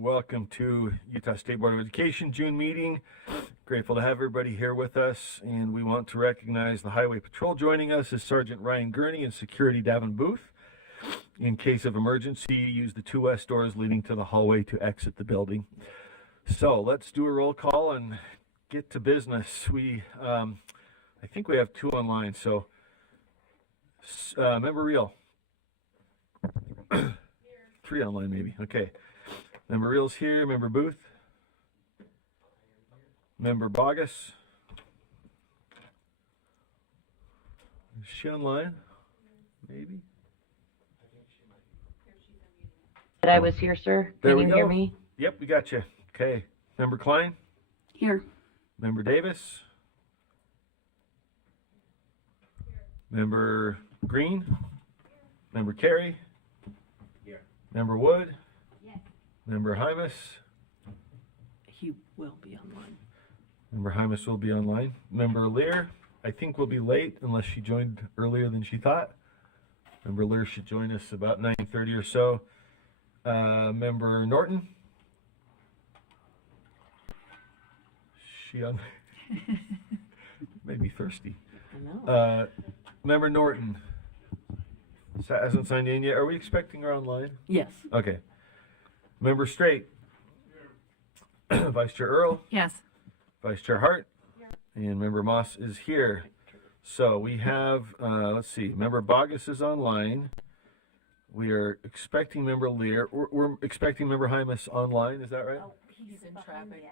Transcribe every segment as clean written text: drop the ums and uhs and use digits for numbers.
Welcome to Utah State Board of Education June meeting. Grateful to have everybody here with us, and we want to recognize the Highway Patrol. Joining us is Sergeant Ryan Gurney and Security Davin Booth. In case of emergency, use the two west doors leading to the hallway to exit the building. So let's do a roll call and get to business. I think we have two online, so Member Reel. Three online maybe, okay. Member Reel's here, Member Booth. Member Bogus. Is she online? Maybe. That I was here, sir. Can you hear me? Yep, we got you. Okay. Member Klein? Here. Member Davis? Here. Member Green? Here. Member Carey? Here. Member Wood? Yes. Member Hymas? He will be online. Member Hymas will be online. Member Lear, I think will be late unless she joined earlier than she thought. Member Lear should join us about 9:30 or so. Member Norton? She on? Maybe thirsty. I know. Member Norton hasn't signed in yet. Are we expecting her online? Yes. Okay. Member Straight? Vice Chair Earl? Yes. Vice Chair Hart? Yeah. And Member Moss is here. So we have, let's see, Member Bogus is online. We are expecting Member Lear. We're expecting Member Hymas online, is that right? Oh, he's in traffic.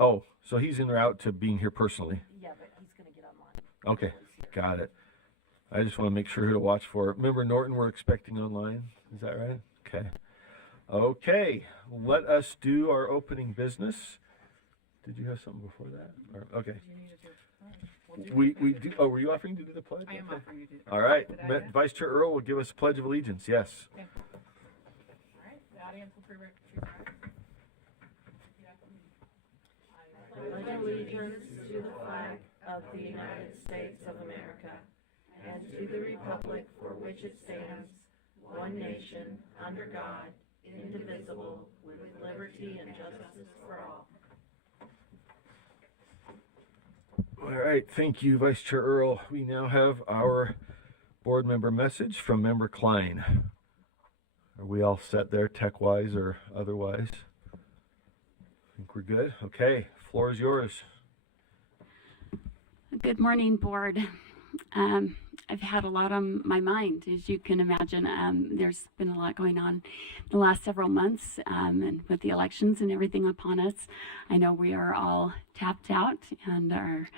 Oh, so he's en route to being here personally. Yeah, but he's going to get online. Okay, got it. I just want to make sure who to watch for. Member Norton, we're expecting online. Is that right? Okay. Okay, let us do our opening business. Did you have something before that? Or, okay. We do. Oh, were you offering to do the pledge? I am offering to do the pledge. All right. Vice Chair Earl will give us a pledge of allegiance. Yes. Okay. All right. The audience will prepare. I pledge allegiance to the flag of the United States of America and to the republic for which it stands, one nation, under God, indivisible, with liberty and justice for all. All right, thank you, Vice Chair Earl. We now have our board member message from Member Klein. Are we all set there, tech-wise or otherwise? I think we're good. Okay, floor is yours. Good morning, board. I've had a lot on my mind, as you can imagine. There's been a lot going on the last several months, and with the elections and everything upon us. I know we are all tapped out and our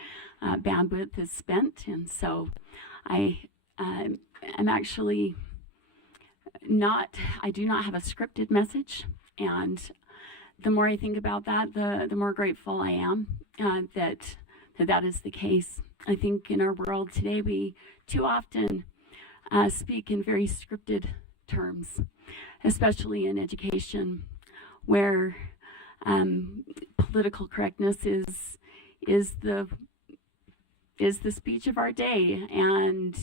bandwidth is spent, and so I'm actually I do not have a scripted message, and the more I think about that, the more grateful I am that is the case. I think in our world today, we too often speak in very scripted terms, especially in education, where political correctness is the speech of our day, and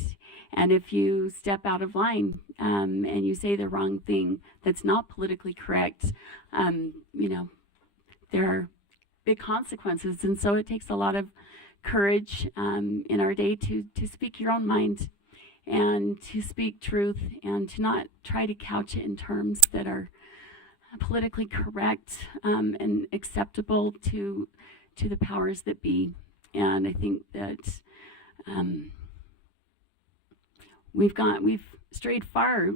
if you step out of line and you say the wrong thing that's not politically correct, there are big consequences, and so it takes a lot of courage in our day to speak your own mind and to speak truth and to not try to couch it in terms that are politically correct and acceptable to the powers that be. And I think that we've strayed far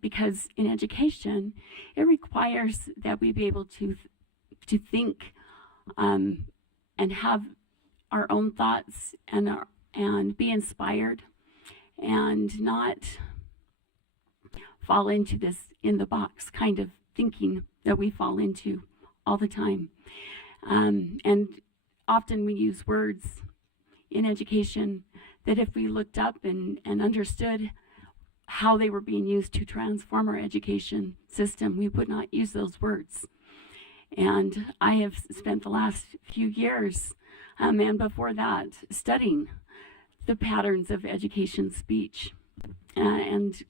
because in education it requires that we be able to think and have our own thoughts and be inspired and not fall into this in the box kind of thinking that we fall into all the time. And often we use words in education that if we looked up and understood how they were being used to transform our education system, we would not use those words. And I have spent the last few years and before that studying the patterns of education speech, and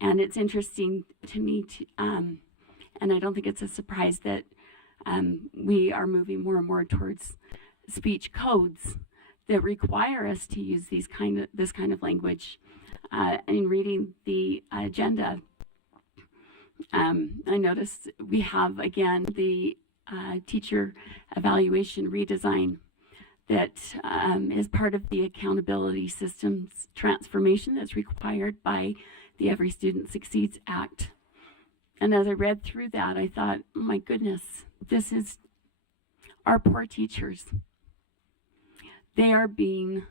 it's interesting to me to, And I don't think it's a surprise that we are moving more and more towards speech codes that require us to use this kind of language. In reading the agenda, I noticed we have again the teacher evaluation redesign that is part of the accountability systems transformation that's required by the Every Student Succeeds Act. And as I read through that, I thought, oh my goodness, this is our poor teachers. They are being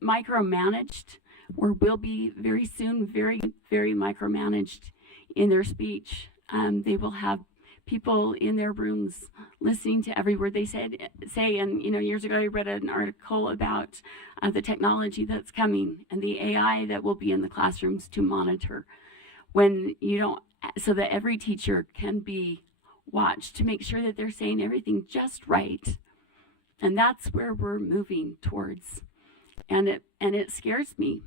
micromanaged, or will be very soon very, very micromanaged in their speech. They will have people in their rooms listening to every word they say. And years ago I read an article about the technology that's coming and the AI that will be in the classrooms to monitor so that every teacher can be watched to make sure that they're saying everything just right. And that's where we're moving towards. And it scares me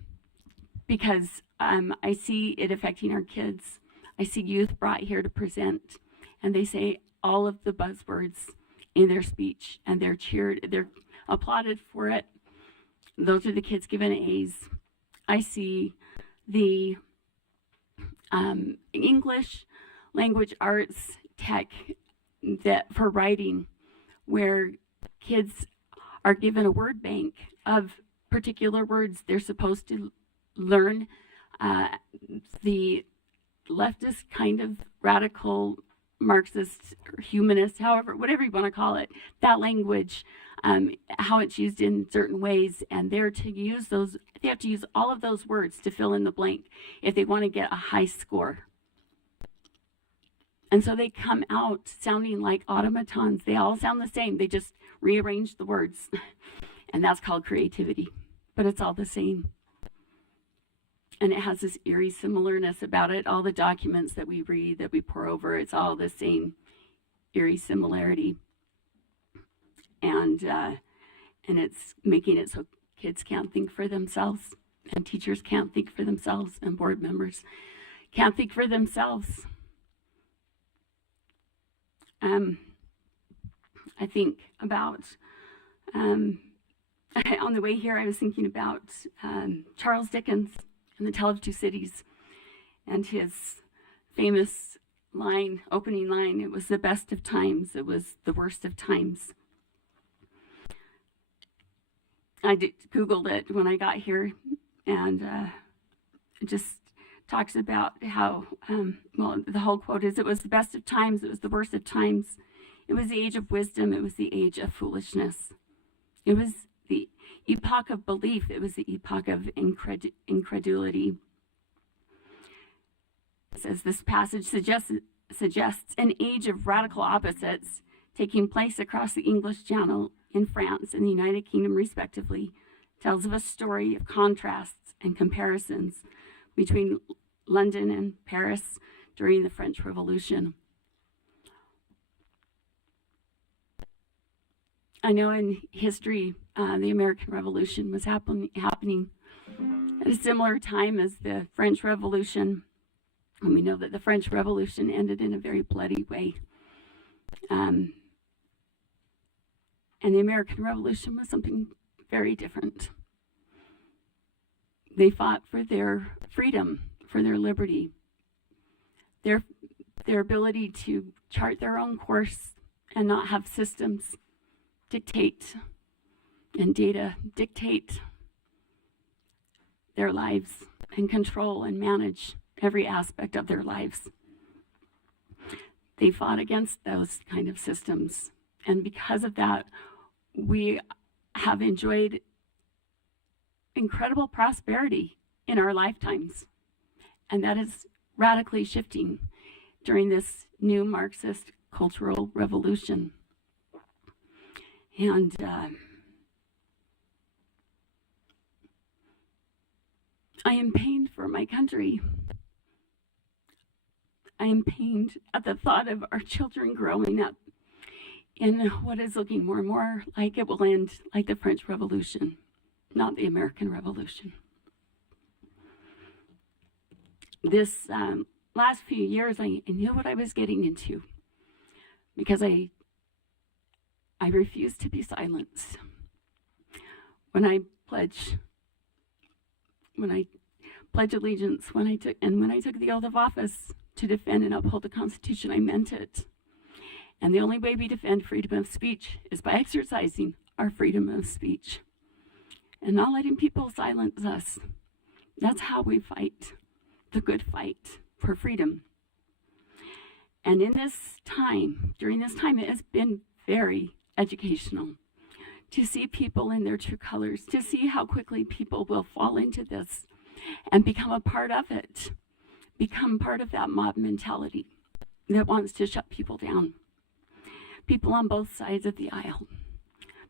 because I see it affecting our kids. I see youth brought here to present, and they say all of the buzzwords in their speech, and they're cheered, they're applauded for it. Those are the kids given A's. I see the English, language arts, tech that for writing, where kids are given a word bank of particular words they're supposed to learn. The leftist kind of radical Marxist or humanist, whatever you want to call it, that language, how it's used in certain ways, and they're to use those. They have to use all of those words to fill in the blank if they want to get a high score. And so they come out sounding like automatons. They all sound the same. They just rearrange the words, and that's called creativity. But it's all the same. And it has this eerie similarness about it. All the documents that we read, that we pour over, it's all the same eerie similarity. And it's making it so kids can't think for themselves, and teachers can't think for themselves, and board members can't think for themselves. I think about, on the way here, I was thinking about Charles Dickens in The Tale of Two Cities, and his famous opening line, it was the best of times, it was the worst of times. I Googled it when I got here, and it just talks about how, the whole quote is, it was the best of times, it was the worst of times. It was the age of wisdom, it was the age of foolishness. It was the epoch of belief, it was the epoch of incredulity. It says this passage suggests an age of radical opposites taking place across the English Channel, in France and the United Kingdom respectively, tells of a story of contrasts and comparisons between London and Paris during the French Revolution. I know in history, the American Revolution was happening at a similar time as the French Revolution. And we know that the French Revolution ended in a very bloody way. And the American Revolution was something very different. They fought for their freedom, for their liberty, their ability to chart their own course and not have systems dictate and data dictate their lives and control and manage every aspect of their lives. They fought against those kind of systems. And because of that, we have enjoyed incredible prosperity in our lifetimes. And that is radically shifting during this new Marxist cultural revolution. And I am pained for my country. I am pained at the thought of our children growing up in what is looking more and more like it will end like the French Revolution, not the American Revolution. This last few years, I knew what I was getting into because I refused to be silenced. When I pledge allegiance, when I took the oath of office to defend and uphold the Constitution, I meant it. And the only way we defend freedom of speech is by exercising our freedom of speech and not letting people silence us. That's how we fight the good fight for freedom. And in this time, during this time, it has been very educational to see people in their true colors, to see how quickly people will fall into this and become a part of it, become part of that mob mentality that wants to shut people down. People on both sides of the aisle,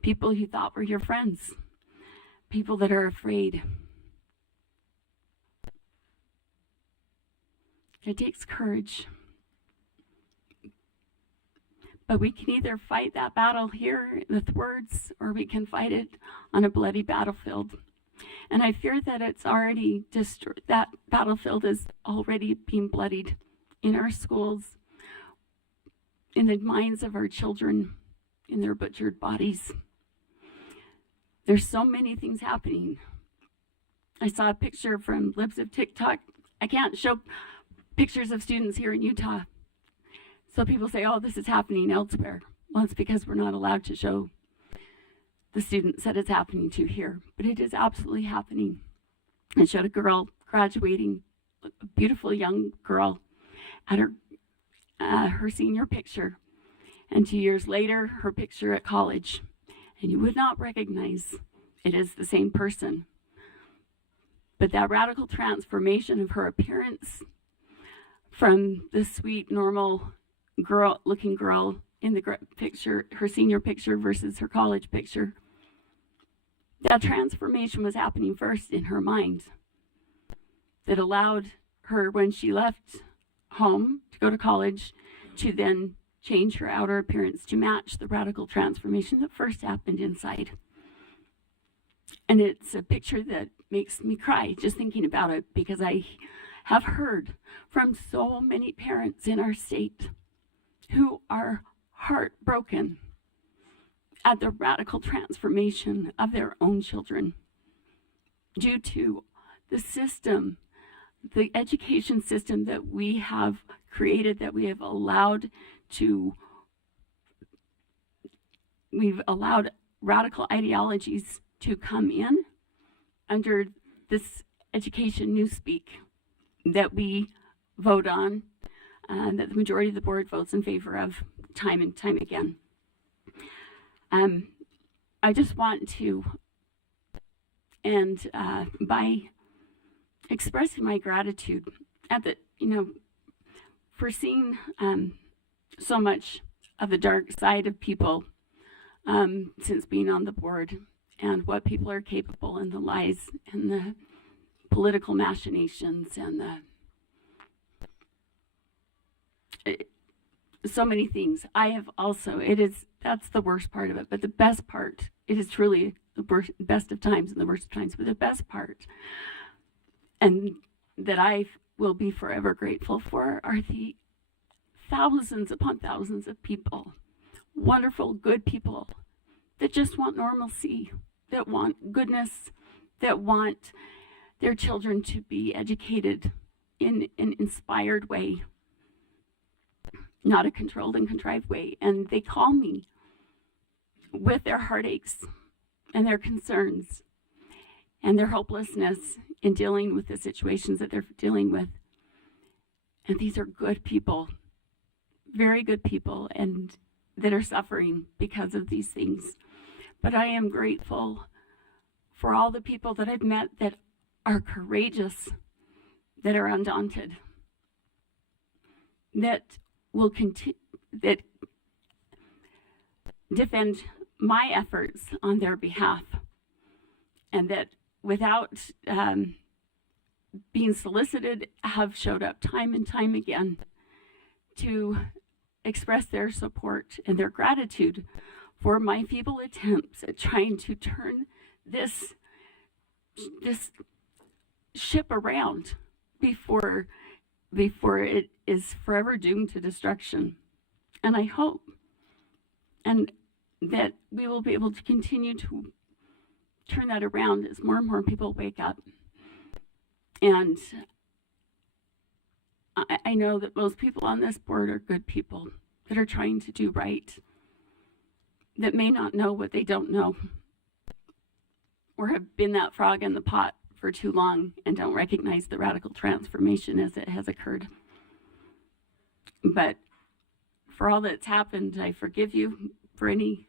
people you thought were your friends, people that are afraid. It takes courage. But we can either fight that battle here with words, or we can fight it on a bloody battlefield. And I fear that it's already that battlefield is already being bloodied in our schools, in the minds of our children, in their butchered bodies. There's so many things happening. I saw a picture from Libs of TikTok. I can't show pictures of students here in Utah. So people say, oh, this is happening elsewhere. Well, it's because we're not allowed to show the students that it's happening to here. But it is absolutely happening. I showed a girl graduating, a beautiful young girl, at her senior picture. And 2 years later, her picture at college. And you would not recognize it as the same person. But that radical transformation of her appearance from the sweet, normal looking girl in the picture, her senior picture versus her college picture, that transformation was happening first in her mind that allowed her, when she left home to go to college, to then change her outer appearance to match the radical transformation that first happened inside. And it's a picture that makes me cry just thinking about it, because I have heard from so many parents in our state who are heartbroken at the radical transformation of their own children due to the system, the education system that we have created, that we've allowed radical ideologies to come in under this education newspeak that we vote on, that the majority of the board votes in favor of time and time again. I just want to end by expressing my gratitude at the, for seeing so much of the dark side of people since being on the board, and what people are capable, and the lies and the political machinations and so many things. I have also, that's the worst part of it, but the best part, it is truly the best of times and the worst of times, but the best part, and that I will be forever grateful for, are the thousands upon thousands of people, wonderful, good people, that just want normalcy, that want goodness, that want their children to be educated in an inspired way, not a controlled and contrived way. And they call me with their heartaches and their concerns and their hopelessness in dealing with the situations that they're dealing with. And these are good people, very good people, and that are suffering because of these things. But I am grateful for all the people that I've met that are courageous, that are undaunted, that will continue, that defend my efforts on their behalf, and that without being solicited have showed up time and time again to express their support and their gratitude for my feeble attempts at trying to turn this ship around before before it is forever doomed to destruction. And I hope and that we will be able to continue to turn that around as more and more people wake up. And I know that most people on this board are good people that are trying to do right, that may not know what they don't know, or have been that frog in the pot for too long and don't recognize the radical transformation as it has occurred. But for all that's happened, I forgive you for anything.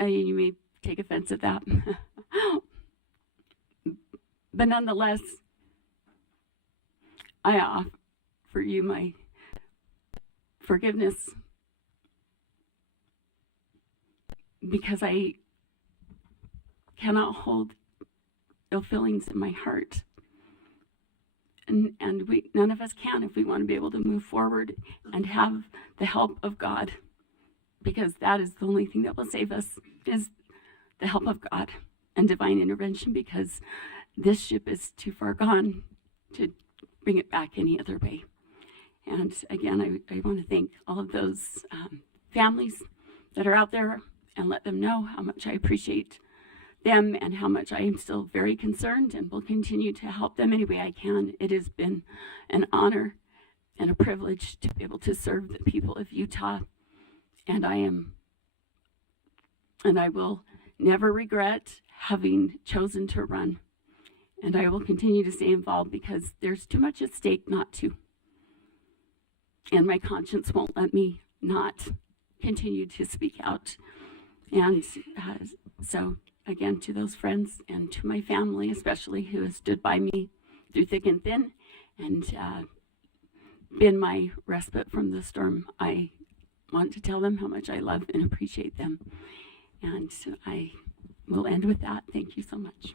You may take offense at that. But nonetheless, I offer you my forgiveness, because I cannot hold ill feelings in my heart. And none of us can if we want to be able to move forward and have the help of God, because that is the only thing that will save us, is the help of God and divine intervention, because this ship is too far gone to bring it back any other way. And again, I want to thank all of those families that are out there and let them know how much I appreciate them and how much I am still very concerned and will continue to help them any way I can. It has been an honor and a privilege to be able to serve the people of Utah, and I will never regret having chosen to run, and I will continue to stay involved because there's too much at stake not to, and my conscience won't let me not continue to speak out. And so again, to those friends and to my family especially, who has stood by me through thick and thin and been my respite from the storm, I want to tell them how much I love and appreciate them. And I will end with that. Thank you so much.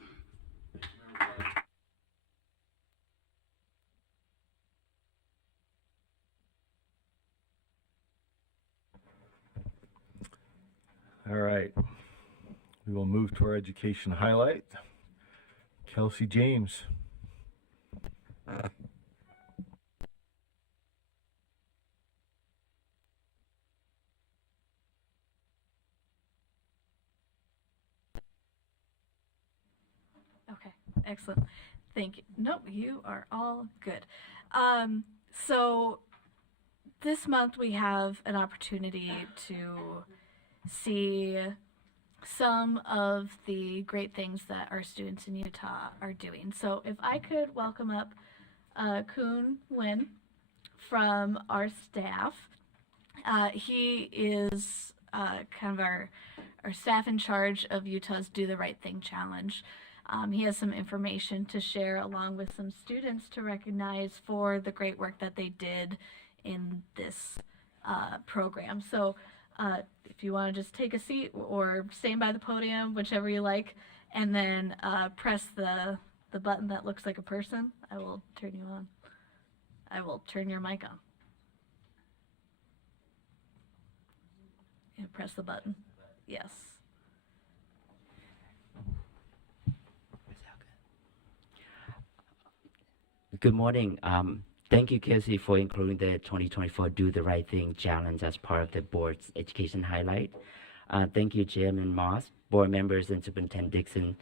All right. We will move to our education highlight. Kelsey James. Okay, excellent. Thank you. Nope, you are all good. So this month we have an opportunity to see some of the great things that our students in Utah are doing. So if I could welcome up Kuhn Nguyen from our staff. He is kind of our staff in charge of Utah's Do the Right Thing Challenge. He has some information to share along with some students to recognize for the great work that they did in this program. So if you want to just take a seat or stand by the podium, whichever you like, and then press the button that looks like a person, I will turn you on. I will turn your mic on. And press the button. Yes. Good morning. Thank you, Kelsey, for including the 2024 Do the Right Thing Challenge as part of the board's education highlight. Thank you, Jim and Moss, board members, and Superintendent Dixon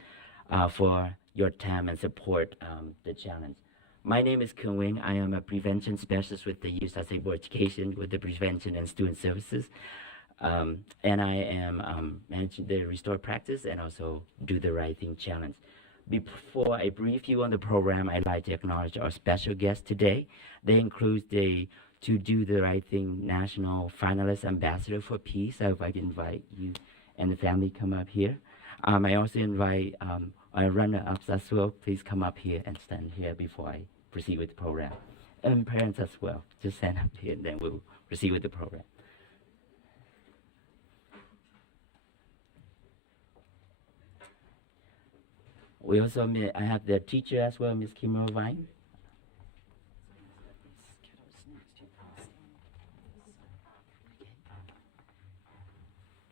for your time and support the challenge. My name is Kuhn Nguyen. I am a prevention specialist with the Utah State Board of Education with the Prevention and Student Services. And I am managing the Restore Practice and also Do the Right Thing Challenge. Before I brief you on the program, I'd like to acknowledge our special guests today. They include the To Do the Right Thing National Finalist Ambassador for Peace. I hope I can invite you and the family come up here. I also invite our runner-ups as well. Please come up here and stand here before I proceed with the program. And parents as well. Just stand up here and then we'll proceed with the program. We also, I have the teacher as well, Ms. Kim Irvine.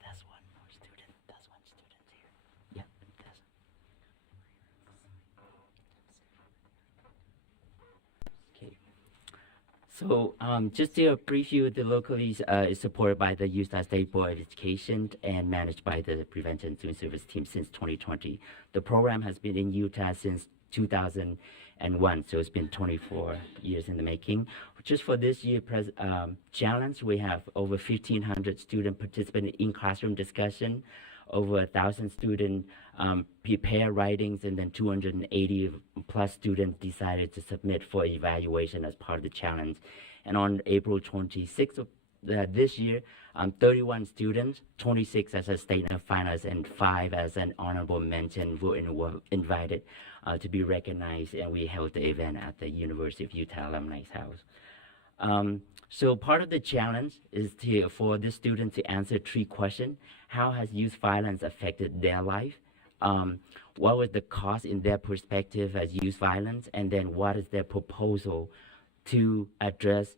That's one more student. That's one student here. Yeah, that's. Okay. So just to preview, the locally is supported by the Utah State Board of Education and managed by the Prevention and Student Service team since 2020. The program has been in Utah since 2001, so it's been 24 years in the making. Just for this year challenge, we have over 1,500 students participating in classroom discussion, over 1,000 students prepare writings, and then 280 plus students decided to submit for evaluation as part of the challenge. And on April 26th of this year, 31 students, 26 as a state finalist, and 5 as an honorable mention were invited to be recognized, and we held the event at the University of Utah Alumni's House. So part of the challenge is for the students to answer 3 questions. How has youth violence affected their life? What was the cause in their perspective as youth violence? And then what is their proposal to address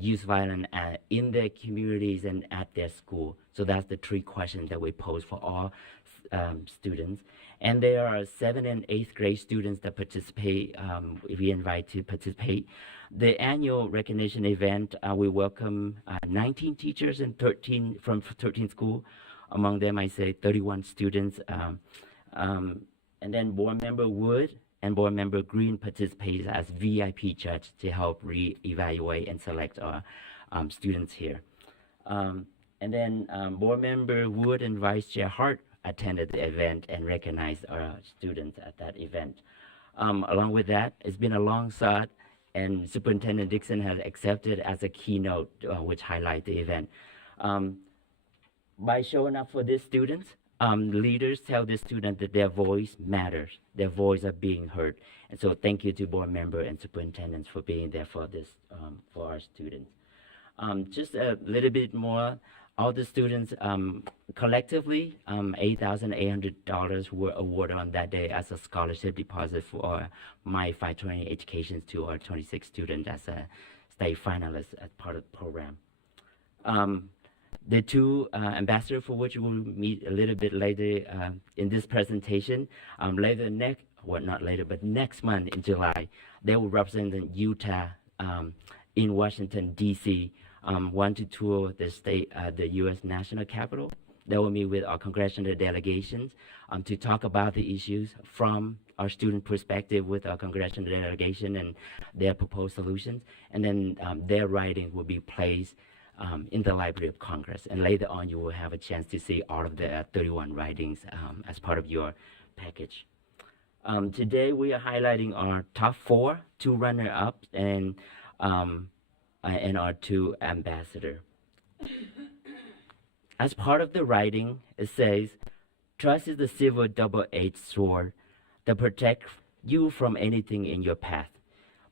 youth violence in their communities and at their school? So that's the 3 questions that we pose for all students. And there are 7th and 8th grade students that participate, we invite to participate. The annual recognition event, we welcome 19 teachers and 13 from 13 schools. Among them, I say 31 students. And then board member Wood and board member Green participate as VIP judge to help re-evaluate and select our students here. And then board member Wood and Vice Chair Hart attended the event and recognized our students at that event. Along with that, it's been a long shot, and Superintendent Dixon has accepted as a keynote, which highlight the event. By showing up for these students, leaders tell the student that their voice matters, their voice are being heard. And so thank you to board member and superintendents for being there for this, for our students. Just a little bit more, all the students collectively, $8,800 were awarded on that day as a scholarship deposit for my 520 education to our 26 students as a state finalist as part of the program. The 2 ambassadors, for which we'll meet a little bit later in this presentation, next month in July, they will represent Utah in Washington, D.C., want to tour the state, the U.S. National Capitol. They will meet with our congressional delegations to talk about the issues from our student perspective with our congressional delegation and their proposed solutions. And then their writing will be placed in the Library of Congress. And later on, you will have a chance to see all of the 31 writings as part of your package. Today, we are highlighting our top 4, 2 runner-ups, and our 2 ambassadors. As part of the writing, it says, trust is the silver double-edged sword that protects you from anything in your path.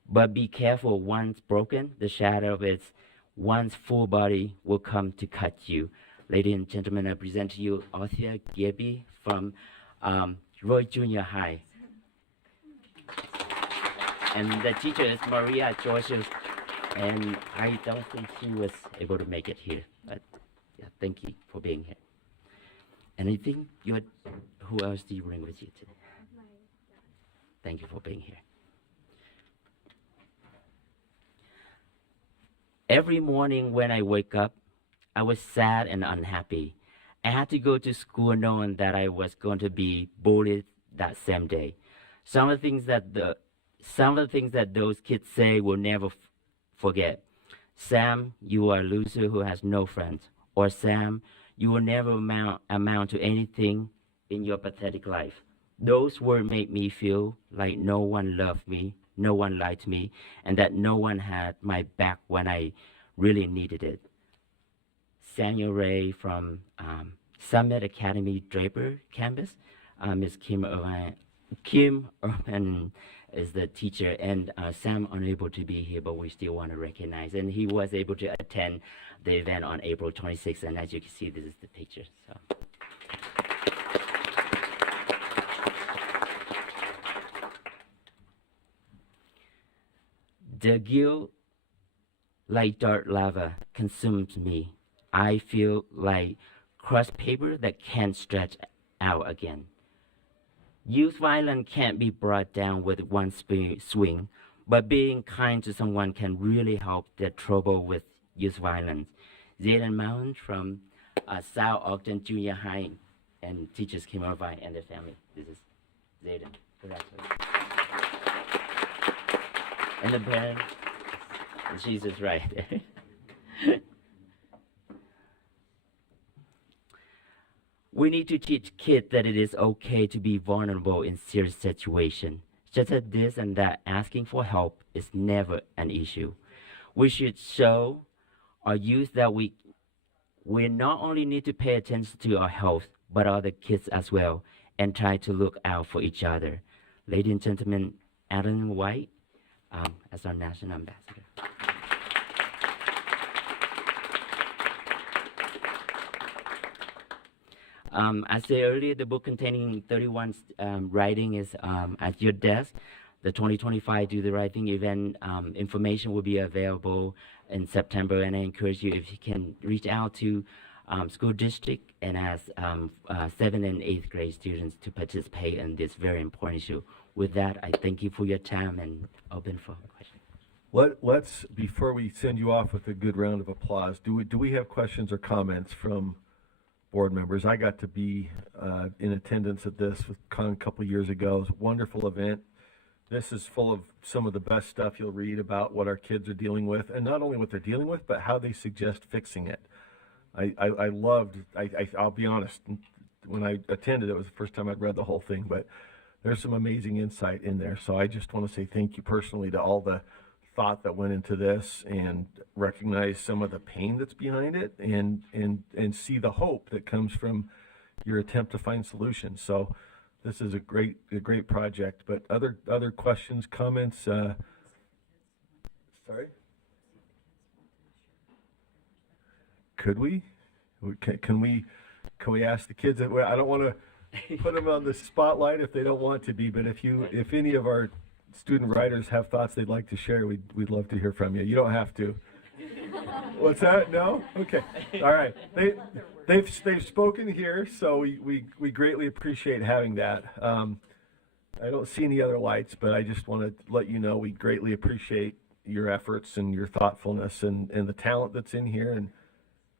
But be careful, once broken, the shadow of its one's full body will come to cut you. Ladies and gentlemen, I present to you Althea Gibby from Roy Junior High. And the teacher is Maria Georges, and I don't think she was able to make it here. But yeah, thank you for being here. Anything? Who else do you bring with you today? Thank you for being here. Every morning when I wake up, I was sad and unhappy. I had to go to school knowing that I was going to be bullied that same day. Some of the things that those kids say will never forget. Sam, you are a loser who has no friends. Or Sam, you will never amount to anything in your pathetic life. Those words made me feel like no one loved me, no one liked me, and that no one had my back when I really needed it. Samuel Ray from Summit Academy Draper campus. Ms. Kim Urban is the teacher, and Sam unable to be here, but we still want to recognize. And he was able to attend the event on April 26th, and as you can see, this is the picture. So. The guilt, like dark lava, consumes me. I feel like crushed paper that can't stretch out again. Youth violence can't be brought down with one swing, but being kind to someone can really help their trouble with youth violence. Zayden Mountain from South Ogden Junior High and teachers Kim Irvine and their family. This is Zayden. Congratulations. And the parent, Jesus right. We need to teach kids that it is okay to be vulnerable in serious situations. Just as this and that, asking for help is never an issue. We should show our youth that we not only need to pay attention to our health, but other kids as well, and try to look out for each other. Ladies and gentlemen, Alan White, as our national ambassador. As I said earlier, the book containing 31 writing is at your desk. The 2025 Do the Right Thing event information will be available in September, and I encourage you, if you can, reach out to school district and ask 7th and 8th grade students to participate in this very important issue. With that, I thank you for your time and open for questions. Let's, before we send you off with a good round of applause, do we have questions or comments from board members? I got to be in attendance at this with Con a couple years ago. It was a wonderful event. This is full of some of the best stuff you'll read about what our kids are dealing with, and not only what they're dealing with, but how they suggest fixing it. I loved, I'll be honest, when I attended, it was the first time I'd read the whole thing, but there's some amazing insight in there. So I just want to say thank you personally to all the thought that went into this, and recognize some of the pain that's behind it, and see the hope that comes from your attempt to find solutions. So this is a great project. But other questions, comments? Sorry? Could we? Can we ask the kids? I don't want to put them on the spotlight if they don't want to be, but if any of our student writers have thoughts they'd like to share, we'd love to hear from you. You don't have to. What's that? No? Okay. All right. They've spoken here, so we greatly appreciate having that. I don't see any other lights, but I just want to let you know we greatly appreciate your efforts and your thoughtfulness and the talent that's in here. And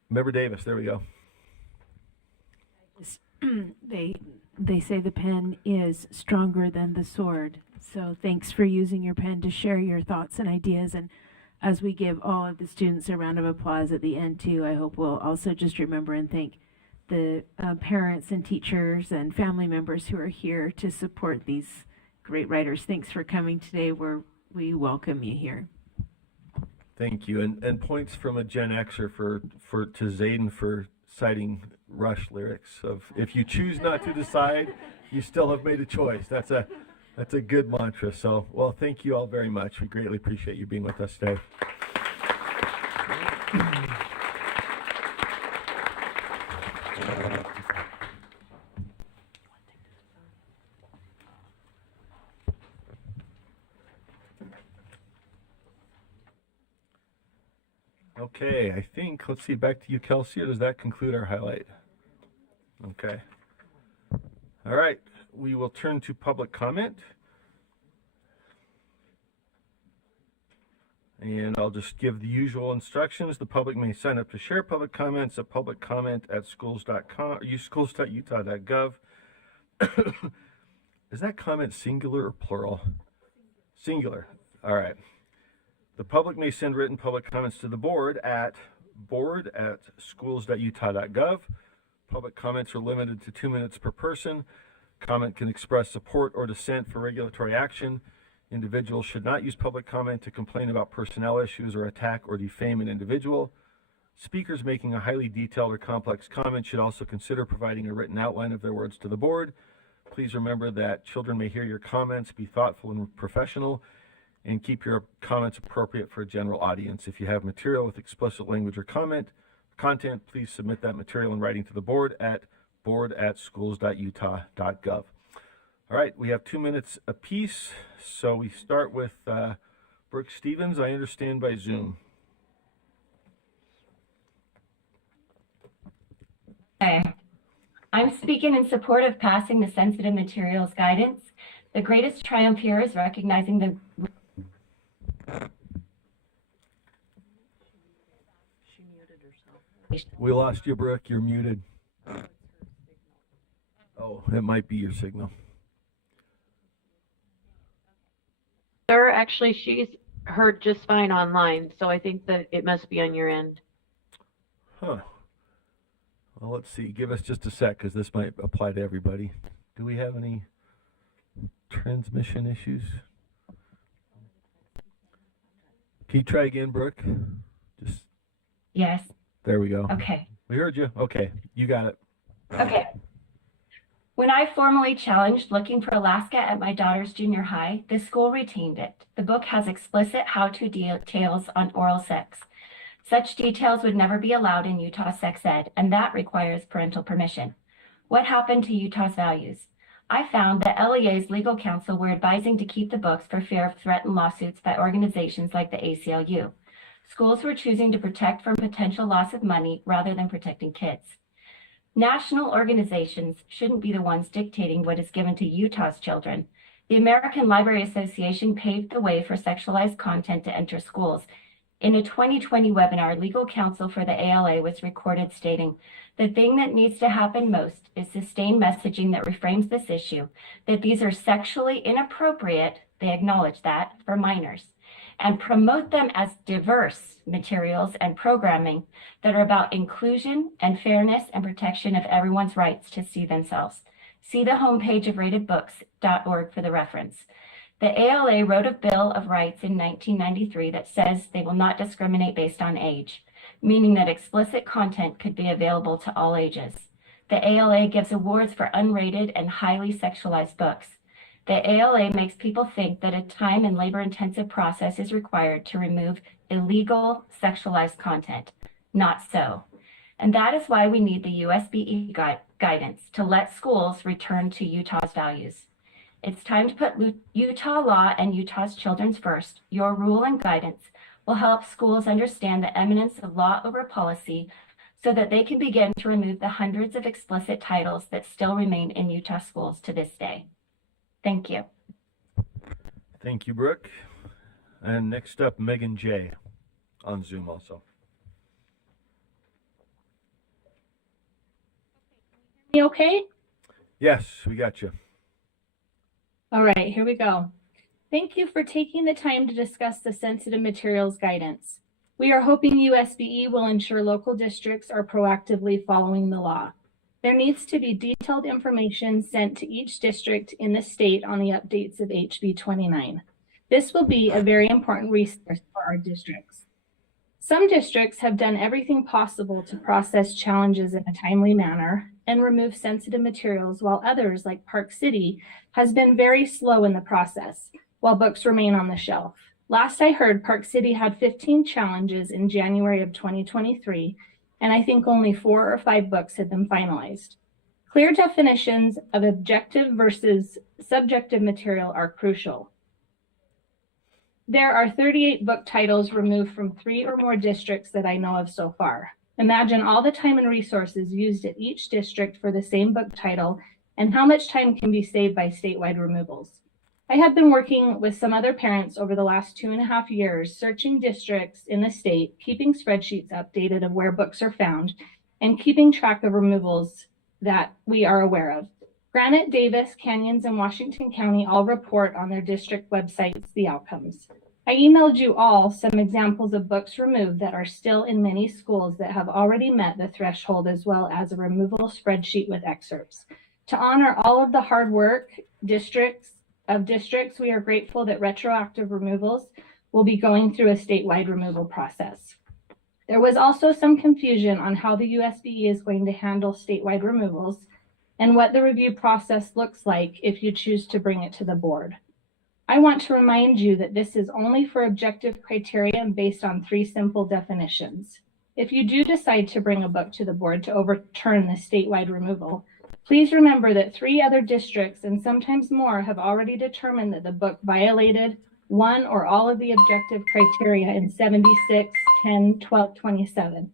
Member Davis, there we go. They say the pen is stronger than the sword. So thanks for using your pen to share your thoughts and ideas. And as we give all of the students a round of applause at the end too, I hope we'll also just remember and thank the parents and teachers and family members who are here to support these great writers. Thanks for coming today. We welcome you here. Thank you. And points from a Gen Xer to Zayden for citing Rush lyrics of, if you choose not to decide, you still have made a choice. That's a good mantra. So, well, thank you all very much. We greatly appreciate you being with us today. Okay, I think, let's see, back to you, Kelsey, or does that conclude our highlight? Okay. All right, we will turn to public comment. And I'll just give the usual instructions. The public may sign up to share public comments at publiccomment@schools.com or schools.utah.gov. Is that comment singular or plural? Singular. All right. The public may send written public comments to the board at board@schools.utah.gov. Public comments are limited to 2 minutes per person. Comment can express support or dissent for regulatory action. Individuals should not use public comment to complain about personnel issues or attack or defame an individual. Speakers making a highly detailed or complex comment should also consider providing a written outline of their words to the board. Please remember that children may hear your comments. Be thoughtful and professional, and keep your comments appropriate for a general audience. If you have material with explicit language or content, please submit that material in writing to the board at board@schools.utah.gov. All right, we have 2 minutes apiece, so we start with Brooke Stevens, I understand, by Zoom. Okay. I'm speaking in support of passing the sensitive materials guidance. The greatest triumph here is recognizing the She muted herself. We lost you, Brooke. You're muted. Oh, it might be your signal. Sir, actually, she's heard just fine online, so I think that it must be on your end. Huh. Well, let's see. Give us just a sec, because this might apply to everybody. Do we have any transmission issues? Can you try again, Brooke? Just Yes. there we go. Okay. We heard you. Okay, you got it. Okay. When I formally challenged looking for Alaska at my daughter's junior high, the school retained it. The book has explicit how-to details on oral sex. Such details would never be allowed in Utah sex ed, and that requires parental permission. What happened to Utah's values? I found that LEA's legal counsel were advising to keep the books for fear of threatened lawsuits by organizations like the ACLU. Schools were choosing to protect from potential loss of money rather than protecting kids. National organizations shouldn't be the ones dictating what is given to Utah's children. The American Library Association paved the way for sexualized content to enter schools. In a 2020 webinar, legal counsel for the ALA was recorded stating, "The thing that needs to happen most is sustained messaging that reframes this issue, that these are sexually inappropriate," they acknowledge that, "for minors, and promote them as diverse materials and programming that are about inclusion and fairness and protection of everyone's rights to see themselves." See the homepage of ratedbooks.org for the reference. The ALA wrote a Bill of Rights in 1993 that says they will not discriminate based on age, meaning that explicit content could be available to all ages. The ALA gives awards for unrated and highly sexualized books. The ALA makes people think that a time and labor-intensive process is required to remove illegal sexualized content. Not so. And that is why we need the USBE guidance to let schools return to Utah's values. It's time to put Utah law and Utah's children first. Your rule and guidance will help schools understand the eminence of law over policy so that they can begin to remove the hundreds of explicit titles that still remain in Utah schools to this day. Thank you. Thank you, Brooke. And next up, Megan J. on Zoom also. You okay? Yes, we got you. All right, here we go. Thank you for taking the time to discuss the sensitive materials guidance. We are hoping USBE will ensure local districts are proactively following the law. There needs to be detailed information sent to each district in the state on the updates of HB 29. This will be a very important resource for our districts. Some districts have done everything possible to process challenges in a timely manner and remove sensitive materials, while others, like Park City, has been very slow in the process, while books remain on the shelf. Last I heard, Park City had 15 challenges in January of 2023, and I think only 4 or 5 books had been finalized. Clear definitions of objective versus subjective material are crucial. There are 38 book titles removed from 3 or more districts that I know of so far. Imagine all the time and resources used at each district for the same book title and how much time can be saved by statewide removals. I have been working with some other parents over the last 2.5 years, searching districts in the state, keeping spreadsheets updated of where books are found, and keeping track of removals that we are aware of. Granite, Davis, Canyons, and Washington County all report on their district websites the outcomes. I emailed you all some examples of books removed that are still in many schools that have already met the threshold, as well as a removal spreadsheet with excerpts. To honor all of the hard work districts, we are grateful that retroactive removals will be going through a statewide removal process. There was also some confusion on how the USBE is going to handle statewide removals and what the review process looks like if you choose to bring it to the board. I want to remind you that this is only for objective criteria and based on 3 simple definitions. If you do decide to bring a book to the board to overturn the statewide removal, please remember that 3 other districts and sometimes more have already determined that the book violated one or all of the objective criteria in 76, 10, 12, 27.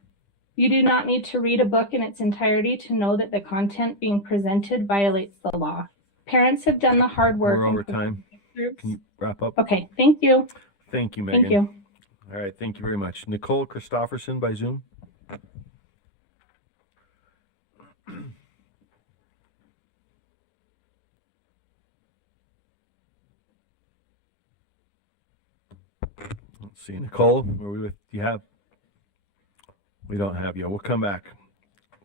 You do not need to read a book in its entirety to know that the content being presented violates the law. Parents have done the hard work. We're over time. Can you wrap up? Okay, thank you. Thank you, Megan. Thank you. All right, thank you very much. Nicole Christofferson by Zoom. Let's see, Nicole, are we with, do you have? We don't have you. We'll come back.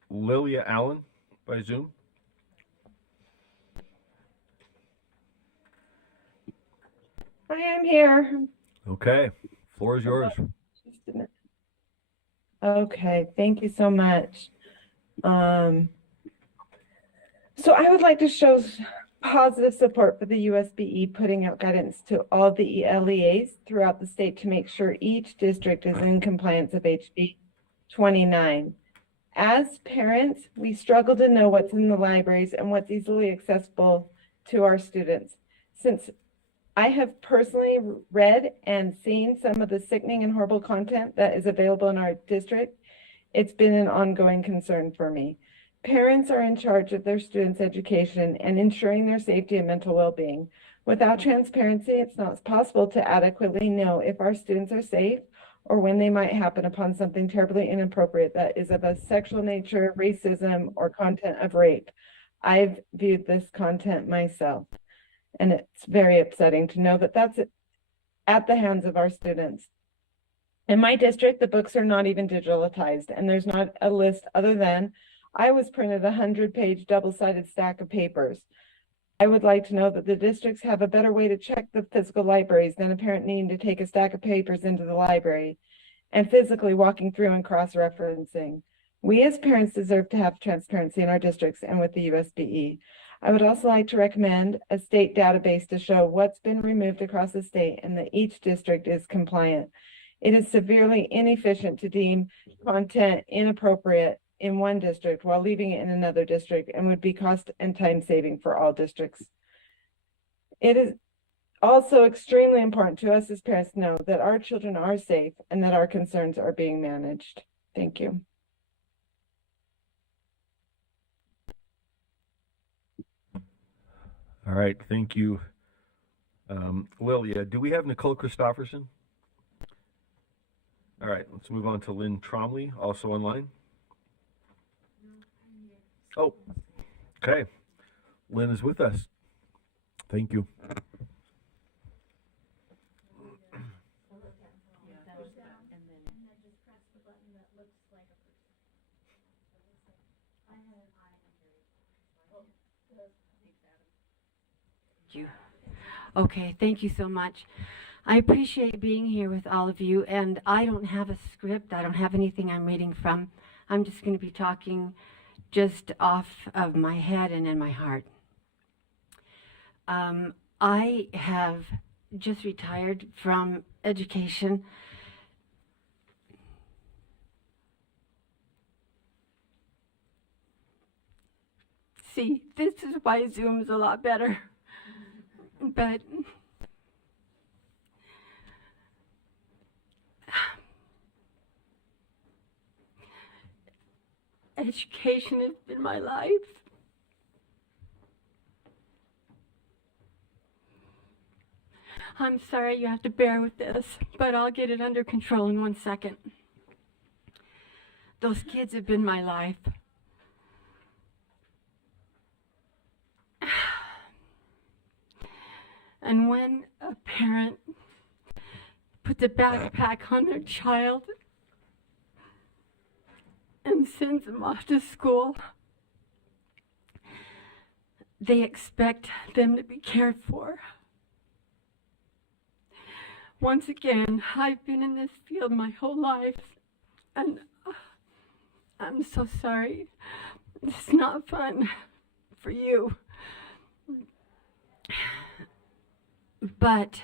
Lilia Allen by Zoom. I am here. Okay, floor is yours. Okay, thank you so much. So I would like to show positive support for the USBE putting out guidance to all the LEAs throughout the state to make sure each district is in compliance of HB 29. As parents, we struggle to know what's in the libraries and what's easily accessible to our students. Since I have personally read and seen some of the sickening and horrible content that is available in our district, it's been an ongoing concern for me. Parents are in charge of their students' education and ensuring their safety and mental well-being. Without transparency, it's not possible to adequately know if our students are safe or when they might happen upon something terribly inappropriate that is of a sexual nature, racism, or content of rape. I've viewed this content myself, and it's very upsetting to know that that's at the hands of our students. In my district, the books are not even digitalized, and there's not a list other than I was printed a 100-page double-sided stack of papers. I would like to know that the districts have a better way to check the physical libraries than a parent needing to take a stack of papers into the library and physically walking through and cross-referencing. We as parents deserve to have transparency in our districts and with the USBE. I would also like to recommend a state database to show what's been removed across the state and that each district is compliant. It is severely inefficient to deem content inappropriate in one district while leaving it in another district and would be cost and time saving for all districts. It is also extremely important to us as parents to know that our children are safe and that our concerns are being managed. Thank you. All right, thank you. Lilia, do we have Nicole Christofferson? All right, let's move on to Lynn Tromley, also online. Oh, okay. Lynn is with us. Thank you. Okay, thank you so much. I appreciate being here with all of you, and I don't have a script. I don't have anything I'm reading from. I'm just going to be talking just off of my head and in my heart. I have just retired from education. See, this is why Zoom is a lot better. But education has been my life. I'm sorry you have to bear with this, but I'll get it under control in 1 second. Those kids have been my life. And when a parent puts a backpack on their child and sends them off to school, they expect them to be cared for. Once again, I've been in this field my whole life, and I'm so sorry. It's not fun for you. But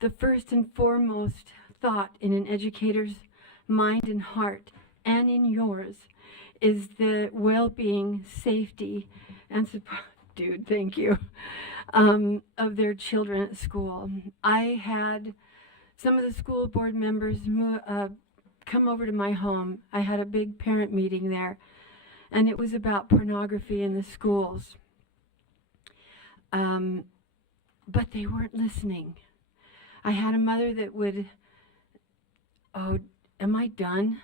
the first and foremost thought in an educator's mind and heart, and in yours, is the well-being, safety, and support, dude, thank you, of their children at school. I had some of the school board members come over to my home. I had a big parent meeting there, and it was about pornography in the schools. But they weren't listening. I had a mother that would Oh, am I done?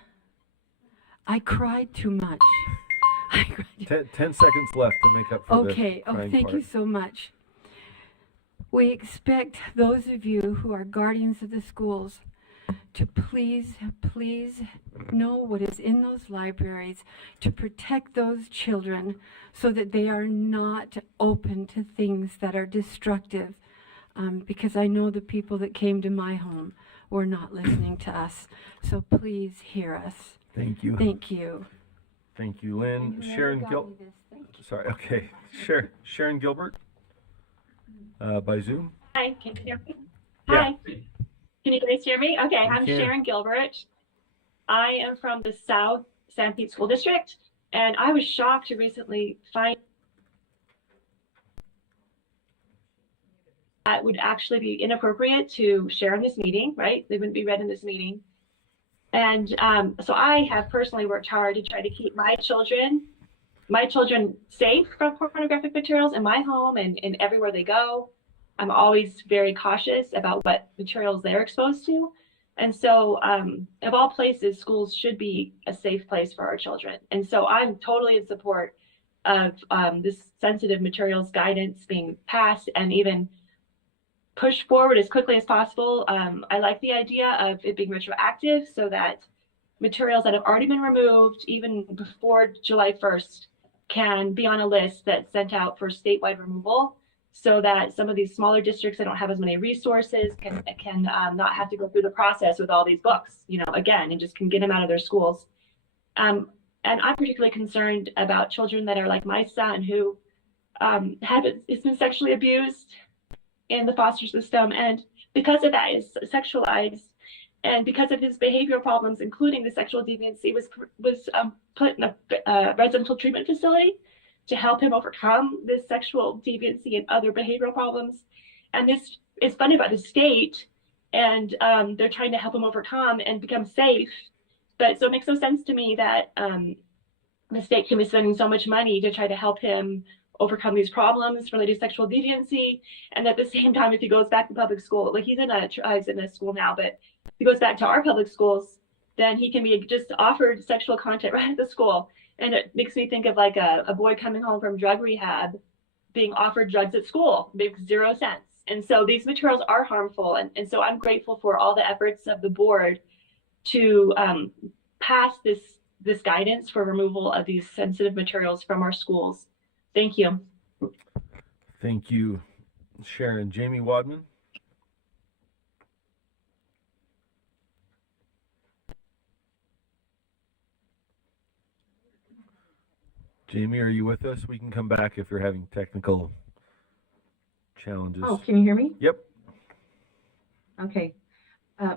I cried too much. I cried. 10 seconds left to make up for Okay. the Oh, crying thank part. you so much. We expect those of you who are guardians of the schools to please know what is in those libraries, to protect those children so that they are not open to things that are destructive. Because I know the people that came to my home were not listening to us. So please hear us. Thank you. Thank you. Thank you, Lynn. Sharon Sorry, okay. Sharon Gilbert by Zoom. Hi, can you hear me? Yeah. Hi. Can you guys hear me? Okay, I'm can. Sharon Gilbert. I am from the South San Pete School District, and I was shocked to recently find that would actually be inappropriate to share in this meeting, right? They wouldn't be read in this meeting. And so I have personally worked hard to try to keep my children safe from pornographic materials in my home and everywhere they go. I'm always very cautious about what materials they're exposed to. And so of all places, schools should be a safe place for our children. And so I'm totally in support of this sensitive materials guidance being passed and even pushed forward as quickly as possible. I like the idea of it being retroactive so that materials that have already been removed even before July 1st can be on a list that's sent out for statewide removal, so that some of these smaller districts that don't have as many resources can not have to go through the process with all these books, again, and just can get them out of their schools. And I'm particularly concerned about children that are like my son, who has been sexually abused in the foster system, and because of that is sexualized, and because of his behavioral problems, including the sexual deviancy, was put in a residential treatment facility to help him overcome this sexual deviancy and other behavioral problems. And this is funded by the state, and they're trying to help him overcome and become safe. But so it makes no sense to me that the state can be spending so much money to try to help him overcome these problems related to sexual deviancy, and at the same time, if he goes back to public school, like he's in a school now, but if he goes back to our public schools, then he can be just offered sexual content right at the school. And it makes me think of like a boy coming home from drug rehab being offered drugs at school. Makes 0 sense. And so these materials are harmful. And so I'm grateful for all the efforts of the board to pass this guidance for removal of these sensitive materials from our schools. Thank you. Thank you, Sharon. Jamie Wadman. Jamie, are you with us? We can come back if you're having technical challenges. Oh, can you hear me? Yep. Okay.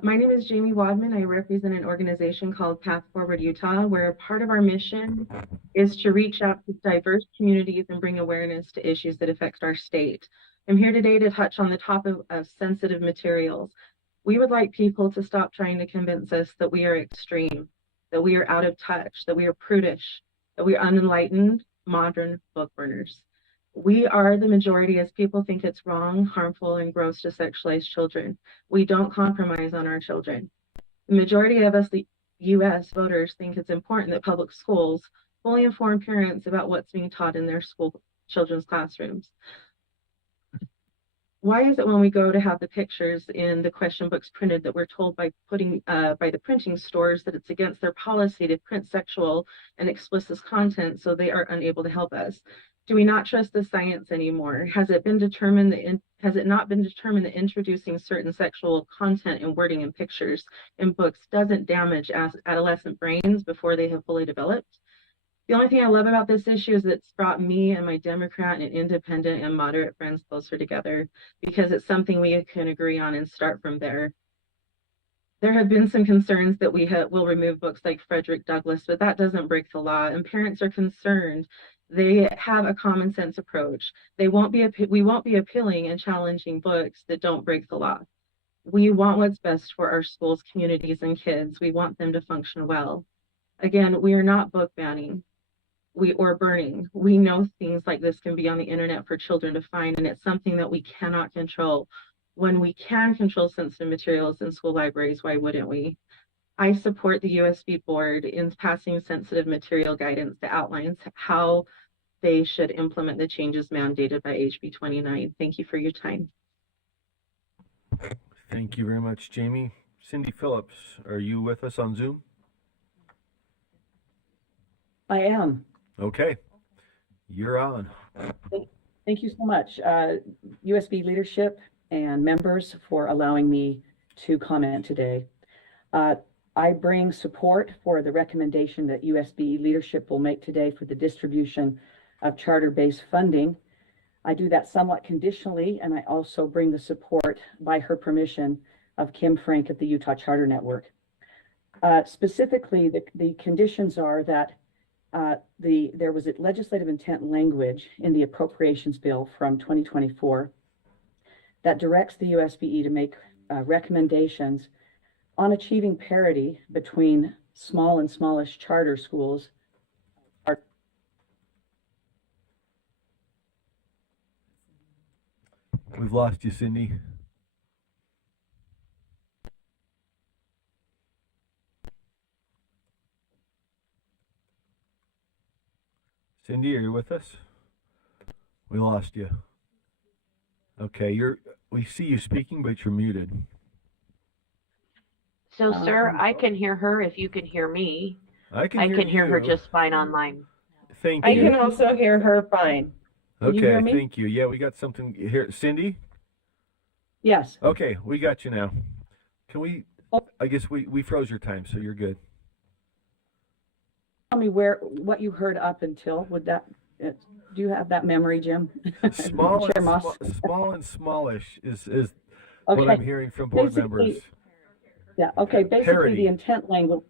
My name is Jamie Wadman. I represent an organization called Path Forward Utah, where part of our mission is to reach out to diverse communities and bring awareness to issues that affect our state. I'm here today to touch on the topic of sensitive materials. We would like people to stop trying to convince us that we are extreme, that we are out of touch, that we are prudish, that we are unenlightened, modern book burners. We are the majority as people think it's wrong, harmful, and gross to sexualize children. We don't compromise on our children. The majority of us, the U.S. voters, think it's important that public schools fully inform parents about what's being taught in their school children's classrooms. Why is it when we go to have the pictures in the question books printed that we're told by the printing stores that it's against their policy to print sexual and explicit content, so they are unable to help us? Do we not trust the science anymore? Has it not been determined that introducing certain sexual content and wording in pictures in books doesn't damage adolescent brains before they have fully developed? The only thing I love about this issue is that it's brought me and my Democrat and independent and moderate friends closer together, because it's something we can agree on and start from there. There have been some concerns that will remove books like Frederick Douglass, but that doesn't break the law, and parents are concerned. They have a common sense approach. We won't be appealing and challenging books that don't break the law. We want what's best for our schools, communities, and kids. We want them to function well. Again, we are not book banning or burning. We know things like this can be on the internet for children to find, and it's something that we cannot control. When we can control sensitive materials in school libraries, why wouldn't we? I support the USB board in passing sensitive material guidance that outlines how they should implement the changes mandated by HB 29. Thank you for your time. Thank you very much, Jamie. Cindy Phillips, are you with us on Zoom? I am. Okay, you're on. Thank you so much, USB leadership and members, for allowing me to comment today. I bring support for the recommendation that USB leadership will make today for the distribution of charter-based funding. I do that somewhat conditionally, and I also bring the support, by her permission, of Kim Frank at the Utah Charter Network. Specifically, the conditions are that there was a legislative intent language in the appropriations bill from 2024 that directs the USBE to make recommendations on achieving parity between small and smallish charter schools. We've lost you, Cindy. Cindy, are you with us? We lost you. Okay, we see you speaking, but you're muted. So, sir, I can hear her if you can hear me. I can hear her you. just fine online. Thank I you. can also hear her fine. Okay, you hear me? thank you. Yeah, we got something here. Cindy? Yes. Okay, we got you now. Can we, I guess we froze your time, so you're good. Tell me what you heard up until, would that, do you have that memory, Jim? Small Chair and, Moss? small and smallish is Okay. what I'm hearing from board Basically, members. Yeah, okay, basically Parity. the intent language,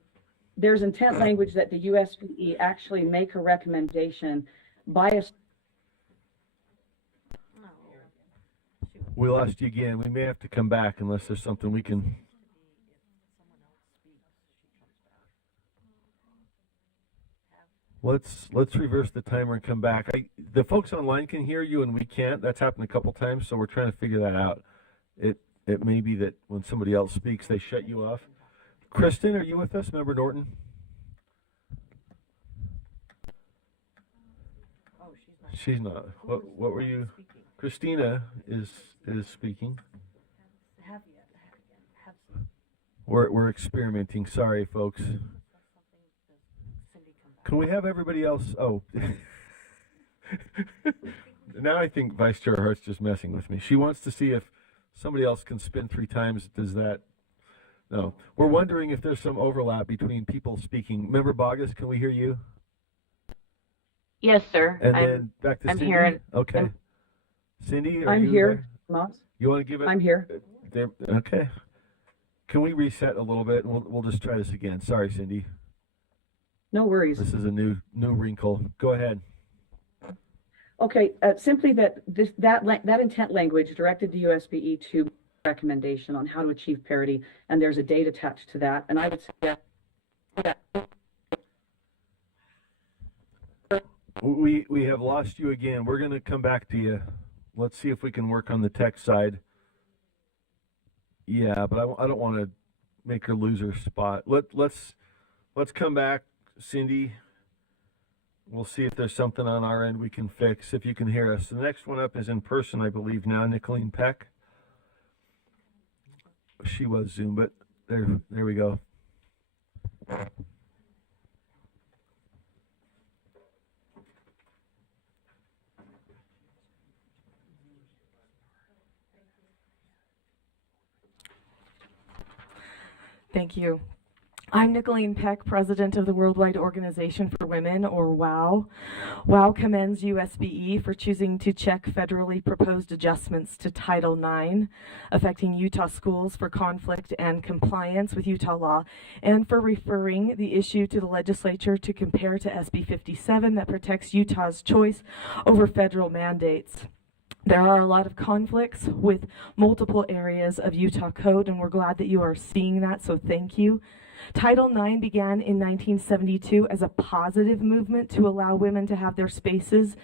there's intent language that the USBE actually make a recommendation by a. We lost you again. We may have to come back unless there's something we can. Let's reverse the timer and come back. The folks online can hear you and we can't. That's happened a couple times, so we're trying to figure that out. It may be that when somebody else speaks, they shut you off. Kristen, are you with us? Member Norton? Oh, She's not. What were you? Christina is speaking. We're experimenting. Sorry, folks. Can we have everybody else? Oh. Now I think Vice Chair Hart's just messing with me. She wants to see if somebody else can spin 3 times. Does that? No. We're wondering if there's some overlap between people speaking. Member Bogus, can we hear you? Yes, sir. And then back to I'm Cindy. hearing. Okay. Cindy, are I'm you here, there? Moss. You want to give it? I'm here. There, okay. Can we reset a little bit? And we'll just try this again. Sorry, Cindy. No worries. This is a new wrinkle. Go ahead. Okay, simply that that intent language directed the USBE to recommendation on how to achieve parity, and there's a date attached to that. And I would say that We have lost you again. We're going to come back to you. Let's see if we can work on the tech side. Yeah, but I don't want to make her lose her spot. Let's come back, Cindy. We'll see if there's something on our end we can fix, if you can hear us. The next one up is in person, I believe now, Nicolene Peck. She was Zoom, but there we go. Thank you. I'm Nicolene Peck, president of the Worldwide Organization for Women, or WOW. WOW commends USBE for choosing to check federally proposed adjustments to Title IX, affecting Utah schools for conflict and compliance with Utah law, and for referring the issue to the legislature to compare to SB 57 that protects Utah's choice over federal mandates. There are a lot of conflicts with multiple areas of Utah code, and we're glad that you are seeing that, so thank you. Title IX began in 1972 as a positive movement to allow women to have their spaces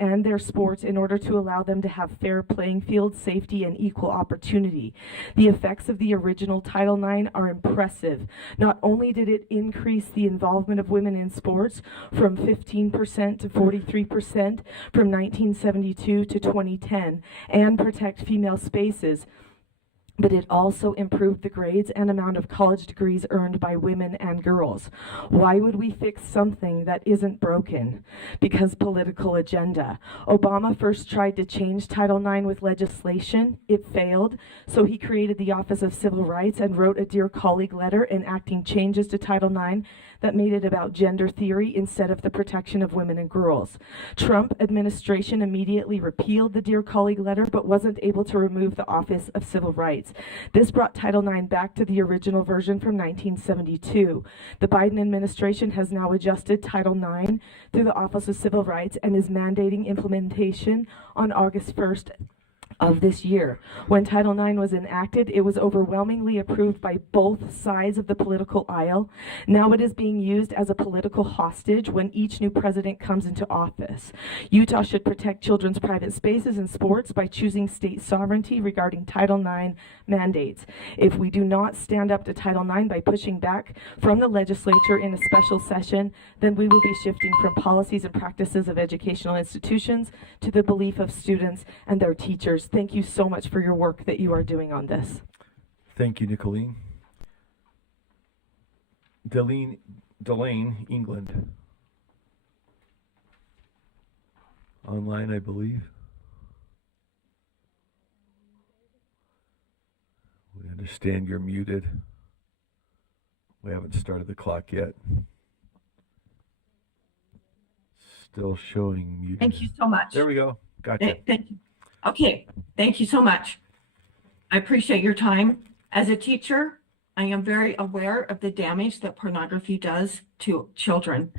and their sports in order to allow them to have fair playing fields, safety, and equal opportunity. The effects of the original Title IX are impressive. Not only did it increase the involvement of women in sports from 15% to 43% from 1972 to 2010 and protect female spaces, but it also improved the grades and amount of college degrees earned by women and girls. Why would we fix something that isn't broken? Because political agenda. Obama first tried to change Title IX with legislation. It failed, so he created the Office of Civil Rights and wrote a Dear Colleague letter enacting changes to Title IX that made it about gender theory instead of the protection of women and girls. Trump administration immediately repealed the Dear Colleague letter, but wasn't able to remove the Office of Civil Rights. This brought Title IX back to the original version from 1972. The Biden administration has now adjusted Title IX through the Office of Civil Rights and is mandating implementation on August 1st of this year. When Title IX was enacted, it was overwhelmingly approved by both sides of the political aisle. Now it is being used as a political hostage when each new president comes into office. Utah should protect children's private spaces and sports by choosing state sovereignty regarding Title IX mandates. If we do not stand up to Title IX by pushing back from the legislature in a special session, then we will be shifting from policies and practices of educational institutions to the belief of students and their teachers. Thank you so much for your work that you are doing on this. Thank you, Nicolene. Delane, England. Online, I believe. We understand you're muted. We haven't started the clock yet. Still showing muted. Thank you so much. There we go. Gotcha. Thank you. Okay, thank you so much. I appreciate your time. As a teacher, I am very aware of the damage that pornography does to children.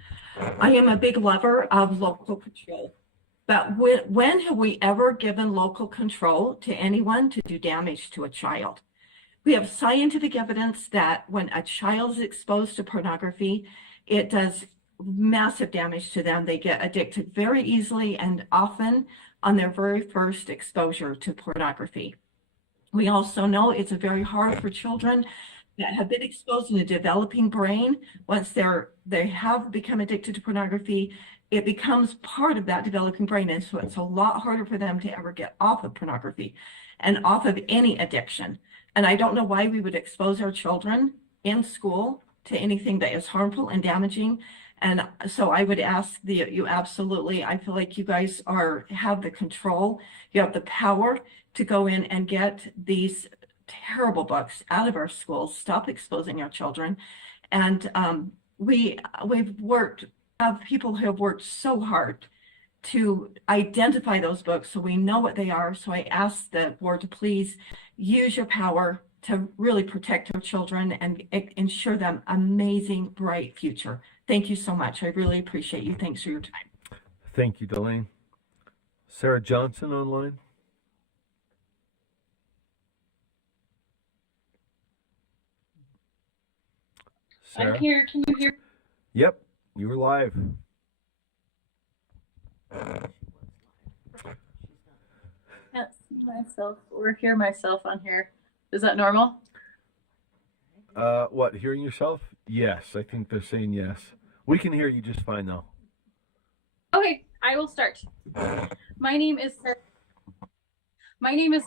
I am a big lover of local control. But when have we ever given local control to anyone to do damage to a child? We have scientific evidence that when a child is exposed to pornography, it does massive damage to them. They get addicted very easily and often on their very first exposure to pornography. We also know it's very hard for children that have been exposed in a developing brain. Once they have become addicted to pornography, it becomes part of that developing brain. And so it's a lot harder for them to ever get off of pornography and off of any addiction. And I don't know why we would expose our children in school to anything that is harmful and damaging. And so I would ask you absolutely, I feel like you guys have the control, you have the power to go in and get these terrible books out of our schools, stop exposing our children. And we've have people who have worked so hard to identify those books so we know what they are. So I ask the board to please use your power to really protect our children and ensure them amazing, bright future. Thank you so much. I really appreciate you. Thanks for your time. Thank you, Delane. Sarah Johnson online. Sarah? I'm here. Can you hear? Yep, you were live. Can't see myself or hear myself on here. Is that normal? What, hearing yourself? Yes, I think they're saying yes. We can hear you just fine though. Okay, I will start. My name is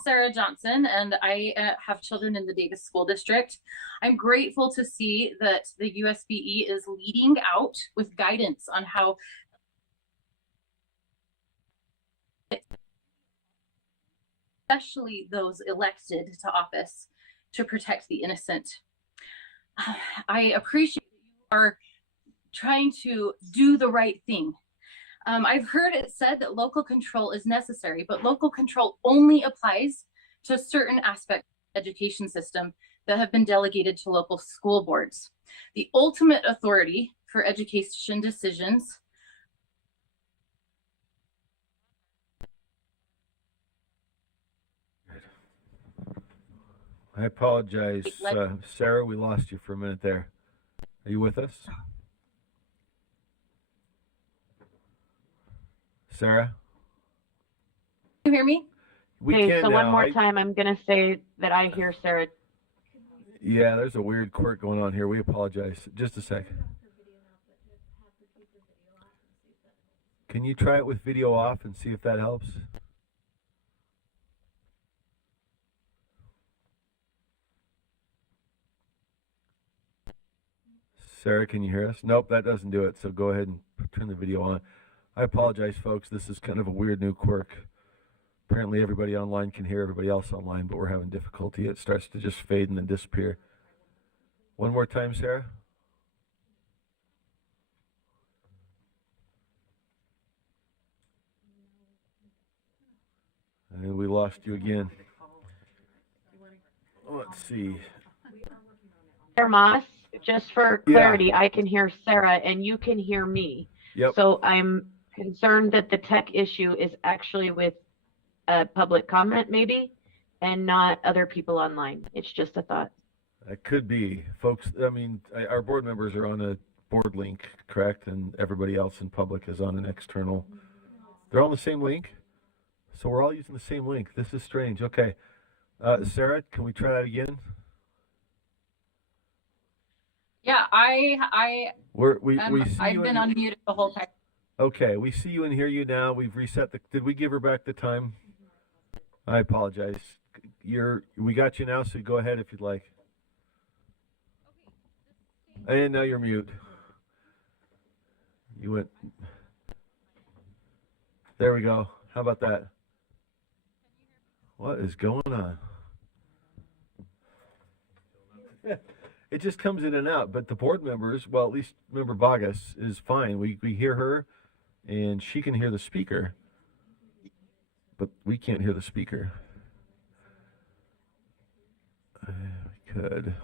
Sarah Johnson, and I have children in the Davis School District. I'm grateful to see that the USBE is leading out with guidance on how especially those elected to office to protect the innocent. I appreciate that you are trying to do the right thing. I've heard it said that local control is necessary, but local control only applies to certain aspects of the education system that have been delegated to local school boards. The ultimate authority for education decisions I apologize, Sarah, we lost you for a minute there. Are you with us? Sarah? you hear me? We Okay, can so one now. more time, I'm gonna say that I hear Sarah. Yeah, there's a weird quirk going on here. We apologize. Just a sec. Can you try it with video off and see if that helps? Sarah, can you hear us? Nope, that doesn't do it. So go ahead and turn the video on. I apologize, folks. This is kind of a weird new quirk. Apparently everybody online can hear everybody else online, but we're having difficulty. It starts to just fade and then disappear. One more time, Sarah. And we lost you again. Let's see. Sarah Moss, just for clarity, I can hear Sarah and you can hear me. Yep. So I'm concerned that the tech issue is actually with public comment maybe and not other people online. It's just a thought. That could be. Folks, I mean, our board members are on a board link, correct? And everybody else in public is on an external. They're on the same link? So we're all using the same link. This is strange. Okay. Sarah, can we try that again? Yeah, I've been unmuted the whole time. Okay, we see you and hear you now. We've reset the. Did we give her back the time? I apologize. We got you now, so go ahead if you'd like. And now you're mute. You went. There we go. How about that? What is going on? It just comes in and out, but the board members, well, at least Member Bogus is fine. We hear her, and she can hear the speaker, but we can't hear the speaker. We could.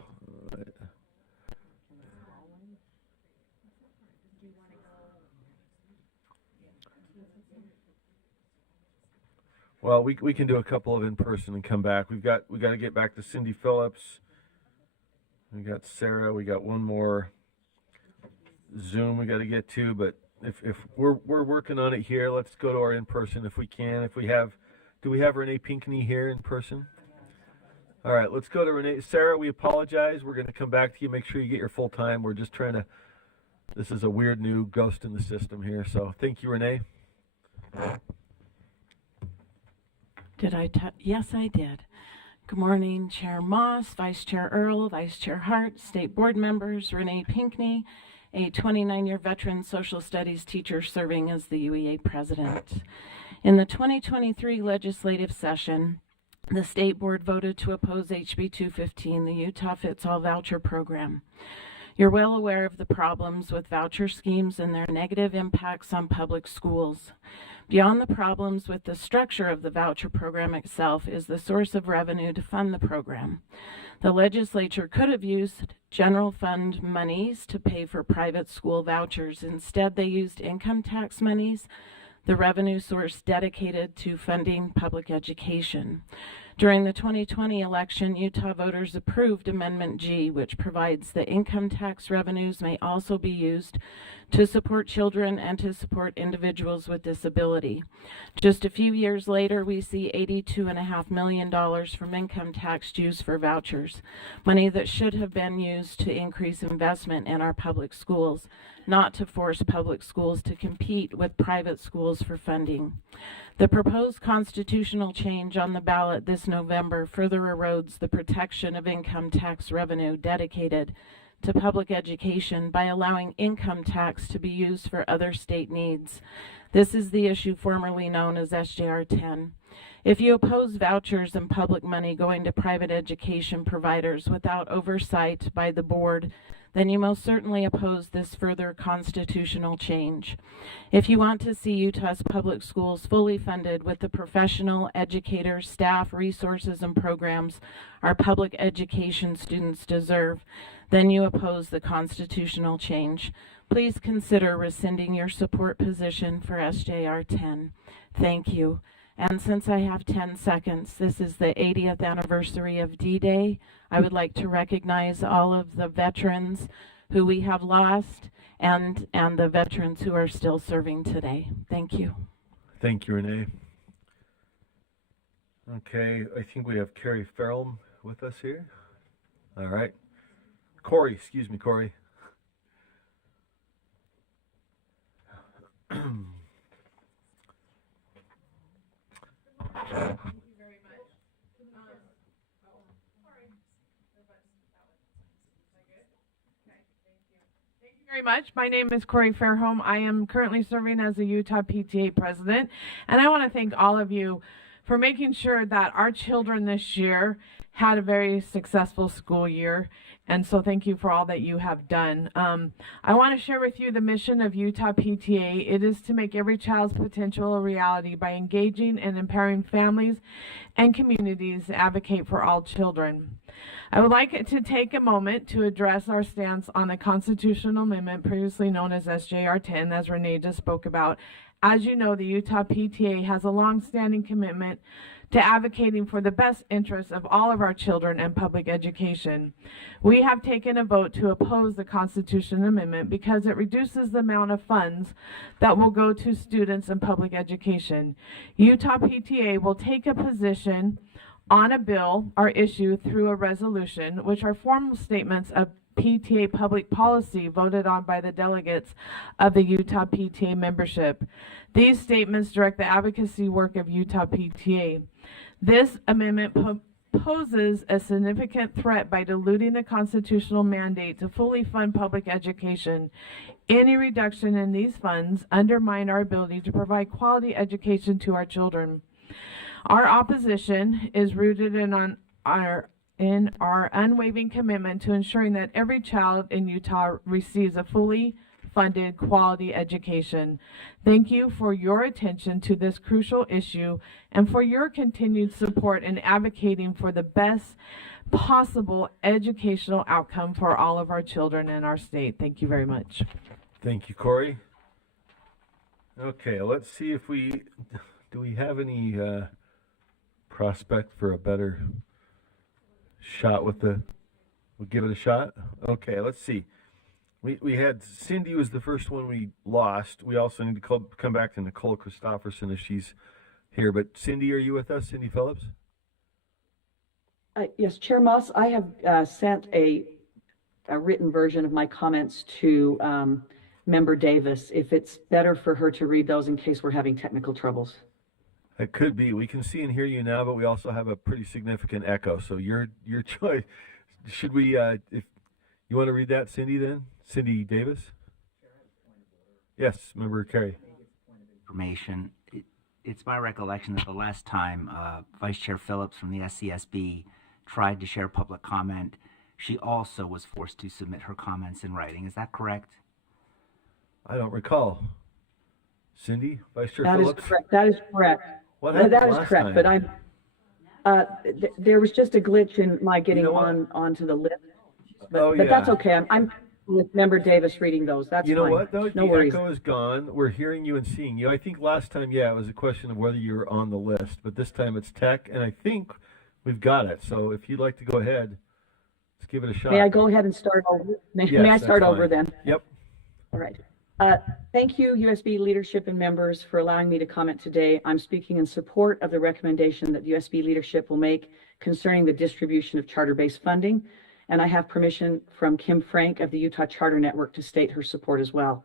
Well, we can do a couple of in person and come back. We got to get back to Cindy Phillips. We got Sarah. We got one more Zoom we got to get to, but if we're working on it here, let's go to our in person if we can. If we have, do we have Renee Pinckney here in person? All right, let's go to Renee. Sarah, we apologize. We're going to come back to you. Make sure you get your full time. We're just trying to. This is a weird new ghost in the system here. So thank you, Renee. Did I? Yes, I did. Good morning, Chair Moss, Vice Chair Earl, Vice Chair Hart, State Board members, Renee Pinckney, a 29-year veteran social studies teacher serving as the UEA president. In the 2023 legislative session, the State Board voted to oppose HB 215, the Utah Fits All Voucher Program. You're well aware of the problems with voucher schemes and their negative impacts on public schools. Beyond the problems with the structure of the voucher program itself is the source of revenue to fund the program. The legislature could have used general fund monies to pay for private school vouchers. Instead, they used income tax monies, the revenue source dedicated to funding public education. During the 2020 election, Utah voters approved Amendment G, which provides that income tax revenues may also be used to support children and to support individuals with disability. Just a few years later, we see $82.5 million from income tax used for vouchers, money that should have been used to increase investment in our public schools, not to force public schools to compete with private schools for funding. The proposed constitutional change on the ballot this November further erodes the protection of income tax revenue dedicated to public education by allowing income tax to be used for other state needs. This is the issue formerly known as SJR 10. If you oppose vouchers and public money going to private education providers without oversight by the board, then you most certainly oppose this further constitutional change. If you want to see Utah's public schools fully funded with the professional educators, staff, resources, and programs our public education students deserve, then you oppose the constitutional change. Please consider rescinding your support position for SJR 10. Thank you. And since I have 10 seconds, this is the 80th anniversary of D-Day. I would like to recognize all of the veterans who we have lost and the veterans who are still serving today. Thank you. Thank you, Renee. Okay, I think we have Carrie Farrell with us here. All right. Corey, excuse me, Corey. Very much. My name is Corey Fairholm. I am currently serving as the Utah PTA president, and I want to thank all of you for making sure that our children this year had a very successful school year. And so thank you for all that you have done. I want to share with you the mission of Utah PTA. It is to make every child's potential a reality by engaging and empowering families and communities to advocate for all children. I would like to take a moment to address our stance on the constitutional amendment previously known as SJR 10, as Renee just spoke about. As you know, the Utah PTA has a long-standing commitment to advocating for the best interests of all of our children and public education. We have taken a vote to oppose the constitutional amendment because it reduces the amount of funds that will go to students and public education. Utah PTA will take a position on a bill or issue through a resolution, which are formal statements of PTA public policy voted on by the delegates of the Utah PTA membership. These statements direct the advocacy work of Utah PTA. This amendment poses a significant threat by diluting the constitutional mandate to fully fund public education. Any reduction in these funds undermine our ability to provide quality education to our children. Our opposition is rooted in our unwavering commitment to ensuring that every child in Utah receives a fully funded quality education. Thank you for your attention to this crucial issue and for your continued support in advocating for the best possible educational outcome for all of our children in our state. Thank you very much. Thank you, Corey. Okay, let's see if do we have any prospect for a better shot we'll give it a shot. Okay, let's see. We had Cindy was the first one we lost. We also need to come back to Nicole Christopherson if she's here. But Cindy, are you with us? Cindy Phillips? Yes, Chair Moss, I have sent a written version of my comments to Member Davis. If it's better for her to read those in case we're having technical troubles. It could be. We can see and hear you now, but we also have a pretty significant echo. So your choice. Should we, if you want to read that, Cindy, then? Cindy Davis? Yes, Member Carey. Information. It's my recollection that the last time Vice Chair Phillips from the SCSB tried to share public comment, she also was forced to submit her comments in writing. Is that correct? I don't recall. Cindy, Vice Chair That Phillips? is correct. That is correct. What happened that is last correct, time? but there was just a glitch in my getting onto the list. But that's okay. I'm with Member Davis reading those. That's You know fine. what, though? No the worries. echo is gone. We're hearing you and seeing you. I think last time, it was a question of whether you were on the list. But this time it's tech, and I think we've got it. So if you'd like to go ahead, let's give it a shot. May I go ahead and start over? May Yes, I start that's over fine. then? Yep. All right. Thank you, USB leadership and members, for allowing me to comment today. I'm speaking in support of the recommendation that USB leadership will make concerning the distribution of charter-based funding, and I have permission from Kim Frank of the Utah Charter Network to state her support as well.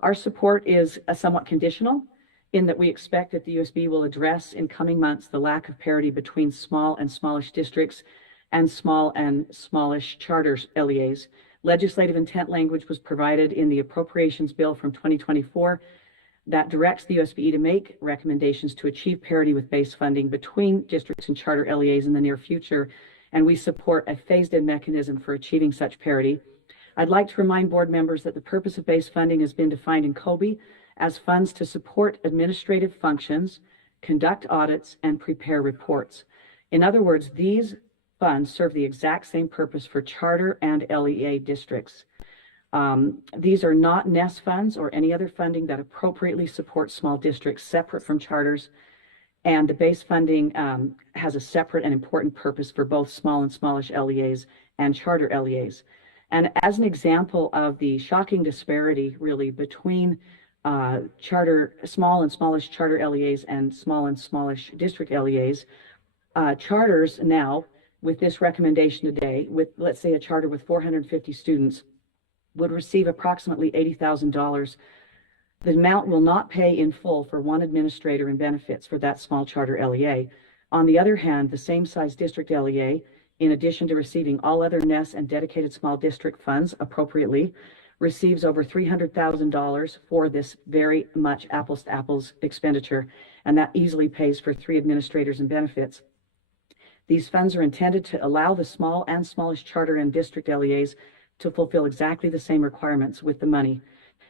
Our support is somewhat conditional in that we expect that the USB will address in coming months the lack of parity between small and smallish districts and small and smallish charters LEAs. Legislative intent language was provided in the appropriations bill from 2024 that directs the USBE to make recommendations to achieve parity with base funding between districts and charter LEAs in the near future, and we support a phased-in mechanism for achieving such parity. I'd like to remind board members that the purpose of base funding has been defined in COBE as funds to support administrative functions, conduct audits, and prepare reports. In other words, these funds serve the exact same purpose for charter and LEA districts. These are not NES funds or any other funding that appropriately supports small districts separate from charters, and the base funding has a separate and important purpose for both small and smallish LEAs and charter LEAs. And as an example of the shocking disparity really between small and smallish charter LEAs and small and smallish district LEAs, Charters now, with this recommendation today, with let's say a charter with 450 students, would receive approximately $80,000. The amount will not pay in full for one administrator and benefits for that small charter LEA. On the other hand, the same size district LEA, in addition to receiving all other NES and dedicated small district funds appropriately, receives over $300,000 for this very much apples to apples expenditure, and that easily pays for 3 administrators and benefits. These funds are intended to allow the small and smallest charter and district LEAs to fulfill exactly the same requirements with the money.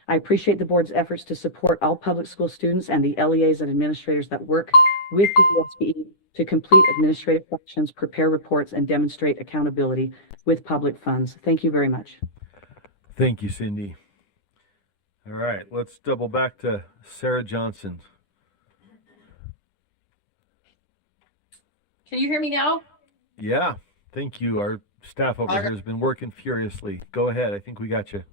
I appreciate the board's efforts to support all public school students and the LEAs and administrators that work with the USBE to complete administrative functions, prepare reports, and demonstrate accountability with public funds. Thank you very much. Thank you, Cindy. All right, let's double back to Sarah Johnson. Can you hear me now? Yeah, thank you. Our staff over here has been working furiously. Go ahead. I think we got you.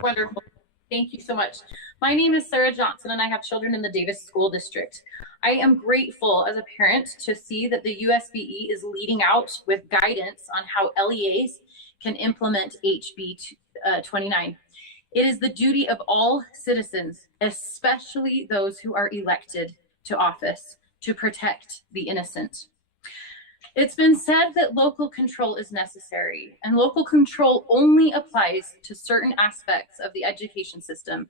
Wonderful. Thank you so much. My name is Sarah Johnson, and I have children in the Davis School District. I am grateful as a parent to see that the USBE is leading out with guidance on how LEAs can implement HB 29. It is the duty of all citizens, especially those who are elected to office, to protect the innocent. It's been said that local control is necessary, and local control only applies to certain aspects of the education system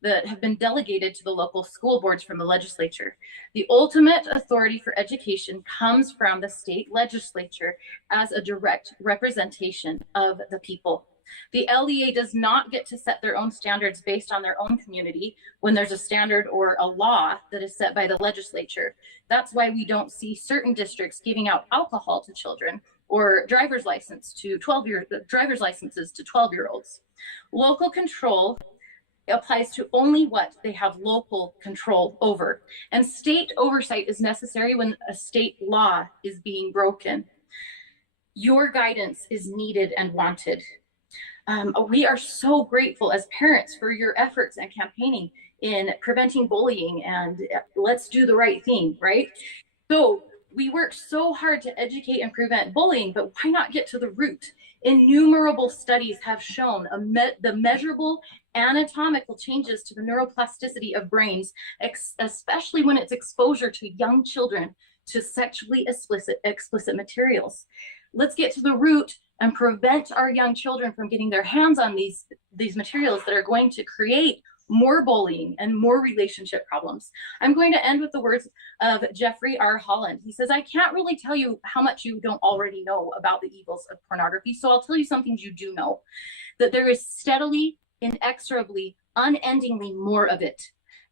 that have been delegated to the local school boards from the legislature. The ultimate authority for education comes from the state legislature as a direct representation of the people. The LEA does not get to set their own standards based on their own community when there's a standard or a law that is set by the legislature. That's why we don't see certain districts giving out alcohol to children or driver's licenses to 12-year-olds. Local control applies to only what they have local control over, and state oversight is necessary when a state law is being broken. Your guidance is needed and wanted. We are so grateful as parents for your efforts and campaigning in preventing bullying and let's do the right thing, right? So we work so hard to educate and prevent bullying, but why not get to the root? Innumerable studies have shown the measurable anatomical changes to the neuroplasticity of brains, especially when it's exposure to young children to sexually explicit materials. Let's get to the root and prevent our young children from getting their hands on these materials that are going to create more bullying and more relationship problems. I'm going to end with the words of Jeffrey R. Holland. He says, I can't really tell you how much you don't already know about the evils of pornography, so I'll tell you some things you do know. That there is steadily, inexorably, unendingly more of it.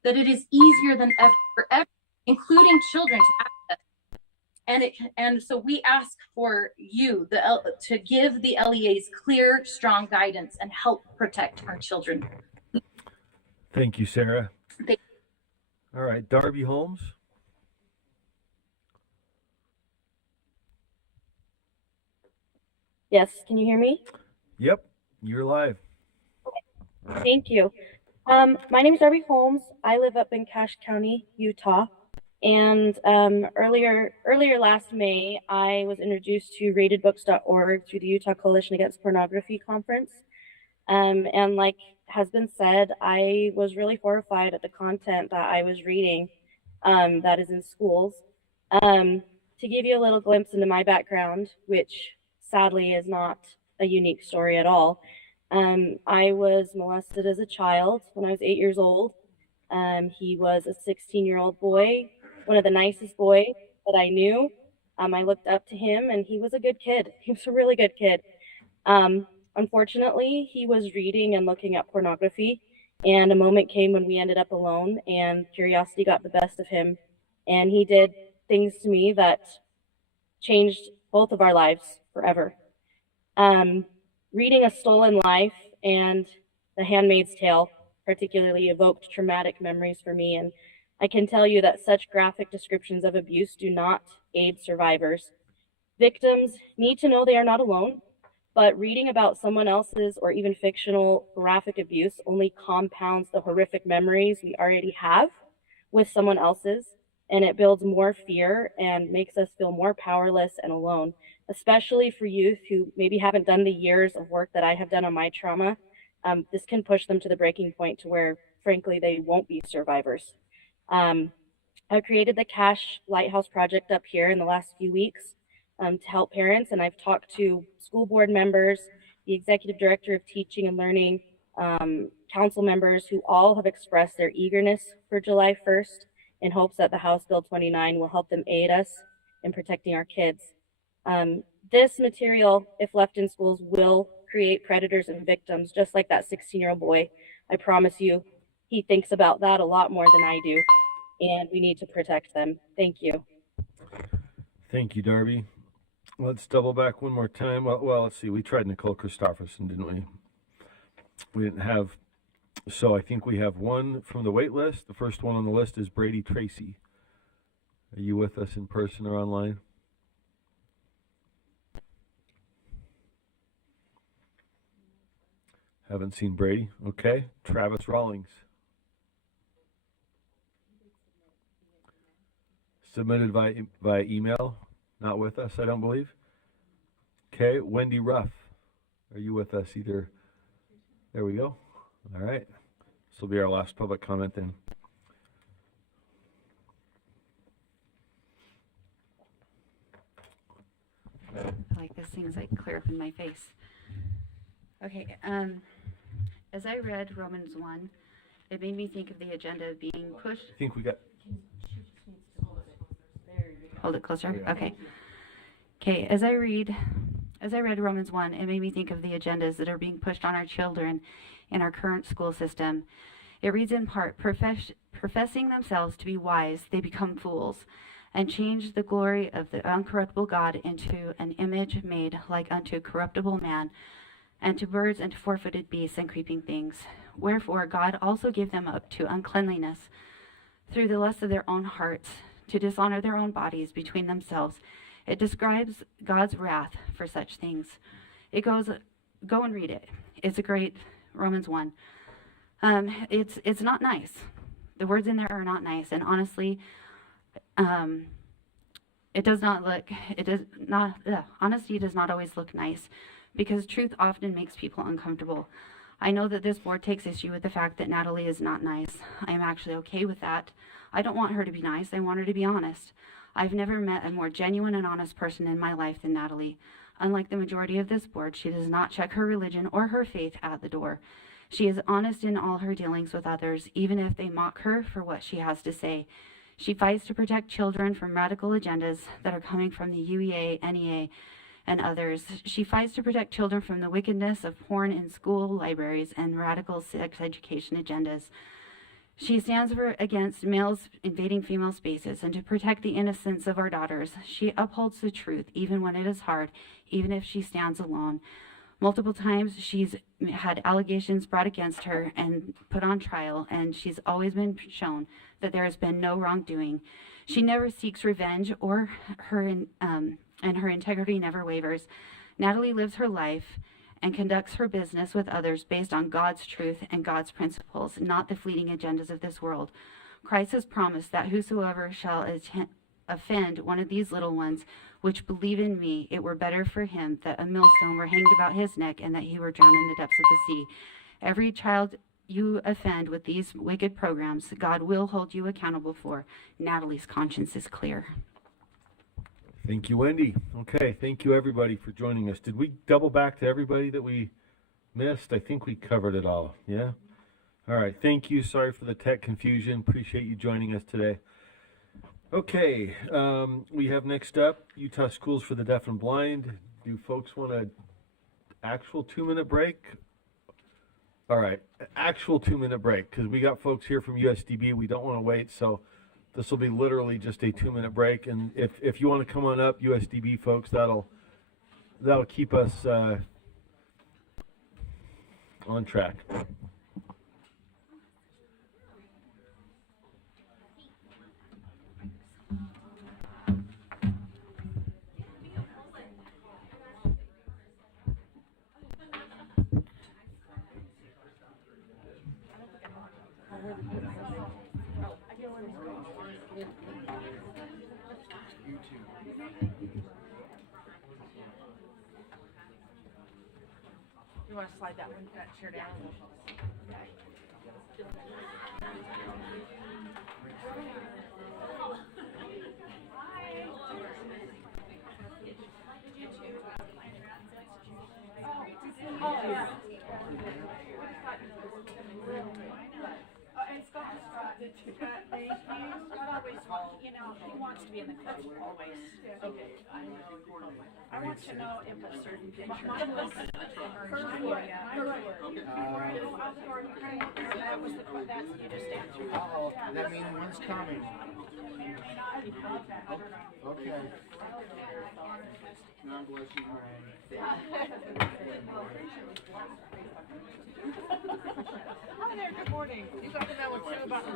That it is easier than ever for everyone, including children, to access. And so we ask for you to give the LEAs clear, strong guidance and help protect our children. Thank you, Sarah. All right, Darby Holmes. Yes, can you hear me? Yep, you're live. Okay. Thank you. My name is Darby Holmes. I live up in Cache County, Utah. And earlier last May, I was introduced to ratedbooks.org through the Utah Coalition Against Pornography conference. And like has been said, I was really horrified at the content that I was reading that is in schools. To give you a little glimpse into my background, which sadly is not a unique story at all, I was molested as a child when I was 8 years old. He was a 16-year-old boy, one of the nicest boys that I knew. I looked up to him, and he was a good kid. He was a really good kid. Unfortunately, he was reading and looking at pornography, and a moment came when we ended up alone, and curiosity got the best of him, and he did things to me that changed both of our lives forever. Reading A Stolen Life and The Handmaid's Tale particularly evoked traumatic memories for me, and I can tell you that such graphic descriptions of abuse do not aid survivors. Victims need to know they are not alone, but reading about someone else's or even fictional graphic abuse only compounds the horrific memories we already have with someone else's. and it builds more fear and makes us feel more powerless and alone, especially for youth who maybe haven't done the years of work that I have done on my trauma. This can push them to the breaking point to where, frankly, they won't be survivors. I created the Cash Lighthouse Project up here in the last few weeks to help parents, and I've talked to school board members, the executive director of teaching and learning, council members who all have expressed their eagerness for July 1st in hopes that the House Bill 29 will help them aid us in protecting our kids. This material, if left in schools, will create predators and victims, just like that 16-year-old boy. I promise you, he thinks about that a lot more than I do, and we need to protect them. Thank you. Thank you, Darby. Let's double back one more time. Well, let's see. We tried Nicole Christopherson, didn't we? We didn't have. So I think we have one from the wait list. The first one on the list is Brady Tracy. Are you with us in person or online? Haven't seen Brady. Okay. Travis Rawlings. Submitted via email. Not with us, I don't believe. Okay. Wendy Ruff. Are you with us either? There we go. All right. This will be our last public comment then. I like this thing's like clear up in my face. Okay, as I read Romans 1, it made me think of the agenda being pushed. I think we got. Hold it closer. Okay. Okay, as I read Romans 1, it made me think of the agendas that are being pushed on our children in our current school system. It reads in part, professing themselves to be wise, they become fools, and change the glory of the uncorruptible God into an image made like unto corruptible man, and to birds and to four-footed beasts and creeping things. Wherefore God also gave them up to uncleanliness through the lust of their own hearts, to dishonor their own bodies between themselves. It describes God's wrath for such things. It goes, go and read it. It's a great Romans 1. It's not nice. The words in there are not nice, and honestly, honesty does not always look nice, because truth often makes people uncomfortable. I know that this board takes issue with the fact that Natalie is not nice. I am actually okay with that. I don't want her to be nice. I want her to be honest. I've never met a more genuine and honest person in my life than Natalie. Unlike the majority of this board, she does not check her religion or her faith at the door. She is honest in all her dealings with others, even if they mock her for what she has to say. She fights to protect children from radical agendas that are coming from the UEA, NEA, and others. She fights to protect children from the wickedness of porn in school libraries and radical sex education agendas. She stands against males invading female spaces and to protect the innocence of our daughters. She upholds the truth even when it is hard, even if she stands alone. Multiple times she's had allegations brought against her and put on trial, and she's always been shown that there has been no wrongdoing. She never seeks revenge, or and her integrity never wavers. Natalie lives her life and conducts her business with others based on God's truth and God's principles, not the fleeting agendas of this world. Christ has promised that whosoever shall offend one of these little ones which believe in me, it were better for him that a millstone were hanged about his neck and that he were drowned in the depths of the sea. Every child you offend with these wicked programs, God will hold you accountable for. Natalie's conscience is clear. Thank you, Wendy. Okay, thank you everybody for joining us. Did we double back to everybody that we missed? I think we covered it all. Yeah? All right, thank you. Sorry for the tech confusion. Appreciate you joining us today. Okay, we have next up Utah Schools for the Deaf and Blind. Do folks want an actual 2-minute break? All right, actual 2-minute break, because we got folks here from USDB. We don't want to wait, so this will be literally just a 2-minute break. And if you want to come on up, USDB folks, that'll keep us on track. want to slide that one, that chair down? And Scott did too. Thank you. Scott always, you know, he wants to be in the club always. Okay. I want to know if a certain picture. Mine was. Mine was. Out the door, that was the, that's, you just answered. Uh-oh, that means one's coming. Okay. God bless you, Hi there, good morning. You got to know what's true about the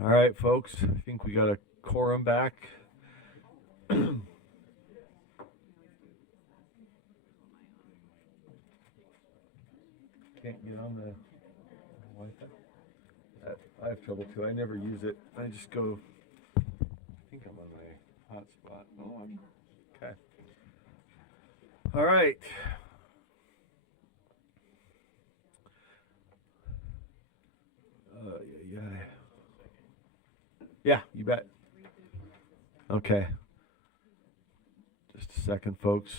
All right, folks. I think we got a quorum back. Can't get on the Wi-Fi. I have trouble too. I never use it. I just go. I think I'm on my hotspot. Oh, I'm okay. All right. Yeah. Yeah, you bet. Okay. Just a second, folks.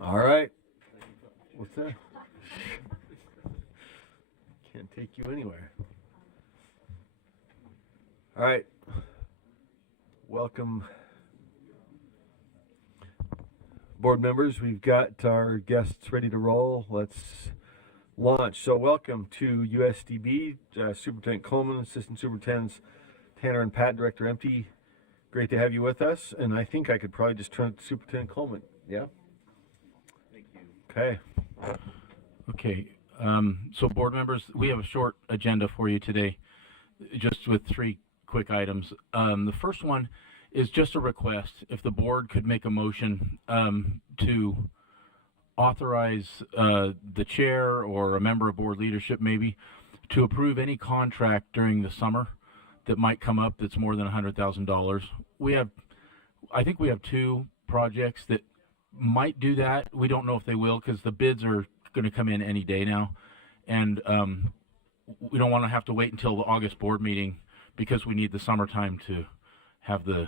All right. What's that? Can't take you anywhere. All right. Welcome, board members. We've got our guests ready to roll. Let's launch. So welcome to USDB, Superintendent Coleman, Assistant Superintendents Tanner and Pat, Director Empty. Great to have you with us. And I think I could probably just turn it to Superintendent Coleman. Yeah? Thank you. Okay. Okay. So board members, we have a short agenda for you today, just with 3 quick items. The first one is just a request. If the board could make a motion to authorize the chair or a member of board leadership maybe to approve any contract during the summer that might come up that's more than $100,000. I think we have 2 projects that might do that. We don't know if they will because the bids are going to come in any day now, and we don't want to have to wait until the August board meeting because we need the summertime to have the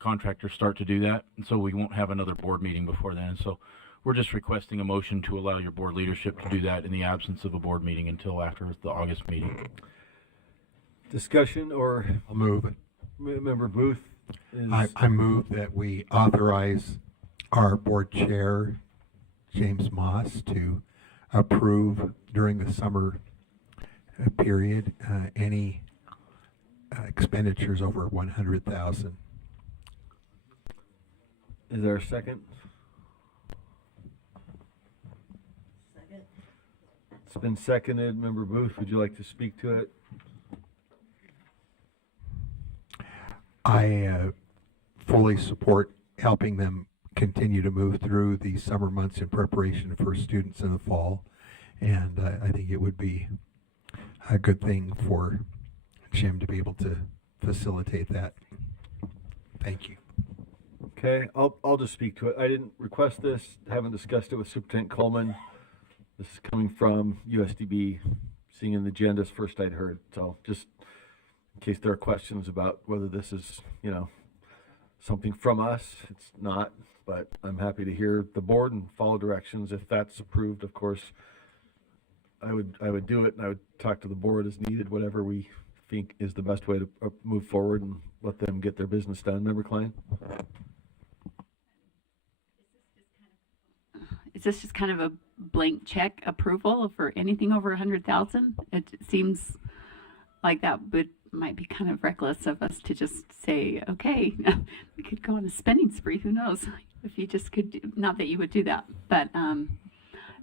contractor start to do that, and so we won't have another board meeting before then. So we're just requesting a motion to allow your board leadership to do that in the absence of a board meeting until after the August meeting. Discussion or? I'll move it. Member Booth is. I move that we authorize our board chair, James Moss, to approve during the summer period any expenditures over $100,000. Is there a second? Second. It's been seconded. Member Booth, would you like to speak to it? I fully support helping them continue to move through the summer months in preparation for students in the fall, and I think it would be a good thing for Jim to be able to facilitate that. Thank you. Okay, I'll just speak to it. I didn't request this, haven't discussed it with Superintendent Coleman. This is coming from USDB, seeing in the agendas first I'd heard. So just in case there are questions about whether this is, something from us, it's not, but I'm happy to hear the board and follow directions. If that's approved, of course, I would do it, and I would talk to the board as needed, whatever we think is the best way to move forward and let them get their business done. Member Klein? Is this just kind of a blank check approval for anything over 100,000? It seems like that might be kind of reckless of us to just say, okay, we could go on a spending spree. Who knows? If you just could, not that you would do that, but I'm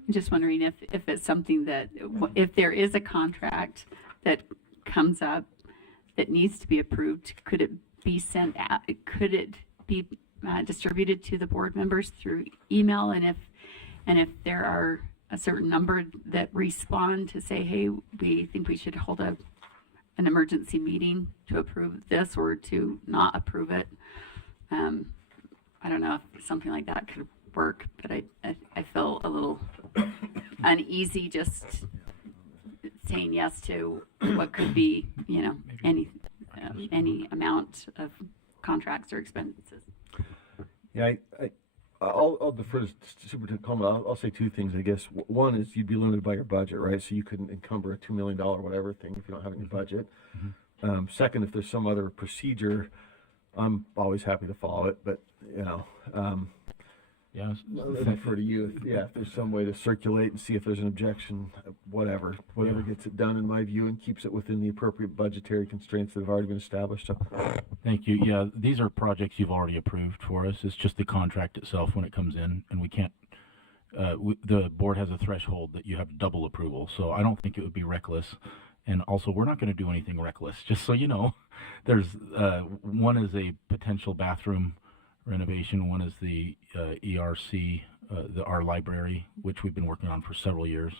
just wondering if it's something that, if there is a contract that comes up that needs to be approved, could it be sent out? Could it be distributed to the board members through email? And if there are a certain number that respond to say, hey, we think we should hold an emergency meeting to approve this or to not approve it. I don't know if something like that could work, but I feel a little uneasy just saying yes to what could be, any amount of contracts or expenses. Yeah, I'll defer to Superintendent Coleman. I'll say 2 things, I guess. One is you'd be limited by your budget, right? So you couldn't encumber a $2 million whatever thing if you don't have any budget. Mm-hmm. Second, if there's some other procedure, I'm always happy to follow it, but Yeah, I'll defer to you. If there's some way to circulate and see if there's an objection, whatever gets it done in my view and keeps it within the appropriate budgetary constraints that have already been established. So. Thank you. Yeah, these are projects you've already approved for us. It's just the contract itself when it comes in, and we can't. The board has a threshold that you have double approval, so I don't think it would be reckless. And also, we're not going to do anything reckless. Just so you know, there's one is a potential bathroom renovation. One is the ERC, our library, which we've been working on for several years.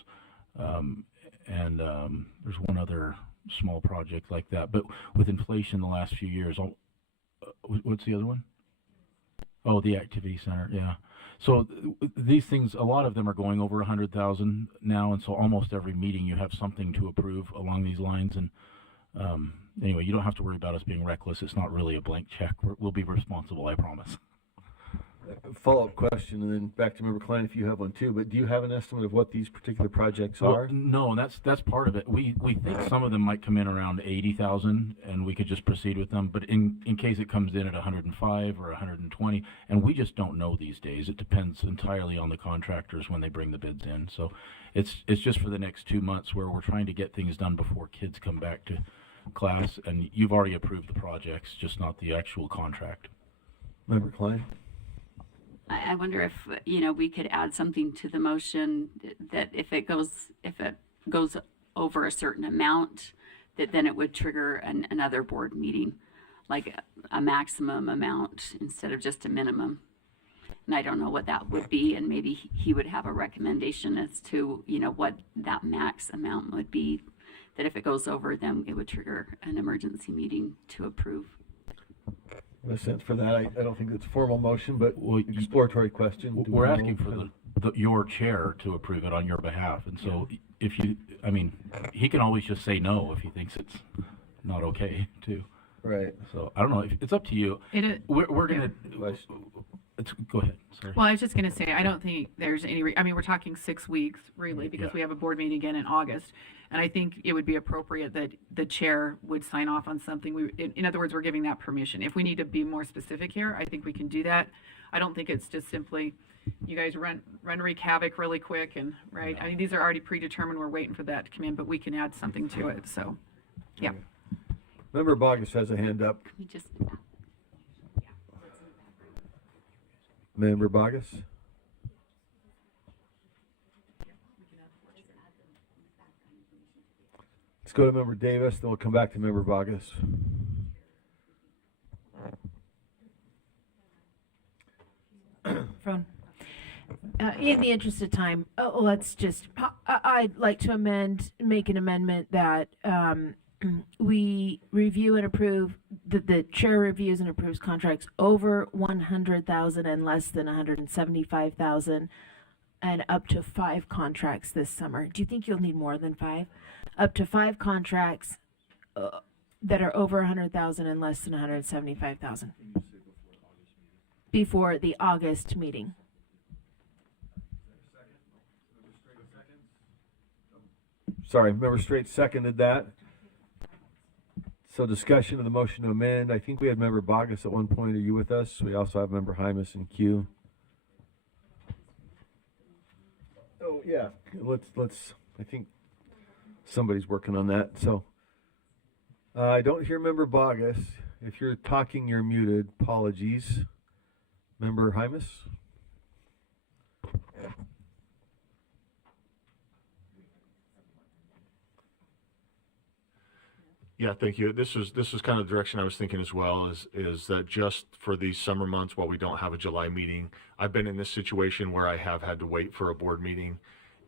And there's one other small project like that. But with inflation the last few years, what's the other one? Oh, the activity center, yeah. So these things, a lot of them are going over 100,000 now, and so almost every meeting you have something to approve along these lines. And anyway, you don't have to worry about us being reckless. It's not really a blank check. We'll be responsible, I promise. follow-up question, and then back to Member Klein if you have one too, but do you have an estimate of what these particular projects are? No, and that's part of it. We think some of them might come in around 80,000, and we could just proceed with them. But in case it comes in at 105 or 120, and we just don't know these days. It depends entirely on the contractors when they bring the bids in. So it's just for the next 2 months where we're trying to get things done before kids come back to class. And you've already approved the projects, just not the actual contract. Member Klein? I wonder if, we could add something to the motion that if it goes over a certain amount, that then it would trigger another board meeting, like a maximum amount instead of just a minimum. And I don't know what that would be, and maybe he would have a recommendation as to, what that max amount would be, that if it goes over, then it would trigger an emergency meeting to approve. In a sense for that, I don't think it's a formal motion, but exploratory question. We're asking for your chair to approve it on your behalf, and so if you, he can always just say no if he thinks it's not okay too. Right. So I don't know. It's up to you. We're gonna. Go ahead. Sorry. Well, I was just going to say, I don't think there's any, we're talking 6 weeks really, because we have a board meeting again in August. And I think it would be appropriate that the chair would sign off on something. In other words, we're giving that permission. If we need to be more specific here, I think we can do that. I don't think it's just simply, you guys wreak havoc really quick and, right? I mean, these are already predetermined. We're waiting for that to come in, but we can add something to it. So, yeah. Member Bogus has a hand up. Can we just... Member Bogus? Let's go to Member Davis, then we'll come back to Member Bogus. In the interest of time, let's just, I'd like to make an amendment that we review and approve, the chair reviews and approves contracts over 100,000 and less than 175,000, and up to 5 contracts this summer. Do you think you'll need more than 5? Up to 5 contracts that are over 100,000 and less than 175,000 before the August meeting. Sorry, Member Straight seconded that. So discussion of the motion to amend. I think we had Member Bogus at one point. Are you with us? We also have Member Hymas and Q. Oh yeah, let's. I think somebody's working on that. So I don't hear Member Bogus. If you're talking, you're muted. Apologies. Member Hymas. Yeah, thank you. This is kind of the direction I was thinking as well, is that just for these summer months while we don't have a July meeting, I've been in this situation where I have had to wait for a board meeting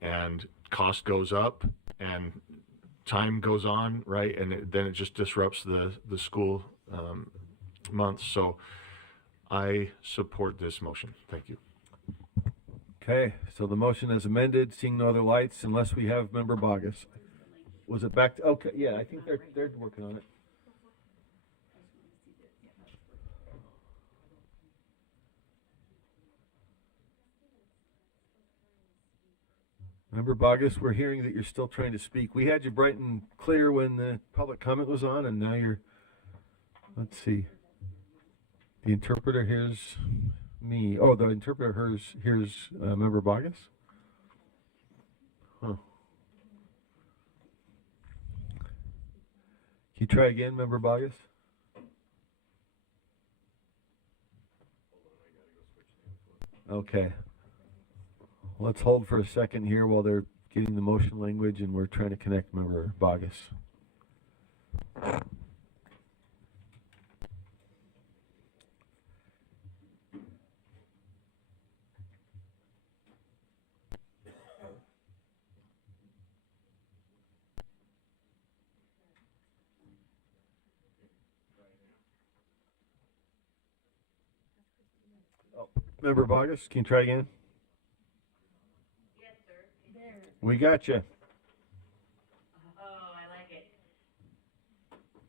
and cost goes up and time goes on, right? And then it just disrupts the school months. So I support this motion. Thank you. Okay, so the motion is amended, seeing no other lights, unless we have Member Bogus. Was it back to, okay, yeah, I think they're working on it. Member Bogus, we're hearing that you're still trying to speak. We had you bright and clear when the public comment was on, and now you're, let's see. The interpreter hears me. Oh, the interpreter hears Member Bogus? Huh. Can you try again, Member Bogus? Okay. Let's hold for a second here while they're getting the motion language and we're trying to connect Member Bogus. Member Bogus, can you try again? Yes, sir. There. We got you. Oh, I like it.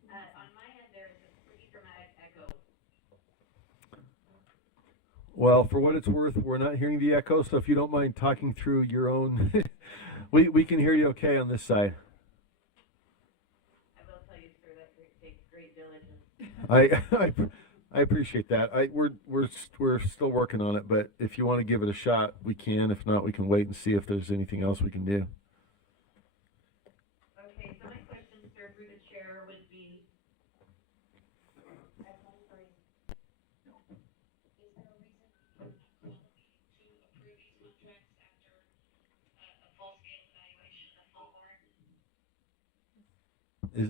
On my end, there is a pretty dramatic echo. Well, for what it's worth, we're not hearing the echo, so if you don't mind talking through your own, we can hear you okay on this side. I will tell you, sir, that takes great diligence. I appreciate that. We're still working on it, but if you want to give it a shot, we can. If not, we can wait and see if there's anything else we can do. Okay, so my question, sir, through the chair would be.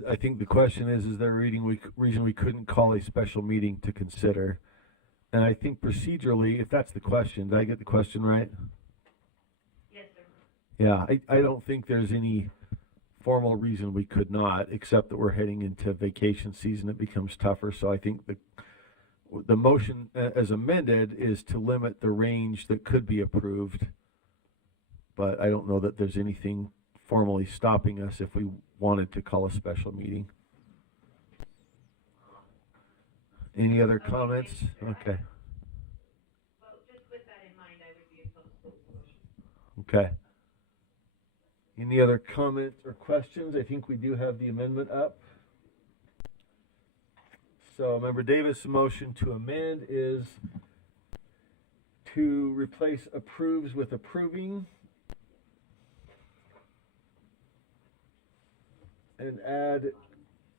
I think the question is there a reason we couldn't call a special meeting to consider? And I think procedurally, if that's the question, did I get the question right? Yes, sir. Yeah, I don't think there's any formal reason we could not, except that we're heading into vacation season. It becomes tougher. So I think the motion as amended is to limit the range that could be approved. But I don't know that there's anything formally stopping us if we wanted to call a special meeting. Any other comments? Okay. Well, just with that in mind, I would be opposed to the motion. Okay. Any other comments or questions? I think we do have the amendment up. So Member Davis' motion to amend is to replace approves with approving and add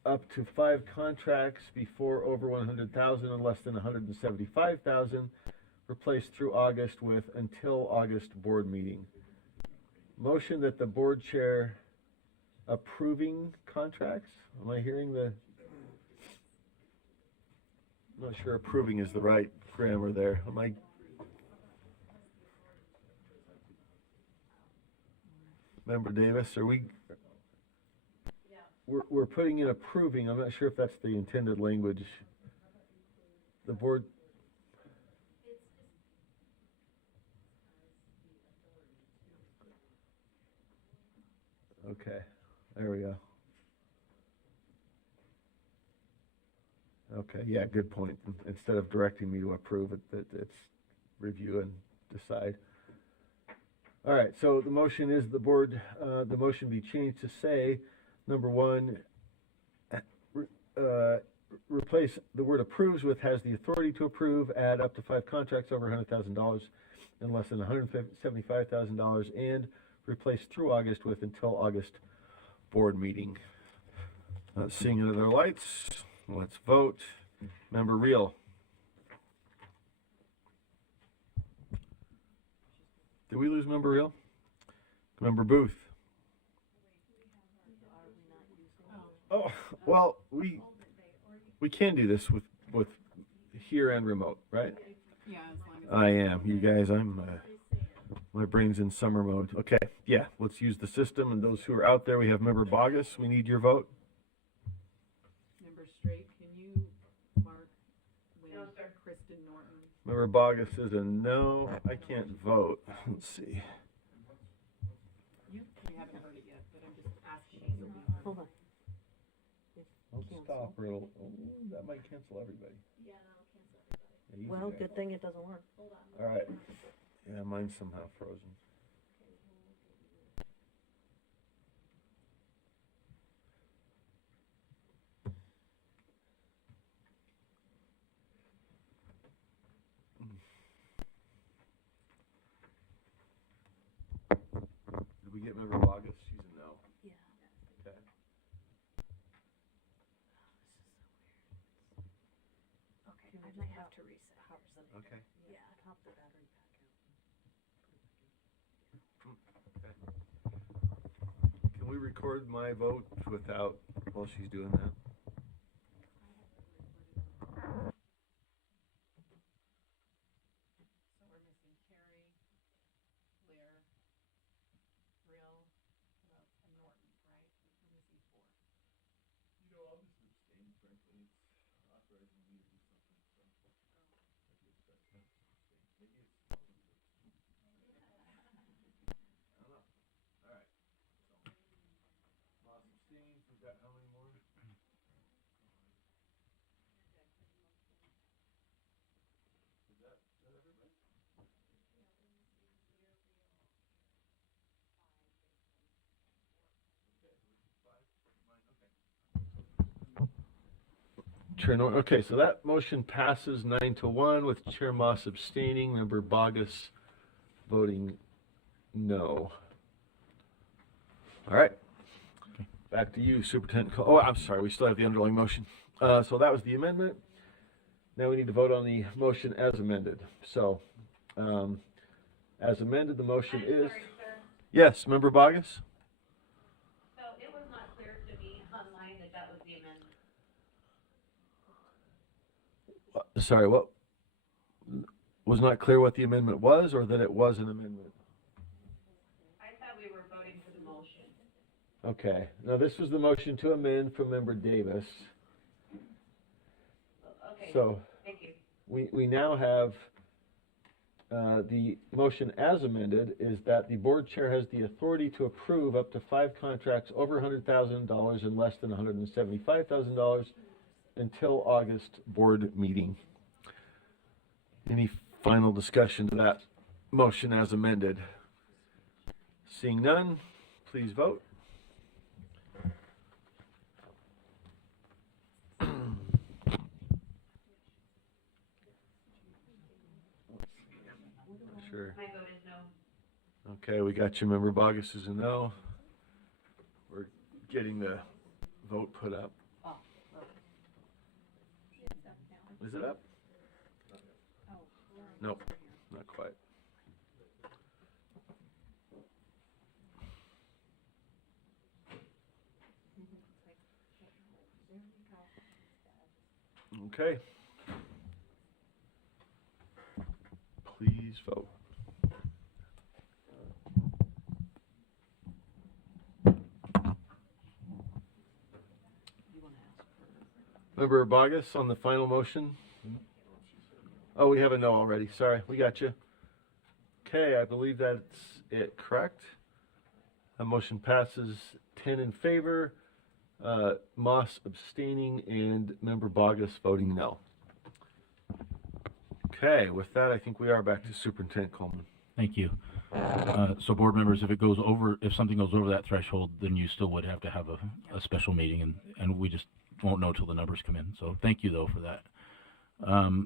up to 5 contracts before over 100,000 and less than 175,000, replaced through August with until August board meeting. Motion that the board chair approving contracts. Am I hearing the? I'm not sure approving is the right grammar there. Am I? Member Davis, are we? We're putting in approving. I'm not sure if that's the intended language. The board. Okay, there we go. Okay, yeah, good point. Instead of directing me to approve it, it's review and decide. All right, so the motion is the motion be changed to say, number 1, replace the word approves with has the authority to approve, add up to 5 contracts over $100,000 and less than $175,000, and replace through August with until August board meeting. Not seeing any other lights. Let's vote. Member Reel. Did we lose Member Reel? Member Booth. Oh, well, we can do this with here and remote, right? Yeah, as long as I am. You guys, my brain's in summer mode. Okay, yeah, let's use the system. And those who are out there, we have Member Bogus. We need your vote. Member Straight, can you mark when Kristen Norton? Member Bogus is a no. I can't vote. Let's see. You haven't heard it yet, but I'm just asking. Hold on. Don't stop or it'll, that might cancel everybody. Yeah, that'll cancel everybody. Yeah, Well, guys. good thing it doesn't work. Hold on. All right. Yeah, mine's somehow frozen. Did we get Member Bogus? She's a no. Yeah. Okay. Okay, I might have to reset. Okay. Yeah, pop the battery back Okay. Can we record my vote without, while she's doing that? So we're missing Carrie, Blair, Brill, and Norton, right? We're missing 4. You know, I'll just abstain, frankly. It's authorizing me to do something, so. Maybe it's best not to abstain. Maybe it's. I don't know. All right. So, lost abstains. We've got how many more? Chair Norton. Okay, so that motion passes 9-1 with Chair Moss abstaining, Member Bogus voting no. All right. Back to you, Superintendent. Oh, I'm sorry. We still have the underlying motion. So that was the amendment. Now we need to vote on the motion as amended. So, as amended, the motion is. Yes, Member Bogus. So it was not clear to me online that that was the amendment. Sorry, what was not clear what the amendment was, or that it was an amendment? I thought we were voting for the motion. Okay. Now this was the motion to amend from Member Davis. Okay. So Thank you. we now have the motion as amended is that the board chair has the authority to approve up to 5 contracts over $100,000 and less than $175,000 until August board meeting. Any final discussion to that motion as amended? Seeing none, please vote. Sure. My vote is no. Okay, we got you. Member Bogus is a no. We're getting the vote put up. Is it up? Nope, not quite. Okay. Please vote. Member Bogus on the final motion? Oh, we have a no already. Sorry, we got you. Okay, I believe that's it, correct? The motion passes 10 in favor, Moss abstaining, and Member Bogus voting no. Okay, with that, I think we are back to Superintendent Coleman. Thank you. So board members, if something goes over that threshold, then you still would have to have a special meeting, and we just won't know till the numbers come in. So thank you though for that.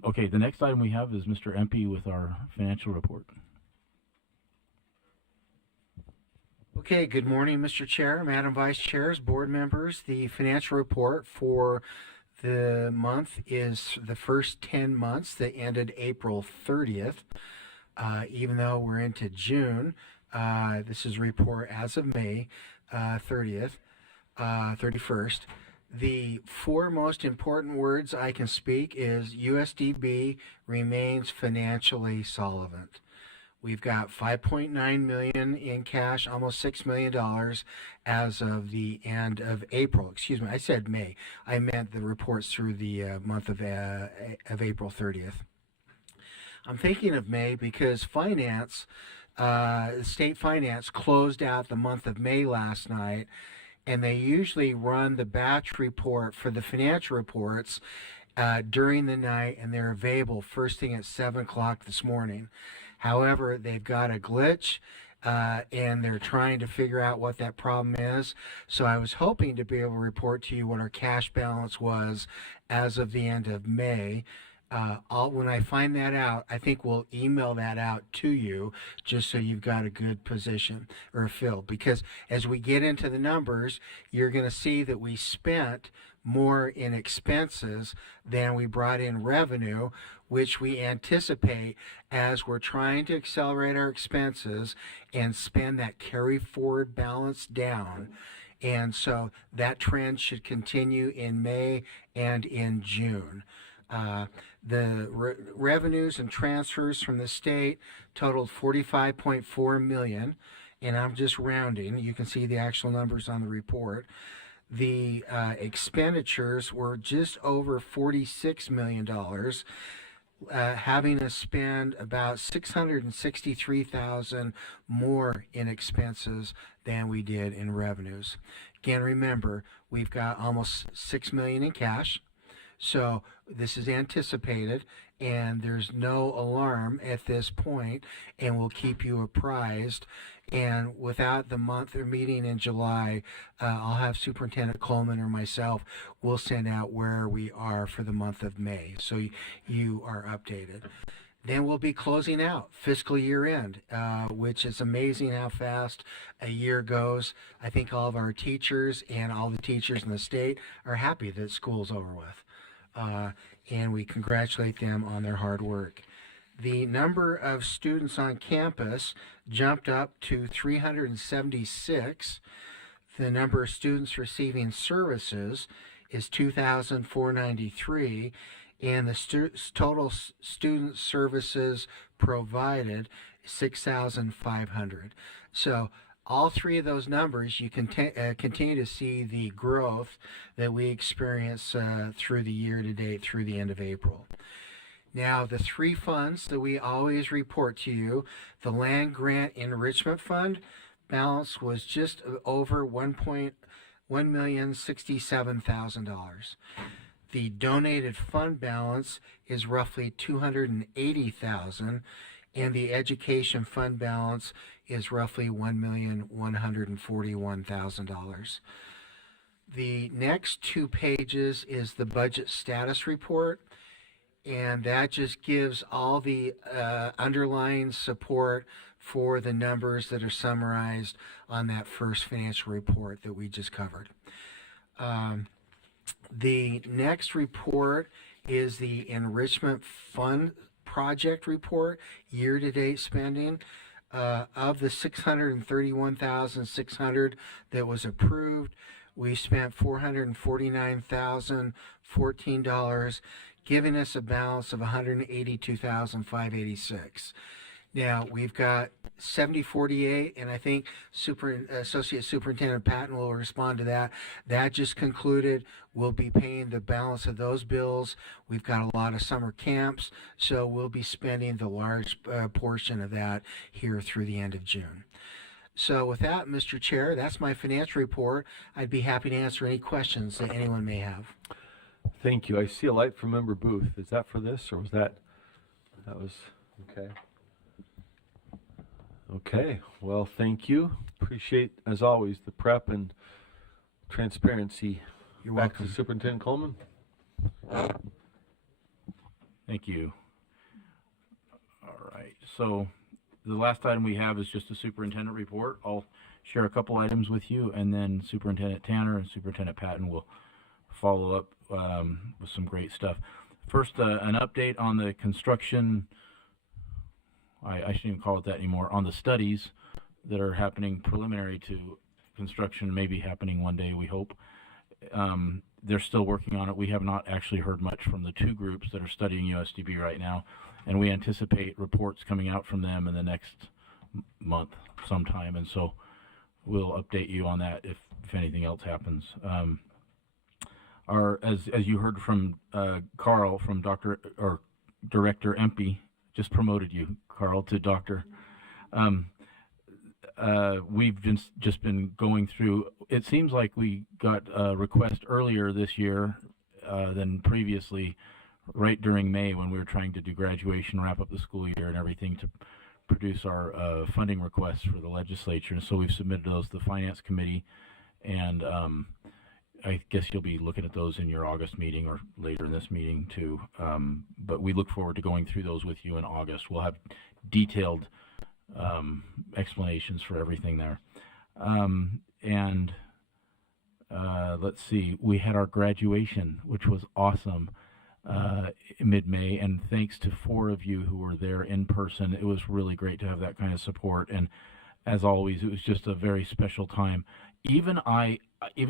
Okay, the next item we have is Mr. Empey with our financial report. Okay, good morning, Mr. Chair, Madam Vice Chairs, board members. The financial report for the month is the first 10 months that ended April 30th. Even though we're into June, this is a report as of May 31st. The 4 most important words I can speak is USDB remains financially solvent. We've got $5.9 million in cash, almost $6 million as of the end of April. Excuse me, I said May. I meant the reports through the month of April 30th. I'm thinking of May because state finance closed out the month of May last night, and they usually run the batch report for the financial reports during the night, and they're available first thing at 7 o'clock this morning. However, they've got a glitch, and they're trying to figure out what that problem is. So I was hoping to be able to report to you what our cash balance was as of the end of May. When I find that out, I think we'll email that out to you just so you've got a good position or fill. Because as we get into the numbers, you're going to see that we spent more in expenses than we brought in revenue, which we anticipate as we're trying to accelerate our expenses and spend that carry forward balance down. And so that trend should continue in May and in June. The revenues and transfers from the state totaled $45.4 million, and I'm just rounding. You can see the actual numbers on the report. The expenditures were just over $46 million, having us spend about $663,000 more in expenses than we did in revenues. Again, remember, we've got almost $6 million in cash. So this is anticipated, and there's no alarm at this point, and we'll keep you apprised. And without the month or meeting in July, I'll have Superintendent Coleman or myself will send out where we are for the month of May, so you are updated. Then we'll be closing out fiscal year end, which is amazing how fast a year goes. I think all of our teachers and all the teachers in the state are happy that school's over with. And we congratulate them on their hard work. The number of students on campus jumped up to 376. The number of students receiving services is 2,493, and the total student services provided 6,500. So all three of those numbers, you can continue to see the growth that we experience through the year to date, through the end of April. Now, the three funds that we always report to you, the Land Grant Enrichment Fund balance was just over $1,067,000. The donated fund balance is roughly $280,000, and the education fund balance is roughly $1,141,000. The next 2 pages is the budget status report, and that just gives all the underlying support for the numbers that are summarized on that first financial report that we just covered. The next report is the Enrichment Fund Project Report, year-to-date spending. Of the $631,600 that was approved, we spent $449,014, giving us a balance of $182,586. Now, we've got 7048, and I think Associate Superintendent Patton will respond to that. That just concluded. We'll be paying the balance of those bills. We've got a lot of summer camps, so we'll be spending the large portion of that here through the end of June. So with that, Mr. Chair, that's my financial report. I'd be happy to answer any questions that anyone may have. Thank you. I see a light from Member Booth. Is that for this, or was that was, okay. Okay, well, thank you. Appreciate, as always, the prep and transparency. You're Back welcome. to Superintendent Coleman. Thank you. All right, so the last item we have is just a superintendent report. I'll share a couple items with you, and then Superintendent Tanner and Superintendent Patton will follow up with some great stuff. First, an update on the construction. I shouldn't even call it that anymore, on the studies that are happening preliminary to construction, maybe happening one day, we hope. They're still working on it. We have not actually heard much from the 2 groups that are studying USDB right now, and we anticipate reports coming out from them in the next month sometime, and so we'll update you on that if anything else happens. As you heard from Carl, from Director Empey, just promoted you, Carl, to doctor. We've just been going through, it seems like we got a request earlier this year than previously, right during May when we were trying to do graduation, wrap up the school year and everything, to produce our funding requests for the legislature. And so we've submitted those to the Finance Committee, and I guess you'll be looking at those in your August meeting or later in this meeting too. But we look forward to going through those with you in August. We'll have detailed explanations for everything there. Let's see, we had our graduation, which was awesome, mid-May, and thanks to 4 of you who were there in person. It was really great to have that kind of support, and as always, it was just a very special time. Even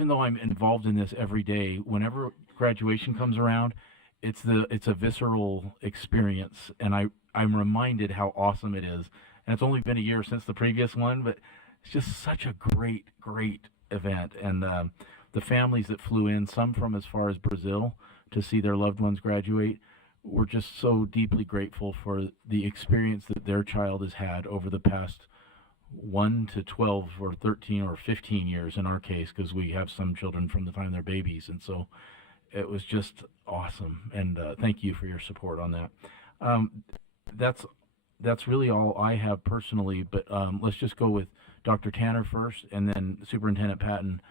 though I'm involved in this every day, whenever graduation comes around, it's a visceral experience, and I'm reminded how awesome it is. And it's only been a year since the previous one, but it's just such a great event. And the families that flew in, some from as far as Brazil, to see their loved ones graduate, we're just so deeply grateful for the experience that their child has had over the past 1 to 12 or 13 or 15 years in our case, because we have some children from the time they're babies. And so it was just awesome. And thank you for your support on that. That's really all I have personally, but let's just go with Dr. Tanner first, and then Superintendent Patton.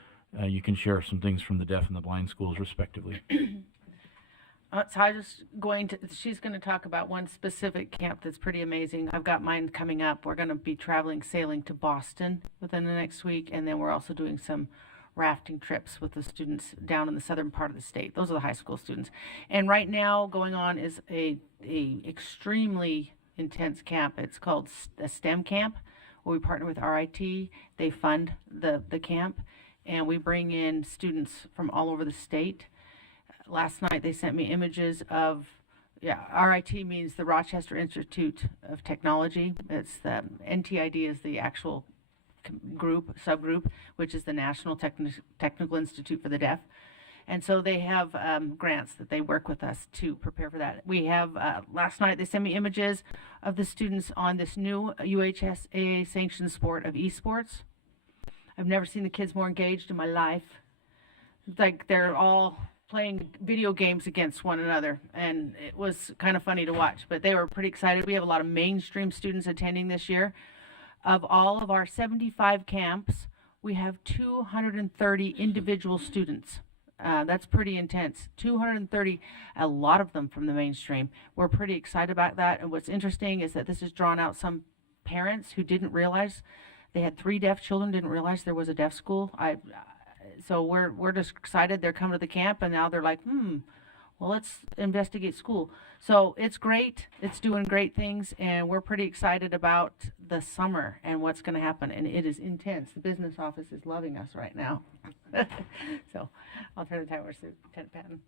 You can share some things from the deaf and the blind schools, respectively. So I just she's going to talk about one specific camp that's pretty amazing. I've got mine coming up. We're going to be sailing to Boston within the next week, and then we're also doing some rafting trips with the students down in the southern part of the state. Those are the high school students. And right now going on is a extremely intense camp. It's called a STEM camp, where we partner with RIT. They fund the camp, and we bring in students from all over the state. Last night they sent me images of, RIT means the Rochester Institute of Technology. It's the NTID is the actual subgroup, which is the National Technical Institute for the Deaf. And so they have grants that they work with us to prepare for that. We have, last night they sent me images of the students on this new UHSAA sanctioned sport of esports. I've never seen the kids more engaged in my life. It's like they're all playing video games against one another, and it was kind of funny to watch, but they were pretty excited. We have a lot of mainstream students attending this year. Of all of our 75 camps, we have 230 individual students. That's pretty intense. 230, a lot of them from the mainstream. We're pretty excited about that, and what's interesting is that this has drawn out some parents who didn't realize they had 3 deaf children, didn't realize there was a deaf school. So we're just excited they're coming to the camp, and now they're like, well, let's investigate school. So it's great. It's doing great things, and we're pretty excited about the summer and what's going to happen. And it is intense. The business office is loving us right now. So I'll turn the time over to Superintendent Patton.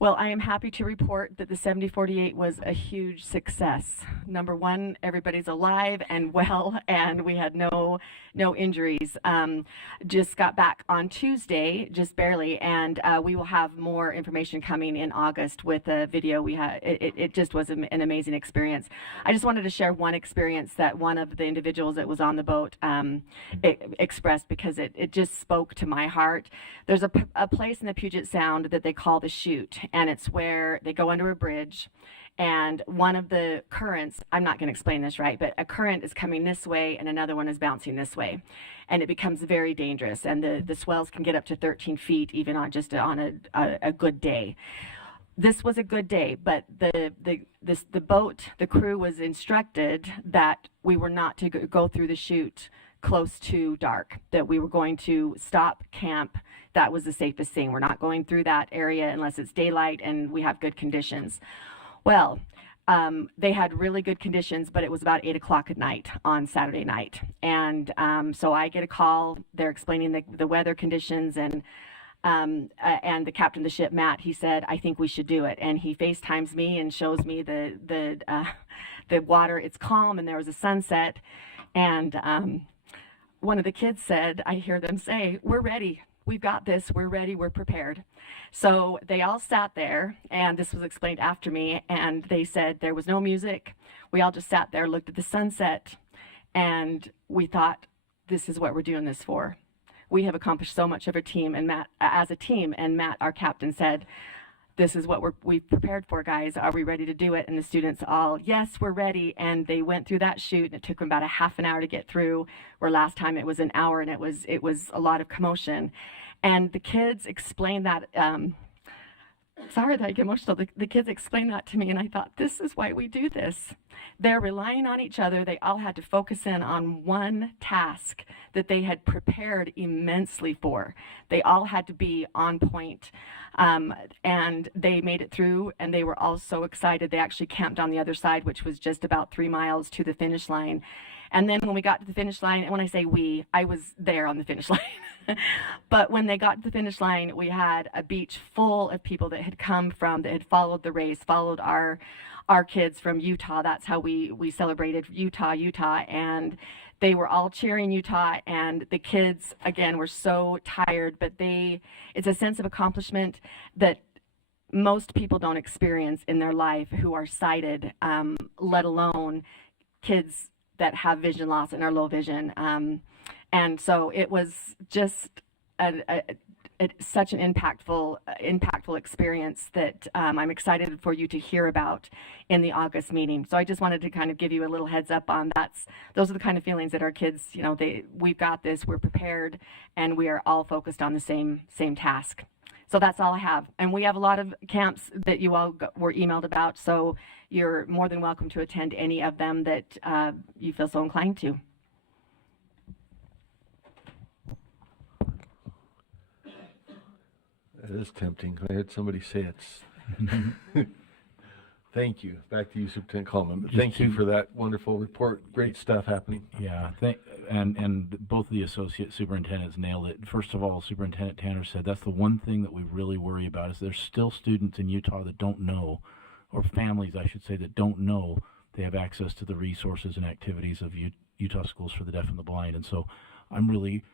Well, I am happy to report that the 7048 was a huge success. Number one, everybody's alive and well, and we had no injuries. Just got back on Tuesday, just barely, and we will have more information coming in August with a video. We had it just was an amazing experience. I just wanted to share one experience that one of the individuals that was on the boat expressed, because it just spoke to my heart. There's a place in the Puget Sound that they call the Chute, and it's where they go under a bridge, and one of the currents, I'm not going to explain this right, but a current is coming this way and another one is bouncing this way, and it becomes very dangerous, and the swells can get up to 13 feet even on a good day. This was a good day, but the boat, the crew was instructed that we were not to go through the chute close to dark, that we were going to stop camp. That was the safest thing. We're not going through that area unless it's daylight and we have good conditions. Well, they had really good conditions, but it was about 8 o'clock at night on Saturday night. And so I get a call. They're explaining the weather conditions, and the captain of the ship, Matt, he said, I think we should do it. And he FaceTimes me and shows me the water. It's calm, and there was a sunset. And one of the kids said, I hear them say, we're ready. We've got this. We're ready. We're prepared. So they all sat there, and this was explained after me, and they said there was no music. We all just sat there, looked at the sunset, and we thought, this is what we're doing this for. We have accomplished so much of a team, and Matt, as a team, and Matt, our captain, said, this is what we've prepared for, guys. Are we ready to do it? And the students all, yes, we're ready. And they went through that chute, and it took them about a half an hour to get through, where last time it was an hour, and it was a lot of commotion. And the kids explained that, sorry that I get emotional. The kids explained that to me, and I thought, this is why we do this. They're relying on each other. They all had to focus in on one task that they had prepared immensely for. They all had to be on point, and they made it through, and they were all so excited. They actually camped on the other side, which was just about 3 miles to the finish line. And then when we got to the finish line, and when I say we, I was there on the finish line. But when they got to the finish line, we had a beach full of people that had that had followed the race, followed our kids from Utah. That's how we celebrated Utah, and they were all cheering Utah, and the kids, again, were so tired, but it's a sense of accomplishment that most people don't experience in their life who are sighted, let alone kids that have vision loss and are low vision. And so it was just such an impactful experience that I'm excited for you to hear about in the August meeting. So I just wanted to kind of give you a little heads up on those are the kind of feelings that our kids, we've got this, we're prepared, and we are all focused on the same task. So that's all I have. And we have a lot of camps that you all were emailed about, so you're more than welcome to attend any of them that you feel so inclined to. It is tempting. I heard somebody say it's. Thank you. Back to you, Superintendent Coleman. But thank you for that wonderful report. Great stuff happening. Yeah, and both of the associate superintendents nailed it. First of all, Superintendent Tanner said that's the one thing that we really worry about is there's still students in Utah that don't know, or families, I should say, that don't know they have access to the resources and activities of Utah Schools for the Deaf and the Blind. And so I'm really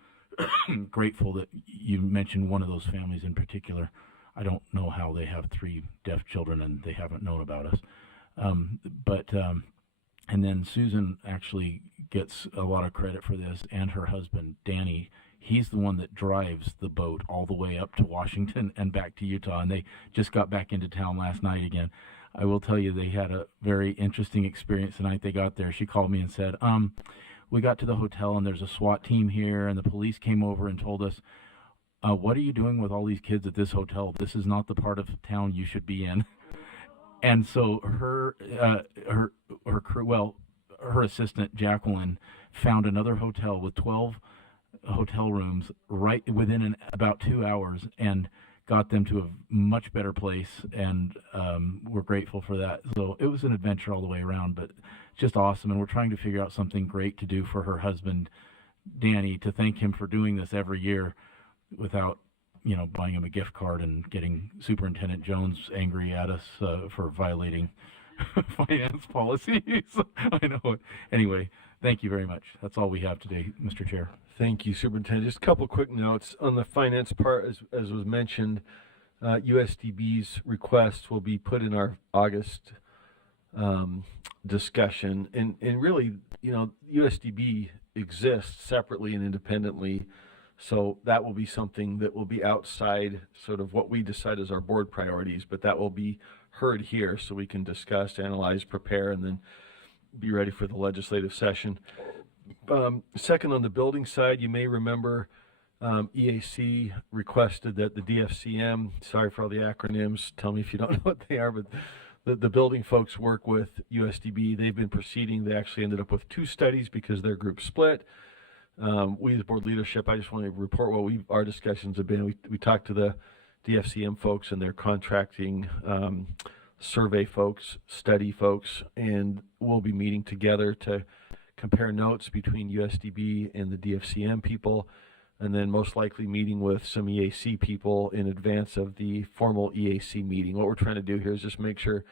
grateful that you mentioned one of those families in particular. I don't know how they have 3 deaf children and they haven't known about us. And then Susan actually gets a lot of credit for this, and her husband, Danny. He's the one that drives the boat all the way up to Washington and back to Utah, and they just got back into town last night again. I will tell you, they had a very interesting experience the night they got there. She called me and said, we got to the hotel and there's a SWAT team here, and the police came over and told us, what are you doing with all these kids at this hotel? This is not the part of town you should be in. And so her assistant, Jacqueline, found another hotel with 12 hotel rooms right within about 2 hours and got them to a much better place, and we're grateful for that. So it was an adventure all the way around, but just awesome. And we're trying to figure out something great to do for her husband, Danny, to thank him for doing this every year without, buying him a gift card and getting Superintendent Jones angry at us for violating finance policies. I know it. Anyway, thank you very much. That's all we have today, Mr. Chair. Thank you, Superintendent. Just a couple quick notes on the finance part. As was mentioned, USDB's request will be put in our August discussion. And really, USDB exists separately and independently. So that will be something that will be outside sort of what we decide as our board priorities, but that will be heard here so we can discuss, analyze, prepare, and then be ready for the legislative session. Second, on the building side, you may remember EAC requested that the DFCM, sorry for all the acronyms, tell me if you don't know what they are, but the building folks work with USDB. They've been proceeding. They actually ended up with 2 studies because their group split. We as board leadership, I just want to report what our discussions have been. We talked to the DFCM folks and their contracting survey folks, study folks, and we'll be meeting together to compare notes between USDB and the DFCM people, and then most likely meeting with some EAC people in advance of the formal EAC meeting. What we're trying to do here is just make sure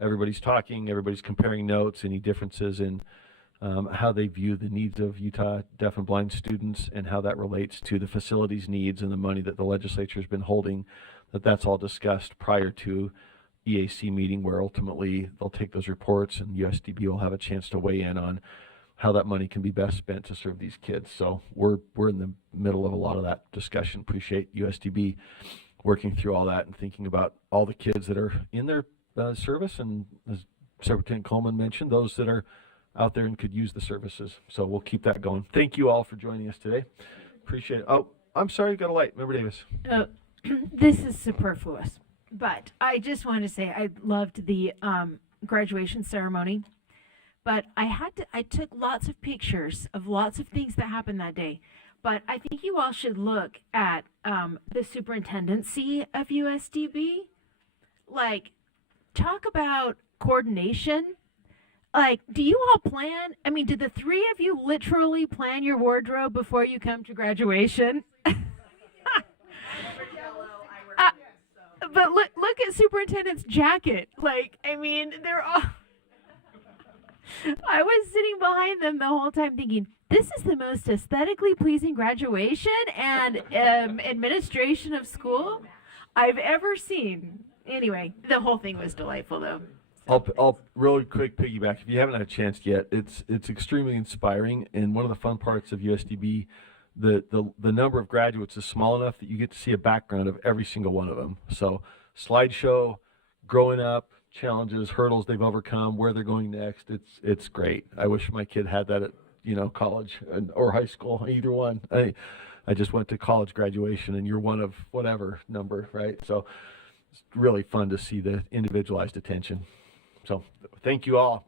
everybody's talking, everybody's comparing notes, any differences in how they view the needs of Utah deaf and blind students and how that relates to the facilities needs and the money that the legislature has been holding, that's all discussed prior to EAC meeting, where ultimately they'll take those reports and USDB will have a chance to weigh in on how that money can be best spent to serve these kids. So we're in the middle of a lot of that discussion. Appreciate USDB working through all that and thinking about all the kids that are in their service, and as Superintendent Coleman mentioned, those that are out there and could use the services. So we'll keep that going. Thank you all for joining us today. Appreciate it. Oh, I'm sorry, you got a light. Member Davis. This is superfluous, but I just wanted to say I loved the graduation ceremony, but I took lots of pictures of lots of things that happened that day. But I think you all should look at the superintendency of USDB. Like, talk about coordination. Like, do you all plan? I mean, did the 3 of you literally plan your wardrobe before you come to graduation? But look at Superintendent's jacket. Like, I mean, they're all... I was sitting behind them the whole time thinking, this is the most aesthetically pleasing graduation and administration of school I've ever seen. Anyway, the whole thing was delightful, though. I'll really quick piggyback. If you haven't had a chance yet, it's extremely inspiring, and one of the fun parts of USDB, the number of graduates is small enough that you get to see a background of every single one of them. So slideshow, growing up, challenges, hurdles they've overcome, where they're going next. It's great. I wish my kid had that at college or high school, either one. I just went to college graduation, and you're one of whatever number, right? So it's really fun to see the individualized attention. So thank you all.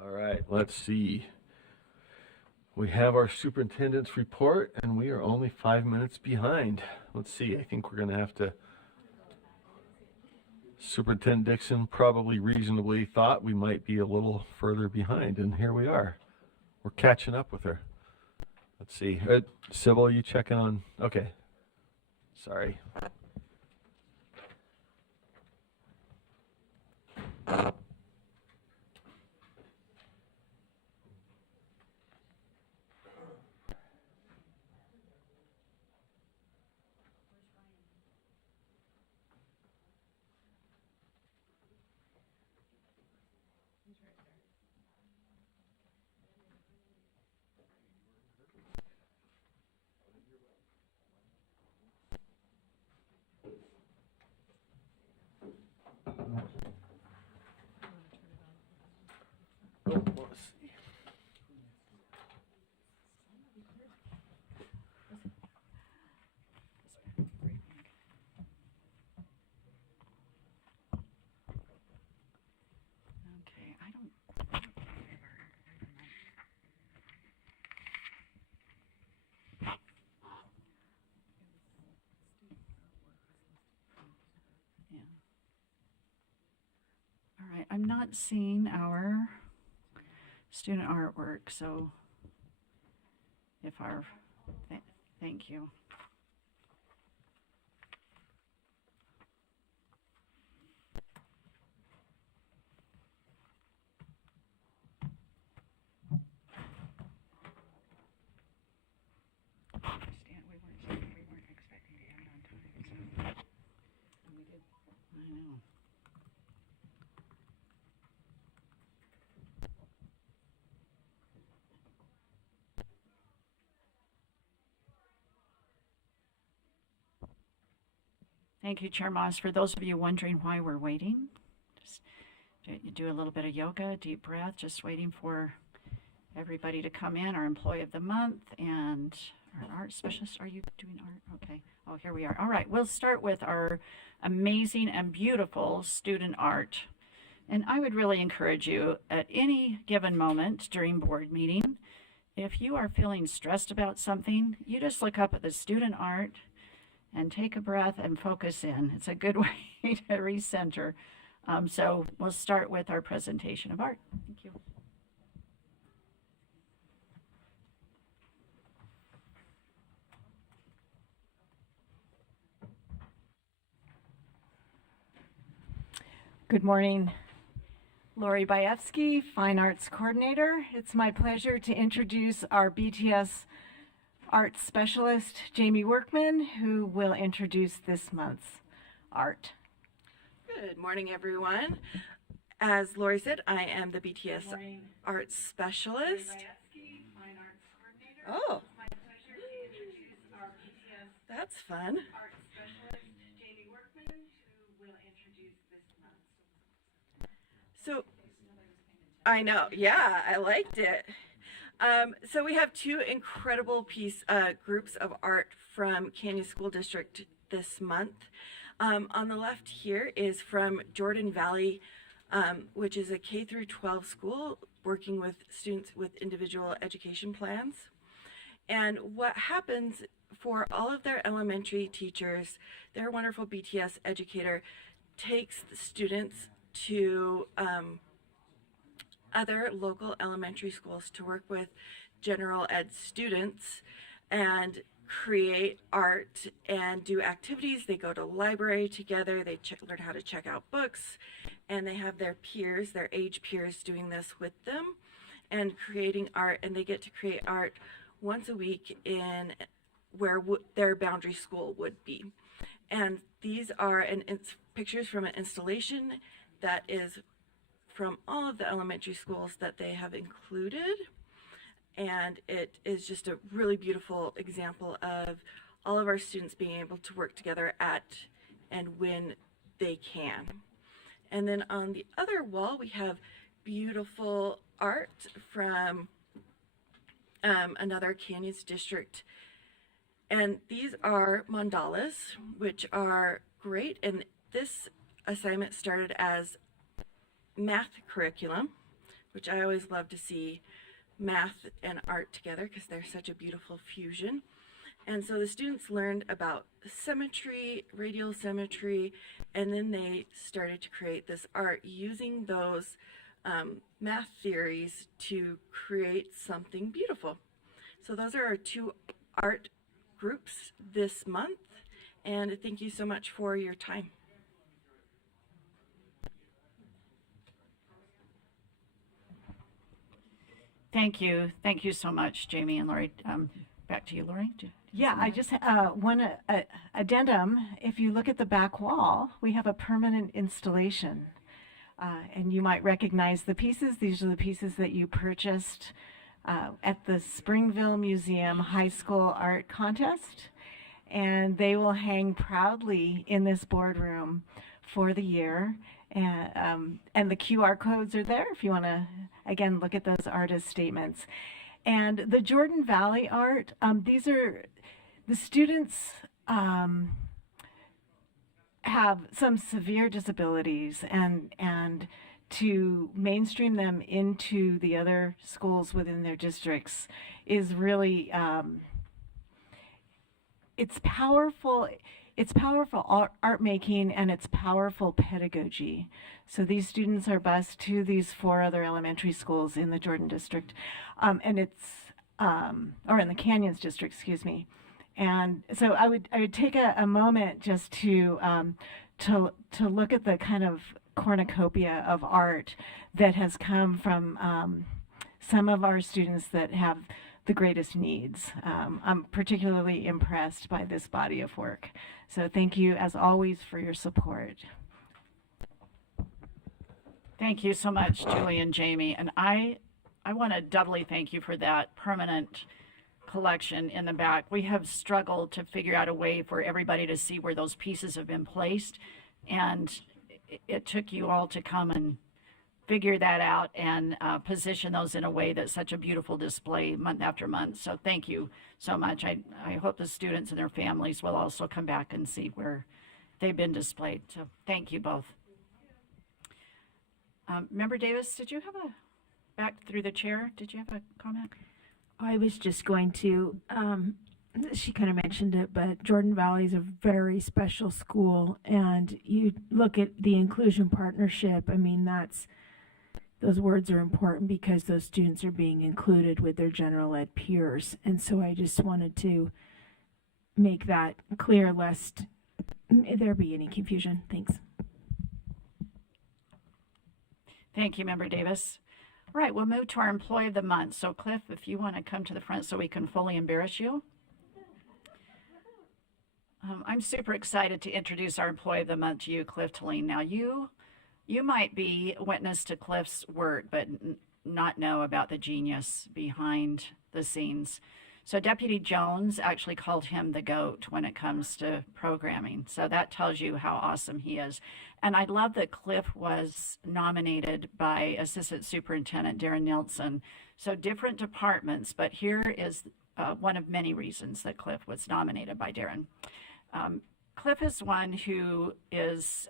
All right, let's see. We have our superintendent's report, and we are only 5 minutes behind. Let's see, I think we're going to have to... Superintendent Dixon probably reasonably thought we might be a little further behind, and here we are. We're catching up with her. Let's see. Sybil, are you checking on? Okay. Sorry. Okay, I don't. Yeah. All right, I'm not seeing our student artwork, so if our, thank you. We weren't expecting to end on time, so. And we did. I know. Thank you, Chair Moss. For those of you wondering why we're waiting, just do a little bit of yoga, deep breath, just waiting for everybody to come in, our employee of the month and our art specialist. Are you doing art? Okay. Oh, here we are. All right. We'll start with our amazing and beautiful student art. And I would really encourage you at any given moment during board meeting, if you are feeling stressed about something, you just look up at the student art and take a breath and focus in. It's a good way to recenter. So we'll start with our presentation of art. Thank you. Good morning. Lori Bajewski, Fine Arts Coordinator. It's my pleasure to introduce our BTS Art Specialist, Jamie Workman, who will introduce this month's art. Good morning, everyone. As Lori said, I am the BTS Art Specialist. Oh, that's fun. Art Specialist, Jamie Workman, who will introduce this month's. So, I know, yeah, I liked it. So we have two incredible groups of art from Canyon School District this month. On the left here is from Jordan Valley, which is a K through 12 school working with students with individual education plans. And what happens for all of their elementary teachers, their wonderful BTS educator takes the students to other local elementary schools to work with general ed students and create art and do activities. They go to library together. They learn how to check out books, and they have their peers, their age peers, doing this with them and creating art. And they get to create art once a week in where their boundary school would be. And these are pictures from an installation that is from all of the elementary schools that they have included. And it is just a really beautiful example of all of our students being able to work together at and when they can. And then on the other wall, we have beautiful art from another Canyons district. And these are mandalas, which are great. And this assignment started as math curriculum, which I always love to see math and art together because they're such a beautiful fusion. And so the students learned about symmetry, radial symmetry, and then they started to create this art using those math theories to create something beautiful. So those are our 2 art groups this month, and thank you so much for your time. Thank you. Thank you so much, Jamie and Lori. Back to you, Lori. Yeah, I just one addendum. If you look at the back wall, we have a permanent installation. And you might recognize the pieces. These are the pieces that you purchased at the Springville Museum High School Art Contest. And they will hang proudly in this boardroom for the year. And the QR codes are there if you want to, again, look at those artist statements. And the Jordan Valley art, these are the students have some severe disabilities, and to mainstream them into the other schools within their districts is really, it's powerful. It's powerful art making, and it's powerful pedagogy. So these students are bused to these 4 other elementary schools in the Jordan district, and it's or in the Canyons district, excuse me. And so I would take a moment just to look at the kind of cornucopia of art that has come from some of our students that have the greatest needs. I'm particularly impressed by this body of work. So thank you, as always, for your support. Thank you so much, Julie and Jamie. And I want to doubly thank you for that permanent collection in the back. We have struggled to figure out a way for everybody to see where those pieces have been placed. And it took you all to come and figure that out and position those in a way that's such a beautiful display month after month. So thank you so much. I hope the students and their families will also come back and see where they've been displayed. So thank you both. Member Davis, did you have back through the chair, did you have a comment? I was just going to, she kind of mentioned it, but Jordan Valley is a very special school, and you look at the inclusion partnership, I mean, those words are important because those students are being included with their general ed peers. And so I just wanted to make that clear lest there be any confusion. Thanks. Thank you, Member Davis. All right, we'll move to our Employee of the Month. So Cliff, if you want to come to the front so we can fully embarrass you. I'm super excited to introduce our Employee of the Month to you, Cliff Tallene. Now, you might be witness to Cliff's work, but not know about the genius behind the scenes. So Deputy Jones actually called him the GOAT when it comes to programming. So that tells you how awesome he is. And I love that Cliff was nominated by Assistant Superintendent Darren Nelson. So different departments, but here is one of many reasons that Cliff was nominated by Darren. Cliff is one who is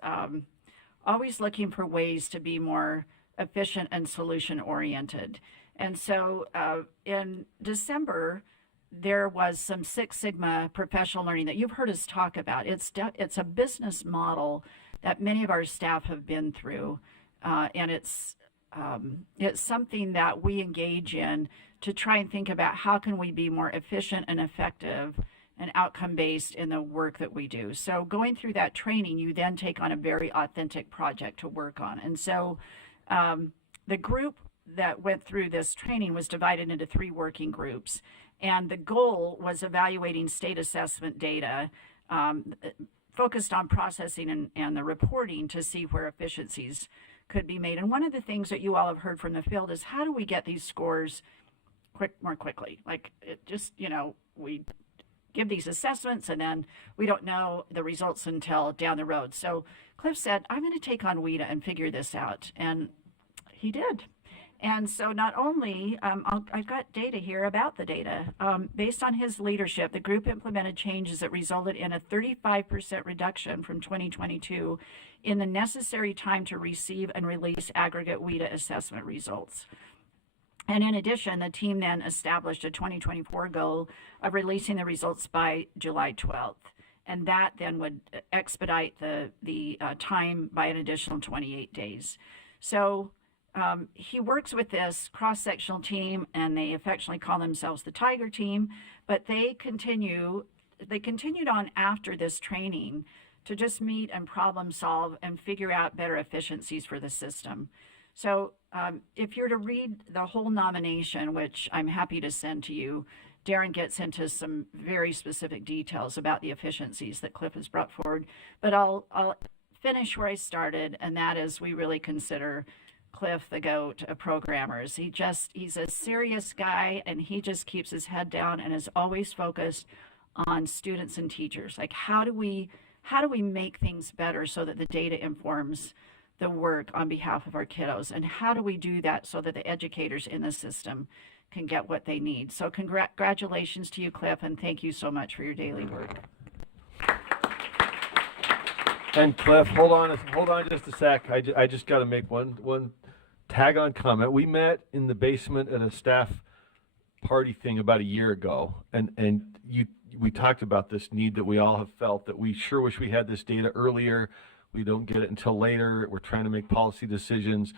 always looking for ways to be more efficient and solution-oriented. And so in December, there was some Six Sigma professional learning that you've heard us talk about. It's a business model that many of our staff have been through, and it's something that we engage in to try and think about how can we be more efficient and effective and outcome-based in the work that we do. So going through that training, you then take on a very authentic project to work on. And so the group that went through this training was divided into 3 working groups. And the goal was evaluating state assessment data, focused on processing and the reporting to see where efficiencies could be made. And one of the things that you all have heard from the field is, how do we get these scores more quickly? Like, it just, we give these assessments and then we don't know the results until down the road. So Cliff said, I'm going to take on WIDA and figure this out. And he did. And so not only, I've got data here about the data. Based on his leadership, the group implemented changes that resulted in a 35% reduction from 2022 in the necessary time to receive and release aggregate WIDA assessment results. And in addition, the team then established a 2024 goal of releasing the results by July 12th. And that then would expedite the time by an additional 28 days. So he works with this cross-sectional team, and they affectionately call themselves the Tiger Team, but they continued on after this training to just meet and problem solve and figure out better efficiencies for the system. So if you're to read the whole nomination, which I'm happy to send to you, Darren gets into some very specific details about the efficiencies that Cliff has brought forward, but I'll finish where I started, and that is, we really consider Cliff the GOAT of programmers. He's a serious guy, and he just keeps his head down and is always focused on students and teachers. Like, how do we make things better so that the data informs the work on behalf of our kiddos? And how do we do that so that the educators in the system can get what they need? So congratulations to you, Cliff, and thank you so much for your daily work. And Cliff, hold on just a sec. I just got to make one tag-on comment. We met in the basement at a staff party thing about a year ago, and we talked about this need that we all have felt, that we sure wish we had this data earlier. We don't get it until later. We're trying to make policy decisions.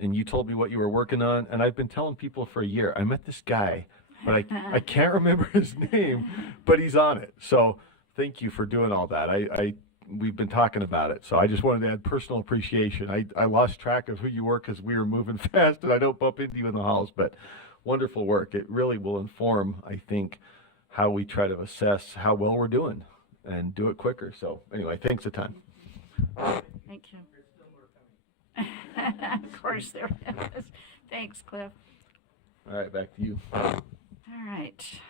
And you told me what you were working on, and I've been telling people for a year. I met this guy, but I can't remember his name, but he's on it. So thank you for doing all that. We've been talking about it, so I just wanted to add personal appreciation. I lost track of who you were because we were moving fast, and I don't bump into you in the halls, but wonderful work. It really will inform, I think, how we try to assess how well we're doing and do it quicker. So anyway, thanks a ton. Thank you. Of course there is. Thanks, Cliff. All right, back to you. All right.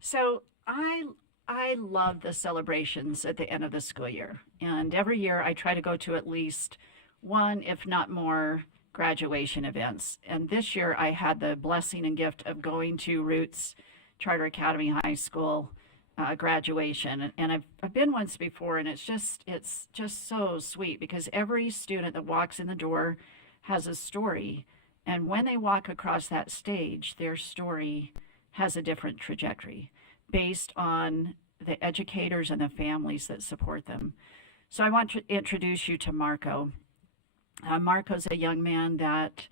So I love the celebrations at the end of the school year. And every year I try to go to at least one, if not more, graduation events. And this year I had the blessing and gift of going to Roots Charter Academy High School graduation. And I've been once before, and it's just so sweet, because every student that walks in the door has a story. And when they walk across that stage, their story has a different trajectory based on the educators and the families that support them. So I want to introduce you to Marco. Marco's a young man that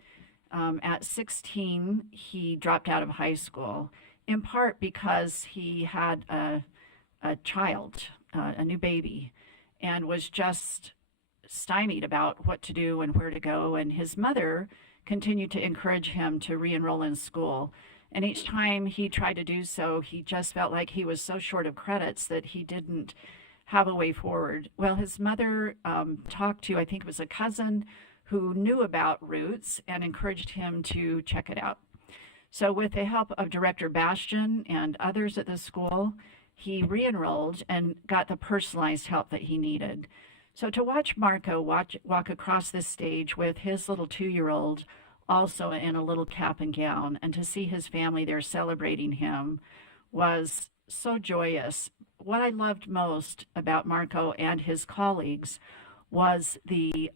at 16, he dropped out of high school, in part because he had a child, a new baby, and was just stymied about what to do and where to go. And his mother continued to encourage him to re-enroll in school. And each time he tried to do so, he just felt like he was so short of credits that he didn't have a way forward. Well, his mother talked to, I think it was a cousin who knew about Roots, and encouraged him to check it out. So with the help of Director Bastian and others at the school, he re-enrolled and got the personalized help that he needed. So to watch Marco walk across this stage with his little 2-year-old also in a little cap and gown, and to see his family there celebrating him, was so joyous. What I loved most about Marco and his colleagues was the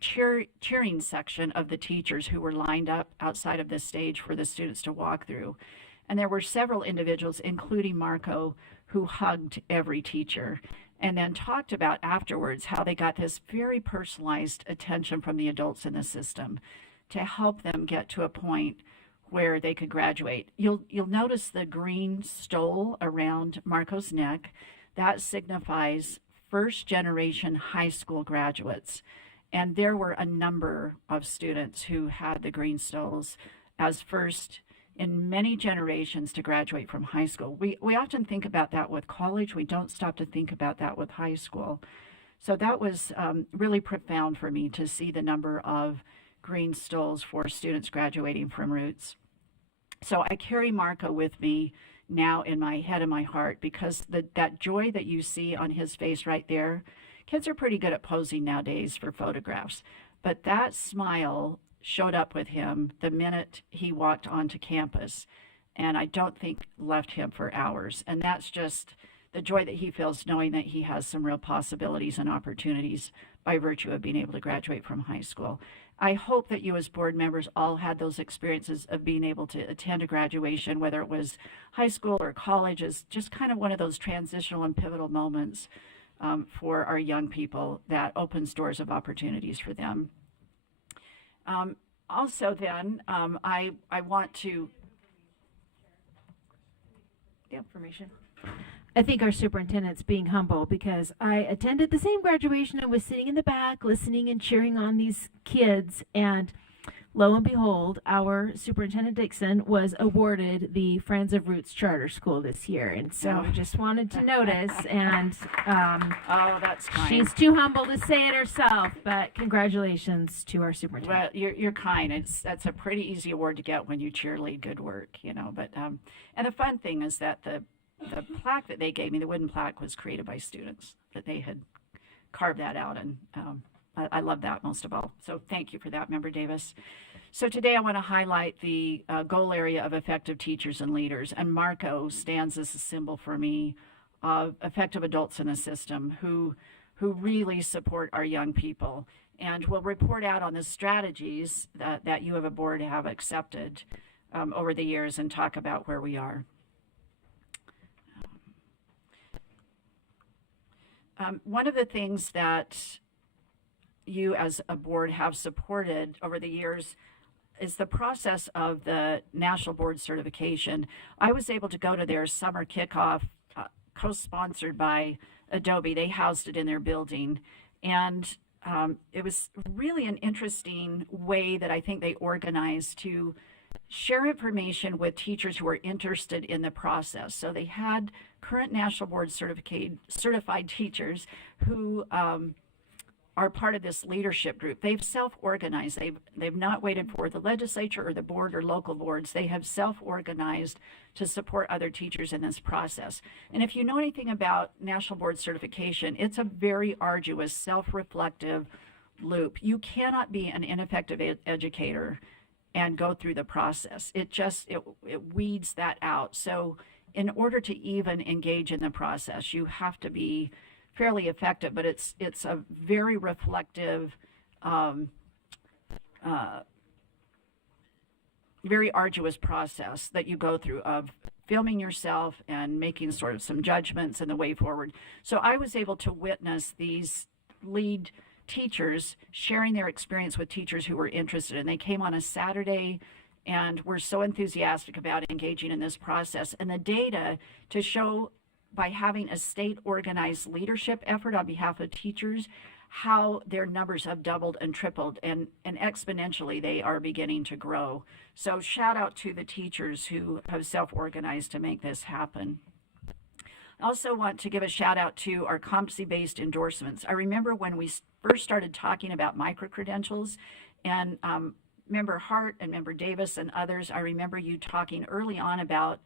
cheering section of the teachers who were lined up outside of this stage for the students to walk through. And there were several individuals, including Marco, who hugged every teacher and then talked about afterwards how they got this very personalized attention from the adults in the system to help them get to a point where they could graduate. You'll notice the green stole around Marco's neck. That signifies first generation high school graduates. And there were a number of students who had the green stoles as first in many generations to graduate from high school. We often think about that with college. We don't stop to think about that with high school. So that was really profound for me to see the number of green stoles for students graduating from Roots. So I carry Marco with me now in my head and my heart, because that joy that you see on his face right there, kids are pretty good at posing nowadays for photographs, but that smile showed up with him the minute he walked onto campus, and I don't think left him for hours. And that's just the joy that he feels knowing that he has some real possibilities and opportunities by virtue of being able to graduate from high school. I hope that you as board members all had those experiences of being able to attend a graduation, whether it was high school or college, is just kind of one of those transitional and pivotal moments for our young people that opens doors of opportunities for them. Also then, I want to... The information. I think our superintendent's being humble, because I attended the same graduation and was sitting in the back listening and cheering on these kids, and lo and behold, our Superintendent Dixon was awarded the Friends of Roots Charter School this year, and so just wanted to notice, and oh, that's kind. She's too humble to say it herself, but congratulations to our superintendent. Well, you're kind. That's a pretty easy award to get when you cheerlead good work, you know. But and the fun thing is that the plaque that they gave me, the wooden plaque, was created by students, that they had carved that out, and I love that most of all. So thank you for that, Member Davis. So today I want to highlight the goal area of effective teachers and leaders, and Marco stands as a symbol for me of effective adults in the system who really support our young people, and will report out on the strategies that you as a board have accepted over the years and talk about where we are. One of the things that you as a board have supported over the years is the process of the National Board Certification. I was able to go to their summer kickoff, co-sponsored by Adobe. They housed it in their building, and it was really an interesting way that I think they organized to share information with teachers who are interested in the process. So they had current National Board certified teachers who are part of this leadership group. They've self-organized. They've not waited for the legislature or the board or local boards. They have self-organized to support other teachers in this process. And if you know anything about National Board Certification, it's a very arduous, self-reflective loop. You cannot be an ineffective educator and go through the process. It weeds that out. So in order to even engage in the process, you have to be fairly effective, but it's a very reflective, very arduous process that you go through of filming yourself and making sort of some judgments and the way forward. So I was able to witness these lead teachers sharing their experience with teachers who were interested, and they came on a Saturday and were so enthusiastic about engaging in this process. And the data to show, by having a state organized leadership effort on behalf of teachers, how their numbers have doubled and tripled, and exponentially they are beginning to grow. So shout out to the teachers who have self-organized to make this happen. I also want to give a shout out to our competency-based endorsements. I remember when we first started talking about micro-credentials, and Member Hart and Member Davis and others, I remember you talking early on about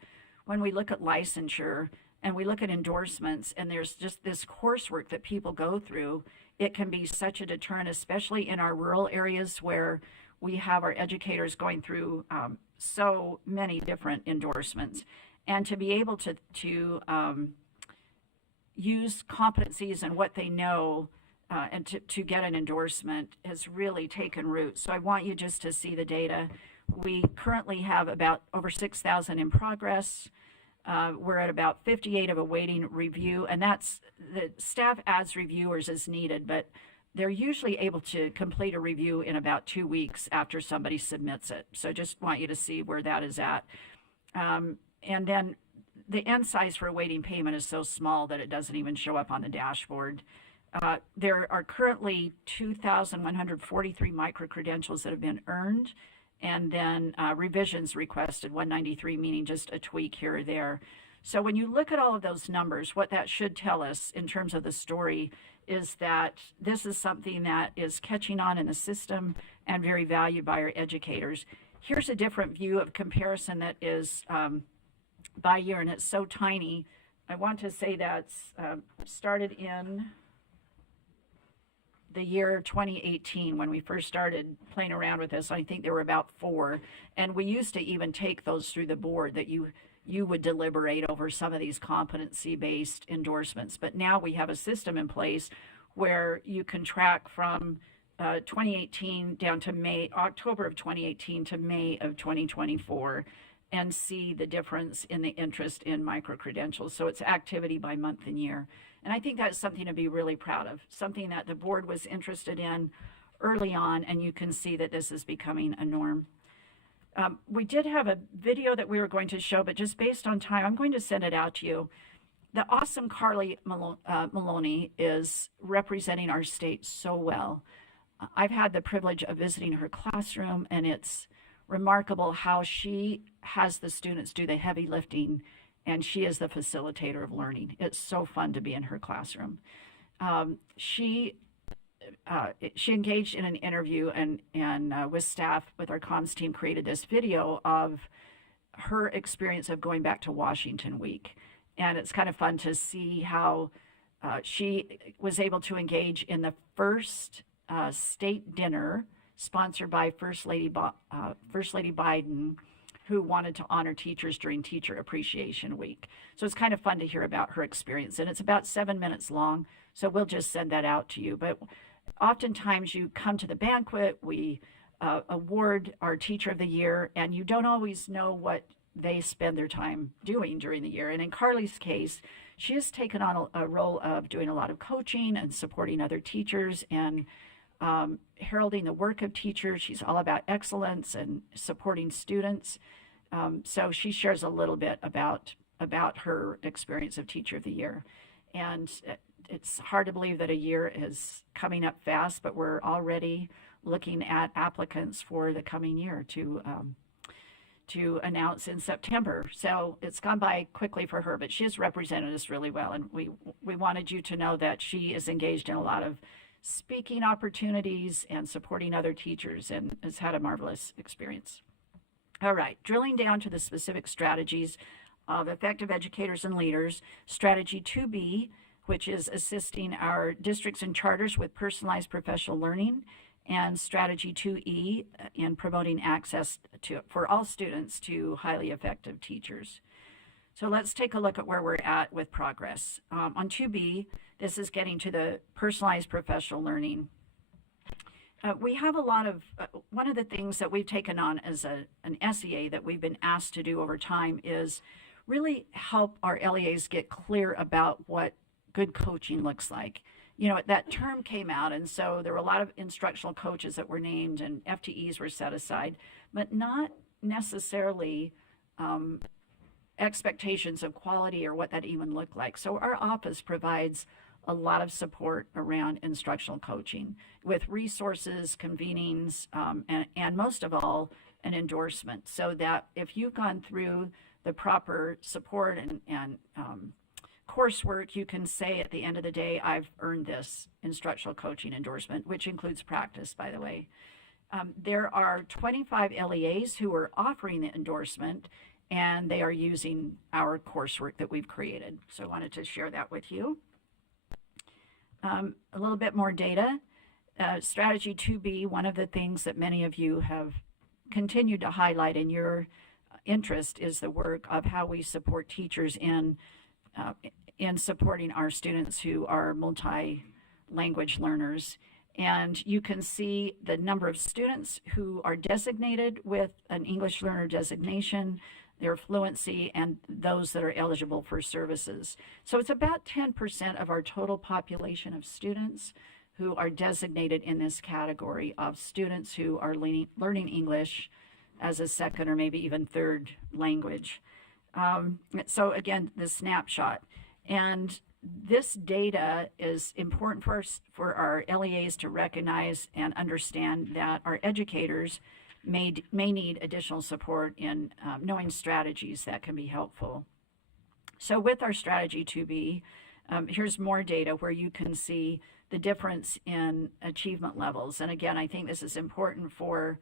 when we look at licensure and we look at endorsements, and there's just this coursework that people go through, it can be such a deterrent, especially in our rural areas where we have our educators going through so many different endorsements. And to be able to use competencies and what they know and to get an endorsement has really taken root. So I want you just to see the data. We currently have about over 6,000 in progress. We're at about 58 of awaiting review, and that's the staff adds reviewers as needed, but they're usually able to complete a review in about 2 weeks after somebody submits it. So just want you to see where that is at. And then the end size for awaiting payment is so small that it doesn't even show up on the dashboard. There are currently 2,143 micro-credentials that have been earned, and then revisions requested, 193, meaning just a tweak here or there. So when you look at all of those numbers, what that should tell us in terms of the story is that this is something that is catching on in the system and very valued by our educators. Here's a different view of comparison that is by year, and it's so tiny. I want to say that's started in the year 2018 when we first started playing around with this. I think there were about 4, and we used to even take those through the board that you would deliberate over some of these competency-based endorsements. But now we have a system in place where you can track from 2018 down to October of 2018 to May of 2024, and see the difference in the interest in micro-credentials. So it's activity by month and year. And I think that's something to be really proud of, something that the board was interested in early on, and you can see that this is becoming a norm. We did have a video that we were going to show, but just based on time, I'm going to send it out to you. The awesome Carly Maloney is representing our state so well. I've had the privilege of visiting her classroom, and it's remarkable how she has the students do the heavy lifting, and she is the facilitator of learning. It's so fun to be in her classroom. She engaged in an interview and with staff, with our comms team, created this video of her experience of going back to Washington Week. And it's kind of fun to see how she was able to engage in the first state dinner sponsored by First Lady Biden, who wanted to honor teachers during Teacher Appreciation Week. So it's kind of fun to hear about her experience. And it's about 7 minutes long, so we'll just send that out to you. But oftentimes you come to the banquet, we award our Teacher of the Year, and you don't always know what they spend their time doing during the year. And in Carly's case, she has taken on a role of doing a lot of coaching and supporting other teachers and heralding the work of teachers. She's all about excellence and supporting students. So she shares a little bit about her experience of Teacher of the Year. And it's hard to believe that a year is coming up fast, but we're already looking at applicants for the coming year to announce in September. So it's gone by quickly for her, but she has represented us really well. And we wanted you to know that she is engaged in a lot of speaking opportunities and supporting other teachers, and has had a marvelous experience. All right, drilling down to the specific strategies of effective educators and leaders. Strategy 2B, which is assisting our districts and charters with personalized professional learning, and strategy 2E in promoting access for all students to highly effective teachers. So let's take a look at where we're at with progress. On 2B, this is getting to the personalized professional learning. We have a lot of, one of the things that we've taken on as an SEA that we've been asked to do over time is really help our LEAs get clear about what good coaching looks like. You know, that term came out, and so there were a lot of instructional coaches that were named and FTEs were set aside, but not necessarily expectations of quality or what that even looked like. So our office provides a lot of support around instructional coaching with resources, convenings, and most of all, an endorsement, so that if you've gone through the proper support and coursework, you can say at the end of the day, I've earned this instructional coaching endorsement, which includes practice, by the way. There are 25 LEAs who are offering the endorsement, and they are using our coursework that we've created. So I wanted to share that with you. A little bit more data. Strategy 2B, one of the things that many of you have continued to highlight in your interest is the work of how we support teachers in supporting our students who are multi-language learners. And you can see the number of students who are designated with an English learner designation, their fluency, and those that are eligible for services. So it's about 10% of our total population of students who are designated in this category of students who are learning English as a second or maybe even third language. So again, the snapshot. And this data is important for our LEAs to recognize and understand that our educators may need additional support in knowing strategies that can be helpful. So with our strategy 2B, here's more data where you can see the difference in achievement levels. And again, I think this is important for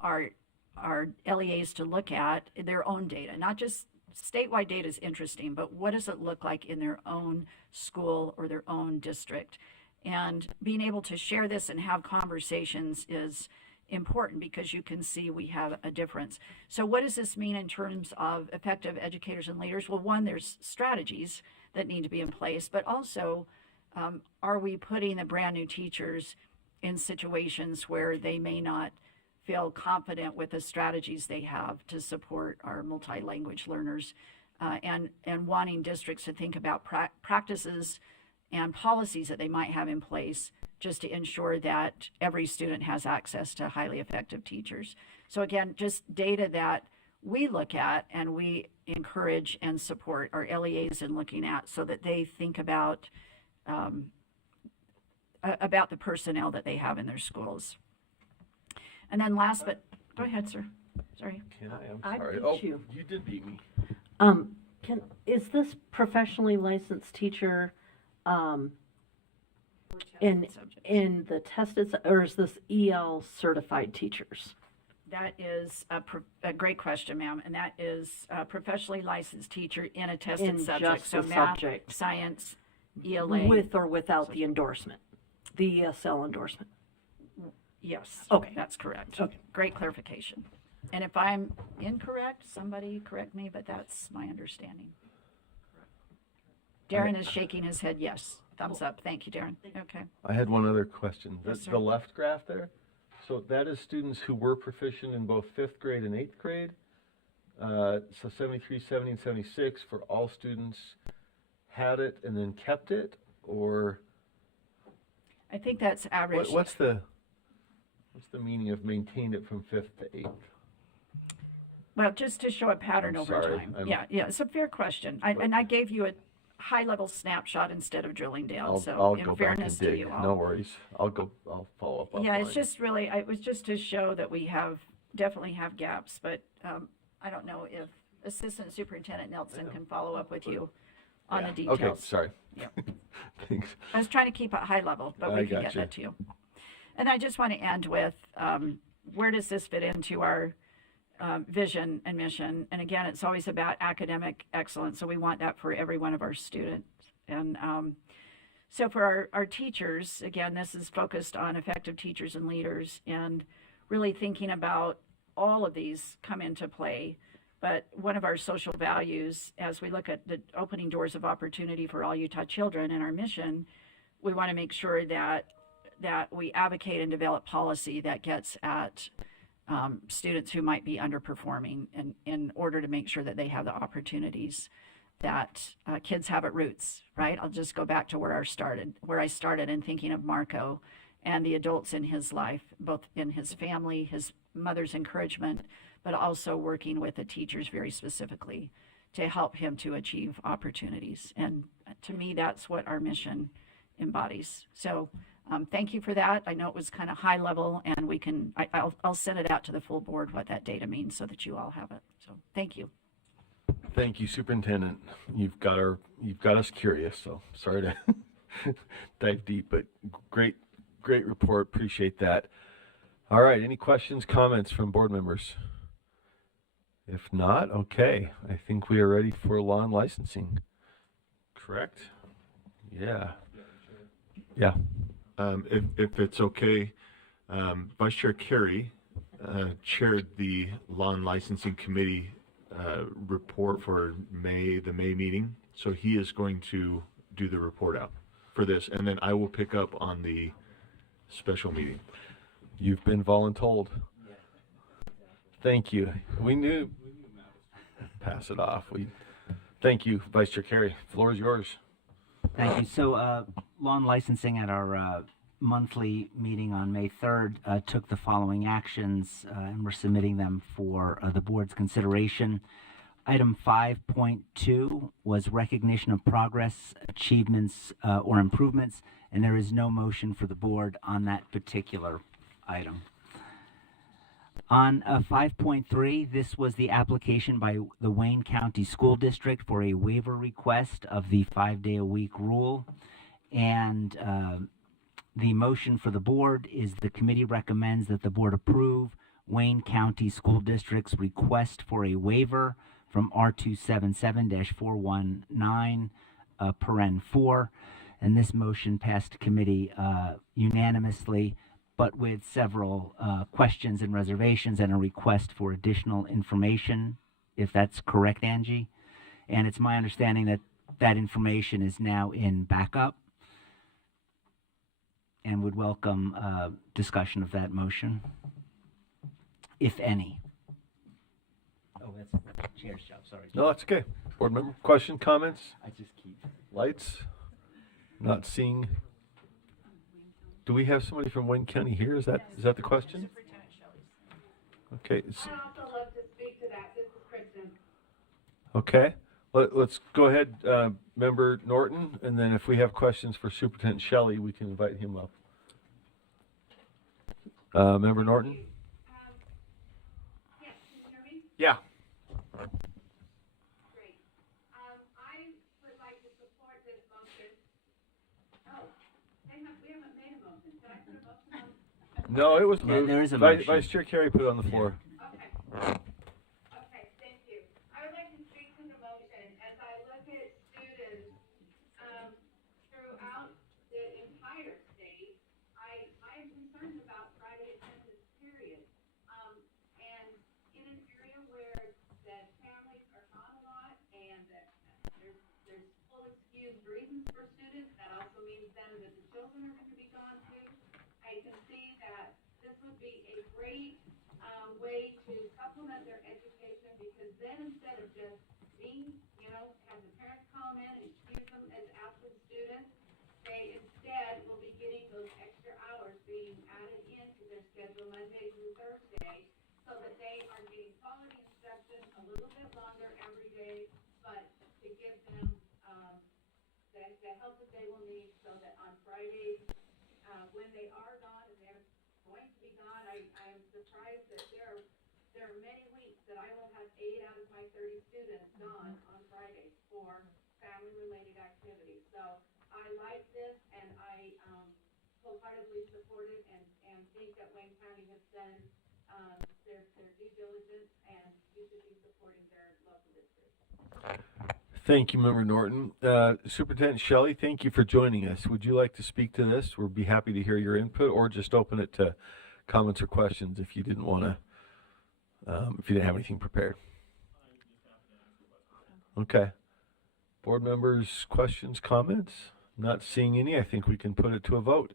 our LEAs to look at their own data, not just statewide data is interesting, but what does it look like in their own school or their own district? And being able to share this and have conversations is important because you can see we have a difference. So what does this mean in terms of effective educators and leaders? Well, one, there's strategies that need to be in place, but also are we putting the brand new teachers in situations where they may not feel confident with the strategies they have to support our multi-language learners, and wanting districts to think about practices and policies that they might have in place just to ensure that every student has access to highly effective teachers. So again, just data that we look at and we encourage and support our LEAs in looking at so that they think about the personnel that they have in their schools. And then last, but go ahead, sir. Sorry. Can I'm I sorry. beat Oh, you. you did beat me. Is this professionally licensed teacher in the tested, or is this EL certified teachers? That is a great question, ma'am, and that is a professionally licensed teacher in a tested In subject. just So the math, subject. science, ELA. With or without the endorsement, the ESL endorsement? Yes. Okay. That's correct. Okay. Great clarification. And if I'm incorrect, somebody correct me, but that's my understanding. Darren is shaking his head yes. Thumbs up. Thank you, Darren. Okay. I had one other question. Yes, sir. The left graph there, so that is students who were proficient in both 5th grade and 8th grade. So 73, 70, and 76 for all students had it and then kept it, or I think that's average. what's the meaning of maintained it from 5th to 8th? Well, just to show a pattern I'm over sorry. time. Yeah, it's a fair question. And I gave you a high-level snapshot instead of drilling down. I'll So go in back fairness and dig. to you all. No worries. I'll follow up. Yeah, it's offline. just really, it was just to show that we definitely have gaps, but I don't know if Assistant Superintendent Nelson can follow up with you on the details. Okay, sorry. Yeah. Thanks. I was trying to keep it high level, but we can get gotcha. that to you. And I just want to end with, where does this fit into our vision and mission? And again, it's always about academic excellence, so we want that for every one of our students. And so for our teachers, again, this is focused on effective teachers and leaders and really thinking about all of these come into play. But one of our social values, as we look at the opening doors of opportunity for all Utah children and our mission, we want to make sure that we advocate and develop policy that gets at students who might be underperforming in order to make sure that they have the opportunities that kids have at Roots, right? I'll just go back to where I started in thinking of Marco and the adults in his life, both in his family, his mother's encouragement, but also working with the teachers very specifically to help him to achieve opportunities. And to me, that's what our mission embodies. So thank you for that. I know it was kind of high level, and I'll send it out to the full board what that data means so that you all have it. So thank you. Thank you, Superintendent. You've got us curious, so sorry to dive deep, but great report. Appreciate that. All right, any questions, comments from board members? If not, okay. I think we are ready for law and licensing. Correct? Yeah. Yeah. If it's okay, Vice Chair Carey chaired the Law and Licensing Committee report for the May meeting, so he is going to do the report out for this, and then I will pick up on the special meeting. You've been voluntold. Thank you. We knew. Pass it off. Thank you, Vice Chair Carey. Floor is yours. Thank you. So, lawn licensing at our monthly meeting on May 3rd took the following actions, and we're submitting them for the board's consideration. Item 5.2 was recognition of progress, achievements, or improvements, and there is no motion for the board on that particular item. On 5.3, this was the application by the Wayne County School District for a waiver request of the 5-day-a-week rule. And the motion for the board is the committee recommends that the board approve Wayne County School District's request for a waiver from R277-419, paren 4. And this motion passed committee unanimously, but with several questions and reservations and a request for additional information, if that's correct, Angie. And it's my understanding that that information is now in backup, and would welcome discussion of that motion, if any. Oh, that's chair's job, sorry. No, that's okay. Board member, question, comments? I just keep. Lights? Not seeing. Do we have somebody from Wayne County here? Is that the question? Okay. I'd also love to speak to that. This is Kristen. Okay. Let's go ahead, Member Norton, and then if we have questions for Superintendent Shelley, we can invite him up. Member Norton? Yes, can you hear me? Yeah. Great. I would like to support this motion. Oh, we haven't made a motion. Did I put a motion on? No, it was Yeah, moved. there is a motion. Vice Chair Carey put it on the floor. Okay. Okay, thank you. I would like to speak to the motion. As I look at students throughout the entire state, I am concerned about Friday attendance, period. And in an area where the families are gone a lot and that there's full excused reasons for students, that also means then that the children are going to be gone too. I can see that this would be a great way to supplement their education, because then instead of just being, have the parents call them in and excuse them as absent students, they instead will be getting those extra hours being added into their schedule Monday through Thursday, so that they are getting quality instruction a little bit longer every day, but to give them the help that they will need, so that on Fridays, when they are gone, and they're going to be gone, I am surprised that there are many weeks that I will have 8 out of my 30 students gone on Fridays for family-related activities. So I like this, and I wholeheartedly support it, and think that Wayne County has done their due diligence, and we should be supporting their local district. Thank you, Member Norton. Superintendent Shelley, thank you for joining us. Would you like to speak to this? We'd be happy to hear your input, or just open it to comments or questions if you didn't want to, if you didn't have anything prepared. Okay. Board members, questions, comments? Not seeing any. I think we can put it to a vote.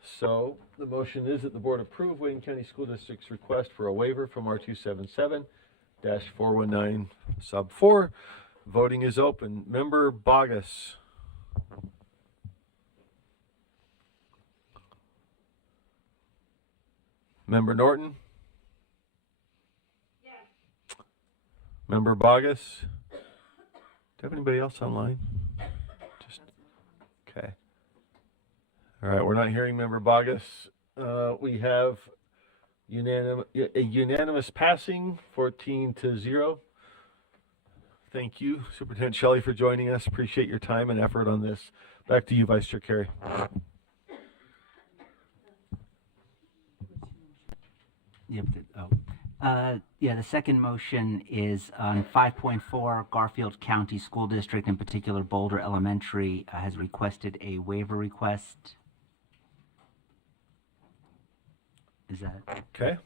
So the motion is that the board approve Wayne County School District's request for a waiver from R277-419 sub 4. Voting is open. Member Bogus. Member Norton. Yes. Member Bogus. Do you have anybody else online? Just okay. All right, we're not hearing Member Bogus. We have a unanimous passing, 14-0. Thank you, Superintendent Shelley, for joining us. Appreciate your time and effort on this. Back to you, Vice Chair Carey. Yep. The second motion is on 5.4. Garfield County School District, in particular Boulder Elementary, has requested a waiver request. Is that okay?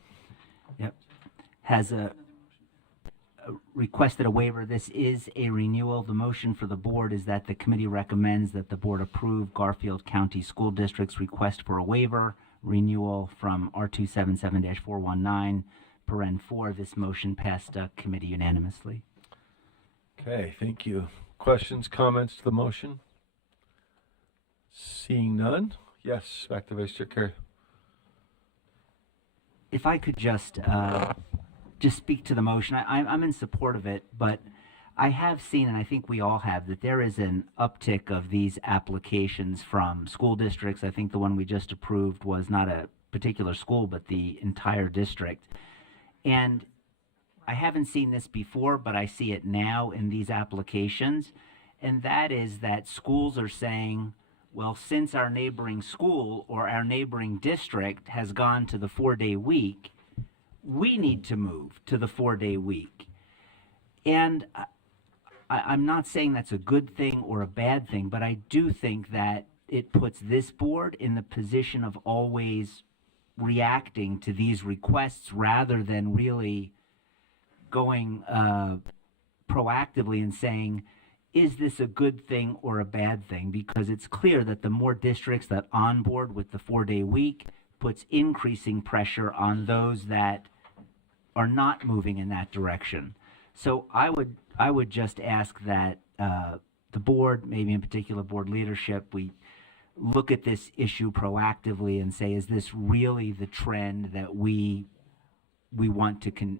Yep. Has requested a waiver. This is a renewal. The motion for the board is that the committee recommends that the board approve Garfield County School District's request for a waiver renewal from R277-419, paren 4. This motion passed committee unanimously. Okay, thank you. Questions, comments to the motion? Seeing none. Yes, back to Vice Chair Carey. If I could just speak to the motion, I'm in support of it, but I have seen, and I think we all have, that there is an uptick of these applications from school districts. I think the one we just approved was not a particular school, but the entire district. And I haven't seen this before, but I see it now in these applications, and that is that schools are saying, well, since our neighboring school or our neighboring district has gone to the 4-day week, we need to move to the 4-day week. And I'm not saying that's a good thing or a bad thing, but I do think that it puts this board in the position of always reacting to these requests rather than really going proactively and saying, is this a good thing or a bad thing? Because it's clear that the more districts that onboard with the 4-day week puts increasing pressure on those that are not moving in that direction. So I would just ask that the board, maybe in particular board leadership, we look at this issue proactively and say, is this really the trend that we want to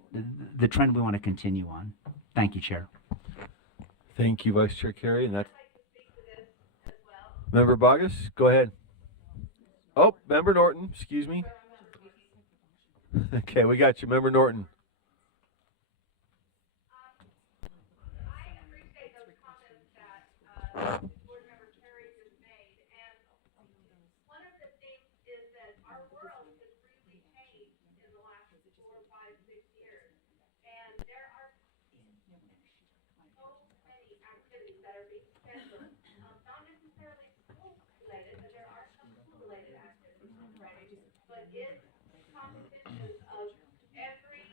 the trend we want to continue on? Thank you, Chair. Thank you, Vice Chair Carey. And that's Member Bogus, go ahead. Oh, Member Norton, excuse me. Okay, we got you, Member Norton. Board Member Perry just made, and one of the things is that our world has really changed in the last 4, 5, 6 years, and there are so many activities that are being scheduled, not necessarily school related, but there are some school related activities, right? But it's competitions of every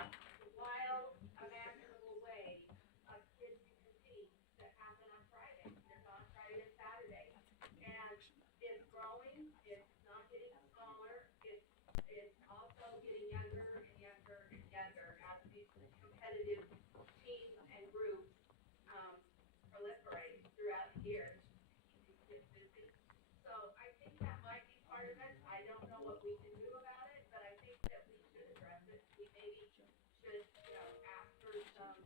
wild, imaginable way of kids to compete that happen on Friday. There's on Friday and Saturday. And it's growing, it's not getting smaller, it's also getting younger and younger and younger as these competitive teams and groups proliferate throughout the year. So I think that might be part of it. I don't know what we can do about it, but I think that we should address it. We maybe should, ask for some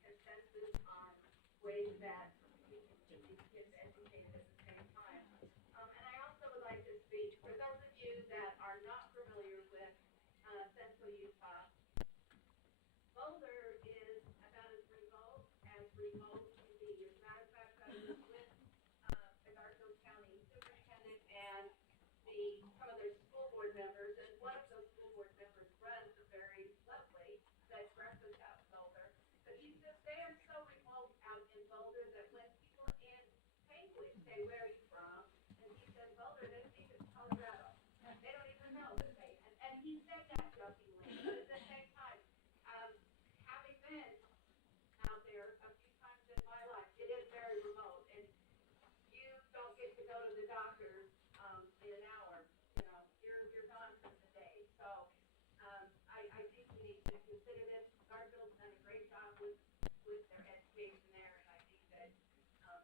consensus on ways that we can keep these kids educated at the same time. And I also would like to speak, for those of you that are not familiar with Central Utah, Boulder is about as remote can be. As a matter of fact, I was with the Garfield County Superintendent and some of their school board members, and one of those school board members runs a very lovely bed breakfast out in Boulder. But he says they are so remote out in Boulder that when people in Penguin say, where are you from? And he said, Boulder, they think it's Colorado. They don't even know that they, and he said that jokingly, but at the same time, having been out there a few times in my life, it is very remote, and you don't get to go to the doctor in an hour. You're gone for the day. So I think we need to consider this. Garfield's done a great job with their education there, and I think that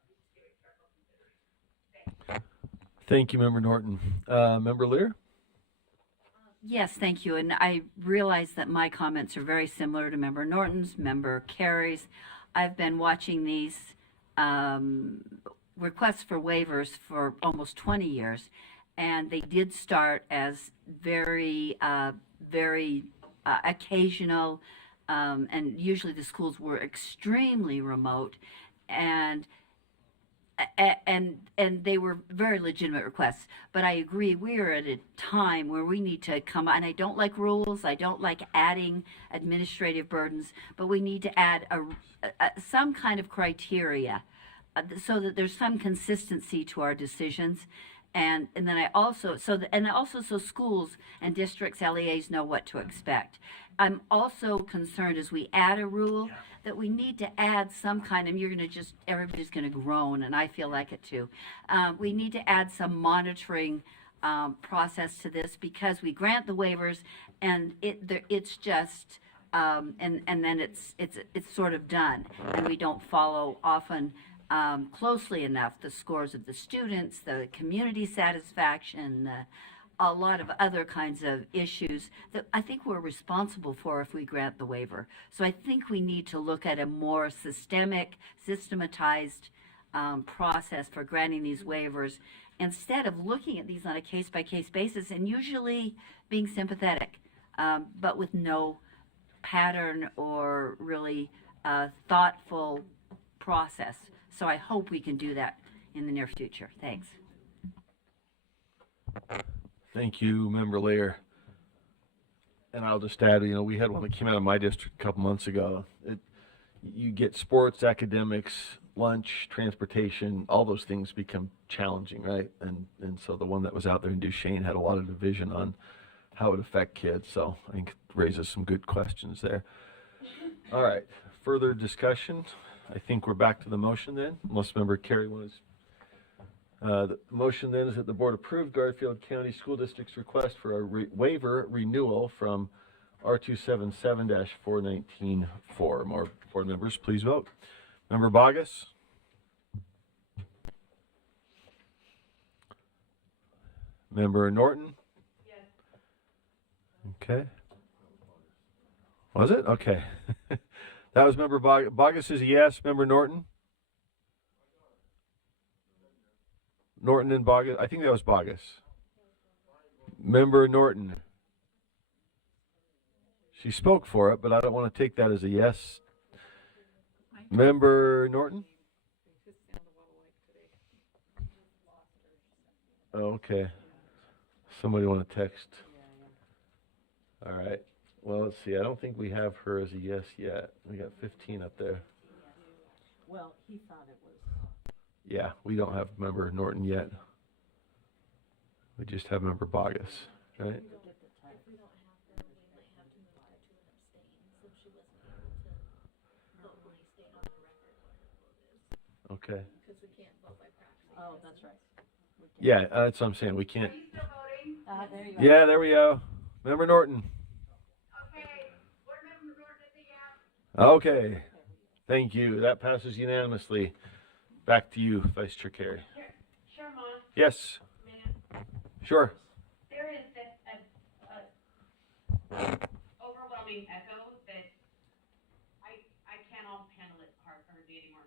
we should give it careful consideration. Thanks. Thank you, Member Norton. Member Lear? Yes, thank you. And I realize that my comments are very similar to Member Norton's, Member Carey's. I've been watching these requests for waivers for almost 20 years, and they did start as very occasional, and usually the schools were extremely remote, and they were very legitimate requests. But I agree, we are at a time where we need to come, and I don't like rules, I don't like adding administrative burdens, but we need to add some kind of criteria so that there's some consistency to our decisions. And then I also, so schools and districts, LEAs know what to expect. I'm also concerned as we add a rule that we need to add some kind of, everybody's going to groan, and I feel like it too. We need to add some monitoring process to this, because we grant the waivers and it's just and then it's sort of done, and we don't follow often closely enough the scores of the students, the community satisfaction, a lot of other kinds of issues that I think we're responsible for if we grant the waiver. So I think we need to look at a more systematized process for granting these waivers, instead of looking at these on a case-by-case basis and usually being sympathetic, but with no pattern or really thoughtful process. So I hope we can do that in the near future. Thanks. Thank you, Member Lair. And I'll just add, we had one that came out of my district a couple months ago. You get sports, academics, lunch, transportation, all those things become challenging, right? And so the one that was out there in Duchesne had a lot of division on how it would affect kids. So I think it raises some good questions there. All right, further discussion. I think we're back to the motion then, unless Member Carey wants. The motion then is that the board approve Garfield County School District's request for a waiver renewal from R277-419-4. More board members, please vote. Member Bogus? Member Norton? Yes. Okay. Was it? Okay. That was Member Bogus is a yes. Member Norton? Norton and Bogus. I think that was Bogus. Member Norton. She spoke for it, but I don't want to take that as a yes. Member Norton? Oh, okay. Somebody want to text? All right. Well, let's see. I don't think we have her as a yes yet. We got 15 up there. Well, he thought it was. Yeah, we don't have Member Norton yet. We just have Member Bogus, right? Okay. Because we can't vote by proxy. Oh, that's right. Yeah, that's what I'm saying. We can't. Are you still voting? There you go. Yeah, there we go. Member Norton. Okay, board member Norton is a yes. Okay. Thank you. That passes unanimously. Back to you, Vice Chair Carey. Sherman, Yes. man, Sure. there is a overwhelming echo that I can't handle it hardly anymore.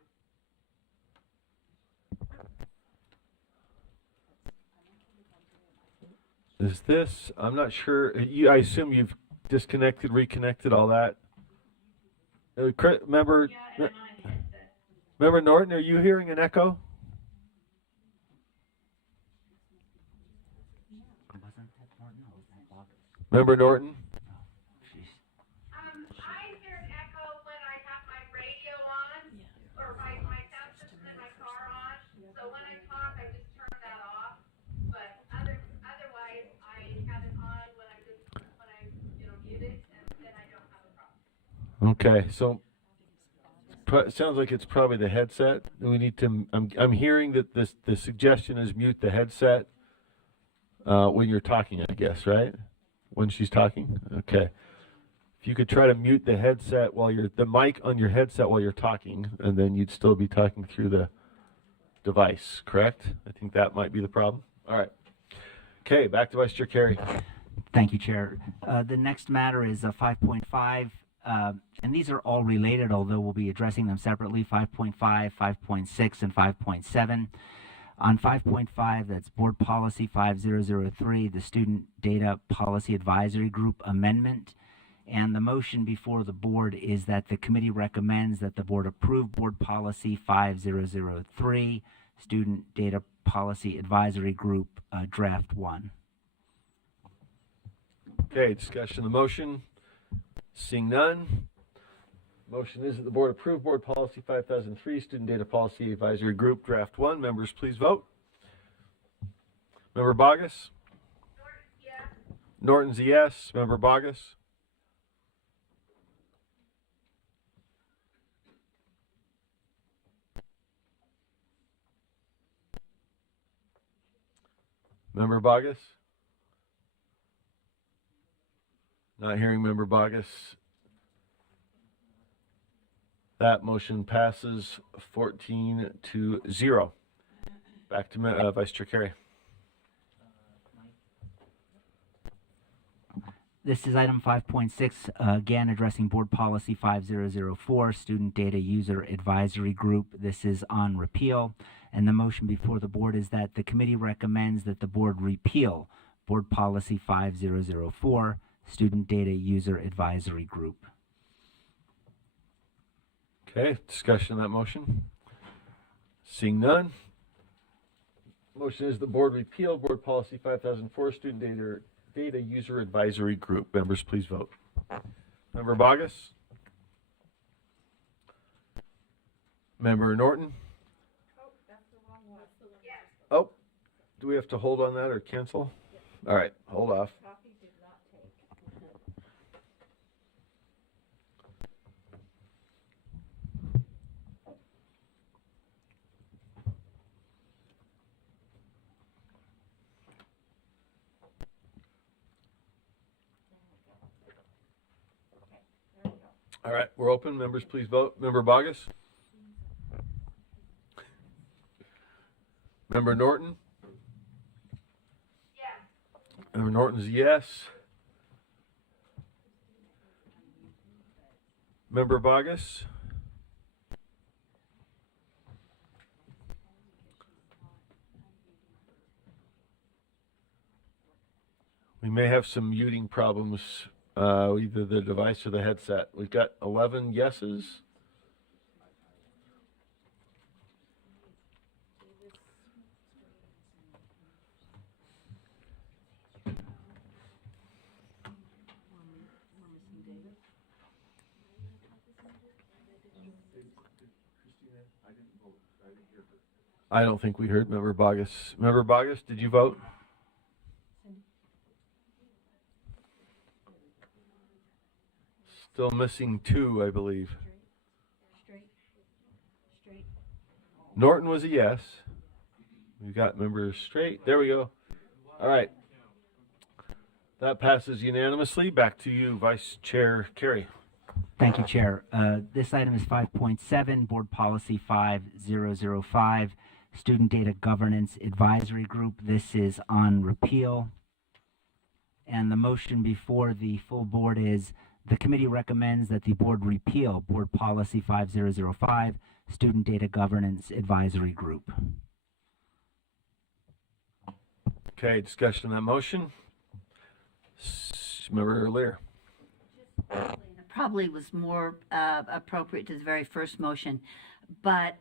Is this? I'm not sure. I assume you've disconnected, reconnected, all that. Member. Yeah, and I'm on a headset. Member Norton, are you hearing an echo? Member Norton? I hear an echo when I have my radio on, or my sound system in my car on. So when I talk, I just turn that off. But otherwise, I have it on when I mute it, and then I don't have a problem. Okay, so it sounds like it's probably the headset. We need to. I'm hearing that the suggestion is mute the headset when you're talking, I guess, right? When she's talking. Okay. If you could try to mute the headset the mic on your headset while you're talking, and then you'd still be talking through the device. Correct? I think that might be the problem. All right. Okay, back to Vice Chair Carey. Thank you, Chair. The next matter is 5.5. And these are all related, although we'll be addressing them separately, 5.5, 5.6, and 5.7. On 5.5, that's Board Policy 5003, the Student Data Policy Advisory Group Amendment. And the motion before the board is that the committee recommends that the board approve Board Policy 5003, Student Data Policy Advisory Group, Draft 1. Okay, discussion of the motion. Seeing none. Motion is that the board approve Board Policy 5003, Student Data Policy Advisory Group, Draft 1. Members, please vote. Member Bogus? Norton's a yes. Member Bogus? Member Bogus? Not hearing Member Bogus. That motion passes 14-0. Back to Vice Chair Carey. This is item 5.6, again addressing Board Policy 5004, Student Data User Advisory Group. This is on repeal, and the motion before the board is that the committee recommends that the board repeal Board Policy 5004, Student Data User Advisory Group. Okay, discussion on that motion. Seeing none. Motion is the board repeal Board Policy 5004, Student Data User Advisory Group. Members, please vote. Member Bogus? Member Norton? Oh, do we have to hold on that or cancel? All right, hold off. All right, we're open. Members, please vote. Member Bogus? Member Norton? Yes. Member Norton's a yes. Member Bogus? We may have some muting problems. Either the device or the headset. We've got 11 yeses. I don't think we heard Member Bogus. Member Bogus, did you vote? Still missing 2, I believe. Norton was a yes. We've got Member Straight. There we go. All right. That passes unanimously. Back to you, Vice Chair Carey. Thank you, Chair. This item is 5.7, Board Policy 5005, Student Data Governance Advisory Group. This is on repeal. And the motion before the full board is the committee recommends that the board repeal Board Policy 5005, Student Data Governance Advisory Group. Okay, discussion on that motion. Member Lear. It probably was more appropriate to the very first motion, but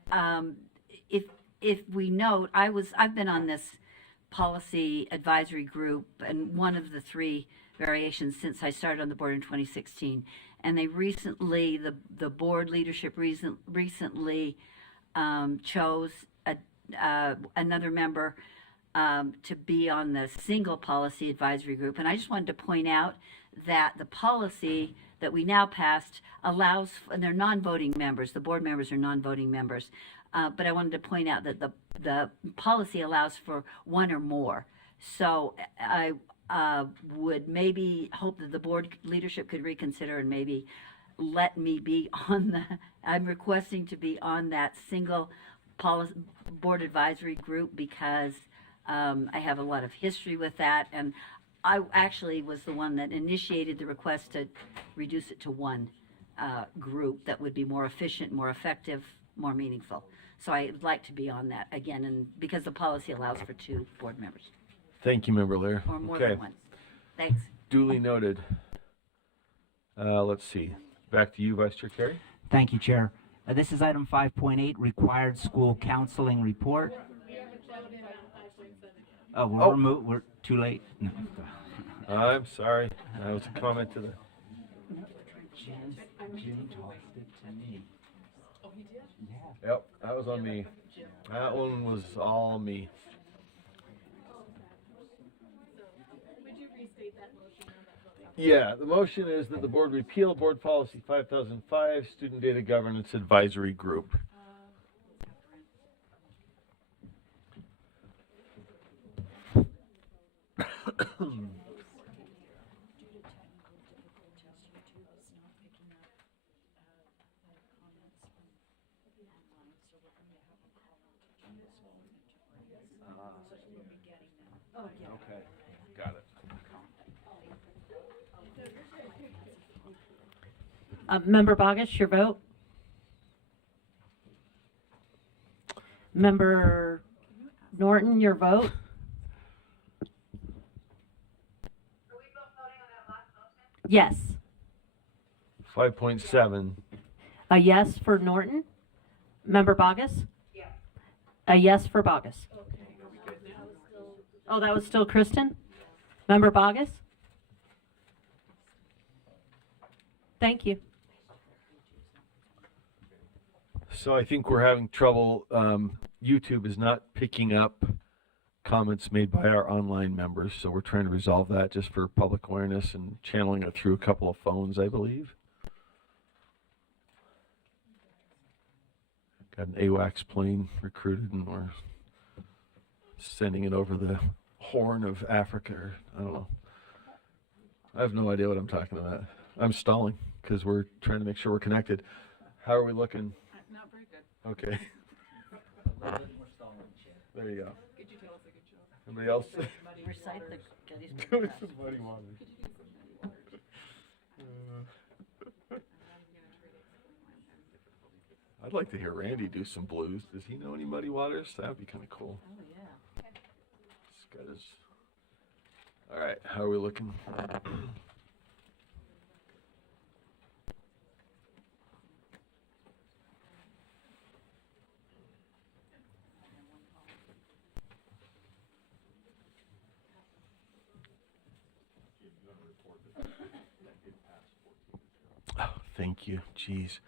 if we note, I've been on this policy advisory group and one of the 3 variations since I started on the board in 2016, and they recently, the board leadership recently chose another member to be on the single policy advisory group. And I just wanted to point out that the policy that we now passed allows, and they're non-voting members, the board members are non-voting members, but I wanted to point out that the policy allows for 1 or more. So I would maybe hope that the board leadership could reconsider and maybe let me be on I'm requesting to be on that single policy board advisory group because I have a lot of history with that, and I actually was the one that initiated the request to reduce it to 1 group that would be more efficient, more effective, more meaningful. So I'd like to be on that again, and because the policy allows for 2 board members. Thank you, Member Lear. Or more than 1. Thanks. Duly noted. Let's see. Back to you, Vice Chair Carey. Thank you, Chair. This is item 5.8, Required School Counseling Report. Oh, we're too late. No. I'm sorry. That was a comment to the... Jim tossed it to me. Oh, he did? Yeah. Yep, that was on me. That one was all me. Would you restate that motion? Yeah, the motion is that the board repeal Board Policy 5005, Student Data Governance Advisory Group. Okay, got it. Member Bogus, your vote. Member Norton, your vote. Yes. 5.7. A yes for Norton. Member Bogus? Yes. A yes for Bogus. Oh, that was still Kristen? Member Bogus? Thank you. So I think we're having trouble. YouTube is not picking up comments made by our online members, so we're trying to resolve that just for public awareness and channeling it through a couple of phones, I believe. Got an AWACS plane recruited, and we're sending it over the Horn of Africa, or I don't know. I have no idea what I'm talking about. I'm stalling because we're trying to make sure we're connected. How are we looking? Not very good. Okay. There you go. Anybody else? Recite the Gettysburg Do Address. some muddy waters. I'd like to hear Randy do some blues. Does he know any Muddy Waters? That would be kind of cool. Oh, yeah. Scott is. All right, how are we looking? Oh, thank you. Jeez.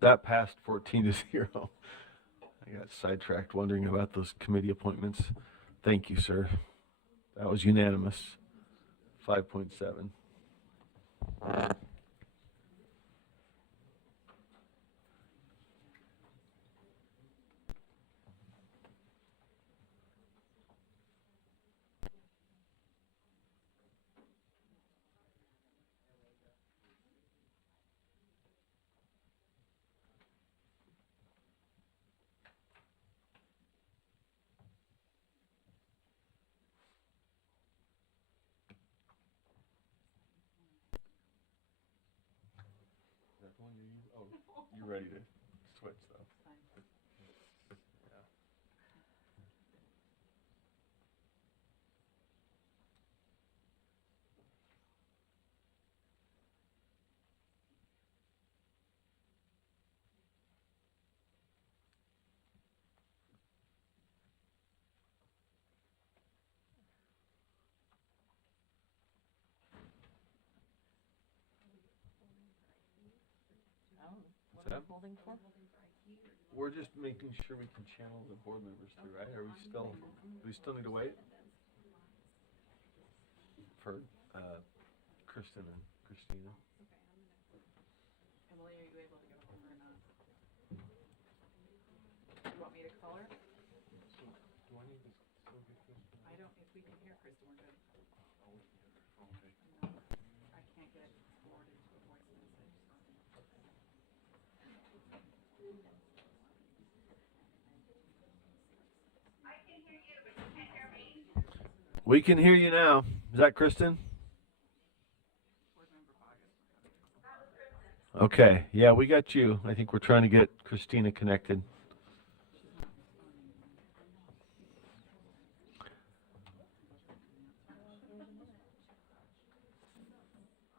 That passed 14-0. I got sidetracked wondering about those committee appointments. Thank you, sir. That was unanimous. 5.7. Oh, you're ready to switch though. Yeah. What's that? Holding for? We're just making sure we can channel the board members through, right? Do we still need to wait? For Kristen and Christina. Emily, are you able to get hold of her or not? You want me to call her? Do I need to still get Kristen? I don't, if we can hear Kristen, we're good. Okay. No, I can't get it forwarded to a voice message. I can hear you, but you can't hear me. We can hear you now. Is that Kristen? Okay. Yeah, we got you. I think we're trying to get Christina connected.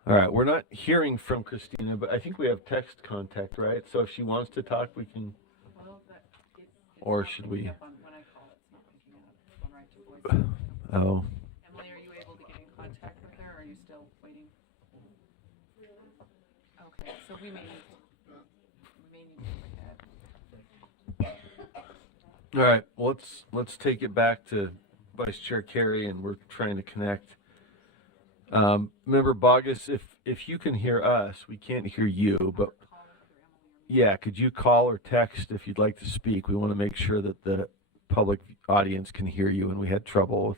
All right, we're not hearing from Christina, but I think we have text contact, right? So if she wants to talk, we can. Or should we? When I call, it's not picking up. It's going right to voice. Oh. Emily, are you able to get in contact with her, or are you still waiting? Okay, so we may need to look at. All right, well, let's take it back to Vice Chair Carey, and we're trying to connect. Member Bogus, if you can hear us, we can't hear you, but yeah, could you call or text if you'd like to speak? We want to make sure that the public audience can hear you, and we had trouble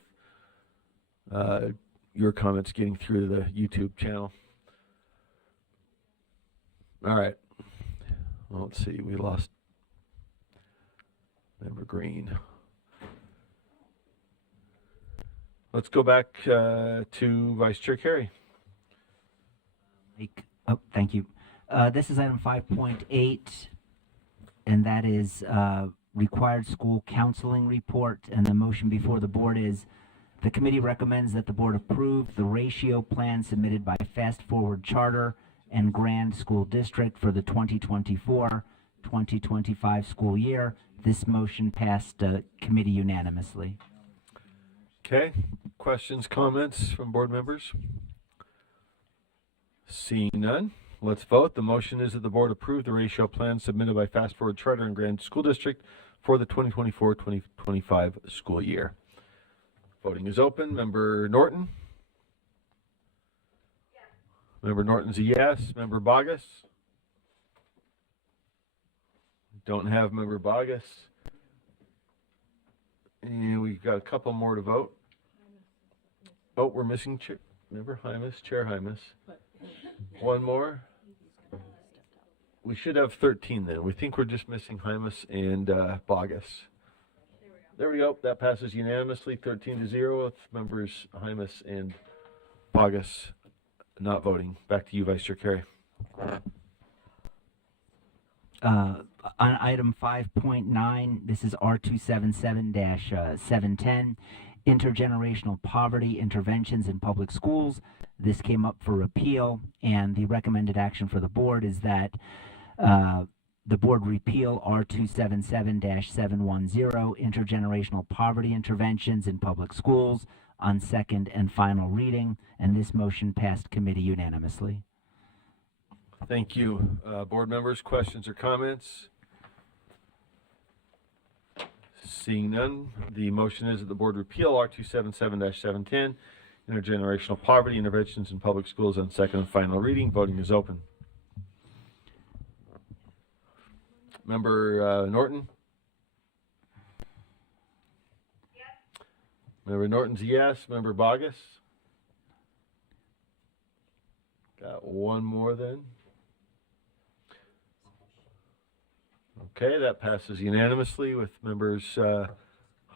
with your comments getting through to the YouTube channel. All right. Well, let's see. We lost Member Green. Let's go back to Vice Chair Carey. Thank you. This is item 5.8, and that is required school counseling report. And the motion before the board is the committee recommends that the board approve the ratio plan submitted by Fast Forward Charter and Grand School District for the 2024-2025 school year. This motion passed committee unanimously. Okay. Questions, comments from board members? Seeing none, let's vote. The motion is that the board approve the ratio plan submitted by Fast Forward Charter and Grand School District for the 2024-2025 school year. Voting is open. Member Norton? Yes. Member Norton's a yes. Member Bogus? Don't have Member Bogus. And we've got a couple more to vote. Oh, we're missing Member Hymas, Chair Hymas. One more. We should have 13 then. We think we're just missing Hymas and Bogus. There we go. That passes unanimously, 13-0, with members Hymas and Bogus not voting. Back to you, Vice Chair Carey. On item 5.9, this is R277-710, intergenerational poverty interventions in public schools. This came up for repeal, and the recommended action for the board is that the board repeal R277-710, intergenerational poverty interventions in public schools, on second and final reading, and this motion passed committee unanimously. Thank you. Board members, questions or comments? Seeing none, the motion is that the board repeal R277-710, intergenerational poverty interventions in public schools, on second and final reading. Voting is open. Member Norton? Yes. Member Norton's a yes. Member Bogus? Got one more then. Okay, that passes unanimously with members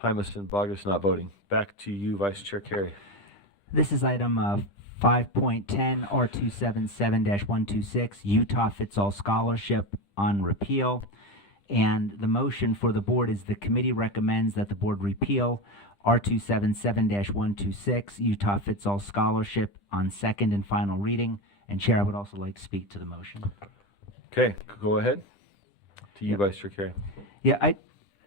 Hymas and Bogus not voting. Back to you, Vice Chair Carey. This is item 5.10, R277-126, Utah Fits All Scholarship on repeal. And the motion for the board is the committee recommends that the board repeal R277-126, Utah Fits All Scholarship, on second and final reading. And Chair, I would also like to speak to the motion. Okay, go ahead. To you, Vice Chair Carey. Yeah,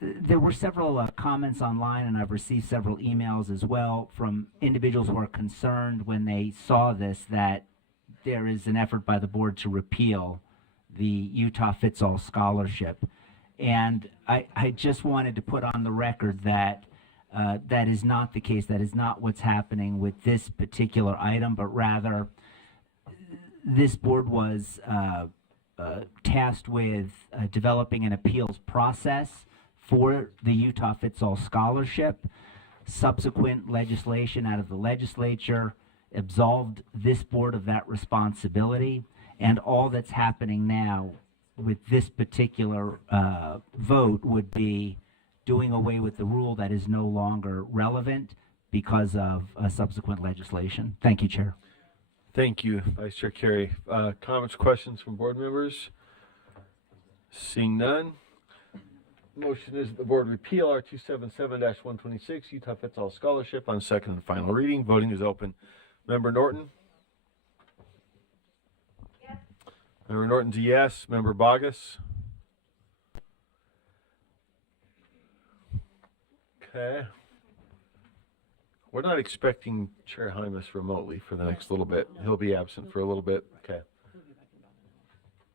there were several comments online, and I've received several emails as well from individuals who are concerned when they saw this that there is an effort by the board to repeal the Utah Fits All Scholarship. And I just wanted to put on the record that that is not the case. That is not what's happening with this particular item, but rather this board was tasked with developing an appeals process for the Utah Fits All Scholarship. Subsequent legislation out of the legislature absolved this board of that responsibility, and all that's happening now with this particular vote would be doing away with the rule that is no longer relevant because of subsequent legislation. Thank you, Chair. Thank you, Vice Chair Carey. Comments, questions from board members? Seeing none. Motion is that the board repeal R277-126, Utah Fits All Scholarship, on second and final reading. Voting is open. Member Norton? Yes. Member Norton's a yes. Member Bogus? Okay. We're not expecting Chair Hymas remotely for the next little bit. He'll be absent for a little bit. Okay.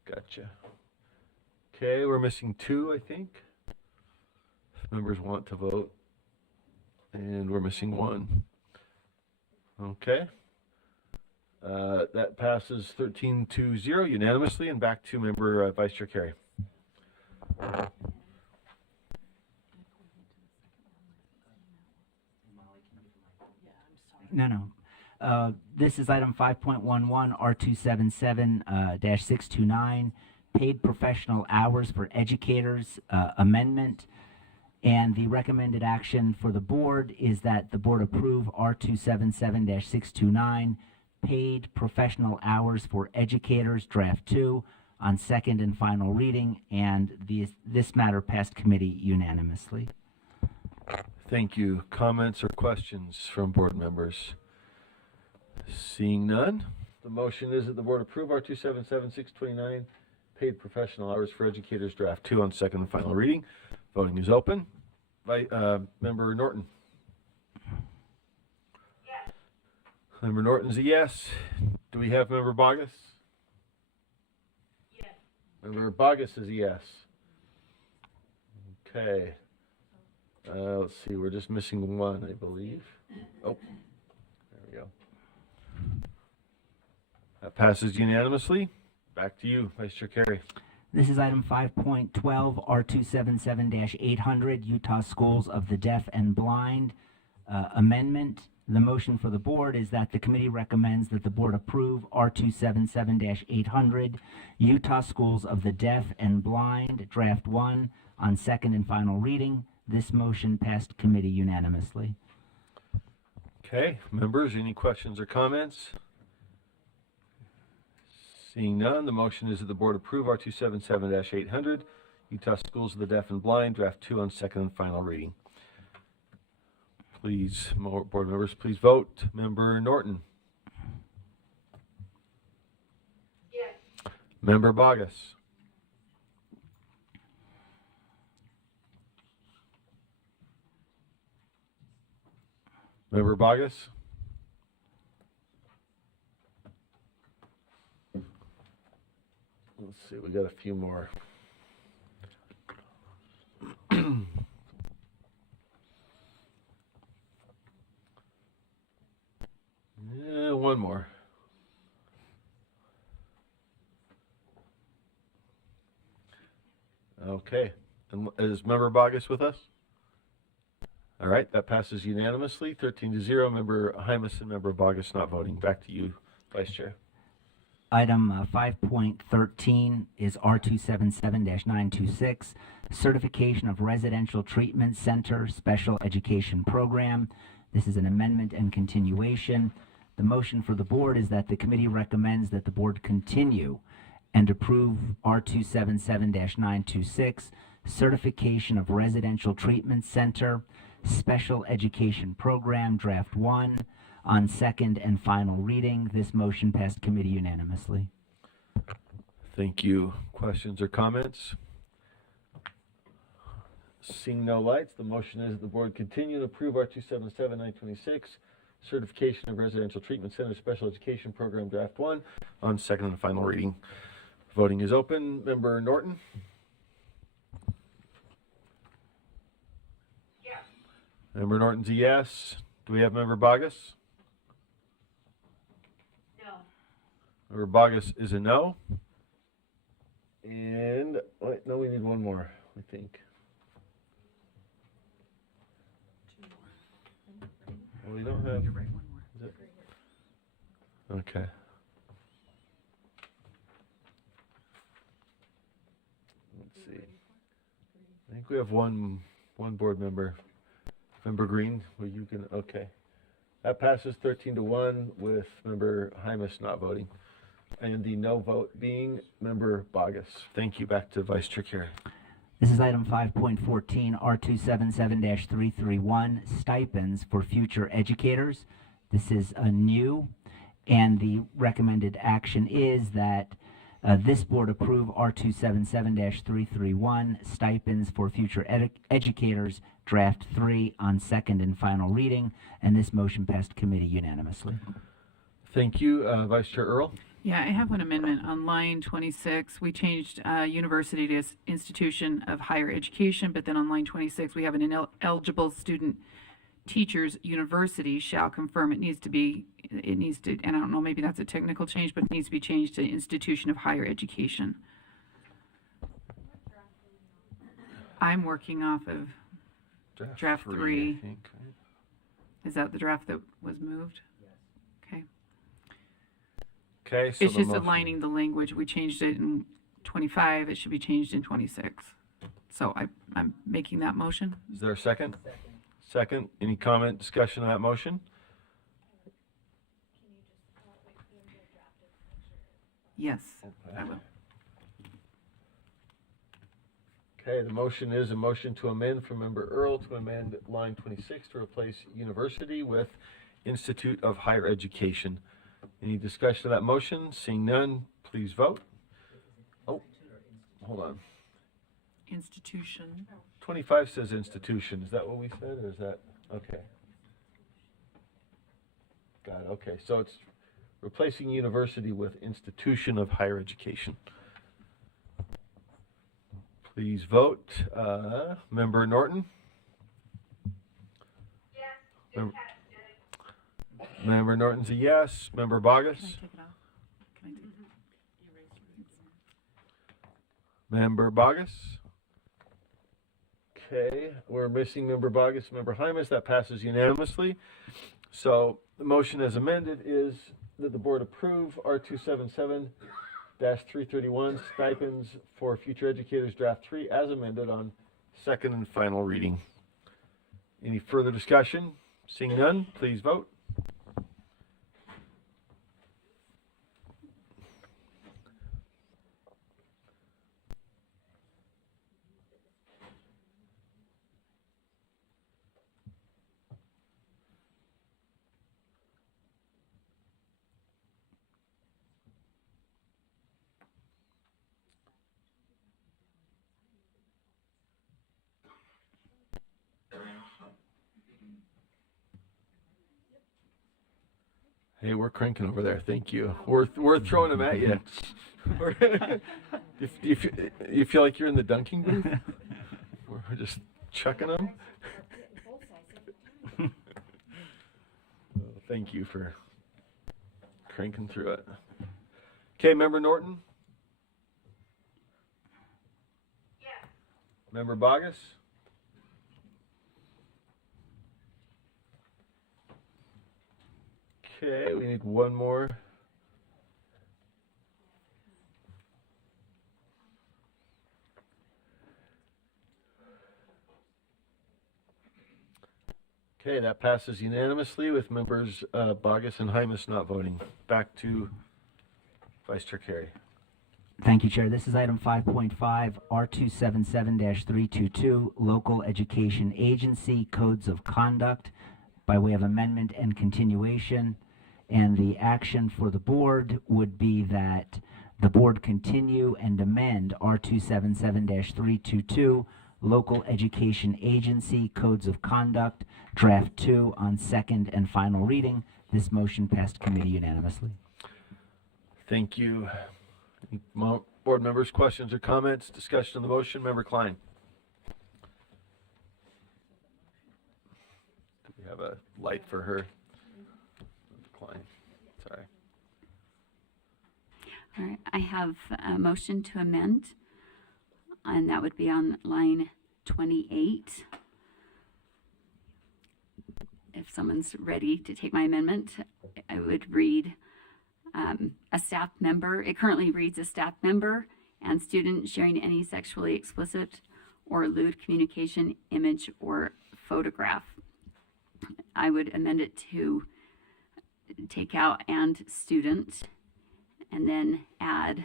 Gotcha. Okay, we're missing two, I think. If members want to vote. And we're missing one. Okay. That passes 13-0 unanimously, and back to member Vice Chair Carey. No. This is item 5.11, R277-629, paid professional hours for educators amendment. And the recommended action for the board is that the board approve R277-629, paid professional hours for educators, draft 2, on second and final reading, and this matter passed committee unanimously. Thank you. Comments or questions from board members? Seeing none, the motion is that the board approve R277-629, paid professional hours for educators, draft 2, on second and final reading. Voting is open. Member Norton. Yes. Member Norton's a yes. Do we have Member Bogus? Yes. Member Bogus is a yes. Okay. Let's see, we're just missing one, I believe. Oh, there we go. That passes unanimously. Back to you, Vice Chair Carey. This is item 5.12, R277-800, Utah Schools of the Deaf and Blind amendment. The motion for the board is that the committee recommends that the board approve R277-800, Utah Schools of the Deaf and Blind, draft 1, on second and final reading. This motion passed committee unanimously. Okay, members, any questions or comments? Seeing none, the motion is that the board approve R277-800, Utah Schools of the Deaf and Blind, draft 2, on second and final reading. Please, board members, please vote. Member Norton. Yes. Member Bogus. Member Bogus. Let's see, we got a few more. Yeah, one more. Okay. And is Member Bogus with us? All right, that passes unanimously, 13-0. Member Hymas and Member Bogus not voting. Back to you, Vice Chair. Item 5.13 is R277-926, Certification of Residential Treatment Center Special Education Program. This is an amendment and continuation. The motion for the board is that the committee recommends that the board continue and approve R277-926, Certification of Residential Treatment Center Special Education Program, Draft 1, on second and final reading. This motion passed committee unanimously. Thank you. Questions or comments? Seeing no lights, the motion is that the board continue to approve R277-926, Certification of Residential Treatment Center Special Education Program, Draft 1, on second and final reading. Voting is open. Member Norton? Yes. Member Norton's a yes. Do we have Member Bogus? No. Member Bogus is a no. And, wait, no, we need one more, I think. Well, we don't have. You're right, one more. Is it? Okay. Let's see. I think we have one board member. Member Green, well, you can, okay. That passes 13-1 with Member Hymas not voting. And the no vote being Member Bogus. Thank you. Back to Vice Chair Carey. This is item 5.14, R277-331, Stipends for Future Educators. This is a new, and the recommended action is that this board approve R277-331, Stipends for Future Educators, Draft 3, on second and final reading, and this motion passed committee unanimously. Thank you. Vice Chair Earl? Yeah, I have one amendment on line 26. We changed university to institution of higher education, but then on line 26 we have an ineligible student teachers university shall confirm. It needs to, and I don't know, maybe that's a technical change, but it needs to be changed to institution of higher education. I'm working off of draft 3. I think, right? Is that the draft that was moved? Okay. Okay, so It's the just motion- aligning the language. We changed it in 25. It should be changed in 26. So I'm making that motion. Is there a second? Second. Any comment, discussion on that motion? Yes, I will. Okay, the motion is a motion to amend from Member Earl to amend line 26 to replace university with Institute of Higher Education. Any discussion of that motion? Seeing none, please vote. Oh, hold on. Institution. 25 says institution. Is that what we said, or is that, okay. Got it, okay. So it's replacing university with Institution of Higher Education. Please vote. Member Norton? Yes. Member Norton's a yes. Member Bogus? Can I take it off? Can I take Member Bogus? Okay, we're missing Member Bogus, Member Hymas. That passes unanimously. So the motion as amended is that the board approve R277-331 stipends for future educators draft 3 as amended on second and final reading. Any further discussion? Seeing none, please vote. Hey, we're cranking over there. Thank you. We're throwing them at you. You feel like you're in the dunking booth? We're just chucking them. Thank you for cranking through it. Okay, Member Norton? Yes. Member Bogus? Okay, we need one more. Okay, that passes unanimously with members Bogus and Hymas not voting. Back to Vice Chair Carey. Thank you, Chair. This is item 5.5, R277-322, Local Education Agency Codes of Conduct, by way of amendment and continuation. And the action for the board would be that the board continue and amend R277-322, Local Education Agency Codes of Conduct, Draft 2 on second and final reading. This motion passed committee unanimously. Thank you. Board members, questions or comments? Discussion on the motion. Member Klein. Do we have a light for her? Klein. Sorry. All right, I have a motion to amend, and that would be on line 28. If someone's ready to take my amendment, I would read a staff member. It currently reads a staff member and student sharing any sexually explicit or lewd communication, image, or photograph. I would amend it to take out and student, and then add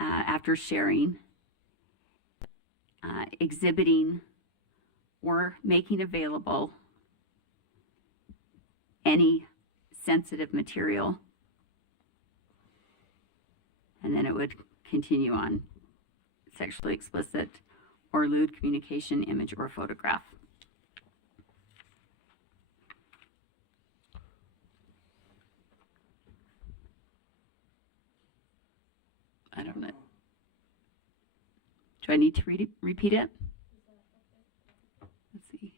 after sharing, exhibiting or making available any sensitive material, and then it would continue on sexually explicit or lewd communication, image, or photograph. I don't know. Do I need to repeat it? Let's see.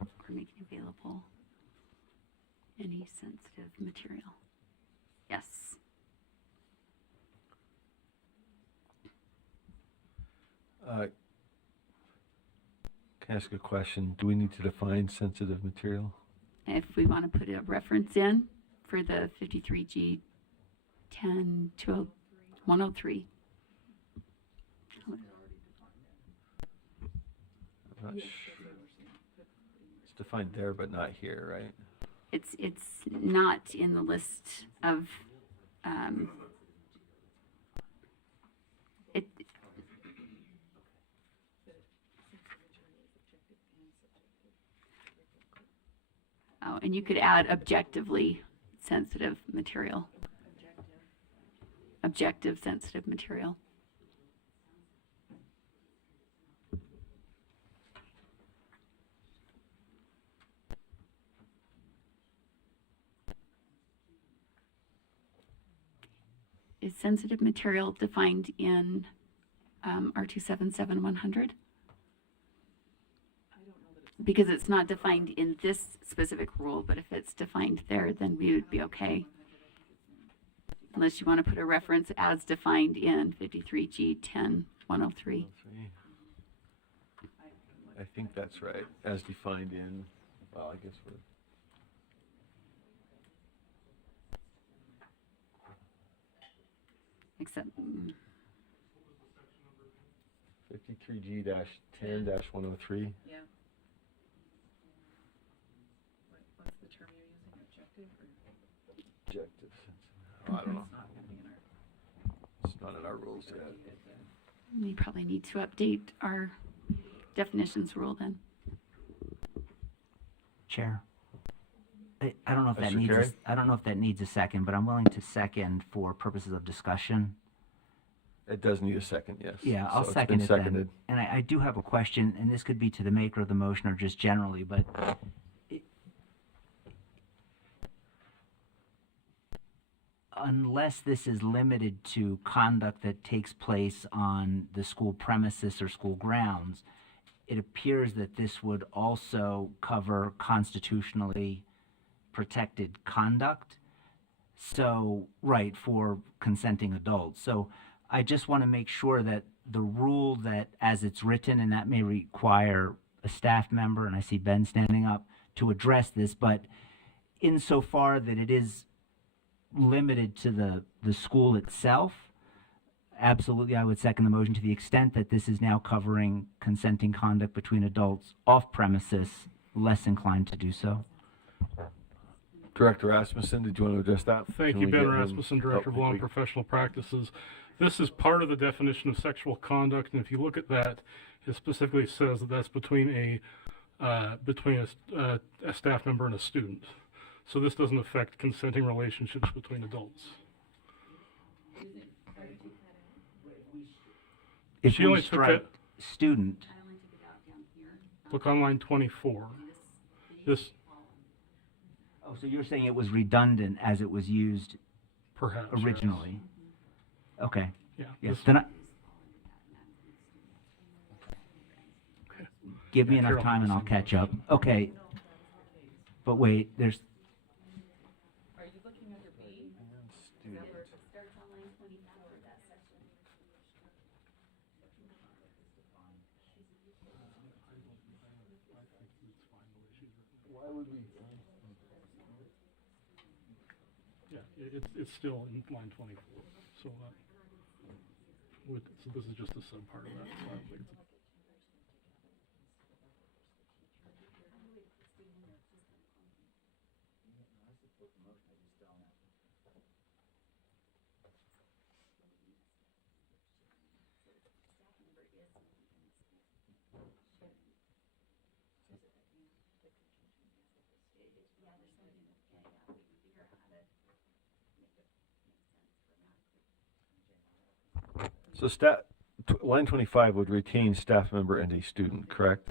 Or making available any sensitive material. Yes. Can I ask a question? Do we need to define sensitive material? If we want to put a reference in for the 53G 10-103. I'm not sure. It's defined there, but not here, right? It's not in the list of it. Oh, and you could add objectively sensitive material. Objective sensitive material. Is sensitive material defined in R277-100? Because it's not defined in this specific rule, but if it's defined there, then we would be okay. Unless you want to put a reference as defined in 53G 10-103. I think that's right, as defined in, well, I guess we're... Except 53G-10-103. Yeah. What's the term you're using? Objective or? Objective. Oh, I don't know. It's not in our rules yet. we probably need to update our definitions rule then. Chair. I don't know if that Mr. needs Carey? I don't know if that needs a second, but I'm willing to second for purposes of discussion. It does need a second, yes. Yeah, I'll So second it's it been then. seconded. And I do have a question, and this could be to the maker of the motion or just generally, but unless this is limited to conduct that takes place on the school premises or school grounds, it appears that this would also cover constitutionally protected conduct. So, right, for consenting adults. So I just want to make sure that the rule that as it's written, and that may require a staff member, and I see Ben standing up, to address this, but insofar that it is limited to the school itself, absolutely I would second the motion to the extent that this is now covering consenting conduct between adults off premises, less inclined to do so. Director Rasmussen, did you want to address that? Thank Can you, we Ben get him- Rasmussen, Director of Law and Professional Practices. This is part of the definition of sexual conduct, and if you look at that, it specifically says that that's between a staff member and a student. So this doesn't affect consenting relationships between adults. If She we only took strike student, Look on line 24. This, oh, so you're saying it was redundant as it was used perhaps originally? Okay. Yeah. Yes. this- Then give me Yeah, enough Carol, time and I'll catch up. Okay. But wait, there's Are you looking under B? Starts on line 24, that section. Why would we? Yeah, it's still in line 24. So, so this is just a sub part of that. So I don't think it's So line 25 would retain staff member and a student, correct?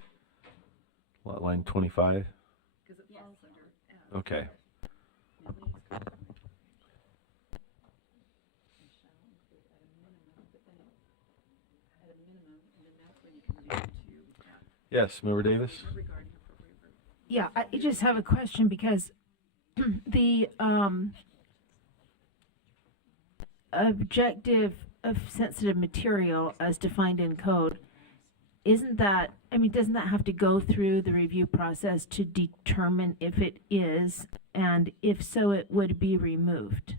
Line 25? Because it falls under F. Okay. Yes, Member Davis? Yeah, I just have a question because the objective of sensitive material as defined in code isn't that, I mean, doesn't that have to go through the review process to determine if it is, and if so, it would be removed?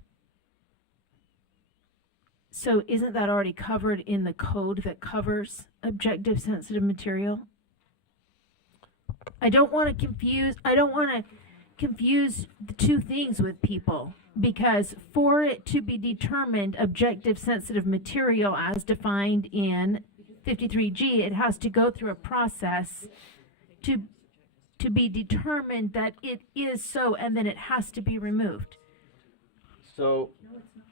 So isn't that already covered in the code that covers objective sensitive material? I don't want to confuse the two things with people, because for it to be determined objective sensitive material as defined in 53G, it has to go through a process to be determined that it is so, and then it has to be removed. So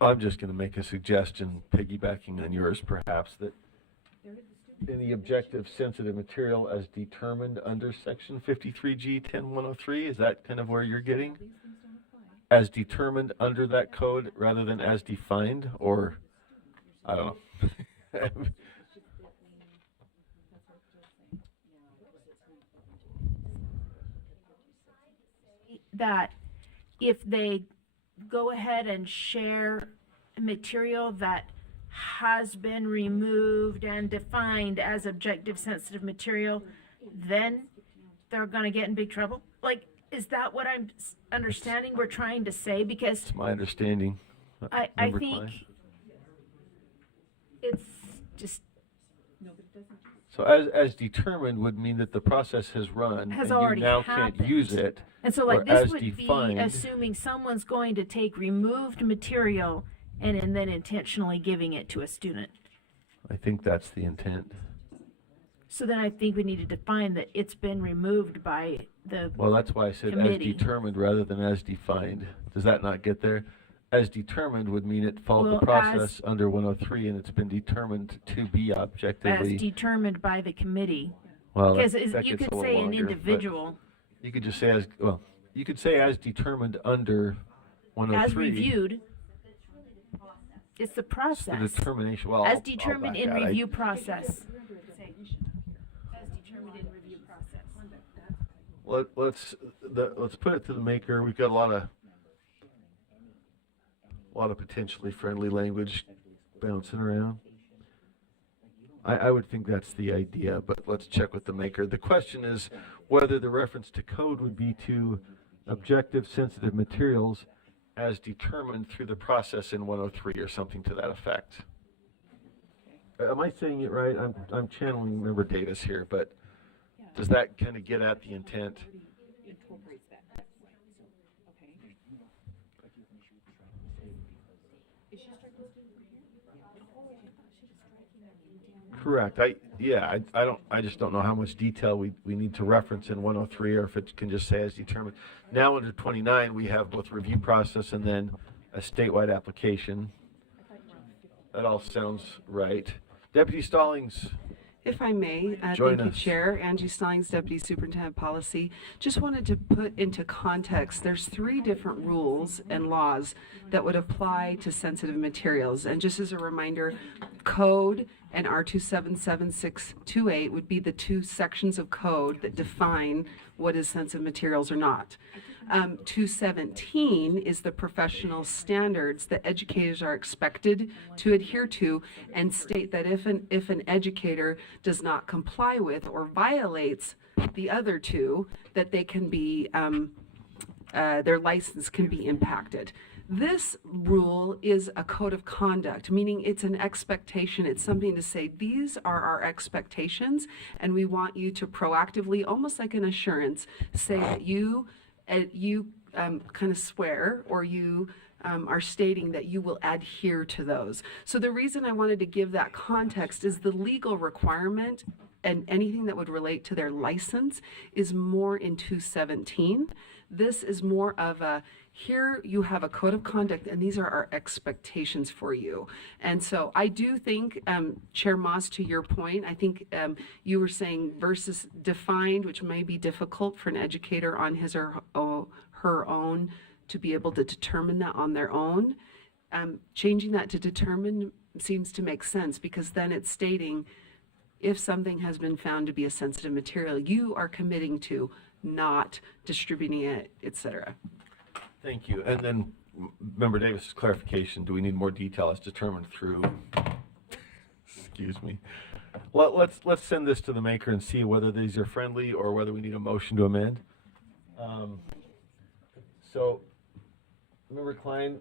I'm just going to make a suggestion, piggybacking on yours perhaps, that in the objective sensitive material as determined under section 53G 10103, is that kind of where you're getting? As determined under that code rather than as defined, or I don't know. That if they go ahead and share material that has been removed and defined as objective sensitive material, then they're going to get in big trouble? Like, is that what I'm understanding we're trying to say? Because It's my understanding. I Member think Klein. it's just So as determined would mean that the process has run has and already you now happened. can't use it. And so, like, or this as would defined, be assuming someone's going to take removed material and then intentionally giving it to a student. I think that's the intent. So then I think we need to define that it's been removed by the Well, that's why I said committee. as determined rather than as defined. Does that not get there? As determined would mean it followed Well, the process under 103 and it's been determined to be as objectively. determined by the committee. Well, Because that you gets could a little say an longer, but individual You could just say as, well, you could say as determined under 103. as reviewed. It's the process. The determination, well, as I'll determined back in out. review process. As determined in review process. Let's put it to the maker. We've got a lot of potentially friendly language bouncing around. I would think that's the idea, but let's check with the maker. The question is whether the reference to code would be to objective sensitive materials as determined through the process in 103 or something to that effect. Am I saying it right? I'm channeling Member Davis here, but does that kind of get at the intent? Correct. I just don't know how much detail we need to reference in 103, or if it can just say as determined. Now under 29, we have both review process and then a statewide application. That all sounds right. Deputy Stallings. If I may, Join thank you, us. Chair. Angie Stallings, Deputy Superintendent Policy. Just wanted to put into context, there's 3 different rules and laws that would apply to sensitive materials. And just as a reminder, code and R277-628 would be the 2 sections of code that define what is sensitive materials or not. 217 is the professional standards that educators are expected to adhere to, and state that if an educator does not comply with or violates the other 2, that they can be their license can be impacted. This rule is a code of conduct, meaning it's an expectation. It's something to say, these are our expectations, and we want you to proactively, almost like an assurance, say that you kind of swear, or you are stating that you will adhere to those. So the reason I wanted to give that context is the legal requirement and anything that would relate to their license is more in 217. This is more of a, here you have a code of conduct and these are our expectations for you. And so I do think, Chair Moss, to your point, I think you were saying versus defined, which may be difficult for an educator on his or her own to be able to determine that on their own. Changing that to determine seems to make sense, because then it's stating if something has been found to be a sensitive material, you are committing to not distributing it, etc. Thank you. And then Member Davis' clarification, do we need more detail as determined through? Excuse me. Let's send this to the maker and see whether these are friendly or whether we need a motion to amend. So, Member Klein,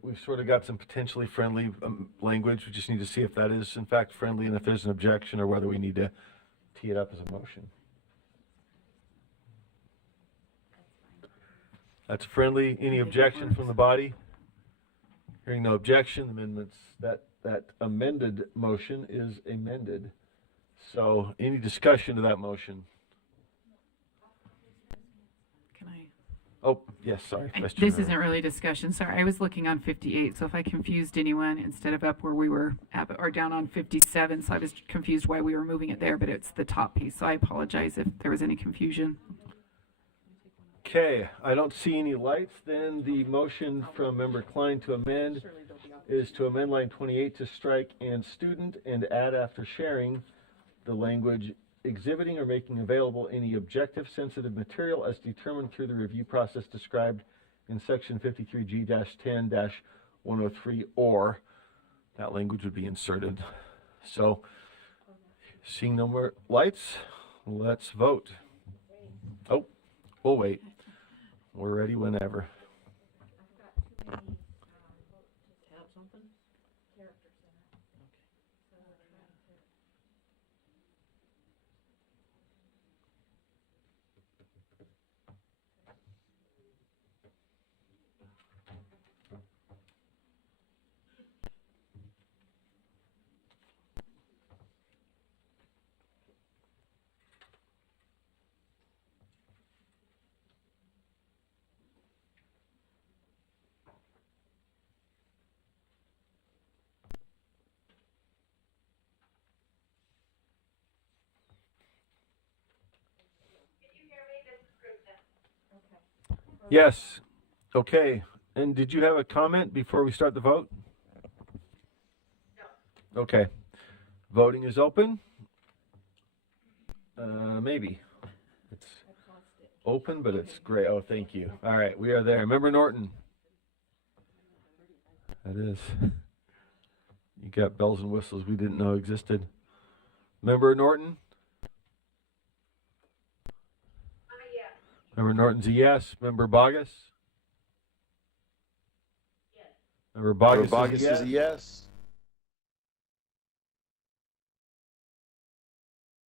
we've sort of got some potentially friendly language. We just need to see if that is in fact friendly and if there's an objection or whether we need to tee it up as a motion. That's friendly. Any objection from the body? Hearing no objection, amendments, that amended motion is amended. So any discussion to that motion? Can I? Oh, yes, sorry. This isn't really discussion. Sorry, I was looking on 58. So if I confused anyone, instead of up where we were at, or down on 57, so I was confused why we were moving it there, but it's the top piece. So I apologize if there was any confusion. Okay, I don't see any lights. Then the motion from Member Klein to amend is to amend line 28 to strike and student and add after sharing the language exhibiting or making available any objective sensitive material as determined through the review process described in section 53G-10-103, or that language would be inserted. So seeing no more lights, let's vote. Oh, we'll wait. We're ready whenever. Yes. Okay. And did you have a comment before we start the vote? No. Okay. Voting is open. Maybe. It's open, but it's gray. Oh, thank you. All right, we are there. Member Norton. That is. You got bells and whistles we didn't know existed. Member Norton? Member Norton's a yes. Member Bogus? Yes. Member Bogus, is a yes.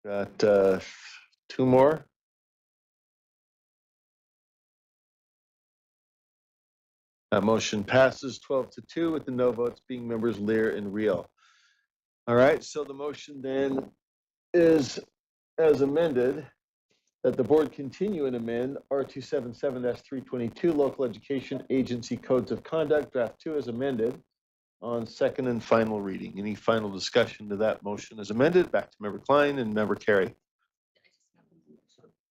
Got two more. That motion passes 12-2 with the no votes being members Lear and Reel. All right, so the motion then is as amended, that the board continue and amend R277-322 Local Education Agency Codes of Conduct, Draft 2 as amended on second and final reading. Any final discussion to that motion as amended? Back to Member Klein and Member Carey.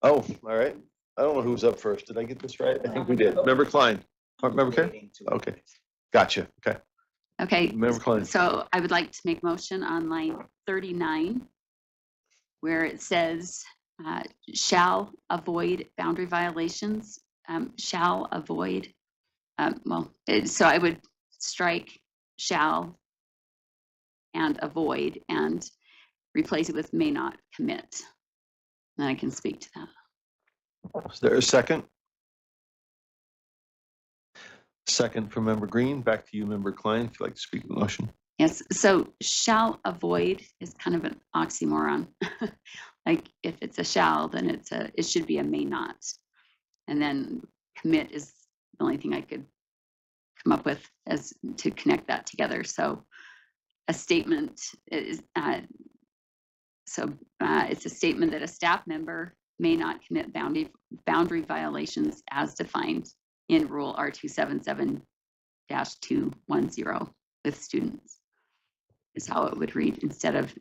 Oh, all right. I don't know who's up first. Did I get this right? I think we did. Member Klein. Member Carey? Okay. Gotcha. Okay. Okay. Member Klein. So I would like to make motion on line 39 where it says shall avoid boundary violations, shall avoid, so I would strike shall and avoid and replace it with may not commit. And I can speak to that. Is there a second? Second from Member Green. Back to you, Member Klein, if you'd like to speak to the motion. Yes, so shall avoid is kind of an oxymoron. Like if it's a shall, then it should be a may not. And then commit is the only thing I could come up with as to connect that together. So a statement is, it's a statement that a staff member may not commit boundary violations as defined in Rule R277-210 with students. Is how it would read instead of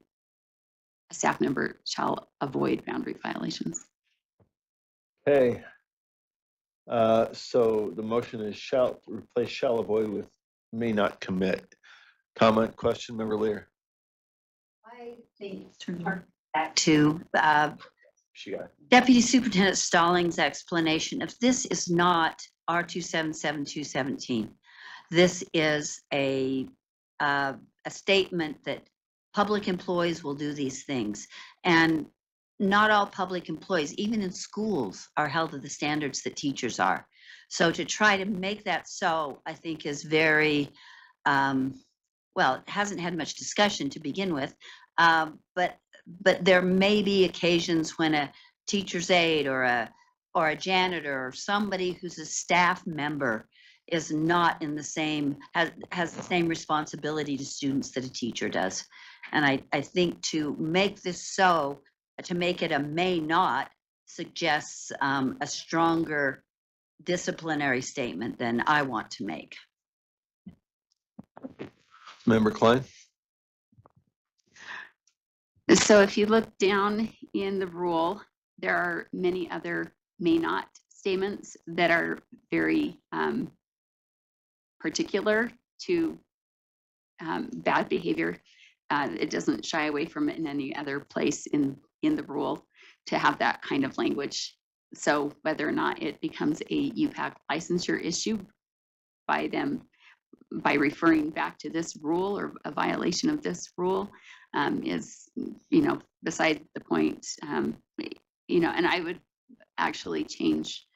a staff member shall avoid boundary violations. Okay. So the motion is shall replace shall avoid with may not commit. Comment, question, Member Lear. I think back to She got it. Deputy Superintendent Stallings' explanation. If this is not R277-217, this is a statement that public employees will do these things. And not all public employees, even in schools, are held to the standards that teachers are. So to try to make that so, I think is very, well, it hasn't had much discussion to begin with, but there may be occasions when a teacher's aide or a janitor or somebody who's a staff member is not in the same, has the same responsibility to students that a teacher does. And I think to make this so, to make it a may not, suggests a stronger disciplinary statement than I want to make. Member Klein? So if you look down in the rule, there are many other may not statements that are very particular to bad behavior. It doesn't shy away from it in any other place in the rule to have that kind of language. So whether or not it becomes a UPAC licensure issue by them, by referring back to this rule or a violation of this rule is, beside the point. And I would actually change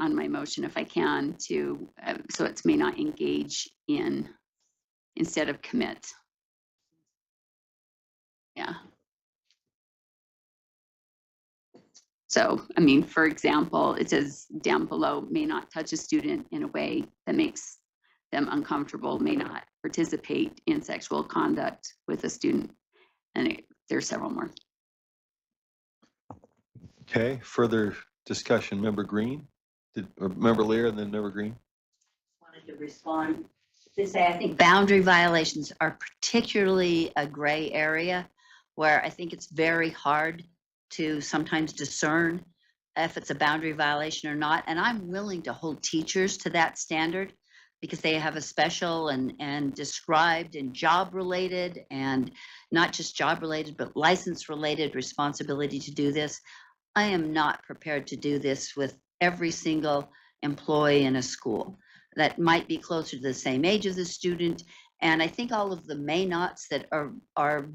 on my motion if I can to, so it's may not engage in instead of commit. Yeah. So, for example, it says down below, may not touch a student in a way that makes them uncomfortable, may not participate in sexual conduct with a student. And there's several more. Okay, further discussion. Member Green? Or Member Lear and then Member Green? Wanted to respond to say, I think boundary violations are particularly a gray area where I think it's very hard to sometimes discern if it's a boundary violation or not. And I'm willing to hold teachers to that standard because they have a special and described and job related and not just job related, but license related responsibility to do this. I am not prepared to do this with every single employee in a school that might be closer to the same age as the student. And I think all of the may nots that are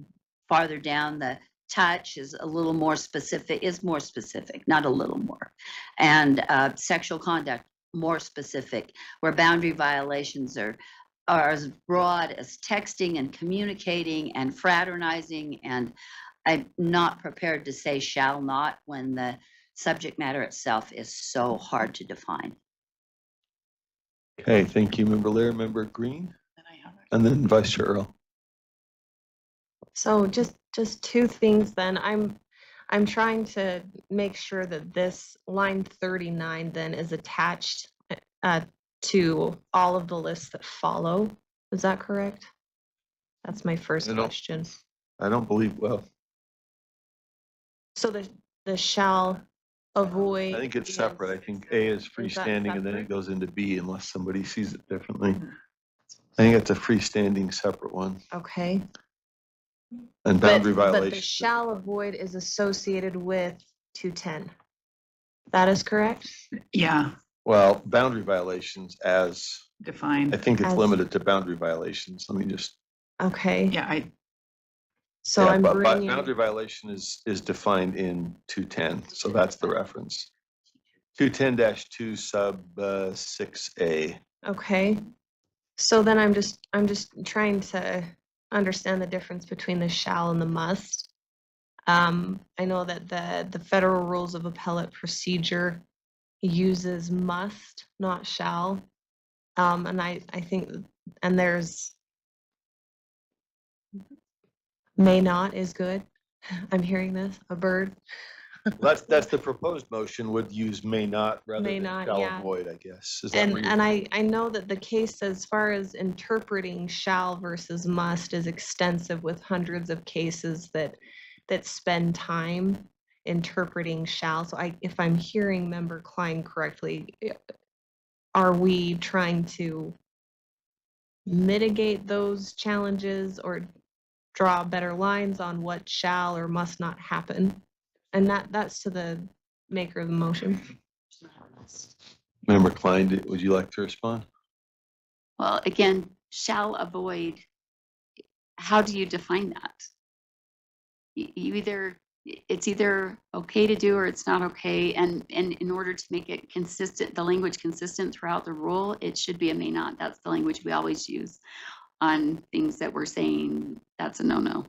farther down, the touch is a little more specific, is more specific, not a little more. And sexual conduct, more specific, where boundary violations are as broad as texting and communicating and fraternizing. And I'm not prepared to say shall not when the subject matter itself is so hard to define. Okay, thank you, Member Lear. Member Green? And then Vice Chair Earl. So just two things then. I'm trying to make sure that this line 39 then is attached to all of the lists that follow. Is that correct? That's my first question. I don't believe, well, So the shall avoid. I think it's separate. I think A is freestanding and then it goes into B unless somebody sees it differently. I think it's a freestanding separate one. Okay. And boundary But the violations. shall avoid is associated with 210. That is correct? Yeah, Well, boundary violations as, defined. I think it's As- limited to boundary violations. Let me just. Okay. Yeah, So Yeah, I'm but bringing. boundary violation is defined in 210, so that's the reference. 210-2 sub 6A. Okay. So then I'm just trying to understand the difference between the shall and the must. I know that the Federal Rules of Appellate Procedure uses must, not shall. And I think, and there's may not is good. I'm hearing this, a bird. Well, that's the proposed motion would use may not rather May than not, shall yeah. avoid, I guess. Is that where And you're- I know that the case as far as interpreting shall versus must is extensive with hundreds of cases that spend time interpreting shall. So if I'm hearing Member Klein correctly, are we trying to mitigate those challenges or draw better lines on what shall or must not happen? And that's to the maker of the motion. Member Klein, would you like to respond? Well, again, shall avoid how do you define that? It's either okay to do or it's not okay. And in order to make it consistent, the language consistent throughout the rule, it should be a may not. That's the language we always use on things that we're saying that's a no-no.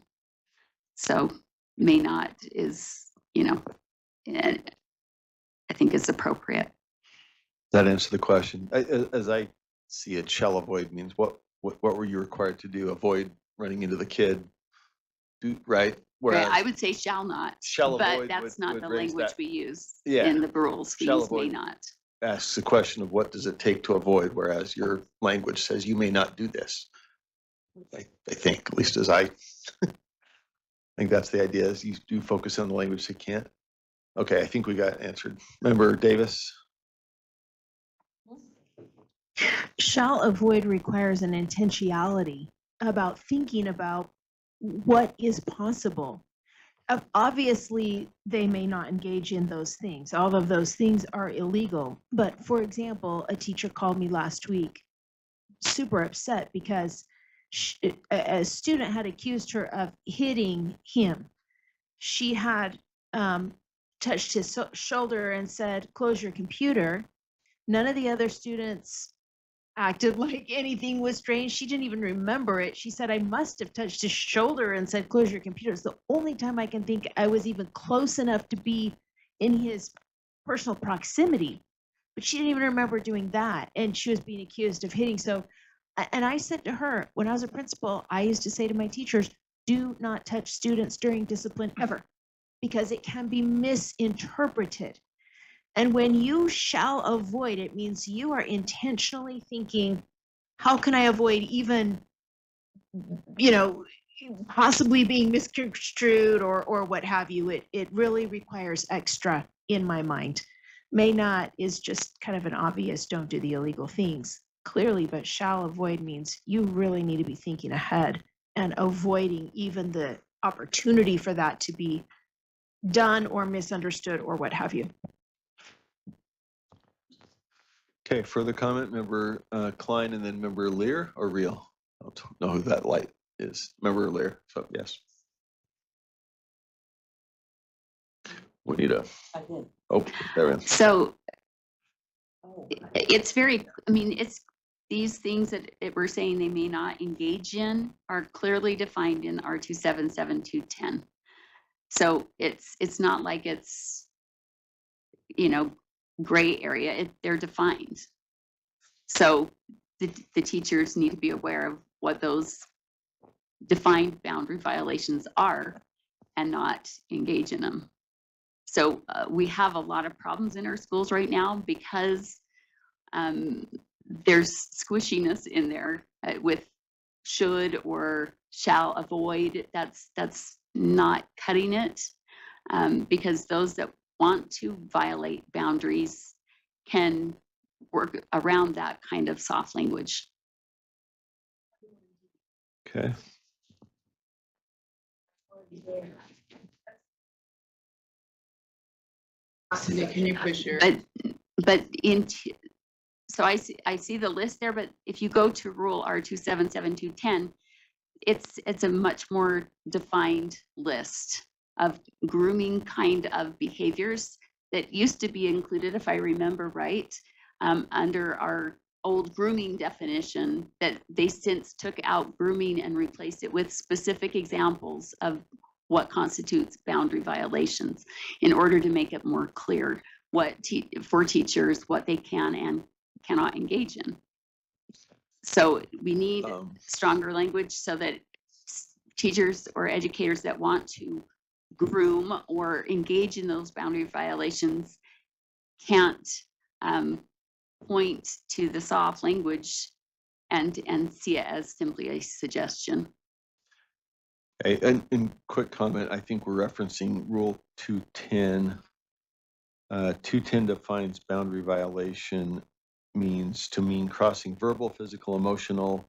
So may not is, I think is appropriate. That answer the question. As I see it, shall avoid means what were you required to do? Avoid running into the kid, right? Whereas Right, I would say shall not, shall but avoid that's not would the raise language that. we use Yeah. in the rules. We Shall use may avoid not. asks the question of what does it take to avoid, whereas your language says you may not do this. I think, at least as I think that's the idea, is you do focus on the language that can't. Okay, I think we got answered. Member Davis? Shall avoid requires an intentionality about thinking about what is possible. Obviously, they may not engage in those things. All of those things are illegal. But for example, a teacher called me last week, super upset because a student had accused her of hitting him. She had touched his shoulder and said, "Close your computer." None of the other students acted like anything was strange. She didn't even remember it. She said, "I must have touched his shoulder and said, 'Close your computer.' It's the only time I can think I was even close enough to be in his personal proximity." But she didn't even remember doing that. And she was being accused of hitting. So, and I said to her, when I was a principal, I used to say to my teachers, do not touch students during discipline ever, because it can be misinterpreted. And when you shall avoid, it means you are intentionally thinking, how can I avoid even, possibly being misconstrued or what have you? It really requires extra in my mind. May not is just kind of an obvious don't do the illegal things, clearly, but shall avoid means you really need to be thinking ahead and avoiding even the opportunity for that to be done or misunderstood or what have you. Okay, further comment, Member Klein, and then Member Lear or Reel? I don't know who that light is. Member Lear, so yes. We need a, oh, there we go. So it's it's these things that we're saying they may not engage in are clearly defined in R277-210. So it's not like it's, gray area. They're defined. So the teachers need to be aware of what those defined boundary violations are and not engage in them. So we have a lot of problems in our schools right now because there's squishiness in there with should or shall avoid. That's not cutting it, because those that want to violate boundaries can work around that kind of soft language. Okay. Can you push your? But so I see the list there, but if you go to Rule R277-210, it's a much more defined list of grooming kind of behaviors that used to be included, if I remember right, under our old grooming definition, that they since took out grooming and replaced it with specific examples of what constitutes boundary violations in order to make it more clear for teachers what they can and cannot engage in. So we need stronger language so that teachers or educators that want to groom or engage in those boundary violations can't point to the soft language and see it as simply a suggestion. Okay, and quick comment, I think we're referencing Rule 210. 210 defines boundary violation means to mean crossing verbal, physical, emotional,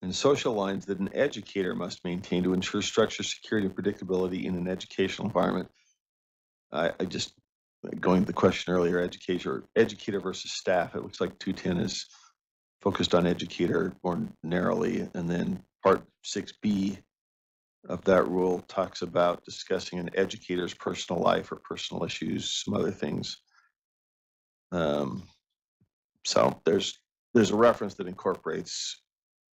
and social lines that an educator must maintain to ensure structure, security, and predictability in an educational environment. I just, going to the question earlier, educator versus staff, it looks like 210 is focused on educator more narrowly, and then part 6B of that rule talks about discussing an educator's personal life or personal issues, some other things. So there's a reference that incorporates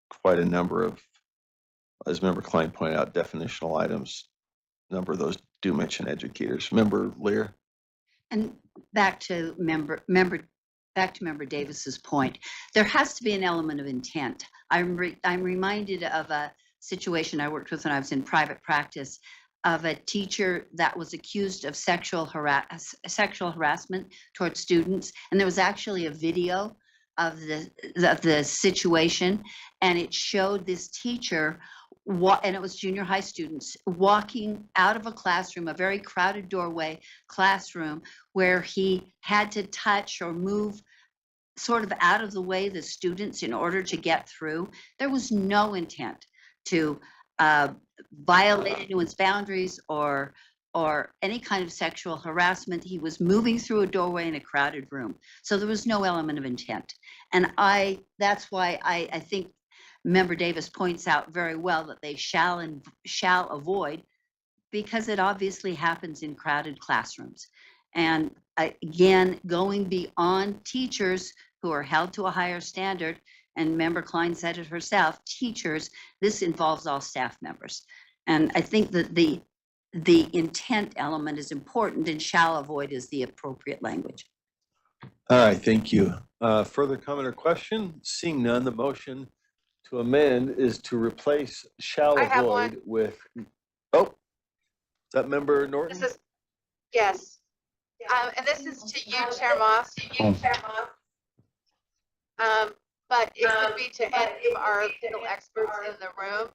quite a number of, as Member Klein pointed out, definitional items. A number of those do mention educators. Member Lear? And back to member Davis's point, there has to be an element of intent. I'm reminded of a situation I worked with when I was in private practice of a teacher that was accused of sexual harassment towards students, and there was actually a video of the situation, and it showed this teacher and it was junior high students walking out of a classroom, a very crowded doorway classroom, where he had to touch or move sort of out of the way the students in order to get through. There was no intent to violate anyone's boundaries or any kind of sexual harassment. He was moving through a doorway in a crowded room. So there was no element of intent. And that's why I think Member Davis points out very well that they shall avoid, because it obviously happens in crowded classrooms. And again, going beyond teachers who are held to a higher standard, and Member Klein said it herself, teachers, this involves all staff members. And I think that the intent element is important, and shall avoid is the appropriate language. All right, thank you. Further comment or question? Seeing none, the motion to amend is to replace shall avoid with, oh, is that Member Norton? Yes. And this is to you, Chair Moss. But it could be to any of our legal experts in the room.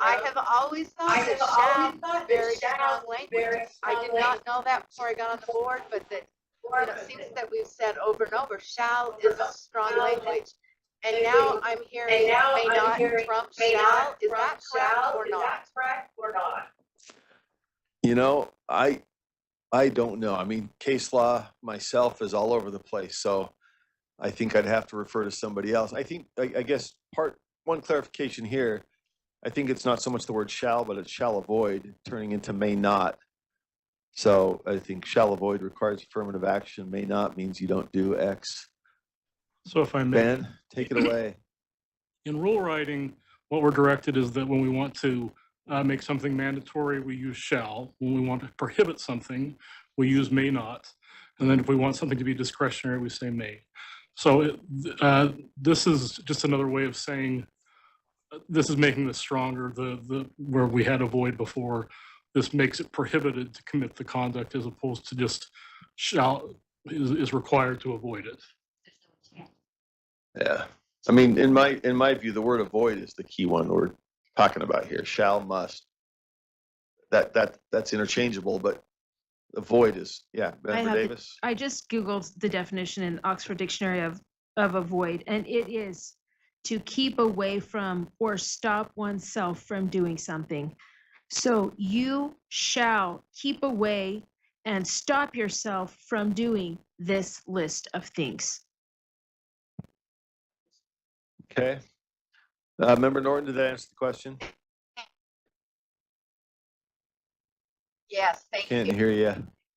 I have always thought that shall is very strong language. I did not know that before I got on the board, but that it seems that we've said over and over, shall is a strong language. And now I'm hearing may not trump shall. Is that correct or not? You know, I don't know. I mean, case law myself is all over the place. So I think I'd have to refer to somebody else. I think, I guess one clarification here, I think it's not so much the word shall, but it's shall avoid turning into may not. So I think shall avoid requires affirmative action. May not means you don't do X. So if I may, Ben, take it away. in rule writing, what we're directed is that when we want to make something mandatory, we use shall. When we want to prohibit something, we use may not. And then if we want something to be discretionary, we say may. So this is just another way of saying, this is making this stronger, where we had avoid before. This makes it prohibited to commit the conduct as opposed to just shall is required to avoid it. Yeah. I mean, in my view, the word avoid is the key one we're talking about here. Shall, must. That's interchangeable, but avoid is, yeah. Member Davis? I just Googled the definition in Oxford Dictionary of avoid, and it is to keep away from or stop oneself from doing something. So you shall keep away and stop yourself from doing this list of things. Okay. Member Norton, did that answer the question? Yes, thank you. Can't hear you.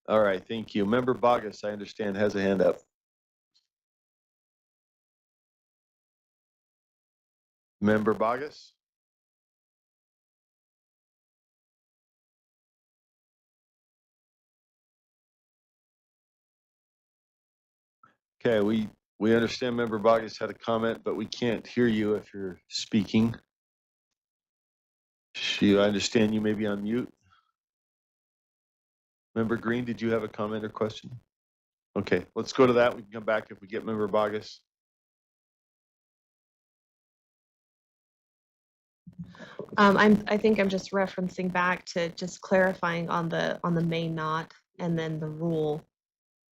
All right, thank you. Member Bogus, I understand, has a hand up. Member Bogus? Okay, we understand Member Bogus had a comment, but we can't hear you if you're speaking. I understand you may be on mute. Member Green, did you have a comment or question? Okay, let's go to that. We can come back if we get Member Bogus. I think I'm just referencing back to just clarifying on the may not, and then the rule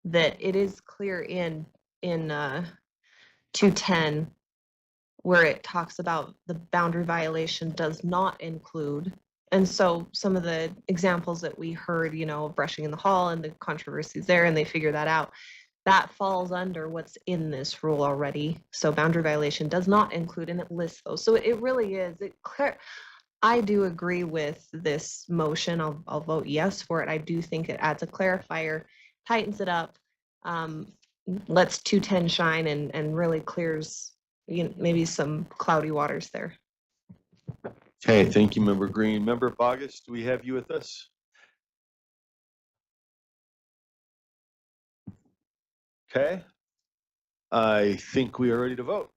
that it is clear in 210 where it talks about the boundary violation does not include. And so some of the examples that we heard, brushing in the hall and the controversies there, and they figure that out, that falls under what's in this rule already. So boundary violation does not include, and it lists those. So it really is, I do agree with this motion. I'll vote yes for it. I do think it adds a clarifier, tightens it up, lets 210 shine and really clears maybe some cloudy waters there. Okay, thank you, Member Green. Member Bogus, do we have you with us? Okay. I think we are ready to vote.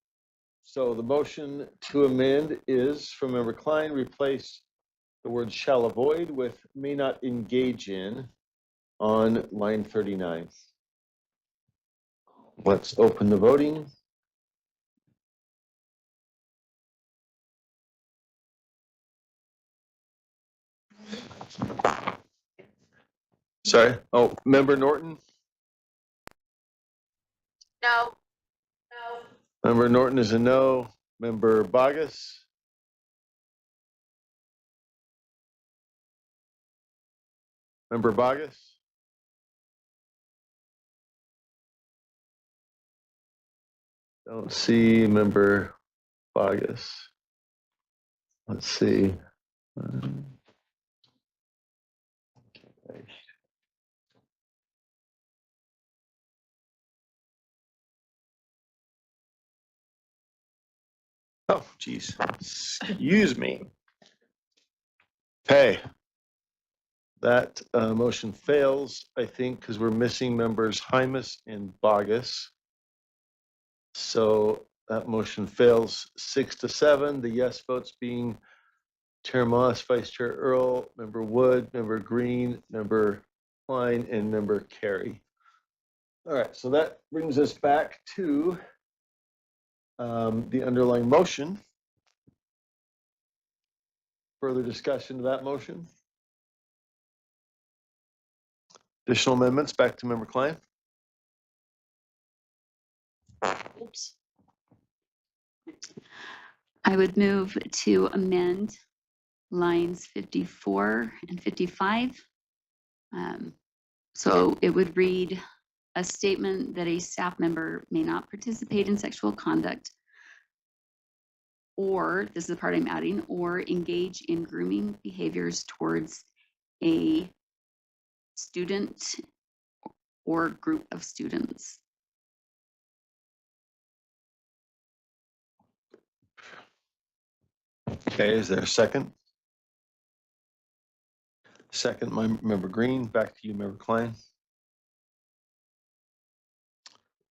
So the motion to amend is from Member Klein, replace the word shall avoid with may not engage in on line 39. Let's open the voting. Sorry. Oh, Member Norton? No. Member Norton is a no. Member Bogus? Member Bogus? Don't see Member Bogus. Let's see. Oh, geez. Excuse me. Okay. That motion fails, I think, because we're missing members Hymas and Bogus. So that motion fails 6-7. The yes votes being Chair Moss, Vice Chair Earl, Member Wood, Member Green, Member Klein, and Member Carey. All right, so that brings us back to the underlying motion. Further discussion to that motion? Additional amendments, back to Member Klein. Oops. I would move to amend lines 54 and 55. So it would read, a statement that a staff member may not participate in sexual conduct, or, this is the part I'm adding, or engage in grooming behaviors towards a student or group of students. Okay, is there a second? Second, my Member Green. Back to you, Member Klein.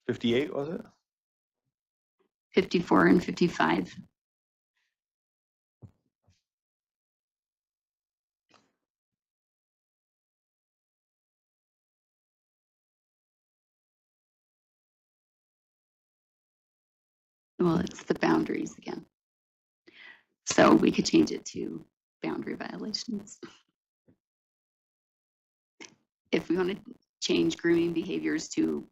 58, was it? 54 and 55. Well, it's the boundaries again. So we could change it to boundary violations. If we want to change grooming behaviors to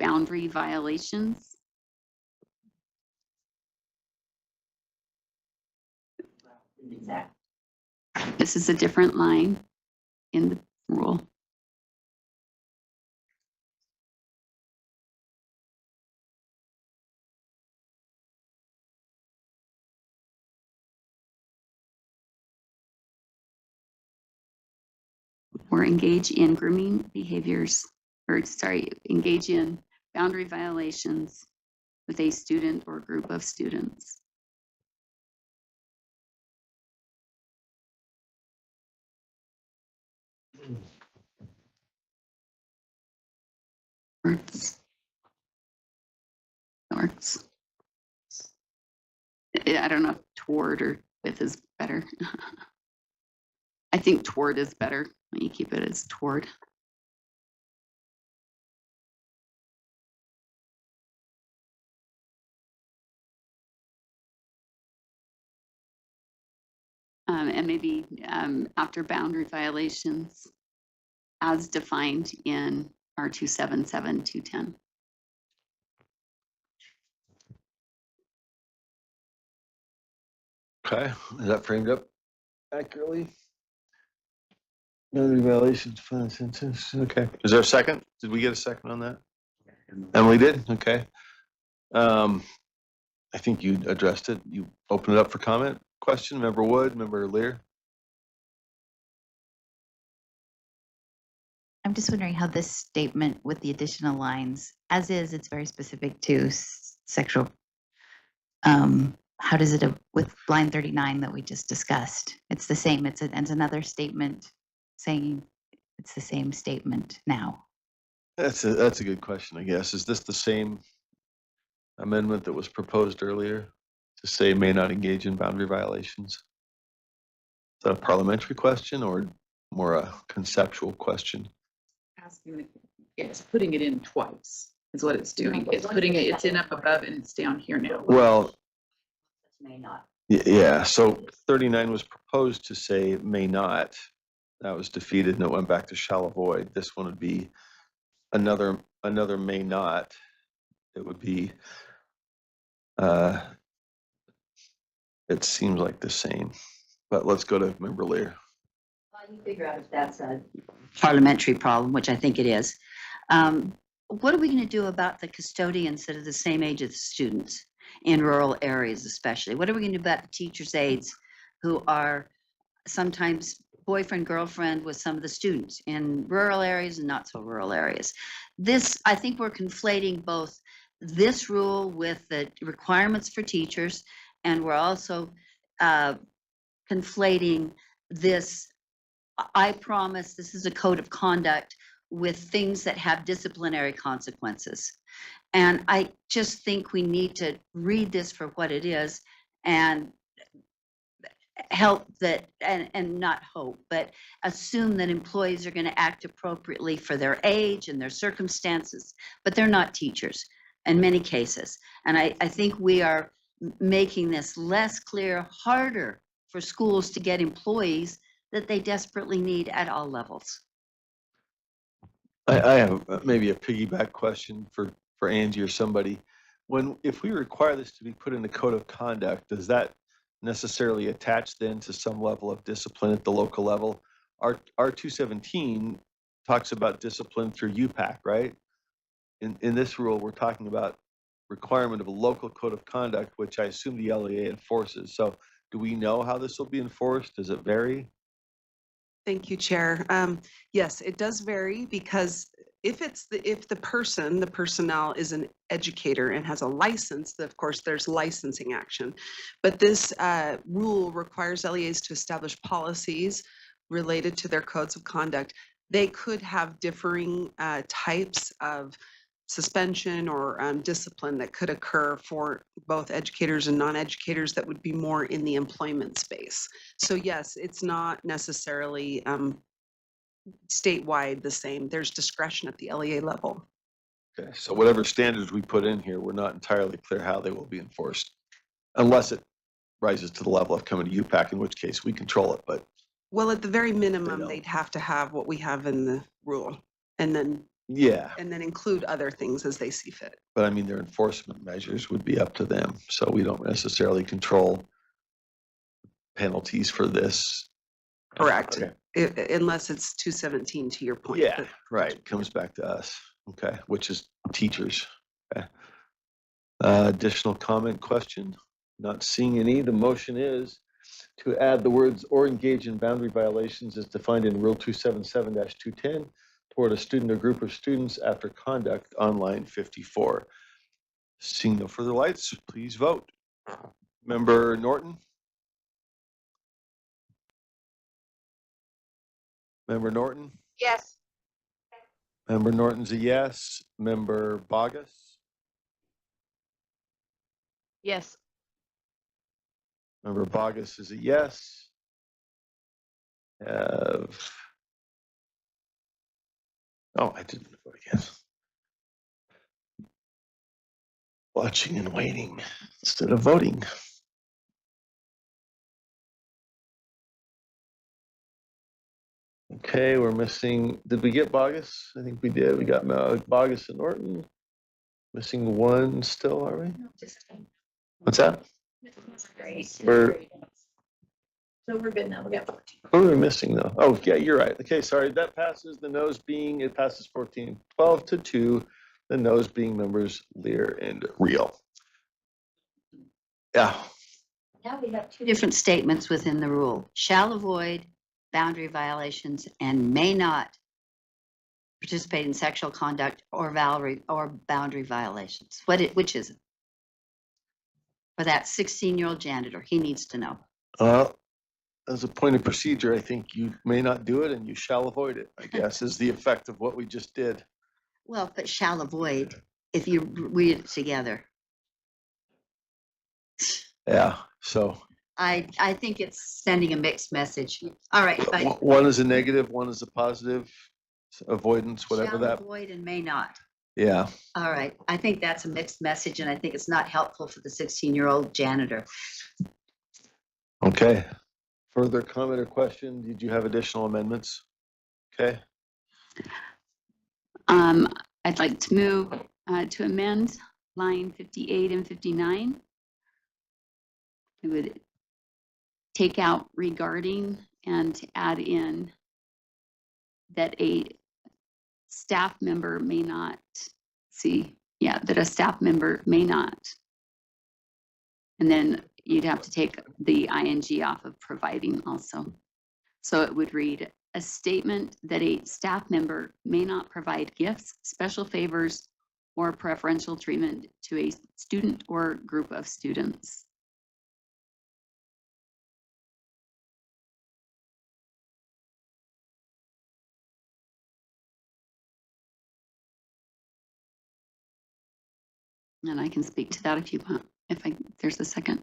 boundary violations. This is a different line in the rule. Or engage in grooming behaviors, or sorry, engage in boundary violations with a student or group of students. Works. I don't know if toward or with is better. I think toward is better. When you keep it as toward. And maybe after boundary violations as defined in R277, 210. Okay, is that framed up accurately? Boundary violations, fine sentence. Okay, is there a second? Did we get a second on that? Emily did? Okay. I think you addressed it. You opened it up for comment. question, Member Wood, Member Lear? I'm just wondering how this statement with the additional lines, as is, it's very specific to sexual. How does it with line 39 that we just discussed? It's the same. It's another statement saying it's the same statement now. That's a good question, I guess. Is this the same amendment that was proposed earlier to say may not engage in boundary violations? Is that a parliamentary question or more a conceptual question? Asking, it's putting it in twice is what it's doing. It's putting it, it's in up above and it's down here now. Well, May not. yeah, so 39 was proposed to say may not. That was defeated and it went back to shall avoid. This one would be another may not. It would be it seems like the same. But let's go to Member Lear. Well, you figure out if that's a parliamentary problem, which I think it is. What are we going to do about the custodians that are the same age as the students in rural areas, especially? What are we going to do about the teachers' aides who are sometimes boyfriend, girlfriend with some of the students in rural areas and not so rural areas? This, I think we're conflating both this rule with the requirements for teachers, and we're also conflating this, I promise this is a code of conduct, with things that have disciplinary consequences. And I just think we need to read this for what it is and help that, and not hope, but assume that employees are going to act appropriately for their age and their circumstances, but they're not teachers in many cases. And I think we are making this less clear, harder for schools to get employees that they desperately need at all levels. I have maybe a piggyback question for Angie or somebody. If we require this to be put in the code of conduct, does that necessarily attach then to some level of discipline at the local level? Our 217 talks about discipline through UPAC, right? In this rule, we're talking about requirement of a local code of conduct, which I assume the LEA enforces. So do we know how this will be enforced? Does it vary? Thank you, Chair. Yes, it does vary because if the personnel is an educator and has a license, then of course there's licensing action. But this rule requires LEAs to establish policies related to their codes of conduct. They could have differing types of suspension or discipline that could occur for both educators and non-educators that would be more in the employment space. So yes, it's not necessarily statewide the same. There's discretion at the LEA level. Okay, so whatever standards we put in here, we're not entirely clear how they will be enforced, unless it rises to the level of coming to UPAC, in which case we control it. But well, at the very minimum, they'd have to have what we have in the rule, and then include other things as they see fit. But I mean, their enforcement measures would be up to them. So we don't necessarily control penalties for this. Correct. Okay. Unless it's 217 to your point. Yeah, right. Comes back to us. Okay, which is teachers. Okay. Additional comment, question? Not seeing any. The motion is to add the words or engage in boundary violations as defined in Rule 277-210 toward a student or group of students after conduct on line 54. Seeing no further lights, please vote. Member Norton? Member Norton? Yes. Member Norton's a yes. Member Bogus? Yes. Member Bogus is a yes. I didn't vote yes. Watching and waiting instead of voting. Okay, we're missing, did we get Bogus? I think we did. We got Bogus and Norton. Missing one still, are we? What's that? So we're good now. We got 14. Who are we missing though? Oh, yeah, you're right. Okay, sorry. That passes. The no's being, it passes 14. 12-2. The no's being members Lear and Real. Yeah. Now we have two different statements within the rule. Shall avoid boundary violations and may not participate in sexual conduct or boundary violations. Which is it? For that 16-year-old janitor, he needs to know. As a point of procedure, I think you may not do it and you shall avoid it, I guess, is the effect of what we just did. Well, but shall avoid, if you read it together. Yeah, so I think it's sending a mixed message. All right, fine. one is a negative, one is a positive, avoidance, whatever Shall that. avoid and may not. Yeah. All right, I think that's a mixed message, and I think it's not helpful for the 16-year-old janitor. Okay. Further comment or question? Did you have additional amendments? Okay. I'd like to move to amend line 58 and 59. I would take out regarding and add in that a staff member may not that a staff member may not. And then you'd have to take the ing off of providing also. So it would read, a statement that a staff member may not provide gifts, special favors, or preferential treatment to a student or group of students. And I can speak to that if you want, there's a second.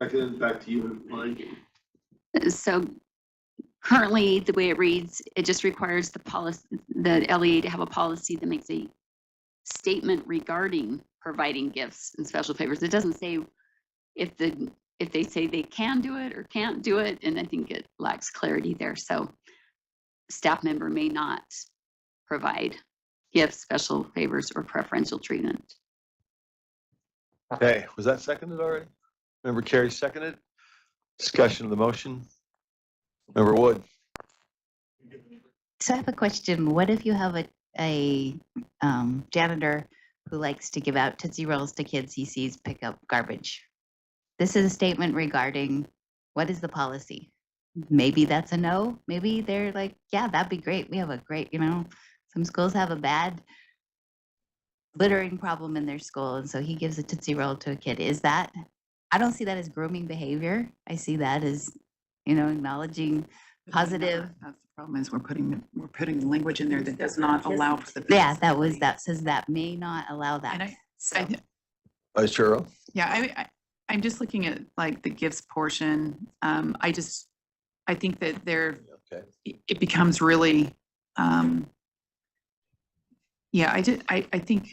Back to you, Mike. So currently, the way it reads, it just requires the LEA to have a policy that makes a statement regarding providing gifts and special favors. It doesn't say if they say they can do it or can't do it, and I think it lacks clarity there. So staff member may not provide gifts, special favors, or preferential treatment. Okay, was that seconded already? Member Carey seconded. Discussion of the motion. Member Wood. So I have a question. What if you have a janitor who likes to give out Tootsie Rolls to kids he sees pick up garbage? This is a statement regarding what is the policy? Maybe that's a no. Maybe they're like, yeah, that'd be great. We have a great, some schools have a bad littering problem in their school. And so he gives a Tootsie Roll to a kid. I don't see that as grooming behavior. I see that as, acknowledging positive. That's the problem is we're putting language in there that does not allow for the. Yeah, that says that may not allow that. Vice Chair. Yeah, I'm just looking at like the gifts portion. I think that it becomes really, I think,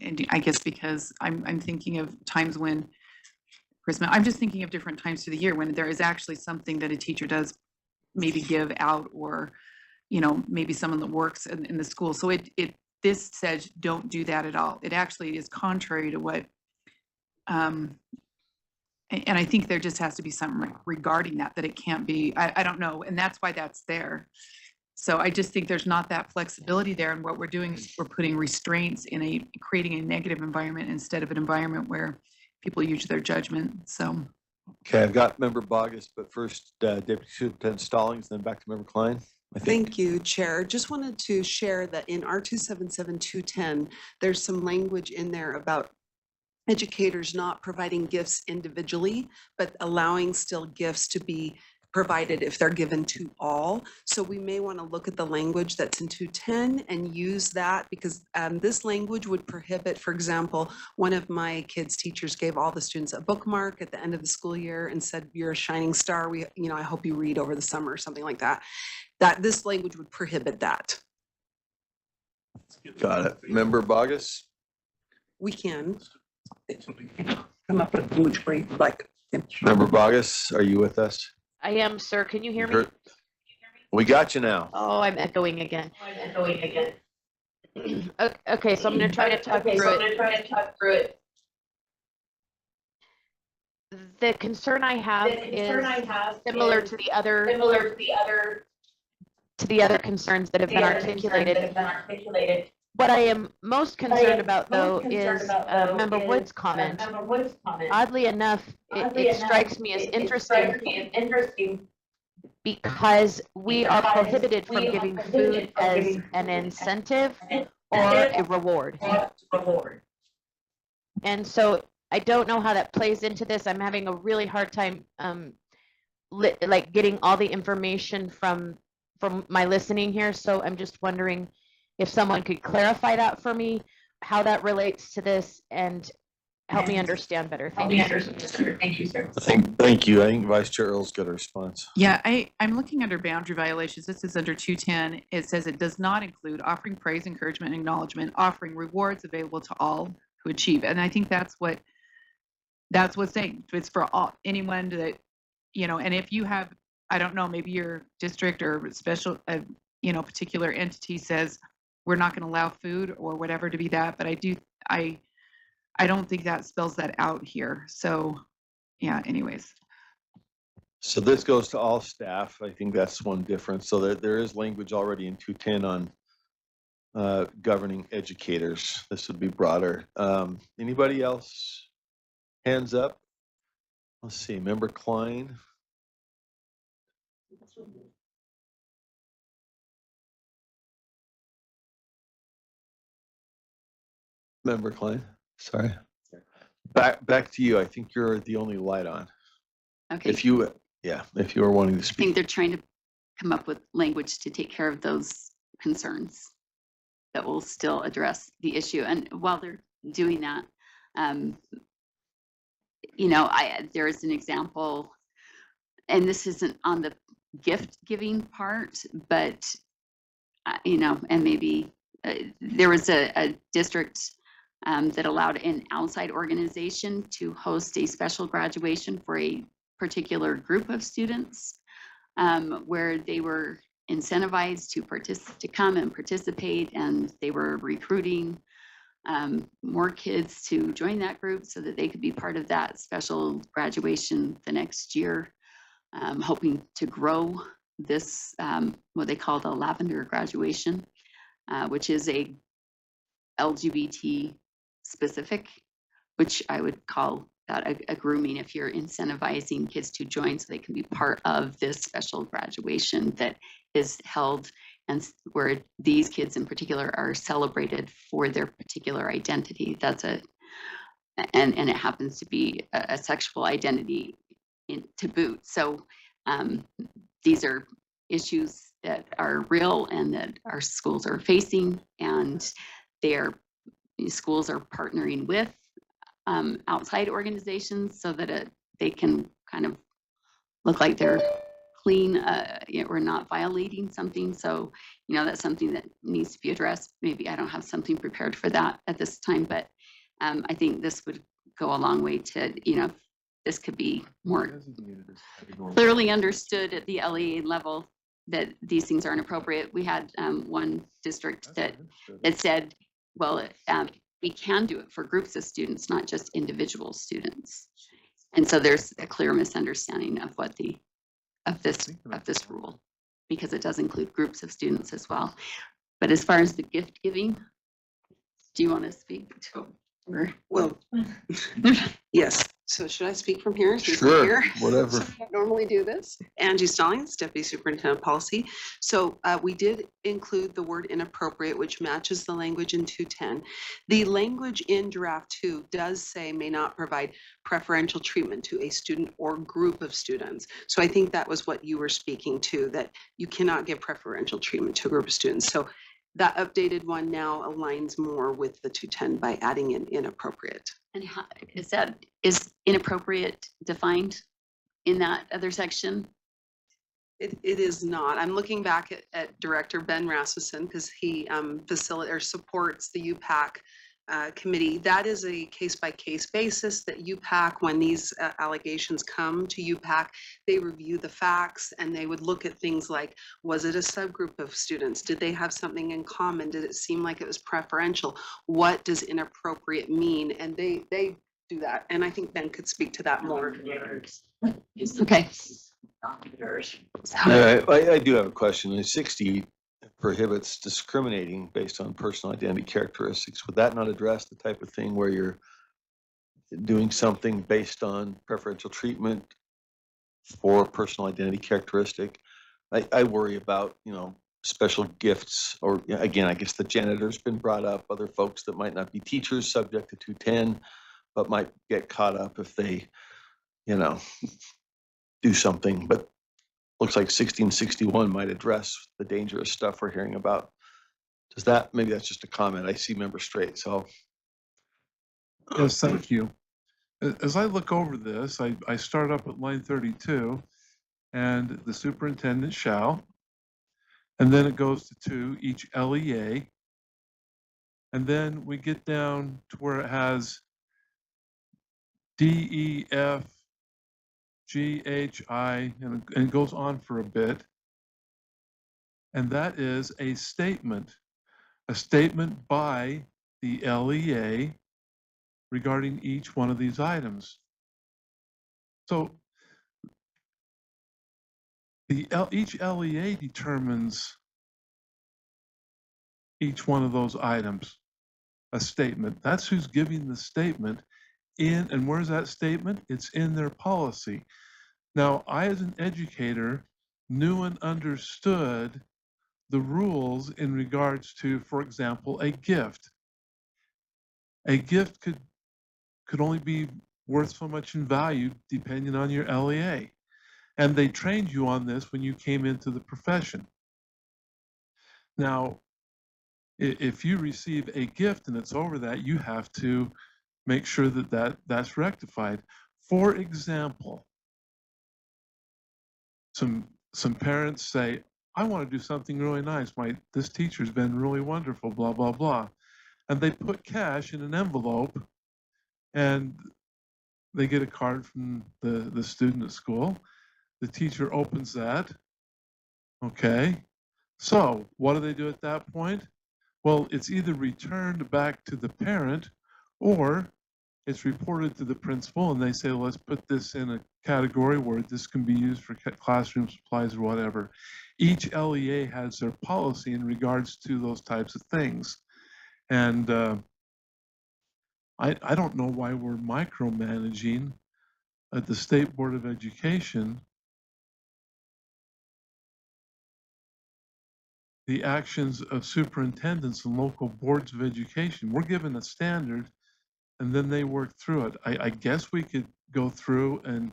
and I guess because I'm thinking of times when Christmas, I'm just thinking of different times through the year when there is actually something that a teacher does maybe give out, or, maybe someone that works in the school. So this says don't do that at all. It actually is contrary to what, and I think there just has to be something regarding that it can't be, I don't know. And that's why that's there. So I just think there's not that flexibility there. And what we're doing is we're putting restraints in creating a negative environment instead of an environment where people use their judgment. So. Okay, I've got Member Bogus, but first Deputy Superintendent Stallings, then back to Member Klein. Thank you, Chair. Just wanted to share that in R277210, there's some language in there about educators not providing gifts individually, but allowing still gifts to be provided if they're given to all. So we may want to look at the language that's in 210 and use that, because this language would prohibit, for example, one of my kids' teachers gave all the students a bookmark at the end of the school year and said, you're a shining star. I hope you read over the summer or something like that. That this language would prohibit that. Got it. Member Bogus? We can. Come up with language where you like. Member Bogus, are you with us? I am, sir. Can you hear me? We got you now. Oh, I'm echoing again. Okay, so I'm going to try to talk through it. The concern I have is similar to the other concerns that have been articulated. What I am most concerned about, though, is Member Wood's comment. Oddly enough, it strikes me as interesting because we are prohibited from giving food as an incentive or a reward. And so I don't know how that plays into this. I'm having a really hard time like getting all the information from my listening here. So I'm just wondering if someone could clarify that for me, how that relates to this, and help me understand better. Thank you, sir. Thank you. I think Vice Chair Earl's got a response. Yeah, I'm looking under boundary violations. This is under 210. It says it does not include offering praise, encouragement, and acknowledgement, offering rewards available to all who achieve. And I think that's what's saying. It's for all, anyone that, and if you have, I don't know, maybe your district or special, particular entity says we're not going to allow food or whatever to be that, but I don't think that spells that out here. So, yeah, anyways. So this goes to all staff. I think that's one difference. So there is language already in 210 on governing educators. This would be broader. Anybody else? Hands up. Let's see, Member Klein. Member Klein, sorry. Back to you. I think you're the only light on. Okay. If you are wanting to I speak. think they're trying to come up with language to take care of those concerns that will still address the issue. And while they're doing that, there is an example, and this isn't on the gift giving part, but and maybe there was a district that allowed an outside organization to host a special graduation for a particular group of students, where they were incentivized to come and participate, and they were recruiting more kids to join that group so that they could be part of that special graduation the next year, hoping to grow this, what they call the lavender graduation, which is a LGBT specific, which I would call that a grooming if you're incentivizing kids to join so they can be part of this special graduation that is held, and where these kids in particular are celebrated for their particular identity. That's and it happens to be a sexual identity to boot. So these are issues that are real and that our schools are facing, and schools are partnering with outside organizations so that they can kind of look like they're clean or not violating something. So, that's something that needs to be addressed. Maybe I don't have something prepared for that at this time, but I think this would go a long way to, this could be more clearly understood at the LEA level that these things aren't appropriate. We had one district that said, well, we can do it for groups of students, not just individual students. And so there's a clear misunderstanding of this rule, because it does include groups of students as well. But as far as the gift giving, do you want to speak to? Well, yes. So should I speak from here? Sure, Here? whatever. So I normally do this. Angie Stallings, Deputy Superintendent of Policy. So we did include the word inappropriate, which matches the language in 210. The language in draft 2 does say may not provide preferential treatment to a student or group of students. So I think that was what you were speaking to, that you cannot give preferential treatment to a group of students. So that updated one now aligns more with the 210 by adding in inappropriate. And how, is inappropriate defined in that other section? It is not. I'm looking back at Director Ben Rasmussen, because he supports the UPAC committee. That is a case-by-case basis that UPAC, when these allegations come to UPAC, they review the facts and they would look at things like, was it a subgroup of students? Did they have something in common? Did it seem like it was preferential? What does inappropriate mean? And they do that. And I think Ben could speak to that more. Okay. I do have a question. In 60, prohibits discriminating based on personal identity characteristics. Would that not address the type of thing where you're doing something based on preferential treatment for a personal identity characteristic? I worry about, special gifts, or again, I guess the janitor's been brought up, other folks that might not be teachers subject to 210, but might get caught up if they, do something. But looks like 1661 might address the dangerous stuff we're hearing about. Maybe that's just a comment. I see member Straight, so. Yes, thank you. As I look over this, I start up at line 32, and the superintendent shall, and then it goes to 2, each LEA, and then we get down to where it has D, E, F, G, H, I, and it goes on for a bit. And that is a statement by the LEA regarding each one of these items. So each LEA determines each one of those items, a statement. That's who's giving the statement in, and where's that statement? It's in their policy. Now, I, as an educator, knew and understood the rules in regards to, for example, a gift. A gift could only be worth so much in value depending on your LEA. And they trained you on this when you came into the profession. Now, if you receive a gift and it's over that, you have to make sure that's rectified. For example, some parents say, I want to do something really nice. This teacher's been really wonderful, blah, blah, blah. And they put cash in an envelope, and they get a card from the student at school. The teacher opens that. Okay. So what do they do at that point? Well, it's either returned back to the parent, or it's reported to the principal, and they say, let's put this in a category where this can be used for classroom supplies or whatever. Each LEA has their policy in regards to those types of things. And I don't know why we're micromanaging at the State Board of Education the actions of superintendents and local boards of education. We're given a standard, and then they work through it. I guess we could go through and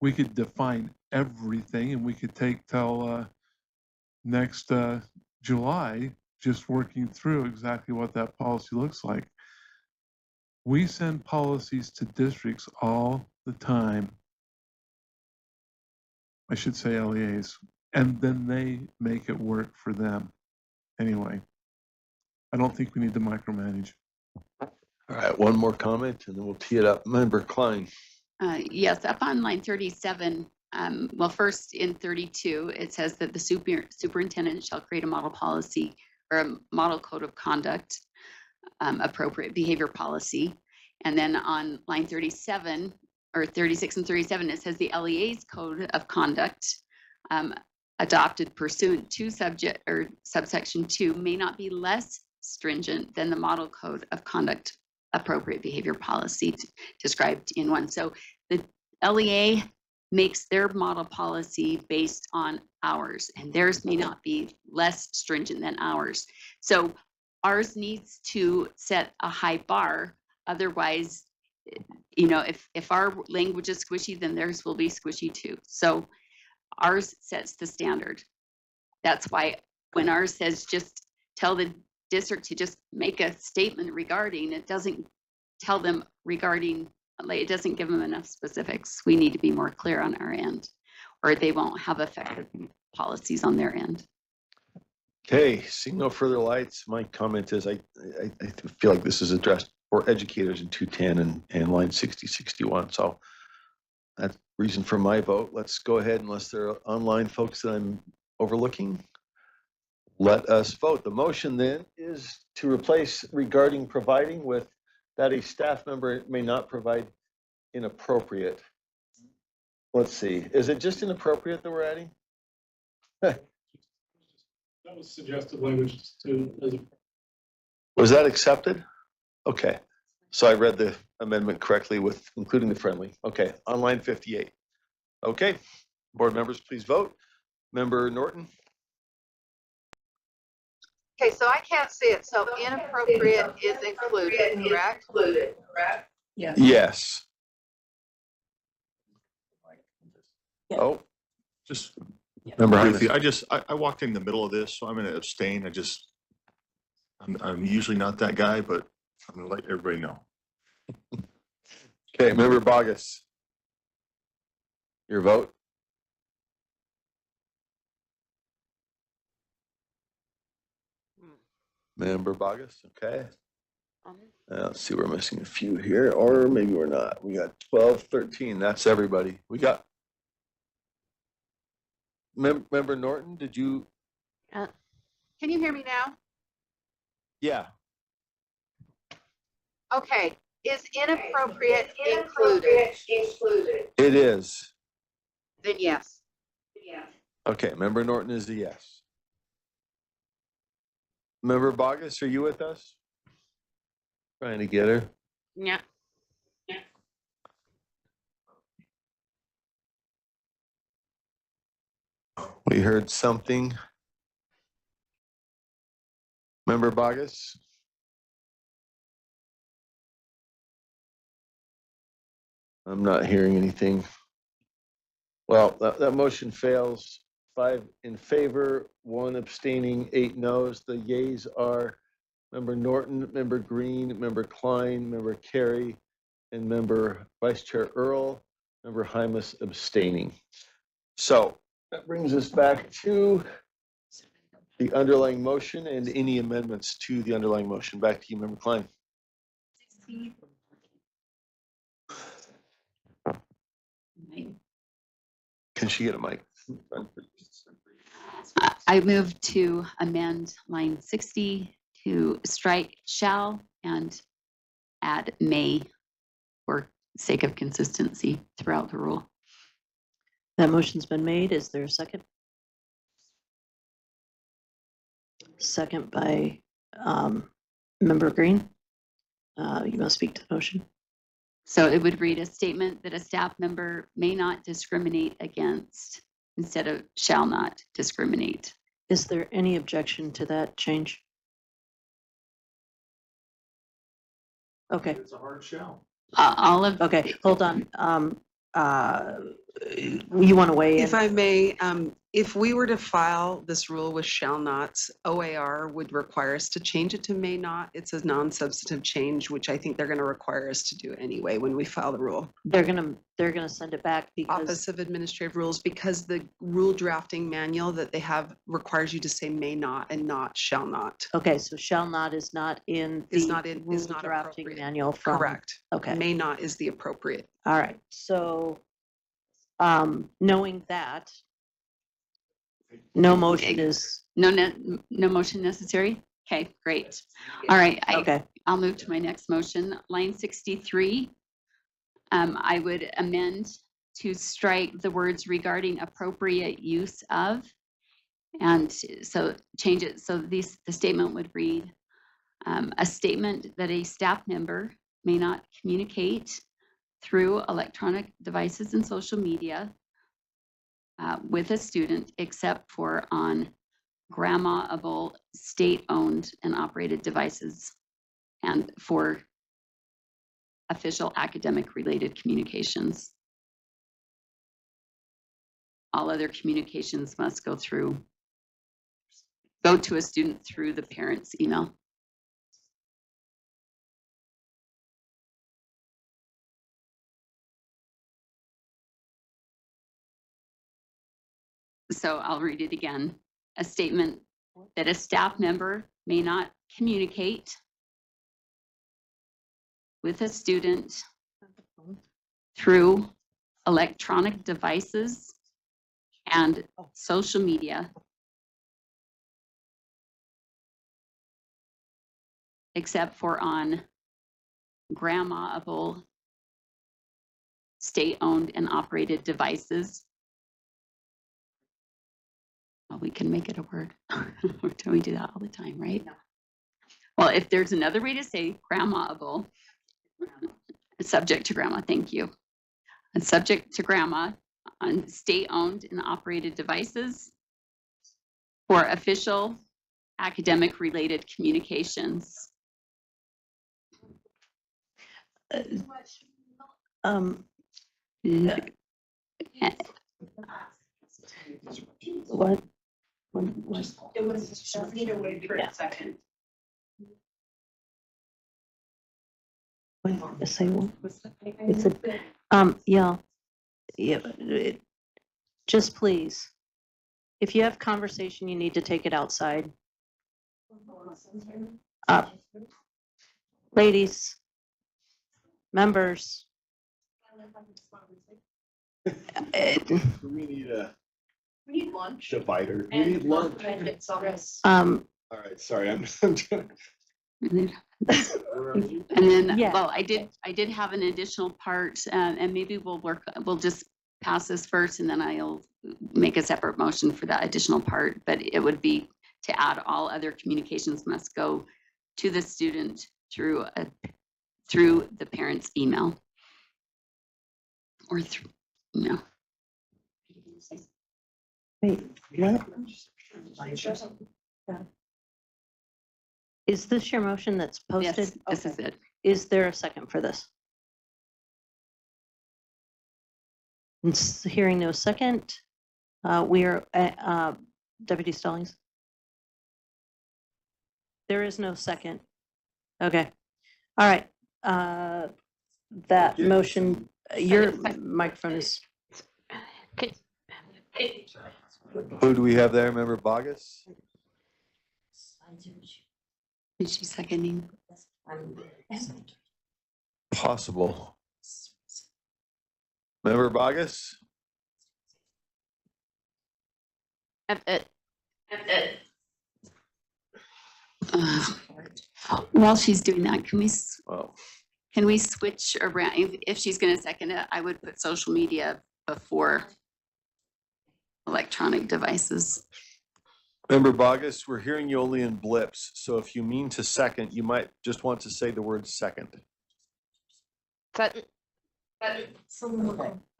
we could define everything, and we could take till next July just working through exactly what that policy looks like. We send policies to districts all the time. I should say LEAs, and then they make it work for them. Anyway, I don't think we need to micromanage. All right, one more comment, and then we'll tee it up. Member Klein. Yes, up on line 37, well, first in 32, it says that the superintendent shall create a model policy or a model code of conduct, appropriate behavior policy. And then on line 37, or 36 and 37, it says the LEA's code of conduct adopted pursuant to subject or subsection 2 may not be less stringent than the model code of conduct appropriate behavior policy described in 1. So the LEA makes their model policy based on ours, and theirs may not be less stringent than ours. So ours needs to set a high bar. Otherwise, if our language is squishy, then theirs will be squishy too. So ours sets the standard. That's why when ours says just tell the district to just make a statement regarding, it doesn't tell them regarding, it doesn't give them enough specifics. We need to be more clear on our end, or they won't have effective policies on their end. Okay, seeing no further lights, my comment is I feel like this is addressed for educators in 210 and line 6061. So that's reason for my vote. Let's go ahead, unless there are online folks that I'm overlooking. Let us vote. The motion then is to replace regarding providing with that a staff member may not provide inappropriate. Let's see, is it just inappropriate that we're adding? That was suggested language to, as a Was that accepted? Okay. So I read the amendment correctly with including the friendly. Okay, on line 58. Okay, board members, please vote. Member Norton? Okay, so I can't see it, so inappropriate is included, correct? Yes. Yes. Oh, Just Member briefly, Hymas. I walked in the middle of this, so I'm gonna abstain. I'm usually not that guy, but I'm gonna let everybody know. Okay, Member Bogus. Your vote? Member Bogus, okay. Let's see, we're missing a few here, or maybe we're not. We got 12, 13. That's everybody. We got. Member Norton, did you? Can you hear me now? Yeah. Okay, is inappropriate included? It is. Then yes. Okay, Member Norton is a yes. Member Bogus, are you with us? Trying to get her. Yeah. We heard something. Member Bogus? I'm not hearing anything. Well, that motion fails. 5 in favor, 1 abstaining, 8 noes. The yeas are Member Norton, Member Green, Member Klein, Member Carey, and Member Vice Chair Earl, Member Hymas abstaining. So that brings us back to the underlying motion and any amendments to the underlying motion. Back to you, Member Klein. Can she get a mic? I move to amend line 60 to strike shall and add may for sake of consistency throughout the rule. That motion's been made. Is there a second? Second by Member Green. You must speak to the motion. So it would read a statement that a staff member may not discriminate against instead of shall not discriminate. Is there any objection to that change? Okay. It's a hard shell. All of. Okay, hold on. You want to weigh in? If I may, if we were to file this rule with shall nots, OAR would require us to change it to may not. It's a non-substantive change, which I think they're going to require us to do anyway when we file the rule. They're gonna send it back because Office of Administrative Rules, because the rule drafting manual that they have requires you to say may not and not shall not. okay, so shall not is not in the Is not rule drafting appropriate. manual from. Correct. Okay. May not is the appropriate. All right. So knowing that, no motion is No motion necessary? Okay, great. All right. I'll move to my next motion. Line 63. I would amend to strike the words regarding appropriate use of. And so change it. So the statement would read, a statement that a staff member may not communicate through electronic devices and social media with a student except for on grammable state-owned and operated devices and for official academic related communications. All other communications must go to a student through the parent's email. So I'll read it again. A statement that a staff member may not communicate with a student through electronic devices and social media except for on grammable state-owned and operated devices Well, we can make it a word. We do that all the time, right? Well, if there's another way to say grandma-able, it's subject to grandma, thank you. It's subject to grandma on state-owned and operated devices for official academic-related communications. What? It was just need to wait for a second. Say what? It's yeah, just please, if you have conversation, you need to take it outside. Ladies, members. We need lunch. divider. We need lunch. All right, sorry, I'm trying. And then, well, I did have an additional part, and maybe we'll just pass this first and then I'll make a separate motion for that additional part, but it would be to add all other communications must go to the student through the parent's email. Or through, no. Wait, what? Is this your motion that's posted? Yes, this is it. Is there a second for this? Hearing no second, we are, Deputy Stallings? There is no second. Okay. All right. That motion, your microphone is. Who do we have there? Member Bogus? Is she seconding? Possible. Member Bogus? While she's doing that, can we switch around? If she's going to second it, I would put social media before electronic devices. Member Bogus, we're hearing you only in blips, so if you mean to second, you might just want to say the word second. I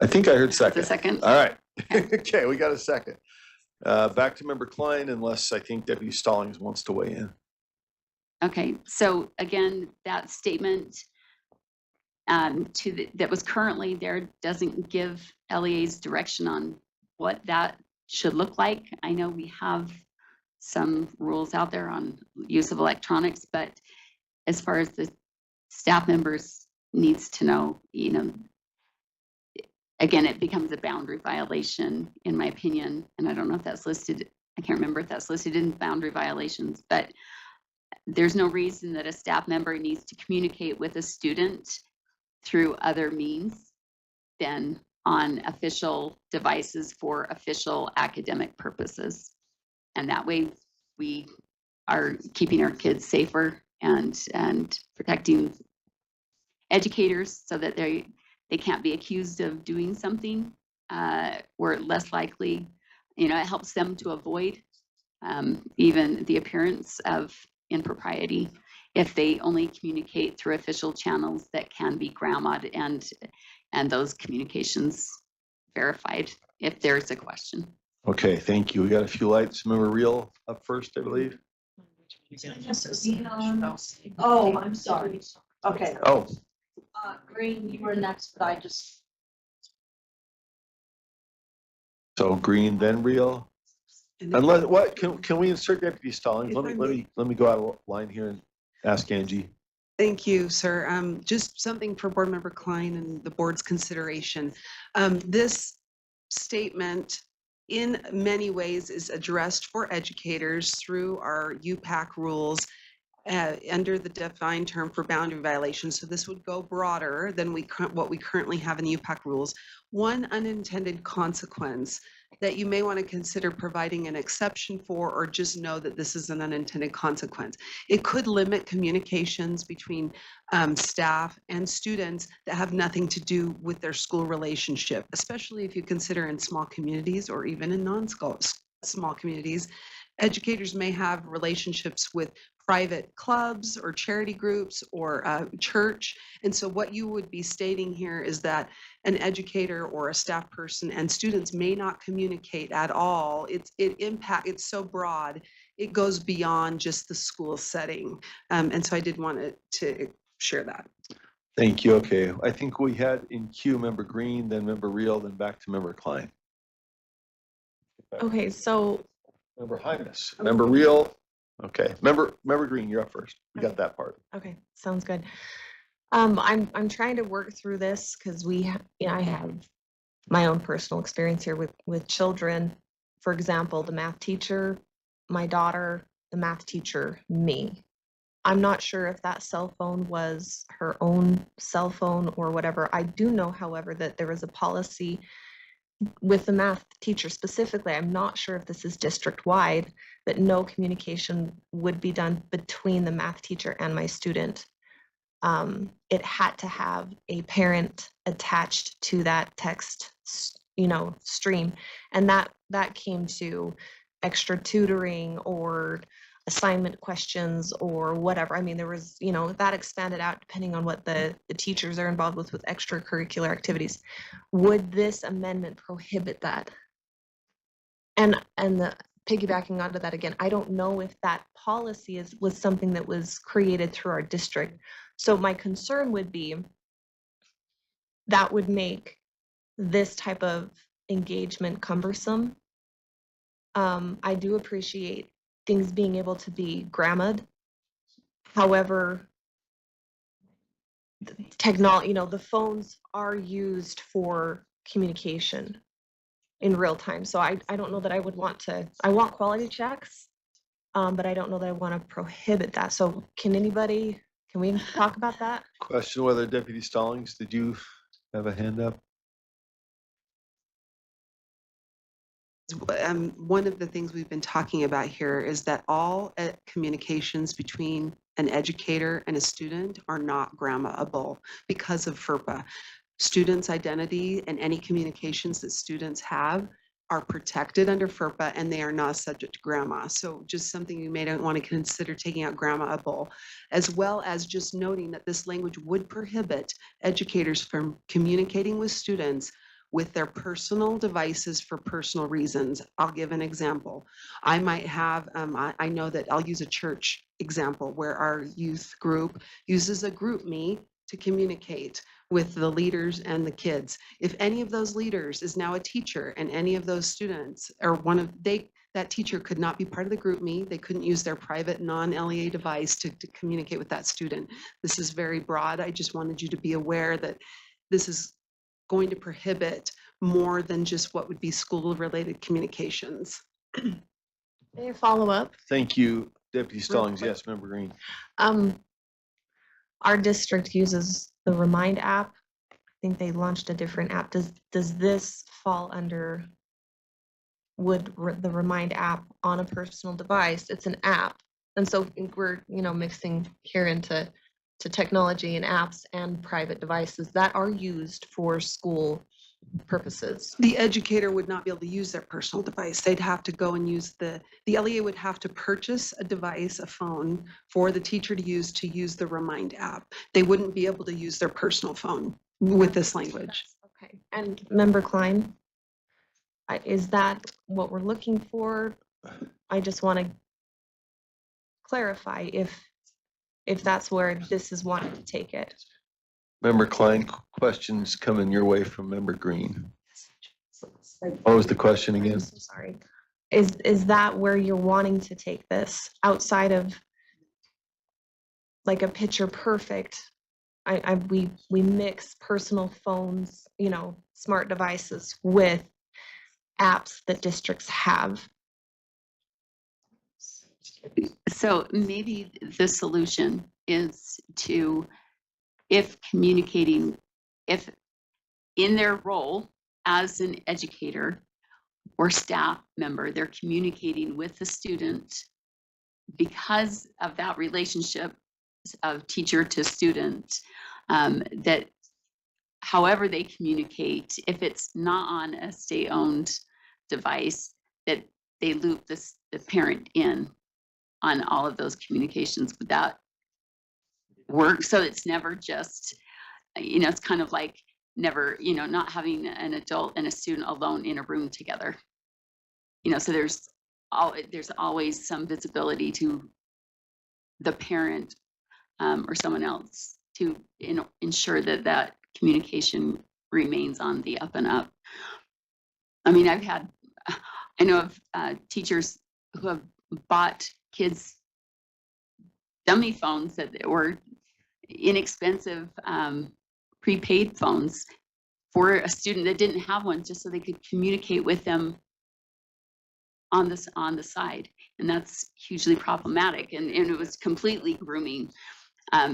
think I heard second. The second? All right. Okay, we got a second. Back to Member Klein, unless I think Deputy Stallings wants to weigh in. Okay, so again, that statement that was currently there doesn't give LEA's direction on what that should look like. I know we have some rules out there on use of electronics, but as far as the staff members needs to know, again, it becomes a boundary violation, in my opinion. And I don't know if that's listed. I can't remember if that's listed in boundary violations, but there's no reason that a staff member needs to communicate with a student through other means than on official devices for official academic purposes. And that way we are keeping our kids safer and protecting educators so that they can't be accused of doing something or less likely, it helps them to avoid even the appearance of impropriety if they only communicate through official channels that can be grandma'd and those communications verified if there's a question. Okay, thank you. We got a few lights. Member Reel up first, I believe. Oh, I'm sorry. Okay. Oh. Green, you were next, but I just. So Green, then Reel. Unless what can we insert Deputy Stallings? Let me go out of line here and ask Angie. Thank you, sir. Just something for Board Member Klein and the board's consideration. This statement in many ways is addressed for educators through our UPAC rules under the defined term for boundary violations. So this would go broader than what we currently have in the UPAC rules. One unintended consequence that you may want to consider providing an exception for, or just know that this is an unintended consequence. It could limit communications between staff and students that have nothing to do with their school relationship, especially if you consider in small communities or even in non-school small communities, educators may have relationships with private clubs or charity groups or church. And so what you would be stating here is that an educator or a staff person and students may not communicate at all. It's so broad, it goes beyond just the school setting. And so I did want to share that. Thank you. Okay, I think we had in queue Member Green, then Member Reel, then back to Member Klein. Okay, so Member Hymas, Member Reel. Okay, Member Green, you're up first. We got that part. okay, sounds good. I'm trying to work through this because I have my own personal experience here with children. For example, the math teacher, my daughter, the math teacher, me. I'm not sure if that cell phone was her own cell phone or whatever. I do know, however, that there was a policy with the math teacher specifically. I'm not sure if this is district-wide, that no communication would be done between the math teacher and my student. It had to have a parent attached to that text, stream. And that came to extra tutoring or assignment questions or whatever. I mean, there was, that expanded out depending on what the teachers are involved with extracurricular activities. Would this amendment prohibit that? And the piggybacking onto that again, I don't know if that policy was something that was created through our district. So my concern would be that would make this type of engagement cumbersome. I do appreciate things being able to be grammared. However, technology, the phones are used for communication in real time. So I don't know that I would want I want quality checks, but I don't know that I want to prohibit that. So can we talk about that? Question whether Deputy Stallings, did you have a hand up? One of the things we've been talking about here is that all communications between an educator and a student are not grammable because of FERPA. Students' identity and any communications that students have are protected under FERPA and they are not subject to grandma. So just something you may want to consider taking out grammable, as well as just noting that this language would prohibit educators from communicating with students with their personal devices for personal reasons. I'll give an example. I might have, I know that I'll use a church example where our youth group uses a GroupMe to communicate with the leaders and the kids. If any of those leaders is now a teacher and any of those students are that teacher could not be part of the GroupMe. They couldn't use their private non-LEA device to communicate with that student. This is very broad. I just wanted you to be aware that this is going to prohibit more than just what would be school-related communications. May I follow up? Thank you, Deputy Stallings. Yes, Member Green. Our district uses the Remind app. I think they launched a different app. Does this fall under, the Remind app on a personal device? It's an app. And so we're, mixing here into technology and apps and private devices that are used for school purposes. The educator would not be able to use their personal device. They'd have to go and use the LEA would have to purchase a device, a phone, for the teacher to use the Remind app. They wouldn't be able to use their personal phone with this language. Okay. And Member Klein, is that what we're looking for? I just want to clarify if that's where this is wanting to take it. Member Klein, questions coming your way from Member Green. What was the question again? I'm so sorry. Is that where you're wanting to take this outside of like a picture perfect? We mix personal phones, smart devices with apps that districts have. So maybe the solution is to, if in their role as an educator or staff member, they're communicating with the student because of that relationship of teacher to student, that however they communicate, if it's not on a state-owned device, that they loop the parent in on all of those communications with that work. So it's never just, it's kind of like never, not having an adult and a student alone in a room together. So there's always some visibility to the parent or someone else to ensure that communication remains on the up and up. I mean, I know of teachers who have bought kids dummy phones that were inexpensive prepaid phones for a student that didn't have one, just so they could communicate with them on the side. And that's hugely problematic. And it was completely grooming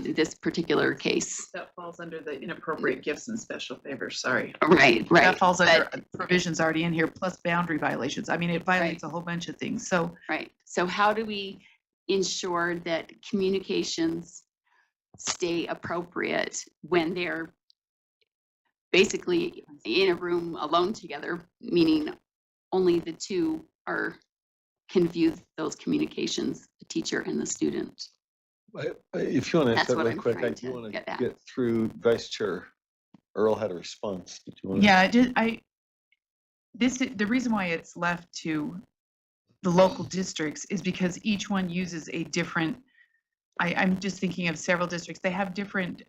this particular case. That falls under the inappropriate gifts and special favors, sorry. Right. That falls under provisions already in here, plus boundary violations. I mean, it violates Right. a whole bunch of things, so. Right. So how do we ensure that communications stay appropriate when they're basically in a room alone together, meaning only the two can view those communications, the teacher and the student? If you want to That's answer that what really I'm quick, I trying do to want to get at. get through Vice Chair. Earl had a response. Did you want to? Yeah, the reason why it's left to the local districts is because each one uses a different, I'm just thinking of several districts, they have different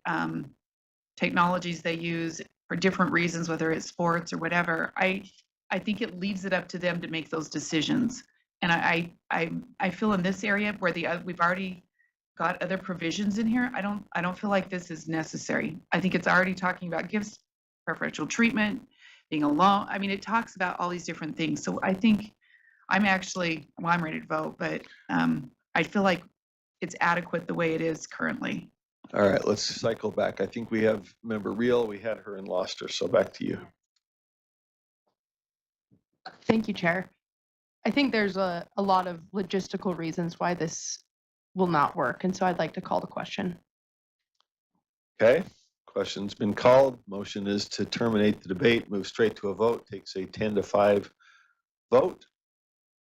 technologies they use for different reasons, whether it's sports or whatever. I think it leaves it up to them to make those decisions. And I feel in this area where we've already got other provisions in here, I don't feel like this is necessary. I think it's already talking about gifts, preferential treatment, being alone. I mean, it talks about all these different things. So I think I'm ready to vote, but I feel like it's adequate the way it is currently. All right, let's cycle back. I think we have member Reel. We had her and lost her, so back to you. Thank you, Chair. I think there's a lot of logistical reasons why this will not work, and so I'd like to call the question. Okay, question's been called. Motion is to terminate the debate, move straight to a vote. Takes a 10-5 vote.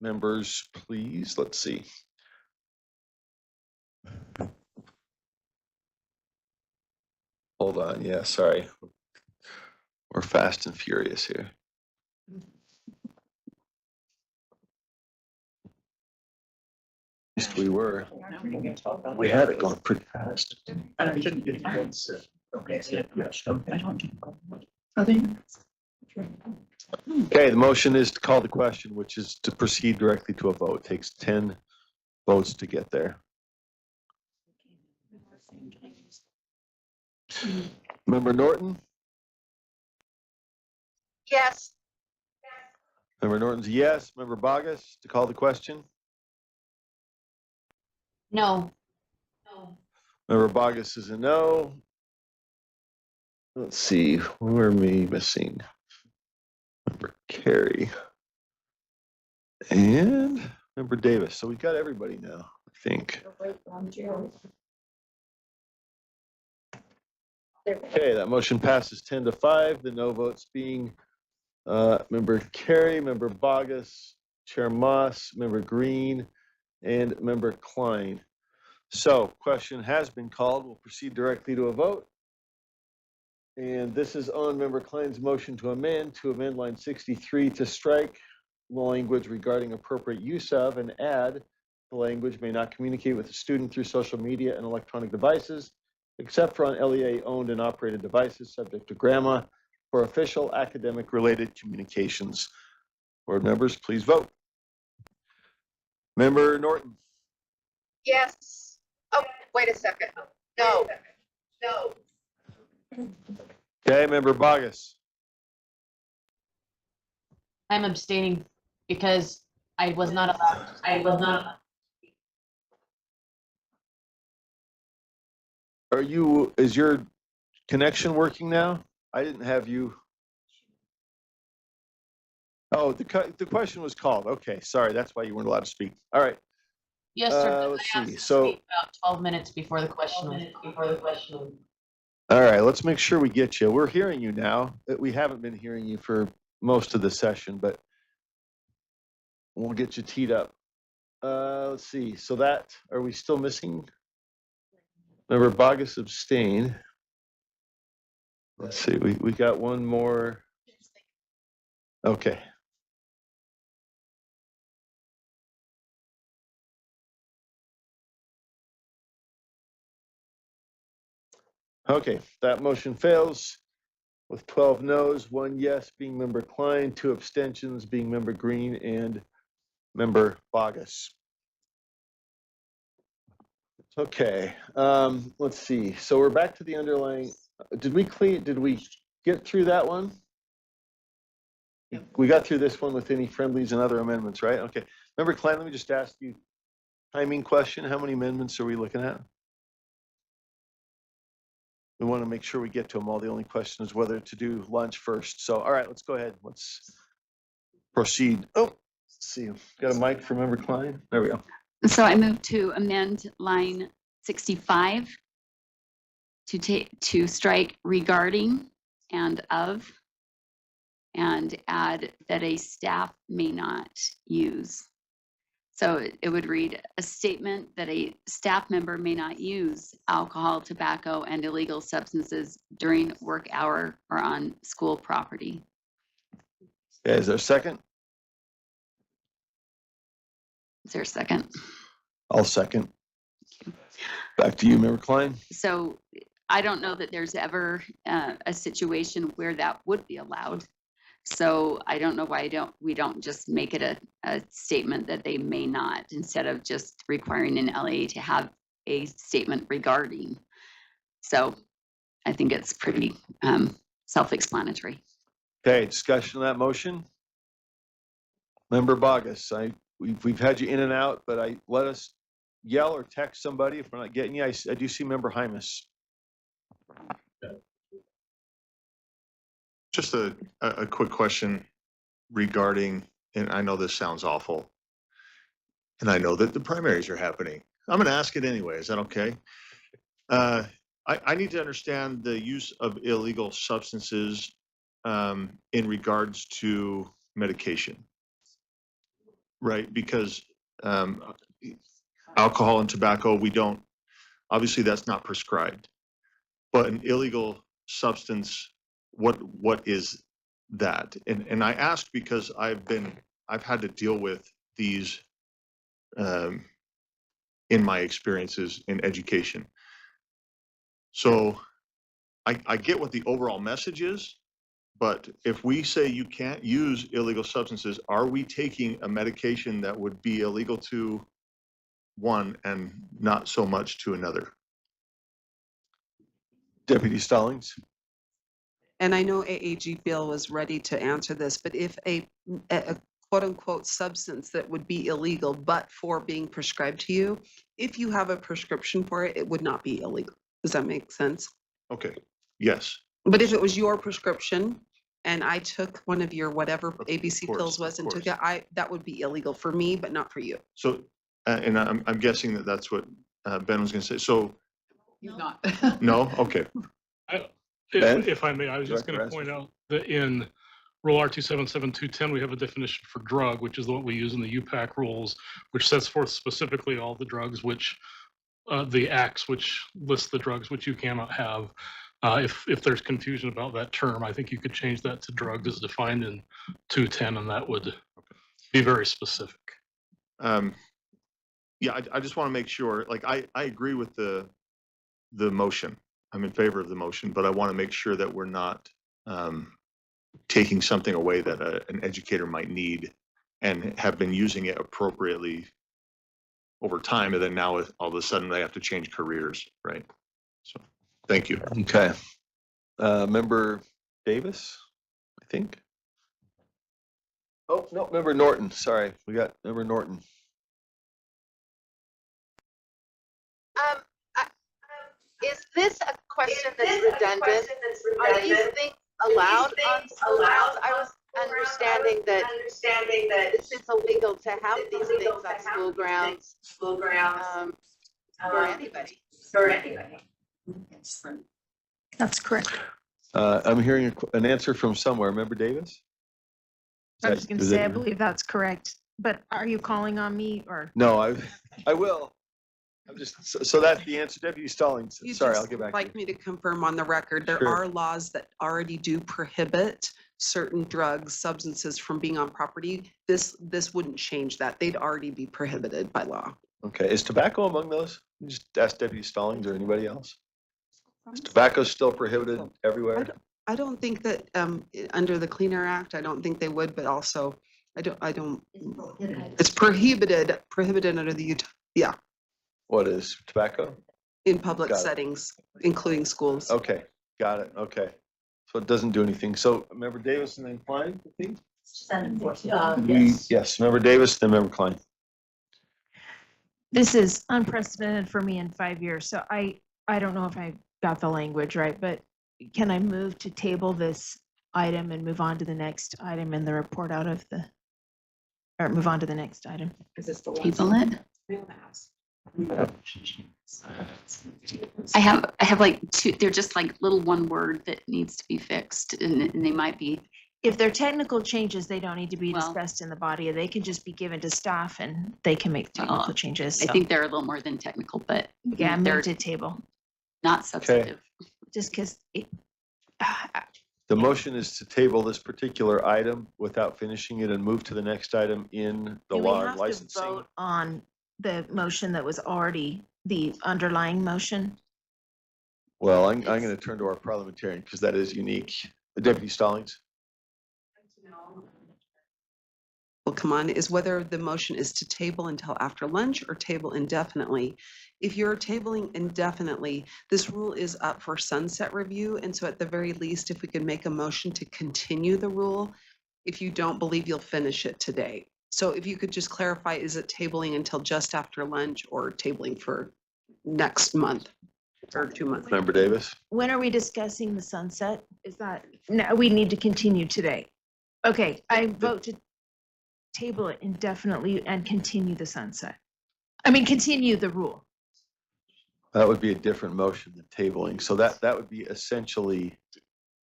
Members, please, let's see. Hold on, yeah, sorry. We're fast and furious here. At least we were. We had it going pretty fast. Okay, the motion is to call the question, which is to proceed directly to a vote. It takes 10 votes to get there. Member Norton? Yes. Member Norton's yes. Member Bogus to call the question? No. Member Bogus is a no. Let's see, who are we missing? Member Carey. And Member Davis. So we got everybody now, I think. Okay, that motion passes 10-5. The no votes being Member Carey, Member Bogus, Chair Moss, Member Green, and Member Klein. So question has been called. We'll proceed directly to a vote. And this is on Member Klein's motion to amend line 63 to strike the language regarding appropriate use of and add the language may not communicate with the student through social media and electronic devices, except for on LEA-owned and operated devices subject to GRAMA for official academic-related communications. Board members, please vote. Member Norton. Yes. Oh, wait a second. No. No. Okay, Member Bogus. I'm abstaining because I was not allowed. Is your connection working now? I didn't have you. Oh, the question was called. Okay, sorry, that's why you weren't allowed to speak. All right. Yes, sir. Let's I asked see. to So, speak about 12 minutes before the question was. all right, let's make sure we get you. We're hearing you now. We haven't been hearing you for most of the session, but we'll get you teed up. Let's see, so that, are we still missing? Member Bogus abstained. Let's see, we got one more. Okay. Okay, that motion fails with 12 noes, 1 yes being member Klein, 2 abstentions being member Green and member Bogus. Okay, let's see. So we're back to the underlying. Did we get through that one? We got through this one with any friendlies and other amendments, right? Okay. Member Klein, let me just ask you timing question. How many amendments are we looking at? We want to make sure we get to them all. The only question is whether to do lunch first. So, all right, let's go ahead. Let's proceed. Oh, let's see. Got a mic for member Klein? There we go. So I move to amend line 65 to strike regarding and of, and add that a staff may not use. So it would read, a statement that a staff member may not use alcohol, tobacco, and illegal substances during work hour or on school property. Yeah, is there a second? Is there a second? I'll second. Back to you, member Klein. So I don't know that there's ever a situation where that would be allowed. So I don't know why we don't just make it a statement that they may not, instead of just requiring an LA to have a statement regarding. So I think it's pretty self-explanatory. Okay, discussion on that motion. Member Bogus, we've had you in and out, but let us yell or text somebody if we're not getting you. I do see member Hymas. Just a quick question regarding, and I know this sounds awful, and I know that the primaries are happening. I'm going to ask it anyway. Is that okay? I need to understand the use of illegal substances in regards to medication, right? Because alcohol and tobacco, obviously that's not prescribed, but an illegal substance, what is that? And I asked because I've had to deal with these in my experiences in education. So I get what the overall message is, but if we say you can't use illegal substances, are we taking a medication that would be illegal to one and not so much to another? Deputy Stallings. And I know AAG Bill was ready to answer this, but if a quote unquote substance that would be illegal, but for being prescribed to you, if you have a prescription for it, it would not be illegal. Does that make sense? Okay, yes. But if it was your prescription and I took one of your whatever ABC pills was and took it, that would be illegal for me, but not for you. So, and I'm guessing that that's what Ben was going to say. So, He's not. no? Okay. If I may, I was just going to point out that in Rule R277210, we have a definition for drug, which is what we use in the UPAC rules, which sets forth specifically all the drugs which, the acts which list the drugs which you cannot have. If there's confusion about that term, I think you could change that to drugs as defined in 210, and that would be very specific. Yeah, I just want to make sure, like, I agree with the motion. I'm in favor of the motion, but I want to make sure that we're not taking something away that an educator might need and have been using it appropriately over time, and then now all of a sudden they have to change careers, right? So, thank you. Okay. Member Davis, I think. Oh, no, member Norton. Sorry, we got member Norton. Is this a question that's redundant? Are these things allowed on school grounds? I was understanding that it's illegal to have these things on school grounds for anybody. That's correct. I'm hearing an answer from somewhere. Member Davis? I was going to say, I believe that's correct. But are you calling on me or? No, I will. I'm just, so that's the answer, Deputy Stallings. You Sorry, I'll just get back to like you. me to confirm on the record, there Sure. are laws that already do prohibit certain drugs, substances from being on property. This wouldn't change that. They'd already be prohibited by law. Okay, is tobacco among those? Just ask Deputy Stallings or anybody else. Is tobacco still prohibited everywhere? I don't think that, under the Clean Air Act, I don't think they would, but also, it's prohibited under the Utah, yeah, What is tobacco? in public Got it. settings, including schools. Okay, got it. Okay. So it doesn't do anything. So Member Davis and then Klein, I think? Yes, Member Davis, then Member Klein. This is unprecedented for me in 5 years, so I don't know if I got the language right, but can I move to table this item and move on to the next item in the report out of the, or move on to the next item? Table it. I have like two, they're just like little one word that needs to be fixed and they might be. If they're technical changes, they don't need to be Well- discussed in the body. They can just be given to staff and they can make technical changes. I so. think they're a little more than technical, but Yeah, they're move to table, not substantive. just because The motion is to table this particular item without finishing it and move to the next item in the do we law have and to licensing. vote on the motion that was already the underlying motion? Well, I'm going to turn to our parliamentarian because that is unique. Deputy Stallings. Will come on is whether the motion is to table until after lunch or table indefinitely. If you're tabling indefinitely, this rule is up for sunset review. And so at the very least, if we could make a motion to continue the rule, if you don't believe you'll finish it today. So if you could just clarify, is it tabling until just after lunch or tabling for next month or 2 months? Member Davis. When are we discussing the sunset? Is that, no, we need to continue today. Okay, I vote to table it indefinitely and continue the sunset. I mean, continue the rule. That would be a different motion than tabling. So that would be essentially,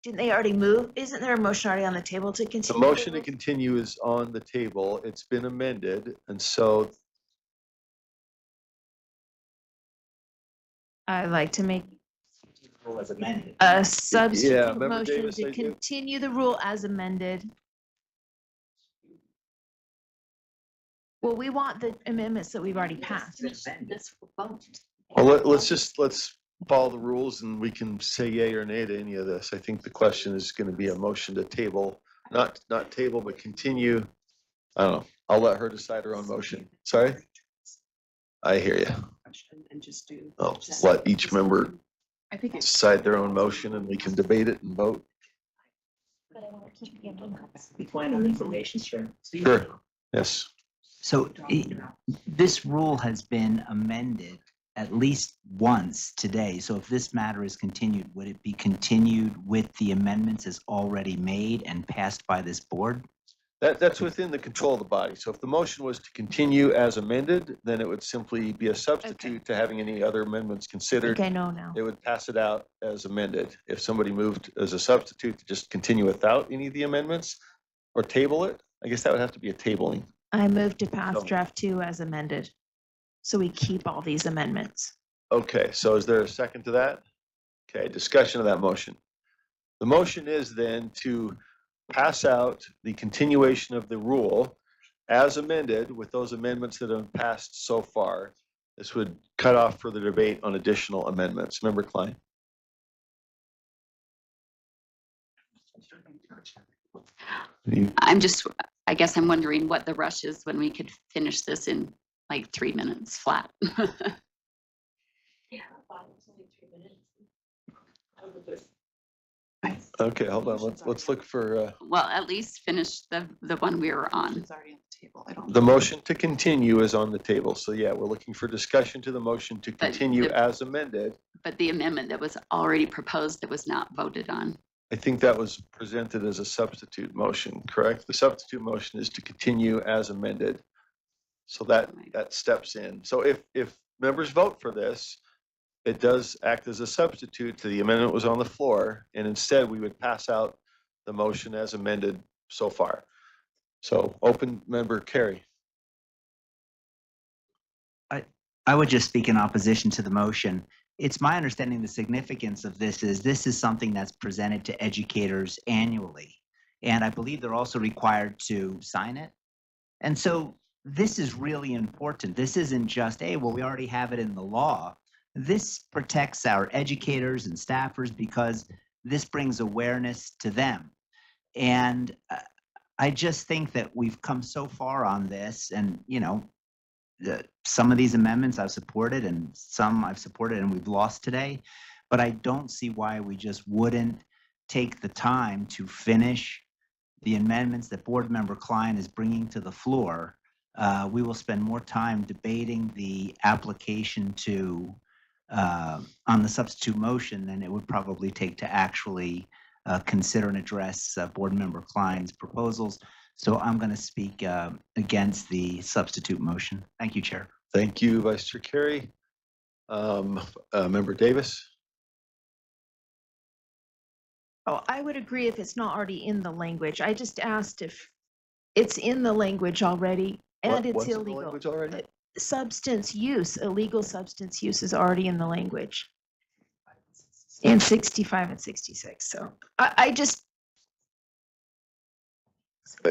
Didn't they already move? Isn't there a motion already on the table to the continue? motion to continue is on the table. It's been amended. And so I'd like to make a Yeah, substitute Member motion Davis, I to do. continue the rule as amended. Well, we want the amendments that we've already passed. well, let's follow the rules and we can say yay or nay to any of this. I think the question is going to be a motion to table, not table, but continue. I don't know. I'll let her decide her own motion. Sorry? I hear you. And just do. I'll let each member I think it's. decide their own motion and we can debate it and vote. Sure. Yes. So this rule has been amended at least once today. So if this matter is continued, would it be continued with the amendments as already made and passed by this board? That's within the control of the body. So if the motion was to continue as amended, then it would simply be a substitute to having any other amendments considered. Okay, no, now. They would pass it out as amended. If somebody moved as a substitute to just continue without any of the amendments or table it, I guess that would have to be a tabling. I move to pass So- draft 2 as amended. So we keep all these amendments. Okay, so is there a second to that? Okay, discussion of that motion. The motion is then to pass out the continuation of the rule as amended with those amendments that have passed so far. This would cut off further debate on additional amendments. Member Klein. I guess I'm wondering what the rush is when we could finish this in like 3 minutes flat. Okay, hold on. Let's look for Well, at least finish the one we were on. the motion to continue is on the table. So yeah, we're looking for discussion to the motion to continue as amended. But the amendment that was already proposed that was not voted on. I think that was presented as a substitute motion, correct? The substitute motion is to continue as amended. So that steps in. So if members vote for this, it does act as a substitute to the amendment that was on the floor. And instead, we would pass out the motion as amended so far. So open member Carey. I would just speak in opposition to the motion. It's my understanding the significance of this is something that's presented to educators annually. And I believe they're also required to sign it. And so this is really important. This isn't just, hey, well, we already have it in the law. This protects our educators and staffers because this brings awareness to them. And I just think that we've come so far on this, and some of these amendments I've supported and some I've supported and we've lost today, but I don't see why we just wouldn't take the time to finish the amendments that Board Member Klein is bringing to the floor. We will spend more time debating the application to on the substitute motion than it would probably take to actually consider and address Board Member Klein's proposals. So I'm going to speak against the substitute motion. Thank you, Chair. Thank you, Vice Chair Carey. Member Davis. Oh, I would agree if it's not already in the language. I just asked if it's in the language already and it's What's in the illegal. language already? Substance use, illegal substance use is already in the language. In 65 and 66. So I just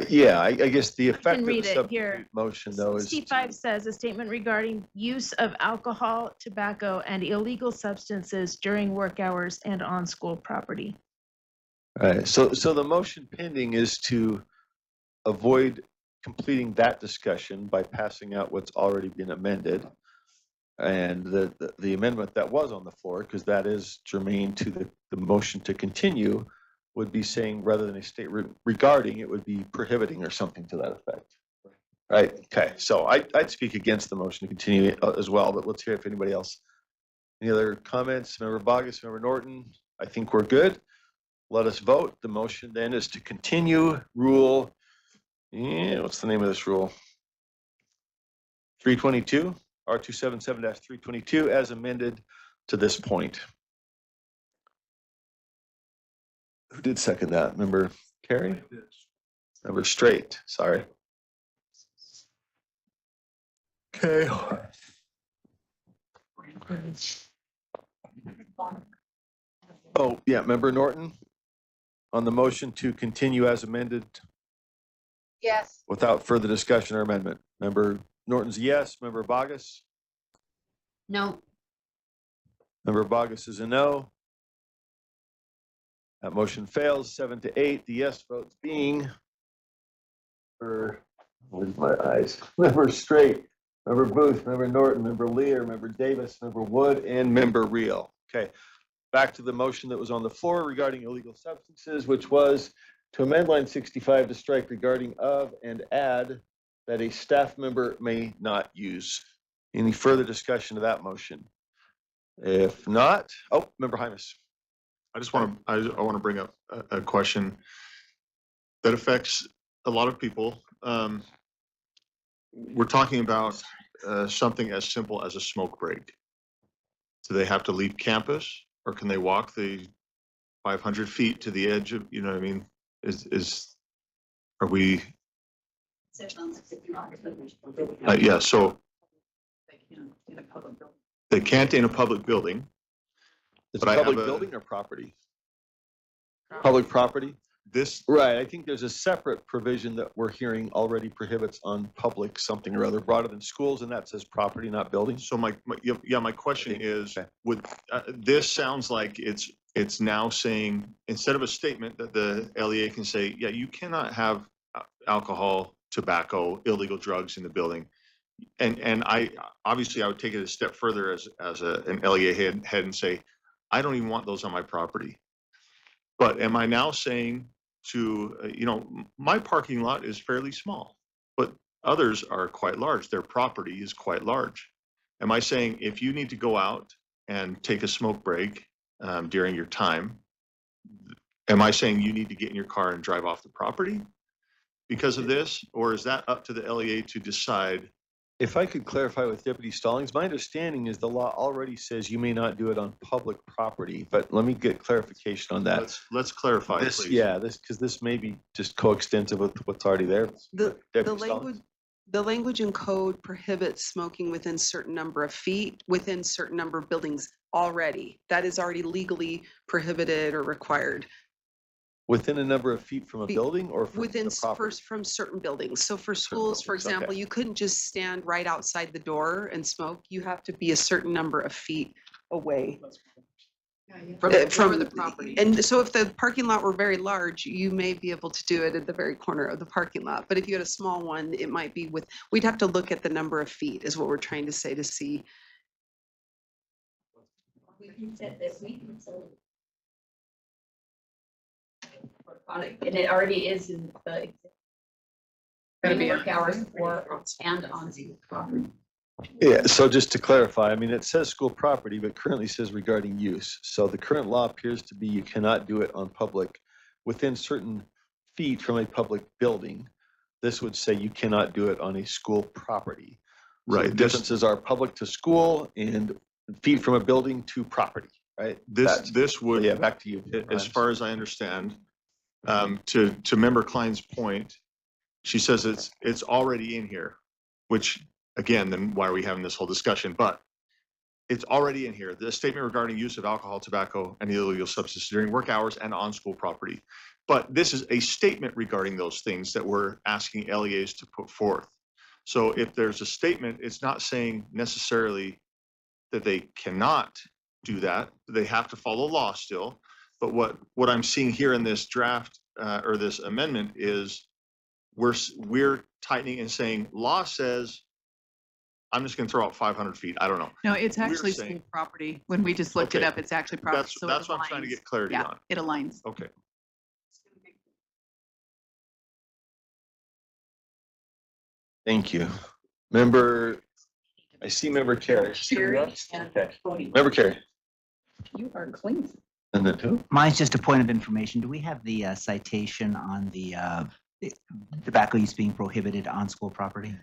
Yeah, I guess the effect can of the read it substitute here. motion though is 65 says a statement regarding use of alcohol, tobacco, and illegal substances during work hours and on school property. All right. So the motion pending is to avoid completing that discussion by passing out what's already been amended. And the amendment that was on the floor, because that is germane to the motion to continue, would be saying rather than a state regarding, it would be prohibiting or something to that effect. Right? Okay. So I'd speak against the motion to continue as well, but let's hear if anybody else. Any other comments? Member Bogus, Member Norton? I think we're good. Let us vote. The motion then is to continue rule. Yeah, what's the name of this rule? 322, R277-322 as amended to this point. Who did second that? Member Carey? Member Straight, sorry. Okay. Oh, yeah, Member Norton on the motion to continue as amended. Yes. Without further discussion or amendment. Member Norton's a yes. Member Bogus? No. Member Bogus is a no. That motion fails 7-8. The yes votes being where's my eyes? Member Straight, Member Booth, Member Norton, Member Lear, Member Davis, Member Wood, and Member Reel. Okay, back to the motion that was on the floor regarding illegal substances, which was to amend line 65 to strike regarding of and add that a staff member may not use. Any further discussion of that motion? If not, Member Hymas. I just want to, I want to bring up a question that affects a lot of people. We're talking about something as simple as a smoke break. Do they have to leave campus, or can they walk the 500 feet to the edge of, you know what I mean? Are we? Yeah, so they can't in a public building. Is but it I public have a- building or property? Public property? This, Right, I think there's a separate provision that we're hearing already prohibits on public something or other broader than schools, and that says property, not buildings. so my question is, would, this sounds like it's now saying, instead of a statement that the LEA can say, yeah, you cannot have alcohol, tobacco, illegal drugs in the building. And I, obviously I would take it a step further as an LEA head and say, I don't even want those on my property. But am I now saying to, my parking lot is fairly small, but others are quite large. Their property is quite large. Am I saying if you need to go out and take a smoke break during your time, am I saying you need to get in your car and drive off the property because of this? Or is that up to the LEA to decide? If I could clarify with Deputy Stallings, my understanding is the law already says you may not do it on public property, but let me get clarification on that. Let's clarify, This, please. yeah, because this may be just coextensive with what's already there. The Deputy language, Stallings? The language in code prohibits smoking within certain number of feet, within certain number of buildings already. That is already legally prohibited or required. Within a number of feet from a building or from Within, the property? first from certain buildings. So for schools, for buildings, okay. example, you couldn't just stand right outside the door and smoke. You have to be a certain number of feet away. From the property. And so if the parking lot were very large, you may be able to do it at the very corner of the parking lot. But if you had a small one, it might be we'd have to look at the number of feet is what we're trying to say to see. And it already is in the work hours for and on school property. Yeah, so just to clarify, I mean, it says school property, but currently says regarding use. So the current law appears to be you cannot do it on public within certain feet from a public building. This would say you cannot do it on a school property. So Right. the differences are public to school and feet from a building to property, right? This would, Yeah, back to you. as far as I understand, to Member Klein's point, she says it's already in here, which again, then why are we having this whole discussion? But it's already in here. The statement regarding use of alcohol, tobacco, and illegal substances during work hours and on school property. But this is a statement regarding those things that we're asking LEAs to put forth. So if there's a statement, it's not saying necessarily that they cannot do that. They have to follow law still. But what I'm seeing here in this draft or this amendment is we're tightening and saying law says, I'm just going to throw out 500 feet. I don't know. No, it's We're actually saying- school property. When we just looked it Okay. up, it's actually property. So it That's what I'm trying to aligns. get clarity Yeah, on. it aligns. Okay. Thank you. I see Member Carey. Okay. Member Carey. You are clean. And then who? Mine's just a point of information. Do we have the citation on the tobacco use being prohibited on school property?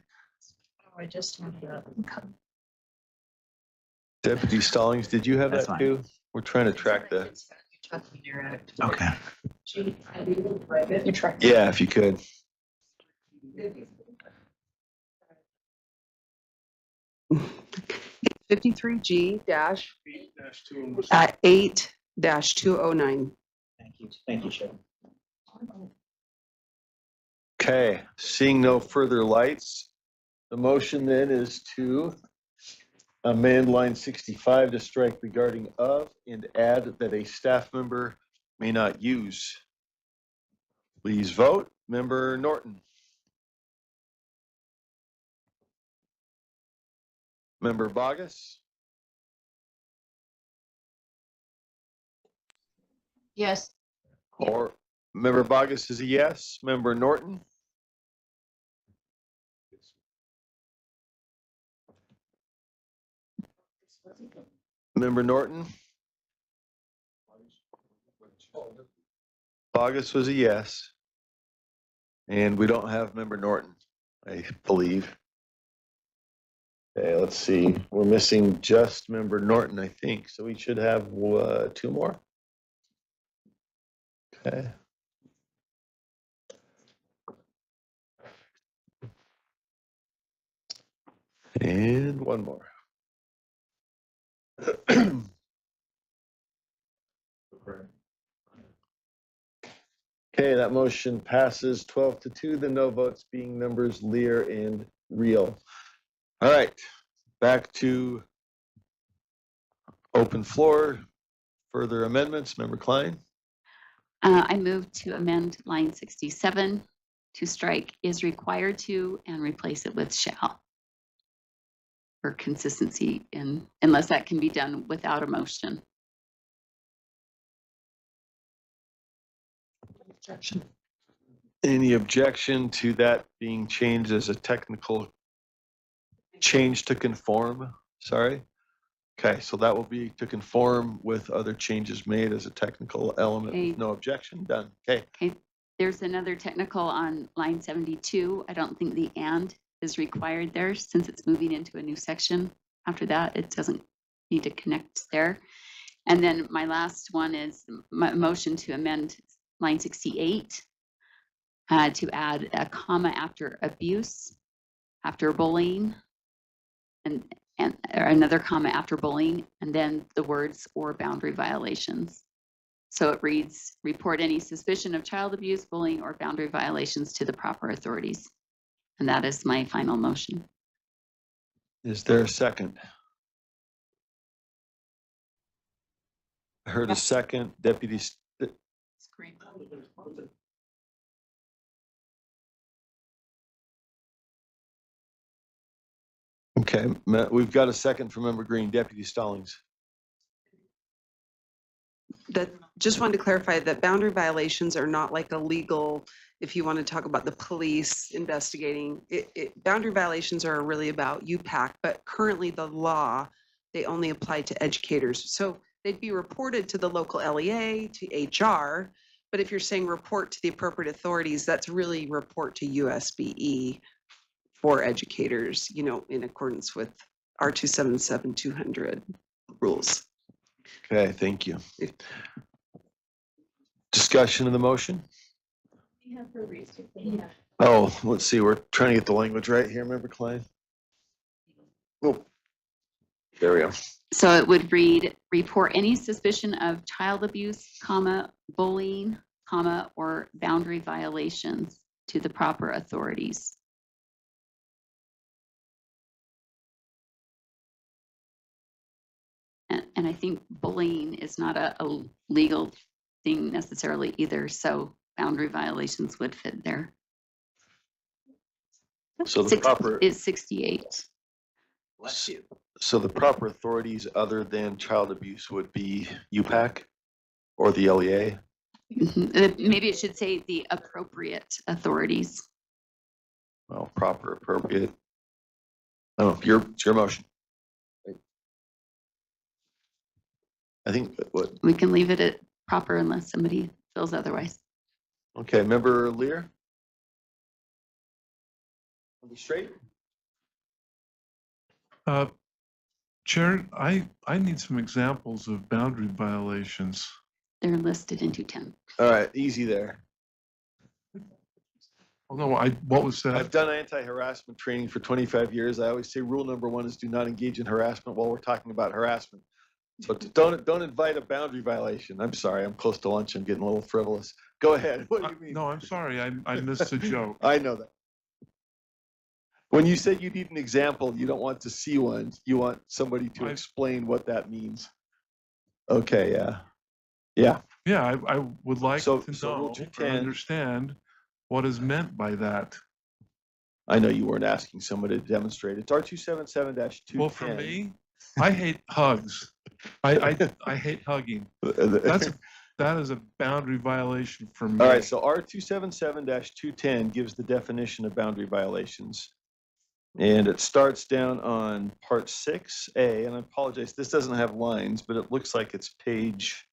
I just have that. Deputy Stallings, did you have That's that fine. too? We're trying to track the, Okay. yeah, if you could. G dash 8-209. Thank you. Thank you, Sharon. Okay, seeing no further lights, the motion then is to amend line 65 to strike regarding of and add that a staff member may not use. Please vote. Member Norton. Member Bogus. Yes. Or Member Bogus is a yes. Member Norton. Member Norton. Bogus was a yes. And we don't have Member Norton, I believe. Okay, let's see. We're missing just Member Norton, I think. So we should have two more. Okay. And one more. Okay, that motion passes 12-2, the no votes being members Lear and Reel. All right, back to open floor. Further amendments, Member Klein. I move to amend line 67 to strike is required to and replace it with shall. For consistency unless that can be done without a motion. Any objection to that being changed as a technical change to conform? Sorry. Okay, so that will be to conform with other changes made as a technical element. Okay. No objection, done. Okay. Okay, there's another technical on line 72. I don't think the and is required there since it's moving into a new section. After that, it doesn't need to connect there. And then my last one is my motion to amend line 68 to add a comma after abuse after bullying, or another comma after bullying, and then the words or boundary violations. So it reads, report any suspicion of child abuse, bullying, or boundary violations to the proper authorities. And that is my final motion. Is there a second? I heard a second, Deputy. Okay, we've got a second from Member Green, Deputy Stallings. That just wanted to clarify that boundary violations are not like a legal, if you want to talk about the police investigating, boundary violations are really about UPAC, but currently the law, they only apply to educators. So they'd be reported to the local LEA, to HR, but if you're saying report to the appropriate authorities, that's really report to USBE for educators, you know, in accordance with R277-200 rules. Okay, thank you. Discussion of the motion? Oh, let's see, we're trying to get the language right here, Member Klein. Oh, there we go. So it would read, report any suspicion of child abuse, comma, bullying, comma, or boundary violations to the proper authorities. And I think bullying is not a legal thing necessarily either, so boundary violations would fit there. So the proper is 68. Bless you. So the proper authorities other than child abuse would be UPAC or the LEA? Maybe it should say the appropriate authorities. Well, proper, appropriate. Oh, it's your motion. I think what We can leave it at proper unless somebody feels otherwise. Okay, Member Lear? Member Straight? Chair, I need some examples of boundary violations. They're listed in 210. All right, easy there. Oh, no, what was that? I've done anti-harassment training for 25 years. I always say rule number 1 is do not engage in harassment while we're talking about harassment. So don't invite a boundary violation. I'm sorry, I'm close to lunch. I'm getting a little frivolous. Go ahead. What do you mean? No, I'm sorry. I missed the joke. I know that. When you say you need an example, you don't want to see one. You want somebody to explain what that means. Okay, yeah. Yeah. Yeah, I would like to know Rule or 210, understand what is meant by that. I know you weren't asking someone to demonstrate. It's R277-210. Well, for me, I hate hugs. I hate hugging. That is a boundary violation for me. All right, so R277-210 gives the definition of boundary violations. And it starts down on part 6A, and I apologize, this doesn't have lines, but it looks like it's page,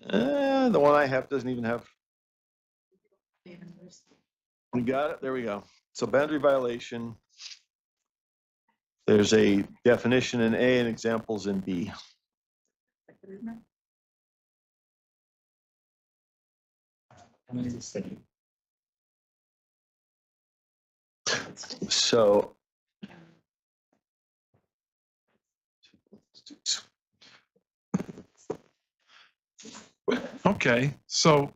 the one I have doesn't even have. We got it, there we go. So boundary violation, there's a definition in A and examples in B. So Okay, so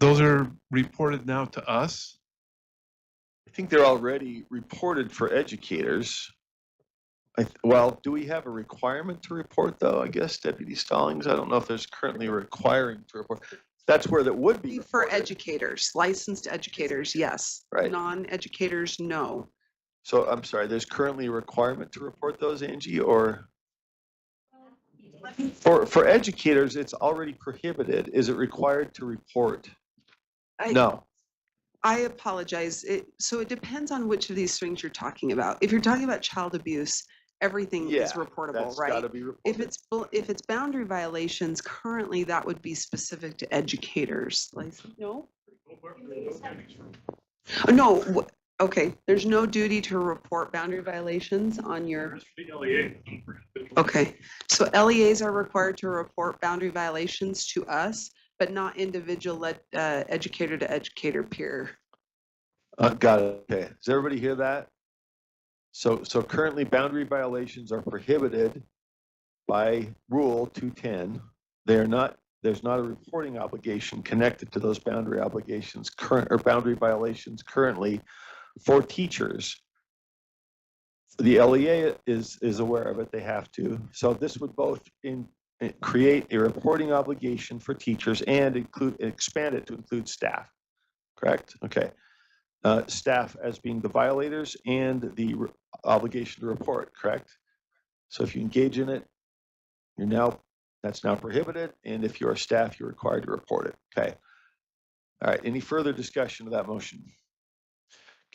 those are reported now to us? I think they're already reported for educators. Well, do we have a requirement to report though? I guess Deputy Stallings, I don't know if there's currently requiring to report. That's where that would be. For educators, licensed educators, yes. Right. Non-educators, no. So I'm sorry, there's currently a requirement to report those, Angie, or? For educators, it's already prohibited. Is it required to report? No. I apologize. So it depends on which of these things you're talking about. If you're talking about child abuse, everything is reportable, that's right? gotta be reported. If it's boundary violations, currently that would be specific to educators. No? No, okay, there's no duty to report boundary violations on your. Okay, so LEAs are required to report boundary violations to us, but not individual educator to educator peer. Got it. Okay. Does everybody hear that? So currently boundary violations are prohibited by Rule 210. They're not, there's not a reporting obligation connected to those boundary obligations boundary violations currently for teachers. The LEA is aware of it. They have to. So this would both create a reporting obligation for teachers and expand it to include staff. Correct? Okay. Staff as being the violators and the obligation to report. Correct? So if you engage in it, that's now prohibited. And if you're a staff, you're required to report it. Okay. All right. Any further discussion of that motion?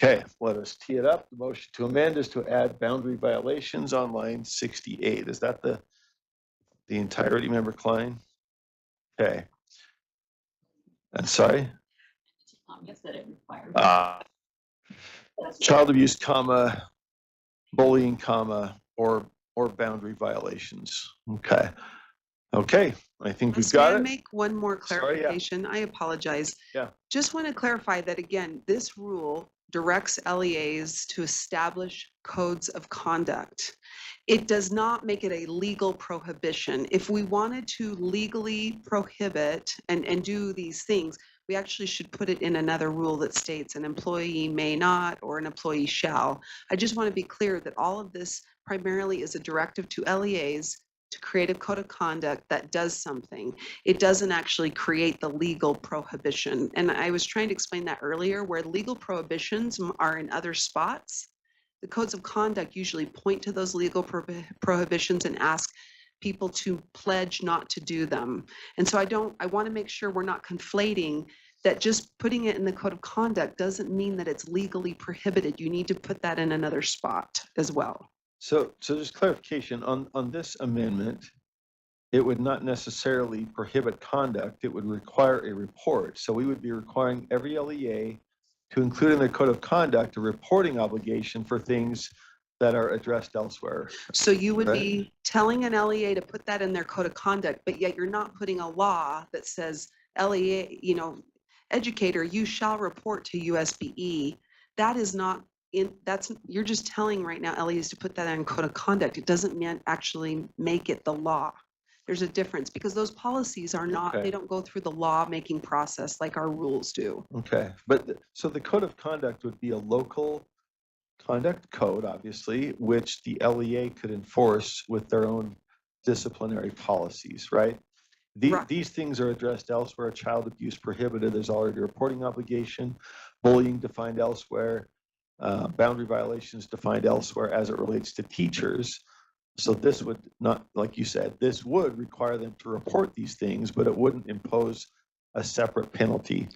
Okay, let us tee it up. The motion to amend is to add boundary violations on line 68. Is that the entirety, Member Klein? Okay. I'm sorry. Yes, that it requires. Child abuse, comma, bullying, comma, or boundary violations. Okay. Okay, I think we've got May I it. make one more Sorry, yeah. clarification? I apologize. Yeah. Just want to clarify that again, this rule directs LEAs to establish codes of conduct. It does not make it a legal prohibition. If we wanted to legally prohibit and do these things, we actually should put it in another rule that states an employee may not or an employee shall. I just want to be clear that all of this primarily is a directive to LEAs to create a code of conduct that does something. It doesn't actually create the legal prohibition. And I was trying to explain that earlier, where legal prohibitions are in other spots. The codes of conduct usually point to those legal prohibitions and ask people to pledge not to do them. And so I want to make sure we're not conflating that just putting it in the code of conduct doesn't mean that it's legally prohibited. You need to put that in another spot as well. So just clarification on this amendment, it would not necessarily prohibit conduct. It would require a report. So we would be requiring every LEA to include in their code of conduct a reporting obligation for things that are addressed elsewhere. So you would be telling an LEA to put that in their code of conduct, but yet you're not putting a law that says LEA, educator, you shall report to USBE. That is not you're just telling right now LEAs to put that in code of conduct. It doesn't actually make it the law. There's a difference because those policies are not, they don't go through the law making process like our rules do. Okay, but so the code of conduct would be a local conduct code, obviously, which the LEA could enforce with their own disciplinary policies, right? These things are addressed elsewhere. Child abuse prohibited. There's already a reporting obligation. Bullying defined elsewhere. Boundary violations defined elsewhere as it relates to teachers. So this would not, like you said, this would require them to report these things, but it wouldn't impose a separate penalty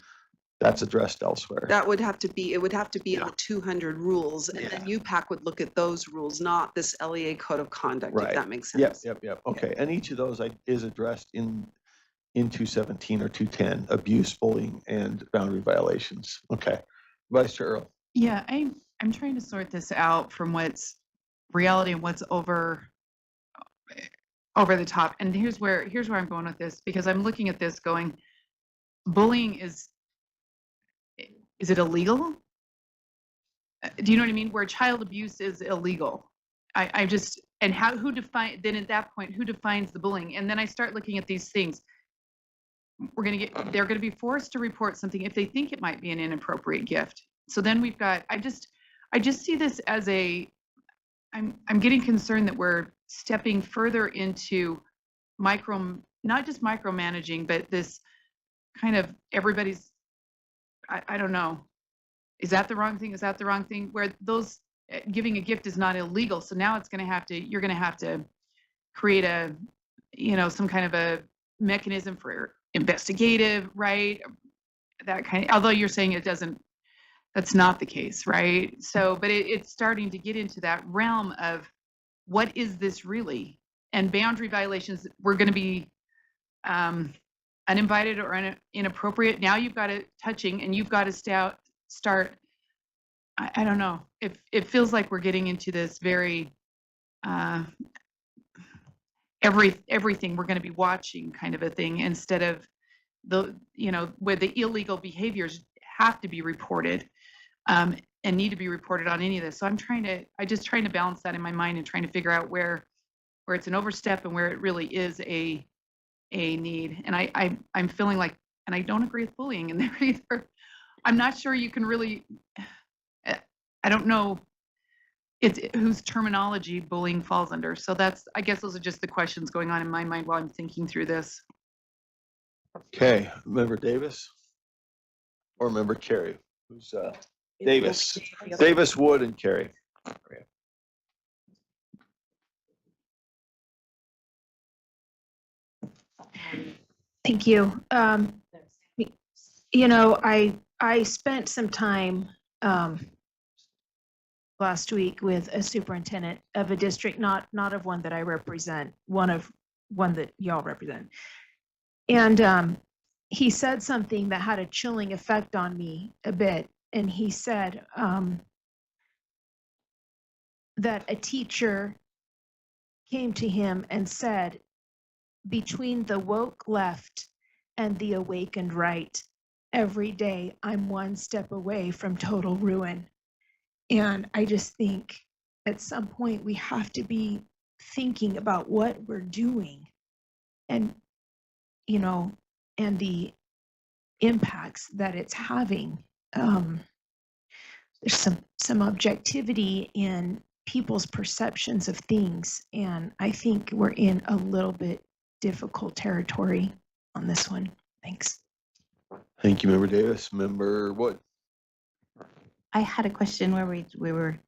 that's addressed elsewhere. It would have to be in the 200 rules, and then UPAC would look at those rules, not this LEA code of conduct, if that makes sense. Yep. Okay, and each of those is addressed in 217 or 210, abuse, bullying, and boundary violations. Okay, Vice Chair Earl. Yeah, I'm trying to sort this out from what's reality and what's over the top. And here's where I'm going with this, because I'm looking at this going, bullying is it illegal? Do you know what I mean? Where child abuse is illegal. I just, and then at that point, who defines the bullying? And then I start looking at these things. They're going to be forced to report something if they think it might be an inappropriate gift. So then we've got, I just see this as I'm getting concerned that we're stepping further into not just micromanaging, but this kind of everybody's, I don't know, is that the wrong thing? Is that the wrong thing? Where those giving a gift is not illegal. So now you're going to have to create some kind of a mechanism for investigative, right? That kind of, although you're saying that's not the case, right? So, but it's starting to get into that realm of what is this really? And boundary violations, we're going to be uninvited or inappropriate. Now you've got it touching and you've got to start, I don't know, it feels like we're getting into this very, everything we're going to be watching kind of a thing, instead of where the illegal behaviors have to be reported. and need to be reported on any of this. So I just trying to balance that in my mind and trying to figure out where it's an overstep and where it really is a need. And I'm feeling like, and I don't agree with bullying in there either. I'm not sure you can really, I don't know it's whose terminology bullying falls under. So I guess those are just the questions going on in my mind while I'm thinking through this. Okay, Member Davis or Member Carey? Who's Davis? Davis, Wood, and Carey. Thank you. You know, I spent some time last week with a superintendent of a district, not of one that I represent, one that y'all represent. And he said something that had a chilling effect on me a bit. And he said that a teacher came to him and said, between the woke left and the awakened right, every day I'm one step away from total ruin. And I just think at some point we have to be thinking about what we're doing and, you know, and the impacts that it's having. There's some objectivity in people's perceptions of things. And I think we're in a little bit difficult territory on this one. Thanks. Thank you, Member Davis. Member Wood. I had a question where we were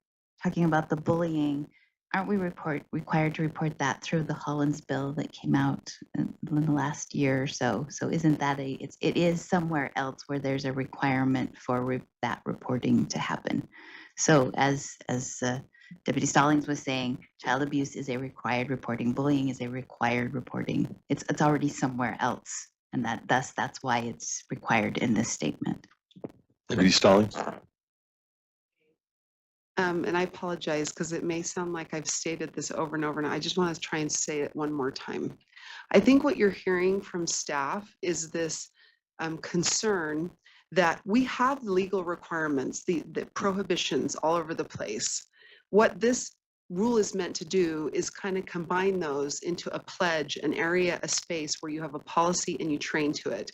talking about the bullying. Aren't we required to report that through the Hollins bill that came out in the last year or so? So isn't that it is somewhere else where there's a requirement for that reporting to happen? So as Deputy Stallings was saying, child abuse is a required reporting, bullying is a required reporting. It's already somewhere else, and that's why it's required in this statement. Deputy Stallings. And I apologize because it may sound like I've stated this over and over, and I just want to try and say it one more time. I think what you're hearing from staff is this concern that we have legal requirements, the prohibitions all over the place. What this rule is meant to do is kind of combine those into a pledge, an area, a space where you have a policy and you train to it.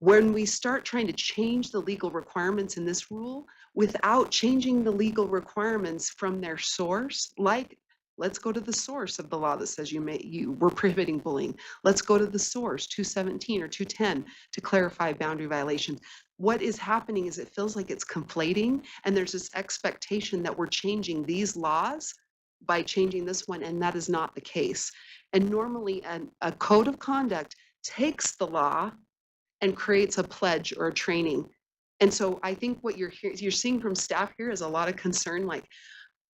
When we start trying to change the legal requirements in this rule without changing the legal requirements from their source, like let's go to the source of the law that says we're prohibiting bullying. Let's go to the source, 217 or 210, to clarify boundary violations. What is happening is it feels like it's conflating, and there's this expectation that we're changing these laws by changing this one, and that is not the case. And normally a code of conduct takes the law and creates a pledge or a training. And so I think what you're seeing from staff here is a lot of concern, like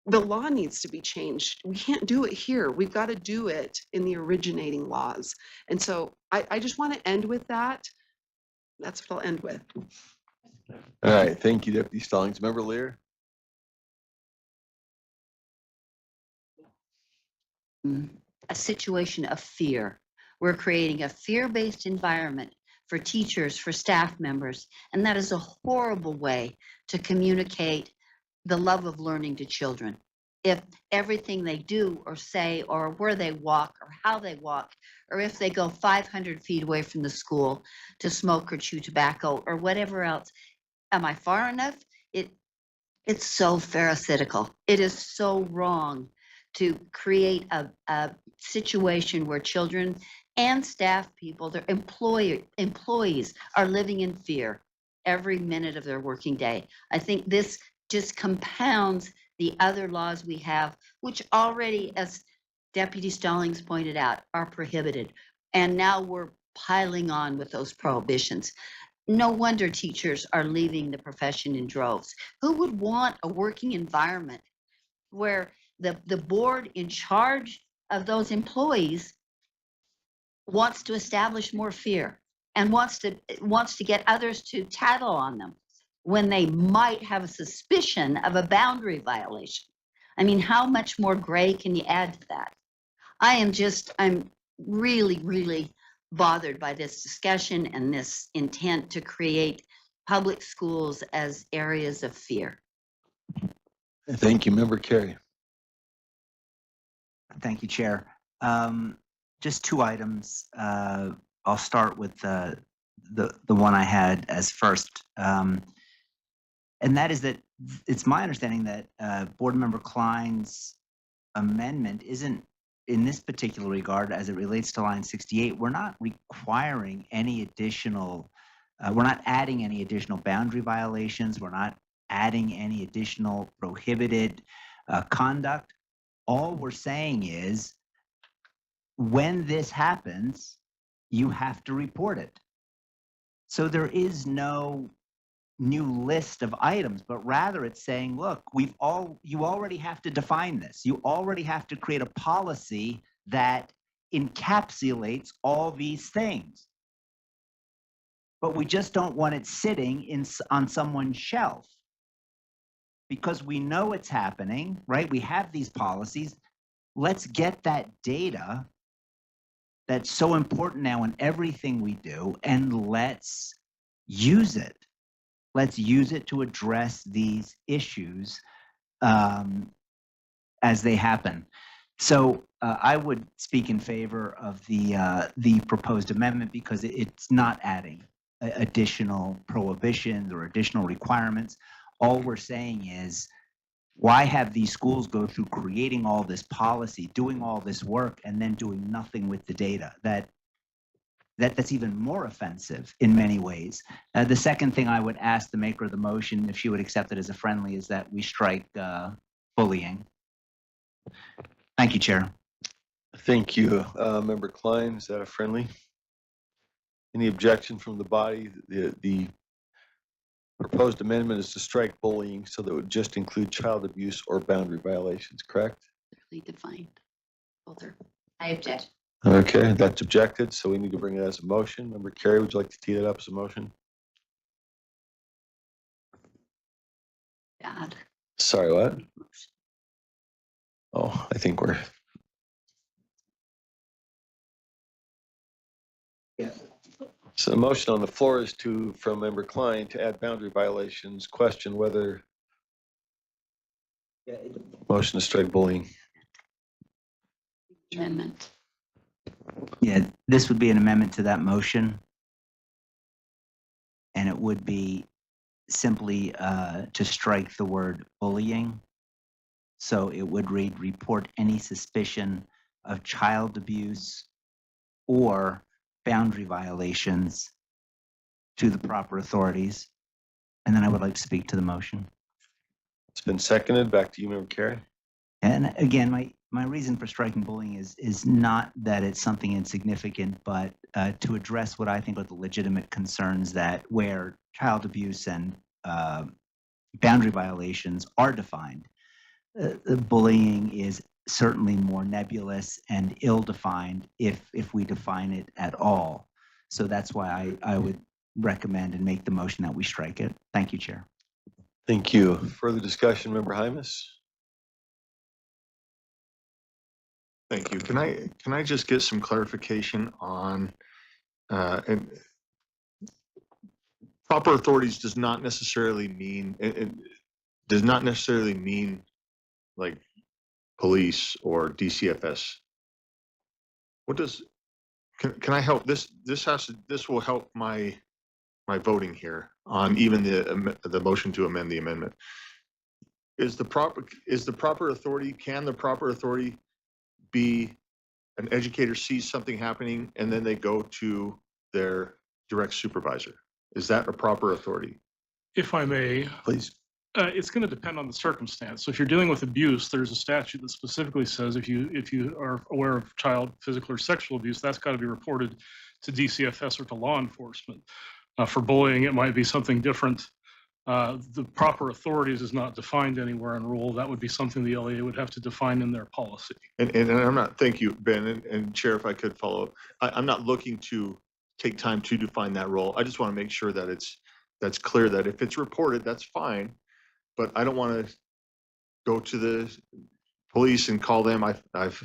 the law needs to be changed. We can't do it here. We've got to do it in the originating laws. And so I just want to end with that. That's what I'll end with. All right, thank you, Deputy Stallings. Member Lear. A situation of fear. We're creating a fear-based environment for teachers, for staff members, and that is a horrible way to communicate the love of learning to children. If everything they do or say or where they walk or how they walk, or if they go 500 feet away from the school to smoke or chew tobacco or whatever else, am I far enough? It's so pharisaical. It is so wrong to create a situation where children and staff people, their employees are living in fear every minute of their working day. I think this just compounds the other laws we have, which already, as Deputy Stallings pointed out, are prohibited. And now we're piling on with those prohibitions. No wonder teachers are leaving the profession in droves. Who would want a working environment where the board in charge of those employees wants to establish more fear and wants to get others to tattle on them when they might have a suspicion of a boundary violation? I mean, how much more gray can you add to that? I'm really, really bothered by this discussion and this intent to create public schools as areas of fear? Thank you, Member Carey. Thank you, Chair. Just two items. I'll start with the one I had as first. And that is that it's my understanding that Board Member Klein's amendment isn't, in this particular regard, as it relates to line 68, we're not requiring any additional, we're not adding any additional boundary violations. We're not adding any additional prohibited conduct. All we're saying is, when this happens, you have to report it. So there is no new list of items, but rather it's saying, look, you already have to define this. You already have to create a policy that encapsulates all these things. But we just don't want it sitting on someone's shelf, because we know it's happening, right? We have these policies. Let's get that data that's so important now in everything we do, and let's use it. Let's use it to address these issues as they happen. So I would speak in favor of the proposed amendment, because it's not adding additional prohibitions or additional requirements. All we're saying is, why have these schools go through creating all this policy, doing all this work, and then doing nothing with the data? That's even more offensive in many ways. The second thing I would ask the maker of the motion, if she would accept it as a friendly, is that we strike bullying. Thank you, Chair. Thank you, Member Klein. Is that a friendly? Any objection from the body? The proposed amendment is to strike bullying, so that it would just include child abuse or boundary violations, correct? Clearly defined. Both are. I object. Okay, that's objected, so we need to bring it as a motion. Member Carey, would you like to tee that up as a motion? Bad. Sorry, what? Oh, I think we're. Yeah. So the motion on the floor is from Member Klein to add boundary violations. Question whether. Motion to strike bullying. Amendment. Yeah, this would be an amendment to that motion. And it would be simply to strike the word bullying. So it would read, report any suspicion of child abuse or boundary violations to the proper authorities. And then I would like to speak to the motion. It's been seconded. Back to you, Member Carey. And again, my reason for striking bullying is not that it's something insignificant, but to address what I think are the legitimate concerns that where child abuse and boundary violations are defined. Bullying is certainly more nebulous and ill-defined if we define it at all. So that's why I would recommend and make the motion that we strike it. Thank you, Chair. Thank you. Further discussion, Member Hymas? Thank you. Can I just get some clarification on and proper authorities does not necessarily mean it does not necessarily mean like police or DCFS. What does can I help this will help my voting here on even the motion to amend the amendment. Can the proper authority be an educator sees something happening and then they go to their direct supervisor? Is that a proper authority? If I may, please. It's going to depend on the circumstance. So if you're dealing with abuse, there's a statute that specifically says if you are aware of child physical or sexual abuse, that's got to be reported to DCFS or to law enforcement. For bullying, it might be something different. The proper authorities is not defined anywhere in rule. That would be something the LEA would have to define in their policy. And I'm not, thank you, Ben, and Chair, if I could follow up. I'm not looking to take time to define that role. I just want to make sure that that's clear that if it's reported, that's fine. But I don't want to go to the police and call them. I've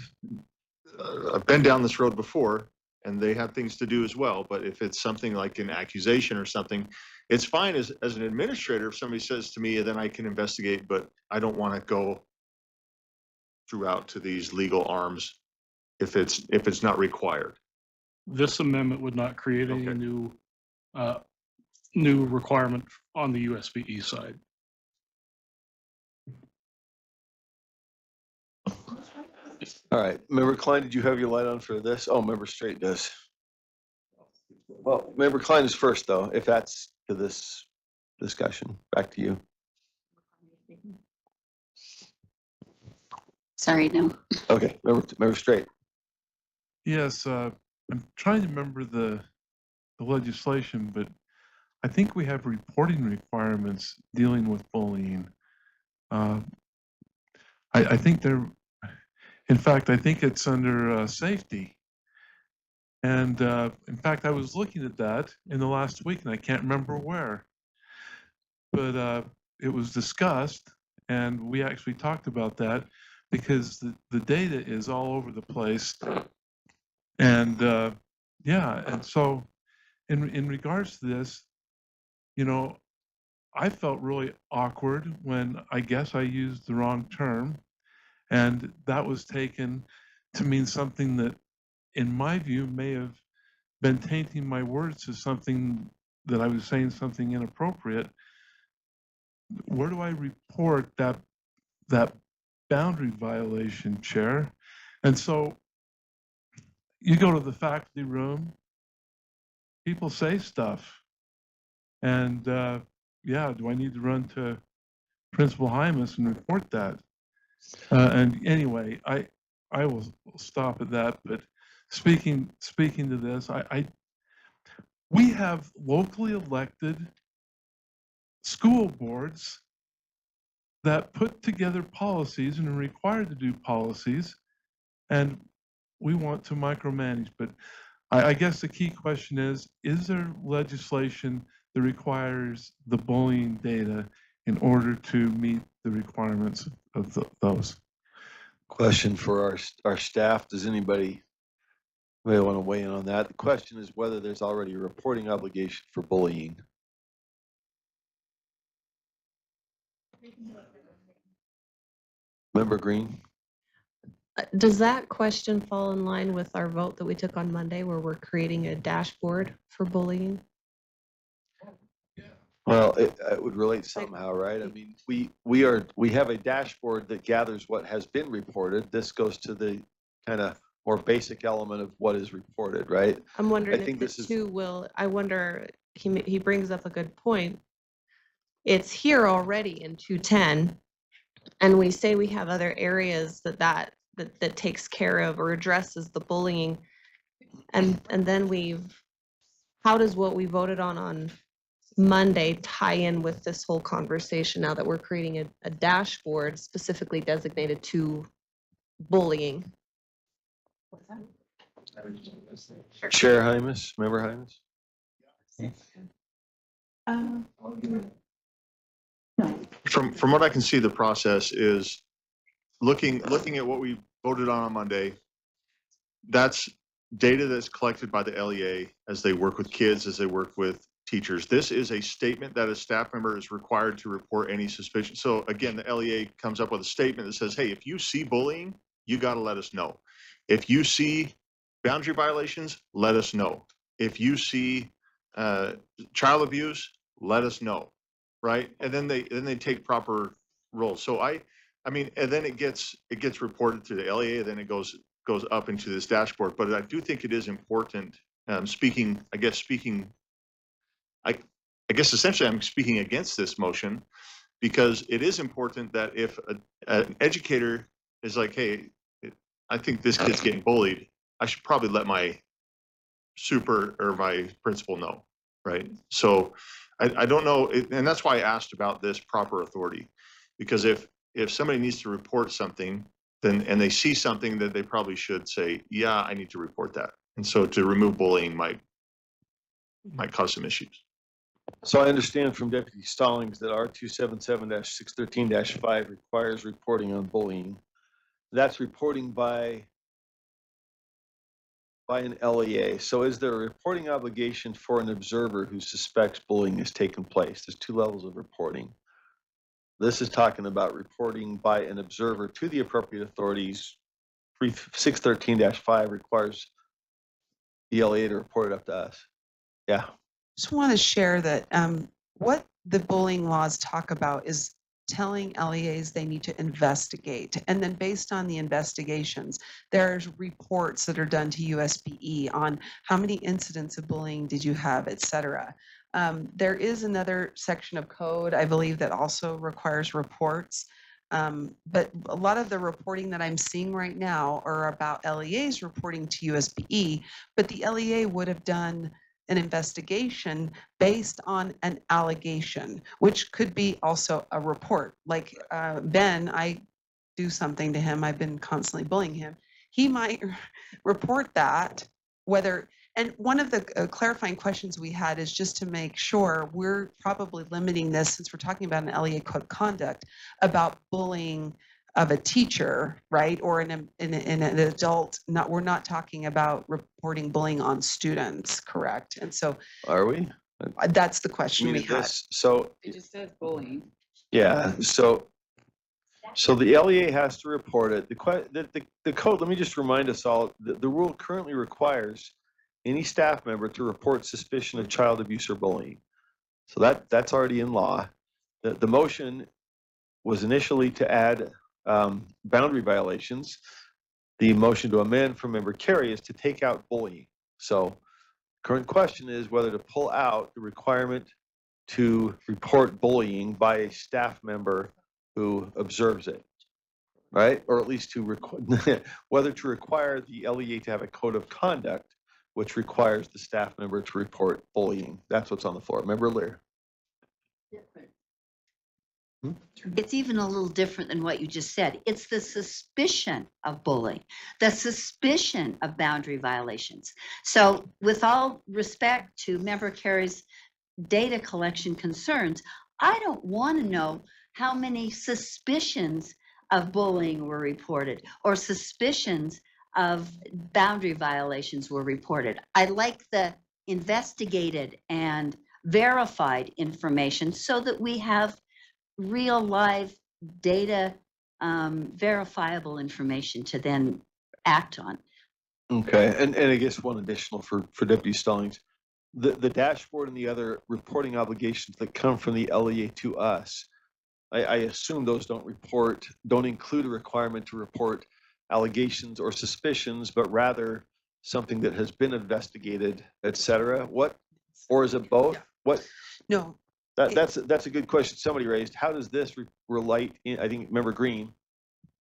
been down this road before. and they have things to do as well. But if it's something like an accusation or something, it's fine as an administrator. If somebody says to me, then I can investigate, but I don't want to go throughout to these legal arms if it's not required. This amendment would not create any new requirement on the USBE side. All right, Member Klein, did you have your light on for this? Oh, Member Straight does. Well, Member Klein is first though, if that's to this discussion. Back to you. Sorry, no. Okay, Member Straight. Yes, I'm trying to remember the legislation, but I think we have reporting requirements dealing with bullying. I think they're, in fact, I think it's under safety. And in fact, I was looking at that in the last week and I can't remember where, but it was discussed and we actually talked about that because the data is all over the place. And yeah, and so in regards to this, you know, I felt really awkward when I guess I used the wrong term, and that was taken to mean something that, in my view, may have been tainting my words to something that I was saying something inappropriate. Where do I report that boundary violation, Chair? And so you go to the faculty room, people say stuff, and yeah, do I need to run to Principal Hymas and report that? And anyway, I will stop at that. But speaking to this, we have locally elected school boards that put together policies and are required to do policies, and we want to micromanage. But I guess the key question is there legislation that requires the bullying data in order to meet the requirements of those? Question for our staff. Does anybody want to weigh in on that? The question is whether there's already a reporting obligation for bullying. Member Green? Does that question fall in line with our vote that we took on Monday where we're creating a dashboard for bullying? Well, it would relate somehow, right? I mean, we have a dashboard that gathers what has been reported. This goes to the kind of more basic element of what is reported, right? I'm wondering I think if the two will, I wonder, he brings up a good point. It's here already in 210, and we say we have other areas that takes care of or addresses the bullying. And then how does what we voted on Monday tie in with this whole conversation now that we're creating a dashboard specifically designated to bullying? Chair Hymas, Member Hymas? From what I can see, the process is looking at what we voted on Monday. That's data that's collected by the LEA as they work with kids, as they work with teachers. This is a statement that a staff member is required to report any suspicion. So again, the LEA comes up with a statement that says, hey, if you see bullying, you got to let us know. If you see boundary violations, let us know. If you see child abuse, let us know, right? And then they take proper roles. So I mean, and then it gets reported to the LEA, then it goes up into this dashboard. But I do think it is important. I guess essentially I'm speaking against this motion because it is important that if an educator is like, hey, I think this kid's getting bullied, I should probably let my super or my principal know, right? So I don't know, and that's why I asked about this proper authority, because if somebody needs to report something, then and they see something that they probably should say, yeah, I need to report that. And so to remove bullying might cause some issues. So I understand from Deputy Stallings that R277-613-5 requires reporting on bullying. That's reporting by by an LEA. So is there a reporting obligation for an observer who suspects bullying has taken place? There's two levels of reporting. This is talking about reporting by an observer to the appropriate authorities. 613-5 requires the LEA to report it up to us. Yeah. Just want to share that what the bullying laws talk about is telling LEAs they need to investigate. And then based on the investigations, there's reports that are done to USBE on how many incidents of bullying did you have, et cetera. There is another section of code, I believe, that also requires reports. But a lot of the reporting that I'm seeing right now are about LEAs reporting to USBE, but the LEA would have done an investigation based on an allegation, which could be also a report. Like Ben, I do something to him, I've been constantly bullying him. He might report that, whether, and one of the clarifying questions we had is just to make sure we're probably limiting this, since we're talking about an LEA code of conduct, about bullying of a teacher, right? Or in an adult, we're not talking about reporting bullying on students, correct? And so are we? That's the question we had. So It just says bullying. yeah, so the LEA has to report it. The code, let me just remind us all, the rule currently requires any staff member to report suspicion of child abuse or bullying. So that's already in law. The motion was initially to add boundary violations. The motion to amend from member Carey is to take out bullying. So current question is whether to pull out the requirement to report bullying by a staff member who observes it, right? Or at least to whether to require the LEA to have a code of conduct, which requires the staff member to report bullying. That's what's on the floor. Member Lear. It's even a little different than what you just said. It's the suspicion of bullying, the suspicion of boundary violations. So with all respect to Member Carey's data collection concerns, I don't want to know how many suspicions of bullying were reported or suspicions of boundary violations were reported. I like the investigated and verified information so that we have real live data, verifiable information to then act on. Okay, and I guess one additional for Deputy Stallings, the dashboard and the other reporting obligations that come from the LEA to us, I assume those don't include a requirement to report allegations or suspicions, but rather something that has been investigated, et cetera. What, or is it both? What? No. That's a good question somebody raised. How does this relate in, I think, Member Green,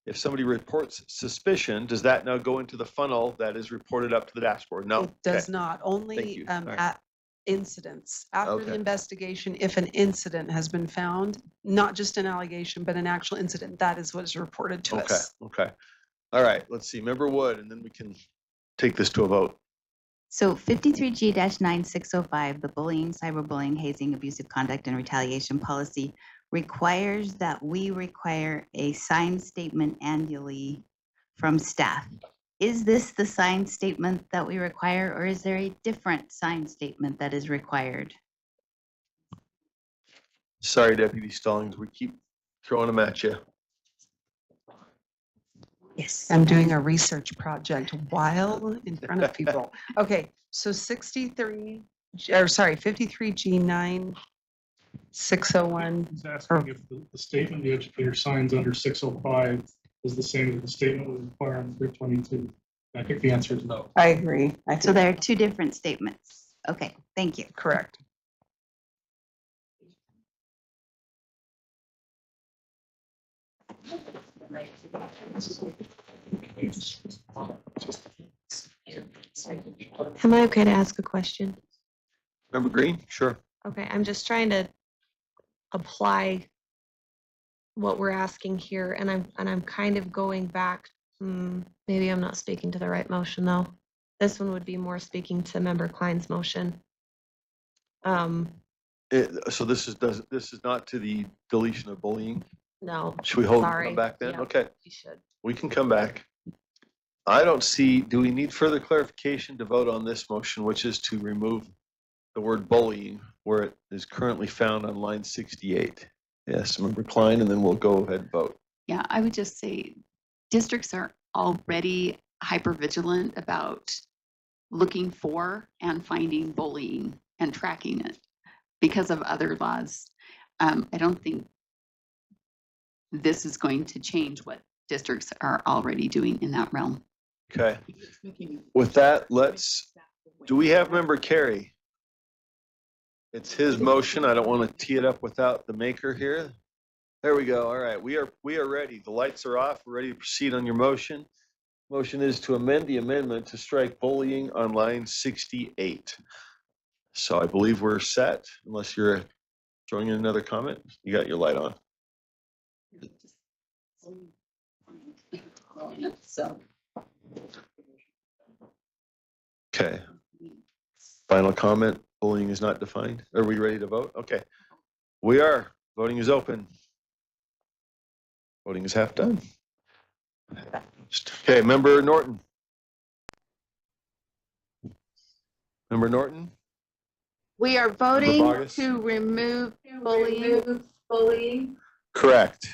if somebody reports suspicion, does that now go into the funnel that is reported up to the dashboard? No. It does Okay. not, only Right. at incidents. After the Okay. investigation, if an incident has been found, not just an allegation, but an actual incident, that is what is reported to Okay, us. okay. All right, let's see. Member Wood, and then we can take this to a vote. So 53G-9605, the bullying, cyberbullying, hazing, abusive conduct, and retaliation policy requires that we require a signed statement annually from staff. Is this the signed statement that we require, or is there a different signed statement that is required? Sorry, Deputy Stallings, we keep throwing them at you. Yes. I'm doing a research project while in front of people. Okay, so 53G9 601. He's asking if the statement the educator signs under 605 is the same as the statement we require on 322. I think the answer is no. I agree. So there are two different statements. Okay, thank you. Correct. Am I okay to ask a question? Member Green, sure. Okay, I'm just trying to apply what we're asking here, and I'm kind of going back. Maybe I'm not speaking to the right motion though. This one would be more speaking to Member Klein's motion. So this is not to the deletion of bullying? No. Should we hold sorry. come back then? Yeah, Okay. we should. We can come back. I don't see, do we need further clarification to vote on this motion, which is to remove the word bullying where it is currently found on line 68? Yes, Member Klein, and then we'll go ahead and vote. Yeah, I would just say districts are already hypervigilant about looking for and finding bullying and tracking it because of other laws. I don't think this is going to change what districts are already doing in that realm. Okay. With that, do we have Member Carey? It's his motion. I don't want to tee it up without the maker here. There we go. All right. We are ready. The lights are off. We're ready to proceed on your motion. Motion is to amend the amendment to strike bullying on line 68. So I believe we're set, unless you're throwing in another comment. You got your light on. Okay. Final comment, bullying is not defined. Are we ready to vote? Okay. We are. Voting is open. Voting is half done. Okay, Member Norton. Member Norton? We are voting Boggess? to remove bullying. Correct.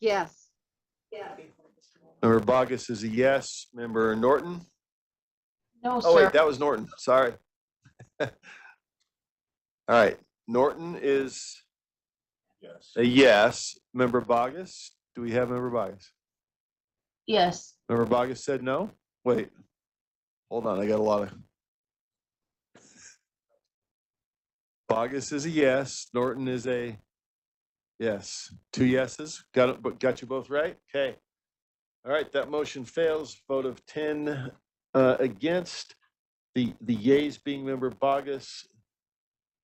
Yes. Member Boggess is a yes. Member Norton? No, Oh, sir. wait, that was Norton. Sorry. All right. Norton is a yes. Member Boggess? Do we have Member Boggess? Yes. Member Boggess said no? Wait. Hold on. I got a lot of. Boggess is a yes. Norton is a yes. 2 yeses. Got it, but got you both right? Okay. All right. That motion fails. Vote of 10 against. The yeas being Member Boggess,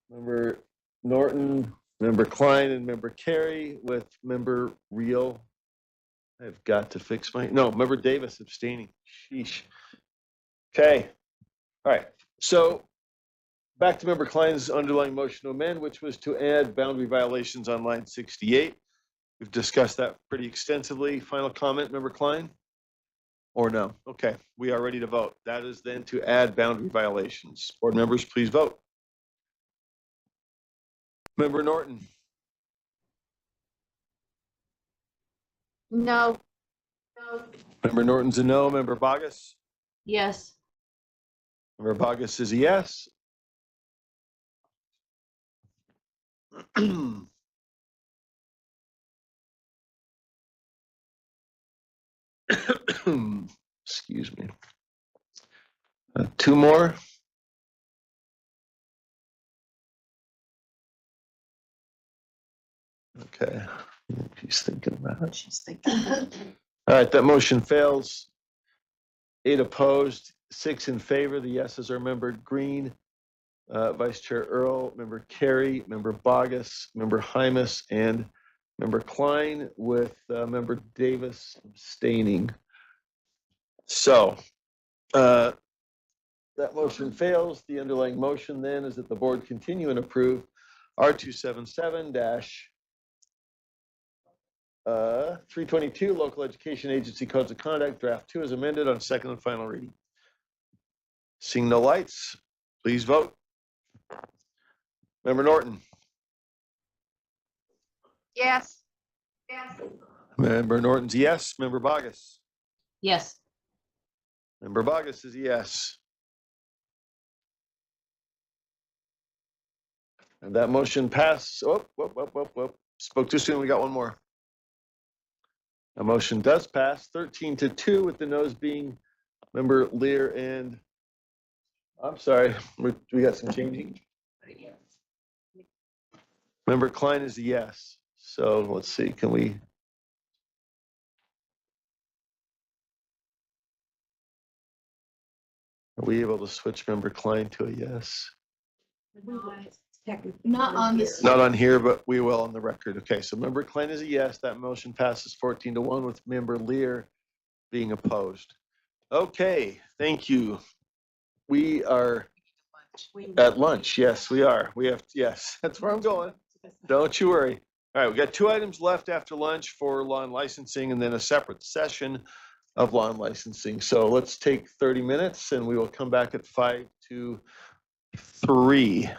Member Norton, Member Klein, and Member Carey, with Member Reel. I've got to fix Member Davis abstaining. Sheesh. Okay. All right. So back to Member Klein's underlying motion to amend, which was to add boundary violations on line 68. We've discussed that pretty extensively. Final comment, Member Klein? Or no? Okay, we are ready to vote. That is then to add boundary violations. Board members, please vote. Member Norton? No. Member Norton's a no. Member Boggess? Yes. Member Boggess is a yes. Excuse me. 2 more. Okay. She's thinking about it. She's thinking. All right, that motion fails. 8 opposed, 6 in favor. The yeses are Member Green, Vice Chair Earl, Member Carey, Member Boggess, Member Hymas, and Member Klein, with Member Davis abstaining. So that motion fails. The underlying motion then is that the board continue and approve R277-322 Local Education Agency Codes of Conduct, Draft 2 is amended on second and final reading. Seeing no lights, please vote. Member Norton? Yes. Member Norton's yes. Member Boggess? Yes. Member Boggess is a yes. And that motion passed. Whoop. Spoke too soon. We got one more. A motion does pass 13-2, with the noes being Member Lear and, I'm sorry, we got some changing. Member Klein is a yes. So let's see, can we? Are we able to switch Member Klein to a yes? Not on this. Not on here, but we will on the record. Okay, so Member Klein is a yes. That motion passes 14-1, with Member Lear being opposed. Okay, thank you. We are at lunch. Yes, we are. We have, yes, that's where I'm going. Don't you worry. All right, we got 2 items left after lunch for law and licensing, and then a separate session of law and licensing. So let's take 30 minutes and we will come back at 5 to 3.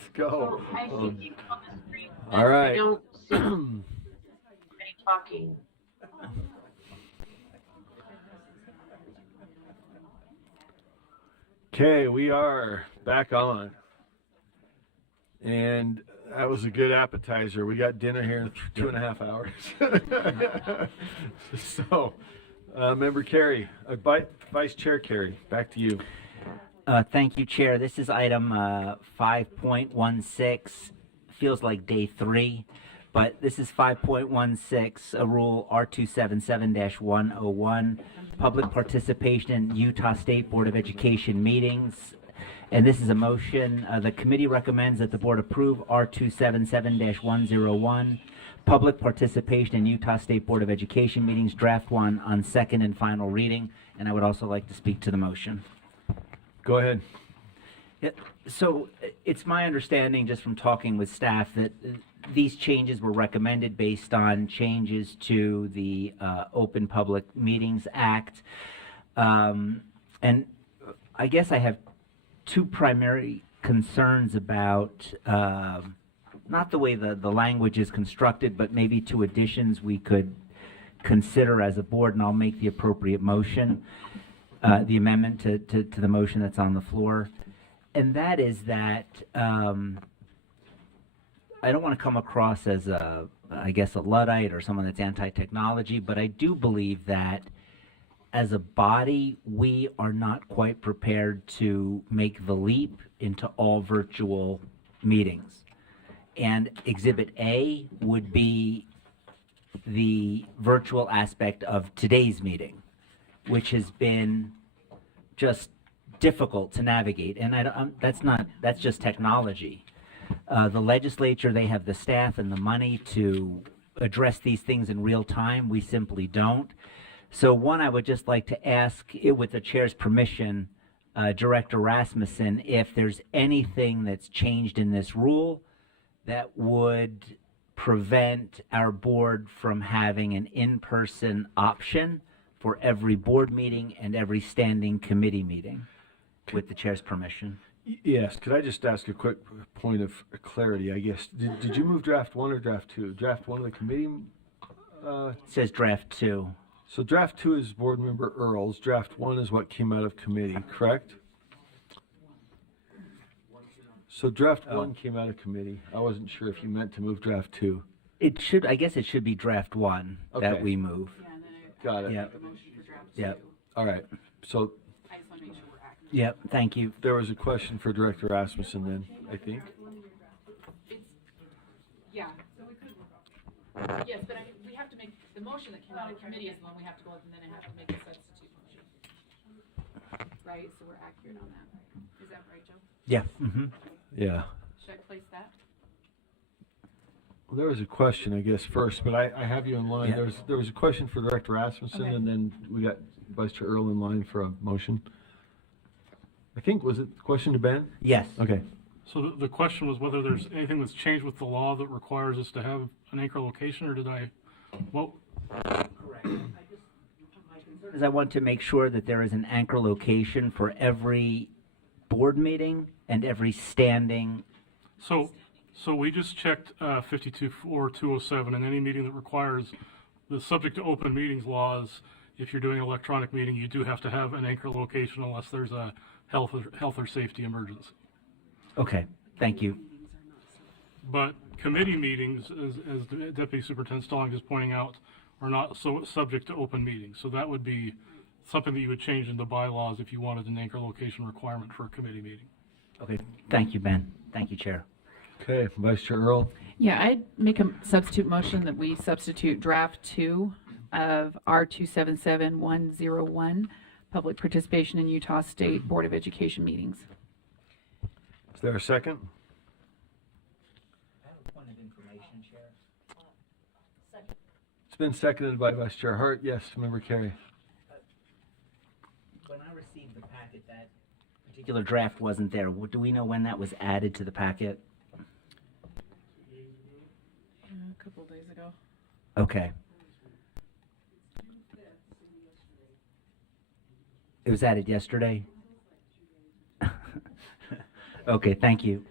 Let's go. All right. Talking. Okay, we are back on. And that was a good appetizer. We got dinner here in 2.5 hours. So, Member Carey, Vice Chair Carey, back to you. Thank you, Chair. This is item 5.16. Feels like day 3, but this is 5.16, a rule R277-101, public participation in Utah State Board of Education meetings. And this is a motion. The committee recommends that the board approve R277-101, public participation in Utah State Board of Education meetings, draft 1 on second and final reading. And I would also like to speak to the motion. Go ahead. Yeah, so it's my understanding, just from talking with staff, that these changes were recommended based on changes to the Open Public Meetings Act. And I guess I have 2 primary concerns about not the way the language is constructed, but maybe 2 additions we could consider as a board, and I'll make the appropriate motion, the amendment to the motion that's on the floor. And that is that I don't want to come across as I guess a Luddite or someone that's anti-technology, but I do believe that as a body, we are not quite prepared to make the leap into all virtual meetings. And Exhibit A would be the virtual aspect of today's meeting, which has been just difficult to navigate. And that's just technology. The legislature, they have the staff and the money to address these things in real time. We simply don't. So one, I would just like to ask, with the chair's permission, Director Rasmussen, if there's anything that's changed in this rule that would prevent our board from having an in-person option for every board meeting and every standing committee meeting, with the chair's permission. Yes, could I just ask a quick point of clarity, I guess? Did you move draft 1 or draft 2? Draft 1 of the committee? It says draft 2. So draft 2 is board member Earls. Draft 1 is what came out of committee, correct? So draft 1 came out of committee. I wasn't sure if you meant to move draft 2. It should, I guess it should be draft 1 that Okay. we move. Got it. Yep. Yep. All right. So Yep. Thank you. there was a question for Director Rasmussen then, I think. Yeah, so we could. Yes, but we have to make, the motion that came out of committee is the one we have to go with, and then I have to make a substitute motion. Right, so we're accurate on that. Is that right, Joe? Yeah. Mm-hmm. Yeah. Should I place that? Well, there was a question, I guess, first, but I have you in line. Yeah. There was a question for Director Rasmussen, Okay. and then we got Vice Chair Earl in line for a motion. I think, was it a question to Ben? Yes. Okay. So the question was whether there's anything that's changed with the law that requires us to have an anchor location, or did I, well? Correct. I want to make sure that there is an anchor location for every board meeting and every standing. So we just checked 52.4.207, and any meeting that requires the subject to open meetings laws, if you're doing an electronic meeting, you do have to have an anchor location unless there's a health or safety emergency. Okay, thank you. But committee meetings, as Deputy Superintendent Stallings is pointing out, are not so subject to open meetings. So that would be something that you would change in the bylaws if you wanted an anchor location requirement for a committee meeting. Okay, thank you, Ben. Thank you, Chair. Okay, Vice Chair Earl. Yeah, I'd make a substitute motion that we substitute draft 2 of R277-101, public participation in Utah State Board of Education meetings. Is there a second? I have a point of information, Chair. It's been seconded by Vice Chair Hart. Yes, Member Carey. When I received the packet, that particular draft wasn't there. Do we know when that was added to the packet? A couple days ago. Okay. It was added yesterday? Okay, thank you.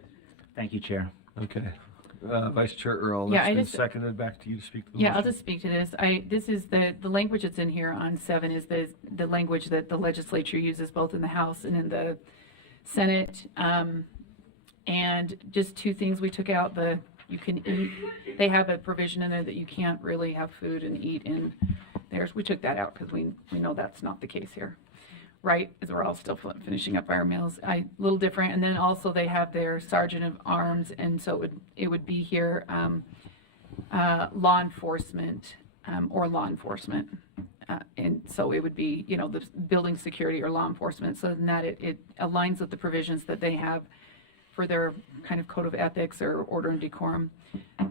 Thank you, Chair. Okay. Vice Chair Earl, Yeah, that's I been just- seconded. Back to you to speak to the Yeah, I'll motion. just speak to this. This is the language that's in here on 7 is the language that the legislature uses both in the House and in the Senate. And just two things we took out, you can eat, they have a provision in there that you can't really have food and eat in theirs. We took that out because we know that's not the case here. Right, as we're all still finishing up our meals, a little different, and then also they have their sergeant of arms, and so it would be here, law enforcement, or law enforcement, and so it would be, the building security or law enforcement, so in that it aligns with the provisions that they have for their kind of code of ethics or order and decorum.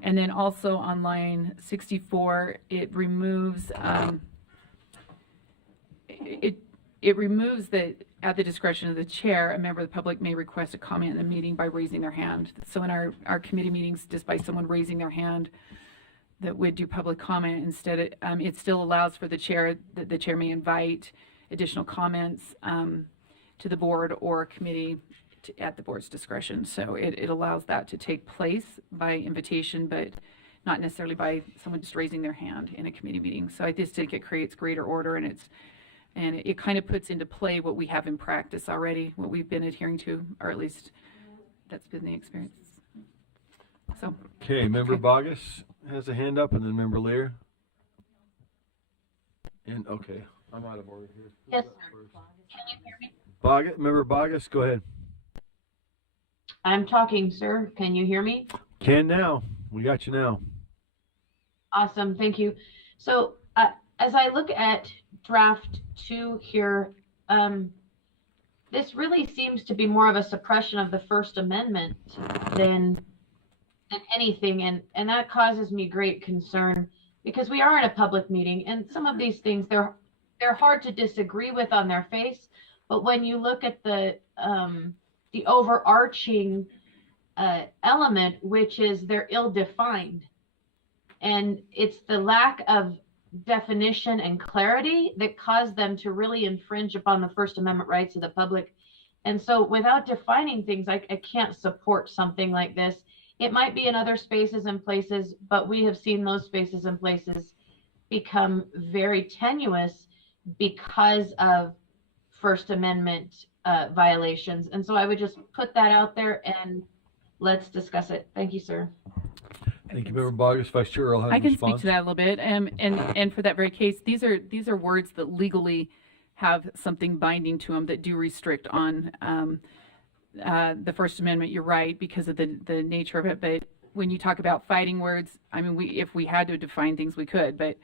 And then also on line 64, it removes, it removes that at the discretion of the chair, a member of the public may request a comment in the meeting by raising their hand. So in our committee meetings, just by someone raising their hand that would do public comment instead, it still allows for the chair, that the chair may invite additional comments to the board or committee at the board's discretion. So it allows that to take place by invitation, but not necessarily by someone just raising their hand in a committee meeting. So I just think it creates greater order, and it kind of puts into play what we have in practice already, what we've been adhering to, or at least that's been the experience. So. Okay, Member Bogus has a hand up, and then Member Lear. And, okay, I'm out of order here. Yes, sir. Can you hear me? Member Bogus, go ahead. I'm talking, sir. Can you hear me? Can now. We got you now. Awesome, thank you. So as I look at draft 2 here, this really seems to be more of a suppression of the First Amendment than anything, and that causes me great concern because we are in a public meeting, and some of these things they're hard to disagree with on their face, but when you look at the overarching element, which is they're ill-defined, and it's the lack of definition and clarity that caused them to really infringe upon the First Amendment rights of the public. And so without defining things, I can't support something like this. It might be in other spaces and places, but we have seen those spaces and places become very tenuous because of First Amendment violations. And so I would just put that out there and let's discuss it. Thank you, sir. Thank you, Member Bogus. Vice Chair Earl has a I can response. speak to that a little bit, and for that very case, these are words that legally have something binding to them that do restrict on the First Amendment. You're right, because of the nature of it. But when you talk about fighting words, I mean, if we had to define things, we could. But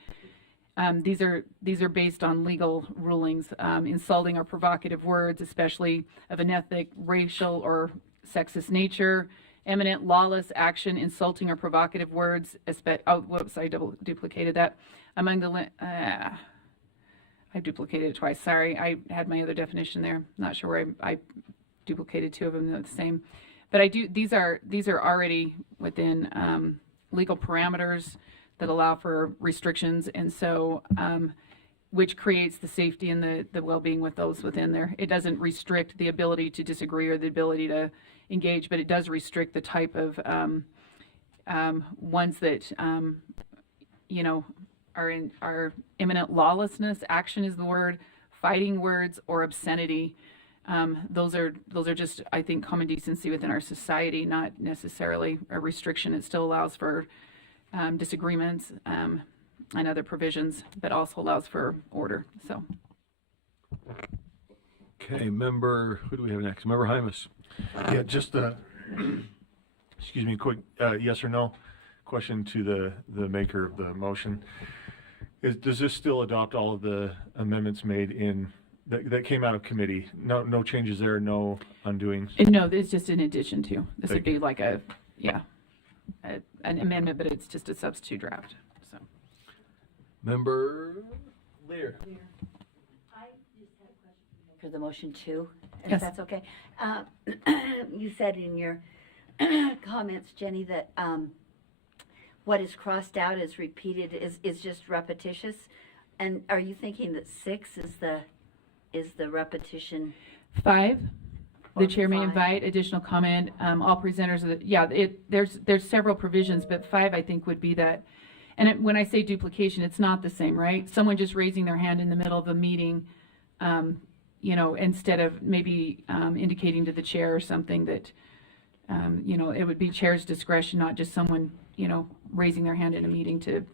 these are based on legal rulings. Insulting or provocative words, especially of an ethnic, racial, or sexist nature. Eminent lawless action, insulting or provocative words. Whoops, I duplicated that. Among the I duplicated it twice. Sorry, I had my other definition there. Not sure where I duplicated 2 of them. They're the same, but I do. These are already within legal parameters that allow for restrictions, and so which creates the safety and the well-being with those within there. It doesn't restrict the ability to disagree or the ability to engage, but it does restrict the type of ones that are imminent lawlessness. Action is the word, fighting words, or obscenity. Those are just, I think, common decency within our society, not necessarily a restriction. It still allows for disagreements and other provisions, but also allows for order. So. Okay, who do we have next? Member Hymas. Yeah, just excuse me, quick yes or no question to the maker of the motion. Does this still adopt all of the amendments made in that came out of committee? No changes there, no undoings? No, it's just in addition to. This would be like an amendment, but it's just a substitute draft. So. Member Lear. I just had a question for the motion too, if Yes. that's okay. You said in your comments, Jenny, that what is crossed out is repeated, is just repetitious. And are you thinking that 6 is the repetition? 5 The chair may invite additional comment, all presenters, there's several provisions, but 5, I think, would be that. And when I say duplication, it's not the same, right? Someone just raising their hand in the middle of a meeting, instead of maybe indicating to the chair or something that, it would be chair's discretion, not just someone, raising their hand in a meeting to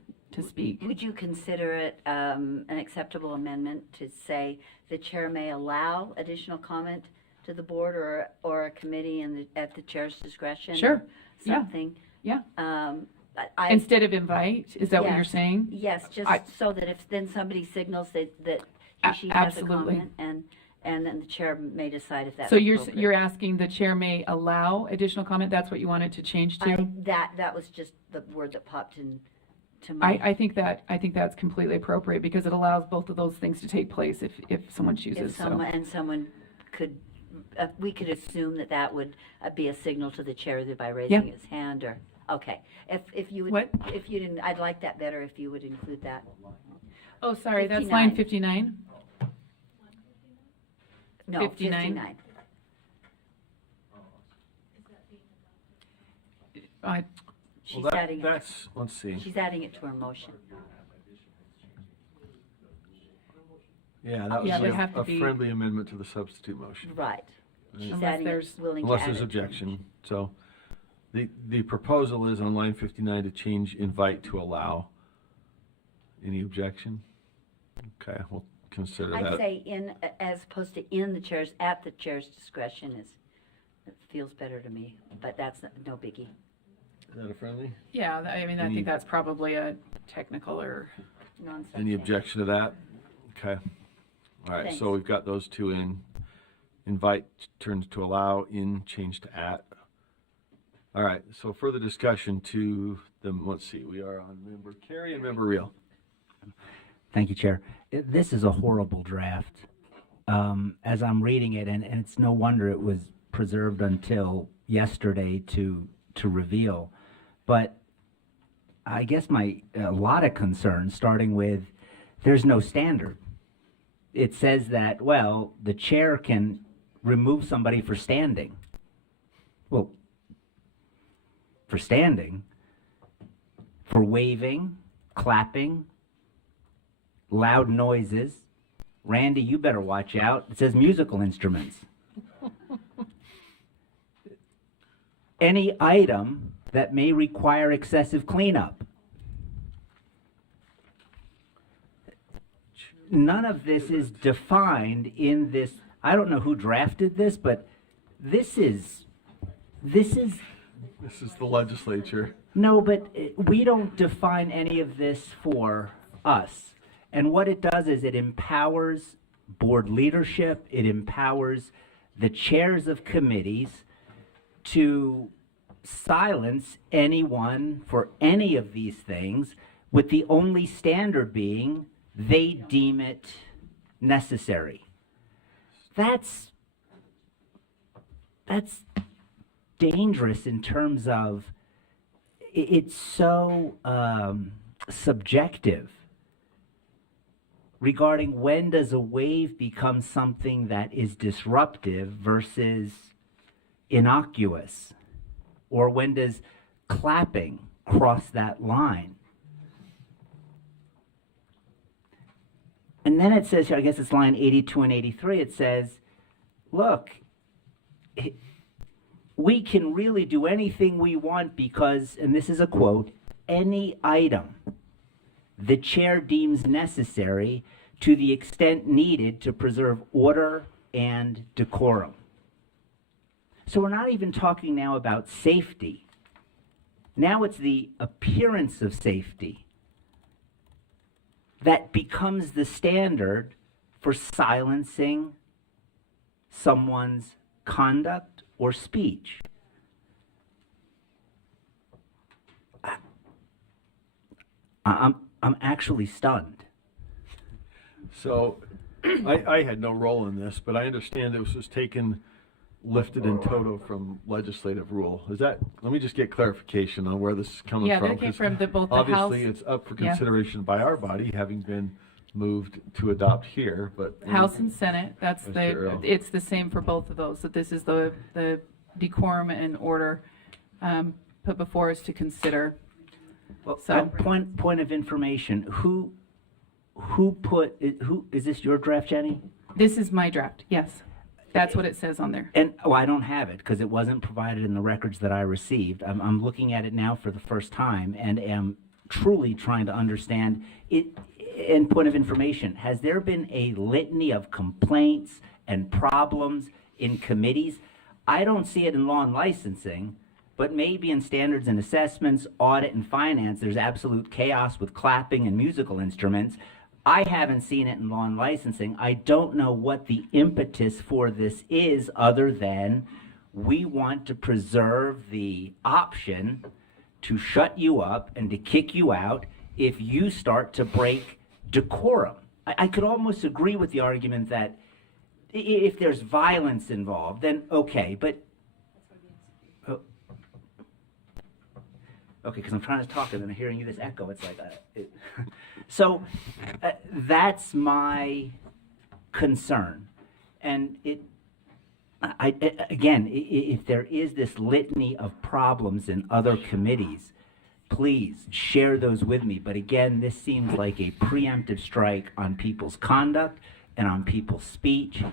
speak. Would you consider it an acceptable amendment to say the chair may allow additional comment to the board or a committee at the chair's discretion? Sure. Or something? Yeah. Instead of invite, is that what you're saying? Yes, just so that if then somebody signals that she has a Absolutely. comment and then the chair may decide if that's So appropriate. you're asking the chair may allow additional comment? That's what you wanted to change to? That was just the word that popped in to my. I think that's completely appropriate because it allows both of those things to take place if someone chooses. Someone could, we could assume that would be a signal to the chair either by raising his hand or, okay. If you would, if you didn't, I'd like that better if you would include that. Oh, sorry, that's line 59? No, 59. She's adding it. Let's see. She's adding it to her motion. Yeah, that Yeah, was they have to a be- friendly amendment to the substitute motion. Right. She's Unless adding it, there's- willing to Unless add there's it to her objection. So the proposal is on line 59 to change invite to allow. Any objection? Okay, we'll consider I'd that. say as opposed to at the chair's discretion it feels better to me, but that's no biggie. Is that a friendly? Yeah, I think that's probably a technical or Any objection to that? Okay. All right, Thanks. so we've got those two in. Invite turns to allow, in change to at. All right, so further discussion to them. Let's see, we are on member Carey and member Reel. Thank you, Chair. This is a horrible draft. As I'm reading it, and it's no wonder it was preserved until yesterday to reveal. But I guess a lot of concern, starting with, there's no standard. It says that, well, the chair can remove somebody for standing. Well, for standing, for waving, clapping, loud noises. Randy, you better watch out. It says musical instruments. Any item that may require excessive cleanup. None of this is defined in this. I don't know who drafted this, but this is This is the legislature. no, but we don't define any of this for us. And what it does is it empowers board leadership, it empowers the chairs of committees to silence anyone for any of these things, with the only standard being they deem it necessary. That's dangerous in terms of it's so subjective regarding when does a wave become something that is disruptive versus innocuous, or when does clapping cross that line. And then it says here, I guess it's line 82 and 83, it says, look, we can really do anything we want because, and this is a quote, any item the chair deems necessary to the extent needed to preserve order and decorum. So we're not even talking now about safety. Now it's the appearance of safety that becomes the standard for silencing someone's conduct or speech. I'm actually stunned. So I had no role in this, but I understand this was lifted in toto from legislative rule. Is that, let me just get clarification on where this is coming from. Yeah, that came from both the House. Obviously, it's up for consideration by our body, having been moved to adopt here, but. House and Senate, that's Mr. Earl. it's the same for both of those, that this is the decorum and order put before us to consider. So, Point of information, who is this your draft, Jenny? this is my draft, yes. That's what it says on there. And, I don't have it because it wasn't provided in the records that I received. I'm looking at it now for the first time and am truly trying to understand it. And point of information, has there been a litany of complaints and problems in committees? I don't see it in law and licensing, but maybe in standards and assessments, audit and finance, there's absolute chaos with clapping and musical instruments. I haven't seen it in law and licensing. I don't know what the impetus for this is other than we want to preserve the option to shut you up and to kick you out if you start to break decorum. I could almost agree with the argument that if there's violence involved, then okay, but okay, because I'm trying to talk and then I'm hearing you this echo. It's like so that's my concern, and again, if there is this litany of problems in other committees, please share those with me. But again, this seems like a preemptive strike on people's conduct and on people's speech,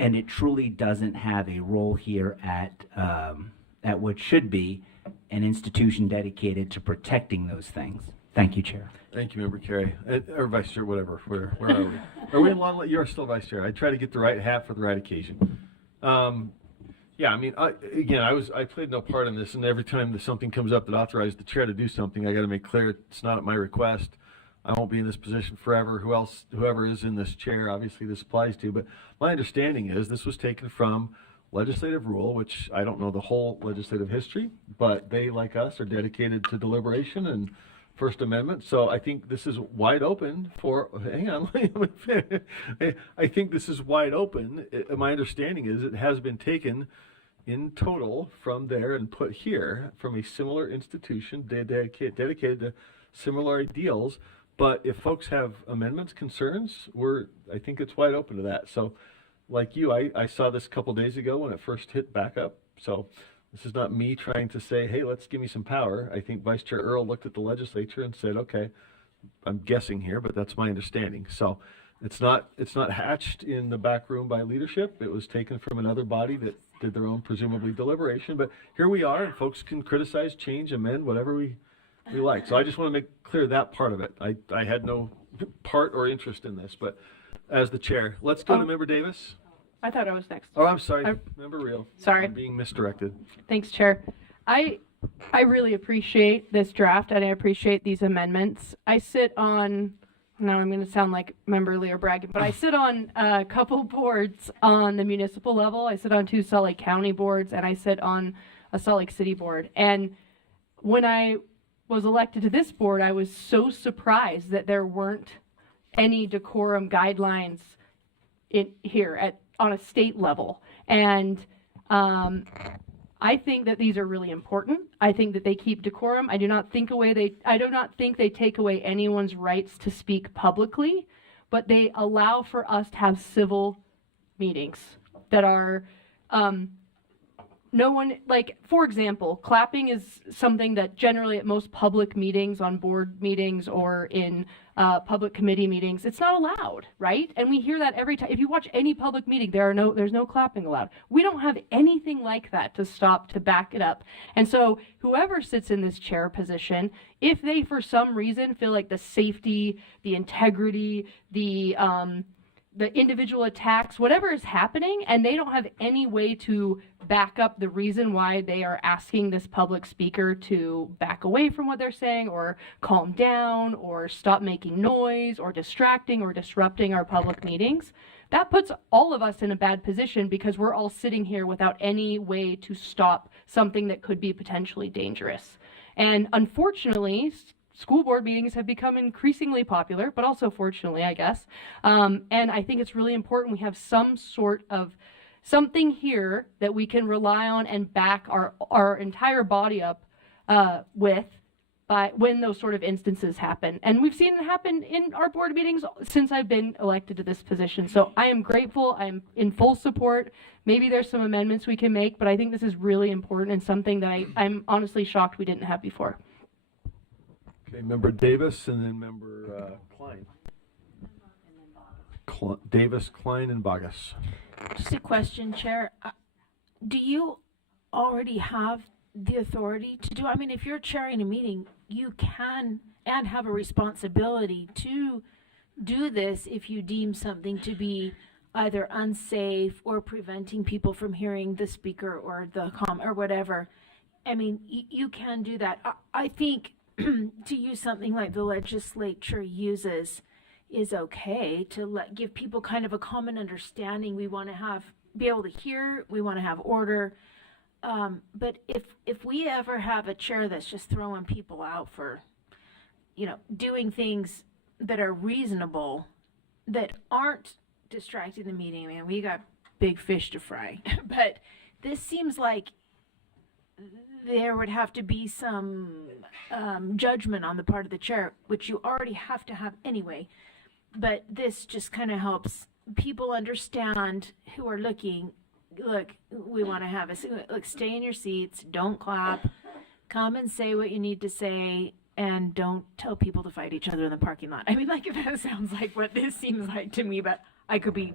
and it truly doesn't have a role here at what should be an institution dedicated to protecting those things. Thank you, Chair. Thank you, Member Carey, or Vice Chair, whatever. Where are we? Are we in law? You're still Vice Chair. I try to get the right hat for the right occasion. Yeah, I mean, I played no part in this, and every time that something comes up that authorized the chair to do something, I got to make clear it's not at my request. I won't be in this position forever. Whoever is in this chair, obviously this applies to. But my understanding is this was taken from legislative rule, which I don't know the whole legislative history, but they, like us, are dedicated to deliberation and First Amendment. So I think this is wide open for, hang on, I think this is wide open. My understanding is it has been taken in total from there and put here from a similar institution dedicated to similar ideals. But if folks have amendments, concerns, I think it's wide open to that. So like you, I saw this a couple days ago when it first hit back up. So this is not me trying to say, hey, let's give me some power. I think Vice Chair Earl looked at the legislature and said, okay, I'm guessing here, but that's my understanding. So it's not hatched in the back room by leadership. It was taken from another body that did their own presumably deliberation. But here we are, and folks can criticize, change, amend, whatever we like. So I just want to make clear that part of it. I had no part or interest in this, but as the chair, let's go to Member Davis. I thought I was next. Oh, I'm sorry. Member Reel. Sorry. I'm being misdirected. Thanks, Chair. I really appreciate this draft and I appreciate these amendments. I sit on, now I'm going to sound like Member Lear bragging, but I sit on a couple boards on the municipal level. I sit on 2 Salt Lake County boards and I sit on a Salt Lake City board. And when I was elected to this board, I was so surprised that there weren't any decorum guidelines in here on a state level. And I think that these are really important. I think that they keep decorum. I do not think they take away anyone's rights to speak publicly, but they allow for us to have civil meetings that are no one, like, for example, clapping is something that generally at most public meetings, on board meetings or in public committee meetings, it's not allowed, right? And we hear that every time. If you watch any public meeting, there's no clapping allowed. We don't have anything like that to back it up. And so whoever sits in this chair position, if they for some reason feel like the safety, the integrity, the individual attacks, whatever is happening, and they don't have any way to back up the reason why they are asking this public speaker to back away from what they're saying or calm down or stop making noise or distracting or disrupting our public meetings, that puts all of us in a bad position because we're all sitting here without any way to stop something that could be potentially dangerous. And unfortunately, school board meetings have become increasingly popular, but also fortunately, I guess. And I think it's really important we have some sort of something here that we can rely on and back our entire body up with by when those sort of instances happen. And we've seen it happen in our board meetings since I've been elected to this position. So I am grateful. I'm in full support. Maybe there's some amendments we can make, but I think this is really important and something that I'm honestly shocked we didn't have before. Okay, Member Davis and then Member Klein. Davis, Klein, and Bogus. Just a question, Chair. Do you already have the authority to do? I mean, if you're chairing a meeting, you can and have a responsibility to do this if you deem something to be either unsafe or preventing people from hearing the speaker or the or whatever. I mean, you can do that. I think to use something like the legislature uses is okay to give people kind of a common understanding. We want to be able to hear, we want to have order. But if we ever have a chair that's just throwing people out for, doing things that are reasonable, that aren't distracting the meeting, man, we got big fish to fry. But this seems like there would have to be some judgment on the part of the chair, which you already have to have anyway. But this just kind of helps people understand who are looking. Look, we want to have stay in your seats, don't clap, come and say what you need to say, and don't tell people to fight each other in the parking lot. I mean, that sounds like what this seems like to me, but I could be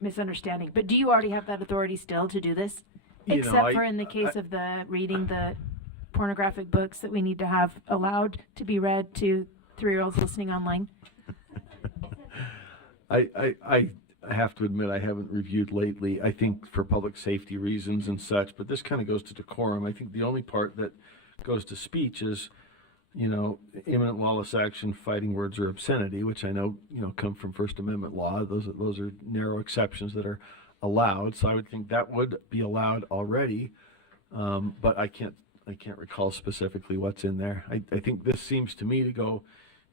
misunderstanding. But do you already have that authority still to do this? Except for in the case of the reading the pornographic books that we need to have allowed to be read to 3-year-olds listening online? I have to admit I haven't reviewed lately. I think for public safety reasons and such, but this kind of goes to decorum. I think the only part that goes to speech is, imminent lawless action, fighting words, or obscenity, which I know, come from First Amendment law. Those are narrow exceptions that are allowed. So I would think that would be allowed already, but I can't recall specifically what's in there. I think this seems to me to go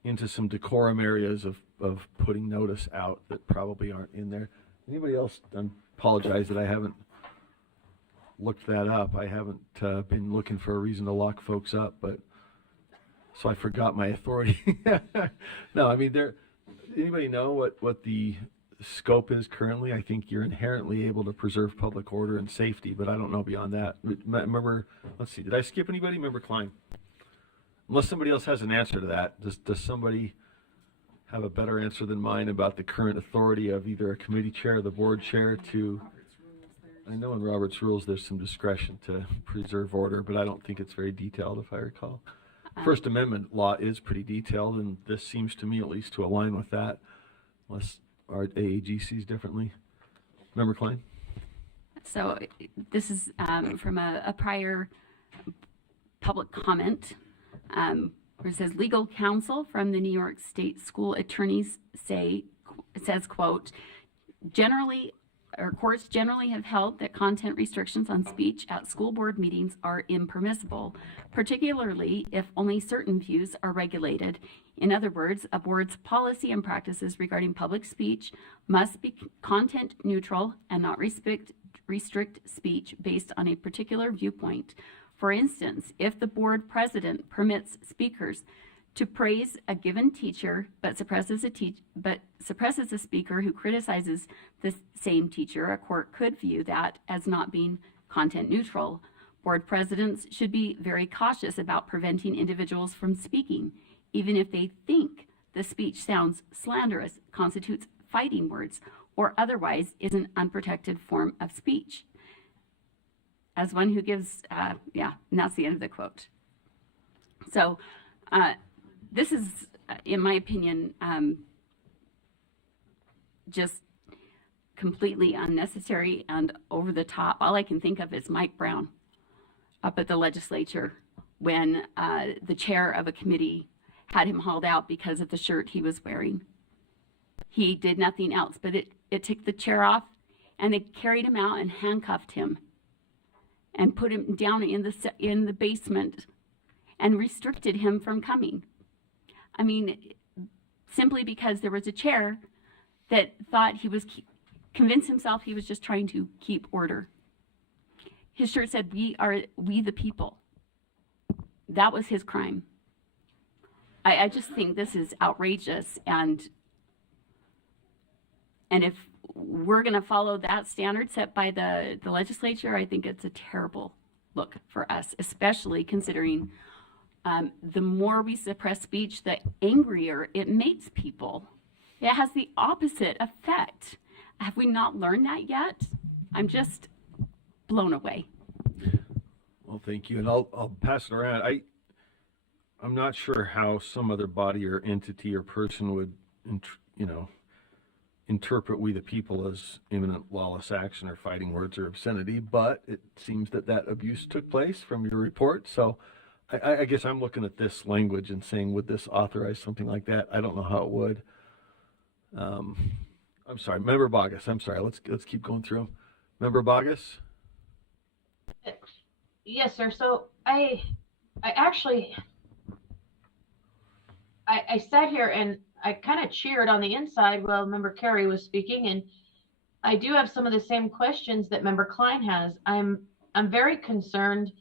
into some decorum areas of putting notice out that probably aren't in there. Anybody else? I apologize that I haven't looked that up. I haven't been looking for a reason to lock folks up, but so I forgot my authority. No, I mean, anybody know what the scope is currently? I think you're inherently able to preserve public order and safety, but I don't know beyond that. Remember, let's see, did I skip anybody? Member Klein. Unless somebody else has an answer to that, does somebody have a better answer than mine about the current authority of either a committee chair or the board chair to? I know in Robert's rules there's some discretion to preserve order, but I don't think it's very detailed, if I recall. First Amendment law is pretty detailed, and this seems to me at least to align with that, unless our AAG sees differently. Member Klein? So this is from a prior public comment. Where it says legal counsel from the New York State School Attorneys says, quote, courts generally have held that content restrictions on speech at school board meetings are impermissible, particularly if only certain views are regulated. In other words, a board's policy and practices regarding public speech must be content neutral and not restrict speech based on a particular viewpoint. For instance, if the board president permits speakers to praise a given teacher but suppresses a speaker who criticizes the same teacher, a court could view that as not being content neutral. Board presidents should be very cautious about preventing individuals from speaking, even if they think the speech sounds slanderous, constitutes fighting words, or otherwise is an unprotected form of speech. As one who gives, and that's the end of the quote. So this is, in my opinion, just completely unnecessary and over the top. All I can think of is Mike Brown up at the legislature when the chair of a committee had him hauled out because of the shirt he was wearing. He did nothing else, but it took the chair off, and they carried him out and handcuffed him and put him down in the basement and restricted him from coming. I mean, simply because there was a chair that thought he was convinced himself he was just trying to keep order. His shirt said, we the people. that was his crime. I just think this is outrageous, and if we're going to follow that standard set by the legislature, I think it's a terrible look for us, especially considering the more we suppress speech, the angrier it makes people. It has the opposite effect. Have we not learned that yet? I'm just blown away. Well, thank you, and I'll pass it around. I'm not sure how some other body or entity or person would, interpret we the people as imminent lawless action or fighting words or obscenity, but it seems that abuse took place from your report. So I guess I'm looking at this language and saying, would this authorize something like that? I don't know how it would. I'm sorry, Member Bogus. I'm sorry. Let's keep going through them. Member Bogus. Yes, sir. So I actually sat here and I kind of cheered on the inside while Member Carey was speaking, and I do have some of the same questions that Member Klein has. I'm very concerned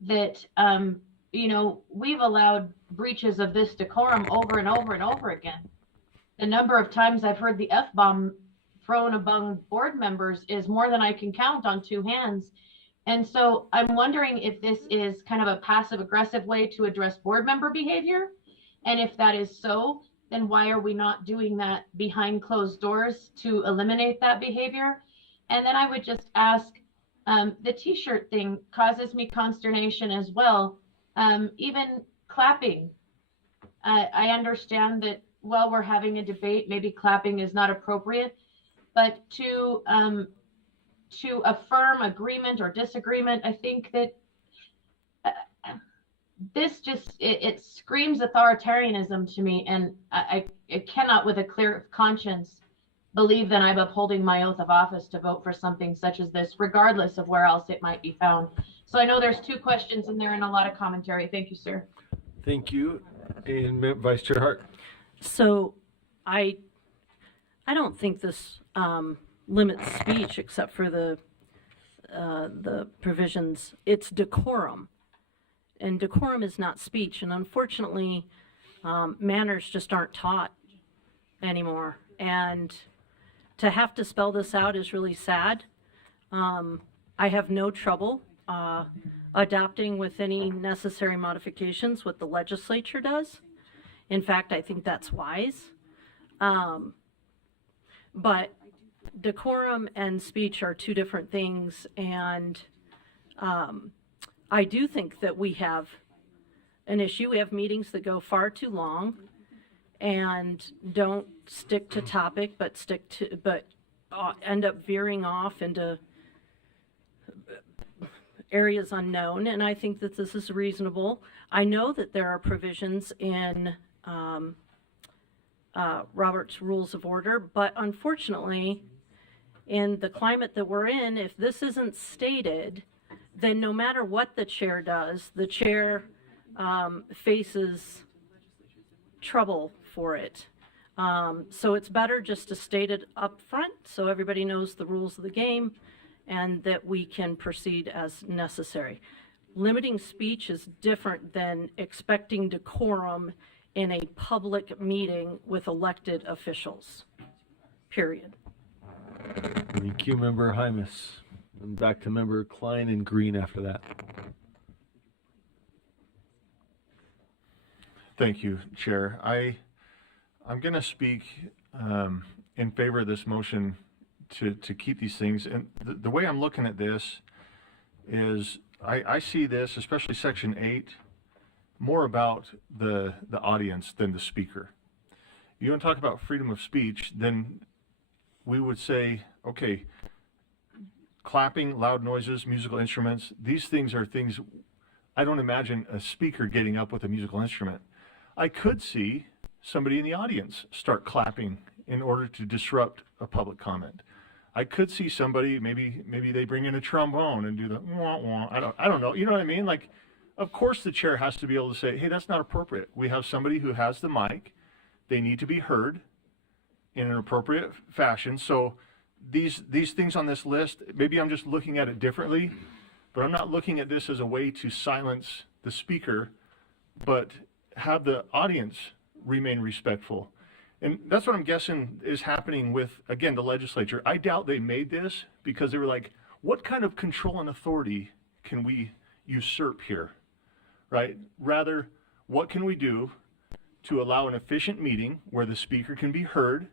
that we've allowed breaches of this decorum over and over and over again. The number of times I've heard the F-bomb thrown among board members is more than I can count on two hands. And so I'm wondering if this is kind of a passive aggressive way to address board member behavior. And if that is so, then why are we not doing that behind closed doors to eliminate that behavior? And then I would just ask, the t-shirt thing causes me consternation as well. Even clapping. I understand that while we're having a debate, maybe clapping is not appropriate, but to affirm agreement or disagreement, I think that this just, it screams authoritarianism to me, and I cannot with a clear conscience believe that I'm upholding my oath of office to vote for something such as this, regardless of where else it might be found. So I know there's two questions in there and a lot of commentary. Thank you, sir. Thank you. And Vice Chair Hart. So I don't think this limits speech except for the provisions. It's decorum, and decorum is not speech. And unfortunately, manners just aren't taught anymore. And to have to spell this out is really sad. I have no trouble adopting with any necessary modifications what the legislature does. In fact, I think that's wise. But decorum and speech are two different things, and I do think that we have an issue. We have meetings that go far too long and don't stick to topic, but end up veering off into areas unknown. And I think that this is reasonable. I know that there are provisions in Robert's Rules of Order, but unfortunately, in the climate that we're in, if this isn't stated, then no matter what the chair does, the chair faces trouble for it. So it's better just to state it up front so everybody knows the rules of the game and that we can proceed as necessary. Limiting speech is different than expecting decorum in a public meeting with elected officials, period. Thank you, Member Hymas. And back to Member Klein and Green after that. Thank you, Chair. I'm going to speak in favor of this motion to keep these things. And the way I'm looking at this is I see this, especially Section 8, more about the audience than the speaker. You want to talk about freedom of speech, then we would say, okay, clapping, loud noises, musical instruments, these things are things, I don't imagine a speaker getting up with a musical instrument. I could see somebody in the audience start clapping in order to disrupt a public comment. I could see somebody, maybe they bring in a trombone and do the wah wah. I don't know. You know what I mean? Like, of course the chair has to be able to say, hey, that's not appropriate. We have somebody who has the mic. They need to be heard in an appropriate fashion. So these things on this list, maybe I'm just looking at it differently, but I'm not looking at this as a way to silence the speaker. but have the audience remain respectful. And that's what I'm guessing is happening with, again, the legislature. I doubt they made this because they were like, what kind of control and authority can we usurp here, right? Rather, what can we do to allow an efficient meeting where the speaker can be heard,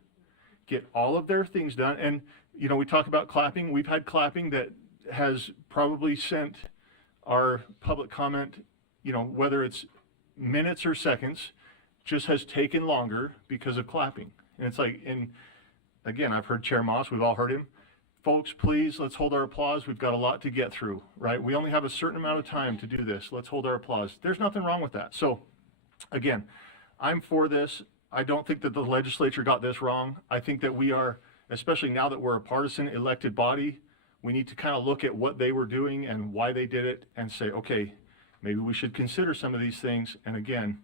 get all of their things done? And, you know, we talk about clapping. We've had clapping that has probably sent our public comment, you know, whether it's minutes or seconds, just has taken longer because of clapping. And it's like, and again, I've heard Chair Moss, we've all heard him. Folks, please, let's hold our applause. We've got a lot to get through, right? We only have a certain amount of time to do this. Let's hold our applause. There's nothing wrong with that. So again, I'm for this. I don't think that the legislature got this wrong. I think that we are, especially now that we're a partisan elected body, we need to kind of look at what they were doing and why they did it and say, okay, maybe we should consider some of these things. And again,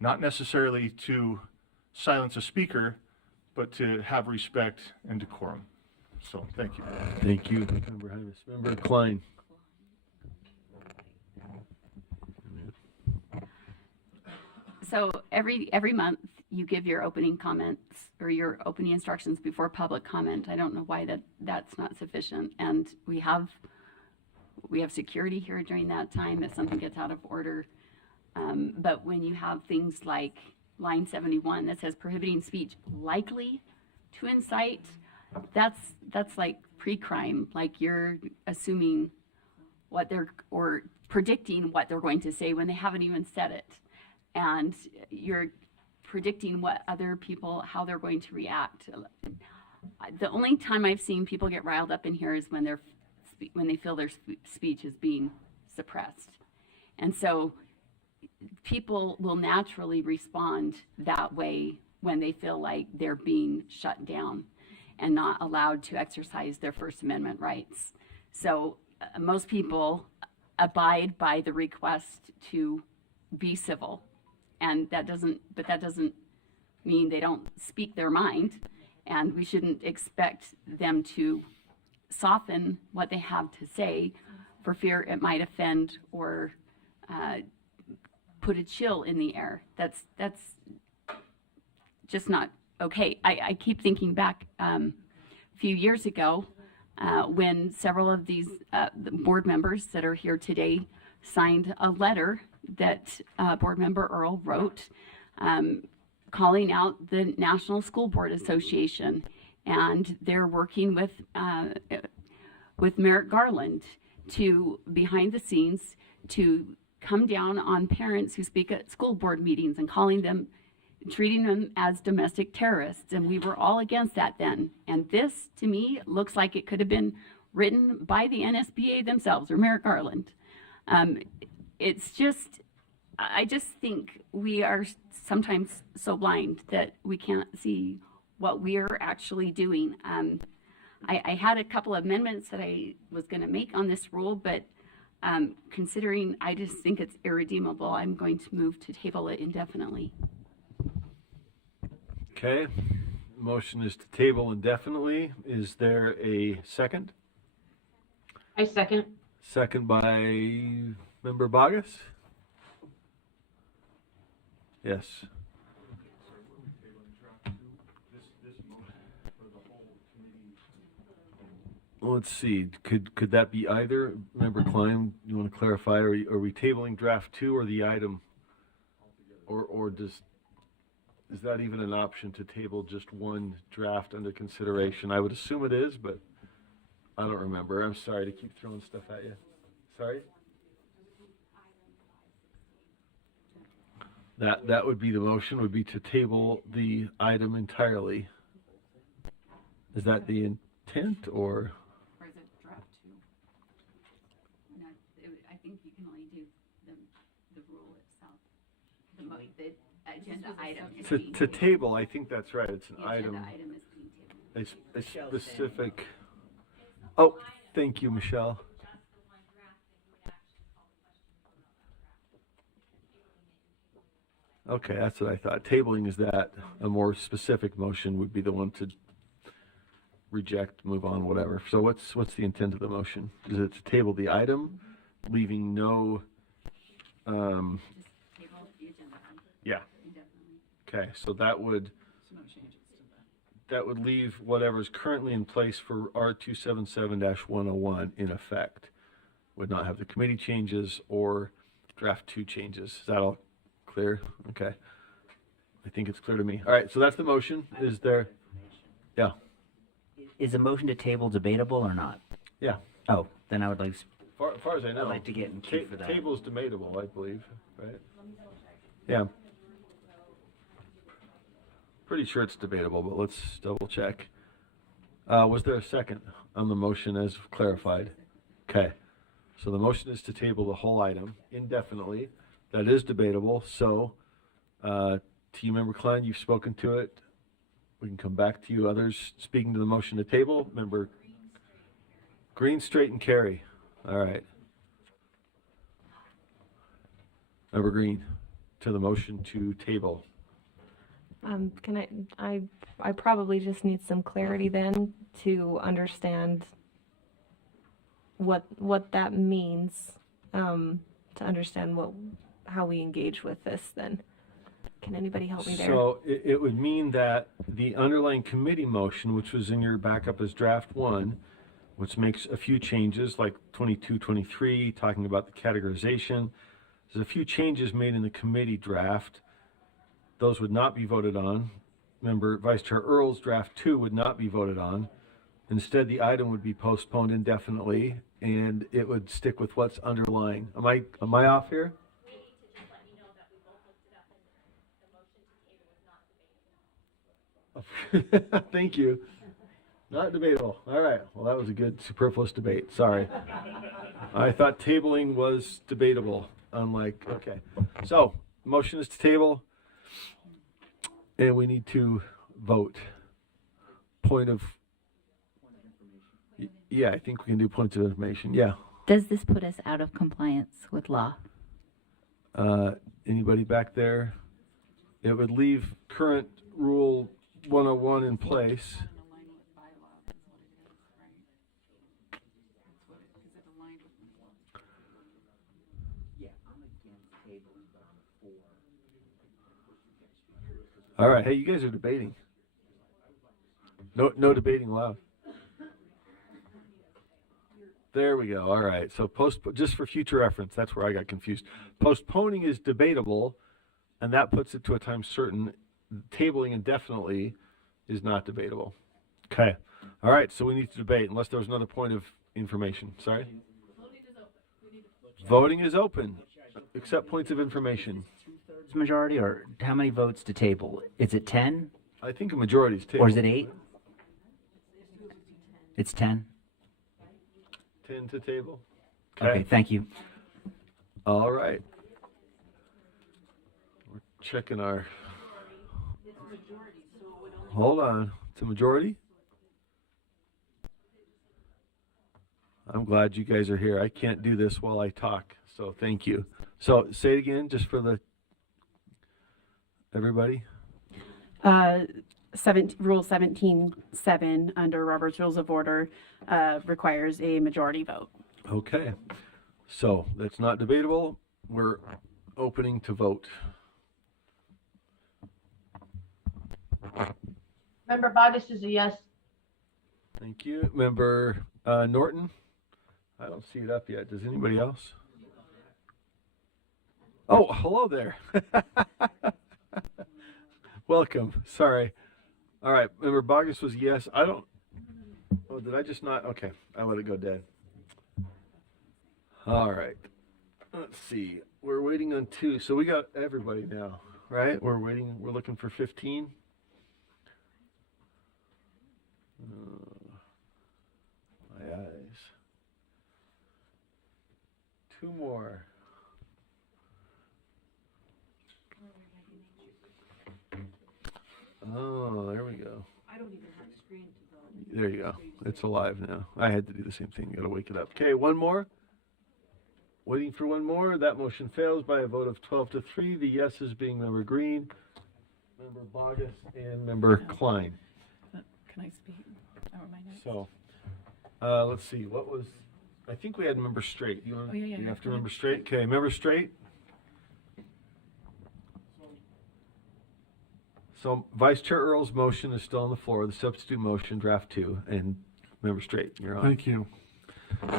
not necessarily to silence a speaker, but to have respect and decorum. So, thank you. Thank you, Member Hymas. Member Klein. So every month you give your opening comments or your opening instructions before public comment. I don't know why that's not sufficient. And we have security here during that time if something gets out of order. But when you have things like line 71 that says prohibiting speech likely to incite, that's like pre-crime, like you're assuming what they're, or predicting what they're going to say when they haven't even said it. And you're predicting what other people, how they're going to react. The only time I've seen people get riled up in here is when they feel their speech is being suppressed. And so people will naturally respond that way when they feel like they're being shut down and not allowed to exercise their First Amendment rights. So most people abide by the request to be civil. And that doesn't mean they don't speak their mind, and we shouldn't expect them to soften what they have to say for fear it might offend or put a chill in the air. That's just not okay. I keep thinking back a few years ago when several of these board members that are here today signed a letter that Board Member Earl wrote calling out the National School Board Association, and they're working with Merrick Garland to, behind the scenes, to come down on parents who speak at school board meetings and treating them as domestic terrorists. And we were all against that then. And this, to me, looks like it could have been written by the NSBA themselves or Merrick Garland. It's just, I just think we are sometimes so blind that we can't see what we're actually doing. I had a couple of amendments that I was going to make on this rule, but considering I just think it's irredeemable, I'm going to move to table it indefinitely. Okay, motion is to table indefinitely. Is there a second? I second. Second by Member Bogus? Yes. Let's see, could that be either? Member Klein, you want to clarify, are we tabling draft 2 or the item? Or is that even an option to table just one draft under consideration? I would assume it is, but I don't remember. I'm sorry to keep throwing stuff at you. Sorry? That would be the motion, would be to table the item entirely. Is that the intent, or? Or is it draft 2? No, I think you can only do the rule itself. The agenda item is being To table, I think that's right, it's an the item. agenda item is being tabled. A specific, oh, thank you, Michelle. Okay, that's what I thought. Tabling is that. A more specific motion would be the one to reject, move on, whatever. So what's the intent of the motion? Is it to table the item, leaving no, Yeah. Okay, so that would leave whatever's currently in place for R277-101 in effect. Would not have the committee changes or draft 2 changes. Is that all clear? Okay. I think it's clear to me. All right, so that's the motion. Is there? Yeah. Is a motion to table debatable or not? Yeah. Oh, then I would like, Far as I know. I'd like to get in queue for that. Table is debatable, I believe, right? Yeah. Pretty sure it's debatable, but let's double check. Was there a second on the motion as clarified? Okay. So the motion is to table the whole item indefinitely. That is debatable. So, Team Member Klein, you've spoken to it. We can come back to you. Others speaking to the motion to table. Member Green, Straight, and Carey. All right. Member Green, to the motion to table. Can I probably just need some clarity then to understand what that means, to understand how we engage with this then. Can anybody help me there? So it would mean that the underlying committee motion, which was in your backup as draft 1, which makes a few changes like 22, 23, talking about the categorization. There's a few changes made in the committee draft. Those would not be voted on. Member Vice Chair Earl's draft 2 would not be voted on. Instead, the item would be postponed indefinitely, and it would stick with what's underlying. Am I off here? Thank you. Not debatable. All right. Well, that was a good superfluous debate. Sorry. I thought tabling was debatable. Unlike, okay. So, motion is to table, and we need to vote. Point of, yeah, I think we can do points of information. Yeah. Does this put us out of compliance with law? Anybody back there? It would leave current Rule 101 in place. All right. Hey, you guys are debating. No debating allowed. There we go. All right. So just for future reference, that's where I got confused. Postponing is debatable, and that puts it to a time certain. Tabling indefinitely is not debatable. Okay. All right. So we need to debate unless there was another point of information. Sorry. Voting is open. Accept points of information. Two-thirds majority, or how many votes to table? Is it 10? I think a majority is table. Or is it 8? It's 10. 10 to table. Okay, thank you. All right. We're checking our. Hold on. It's a majority? I'm glad you guys are here. I can't do this while I talk, so thank you. So say it again, just for everybody. Rule 17.7 under Robert's Rules of Order requires a majority vote. Okay. So that's not debatable. We're opening to vote. Member Bogus is a yes. Thank you. Member Norton? I don't see it up yet. Does anybody else? Oh, hello there. Welcome. Sorry. All right. Member Bogus was yes. I don't. Oh, did I just not? Okay. I let it go dead. All right. Let's see. We're waiting on 2. So we got everybody now, right? We're waiting. We're looking for 15. My eyes. 2 more. Oh, there we go. I don't even have a screen to vote. There you go. It's alive now. I had to do the same thing. Got to wake it up. Okay, 1 more. Waiting for 1 more. That motion fails by a vote of 12 to 3. The yeses being Member Green, Member Bogus, and Member Klein. Can I speak? Oh, my notes. So, let's see. What was? I think we had Member Straight. You yeah. have to Member Straight. Okay, Member Straight. So Vice Chair Earl's motion is still on the floor, the substitute motion, draft 2, and Member Straight, you're on. Thank you.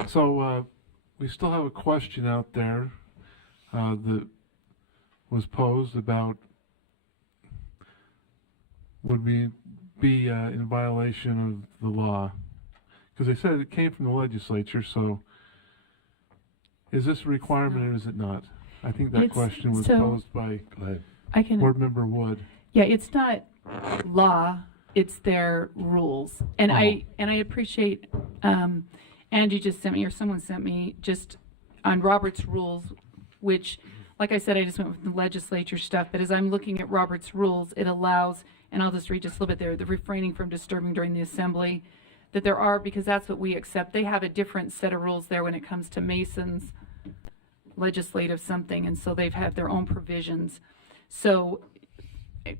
So we still have a question out there that was posed about would we be in violation of the law? Because they said it came from the legislature, so is this a requirement or is it not? I think that question was posed by Board Member Wood. Yeah, it's not law, it's their rules. And I appreciate, Angie just sent me, or someone sent me, just on Robert's rules, which, like I said, I just went with the legislature stuff, but as I'm looking at Robert's rules, it allows, and I'll just read just a little bit there, the refraining from disturbing during the assembly, that there are, because that's what we accept. They have a different set of rules there when it comes to Masons, legislative something, and so they've had their own provisions. So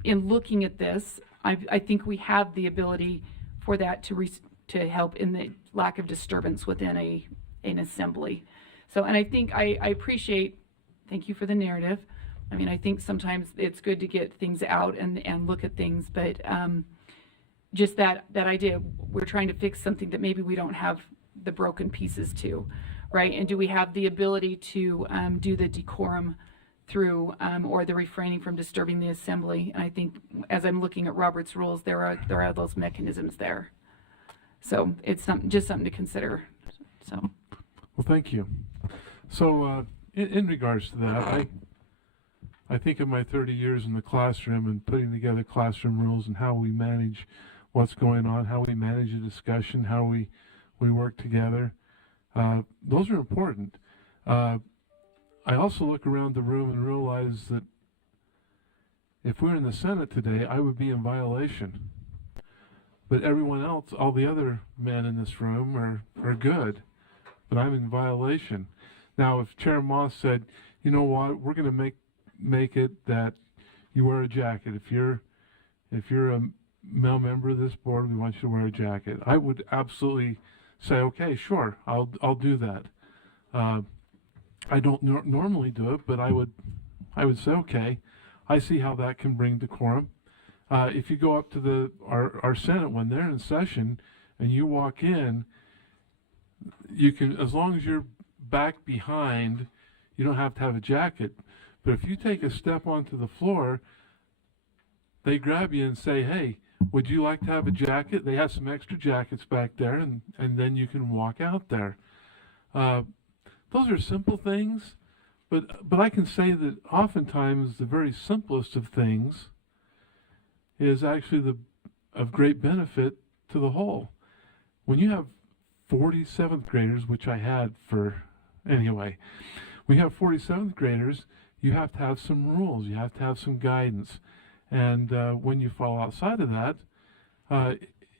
in looking at this, I think we have the ability for that to help in the lack of disturbance within an assembly. So, and I think I appreciate, thank you for the narrative. I mean, I think sometimes it's good to get things out and look at things, but just that idea, we're trying to fix something that maybe we don't have the broken pieces to, right? And do we have the ability to do the decorum through or the refraining from disturbing the assembly? And I think as I'm looking at Robert's rules, there are those mechanisms there. So it's just something to consider. So. Well, thank you. So in regards to that, I think of my 30 years in the classroom and putting together classroom rules and how we manage what's going on, how we manage a discussion, how we work together. Those are important. I also look around the room and realize that if we're in the Senate today, I would be in violation. But everyone else, all the other men in this room are good, but I'm in violation. Now, if Chair Moss said, you know what, we're going to make it that you wear a jacket. If you're a male member of this board, we want you to wear a jacket. I would absolutely say, okay, sure, I'll do that. I don't normally do it, but I would say, okay, I see how that can bring decorum. If you go up to our Senate when they're in session and you walk in, you can, as long as you're back behind, you don't have to have a jacket. But if you take a step onto the floor, they grab you and say, hey, would you like to have a jacket? They have some extra jackets back there, and then you can walk out there. Those are simple things, but I can say that oftentimes the very simplest of things is actually of great benefit to the whole. When you have 40 7th graders, which I had anyway, when you have 40 7th graders, you have to have some rules, you have to have some guidance. And when you fall outside of that,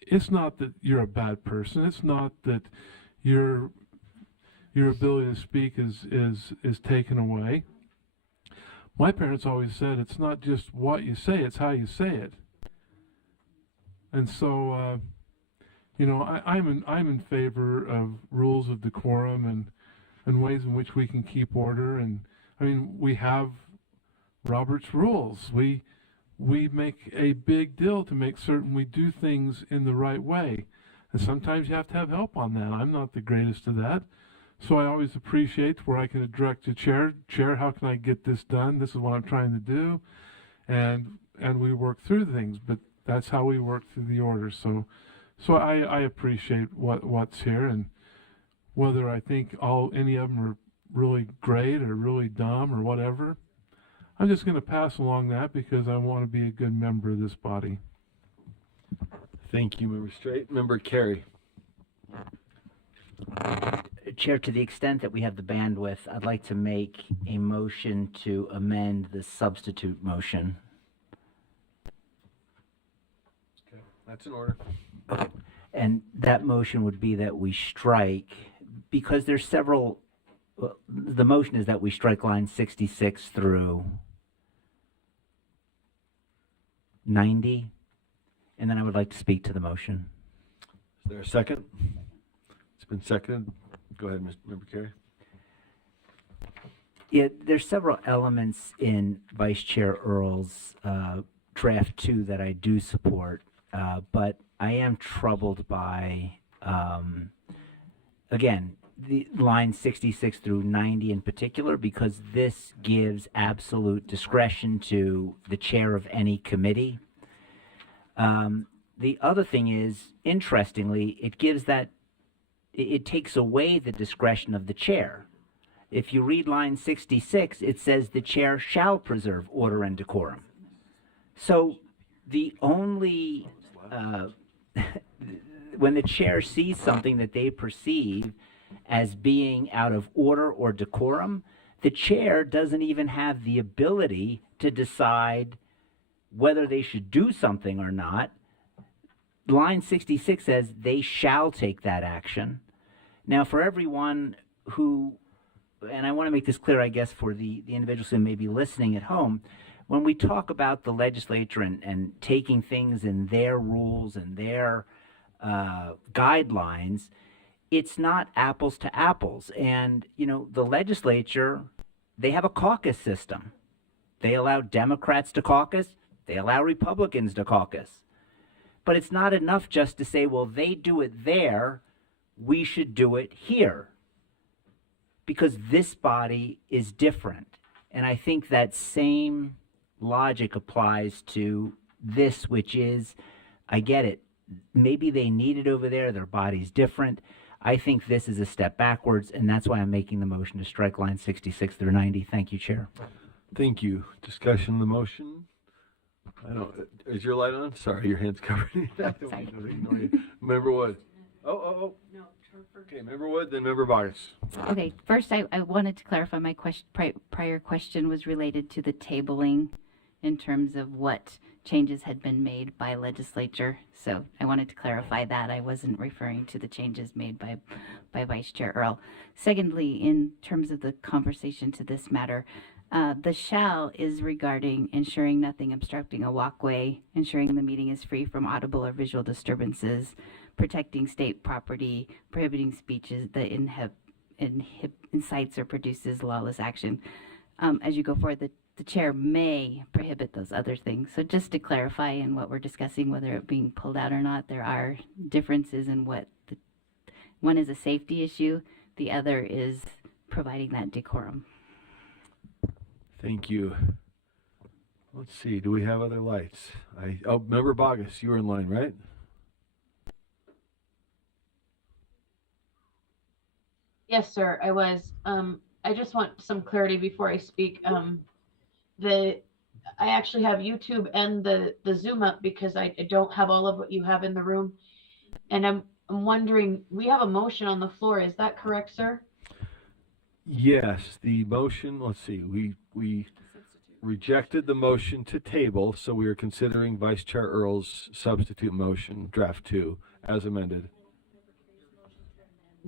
it's not that you're a bad person, it's not that your ability to speak is taken away. My parents always said it's not just what you say, it's how you say it. And so, you know, I'm in favor of rules of decorum and ways in which we can keep order. And I mean, we have Robert's rules. We make a big deal to make certain we do things in the right way. And sometimes you have to have help on that. I'm not the greatest at that. So I always appreciate where I can direct the chair, how can I get this done? This is what I'm trying to do. And we work through things, but that's how we work through the order. So I appreciate what's here, and whether I think any of them are really great or really dumb or whatever, I'm just going to pass along that because I want to be a good member of this body. Thank you, Member Straight. Member Carey. Chair, to the extent that we have the bandwidth, I'd like to make a motion to amend the substitute motion. Okay, that's in order. And that motion would be that we strike, because there's several, the motion is that we strike lines 66 through 90, and then I would like to speak to the motion. Is there a second? It's been seconded. Go ahead, Member Carey. Yeah, there's several elements in Vice Chair Earl's draft 2 that I do support, but I am troubled by, again, the line 66 through 90 in particular, because this gives absolute discretion to the chair of any committee. The other thing is, interestingly, it takes away the discretion of the chair. If you read line 66, it says the chair shall preserve order and decorum. So the only, when the chair sees something that they perceive as being out of order or decorum, the chair doesn't even have the ability to decide whether they should do something or not. Line 66 says they shall take that action. Now, for everyone who, and I want to make this clear, I guess, for the individuals who may be listening at home, when we talk about the legislature and taking things in their rules and their guidelines, it's not apples to apples. And, you know, the legislature, they have a caucus system. They allow Democrats to caucus. They allow Republicans to caucus. But it's not enough just to say, well, they do it there, we should do it here. Because this body is different. And I think that same logic applies to this, which is, I get it, maybe they need it over there, their body's different. I think this is a step backwards, and that's why I'm making the motion to strike line 66 through 90. Thank you, Chair. Thank you. Discussion on the motion? I don't, is your light on? Sorry, your hand's covered. Sorry. Member Wood. Oh. No. Okay, Member Wood, then Member Vargas. Okay, first I wanted to clarify my prior question was related to the tabling in terms of what changes had been made by legislature. So I wanted to clarify that. I wasn't referring to the changes made by Vice Chair Earl. Secondly, in terms of the conversation to this matter, the shall is regarding ensuring nothing obstructing a walkway, ensuring the meeting is free from audible or visual disturbances, protecting state property, prohibiting speeches that incites or produces lawless action. As you go forward, the chair may prohibit those other things. So just to clarify in what we're discussing, whether it being pulled out or not, there are differences in what one is a safety issue, the other is providing that decorum. Thank you. Let's see, do we have other lights? Member Vargas, you were in line, right? Yes, sir, I was. I just want some clarity before I speak. I actually have YouTube and the Zoom up because I don't have all of what you have in the room. And I'm wondering, we have a motion on the floor. Is that correct, sir? Yes, the motion, let's see, we rejected the motion to table, so we are considering Vice Chair Earl's substitute motion, draft 2, as amended.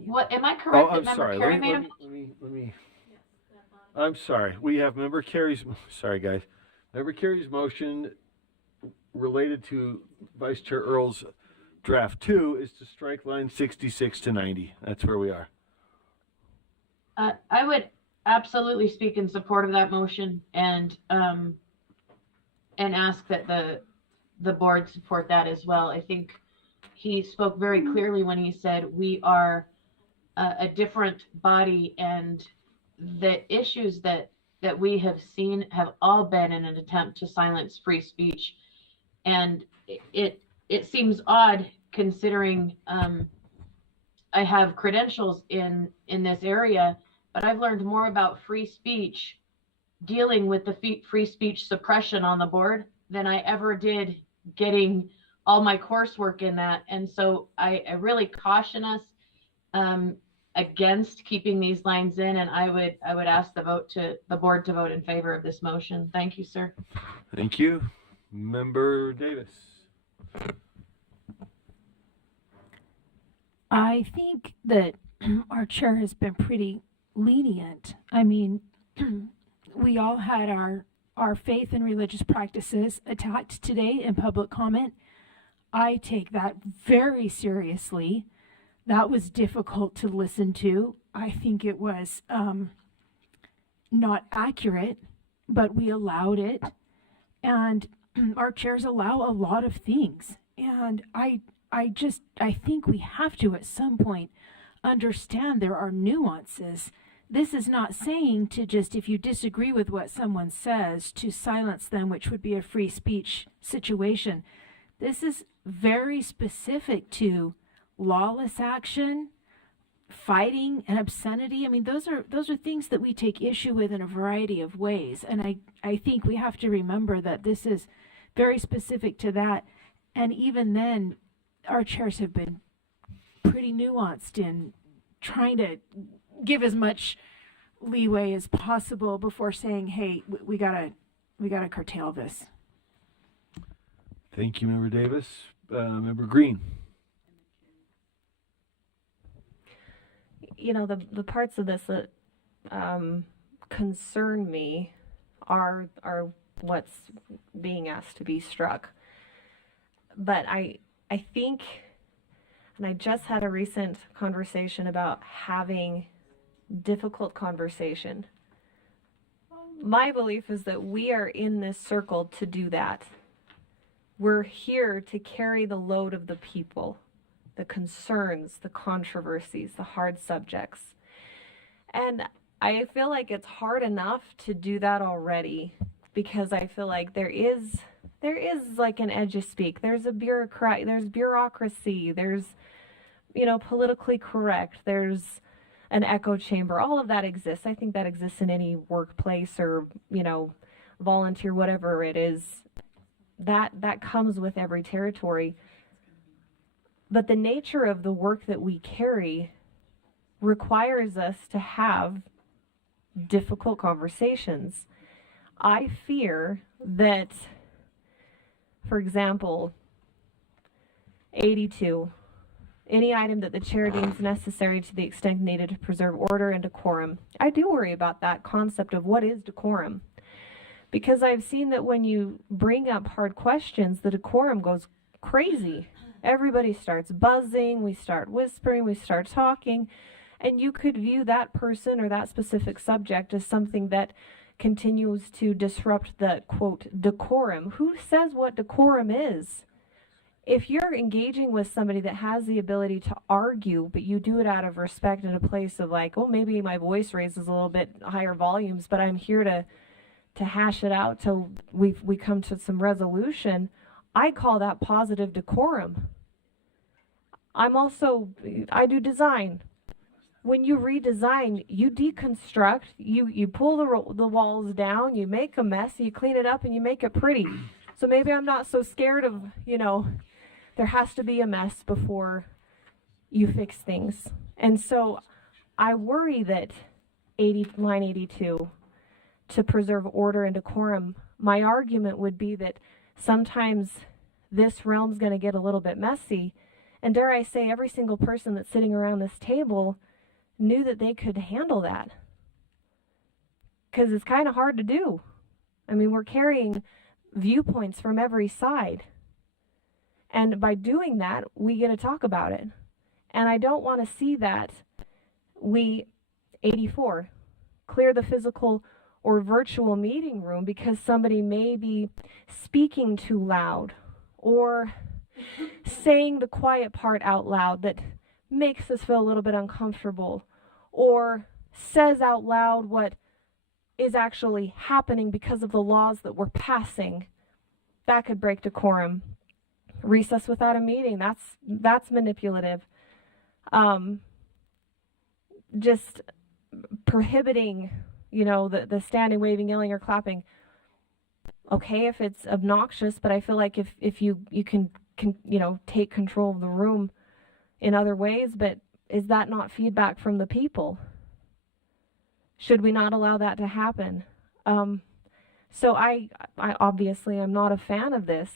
What, am I correct? Oh, I'm that sorry. Member Carey Let me. I'm sorry. We have Member Carey's. Sorry, guys. Member Carey's motion related to Vice Chair Earl's draft 2 is to strike line 66 to 90. That's where we are. I would absolutely speak in support of that motion and ask that the board support that as well. I think he spoke very clearly when he said we are a different body, and the issues that we have seen have all been in an attempt to silence free speech. And it seems odd considering I have credentials in this area, but I've learned more about free speech dealing with the free speech suppression on the board than I ever did getting all my coursework in that. And so I really caution us against keeping these lines in, and I would ask the board to vote in favor of this motion. Thank you, sir. Thank you. Member Davis. I think that our chair has been pretty lenient. I mean, we all had our faith and religious practices attacked today in public comment. I take that very seriously. That was difficult to listen to. I think it was not accurate, but we allowed it. And our chairs allow a lot of things. And I think we have to at some point understand there are nuances. This is not saying to just, if you disagree with what someone says, to silence them, which would be a free speech situation. This is very specific to lawless action, fighting, and obscenity. I mean, those are things that we take issue with in a variety of ways. And I think we have to remember that this is very specific to that. And even then, our chairs have been pretty nuanced in trying to give as much leeway as possible before saying, hey, we gotta curtail this. Thank you, Member Davis. Member Green. You know, the parts of this that concern me are what's being asked to be struck. But I think, and I just had a recent conversation about having difficult conversation. My belief is that we are in this circle to do that. We're here to carry the load of the people, the concerns, the controversies, the hard subjects. And I feel like it's hard enough to do that already, because I feel like there is like an edge of speak. There's there's bureaucracy, there's, politically correct, there's an echo chamber. All of that exists. I think that exists in any workplace or, volunteer, whatever it is. That comes with every territory. But the nature of the work that we carry requires us to have difficult conversations. I fear that, for example, 82, any item that the chair deems necessary to the extent needed to preserve order and decorum. I do worry about that concept of what is decorum, because I've seen that when you bring up hard questions, the decorum goes crazy. Everybody starts buzzing, we start whispering, we start talking, and you could view that person or that specific subject as something that continues to disrupt the, quote, decorum. Who says what decorum is? If you're engaging with somebody that has the ability to argue, but you do it out of respect in a place of like, oh, maybe my voice raises a little bit higher volumes, but I'm here to hash it out till we come to some resolution, I call that positive decorum. I do design. When you redesign, you deconstruct, you pull the walls down, you make a mess, you clean it up, and you make it pretty. So maybe I'm not so scared of, there has to be a mess before you fix things. And so I worry that line 82, to preserve order and decorum, my argument would be that sometimes this realm's going to get a little bit messy. And dare I say, every single person that's sitting around this table knew that they could handle that. Because it's kind of hard to do. I mean, we're carrying viewpoints from every side. And by doing that, we get to talk about it. And I don't want to see that 84, clear the physical or virtual meeting room because somebody may be speaking too loud or saying the quiet part out loud that makes us feel a little bit uncomfortable, or says out loud what is actually happening because of the laws that we're passing. That could break decorum. Recess without a meeting, that's manipulative. Just prohibiting, the standing, waving, yelling, or clapping. Okay, if it's obnoxious, but I feel like if you can take control of the room in other ways, but is that not feedback from the people? Should we not allow that to happen? So I obviously I'm not a fan of this.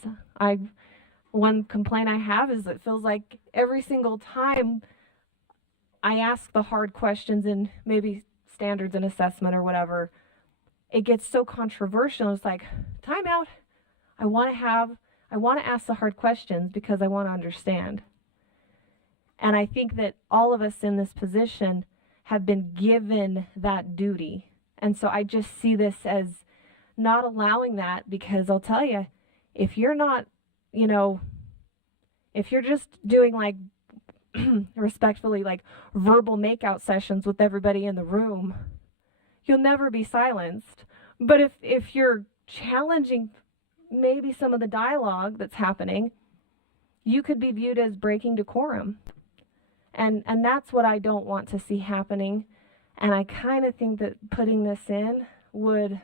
One complaint I have is it feels like every single time I ask the hard questions in maybe standards and assessment or whatever, it gets so controversial. It's like, time out. I want to ask the hard questions because I want to understand. And I think that all of us in this position have been given that duty. And so I just see this as not allowing that, because I'll tell you, if you're not, you know, if you're just doing like respectfully like verbal makeout sessions with everybody in the room, you'll never be silenced. But if you're challenging maybe some of the dialogue that's happening, you could be viewed as breaking decorum. And that's what I don't want to see happening. And I kind of think that putting this in would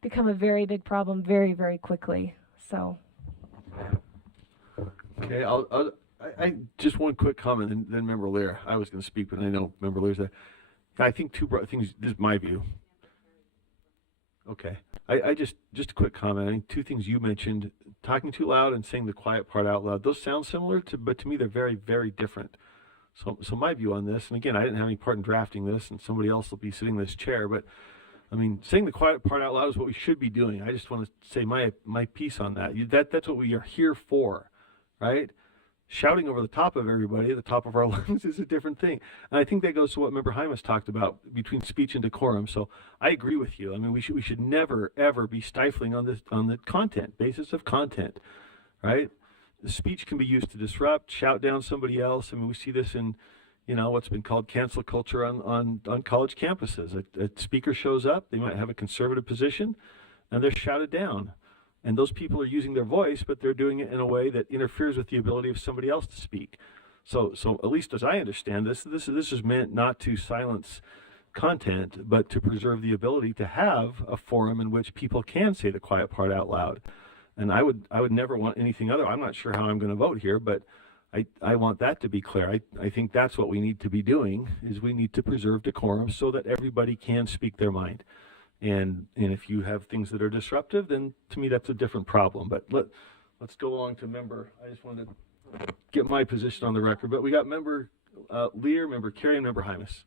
become a very big problem very, very quickly. So. Okay, I just one quick comment, and then Member Lear. I was going to speak, but I know Member Lear's there. I think two things. This is my view. Okay, I just a quick comment. I think two things you mentioned: talking too loud and saying the quiet part out loud. Those sound similar, but to me they're very, very different. So my view on this, and again, I didn't have any part in drafting this, and somebody else will be sitting in this chair, but I mean, saying the quiet part out loud is what we should be doing. I just want to say my piece on that. That's what we are here for, right? Shouting over the top of everybody at the top of our lungs is a different thing. And I think that goes to what Member Hymas talked about between speech and decorum. So I agree with you. I mean, we should never, ever be stifling on the content, basis of content, right? The speech can be used to disrupt, shout down somebody else. I mean, we see this in, you know, what's been called cancel culture on college campuses. A speaker shows up, they might have a conservative position, and they're shouted down. And those people are using their voice, but they're doing it in a way that interferes with the ability of somebody else to speak. So at least as I understand this is meant not to silence content, but to preserve the ability to have a forum in which people can say the quiet part out loud. And I would never want anything other. I'm not sure how I'm going to vote here, but I want that to be clear. I think that's what we need to be doing, is we need to preserve decorum so that everybody can speak their mind. And if you have things that are disruptive, then to me that's a different problem. But let's go along to Member. I just wanted to get my position on the record. But we got Member Lear, Member Carey, and Member Hymas.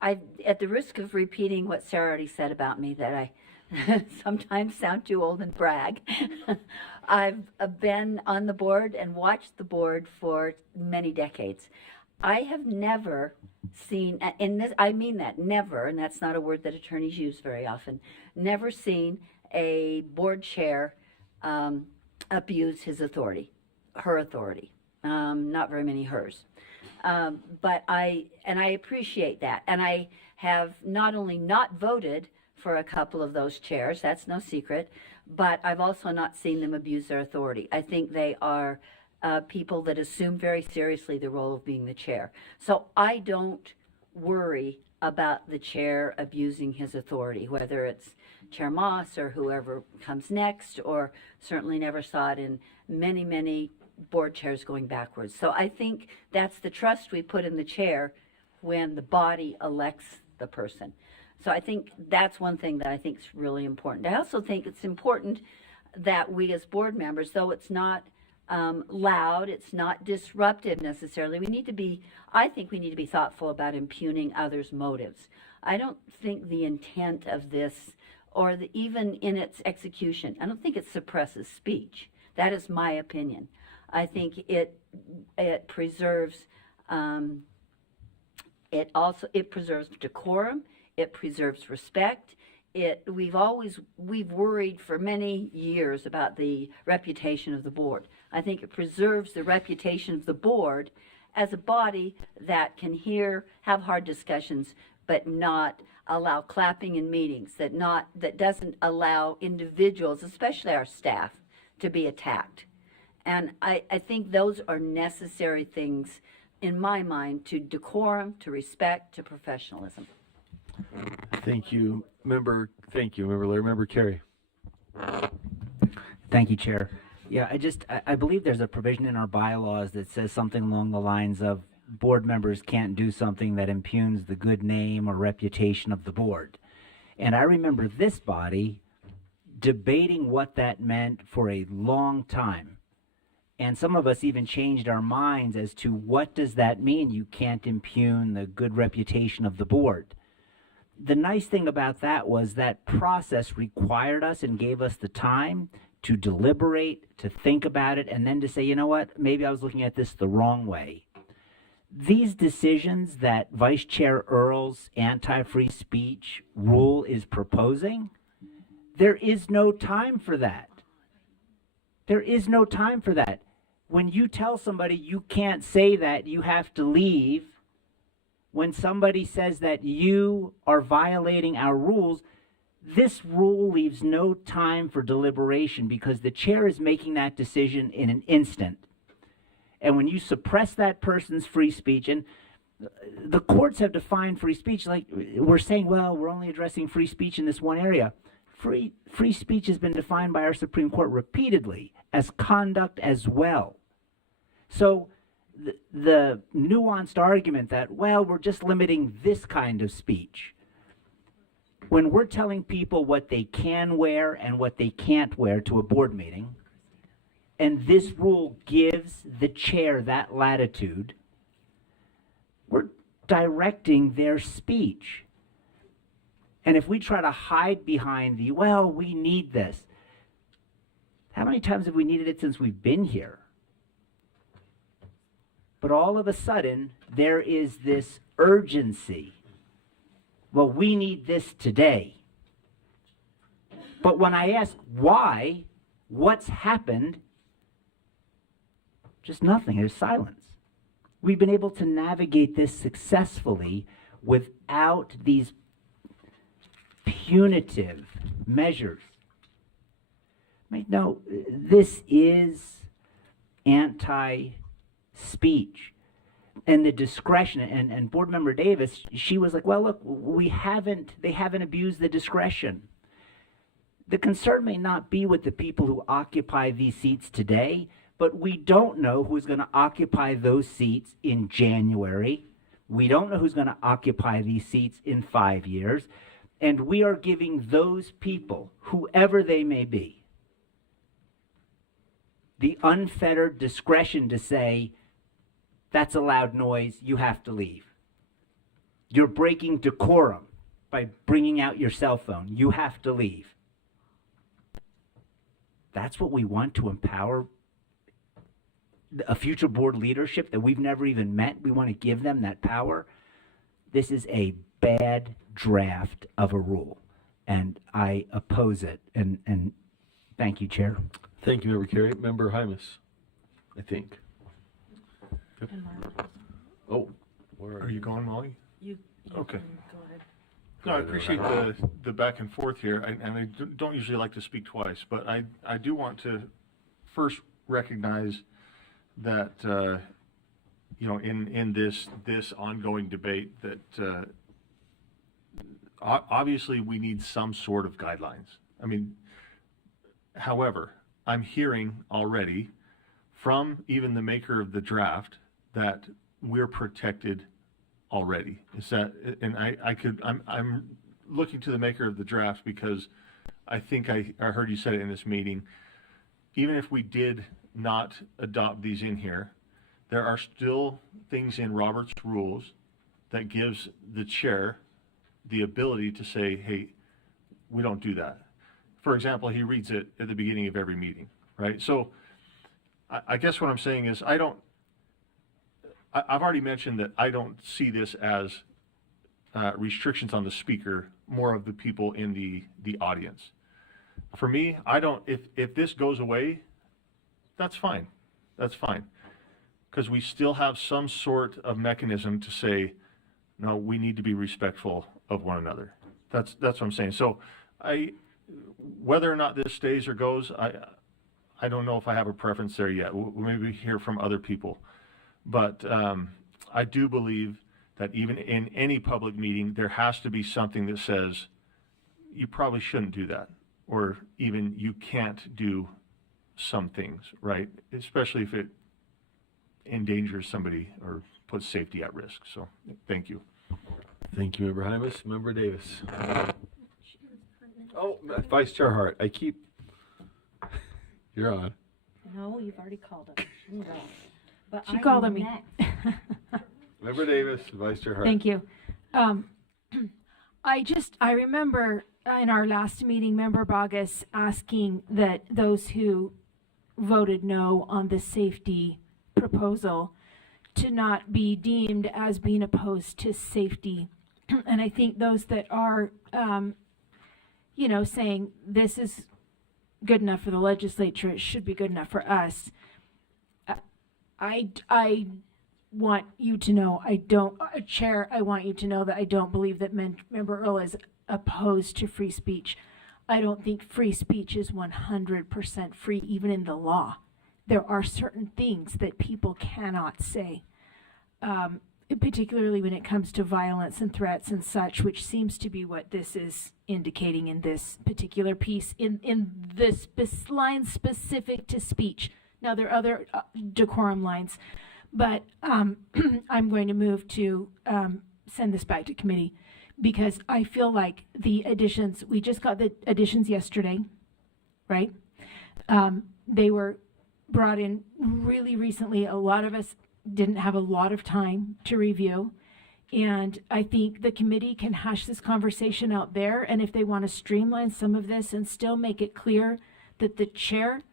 I at the risk of repeating what Sarah already said about me, that I sometimes sound too old and brag. I've been on the board and watched the board for many decades. I have never seen, and this, I mean that, never, and that's not a word that attorneys use very often, never seen a board chair abuse his authority, her authority. Not very many hers. But I appreciate that. And I have not only not voted for a couple of those chairs, that's no secret, but I've also not seen them abuse their authority. I think they are people that assume very seriously the role of being the chair. So I don't worry about the chair abusing his authority, whether it's Chair Moss or whoever comes next, or certainly never saw it in many, many board chairs going backwards. So I think that's the trust we put in the chair when the body elects the person. So I think that's one thing that I think is really important. I also think it's important that we as board members, though it's not loud, it's not disruptive necessarily, I think we need to be thoughtful about impugning others' motives. I don't think the intent of this, or even in its execution, I don't think it suppresses speech. That is my opinion. I think it preserves it preserves decorum, it preserves respect. We've worried for many years about the reputation of the board. I think it preserves the reputation of the board as a body that can have hard discussions, but not allow clapping in meetings, that doesn't allow individuals, especially our staff, to be attacked. And I think those are necessary things, in my mind, to decorum, to respect, to professionalism. Thank you, Member Lear. Member Carey. Thank you, Chair. Yeah, I believe there's a provision in our bylaws that says something along the lines of board members can't do something that impugns the good name or reputation of the board. And I remember this body debating what that meant for a long time. And some of us even changed our minds as to what does that mean, you can't impugn the good reputation of the board. The nice thing about that was that process required us and gave us the time to deliberate, to think about it, and then to say, you know what, maybe I was looking at this the wrong way. these decisions that Vice Chair Earle's anti-free speech rule is proposing, there is no time for that. There is no time for that. When you tell somebody you can't say that, you have to leave, when somebody says that you are violating our rules, this rule leaves no time for deliberation because the chair is making that decision in an instant. And when you suppress that person's free speech, and the courts have defined free speech, like we're saying, well, we're only addressing free speech in this one area. Free speech has been defined by our Supreme Court repeatedly as conduct as well. So the nuanced argument that, well, we're just limiting this kind of speech, when we're telling people what they can wear and what they can't wear to a board meeting, and this rule gives the chair that latitude, we're directing their speech. And if we try to hide behind the, well, we need this, how many times have we needed it since we've been here? But all of a sudden, there is this urgency. Well, we need this today. But when I ask why, what's happened, just nothing. There's silence. We've been able to navigate this successfully without these punitive measures. No, this is anti-speech. And the discretion, and Board Member Davis, she was like, well, look, they haven't abused the discretion. The concern may not be with the people who occupy these seats today, but we don't know who's going to occupy those seats in January. We don't know who's going to occupy these seats in 5 years. And we are giving those people, whoever they may be, the unfettered discretion to say, that's a loud noise, you have to leave. You're breaking decorum by bringing out your cell phone. You have to leave. That's what we want to empower a future board leadership that we've never even met. We want to give them that power. This is a bad draft of a rule, and I oppose it. And thank you, Chair. Thank you, Member Carey. Member Hymas, I think. Yep. Oh, where are you going, Molly? You okay. Go ahead. No, I appreciate the back and forth here, and I don't usually like to speak twice, but I do want to first recognize that you know, in this ongoing debate, that obviously we need some sort of guidelines. I mean, however, I'm hearing already from even the maker of the draft that we're protected already. Is that, and I'm looking to the maker of the draft because I think I heard you said it in this meeting. Even if we did not adopt these in here, there are still things in Robert's rules that gives the chair the ability to say, hey, we don't do that. For example, he reads it at the beginning of every meeting, right? So I guess what I'm saying is I've already mentioned that I don't see this as restrictions on the speaker, more of the people in the audience. For me, I don't, if this goes away, that's fine. That's fine. Because we still have some sort of mechanism to say, no, we need to be respectful of one another. That's what I'm saying. So whether or not this stays or goes, I don't know if I have a preference there yet. We'll maybe hear from other people. But I do believe that even in any public meeting, there has to be something that says, you probably shouldn't do that. Or even you can't do some things, right? Especially if it endangers somebody or puts safety at risk. So thank you. Thank you, Member Hymas. Member Davis. Oh, Vice Chair Hart, you're on. No, you've already called him. But She called him. Member Davis, Vice Chair Hart. Thank you. I remember in our last meeting, Member Bogus asking that those who voted no on the safety proposal to not be deemed as being opposed to safety. And I think those that are, saying this is good enough for the legislature, it should be good enough for us. I want you to know, Chair, I want you to know that I don't believe that Member Earl is opposed to free speech. I don't think free speech is 100% free, even in the law. There are certain things that people cannot say, particularly when it comes to violence and threats and such, which seems to be what this is indicating in this particular piece, in this line specific to speech. Now, there are other decorum lines, but I'm going to move to send this back to committee, because I feel like the additions, we just got the additions yesterday, right? They were brought in really recently. A lot of us didn't have a lot of time to review. And I think the committee can hash this conversation out there. And if they want to streamline some of this and still make it clear that the chair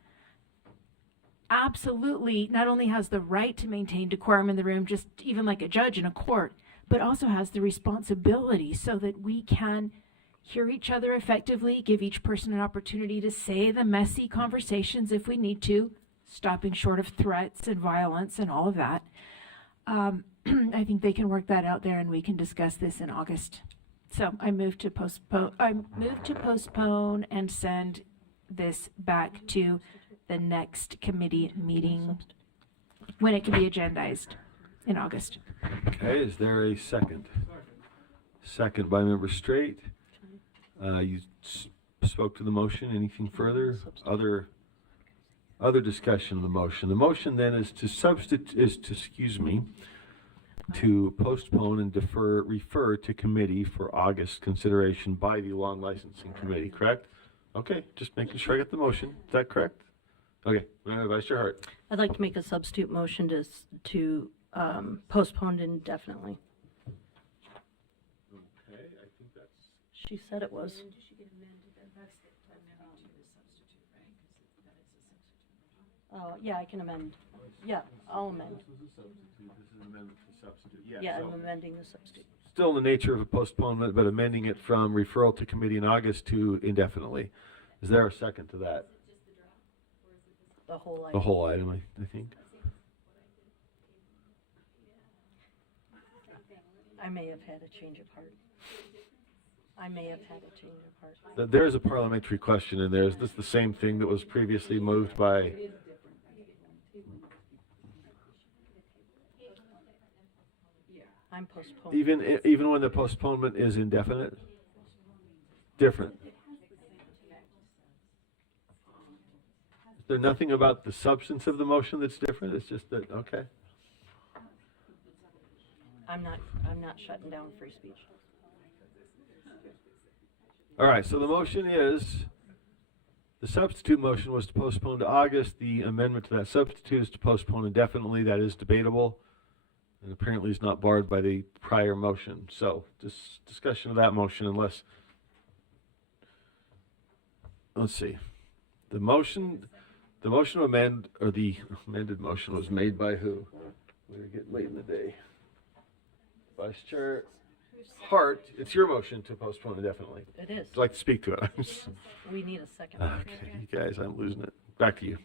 absolutely not only has the right to maintain decorum in the room, just even like a judge in a court, but also has the responsibility so that we can hear each other effectively, give each person an opportunity to say the messy conversations if we need to, stopping short of threats and violence and all of that. I think they can work that out there, and we can discuss this in August. So I move to postpone and send this back to the next committee meeting when it can be agendized in August. Okay, is there a second? Second by Member Straight. You spoke to the motion. Anything further? Other discussion of the motion. The motion then is to to postpone and refer to committee for August consideration by the Law and Licensing Committee, correct? Okay, just making sure I get the motion. Is that correct? Okay, Vice Chair Hart. I'd like to make a substitute motion to postpone indefinitely. Okay, I think that's... She said it was. Oh, yeah, I can amend. Yeah, I'll amend. This is a substitute. This is an amendment to substitute. Yeah, so I'm amending the substitute. still in the nature of a postponement, but amending it from referral to committee in August to indefinitely. Is there a second to that? The whole item. The whole item, I think. I may have had a change of heart. There is a parliamentary question in there. Is this the same thing that was previously moved by? I'm postponing. Even when the postponement is indefinite? Different. Is there nothing about the substance of the motion that's different? It's just that, okay. I'm not shutting down free speech. All right, so the motion is, the substitute motion was to postpone to August. The amendment to that substitute is to postpone indefinitely. That is debatable, and apparently is not barred by the prior motion. So, discussion of that motion, unless, let's see. The motion to amend, or the amended motion was made by who? We're getting late in the day. Vice Chair Hart, it's your motion to postpone indefinitely. It is. Would you like to speak to it? We need a second. Okay, you guys, I'm losing it. Back to you.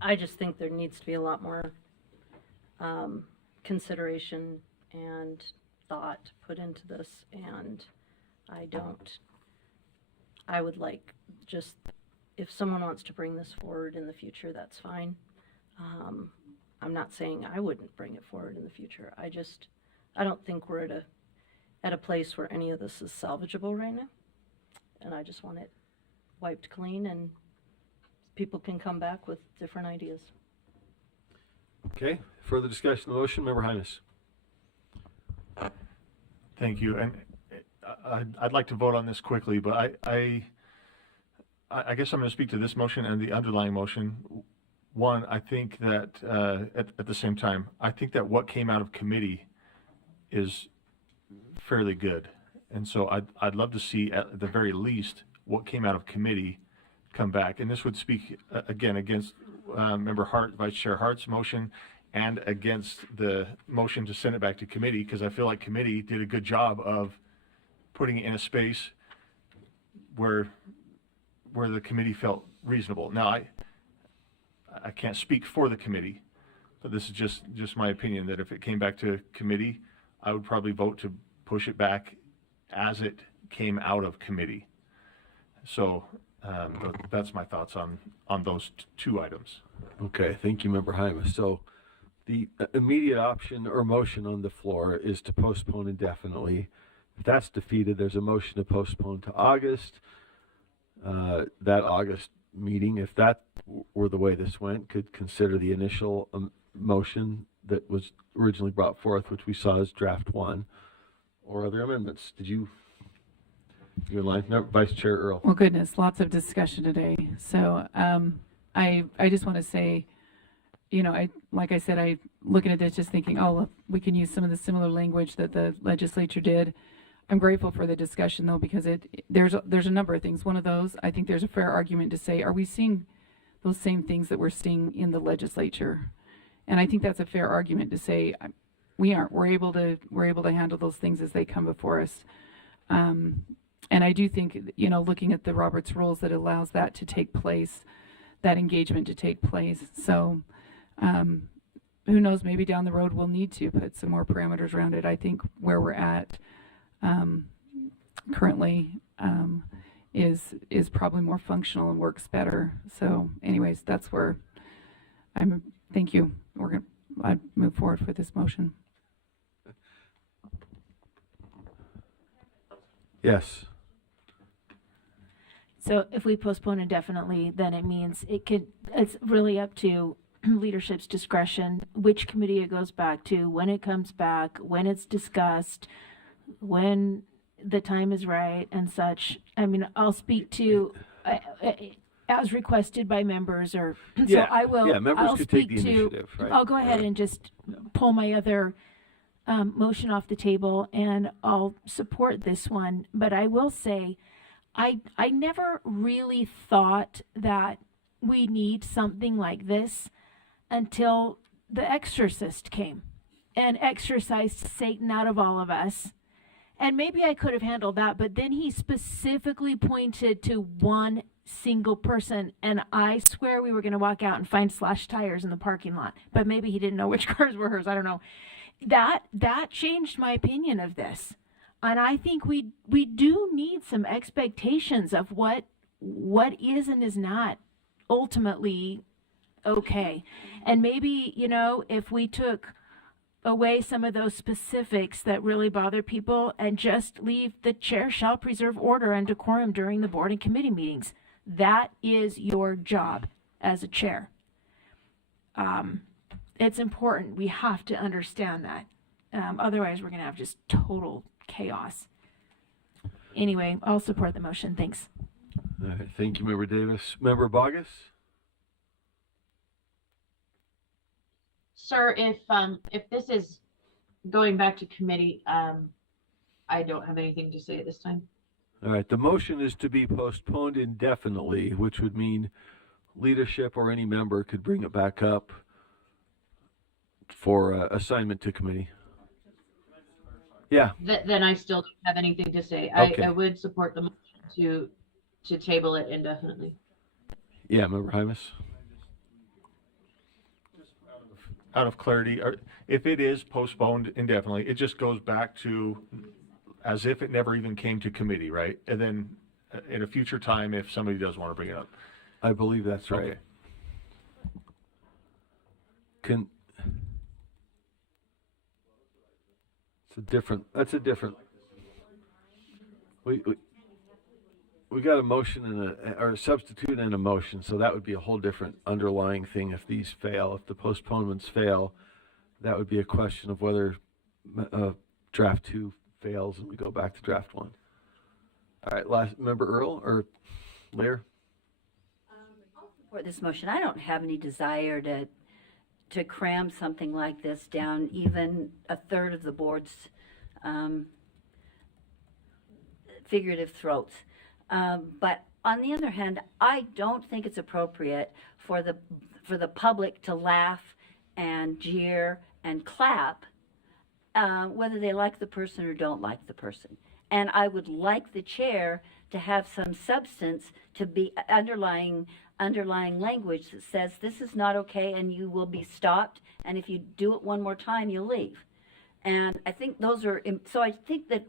I just think there needs to be a lot more consideration and thought put into this, and I would like, just, if someone wants to bring this forward in the future, that's fine. I'm not saying I wouldn't bring it forward in the future. I don't think we're at a place where any of this is salvageable right now. And I just want it wiped clean, and people can come back with different ideas. Okay, further discussion of the motion, Member Hymas. Thank you, and I'd like to vote on this quickly, but I guess I'm going to speak to this motion and the underlying motion. One, I think that at the same time, I think that what came out of committee is fairly good, and so I'd love to see at the very least what came out of committee come back, and this would speak again against Member Hart, Vice Chair Hart's motion, and against the motion to send it back to committee, because I feel like committee did a good job of putting it in a space where the committee felt reasonable. Now, I can't speak for the committee, but this is just my opinion, that if it came back to committee, I would probably vote to push it back as it came out of committee. So that's my thoughts on those two items. Okay, thank you, Member Hymas. So the immediate option or motion on the floor is to postpone indefinitely. If that's defeated, there's a motion to postpone to August. That August meeting, if that were the way this went, could consider the initial motion that was originally brought forth, which we saw as draft 1, or other amendments. Did you in line? No, Vice Chair Earl. Well, goodness, lots of discussion today. So I just want to say, you know, like I said, I looking at this just thinking, oh, look, we can use some of the similar language that the legislature did. I'm grateful for the discussion though, because there's a number of things. One of those, I think there's a fair argument to say, are we seeing those same things that we're seeing in the legislature? And I think that's a fair argument to say we aren't. We're able to handle those things as they come before us. And I do think, you know, looking at the Roberts rules, that allows that to take place, that engagement to take place. So who knows, maybe down the road we'll need to put some more parameters around it. I think where we're at currently is probably more functional and works better. So anyways, that's where thank you. I'd move forward with this motion. Yes. So if we postpone indefinitely, then it means it's really up to leadership's discretion, which committee it goes back to, when it comes back, when it's discussed, when the time is right and such. I mean, I'll speak to, as requested by members, or so I will. Yeah, members I'll could speak take the to, initiative, right? I'll go ahead and just pull my other motion off the table, and I'll support this one. But I will say, I never really thought that we need something like this until The Exorcist came and exorcised Satan out of all of us. And maybe I could have handled that, but then he specifically pointed to one single person, and I swear we were going to walk out and find slashed tires in the parking lot. But maybe he didn't know which cars were hers. I don't know. That changed my opinion of this. And I think we do need some expectations of what is and is not ultimately okay. And maybe, you know, if we took away some of those specifics that really bother people and just leave the chair shall preserve order and decorum during the board and committee meetings. That is your job as a chair. It's important. We have to understand that. Otherwise, we're going to have just total chaos. Anyway, I'll support the motion. Thanks. All right, thank you, Member Davis. Member Bogus? Sir, if this is going back to committee, I don't have anything to say at this time. All right, the motion is to be postponed indefinitely, which would mean leadership or any member could bring it back up for assignment to committee. Yeah. Then I still don't have anything to say. Okay. I would support the motion to table it indefinitely. Yeah, Member Hymas? Out of clarity, if it is postponed indefinitely, it just goes back to as if it never even came to committee, right? And then at a future time, if somebody does want to bring it up. I believe that's right. Okay. That's a different. We got a motion or a substitute and a motion, so that would be a whole different underlying thing if these fail. If the postponements fail, that would be a question of whether draft 2 fails and we go back to draft 1. All right, last member Earl or Lear? I'll support this motion. I don't have any desire to cram something like this down even a third of the board's figurative throats. But on the other hand, I don't think it's appropriate for the public to laugh and jeer and clap, whether they like the person or don't like the person. And I would like the chair to have some substance, to be underlying language that says this is not okay and you will be stopped, and if you do it one more time, you'll leave. And I think those are, so I think that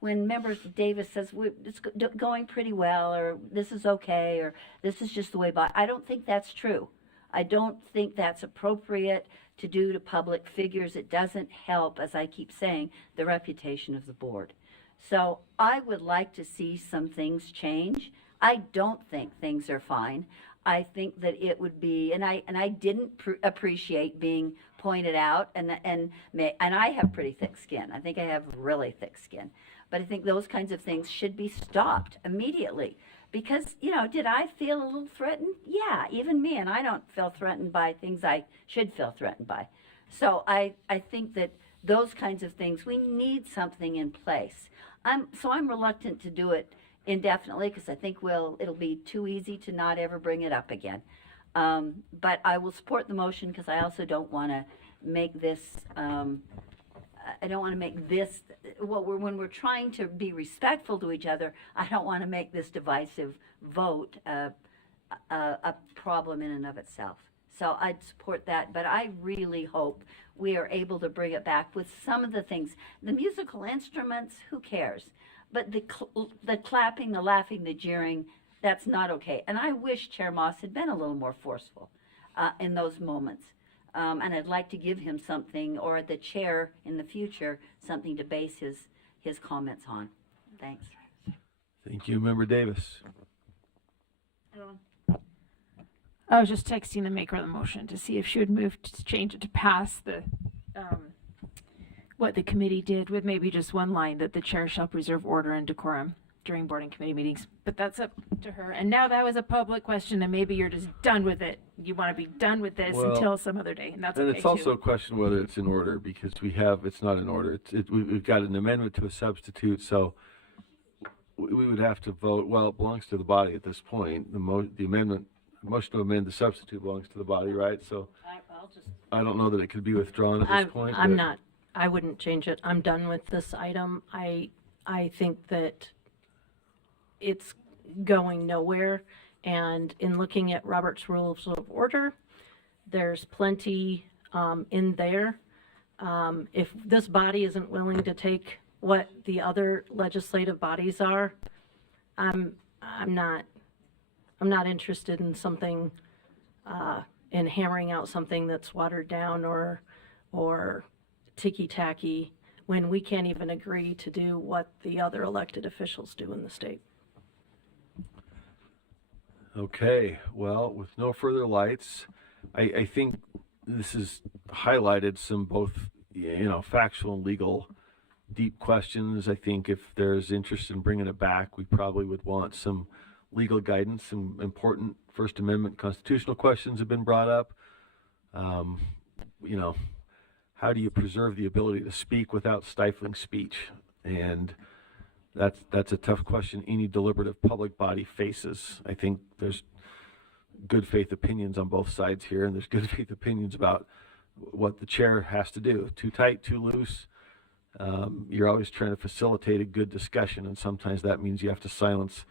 when Member Davis says it's going pretty well, or this is okay, or this is just the way by, I don't think that's true. I don't think that's appropriate to do to public figures. It doesn't help, as I keep saying, the reputation of the board. So I would like to see some things change. I don't think things are fine. I think that it would be, and I didn't appreciate being pointed out, and I have pretty thick skin. I think I have really thick skin, but I think those kinds of things should be stopped immediately. Because, did I feel a little threatened? Yeah, even me, and I don't feel threatened by things I should feel threatened by. So I think that those kinds of things, we need something in place. I'm reluctant to do it indefinitely, because I think it'll be too easy to not ever bring it up again. But I will support the motion, because I also don't want to make this, when we're trying to be respectful to each other, I don't want to make this divisive vote a problem in and of itself. So I'd support that, but I really hope we are able to bring it back with some of the things. The musical instruments, who cares? But the clapping, the laughing, the jeering, that's not okay. And I wish Chair Moss had been a little more forceful in those moments. And I'd like to give him something, or the chair in the future, something to base his comments on. Thanks. Thank you, Member Davis. I was just texting the maker of the motion to see if she would move to change it to pass the what the committee did, with maybe just one line that the chair shall preserve order and decorum during board and committee meetings. But that's up to her. And now that was a public question, and maybe you're just done with it. You want to be done with this until some other day, and that's okay, it's also too. a question whether it's in order, because it's not in order. We've got an amendment to a substitute, so we would have to vote. Well, it belongs to the body at this point. The motion to amend the substitute belongs to the body, right? So I don't know that it could be withdrawn at this point. I wouldn't change it. I'm done with this item. I think that it's going nowhere. And in looking at Robert's Rules of Order, there's plenty in there. If this body isn't willing to take what the other legislative bodies are, I'm not interested in something, in hammering out something that's watered down or ticky-tacky, when we can't even agree to do what the other elected officials do in the state. Okay, well, with no further lights, I think this has highlighted some both, factual and legal deep questions. I think if there's interest in bringing it back, we probably would want some legal guidance. Some important First Amendment constitutional questions have been brought up. How do you preserve the ability to speak without stifling speech? And that's a tough question any deliberative public body faces. I think there's good faith opinions on both sides here, and there's good faith opinions about what the chair has to do. Too tight, too loose. You're always trying to facilitate a good discussion, and sometimes that means you have to silence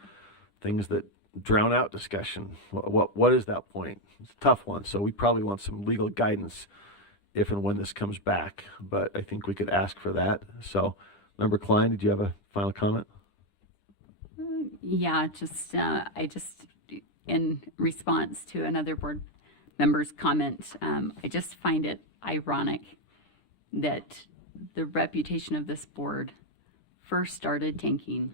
things that drown out discussion. What is that point? It's a tough one, so we probably want some legal guidance if and when this comes back, but I think we could ask for that. So, Member Klein, did you have a final comment? Yeah, in response to another board member's comment, I just find it ironic that the reputation of this board first started tanking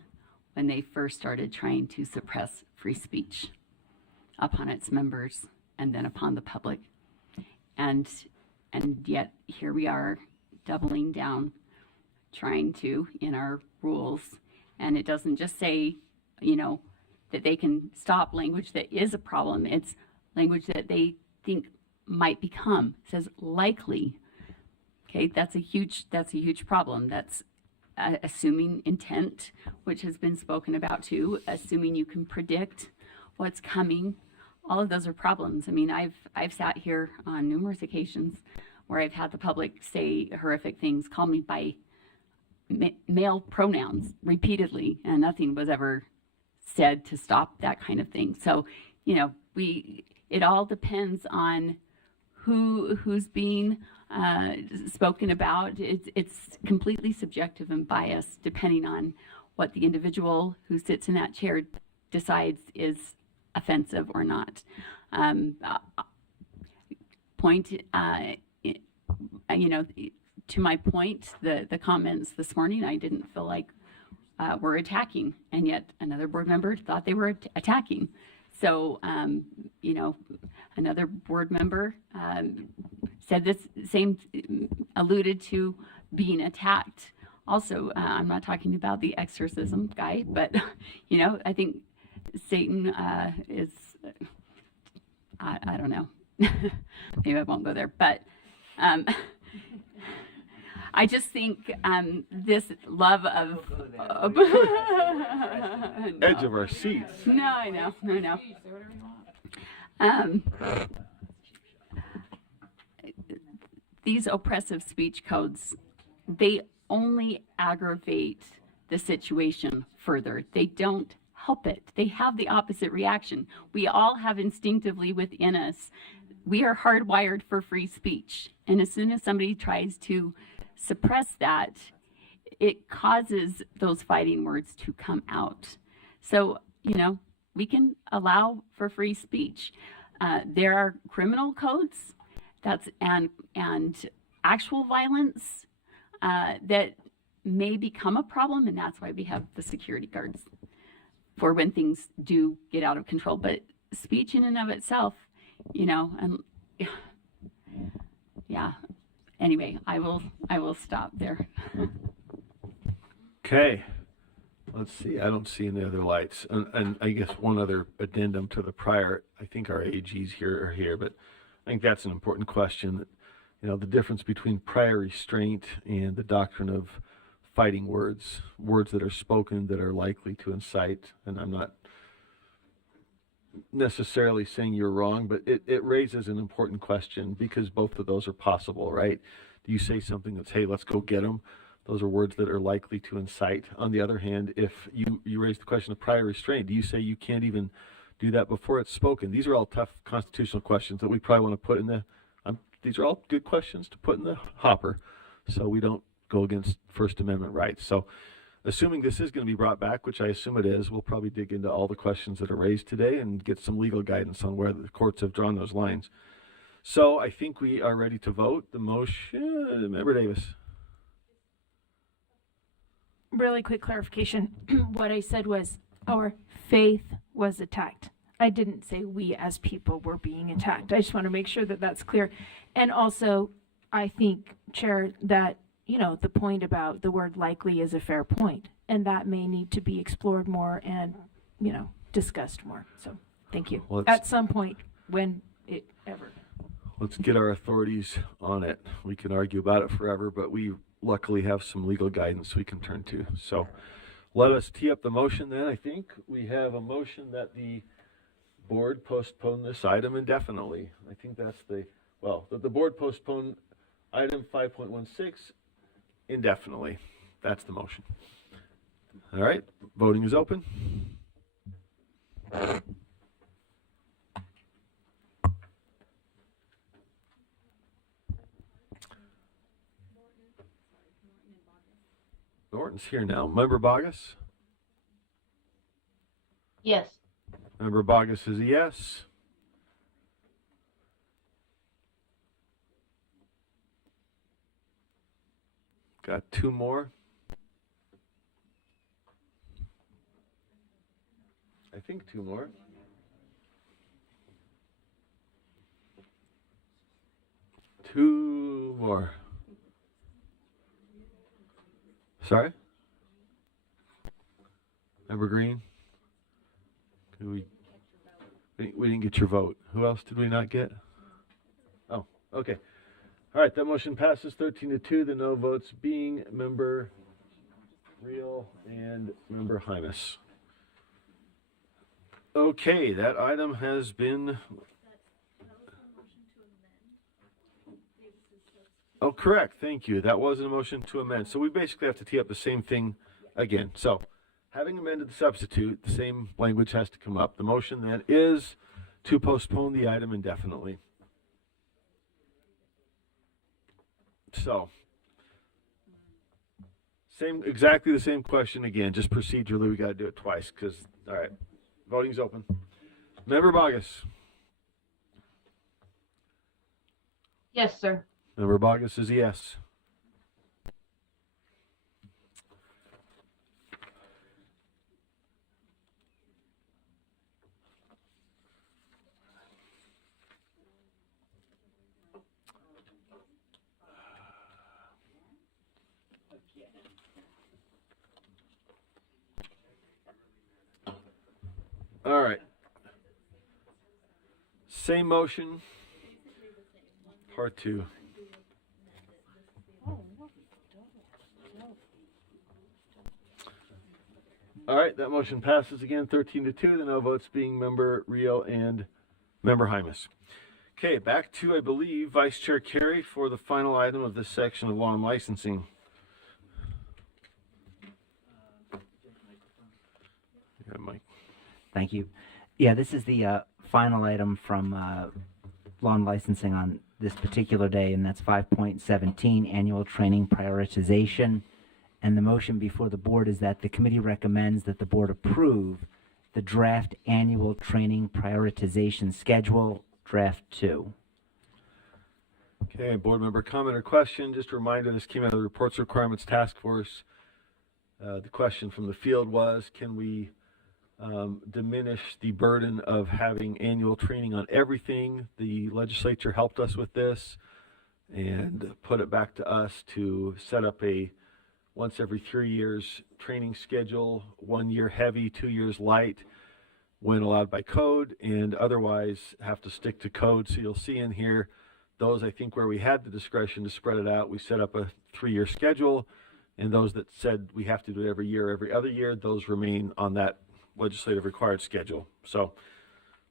when they first started trying to suppress free speech upon its members and then upon the public. And yet here we are doubling down, trying to, in our rules, and it doesn't just say, that they can stop language that is a problem. It's language that they think might become. It says likely. Okay, that's a huge problem. That's assuming intent, which has been spoken about too, assuming you can predict what's coming. all of those are problems. I mean, I've sat here on numerous occasions where I've had the public say horrific things, call me by male pronouns repeatedly, and nothing was ever said to stop that kind of thing. So, you know, it all depends on who's being spoken about. It's completely subjective and biased depending on what the individual who sits in that chair decides is offensive or not. You know, to my point, the comments this morning, I didn't feel like were attacking, and yet another board member thought they were attacking. So, you know, another board member said this same, alluded to being attacked. Also, I'm not talking about the exorcism guy, but, you know, I think Satan is, I don't know, maybe I won't go there, but I just think this love of Edge of our seats. No, I know. These oppressive speech codes, they only aggravate the situation further. They don't help it. They have the opposite reaction. We all have instinctively within us, we are hardwired for free speech. And as soon as somebody tries to suppress that, it causes those fighting words to come out. So, you know, we can allow for free speech. There are criminal codes and actual violence that may become a problem, and that's why we have the security guards for when things do get out of control. But speech in and of itself, you know, and yeah. Anyway, I will stop there. Okay. Let's see. I don't see any other lights. And I guess one other addendum to the prior, I think our AGs here are here, but I think that's an important question. You know, the difference between prior restraint and the doctrine of fighting words that are spoken that are likely to incite. And I'm not necessarily saying you're wrong, but it raises an important question because both of those are possible, right? Do you say something that's, hey, let's go get them? Those are words that are likely to incite. On the other hand, if you raise the question of prior restraint, do you say you can't even do that before it's spoken? These are all tough constitutional questions that we probably want to put in the, these are all good questions to put in the hopper so we don't go against First Amendment rights. So assuming this is going to be brought back, which I assume it is, we'll probably dig into all the questions that are raised today and get some legal guidance on where the courts have drawn those lines. So I think we are ready to vote. The motion, Member Davis. Really quick clarification. What I said was our faith was attacked. I didn't say we as people were being attacked. I just want to make sure that that's clear. And also, I think, Chair, that, you know, the point about the word likely is a fair point, and that may need to be explored more and, you know, discussed more. So, thank you. At some point, when it ever. Let's get our authorities on it. We can argue about it forever, but we luckily have some legal guidance we can turn to. So let us tee up the motion then. I think we have a motion that the board postpone this item indefinitely. I think that's that the board postpone item 5.16 indefinitely. That's the motion. All right, voting is open. Norton's here now. Member Bogus? Yes. Member Bogus is a yes. Got two more. I think two more. Two more. Sorry? Member Green? We didn't get your vote. Who else did we not get? Oh, okay. All right, that motion passes 13-2. The no votes being Member Reel and Member Hymas. Okay, that item has been. Oh, correct. Thank you. That was a motion to amend. So we basically have to tee up the same thing again. So, having amended the substitute, the same language has to come up. The motion then is to postpone the item indefinitely. So, exactly the same question again. Just procedurally, we got to do it twice because, all right, voting's open. Member Bogus. Yes, sir. Member Bogus is yes. All right. Same motion. Part 2. All right, that motion passes again, 13-2. The no votes being Member Rio and Member Hymas. Okay, back to, I believe, Vice Chair Carey for the final item of this section of law and licensing. Yeah, Mike. Thank you. Yeah, this is the final item from law and licensing on this particular day, and that's 5.17, annual training prioritization. And the motion before the board is that the committee recommends that the board approve the draft annual training prioritization schedule, draft 2. Okay, board member comment or question. Just a reminder, this came out of the Reports Requirements Task Force. The question from the field was, can we diminish the burden of having annual training on everything? The legislature helped us with this and put it back to us to set up a once every 3 years training schedule, 1 year heavy, 2 years light, when allowed by code, and otherwise have to stick to code. So you'll see in here, those I think where we had the discretion to spread it out, we set up a 3-year schedule, and those that said we have to do it every year, every other year, those remain on that legislative required schedule. So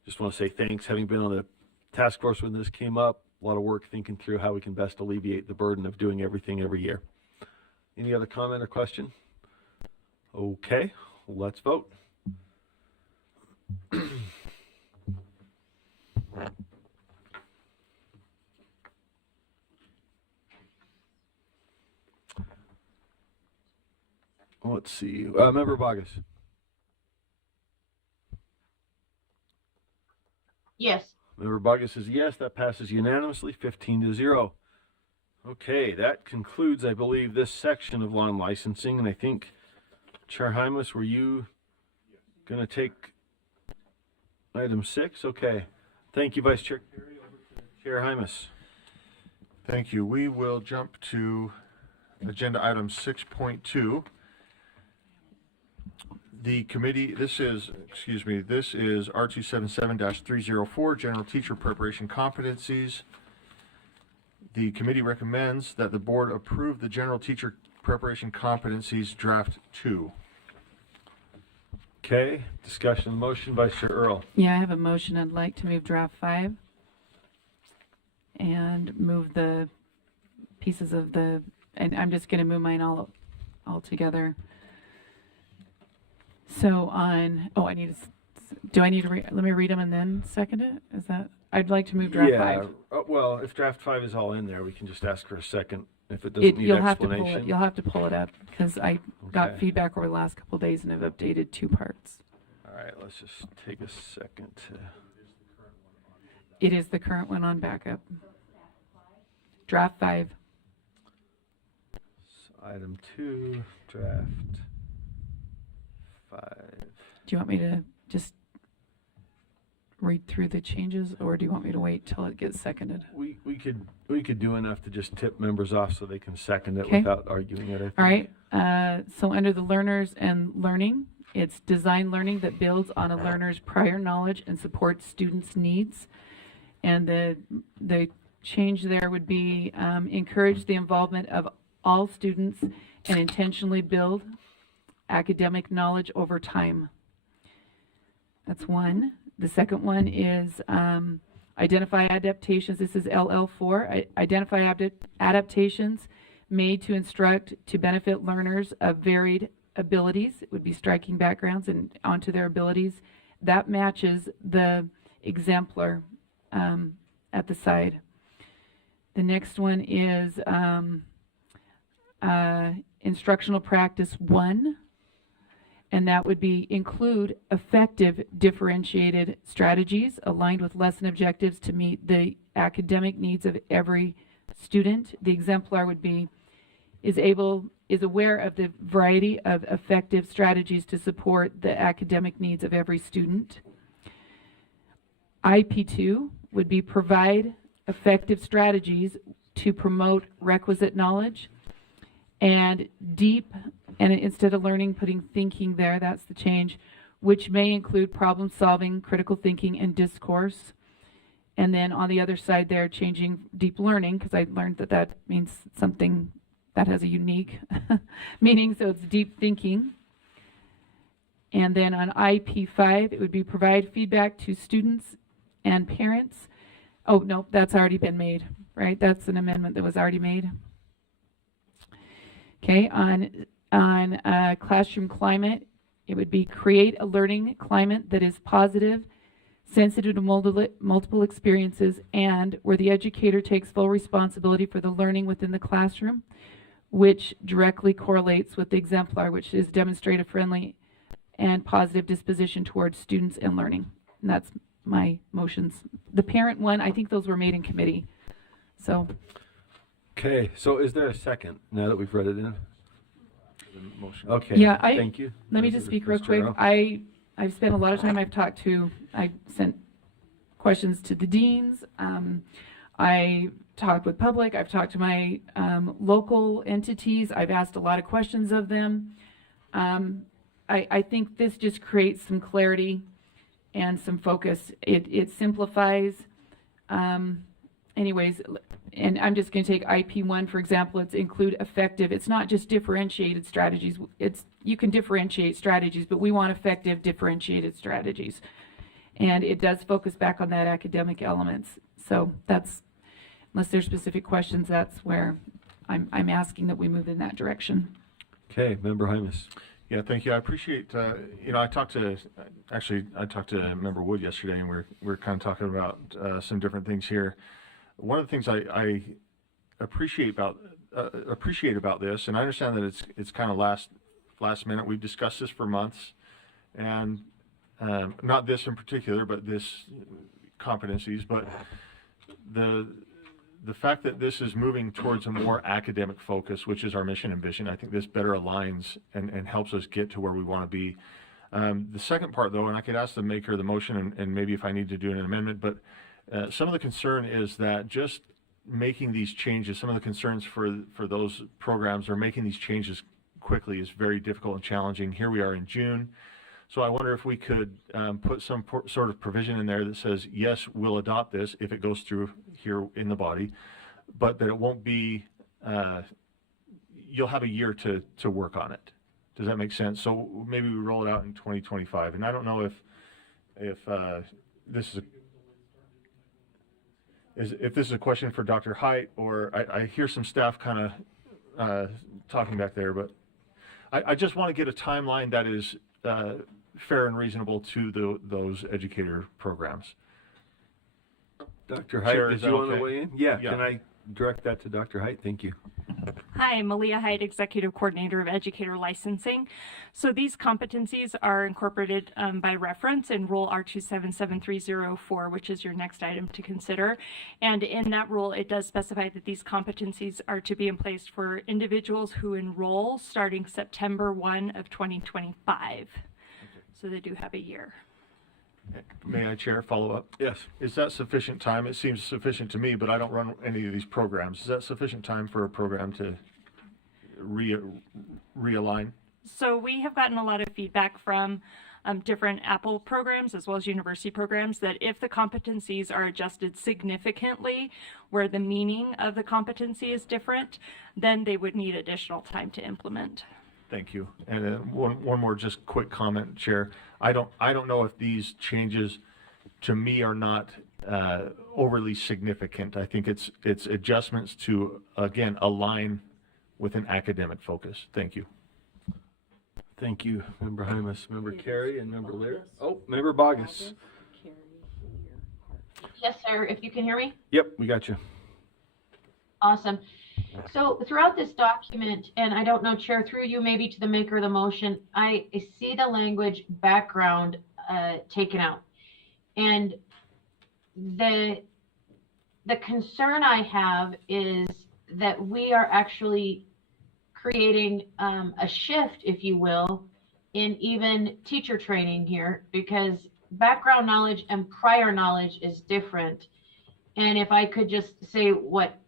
just want to say thanks. Having been on the task force when this came up, a lot of work thinking through how we can best alleviate the burden of doing everything every year. Any other comment or question? Okay, let's vote. Let's see. Member Bogus. Yes. Member Bogus is yes. That passes unanimously, 15-0. Okay, that concludes, I believe, this section of law and licensing. And I think, Chair Hymas, were you going to take item 6? Okay. Thank you, Vice Chair Carey. Over to Chair Hymas. Thank you. We will jump to agenda item 6.2. The committee, this is R277-304, General Teacher Preparation Competencies. The committee recommends that the board approve the General Teacher Preparation Competencies Draft 2. Okay, discussion of the motion, Vice Chair Earl. Yeah, I have a motion. I'd like to move draft 5 and move the pieces of the, and I'm just going to move mine all together. So on, I need to, let me read them and then second it? Is that, I'd like to move draft 5. Well, if draft 5 is all in there, we can just ask for a second if it doesn't need explanation. You'll have to pull it up because I got feedback over the last couple of days and I've updated 2 parts. All right, let's just take a second to. It is the current one on backup. Draft 5. So item 2, draft 5. Do you want me to just read through the changes, or do you want me to wait till it gets seconded? We could do enough to just tip members off so they can second it Okay. without arguing it. I think. All right. So under the learners and learning, it's design learning that builds on a learner's prior knowledge and supports students' needs. And the change there would be encourage the involvement of all students and intentionally build academic knowledge over time. That's one. The second one is identify adaptations. This is LL4. Identify adaptations made to instruct to benefit learners of varied abilities. It would be striking backgrounds and onto their abilities. That matches the exemplar at the side. The next one is instructional practice 1. And that would be include effective differentiated strategies aligned with lesson objectives to meet the academic needs of every student. The exemplar would be is aware of the variety of effective strategies to support the academic needs of every student. IP2 would be provide effective strategies to promote requisite knowledge. And deep, and instead of learning, putting thinking there, that's the change, which may include problem solving, critical thinking, and discourse. And then on the other side there, changing deep learning, because I learned that that means something that has a unique meaning, so it's deep thinking. And then on IP5, it would be provide feedback to students and parents. Oh, no, that's already been made, right? That's an amendment that was already made. Okay, on classroom climate, it would be create a learning climate that is positive, sensitive to multiple experiences, and where the educator takes full responsibility for the learning within the classroom, which directly correlates with the exemplar, which is demonstrate a friendly and positive disposition towards students and learning. And that's my motions. The parent one, I think those were made in committee. So. Okay, so is there a second now that we've read it in? Motion. Okay. Yeah, thank you. Let me just speak real quick. I've spent a lot of time. I've sent questions to the deans. I talked with public. I've talked to my local entities. I've asked a lot of questions of them. I think this just creates some clarity and some focus. It simplifies. Anyways, and I'm just going to take IP1 for example. It's include effective. It's not just differentiated strategies. You can differentiate strategies, but we want effective differentiated strategies. And it does focus back on that academic elements. So that's, unless there's specific questions, that's where I'm asking that we move in that direction. Okay, Member Hymas. Yeah, thank you. I appreciate, I talked to Member Wood yesterday, and we're kind of talking about some different things here. One of the things I appreciate about this, and I understand that it's kind of last minute. We've discussed this for months, and not this in particular, but this competencies. But the fact that this is moving towards a more academic focus, which is our mission and vision, I think this better aligns and helps us get to where we want to be. The second part, though, and I could ask the maker of the motion, and maybe if I need to do an amendment, but some of the concern is that just making these changes, some of the concerns for those programs are making these changes quickly is very difficult and challenging. Here we are in June. So I wonder if we could put some sort of provision in there that says, yes, we'll adopt this if it goes through here in the body, but that it won't be, you'll have a year to work on it. Does that make sense? So maybe we roll it out in 2025. And I don't know if this is a question for Dr. Height, or I hear some staff kind of talking back there, but I just want to get a timeline that is fair and reasonable to those educator programs. Dr. Height, Chair, did is that you want to okay? weigh in? Yeah, can I direct that to Dr. Height? Thank you. Hi, I'm Malia Hyde, Executive Coordinator of Educator Licensing. So these competencies are incorporated by reference in Rule R277304, which is your next item to consider. And in that rule, it does specify that these competencies are to be in place for individuals who enroll starting September 1 of 2025. So they do have a year. May I, Chair, follow up? Yes. Is that sufficient time? It seems sufficient to me, but I don't run any of these programs. Is that sufficient time for a program to realign? So we have gotten a lot of feedback from different Apple programs as well as university programs that if the competencies are adjusted significantly where the meaning of the competency is different, then they would need additional time to implement. Thank you. And then one more just quick comment, Chair. I don't know if these changes to me are not overly significant. I think it's adjustments to, again, align with an academic focus. Thank you. Thank you, Member Hymas, Member Carey, and Member Lear. Oh, Member Bogus. Yes, sir. If you can hear me. Yep, we got you. Awesome. So throughout this document, and I don't know, Chair, through you maybe to the maker of the motion, I see the language background taken out. And the concern I have is that we are actually creating a shift, if you will, in even teacher training here, because background knowledge and prior knowledge is different. And if I could just say what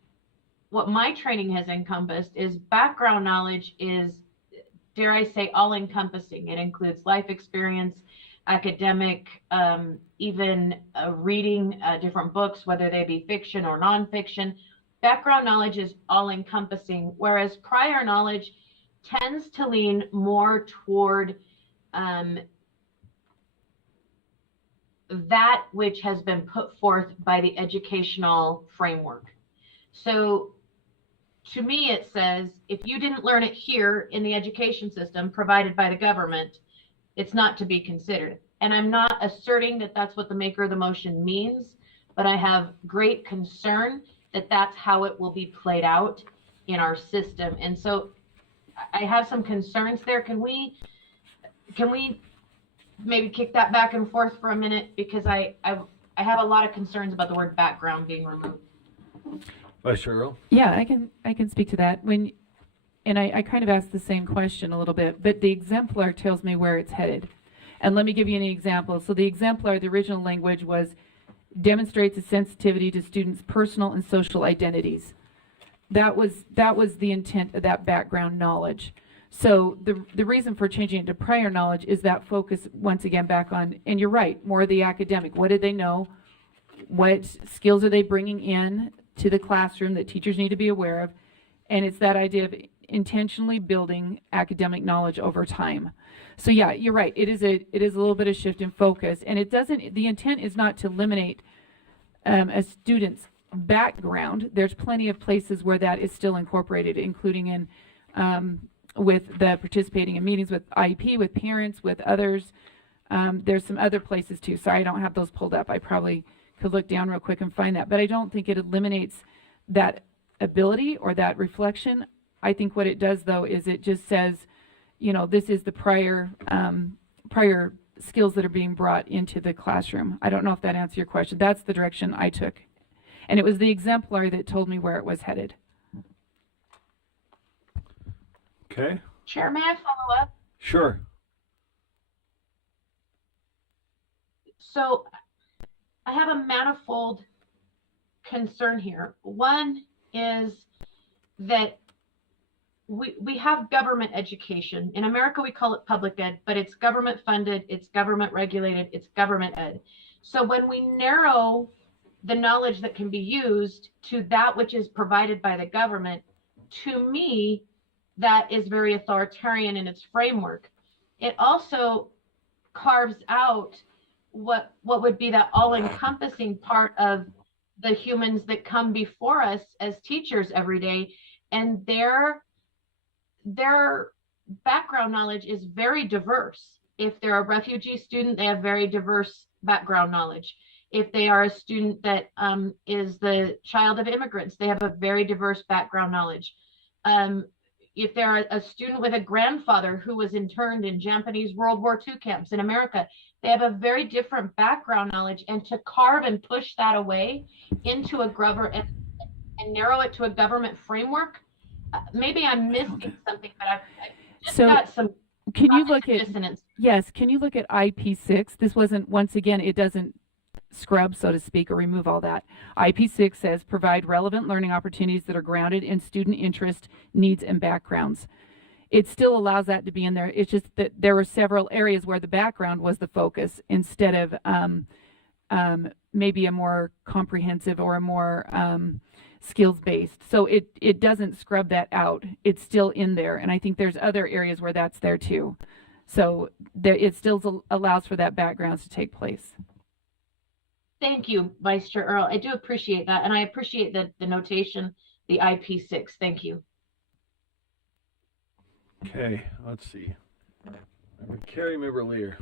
my training has encompassed is background knowledge is, dare I say, all-encompassing. It includes life experience, academic, even reading different books, whether they be fiction or nonfiction. Background knowledge is all-encompassing, whereas prior knowledge tends to lean more toward that which has been put forth by the educational framework. So to me, it says, if you didn't learn it here in the education system provided by the government, it's not to be considered. And I'm not asserting that that's what the maker of the motion means, but I have great concern that that's how it will be played out in our system. And so I have some concerns there. Can we maybe kick that back and forth for a minute? Because I have a lot of concerns about the word background being removed. Vice Chair. Yeah, I can speak to that. I kind of asked the same question a little bit, but the exemplar tells me where it's headed. And let me give you an example. So the exemplar, the original language was demonstrates a sensitivity to students' personal and social identities. That was the intent of that background knowledge. So the reason for changing it to prior knowledge is that focus once again back on, and you're right, more of the academic. What did they know? What skills are they bringing in to the classroom that teachers need to be aware of? And it's that idea of intentionally building academic knowledge over time. So yeah, you're right. It is a little bit of shift in focus, and the intent is not to eliminate a student's background. There's plenty of places where that is still incorporated, including in with the participating in meetings with IEP, with parents, with others. There's some other places too. Sorry, I don't have those pulled up. I probably could look down real quick and find that, but I don't think it eliminates that ability or that reflection. I think what it does though is it just says, this is the prior skills that are being brought into the classroom. I don't know if that answers your question. That's the direction I took. And it was the exemplar that told me where it was headed. Okay. Chair, may I follow up? Sure. So I have a manifold concern here. One is that we have government education. In America, we call it public ed, but it's government funded, it's government regulated, it's government ed. So when we narrow the knowledge that can be used to that which is provided by the government, to me, that is very authoritarian in its framework. It also carves out what would be that all-encompassing part of the humans that come before us as teachers every day, and their background knowledge is very diverse. If they're a refugee student, they have very diverse background knowledge. If they are a student that is the child of immigrants, they have a very diverse background knowledge. If they're a student with a grandfather who was interned in Japanese World War II camps in America, they have a very different background knowledge. And to carve and push that away into a government and narrow it to a government framework, maybe I'm missing something, but I've just got some. Can you look at dissonance. Yes? Can you look at IP6? This wasn't, once again, it doesn't scrub, so to speak, or remove all that. IP6 says provide relevant learning opportunities that are grounded in student interest, needs, and backgrounds. It still allows that to be in there. It's just that there were several areas where the background was the focus instead of maybe a more comprehensive or a more skills-based. So it doesn't scrub that out. It's still in there. And I think there's other areas where that's there too. So it still allows for that background to take place. Thank you, Vice Chair Earl. I do appreciate that. And I appreciate the notation, the IP6. Thank you. Okay, let's see. Member Carey, Member Lear.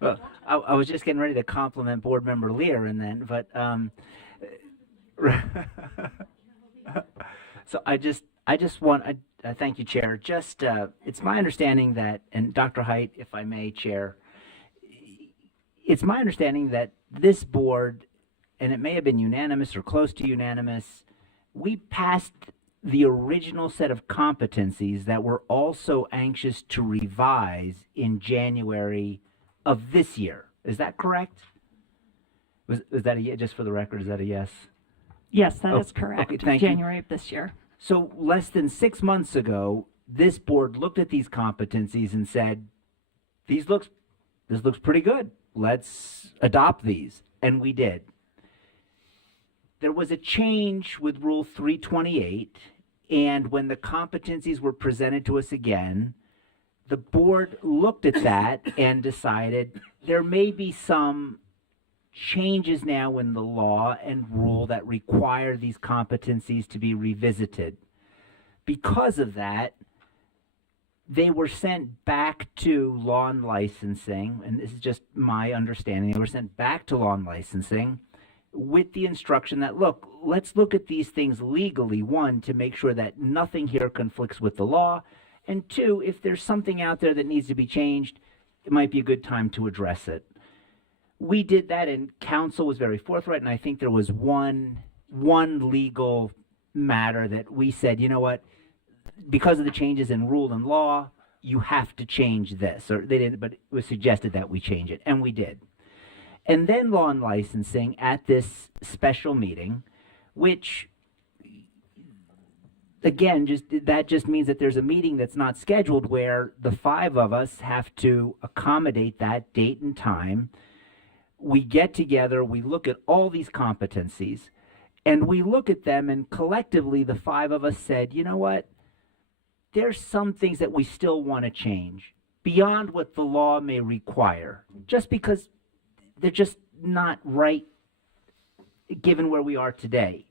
Well, I was just getting ready to compliment Board Member Lear, and then, but so I just want I thank you, Chair. Just it's my understanding that, and Dr. Height, if I may, Chair, it's my understanding that this board, and it may have been unanimous or close to unanimous, we passed the original set of competencies that we're also anxious to revise in January of this year. Is that correct? Was that a just for the record? Is that a yes? Yes, that is correct. Okay, thank you. January of this year. So less than 6 months ago, this board looked at these competencies and said, this looks pretty good. Let's adopt these. And we did. There was a change with Rule 328, and when the competencies were presented to us again, the board looked at that and decided there may be some changes now in the law and rule that require these competencies to be revisited. Because of that, they were sent back to law and licensing, and this is just my understanding, they were sent back to law and licensing with the instruction that, look, let's look at these things legally, one, to make sure that nothing here conflicts with the law, and two, if there's something out there that needs to be changed, it might be a good time to address it. We did that, and counsel was very forthright, and I think there was one legal matter that we said, you know what, because of the changes in rule and law, you have to change this. Or they didn't, but it was suggested that we change it, and we did. And then law and licensing at this special meeting, which, again, that just means that there's a meeting that's not scheduled where the five of us have to accommodate that date and time. We get together, we look at all these competencies, and we look at them, and collectively the five of us said, you know what, there's some things that we still want to change beyond what the law may require, just because they're just not right given where we are today.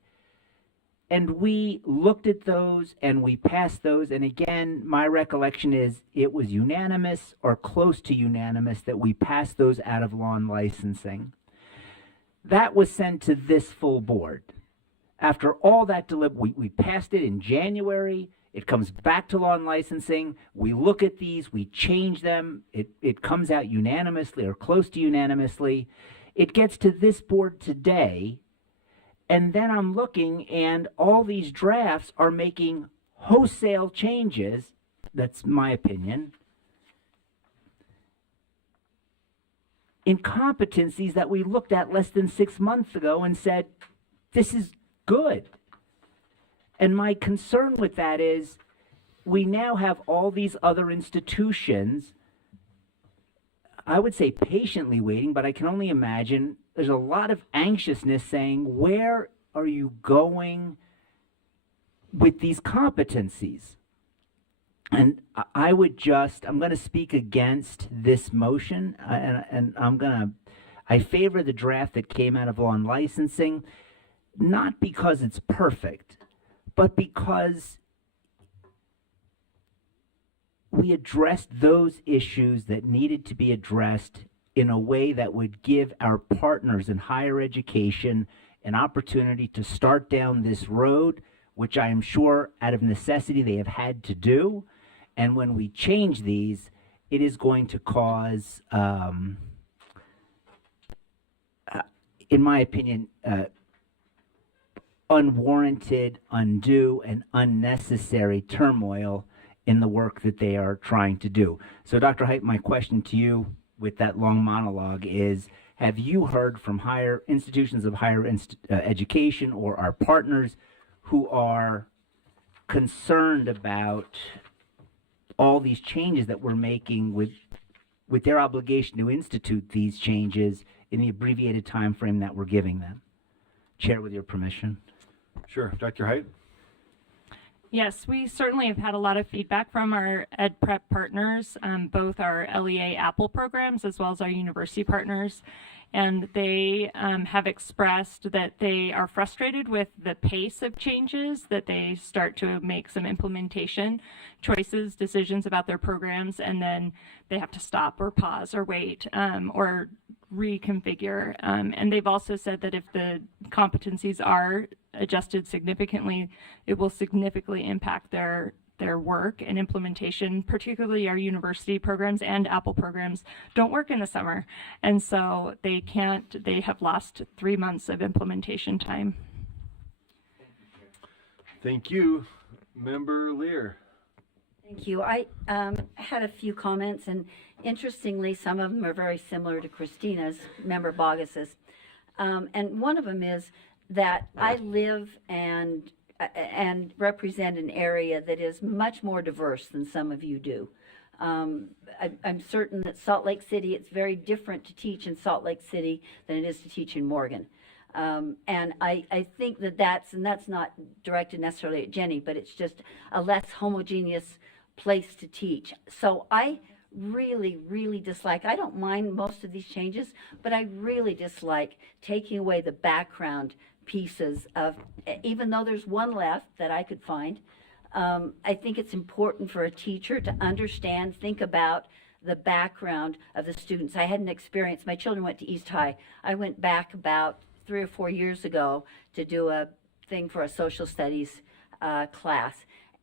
And we looked at those and we passed those. And again, my recollection is it was unanimous or close to unanimous that we passed those out of law and licensing. That was sent to this full board. After all that we passed it in January. It comes back to law and licensing. We look at these, we change them. It comes out unanimously or close to unanimously. It gets to this board today. And then I'm looking, and all these drafts are making wholesale changes. That's my opinion. In competencies that we looked at less than 6 months ago and said, this is good. And my concern with that is we now have all these other institutions, I would say patiently waiting, but I can only imagine there's a lot of anxiousness saying, where are you going with these competencies? And I would I'm going to speak against this motion, and I favor the draft that came out of law and licensing, not because it's perfect, but because we addressed those issues that needed to be addressed in a way that would give our partners in higher education an opportunity to start down this road, which I am sure out of necessity they have had to do. And when we change these, it is going to cause, in my opinion, unwarranted, undue, and unnecessary turmoil in the work that they are trying to do. So, Dr. Height, my question to you with that long monologue is, have you heard from higher institutions of higher education or our partners who are concerned about all these changes that we're making with their obligation to institute these changes in the abbreviated time frame that we're giving them. Chair, with your permission. Sure. Dr. Height? Yes, we certainly have had a lot of feedback from our ed prep partners, both our LEA Apple programs as well as our university partners. And they have expressed that they are frustrated with the pace of changes, that they start to make some implementation choices, decisions about their programs, and then they have to stop or pause or wait or reconfigure. And they've also said that if the competencies are adjusted significantly, it will significantly impact their work and implementation. Particularly our university programs and Apple programs don't work in the summer. And so they have lost 3 months of implementation time. Thank you. Member Lear. Thank you. I had a few comments, and interestingly, some of them are very similar to Christina's, Member Bogus's. And one of them is that I live and represent an area that is much more diverse than some of you do. I'm certain that Salt Lake City, it's very different to teach in Salt Lake City than it is to teach in Morgan. And I think that's not directed necessarily at Jenny, but it's just a less homogeneous place to teach. So I really, really dislike, I don't mind most of these changes, but I really dislike taking away the background pieces of, even though there's one left that I could find, I think it's important for a teacher to understand, think about the background of the students. I had an experience, my children went to East High. I went back about 3 or 4 years ago to do a thing for a social studies class.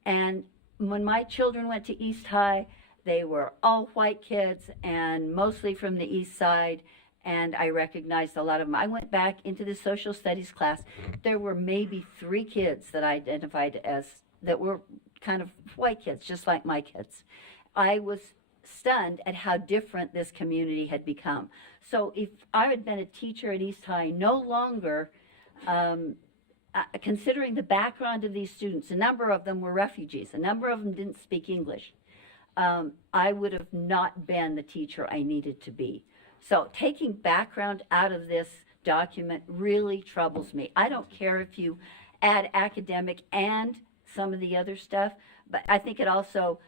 And when my children went to East High, they were all white kids and mostly from the East Side. And I recognized a lot of them. I went back into the social studies class. There were maybe 3 kids that I identified as, that were kind of white kids, just like my kids. I was stunned at how different this community had become. So if I had been a teacher at East High, no longer, considering the background of these students, a number of them were refugees, a number of them didn't speak English, I would have not been the teacher I needed to be. So taking background out of this document really troubles me. I don't care if you add academic and some of the other stuff, but I think it also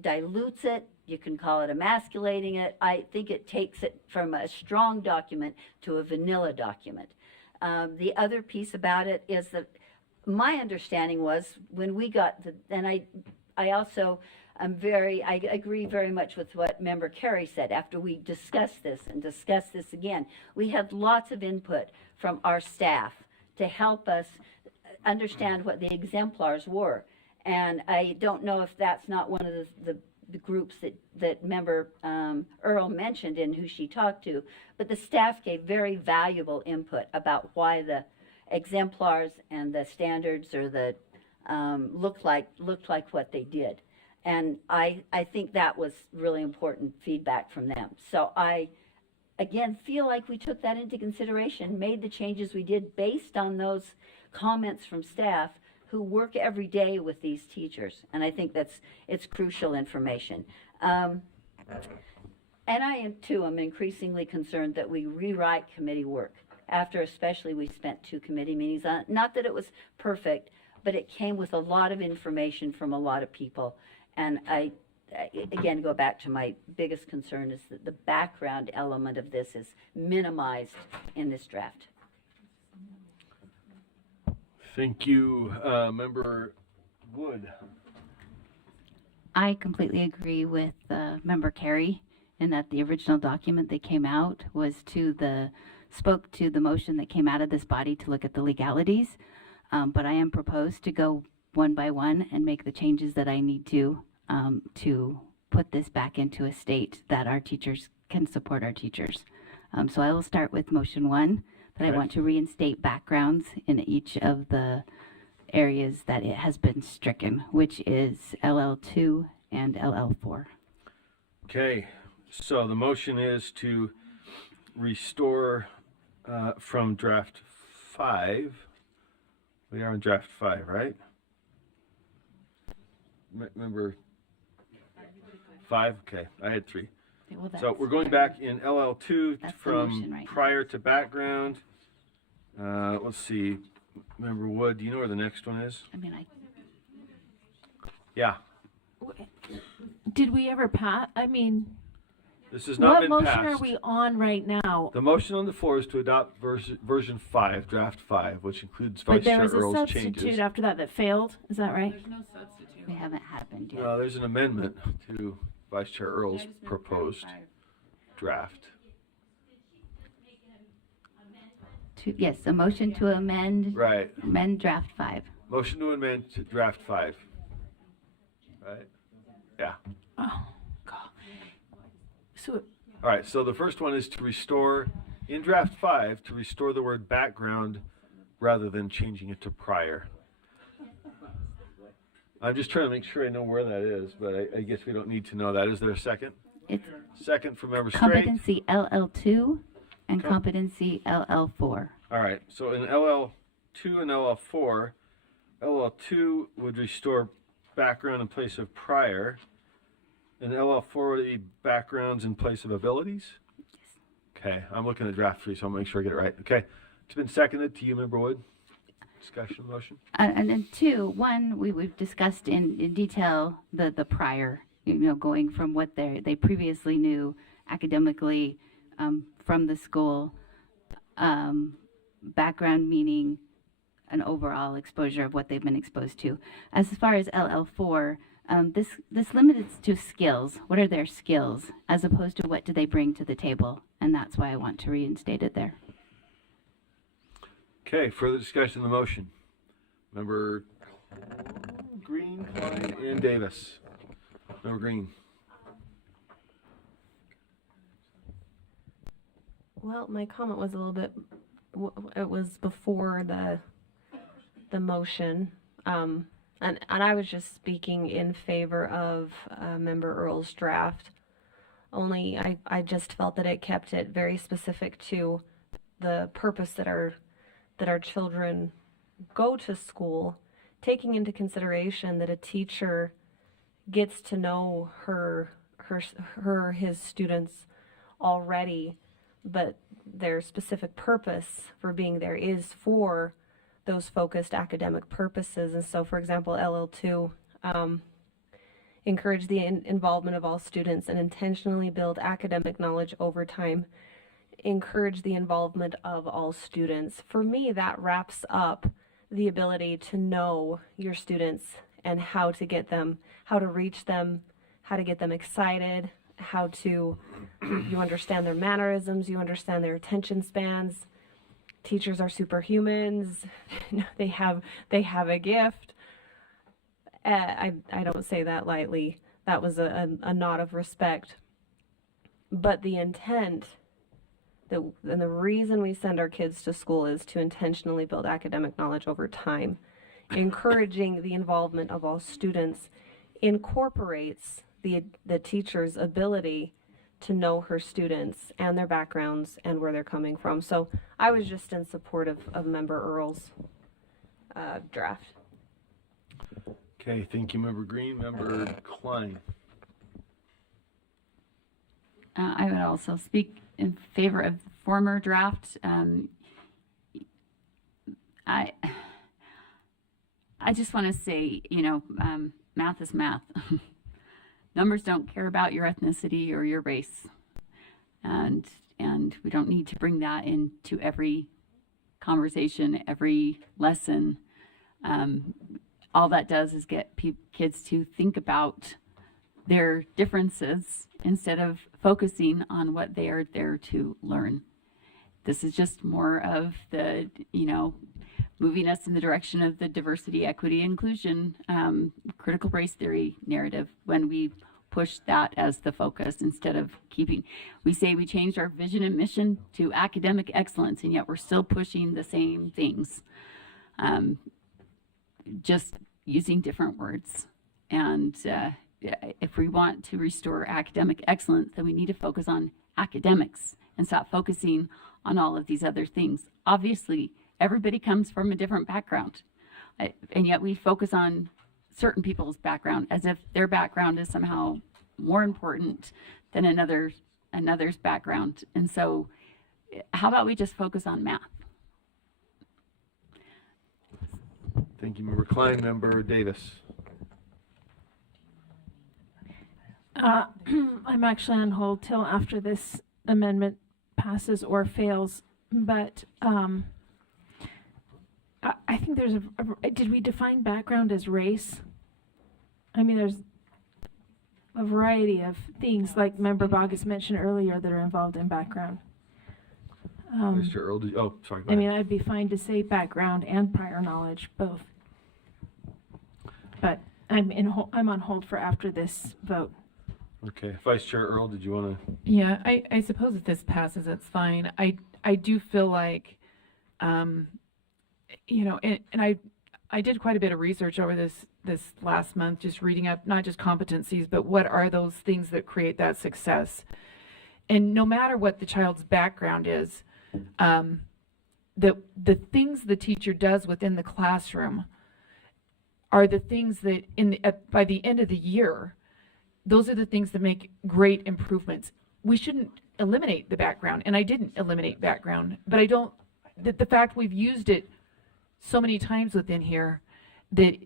dilutes it. You can call it emasculating it. I think it takes it from a strong document to a vanilla document. The other piece about it is that my understanding was when we got I agree very much with what Member Carey said after we discussed this and discussed this again. We had lots of input from our staff to help us understand what the exemplars were. And I don't know if that's not one of the groups that Member Earl mentioned and who she talked to, but the staff gave very valuable input about why the exemplars and the standards or the looked like what they did. And I think that was really important feedback from them. So I, again, feel like we took that into consideration, made the changes we did based on those comments from staff who work every day with these teachers. And I think it's crucial information. And I am too, I'm increasingly concerned that we rewrite committee work after especially we spent 2 committee meetings on it. Not that it was perfect, but it came with a lot of information from a lot of people. And I again go back to my biggest concern is that the background element of this is minimized in this draft. Thank you, Member Wood. I completely agree with Member Carey in that the original document that came out spoke to the motion that came out of this body to look at the legalities. But I am proposed to go one by one and make the changes that I need to put this back into a state that our teachers can support our teachers. So I will start with motion 1, that I want to reinstate backgrounds in each of the areas that it has been stricken, which is LL2 and LL4. Okay, so the motion is to restore from draft 5. We are on draft 5, right? Member 5? Okay, I had 3. Okay, well, So that's we're going fair. back in LL2 That's the motion from right now. prior to background. Let's see, Member Wood, do you know where the next one is? I mean, Yeah, Did we ever pass? I mean, this has not what been motion passed. are we on right now? The motion on the floor is to adopt version 5, draft 5, which includes But Vice there Chair was a Earl's substitute changes. after that failed. Is that right? There's no substitute. We haven't happened yet. No, there's an amendment to Vice Chair Earl's proposed draft. Yes, a motion to amend. Right. Amend draft 5. Motion to amend to draft 5. Right? Yeah. Oh, God. So All right, so the first one is to restore, in draft 5, to restore the word background rather than changing it to prior. I'm just trying to make sure I know where that is, but I guess we don't need to know that. Is there a second? It's Second from Member Straight. competency LL2 and Com- competency LL4. All right, so in LL2 and LL4, LL2 would restore background in place of prior, and LL4 would be backgrounds in place of abilities? Okay, I'm looking at draft 3, so I'll make sure I get it right. Okay, it's been seconded to you, Member Wood. Discussion motion? And then 2, 1, we've discussed in detail the prior, going from what they previously knew academically from the school, background meaning an overall exposure of what they've been exposed to. As far as LL4, this limits to skills. What are their skills, as opposed to what do they bring to the table? And that's why I want to reinstate it there. Okay, further discussion of the motion. Member Green, Klein, and Davis. Member Green. Well, my comment was a little bit, it was before the motion. And I was just speaking in favor of Member Earl's draft. Only I just felt that it kept it very specific to the purpose that our children go to school, taking into consideration that a teacher gets to know his students already, but their specific purpose for being there is for those focused academic purposes. And so, for example, LL2, encourage the involvement of all students and intentionally build academic knowledge over time. Encourage the involvement of all students. For me, that wraps up the ability to know your students and how to get them, how to reach them, how to get them excited, how to, you understand their mannerisms, you understand their attention spans. Teachers are superhumans. They have a gift. I don't say that lightly. That was a nod of respect. But the intent, and the reason we send our kids to school is to intentionally build academic knowledge over time. Encouraging the involvement of all students incorporates the teacher's ability to know her students and their backgrounds and where they're coming from. So I was just in support of Member Earl's draft. Okay, thank you, Member Green. Member Klein. I would also speak in favor of the former draft. I just want to say, math is math. Numbers don't care about your ethnicity or your race. And we don't need to bring that into every conversation, every lesson. All that does is get kids to think about their differences instead of focusing on what they are there to learn. This is just more of the, moving us in the direction of the diversity, equity, inclusion, critical race theory narrative when we push that as the focus instead of we say we changed our vision and mission to academic excellence, and yet we're still pushing the same things, just using different words. And if we want to restore academic excellence, then we need to focus on academics and stop focusing on all of these other things. Obviously, everybody comes from a different background, and yet we focus on certain people's background as if their background is somehow more important than another's background. And so how about we just focus on math? Thank you, Member Klein. Member Davis. I'm actually on hold till after this amendment passes or fails, but I think there's did we define background as race? I mean, there's a variety of things, like Member Bogus mentioned earlier, that are involved in background. Mr. Earl, sorry. Go I mean, ahead. I'd be fine to say background and prior knowledge, both. But I'm on hold for after this vote. Okay. Vice Chair Earl, did you want to? Yeah, I suppose if this passes, that's fine. I do feel like, you know, and I did quite a bit of research over this last month, just reading up not just competencies, but what are those things that create that success. And no matter what the child's background is, the things the teacher does within the classroom are the things that by the end of the year, those are the things that make great improvements. We shouldn't eliminate the background, and I didn't eliminate background, but the fact we've used it so many times within here,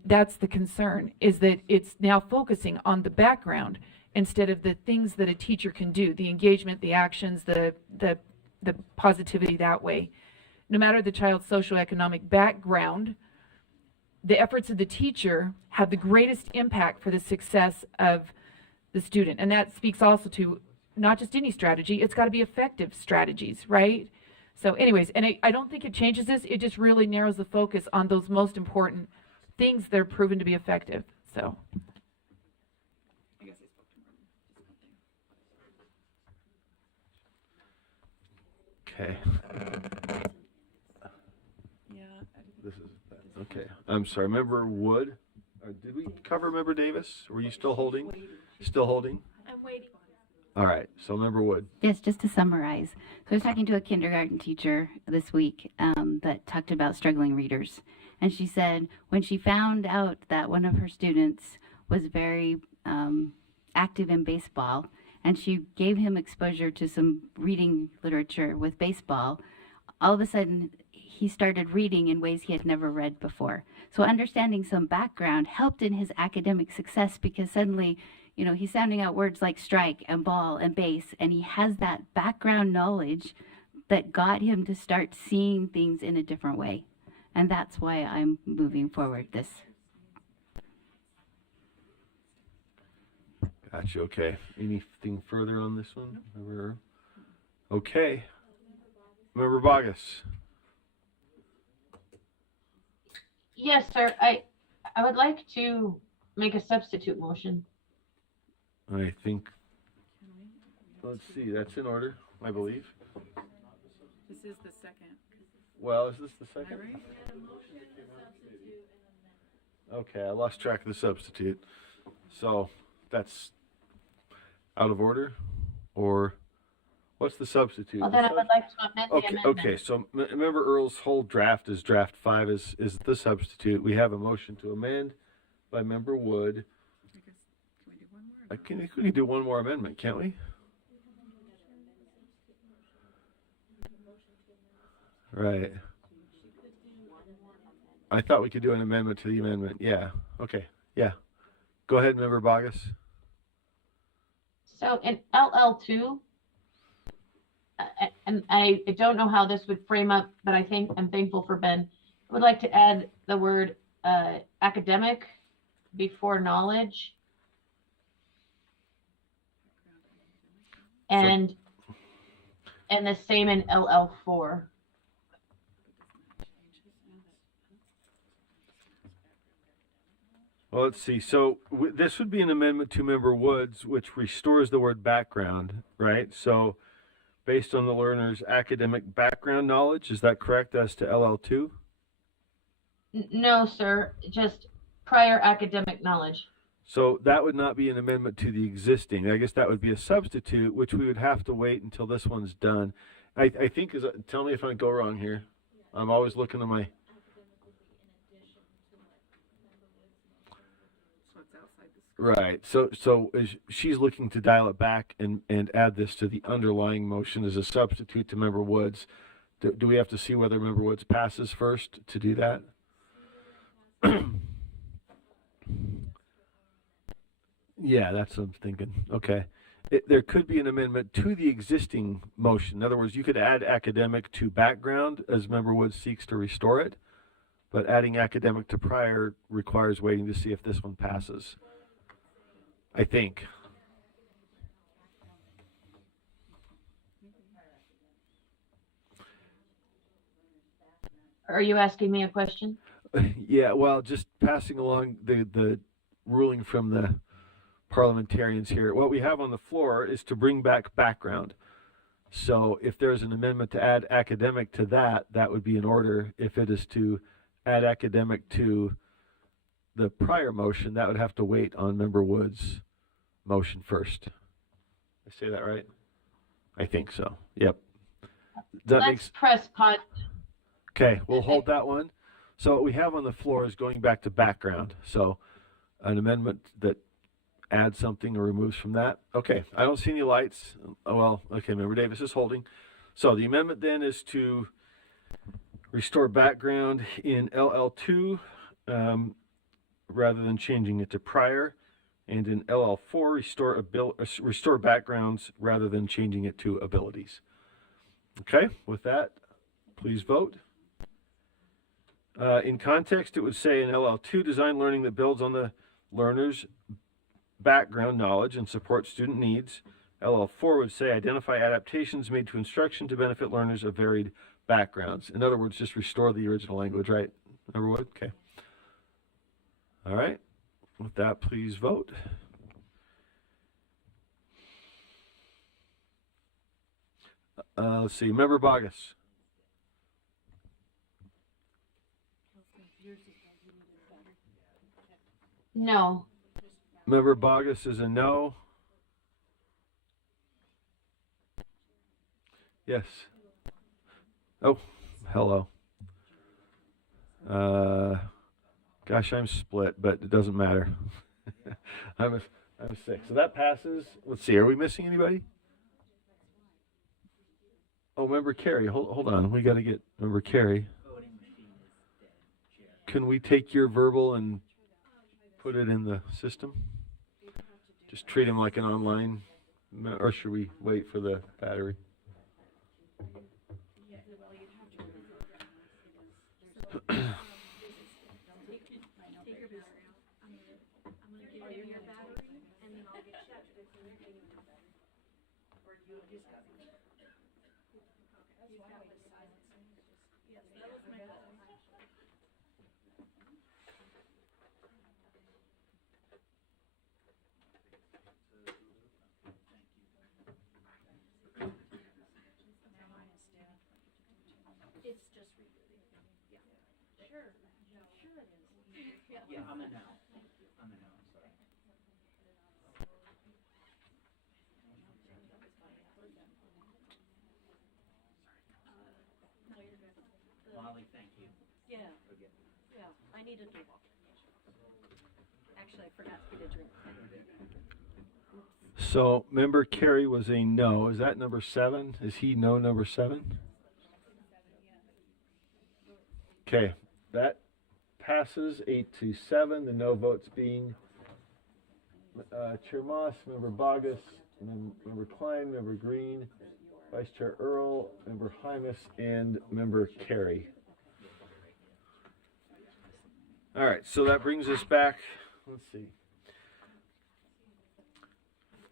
that's the concern, is that it's now focusing on the background instead of the things that a teacher can do, the engagement, the actions, the positivity that way. No matter the child's socioeconomic background, the efforts of the teacher have the greatest impact for the success of the student. And that speaks also to not just any strategy, it's got to be effective strategies, right? So anyways, and I don't think it changes this, it just really narrows the focus on those most important things that are proven to be effective. So. Okay. This is okay. I'm sorry, Member Wood. Did we cover Member Davis? Were you still holding? Still holding? I'm waiting. All right. So Member Wood. Yes, just to summarize. So I was talking to a kindergarten teacher this week that talked about struggling readers. And she said when she found out that one of her students was very active in baseball, and she gave him exposure to some reading literature with baseball, all of a sudden he started reading in ways he had never read before. So understanding some background helped in his academic success, because suddenly, you know, he's sounding out words like strike and ball and base, and he has that background knowledge that got him to start seeing things in a different way. And that's why I'm moving forward this. Gotcha. Okay. Anything further on this one? Okay. Member Bogus. Yes, sir. I would like to make a substitute motion. I think. Let's see. That's in order, I believe. This is the second. Well, is this the second? Okay, I lost track of the substitute. So that's out of order, or what's the substitute? Well, then I would like to amend the amendment. Okay. So remember, Earl's whole draft is draft 5 is the substitute. We have a motion to amend by Member Wood. We can do one more amendment, can't we? Right. I thought we could do an amendment to the amendment. Yeah. Okay. Yeah. Go ahead, Member Bogus. So in LL2, and I don't know how this would frame up, but I'm thankful for Ben. I would like to add the word academic before knowledge. And the same in LL4. Well, let's see. So this would be an amendment to Member Woods, which restores the word background, right? So based on the learner's academic background knowledge, is that correct as to LL2? No, sir, just prior academic knowledge. So that would not be an amendment to the existing. I guess that would be a substitute, which we would have to wait until this one's done. I think, tell me if I go wrong here. I'm always looking at my... Right. So she's looking to dial it back and add this to the underlying motion as a substitute to Member Woods. Do we have to see whether Member Woods passes first to do that? Yeah, that's what I'm thinking. Okay. There could be an amendment to the existing motion. In other words, you could add academic to background as Member Woods seeks to restore it, but adding academic to prior requires waiting to see if this one passes. I think. Are you asking me a question? Yeah, well, just passing along the ruling from the parliamentarians here. What we have on the floor is to bring back background. So if there's an amendment to add academic to that, that would be in order. If it is to add academic to the prior motion, that would have to wait on Member Woods' motion first. I say that right? I think so. Yep. Let's press pause. Okay, we'll hold that one. So what we have on the floor is going back to background. So an amendment that adds something or removes from that. Okay, I don't see any lights. Oh, well, okay, Member Davis is holding. So the amendment then is to restore background in LL2 rather than changing it to prior, and in LL4 restore backgrounds rather than changing it to abilities. Okay, with that, please vote. In context, it would say in LL2, design learning that builds on the learner's background knowledge and supports student needs. LL4 would say identify adaptations made to instruction to benefit learners of varied backgrounds. In other words, just restore the original language, right? Member Wood? Okay. All right. With that, please vote. Let's see. Member Bogus. No. Member Bogus is a no. Yes. Oh, hello. Gosh, I'm split, but it doesn't matter. I'm 6. So that passes. Let's see. Are we missing anybody? Oh, Member Carey. Hold on. We got to get Member Carey. Can we take your verbal and put it in the system? Just treat him like an online, or should we wait for the battery? Yeah, I'm a no. I'm a no, I'm sorry. Molly, thank you. Yeah, yeah, I needed to walk. Actually, I forgot we did drink. So Member Carey was a no. Is that number 7? Is he no number 7? Okay, that passes 8-7. The no votes being Chair Moss, Member Bogus, Member Klein, Member Green, Vice Chair Earl, Member Hymas, and Member Carey. All right, so that brings us back. Let's see.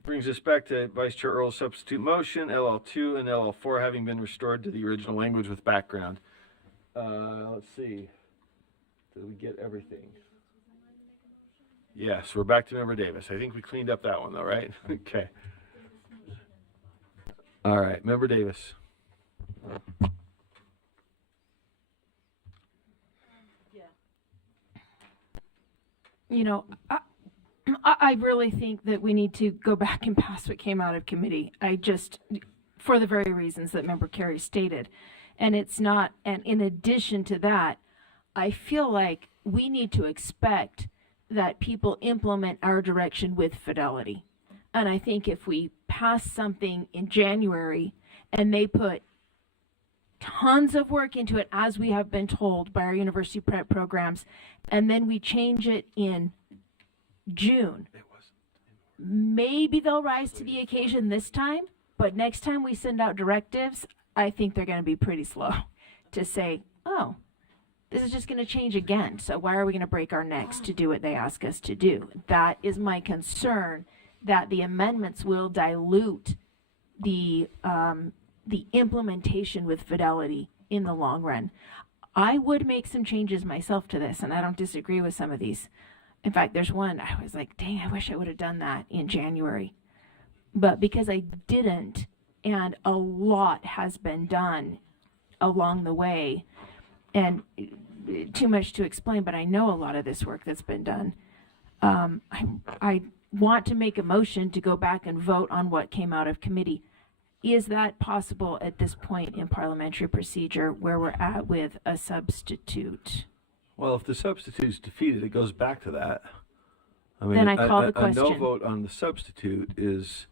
Brings us back to Vice Chair Earl's substitute motion, LL2 and LL4 having been restored to the original language with background. Let's see. Did we get everything? Yes, we're back to Member Davis. I think we cleaned up that one though, right? Okay. All right, Member Davis. You know, I really think that we need to go back and pass what came out of committee. For the very reasons that Member Carey stated. And it's not, and in addition to that, I feel like we need to expect that people implement our direction with fidelity. And I think if we pass something in January and they put tons of work into it, as we have been told by our university prep programs, and then we change it in June, maybe they'll rise to the occasion this time, but next time we send out directives, I think they're going to be pretty slow to say, oh, this is just going to change again, so why are we going to break our necks to do what they ask us to do? That is my concern, that the amendments will dilute the implementation with fidelity in the long run. I would make some changes myself to this, and I don't disagree with some of these. In fact, there's one I was like, dang, I wish I would have done that in January. But because I didn't, and a lot has been done along the way, and too much to explain, but I know a lot of this work that's been done. I want to make a motion to go back and vote on what came out of committee. Is that possible at this point in parliamentary procedure where we're at with a substitute? Well, if the substitute's defeated, it goes back to that. I mean, Then I call the a no question. vote on the substitute is,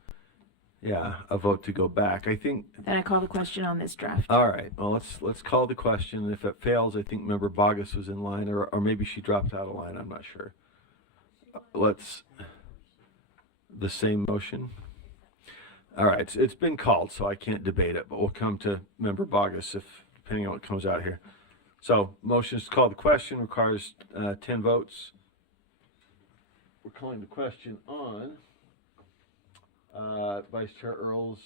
yeah, a vote to go back. I think. Then I call the question on this draft. All right. Well, let's call the question. And if it fails, I think Member Bogus was in line, or maybe she dropped out of line. I'm not sure. Let's the same motion. All right. It's been called, so I can't debate it. But we'll come to Member Bogus depending on what comes out here. So, motion is to call the question, requires 10 votes. We're calling the question on Vice Chair Earl's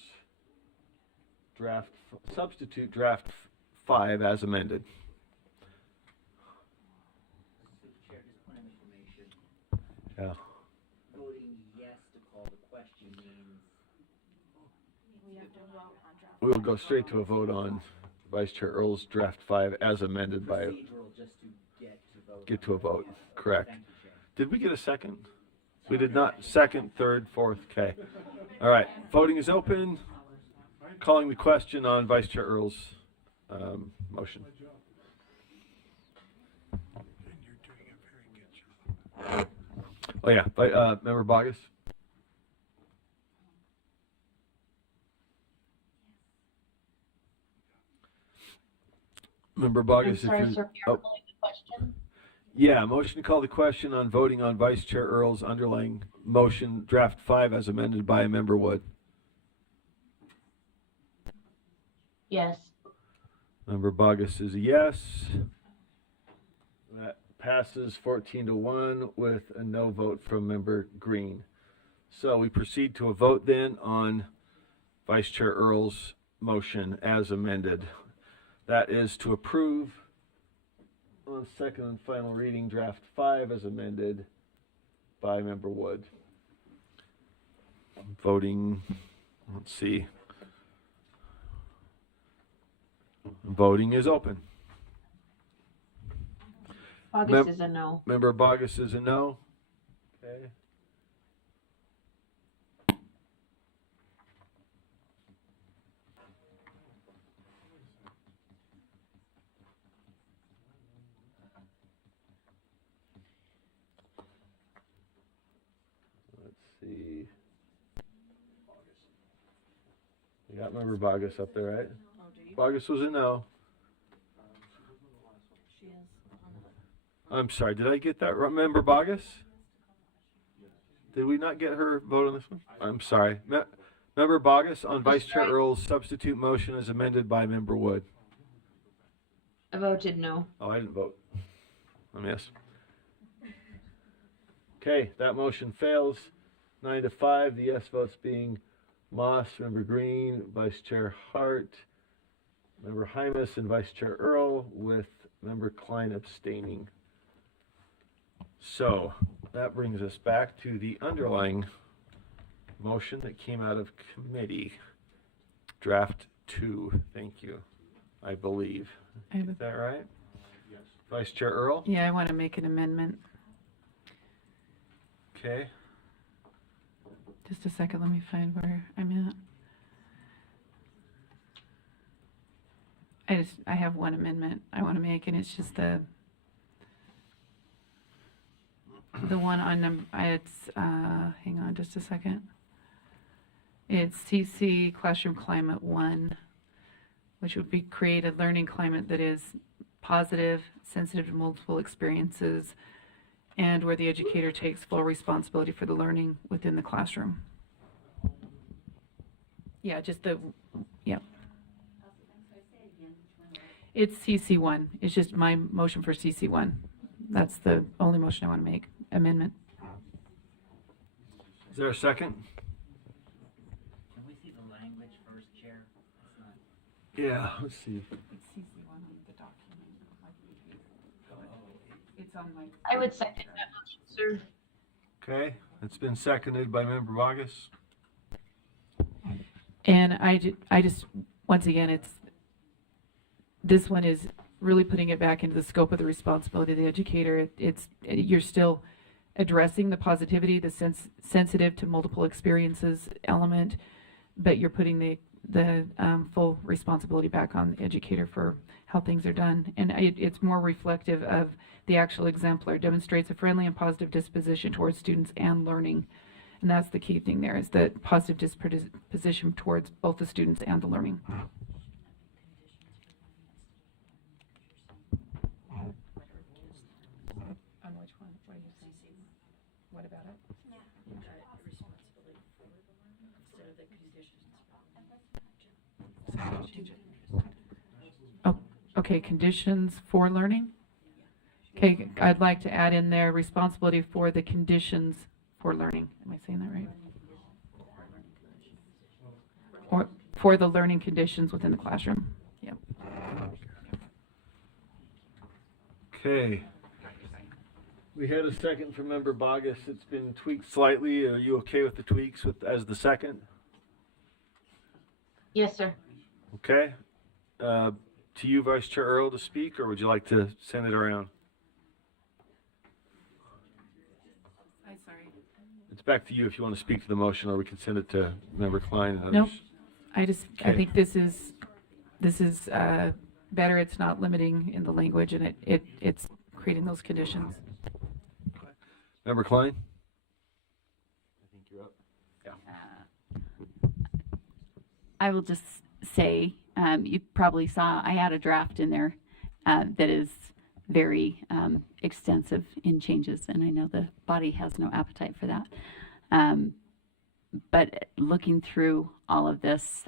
substitute draft 5 as amended. Yeah. Voting yes to call the question means We will go straight to a vote on Vice Chair Earl's draft 5 as amended by procedural just to get to a vote. Correct. Did we get a second? We did not. Second, third, fourth. Okay. All right. Voting is open. Calling the question on Vice Chair Earl's motion. Oh yeah, Member Bogus. Member Bogus, I'm sorry, if you, sir, you're calling the question? Yeah, motion to call the question on voting on Vice Chair Earl's underlying motion, draft 5 as amended by Member Wood. Yes. Member Bogus is a yes. That passes 14-1 with a no vote from Member Green. So we proceed to a vote then on Vice Chair Earl's motion as amended. That is to approve on second and final reading draft 5 as amended by Member Wood. Voting, let's see. Voting is open. August is a no. Member Bogus is a no. Okay. Let's see. You got Member Bogus up there, right? Bogus was a no. I'm sorry, did I get that right? Member Bogus? Did we not get her vote on this one? I'm sorry. Member Bogus on Vice Chair Earl's substitute motion as amended by Member Wood. I voted no. Oh, I didn't vote. Yes. Okay, that motion fails. 9-5. The yes votes being Moss, Member Green, Vice Chair Hart, Member Hymas, and Vice Chair Earl, with Member Klein abstaining. So that brings us back to the underlying motion that came out of committee. Draft 2. Thank you. I believe. Is that right? Yes. Vice Chair Earl? Yeah, I want to make an amendment. Okay. Just a second, let me find where I'm at. I have one amendment I want to make, and it's just the The one on it's, hang on just a second. It's CC Classroom Climate 1, which would be create a learning climate that is positive, sensitive to multiple experiences, and where the educator takes full responsibility for the learning within the classroom. Yeah, just yeah. It's CC1. It's just my motion for CC1. That's the only motion I want to make. Amendment. Is there a second? Can we see the language first, Chair? Yeah, let's see. It's CC1 on the document. It's on my. I would second that motion, sir. Okay, it's been seconded by Member Bogus. And I just, once again, this one is really putting it back into the scope of the responsibility of the educator. You're still addressing the positivity, the sensitive to multiple experiences element, but you're putting the full responsibility back on the educator for how things are done. And it's more reflective of the actual exemplar. It demonstrates a friendly and positive disposition towards students and learning. And that's the key thing there, is the positive disposition towards both the students and the learning. On which one? What are you saying? What about it? Oh, okay, conditions for learning? Okay, I'd like to add in there responsibility for the conditions for learning. Am I saying that right? Or for the learning conditions within the classroom. Yep. Okay. We had a second from Member Bogus. It's been tweaked slightly. Are you okay with the tweaks as the second? Yes, sir. Okay. To you, Vice Chair Earl, to speak, or would you like to send it around? It's back to you if you want to speak to the motion, or we can send it to Member Klein and others. Nope. I Okay. think this is better. It's not limiting in the language, and it's creating those conditions. Member Klein? I think you're up. Yeah. I will just say, you probably saw I had a draft in there that is very extensive in changes, and I know the body has no appetite for that. But looking through all of this,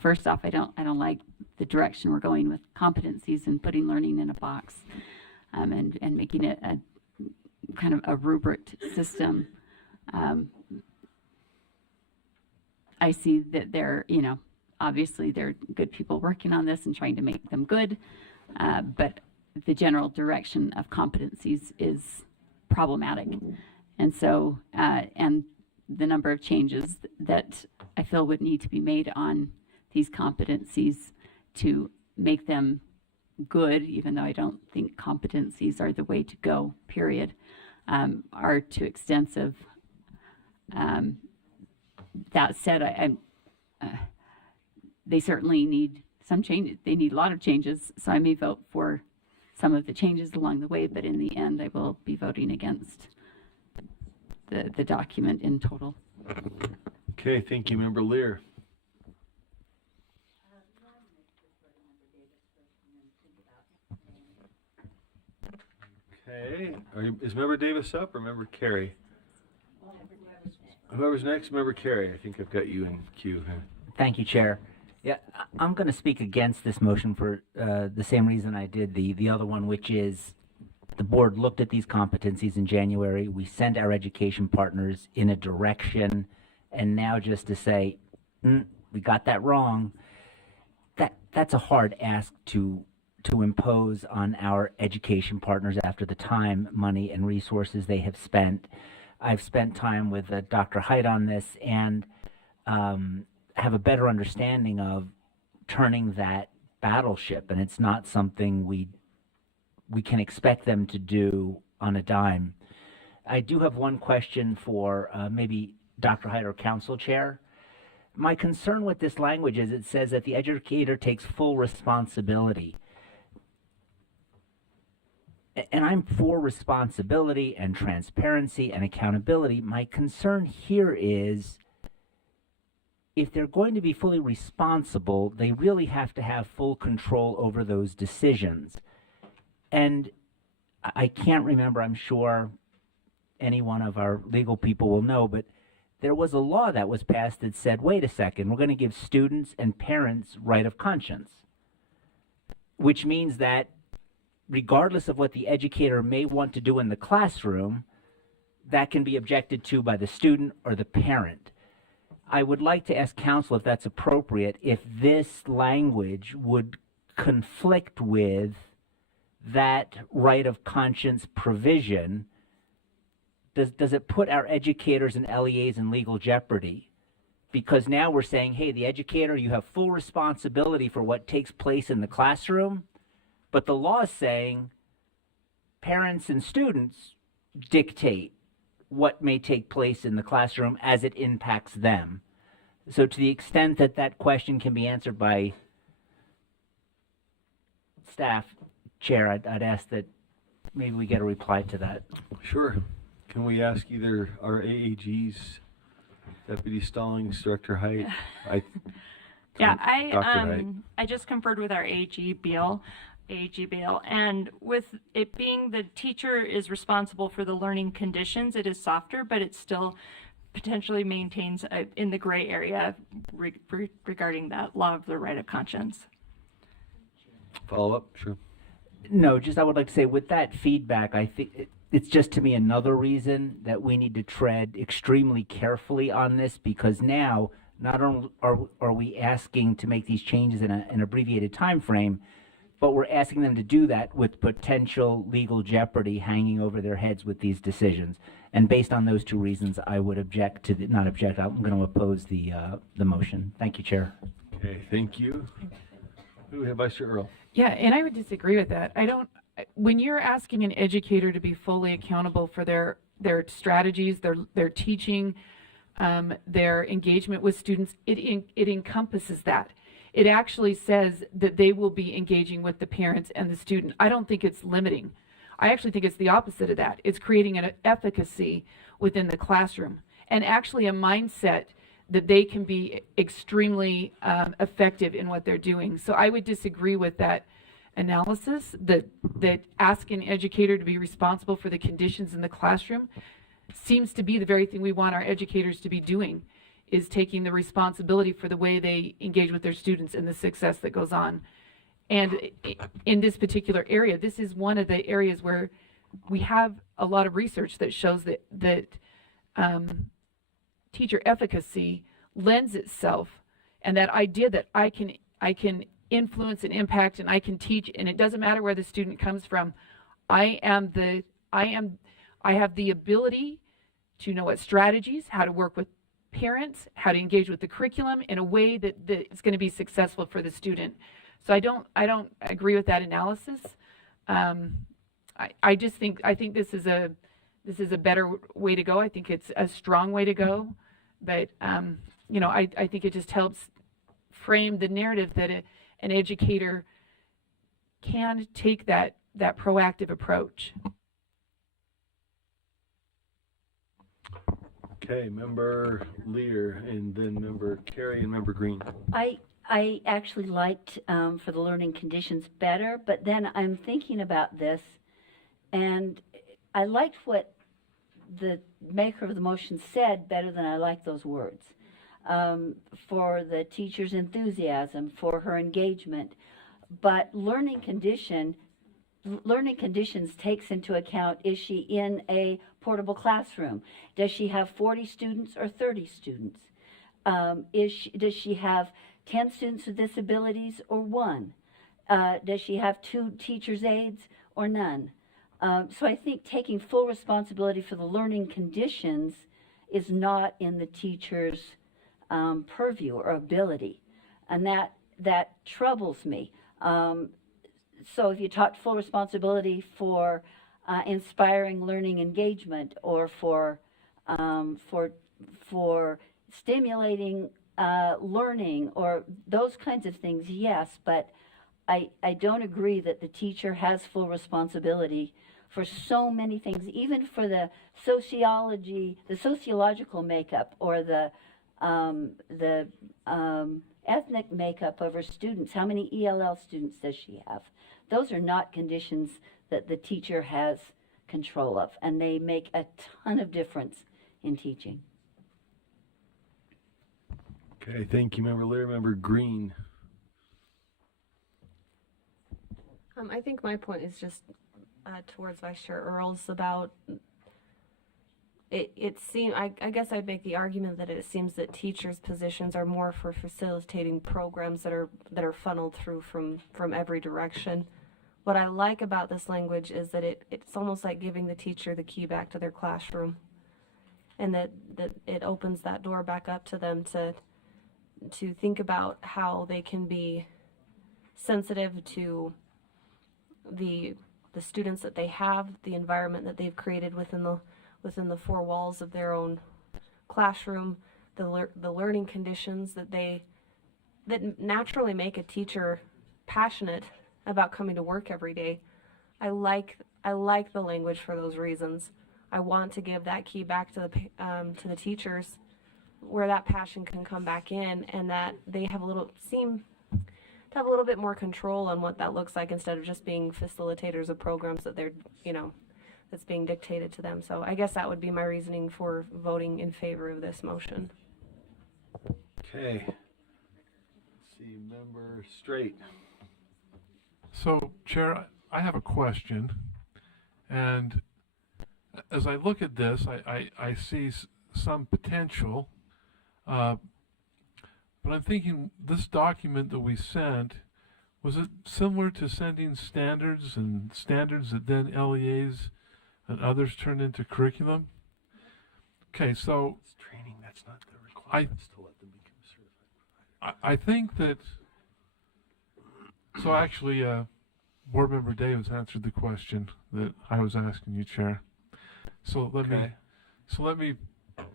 first off, I don't like the direction we're going with competencies and putting learning in a box, and making it a kind of a rubric system. I see that obviously they're good people working on this and trying to make them good, but the general direction of competencies is problematic. And so, and the number of changes that I feel would need to be made on these competencies to make them good, even though I don't think competencies are the way to go, period, are too extensive. That said, they certainly need some changes. They need a lot of changes, so I may vote for some of the changes along the way, but in the end, I will be voting against the document in total. Okay, thank you, Member Lear. Okay, is Member Davis up or Member Carey? Whoever's next, Member Carey. I think I've got you in queue here. Thank you, Chair. Yeah, I'm going to speak against this motion for the same reason I did the other one, which is the board looked at these competencies in January. We sent our education partners in a direction, and now just to say, we got that wrong, that's a hard ask to impose on our education partners after the time, money, and resources they have spent. I've spent time with Dr. Haidt on this, and have a better understanding of turning that battleship, and it's not something we can expect them to do on a dime. I do have one question for maybe Dr. Haidt or Council Chair. My concern with this language is it says that the educator takes full responsibility. and I'm for responsibility and transparency and accountability. My concern here is if they're going to be fully responsible, they really have to have full control over those decisions. And I can't remember, I'm sure any one of our legal people will know, but there was a law that was passed that said, wait a second, we're going to give students and parents right of conscience, which means that regardless of what the educator may want to do in the classroom, that can be objected to by the student or the parent. I would like to ask counsel if that's appropriate, if this language would conflict with that right of conscience provision. Does it put our educators and LEAs in legal jeopardy? Because now we're saying, hey, the educator, you have full responsibility for what takes place in the classroom, but the law is saying parents and students dictate what may take place in the classroom as it impacts them. So to the extent that that question can be answered by staff, Chair, I'd ask that maybe we get a reply to that. Sure. Can we ask either our AAGs, Deputy Stallings, Director Height? Yeah, Dr. Height. I just conferred with our AAG Beal, and with it being the teacher is responsible for the learning conditions, it is softer, but it still potentially maintains in the gray area regarding that law of the right of conscience. Follow up? Sure. No, just I would like to say with that feedback, I think it's just to me another reason that we need to tread extremely carefully on this, because now not only are we asking to make these changes in an abbreviated time frame, but we're asking them to do that with potential legal jeopardy hanging over their heads with these decisions. And based on those two reasons, I would object to I'm going to oppose the motion. Thank you, Chair. Okay, thank you. Who do we have, Vice Chair Earl? Yeah, and I would disagree with that. When you're asking an educator to be fully accountable for their strategies, their teaching, their engagement with students, it encompasses that. It actually says that they will be engaging with the parents and the student. I don't think it's limiting. I actually think it's the opposite of that. It's creating an efficacy within the classroom and actually a mindset that they can be extremely effective in what they're doing. So I would disagree with that analysis that asking an educator to be responsible for the conditions in the classroom seems to be the very thing we want our educators to be doing, is taking the responsibility for the way they engage with their students and the success that goes on. And in this particular area, this is one of the areas where we have a lot of research that shows that teacher efficacy lends itself, and that idea that I can influence and impact and I can teach, and it doesn't matter where the student comes from. I have the ability to know what strategies, how to work with parents, how to engage with the curriculum in a way that is going to be successful for the student. So I don't agree with that analysis. I think this is a better way to go. I think it's a strong way to go, but I think it just helps frame the narrative that an educator can take that proactive approach. Okay, Member Lear, and then Member Carey, and Member Green. I actually liked for the learning conditions better, but then I'm thinking about this, and I liked what the maker of the motion said better than I liked those words. For the teacher's enthusiasm, for her engagement, but learning conditions takes into account, is she in a portable classroom? Does she have 40 students or 30 students? Does she have 10 students with disabilities or 1? Does she have 2 teacher's aides or none? So I think taking full responsibility for the learning conditions is not in the teacher's purview or ability, and that troubles me. So if you talk full responsibility for inspiring learning engagement, or for stimulating learning, or those kinds of things, yes, but I don't agree that the teacher has full responsibility for so many things, even for the sociological makeup, or the ethnic makeup of her students. How many ELL students does she have? Those are not conditions that the teacher has control of, and they make a ton of difference in teaching. Okay, thank you, Member Lear. Member Green. I think my point is just towards Vice Chair Earls about it seems, I guess I'd make the argument that it seems that teachers' positions are more for facilitating programs that are funneled through from every direction. What I like about this language is that it's almost like giving the teacher the key back to their classroom, and that it opens that door back up to them to think about how they can be sensitive to the students that they have, the environment that they've created within the four walls of their own classroom, the learning conditions that naturally make a teacher passionate about coming to work every day. I like the language for those reasons. I want to give that key back to the teachers, where that passion can come back in, and that they seem to have a little bit more control on what that looks like, instead of just being facilitators of programs that they're, that's being dictated to them. So I guess that would be my reasoning for voting in favor of this motion. Okay. Let's see, Member Straight. So, Chair, I have a question, and as I look at this, I see some potential, but I'm thinking this document that we sent, was it similar to sending standards, and standards that then LEAs and others turned into curriculum? Okay, so It's training, that's not the requirements to let them become certified. I think that, so actually, Board Member Davis answered the question that I was asking you, Chair. So let me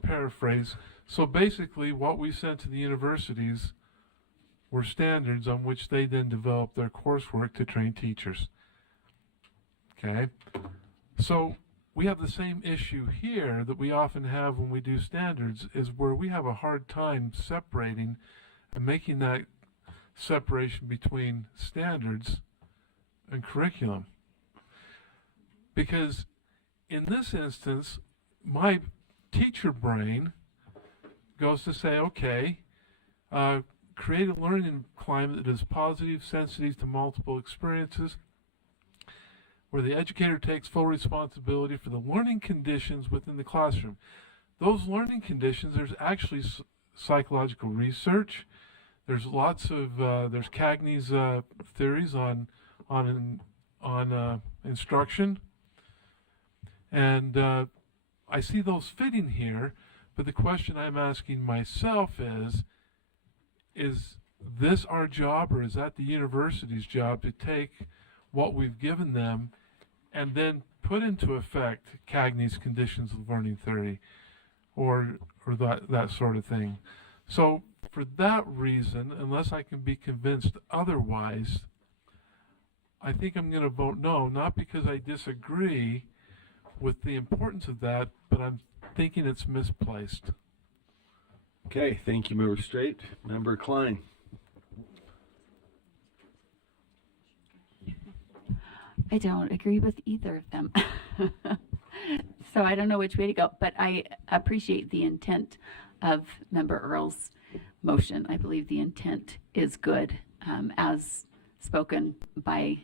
paraphrase. So basically, what we sent to the universities were standards on which they then developed their coursework to train teachers. Okay? So we have the same issue here that we often have when we do standards, is where we have a hard time separating and making that separation between standards and curriculum. Because in this instance, my teacher brain goes to say, okay, create a learning climate that is positive, sensitive to multiple experiences, where the educator takes full responsibility for the learning conditions within the classroom. Those learning conditions, there's actually psychological research. There's lots of, there's Cagney's theories on instruction. And I see those fitting here, but the question I'm asking myself is this our job, or is that the university's job to take what we've given them and then put into effect Cagney's conditions of learning theory, or that sort of thing? So for that reason, unless I can be convinced otherwise, I think I'm going to vote no, not because I disagree with the importance of that, but I'm thinking it's misplaced. Okay, thank you, Member Straight. Member Klein. I don't agree with either of them. So I don't know which way to go, but I appreciate the intent of Member Earl's motion. I believe the intent is good, as spoken by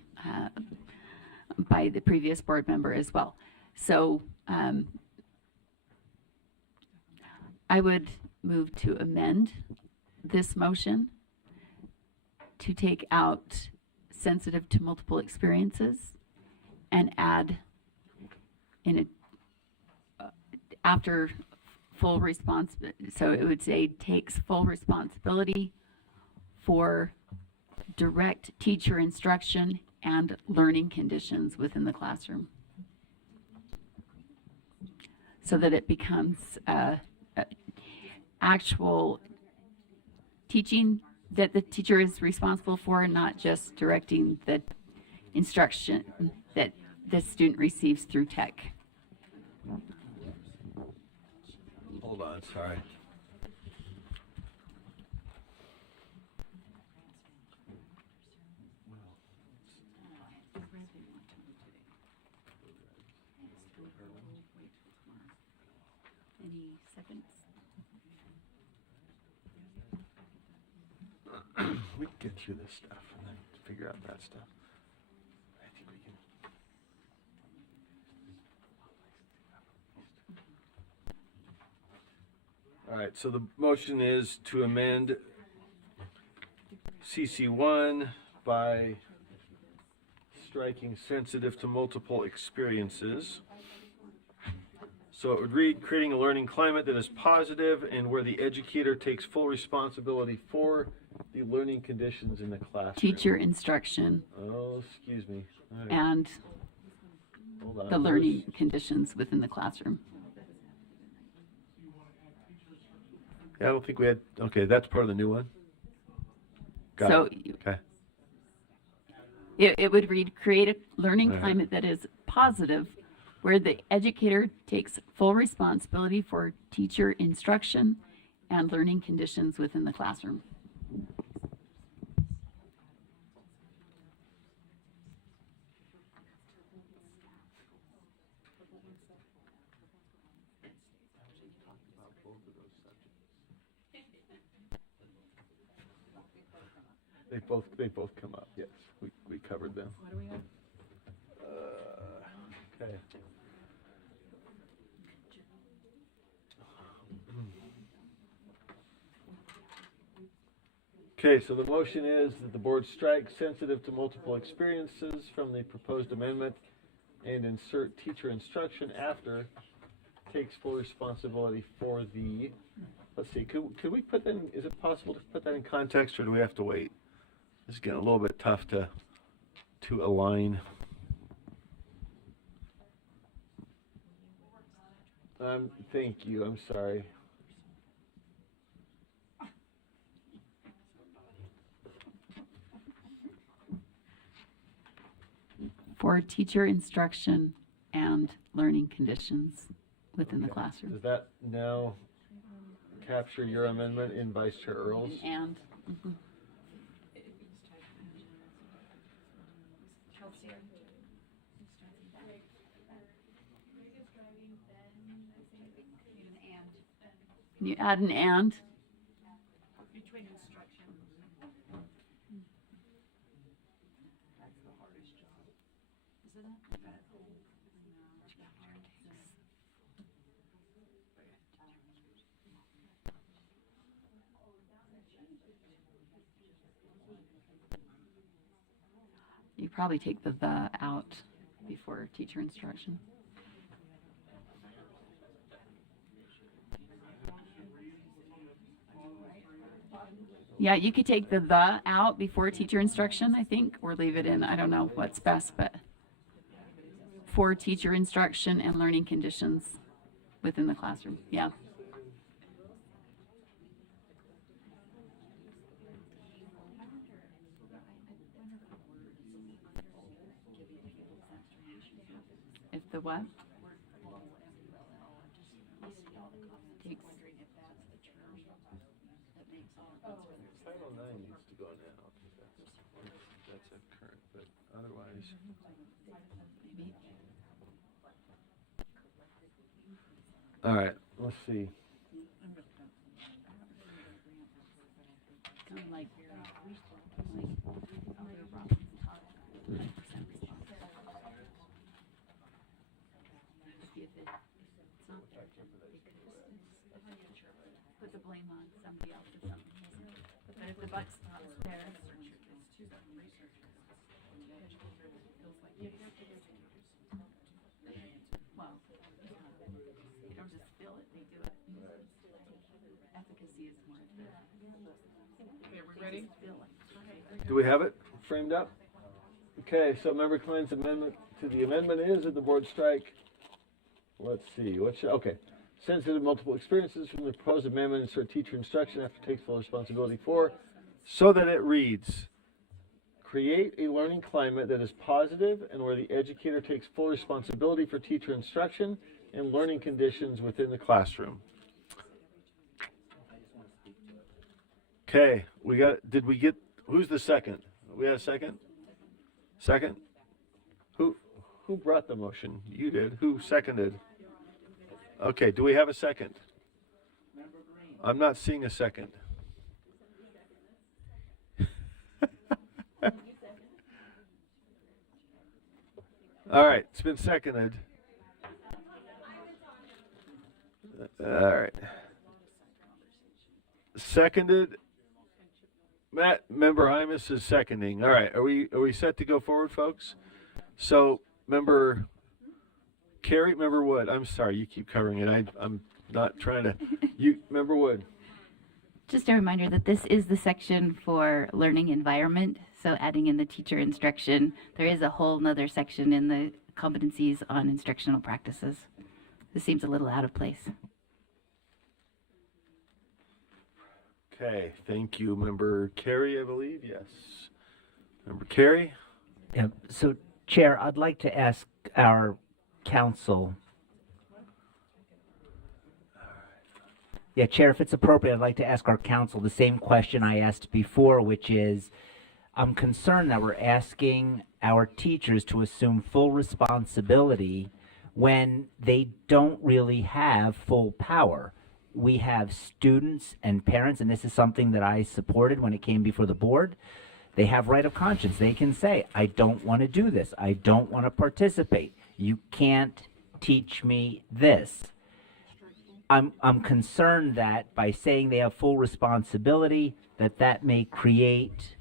the previous board member as well. So I would move to amend this motion to take out sensitive to multiple experiences and add in after full response, so it would say takes full responsibility for direct teacher instruction and learning conditions within the classroom, so that it becomes actual teaching that the teacher is responsible for, not just directing the instruction that the student receives through tech. Hold on, sorry. Any seconds? We can get through this stuff and then figure out that stuff. I think we can. All right, so the motion is to amend CC1 by striking sensitive to multiple experiences. So it would read, creating a learning climate that is positive and where the educator takes full responsibility for the learning conditions in the classroom. Teacher instruction Oh, excuse me. All right. and Hold on. the learning conditions within the classroom. Yeah, I don't think we had, okay, that's part of the new one. Got So it. Okay. it would read, create a learning All right. climate that is positive, where the educator takes full responsibility for teacher instruction and learning conditions within the classroom. They both come up, yes. We covered them. What do we have? Okay. Okay, so the motion is that the board strike sensitive to multiple experiences from the proposed amendment and insert teacher instruction after takes full responsibility for the, let's see, could we put that in, is it possible to put that in context or do we have to wait? This is getting a little bit tough to align. Thank you, I'm sorry. For teacher instruction and learning conditions within the classroom. Does that now capture your amendment in Vice Chair Earl's? And. Can you add an and? Between instruction. You probably take the out before teacher instruction. Yeah, you could take the out before teacher instruction, I think, or leave it in. I don't know what's best, but for teacher instruction and learning conditions within the classroom. Yeah. If the what? Title 9 needs to go now, because that's a current, but otherwise. Maybe. All right, let's see. Kind of like put the blame on somebody else or something. But if the buck's not there, well, they don't just feel it, they do it. Efficacy is more. Okay, we ready? Do we have it framed up? Okay, so Member Klein's amendment to the amendment is that the board strike, let's see, okay. Sensitive multiple experiences from the proposed amendment insert teacher instruction after takes full responsibility for so that it reads, create a learning climate that is positive and where the educator takes full responsibility for teacher instruction and learning conditions within the classroom. Okay, who's the second? We had a second? Second? Who brought the motion? You did. Who seconded? Okay, do we have a second? I'm not seeing a second. All right, it's been seconded. All right. Seconded. Matt, member Hymas is seconding. All right, are we set to go forward, folks? So, member Carrie, member Wood. I'm sorry, you keep covering it. I'm not trying to. Member Wood. Just a reminder that this is the section for learning environment. So adding in the teacher instruction, there is a whole nother section in the competencies on instructional practices. This seems a little out of place. Okay, thank you. Member Carey, I believe, yes. Member Carey? Yeah, so, Chair, I'd like to ask our council. Yeah, Chair, if it's appropriate, I'd like to ask our council the same question I asked before, which is, I'm concerned that we're asking our teachers to assume full responsibility when they don't really have full power. We have students and parents, and this is something that I supported when it came before the board. They have right of conscience. They can say, I don't want to do this. I don't want to participate. You can't teach me this. I'm concerned that by saying they have full responsibility, that may create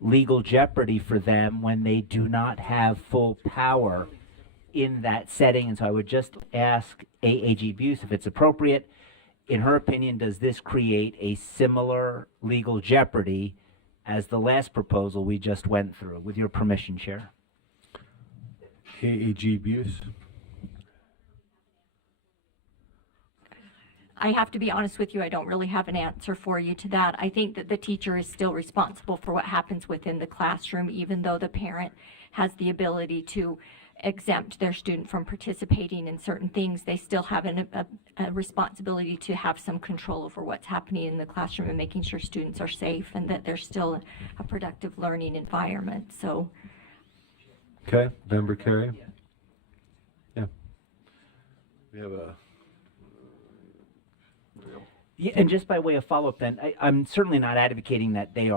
legal jeopardy for them when they do not have full power in that setting. And so I would just ask AAG Buse if it's appropriate. In her opinion, does this create a similar legal jeopardy as the last proposal we just went through? With your permission, Chair. AAG Buse. I have to be honest with you, I don't really have an answer for you to that. I think that the teacher is still responsible for what happens within the classroom, even though the parent has the ability to exempt their student from participating in certain things. They still have a responsibility to have some control over what's happening in the classroom and making sure students are safe and that there's still a productive learning environment. So. Okay, Member Carey. Yeah. We have a. Yeah, and just by way of follow-up then, I'm certainly not advocating that they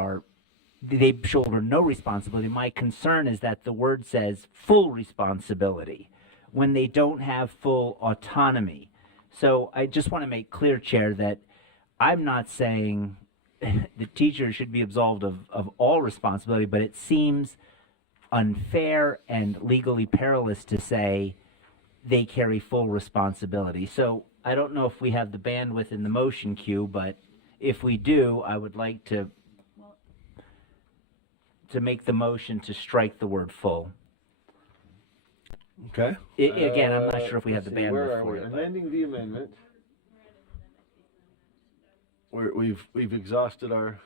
shoulder no responsibility. My concern is that the word says full responsibility when they don't have full autonomy. So I just want to make clear, Chair, that I'm not saying the teacher should be absolved of all responsibility, but it seems unfair and legally perilous to say they carry full responsibility. So I don't know if we have the bandwidth in the motion queue, but if we do, I would like to make the motion to strike the word full. Okay. Again, I'm not sure if we have the Let's see, bandwidth where are for we? it. Amending the amendment. We've exhausted our.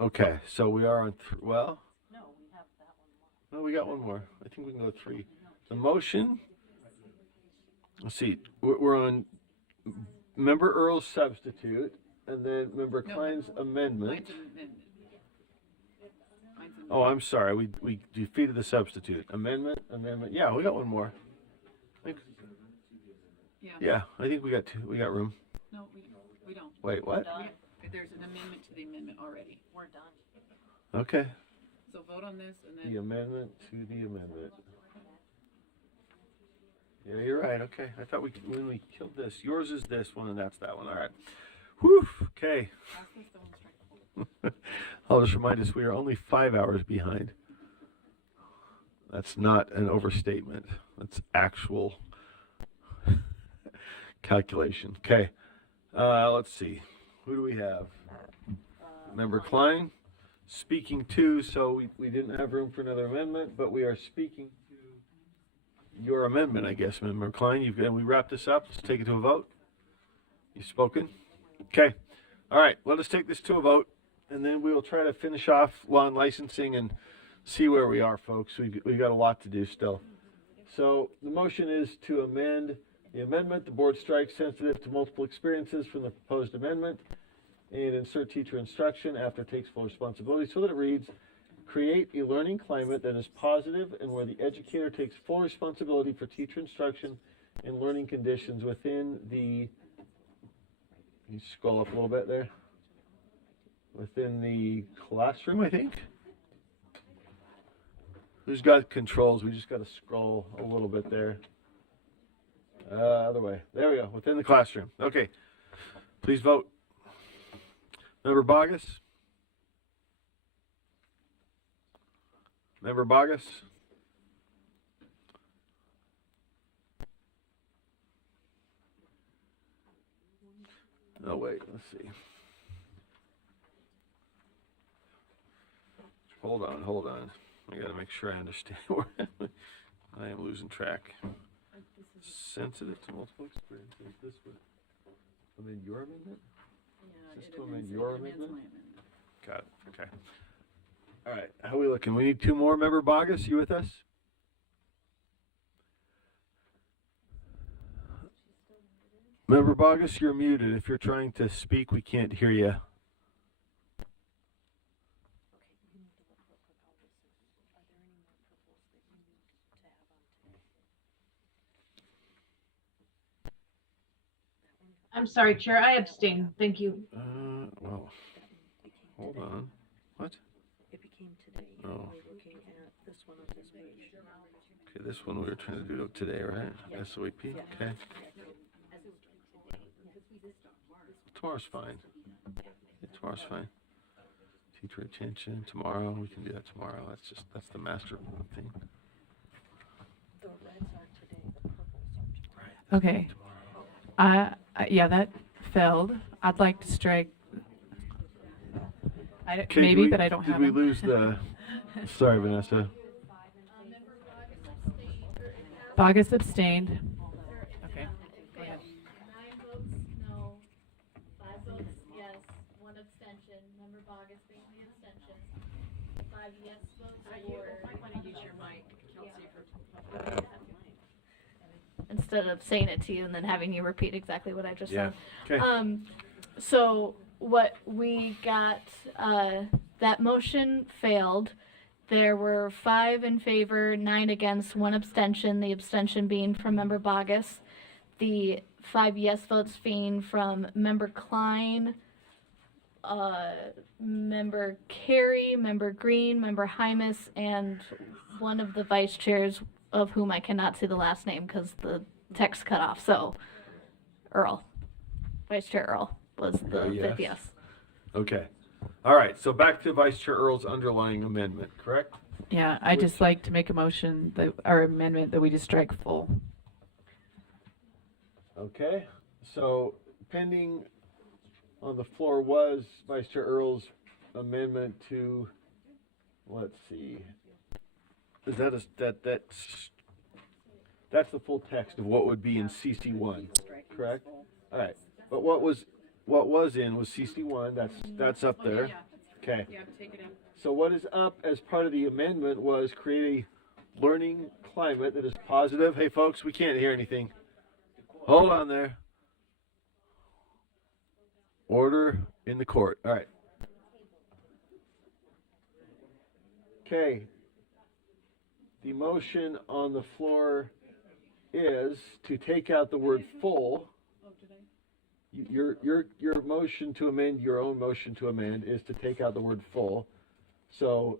Okay, so we are on. Well. No, we got one more. I think we can go 3. The motion. Let's see. We're on Member Earl's substitute, and then Member Klein's amendment. Oh, I'm sorry. We defeated the substitute. Amendment. Yeah, we got one more. Yeah, I think we got 2. We got room. No, we don't. Wait, what? There's an amendment to the amendment already. We're done. Okay. So vote on this and then. The amendment to the amendment. Yeah, you're right. Okay. I thought when we killed this, yours is this one and that's that one. All right. Whew. Okay. I'll just remind us we are only 5 hours behind. That's not an overstatement. That's actual calculation. Okay. Let's see. Who do we have? Member Klein speaking to, so we didn't have room for another amendment, but we are speaking to your amendment, I guess, Member Klein. We wrap this up. Let's take it to a vote. You've spoken. Okay. All right, let us take this to a vote, and then we'll try to finish off law and licensing and see where we are, folks. We've got a lot to do still. So the motion is to amend the amendment. The board strikes sensitive to multiple experiences from the proposed amendment and insert teacher instruction after takes full responsibility so that it reads, create a learning climate that is positive and where the educator takes full responsibility for teacher instruction and learning conditions within the, you scroll up a little bit there, within the classroom, I think. Who's got controls? We just got to scroll a little bit there. Other way. There we go. Within the classroom. Okay. Please vote. Member Bogus? Member Bogus? Oh, wait. Let's see. Hold on. I got to make sure I understand where I am losing track. Sensitive to multiple experiences. This would amend your amendment? Is this to amend your amendment? Got it. Okay. All right. How are we looking? We need two more. Member Bogus, you with us? Member Bogus, you're muted. If you're trying to speak, we can't hear you. I'm sorry, Chair, I abstain. Thank you. Well, hold on. What? It became today. Oh. We're looking at this one on this page. Okay, this one we were trying to do today, right? SOAP? Okay. Tomorrow's fine. Yeah, tomorrow's fine. Teacher attention tomorrow. We can do that tomorrow. That's the master thing. The reds are today, the purples are tomorrow. Okay. Yeah, that failed. I'd like to strike. Okay, Maybe, but I don't have Did them. we lose the? Sorry, Vanessa. Bogus abstained. Okay. Go ahead. 9 votes no, 5 votes yes, 1 abstention. Member Bogus being the abstention. 5 yes votes for. You might want to use your mic, Kelsey, Instead of saying it to you and then having you repeat exactly what I just Yeah. said. Okay. So what we got, that motion failed. There were 5 in favor, 9 against, 1 abstention, the abstention being from Member Bogus. The 5 yes votes being from Member Klein, Member Carey, Member Green, Member Hymas, and one of the vice chairs of whom I cannot see the last name because the text cut off. So, Earl, Vice Chair Earl was the Yes. fifth yes. Okay. All right. So back to Vice Chair Earl's underlying amendment, correct? Yeah, I'd just like to make a motion that our amendment that we just strike full. Okay. So pending on the floor was Vice Chair Earl's amendment to, let's see. Is that that's the full text of what would be in CC1, correct? All right. But what was in was CC1. That's up there. Okay. Yeah, take it out. So what is up as part of the amendment was create a learning climate that is positive. Hey folks, we can't hear anything. Hold on there. Order in the court. All right. Okay. The motion on the floor is to take out the word full. Your motion to amend, your own motion to amend is to take out the word full. So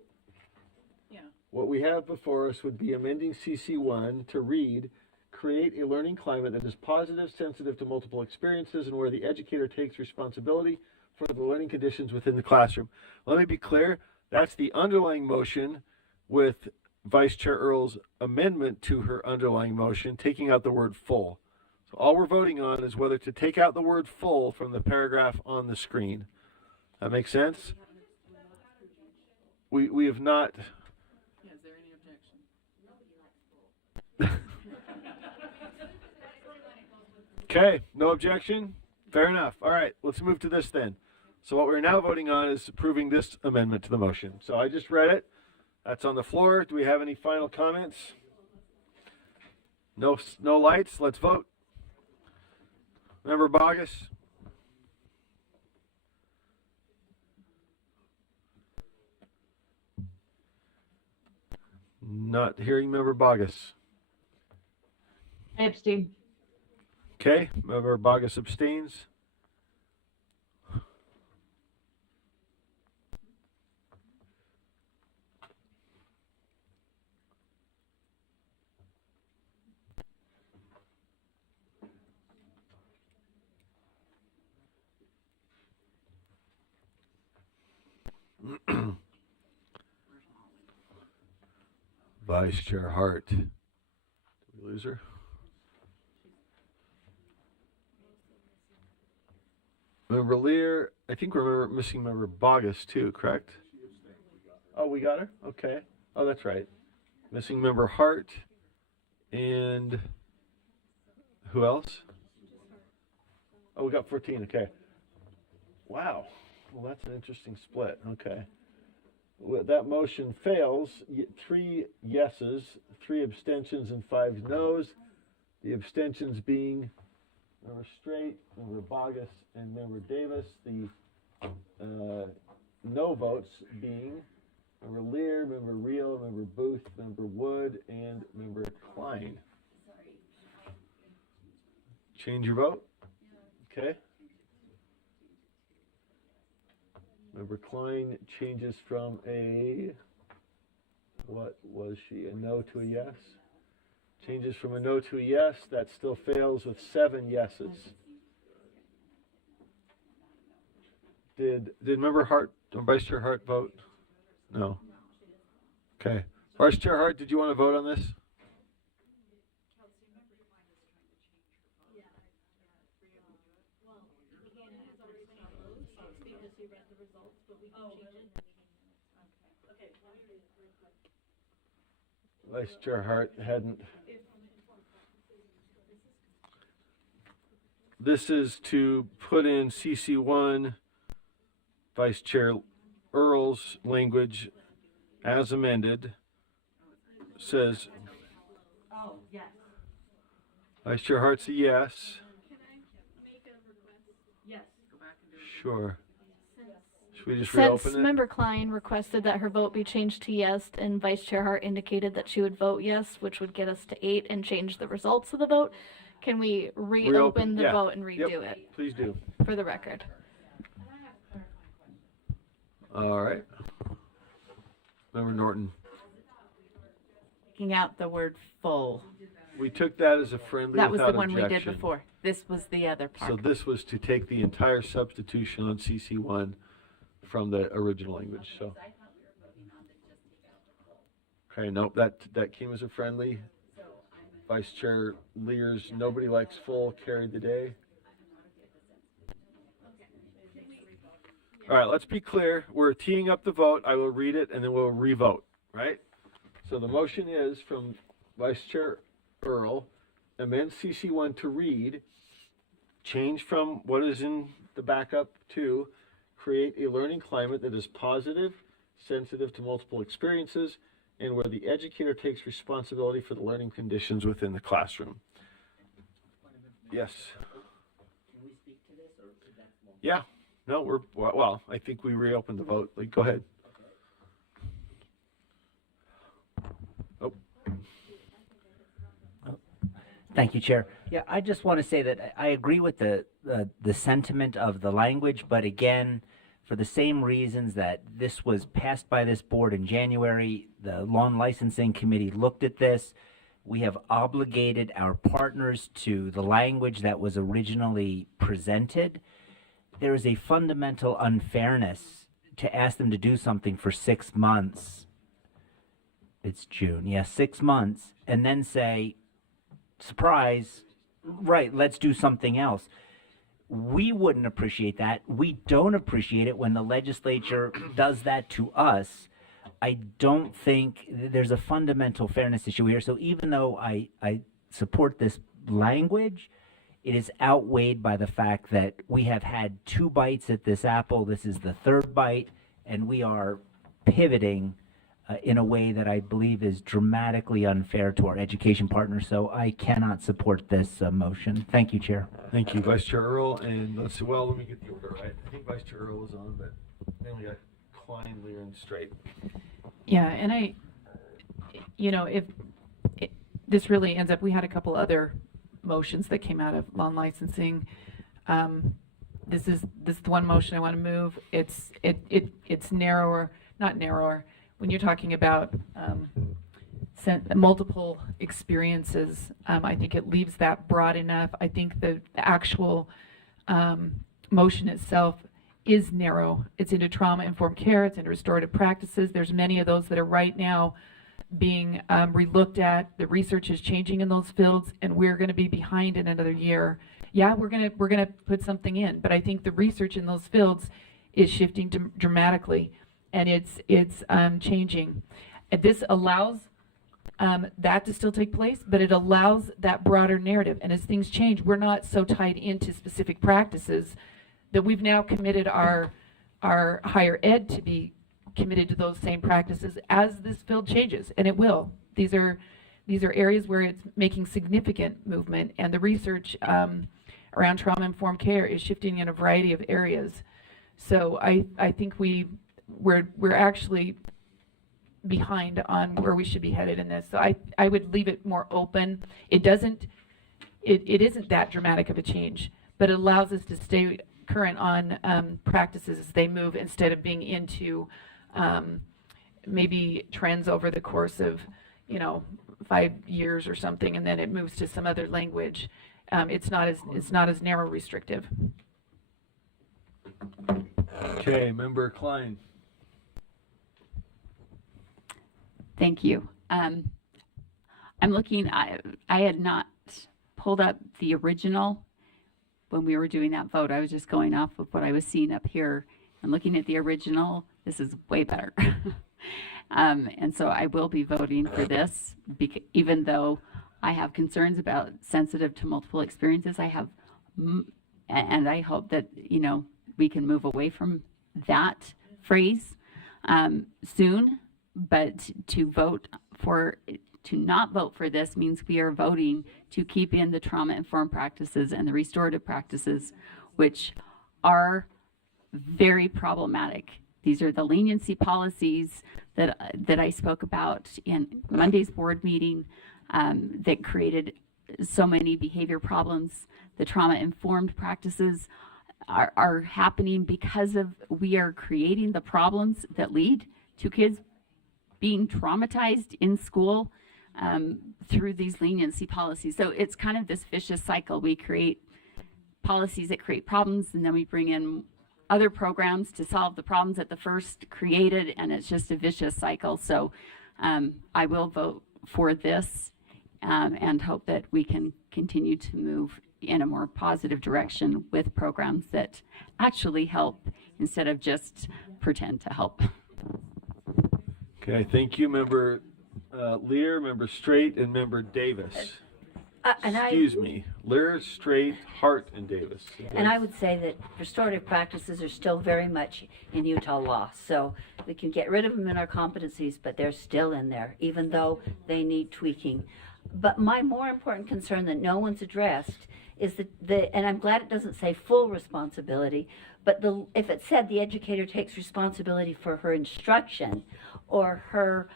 what we have before us would be amending CC1 to read, create a learning climate that is positive, sensitive to multiple experiences, and where the educator takes responsibility for the learning conditions within the classroom. Let me be clear, that's the underlying motion with Vice Chair Earl's amendment to her underlying motion, taking out the word full. So all we're voting on is whether to take out the word full from the paragraph on the screen. That makes sense? We have not. Yeah, is there any objection? Okay, no objection? Fair enough. All right, let's move to this then. So what we're now voting on is approving this amendment to the motion. So I just read it. That's on the floor. Do we have any final comments? No lights. Let's vote. Member Bogus? Not hearing Member Bogus. I abstain. Okay, Member Bogus abstains. Vice Chair Hart. Did we lose her? Member Lear, I think we're missing Member Bogus too, correct? Oh, we got her? Okay. Oh, that's right. Missing Member Hart and who else? Oh, we got 14, okay. Wow. Well, that's an interesting split. Okay. Well, that motion fails. 3 yeses, 3 abstentions, and 5 noes. The abstentions being Member Straight, Member Bogus, and Member Davis. The no votes being Member Lear, Member Reel, Member Booth, Member Wood, and Member Klein. Change your vote? Okay. Member Klein changes from a, what was she, a no to a yes? Changes from a no to a yes. That still fails with 7 yeses. Did Member Hart, Vice Chair Hart vote? No. Okay. Vice Chair Hart, did you want to vote on this? Vice Chair Hart hadn't. This is to put in CC1 Vice Chair Earl's language as amended. Says, Vice Chair Hart's a yes. Yes. Sure. Should we just Since reopen it? Member Klein requested that her vote be changed to yes, and Vice Chair Hart indicated that she would vote yes, which would get us to 8 and change the results of the vote, can we reopen the yeah. vote and redo Yep, it please do. for the record? All right. Member Norton. Taking out the word full. We took that as a friendly That was the without one we did objection. before. This was the other part. So this was to take the entire substitution on CC1 from the original language. So. Okay, nope, that came as a friendly. Vice Chair Lear's nobody likes full carried the day. All right, let's be clear. We're teeing up the vote. I will read it and then we'll revote, right? So the motion is from Vice Chair Earl, amend CC1 to read, change from what is in the backup to create a learning climate that is positive, sensitive to multiple experiences, and where the educator takes responsibility for the learning conditions within the classroom. Yes. Can we speak to this, or is that more? Yeah. No, well, I think we reopened the vote. Like, go ahead. Oh. Thank you, Chair. Yeah, I just want to say that I agree with the sentiment of the language, but again, for the same reasons that this was passed by this board in January, the Lawn Licensing Committee looked at this. We have obligated our partners to the language that was originally presented. There is a fundamental unfairness to ask them to do something for 6 months. It's June, yes, 6 months, and then say, surprise, right, let's do something else. We wouldn't appreciate that. We don't appreciate it when the legislature does that to us. I don't think there's a fundamental fairness issue here. So even though I support this language, it is outweighed by the fact that we have had 2 bites at this apple. This is the 3rd bite, and we are pivoting in a way that I believe is dramatically unfair to our education partners. So I cannot support this motion. Thank you, Chair. Thank you, Vice Chair Earl. And let's see, well, let me get the order right. I think Vice Chair Earl was on, but then we got Klein, Lear, and Straight. Yeah, and if this really ends up, we had a couple other motions that came out of law and licensing. This is the one motion I want to move. It's narrower, not narrower. When you're talking about multiple experiences, I think it leaves that broad enough. I think the actual motion itself is narrow. It's into trauma-informed care. It's into restorative practices. There's many of those that are right now being relooked at. The research is changing in those fields, and we're going to be behind in another year. Yeah, we're gonna put something in, but I think the research in those fields is shifting dramatically, and it's changing. And this allows that to still take place, but it allows that broader narrative. And as things change, we're not so tied into specific practices that we've now committed our higher ed to be committed to those same practices as this field changes, and it will. These are areas where it's making significant movement, and the research around trauma-informed care is shifting in a variety of areas. So I think we're actually behind on where we should be headed in this. So I would leave it more open. It isn't that dramatic of a change, but it allows us to stay current on practices as they move, instead of being into maybe trends over the course of 5 years or something, and then it moves to some other language. It's not as narrow restrictive. Okay, Member Klein. Thank you. I'm looking, I had not pulled up the original when we were doing that vote. I was just going off of what I was seeing up here and looking at the original. This is way better. And so I will be voting for this, even though I have concerns about sensitive to multiple experiences. And I hope that, we can move away from that phrase soon. But to not vote for this means we are voting to keep in the trauma-informed practices and the restorative practices, which are very problematic. These are the leniency policies that I spoke about in Monday's board meeting that created so many behavior problems. The trauma-informed practices are happening because we are creating the problems that lead to kids being traumatized in school through these leniency policies. So it's kind of this vicious cycle. We create policies that create problems, and then we bring in other programs to solve the problems that the first created, and it's just a vicious cycle. So I will vote for this and hope that we can continue to move in a more positive direction with programs that actually help instead of just pretend to help. Okay, thank you, Member Lear, Member Straight, and Member Davis. Excuse me, Lear, Straight, Hart, and Davis. And I would say that restorative practices are still very much in Utah law. So we can get rid of them in our competencies, but they're still in there, even though they need tweaking. But my more important concern that no one's addressed is and I'm glad it doesn't say full responsibility, but if it said the educator takes responsibility for her instruction or her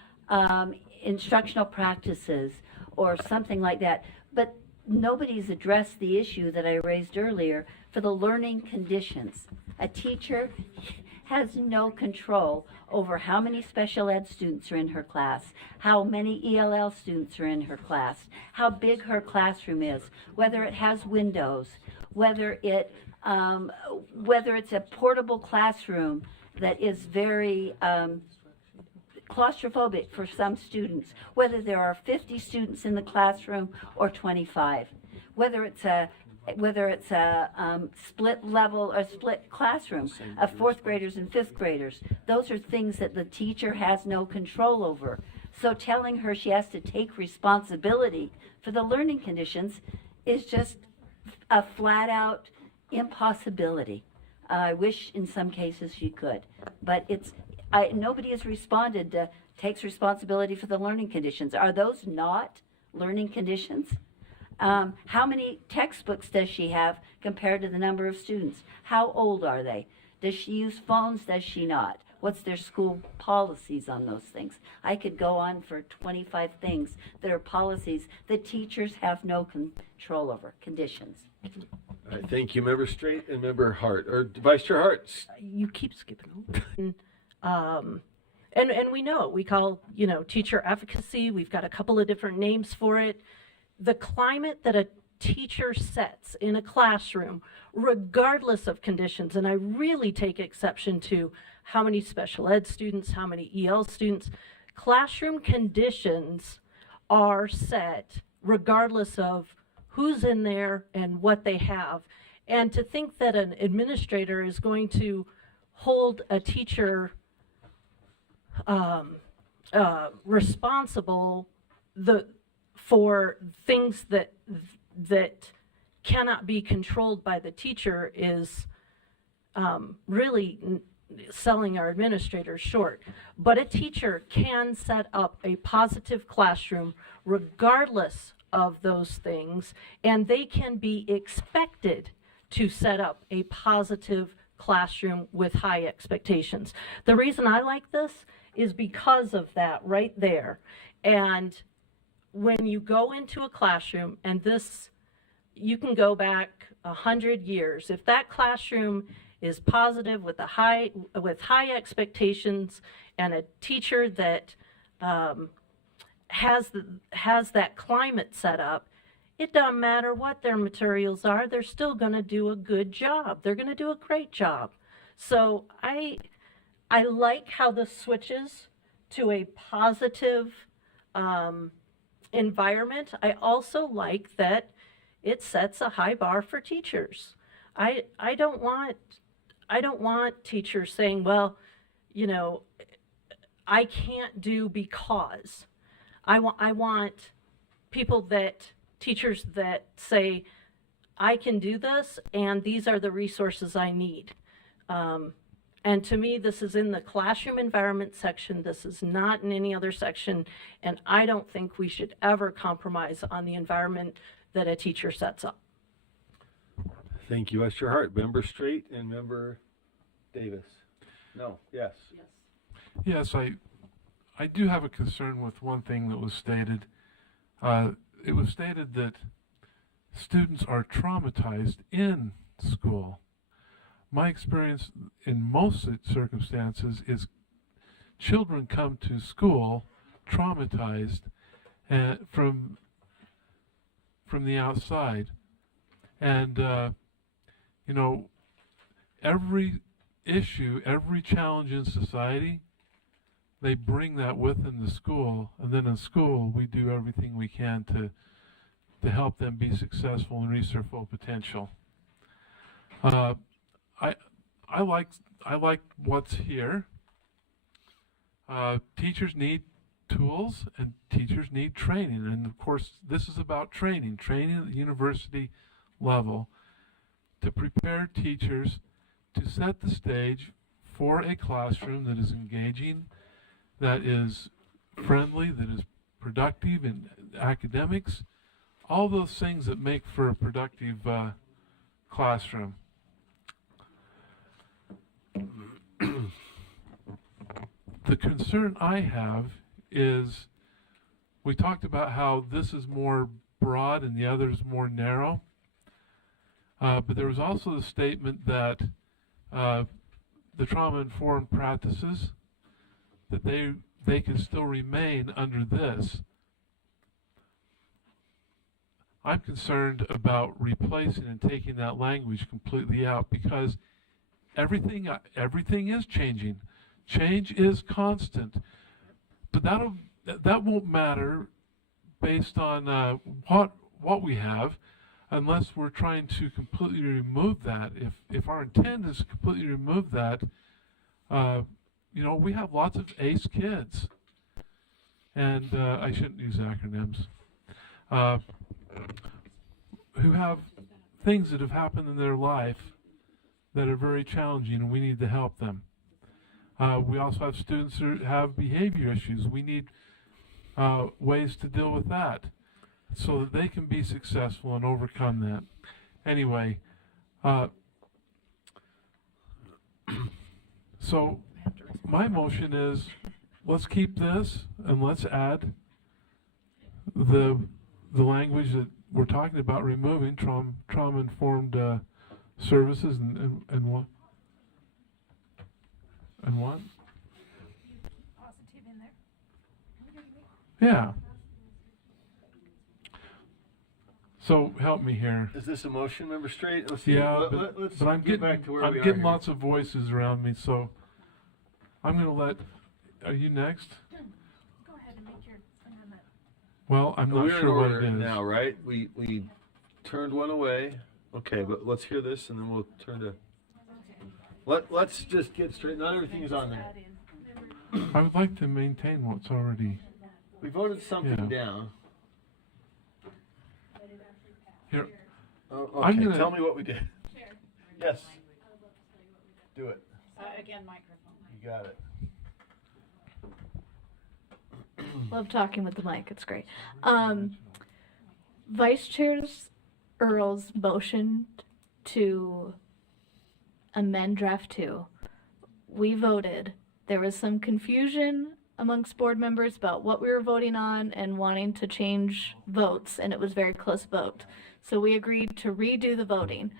instructional practices or something like that, but nobody's addressed the issue that I raised earlier for the learning conditions. A teacher has no control over how many special ed students are in her class, how many ELL students are in her class, how big her classroom is, whether it has windows, whether it's a portable classroom that is very claustrophobic for some students, whether there are 50 students in the classroom or 25, whether it's a split level or split classroom of 4th graders and 5th graders. Those are things that the teacher has no control over. So telling her she has to take responsibility for the learning conditions is just a flat out impossibility. I wish in some cases she could, but nobody has responded, takes responsibility for the learning conditions. Are those not learning conditions? How many textbooks does she have compared to the number of students? How old are they? Does she use phones? Does she not? What's their school policies on those things? I could go on for 25 things that are policies that teachers have no control over, conditions. All right, thank you, Member Straight and Member Hart, or Vice Chair Hart. You keep skipping over. And we know it. We call, teacher efficacy. We've got a couple of different names for it. The climate that a teacher sets in a classroom, regardless of conditions, and I really take exception to how many special ed students, how many EL students, classroom conditions are set regardless of who's in there and what they have. And to think that an administrator is going to hold a teacher responsible for things that cannot be controlled by the teacher is really selling our administrators short. But a teacher can set up a positive classroom regardless of those things, and they can be expected to set up a positive classroom with high expectations. The reason I like this is because of that right there. And when you go into a classroom, and this, you can go back 100 years, if that classroom is positive with high expectations and a teacher that has that climate set up, it doesn't matter what their materials are, they're still going to do a good job. They're going to do a great job. So I like how this switches to a positive environment. I also like that it sets a high bar for teachers. I don't want teachers saying, well, I can't do because. I want teachers that say, I can do this and these are the resources I need. And to me, this is in the classroom environment section. This is not in any other section. And I don't think we should ever compromise on the environment that a teacher sets up. Thank you, Vice Chair Hart. Member Straight and Member Davis. No, yes. Yes, I do have a concern with one thing that was stated. It was stated that students are traumatized in school. My experience in most circumstances is children come to school traumatized from the outside. And, every issue, every challenge in society, they bring that within the school. And then in school, we do everything we can to help them be successful and reach their full potential. I like what's here. Teachers need tools and teachers need training, and of course this is about training at the university level to prepare teachers to set the stage for a classroom that is engaging, that is friendly, that is productive in academics, all those things that make for a productive classroom. The concern I have is we talked about how this is more broad and the other is more narrow, but there was also the statement that the trauma-informed practices, that they can still remain under this. I'm concerned about replacing and taking that language completely out because everything is changing. Change is constant, but that won't matter based on what we have, unless we're trying to completely remove that. If our intent is to completely remove that, we have lots of ACE kids, and I shouldn't use acronyms, who have things that have happened in their life that are very challenging, and we need to help them. We also have students who have behavior issues. We need ways to deal with that so that they can be successful and overcome that. Anyway, so my motion is, let's keep this and let's add the language that we're talking about removing, trauma-informed services and what? And what? Positive in there. Yeah. So help me here. Is this a motion, Member Straight? Let's see. Yeah, Let's but I'm go getting back to where I'm we are getting here. lots of voices around me, so I'm going to let. Are you next? Go ahead and make your amendment. Well, I'm not We're sure in what order it is. now, right? We turned one away. Okay, but let's hear this, and then we'll turn to. Let's just get straight. Not everything is on there. I would like to maintain what's already. We voted something down. Here. Oh, I'm okay, gonna- tell me what we did. Yes. Do it. Again, microphone. You got it. Love talking with the mic. It's great. Vice Chair Earl's motion to amend draft 2. We voted. There was some confusion amongst board members about what we were voting on and wanting to change votes, and it was a very close vote. So we agreed to redo the voting.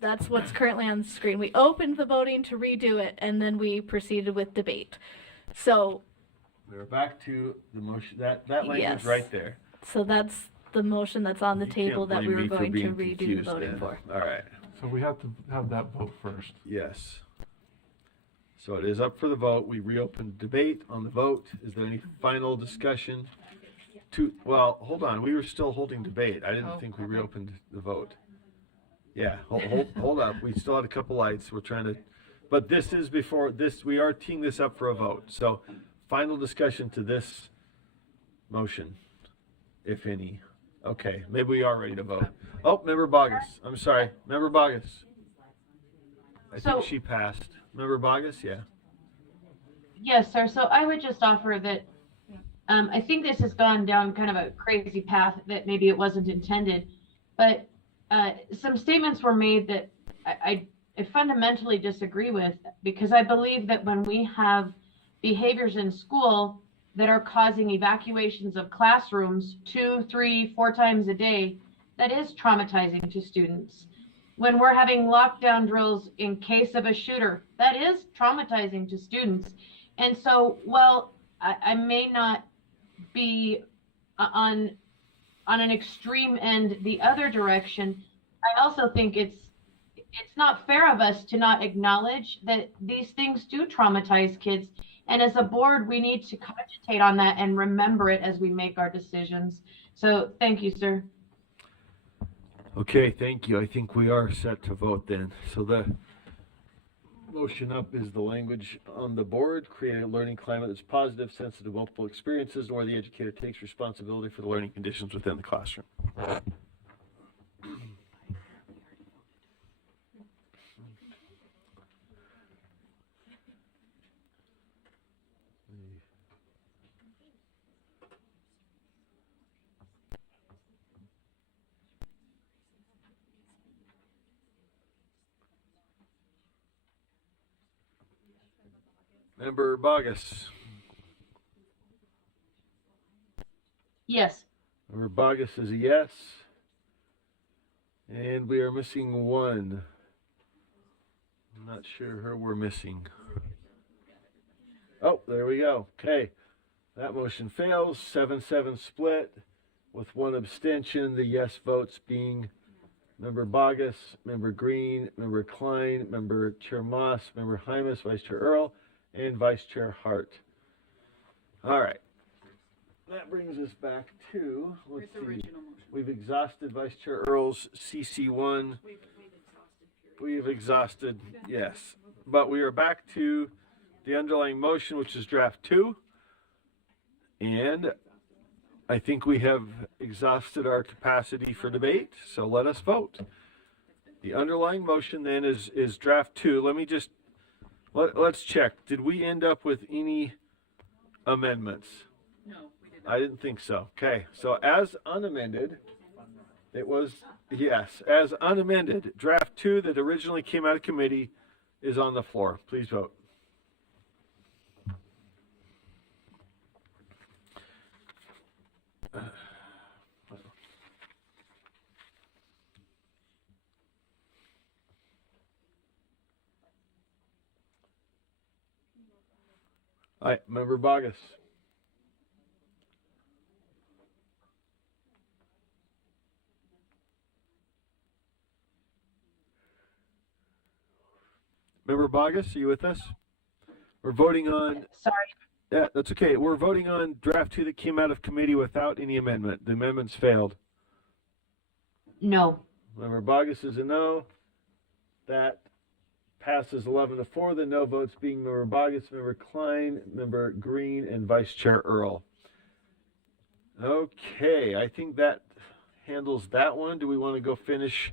That's what's currently on the screen. We opened the voting to redo it, and then we proceeded with debate. So We're back to the motion. That language Yes. right there. So that's the motion that's on the You table can't that we blame were me for going to being redo the confused voting then. for. All right. So we have to have that vote first. Yes. So it is up for the vote. We reopened debate on the vote. Is there any final discussion? Well, hold on. We were still holding debate. I didn't think we reopened the vote. Yeah, hold up. We still had a couple lights. We're trying to, but this is before this. We are teeing this up for a vote. So, final discussion to this motion, if any. Okay, maybe we are ready to vote. Oh, Member Bogus. I'm sorry, Member Bogus. I think she passed. Member Bogus, yeah. Yes, sir. So I would just offer that I think this has gone down kind of a crazy path that maybe it wasn't intended, but some statements were made that I fundamentally disagree with, because I believe that when we have behaviors in school that are causing evacuations of classrooms 2, 3, 4 times a day, that is traumatizing to students. When we're having lockdown drills in case of a shooter, that is traumatizing to students. And so, while I may not be on an extreme end the other direction, I also think it's not fair of us to not acknowledge that these things do traumatize kids. And as a board, we need to cogitate on that and remember it as we make our decisions. So thank you, sir. Okay, thank you. I think we are set to vote then. So the motion up is the language on the board: create a learning climate that's positive, sensitive to multiple experiences, and where the educator takes responsibility for the learning conditions within the classroom. Member Bogus. Yes. Member Bogus is a yes. And we are missing one. I'm not sure who we're missing. Oh, there we go. Okay. That motion fails. 7-7 split with one abstention. The yes votes being Member Bogus, Member Green, Member Klein, Member Chair Moss, Member Hymas, Vice Chair Earl, and Vice Chair Hart. All right. That brings us back to, let's see, we've exhausted Vice Chair Earl's CC1. We've exhausted, yes. But we are back to the underlying motion, which is draft 2. And I think we have exhausted our capacity for debate, so let us vote. The underlying motion then is draft 2. Let me just, let's check. Did we end up with any amendments? No, we did I didn't think so. Okay, so as unamended, it was, yes, as unamended, draft 2 that originally came out of committee is on the floor. Please vote. All right, Member Bogus. Member Bogus, are you with us? We're voting on. Sorry. Yeah, that's okay. We're voting on draft 2 that came out of committee without any amendment. The amendments failed. No. Member Bogus is a no. That passes 11-4. The no votes being Member Bogus, Member Klein, Member Green, and Vice Chair Earl. Okay, I think that handles that one. Do we want to go finish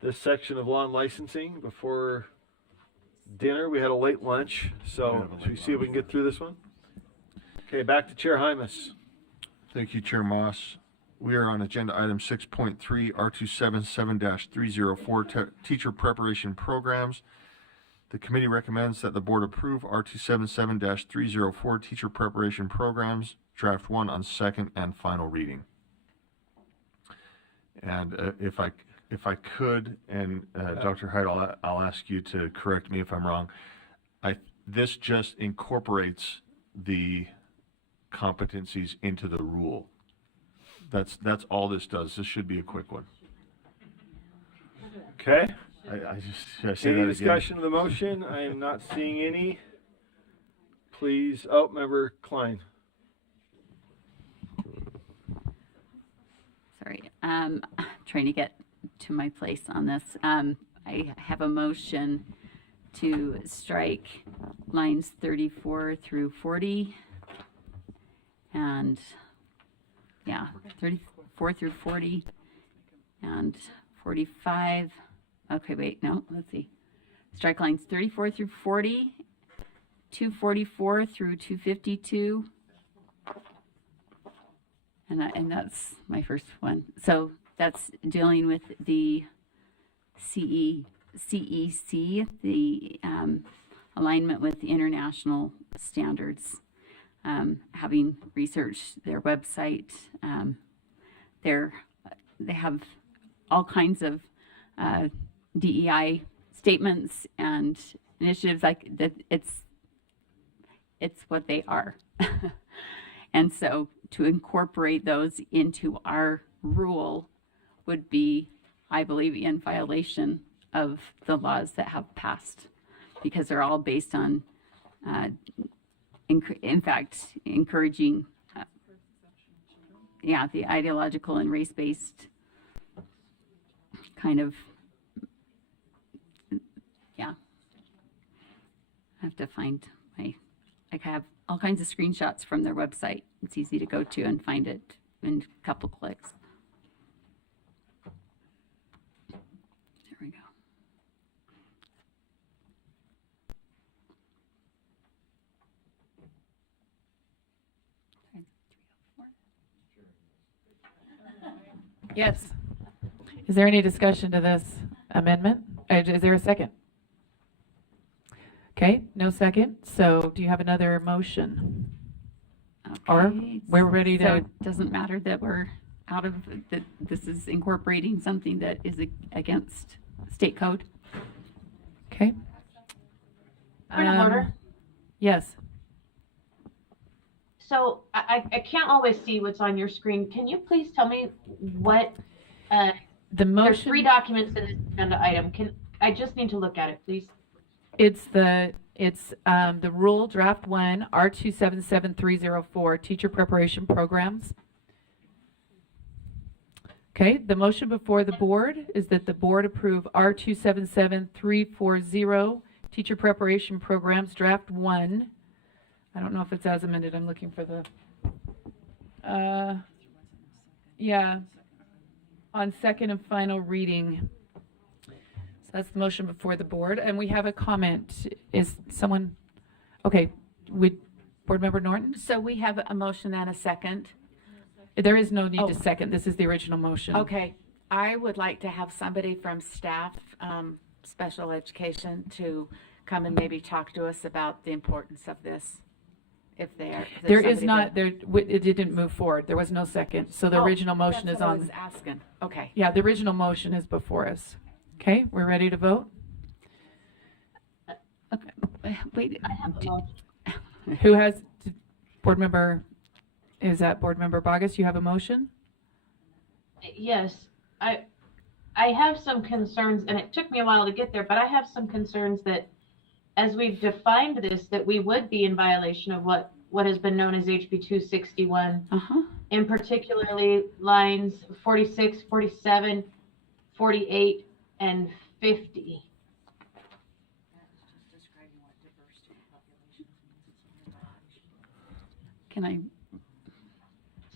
this section of law and licensing before dinner? We had a late lunch, so should we see if we can get through this one? Okay, back to Chair Hymas. Thank you, Chair Moss. We are on agenda item 6.3, R277-304, Teacher Preparation Programs. The committee recommends that the board approve R277-304, Teacher Preparation Programs, Draft 1 on second and final reading. And if I could, and Dr. Hyde, I'll ask you to correct me if I'm wrong. This just incorporates the competencies into the rule. That's all this does. This should be a quick one. Okay. Should I say Any that discussion of the motion? I am not seeing any. Please, oh, Member Klein. Sorry, trying to get to my place on this. I have a motion to strike lines 34 through 40 and 34 through 40 and 45. Okay, wait, no, let's see. Strike lines 34 through 40, 244 through 252. And that's my first one. So that's dealing with the CEC, the alignment with the international standards. Having researched their website, they have all kinds of DEI statements and initiatives like that. It's what they are. And so to incorporate those into our rule would be, I believe, in violation of the laws that have passed, because they're all based on, in fact, encouraging, the ideological and race-based kind of, I have to find I have all kinds of screenshots from their website. It's easy to go to and find it in a couple clicks. There we go. Yes. Is there any discussion to this amendment? Is there a second? Okay, no second. So do you have another motion? Or we're ready to. So it doesn't matter that we're out of, that this is incorporating something that is against state code? Okay. Point of order. Yes. So I can't always see what's on your screen. Can you please tell me what, the motion. there's 3 documents in this agenda item. I just need to look at it, please. It's the rule draft 1, R277-304, teacher preparation programs. Okay, the motion before the board is that the board approve R277-340, teacher preparation programs, draft 1. I don't know if it's as amended. I'm looking for the. Yeah, on second and final reading. So that's the motion before the board, and we have a comment. Is someone, okay, would Board Member Norton? So we have a motion and a second. There is no need Oh. to second. This is the original motion. Okay, I would like to have somebody from staff, special education, to come and maybe talk to us about the importance of this. If they are. There is not, it didn't move forward. There was no second. So the Oh, original motion that's is what I on. was asking. Okay. Yeah, the original motion is before us. Okay, we're ready to vote? Wait, Who has, Board Member, is that Board Member Bogus? You have a motion? Yes, I have some concerns, and it took me a while to get there, but I have some concerns that as we've defined this, that we would be in violation of what has been known as HB 261, in particularly lines 46, 47, 48, and 50. Can I?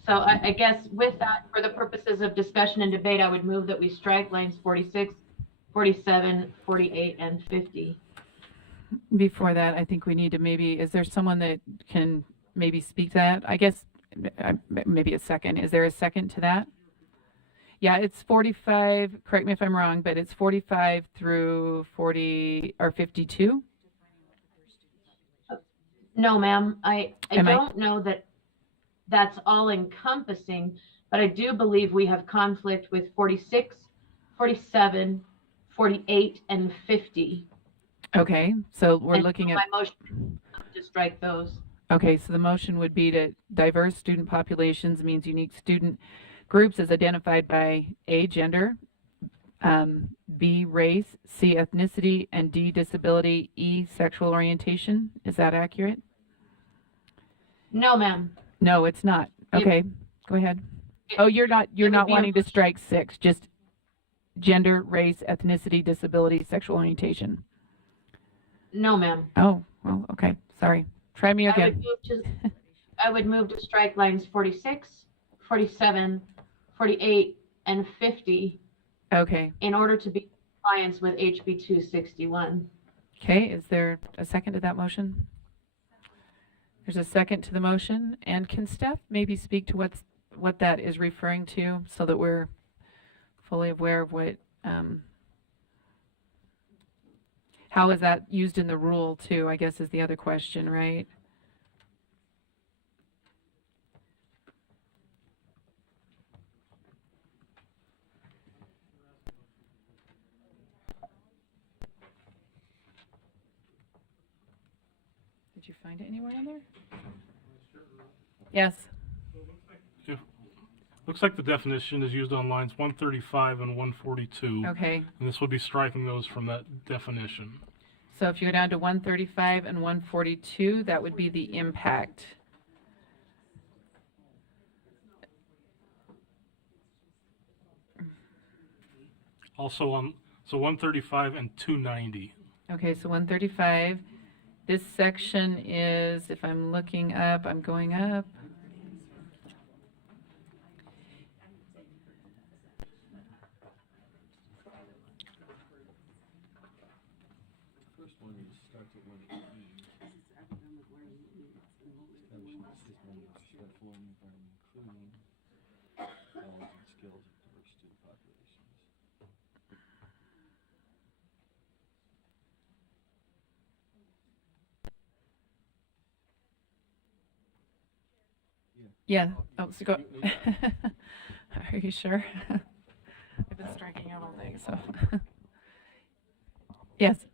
So I guess with that, for the purposes of discussion and debate, I would move that we strike lines 46, 47, 48, and 50. Before that, I think we need to maybe, is there someone that can maybe speak to that? I guess maybe a second. Is there a second to that? Yeah, it's 45, correct me if I'm wrong, but it's 45 through 40 or 52? No, ma'am. I don't know that that's all encompassing, but I do believe we have conflict with 46, 47, 48, and 50. Okay, so we're And looking so at, my motion to strike those. okay, so the motion would be to diverse student populations means unique student groups as identified by A, gender, B, race, C, ethnicity, and D, disability, E, sexual orientation. Is that accurate? No, ma'am. No, it's not. Okay, go ahead. Oh, you're not would be wanting to a- strike 6, just gender, race, ethnicity, disability, sexual orientation. No, ma'am. Oh, well, okay, sorry. Try me again. I would move to strike lines 46, 47, 48, and 50 Okay, in order to be in compliance with HB 261. okay, is there a second to that motion? There's a second to the motion, and can Steph maybe speak to what that is referring to so that we're fully aware of what, how is that used in the rule too, I guess is the other question, right? Did you find it anywhere in there? Yes. Looks like the definition is used on lines 135 and 142. Okay. And this would be striking those from that definition. So if you go down to 135 and 142, that would be the impact. Also on, so 135 and 290. Okay, so 135. This section is, if I'm looking up, I'm going up. Yeah. Oh, so go. Are you sure? I've been striking out all day, so. Yes.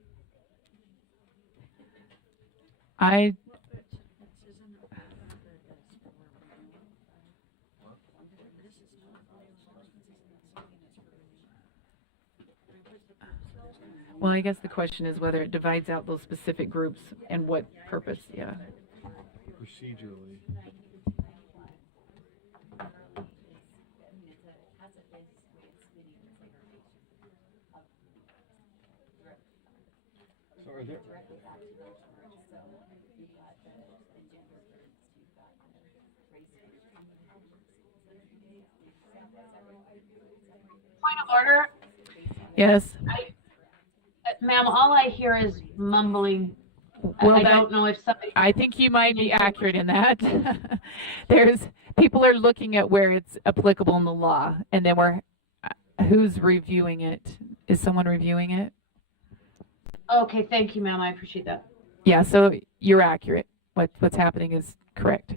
Well, I guess the question is whether it divides out those specific groups and what purpose, yeah. Procedurally. So are there? Point of order. Yes. Ma'am, all I hear is mumbling. Well, I don't know if somebody. I think you might be accurate in that. People are looking at where it's applicable in the law, and then who's reviewing it? Is someone reviewing it? Okay, thank you, ma'am. I appreciate that. Yeah, so you're accurate. What's happening is correct.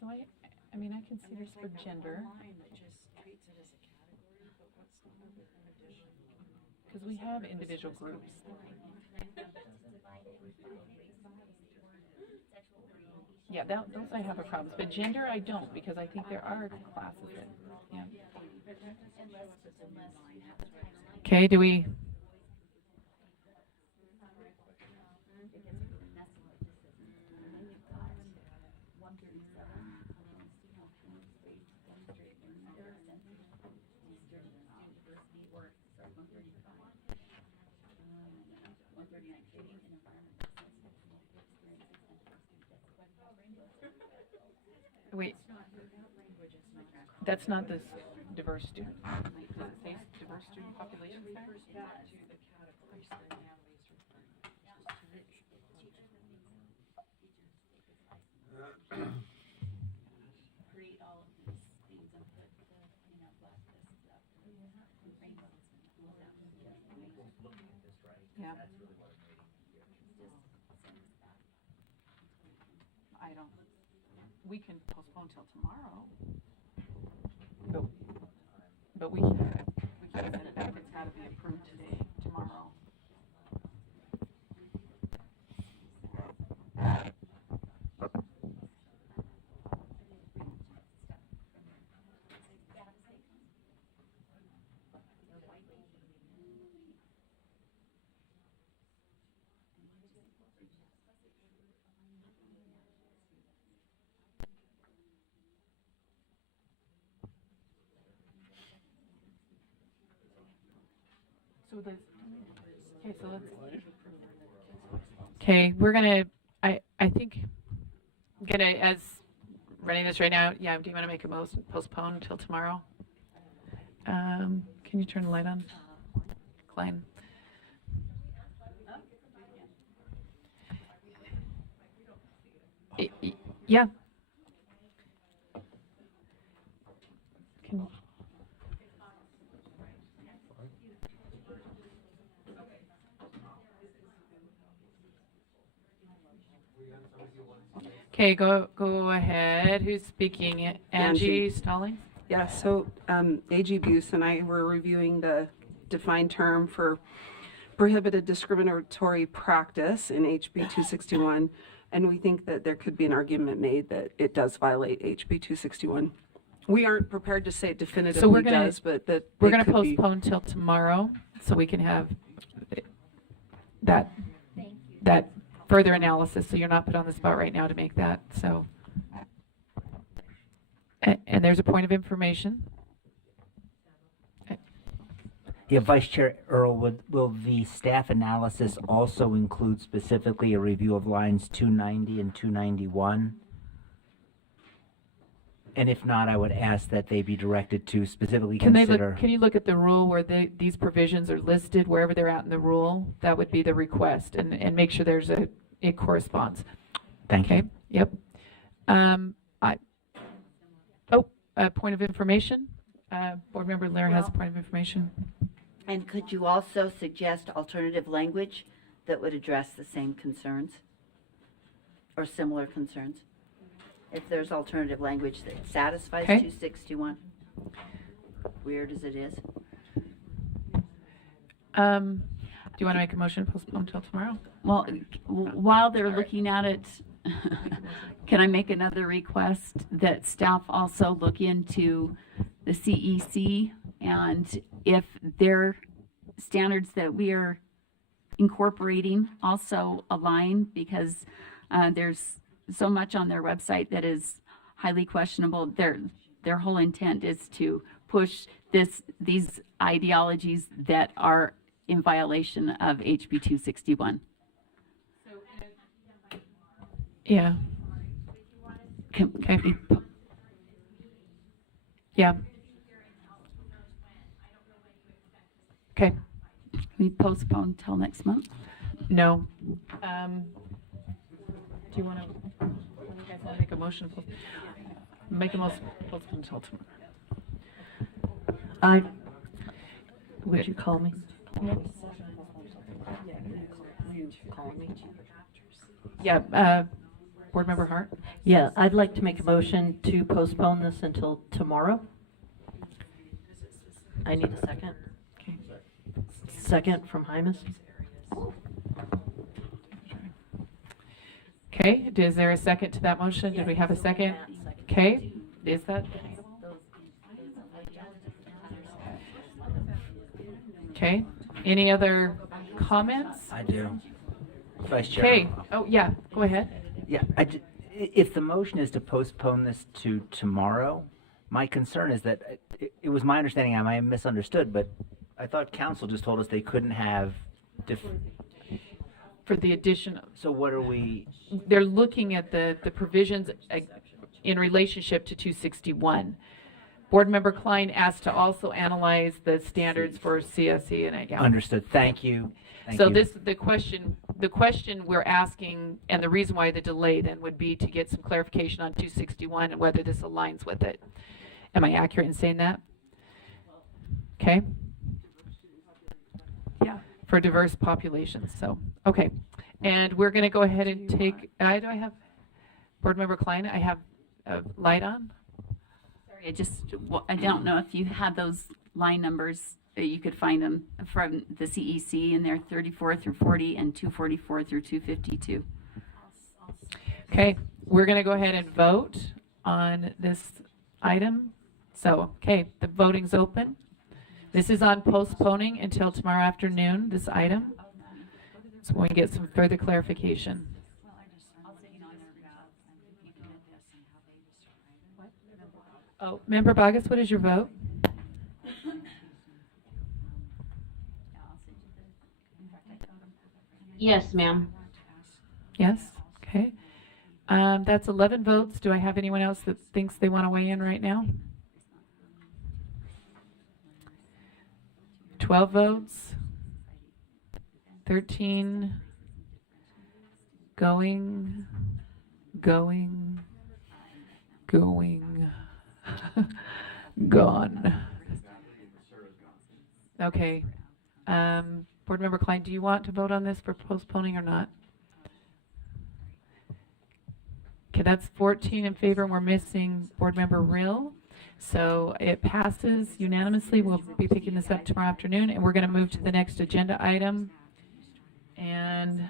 So I mean, I can see this for gender. Because we have individual groups. Yeah, those I have a problem, but gender I don't, because I think there are classes that, yeah. Okay, do we? Wait, that's not this diverse student. Does it say diverse student populations there? Yeah. I don't. We can postpone till tomorrow. But we can't send it back. It's got to be approved today, tomorrow. Okay, we're gonna, I think, as running this right now, yeah, do you want to make a postpone until tomorrow? Can you turn the light on, Klein? Yeah. Okay, go ahead. Who's speaking? Angie Stalling? Yeah, so AG Buse and I were reviewing the defined term for prohibited discriminatory practice in HB 261, and we think that there could be an argument made that it does violate HB 261. We aren't prepared to say it definitively does, but that we're going to postpone till tomorrow so we can have that further analysis, so you're not put on the spot right now to make that. So, and there's a point of information. Yeah, Vice Chair Earl, will the staff analysis also include specifically a review of lines 290 and 291? And if not, I would ask that they be directed to specifically consider. Can you look at the rule where these provisions are listed, wherever they're at in the rule? That would be the request, and make sure it corresponds. Thank you. Yep. A point of information. Board Member Lair has a point of information. And could you also suggest alternative language that would address the same concerns or similar concerns? If there's alternative language that satisfies 261, weird as it is. Do you want to make a motion to postpone until tomorrow? Well, while they're looking at it, can I make another request that staff also look into the CEC, and if their standards that we are incorporating also align, because there's so much on their website that is highly questionable. Their whole intent is to push these ideologies that are in violation of HB 261. Yeah. Okay. Yeah. Okay. We postpone till next month. No. Do you want to make a motion? Make a motion postpone until tomorrow. Would you call me? Yeah. Board Member Hart? Yeah, I'd like to make a motion to postpone this until tomorrow. I need a second. Okay. Second from Hymas. Okay, is there a second to that motion? Did we have a second? Okay, is that? Okay, any other comments? I do. Vice Chair. Okay, oh, yeah, go ahead. Yeah, if the motion is to postpone this to tomorrow, my concern is that it was my understanding, I might have misunderstood, but I thought council just told us they couldn't have for the addition. So what are we? They're looking at the provisions in relationship to 261. Board Member Klein asked to also analyze the standards for CSE and AGAL. Understood. Thank you. So the question we're asking, and the reason why the delay then would be to get some clarification on 261 and whether this aligns with it. Am I accurate in saying that? Okay. Yeah, for diverse populations. So, okay. And we're going to go ahead and take, do I have, Board Member Klein, I have a light on? Sorry, I don't know if you had those line numbers. You could find them from the CEC in there, 34 through 40 and 244 through 252. Okay, we're going to go ahead and vote on this item. So, okay, the voting's open. This is on postponing until tomorrow afternoon, this item. So we can get some further clarification. Oh, Member Bogus, what is your vote? Yes, ma'am. Yes, okay. That's 11 votes. Do I have anyone else that thinks they want to weigh in right now? 12 votes. 13. Going. Gone. Okay. Board Member Klein, do you want to vote on this for postponing or not? Okay, that's 14 in favor, and we're missing Board Member Rill. So it passes unanimously. We'll be picking this up tomorrow afternoon, and we're going to move to the next agenda item. And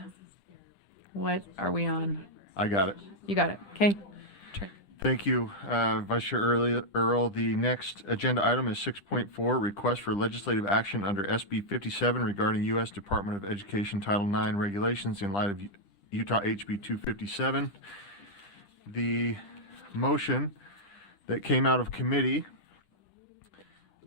what are we on? I got it. You got it. Okay. Thank you, Vice Chair Earl. The next agenda item is 6.4, request for legislative action under SB 57 regarding U.S. Department of Education Title IX regulations in light of Utah HB 257. The motion that came out of committee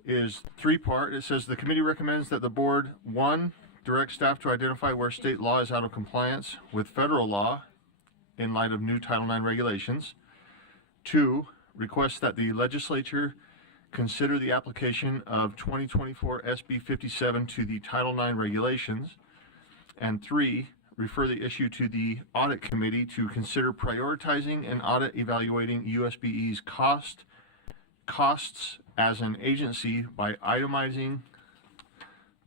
is three-part. It says the committee recommends that the board, 1, direct staff to identify where state law is out of compliance with federal law in light of new Title IX regulations. 2, request that the legislature consider the application of 2024 SB 57 to the Title IX regulations. And 3, refer the issue to the audit committee to consider prioritizing and audit evaluating USBE's costs as an agency by itemizing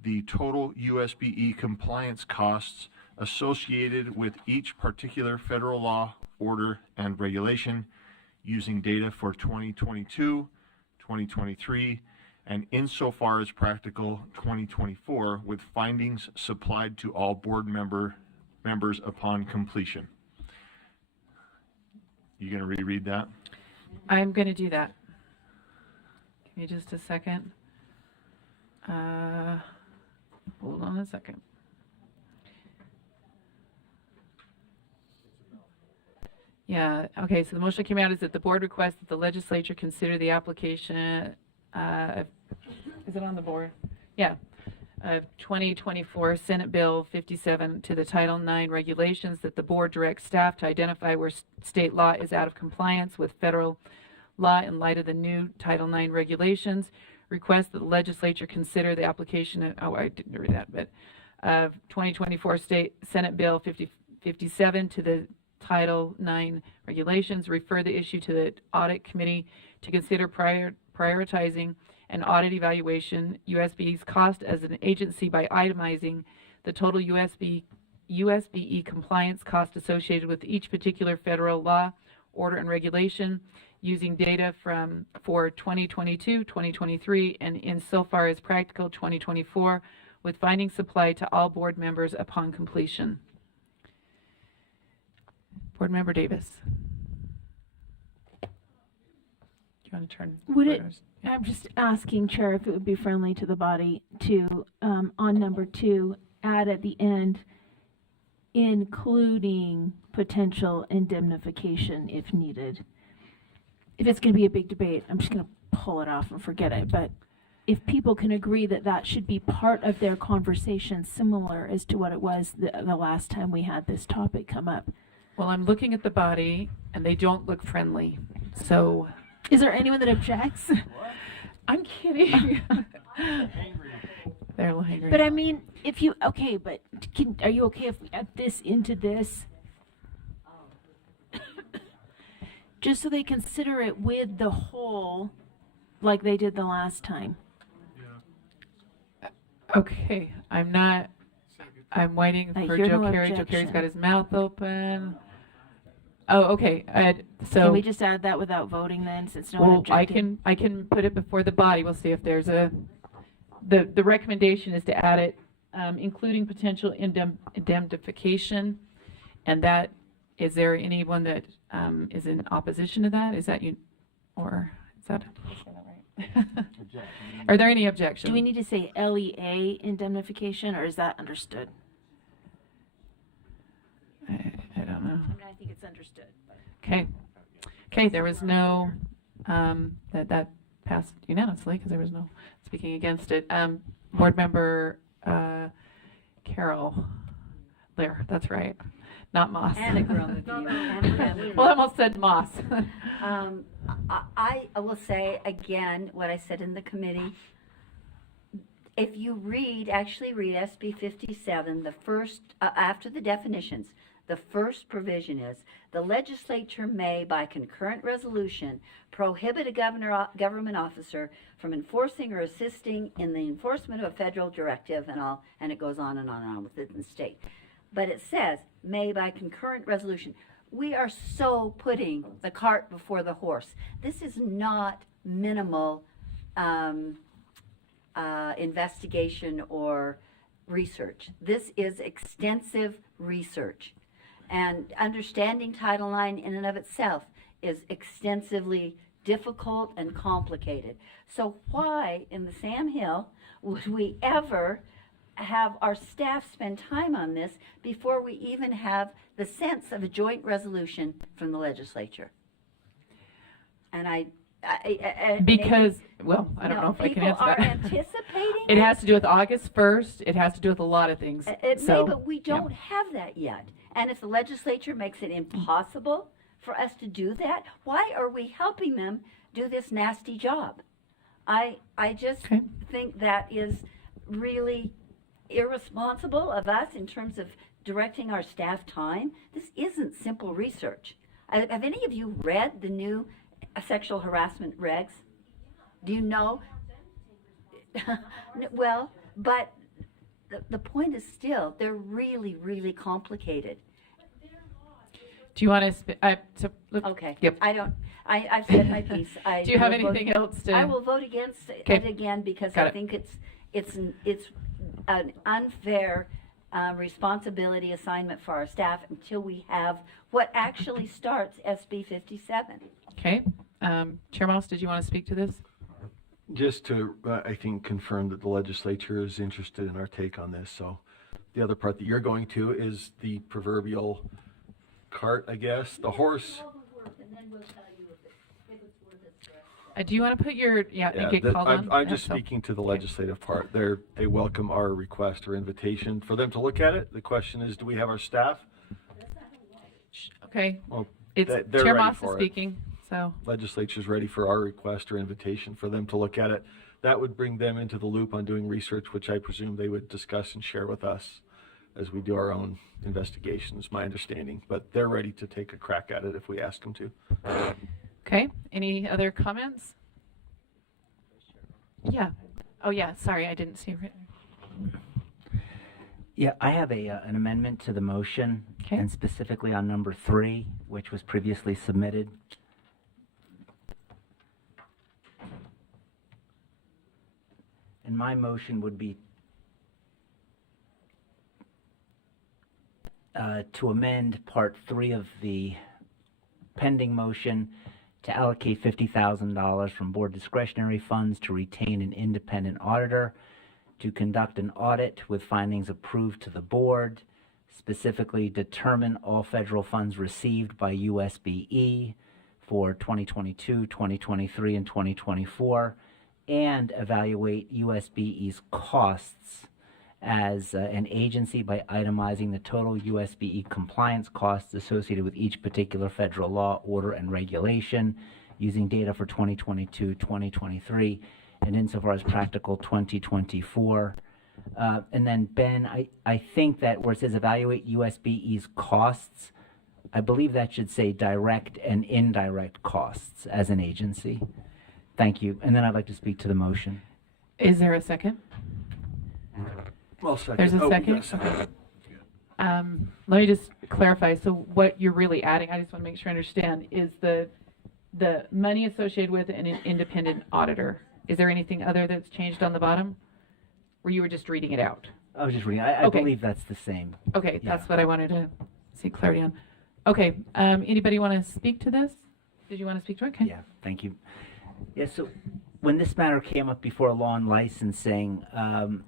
the total USBE compliance costs associated with each particular federal law, order, and regulation, using data for 2022, 2023, and insofar as practical, 2024, with findings supplied to all board members upon completion. You gonna reread that? I'm going to do that. Give me just a second. Hold on a second. Yeah, okay, so the motion came out is that the board requests that the legislature consider the application, is it on the board? Yeah, of 2024 Senate Bill 57 to the Title IX regulations, that the board directs staff to identify where state law is out of compliance with federal law in light of the new Title IX regulations. Request that the legislature consider the application of, oh, I didn't read that, but of 2024 Senate Bill 57 to the Title IX regulations, refer the issue to the audit committee to consider prioritizing an audit evaluation USB's cost as an agency by itemizing the total USBE compliance cost associated with each particular federal law, order, and regulation, using data for 2022, 2023, and insofar as practical 2024, with findings supplied to all board members upon completion. Board Member Davis. Do you want to turn? I'm just asking, Chair, if it would be friendly to the body to, on number 2, add at the end, including potential indemnification if needed. If it's going to be a big debate, I'm just going to pull it off and forget it. But if people can agree that that should be part of their conversation, similar as to what it was the last time we had this topic come up. Well, I'm looking at the body, and they don't look friendly. So, is there anyone that objects? I'm kidding. They're a little angry. But I mean, if you but are you okay if we add this into this? Just so they consider it with the whole, like they did the last time. Okay, I'm waiting I for hear Joe no Carey. Joe objection. Carey's got his mouth open. Oh, okay. So Can we just add that without voting then, since no one well, objected? I can put it before the body. We'll see if there's the recommendation is to add it, including potential indemnification, and that, is there anyone that is in opposition to that? Is that you, or is that? Are there any objections? Do we need to say LEA indemnification, or is that understood? I don't know. I mean, I think it's understood. Okay, there was no, that passed unanimously because there was no speaking against it. Board Member Carol Lear, that's right, not Moss. And a girl with you. Well, I almost said Moss. I will say again what I said in the committee. If you actually read SB 57, the first, after the definitions, the first provision is, the legislature may, by concurrent resolution, prohibit a government officer from enforcing or assisting in the enforcement of a federal directive, and it goes on and on and on within the state. But it says, may by concurrent resolution. We are so putting the cart before the horse. This is not minimal investigation or research. This is extensive research. And understanding Title IX in and of itself is extensively difficult and complicated. So why in the Sam Hill would we ever have our staff spend time on this before we even have the sense of a joint resolution from the legislature? And because, well, I don't know if I can answer that. People are anticipating It has to do with August 1st. It has to do with a lot of things. It may, but we don't have that yet. And if the legislature makes it impossible for us to do that, why are we helping them do this nasty job? I just think that is really irresponsible of us in terms of directing our staff time. This isn't simple research. Have any of you read the new sexual harassment regs? Do you know? Well, but the point is still, they're really, really complicated. Do you want to? Okay. Yep. I've said my piece. Do you have anything else to? I will vote against it again because I think it's an unfair responsibility assignment for our staff until we have what actually starts SB 57. Okay. Chair Moss, did you want to speak to this? Just to, I think, confirm that the legislature is interested in our take on this. So the other part that you're going to is the proverbial cart, I guess. The horse. Do you want to put your, and get called on? I'm just speaking to the legislative part. They welcome our request or invitation for them to look at it. The question is, do we have our staff? Okay. Well, It's they're Chair ready Moss is for it. speaking, so. Legislature's ready for our request or invitation for them to look at it. That would bring them into the loop on doing research, which I presume they would discuss and share with us as we do our own investigations, my understanding. But they're ready to take a crack at it if we ask them to. Okay, any other comments? Yeah. Oh, yeah, sorry, I didn't see it. Yeah, I have an amendment to the motion, and specifically on number 3, which was previously submitted. And my motion would be to amend Part 3 of the pending motion to allocate $50,000 from board discretionary funds to retain an independent auditor to conduct an audit with findings approved to the board, specifically determine all federal funds received by USBE for 2022, 2023, and 2024, and evaluate USBE's costs as an agency by itemizing the total USBE compliance costs associated with each particular federal law, order, and regulation, using data for 2022, 2023, and insofar as practical, 2024. And then, Ben, I think that where it says evaluate USBE's costs, I believe that should say direct and indirect costs as an agency. Thank you. And then I'd like to speak to the motion. Is there a second? Well, second. There's a Oh, second? yes. Okay. Let me just clarify. So what you're really adding, I just want to make sure I understand, is the money associated with an independent auditor. Is there anything other that's changed on the bottom? Or you were just reading it out? I was just reading. I Okay. believe that's the same. Okay, Yeah. that's what I wanted to see clarity on. Okay, anybody want to speak to this? Did you want to speak to it? Okay. Yeah, thank you. Yeah, so when this matter came up before law and licensing,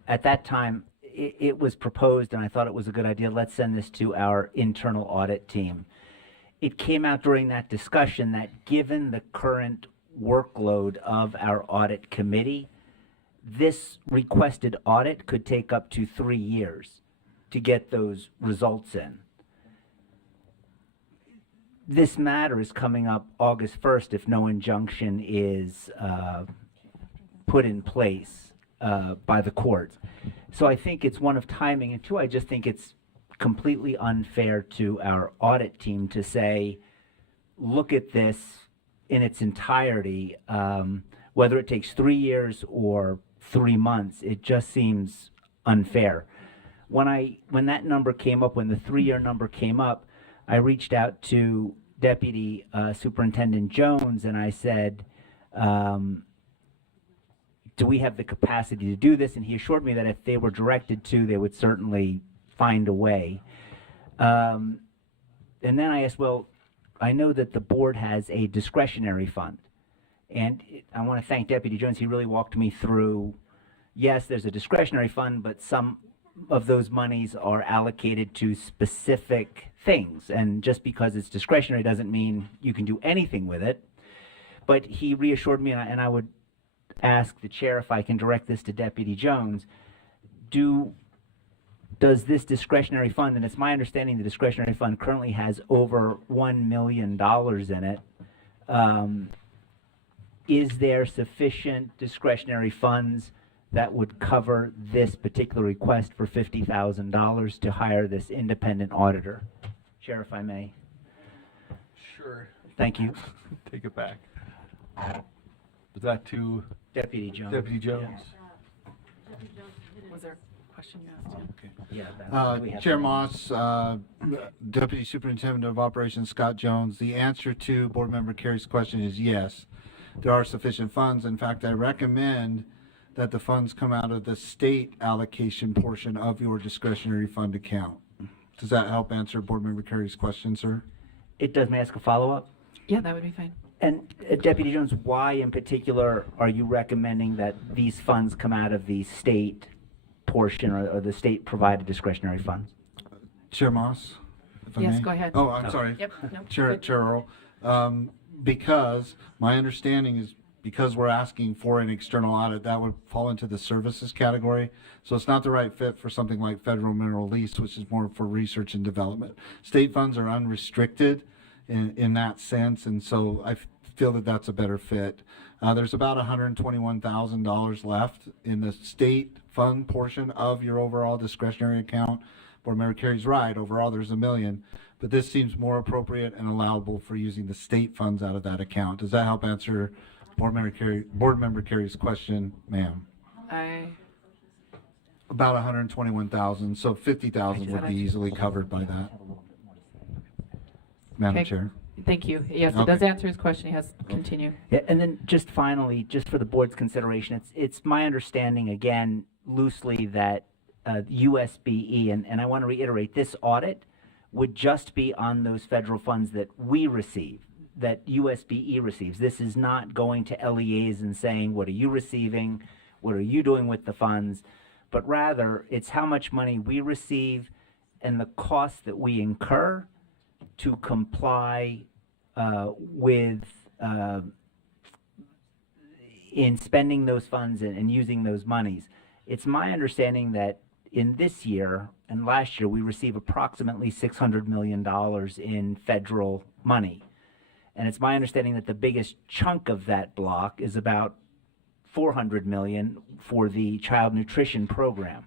at that time, it was proposed, and I thought it was a good idea, let's send this to our internal audit team. It came out during that discussion that given the current workload of our audit committee, this requested audit could take up to 3 years to get those results in. This matter is coming up August 1st if no injunction is put in place by the courts. So I think it's one of timing, and two, I just think it's completely unfair to our audit team to say, look at this in its entirety, whether it takes 3 years or 3 months, it just seems unfair. When that number came up, when the 3-year number came up, I reached out to Deputy Superintendent Jones and I said, do we have the capacity to do this? And he assured me that if they were directed to, they would certainly find a way. And then I asked, well, I know that the board has a discretionary fund. And I want to thank Deputy Jones. He really walked me through, yes, there's a discretionary fund, but some of those monies are allocated to specific things. And just because it's discretionary doesn't mean you can do anything with it. But he reassured me, and I would ask the chair if I can direct this to Deputy Jones. Does this discretionary fund, and it's my understanding the discretionary fund currently has over $1 million in it, is there sufficient discretionary funds that would cover this particular request for $50,000 to hire this independent auditor? Chair, if I may. Sure. Thank you. Take it back. Was that to Deputy Jones? Deputy Jones? Was there a question you asked him? Okay. Yeah. Do we have Chair any? Moss, Deputy Superintendent of Operations Scott Jones, the answer to Board Member Carey's question is yes. There are sufficient funds. In fact, I recommend that the funds come out of the state allocation portion of your discretionary fund account. Does that help answer Board Member Carey's question, sir? It does. May I ask a follow-up? Yeah, that would be fine. And Deputy Jones, why in particular are you recommending that these funds come out of the state portion or the state-provided discretionary funds? Chair Moss, if I Yes, may. go ahead. Oh, I'm sorry. Yep, no, Chair, good. Chair Earl. Because my understanding is because we're asking for an external audit, that would fall into the services category. So it's not the right fit for something like federal mineral lease, which is more for research and development. State funds are unrestricted in that sense, and so I feel that that's a better fit. There's about $121,000 left in the state fund portion of your overall discretionary account. Board Member Carey's right, overall there's $1 million, but this seems more appropriate and allowable for using the state funds out of that account. Does that help answer Board Member Carey's question, ma'am? About 121,000, so 50,000 would be easily covered by that. Madam Okay. Chair. Thank you. Yes, it does answer his question. He has continue. Yeah, and then just finally, just for the board's consideration, it's my understanding, again, loosely, that USBE, and I want to reiterate, this audit would just be on those federal funds that we receive, that USBE receives. This is not going to LEAs and saying, what are you receiving? What are you doing with the funds? But rather, it's how much money we receive and the costs that we incur to comply with in spending those funds and using those monies. It's my understanding that in this year and last year, we receive approximately $600 million in federal money. And it's my understanding that the biggest chunk of that block is about $400 million for the child nutrition program.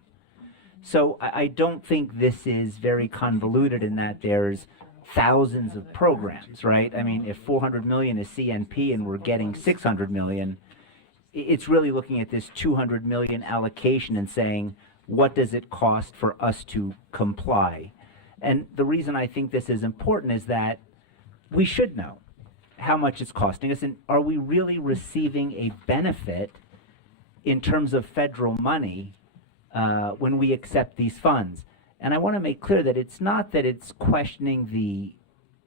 So I don't think this is very convoluted in that there's thousands of programs, right? I mean, if 400 million is CNP and we're getting 600 million, it's really looking at this 200 million allocation and saying, what does it cost for us to comply? And the reason I think this is important is that we should know how much it's costing us, and are we really receiving a benefit in terms of federal money when we accept these funds? And I want to make clear that it's not that it's questioning the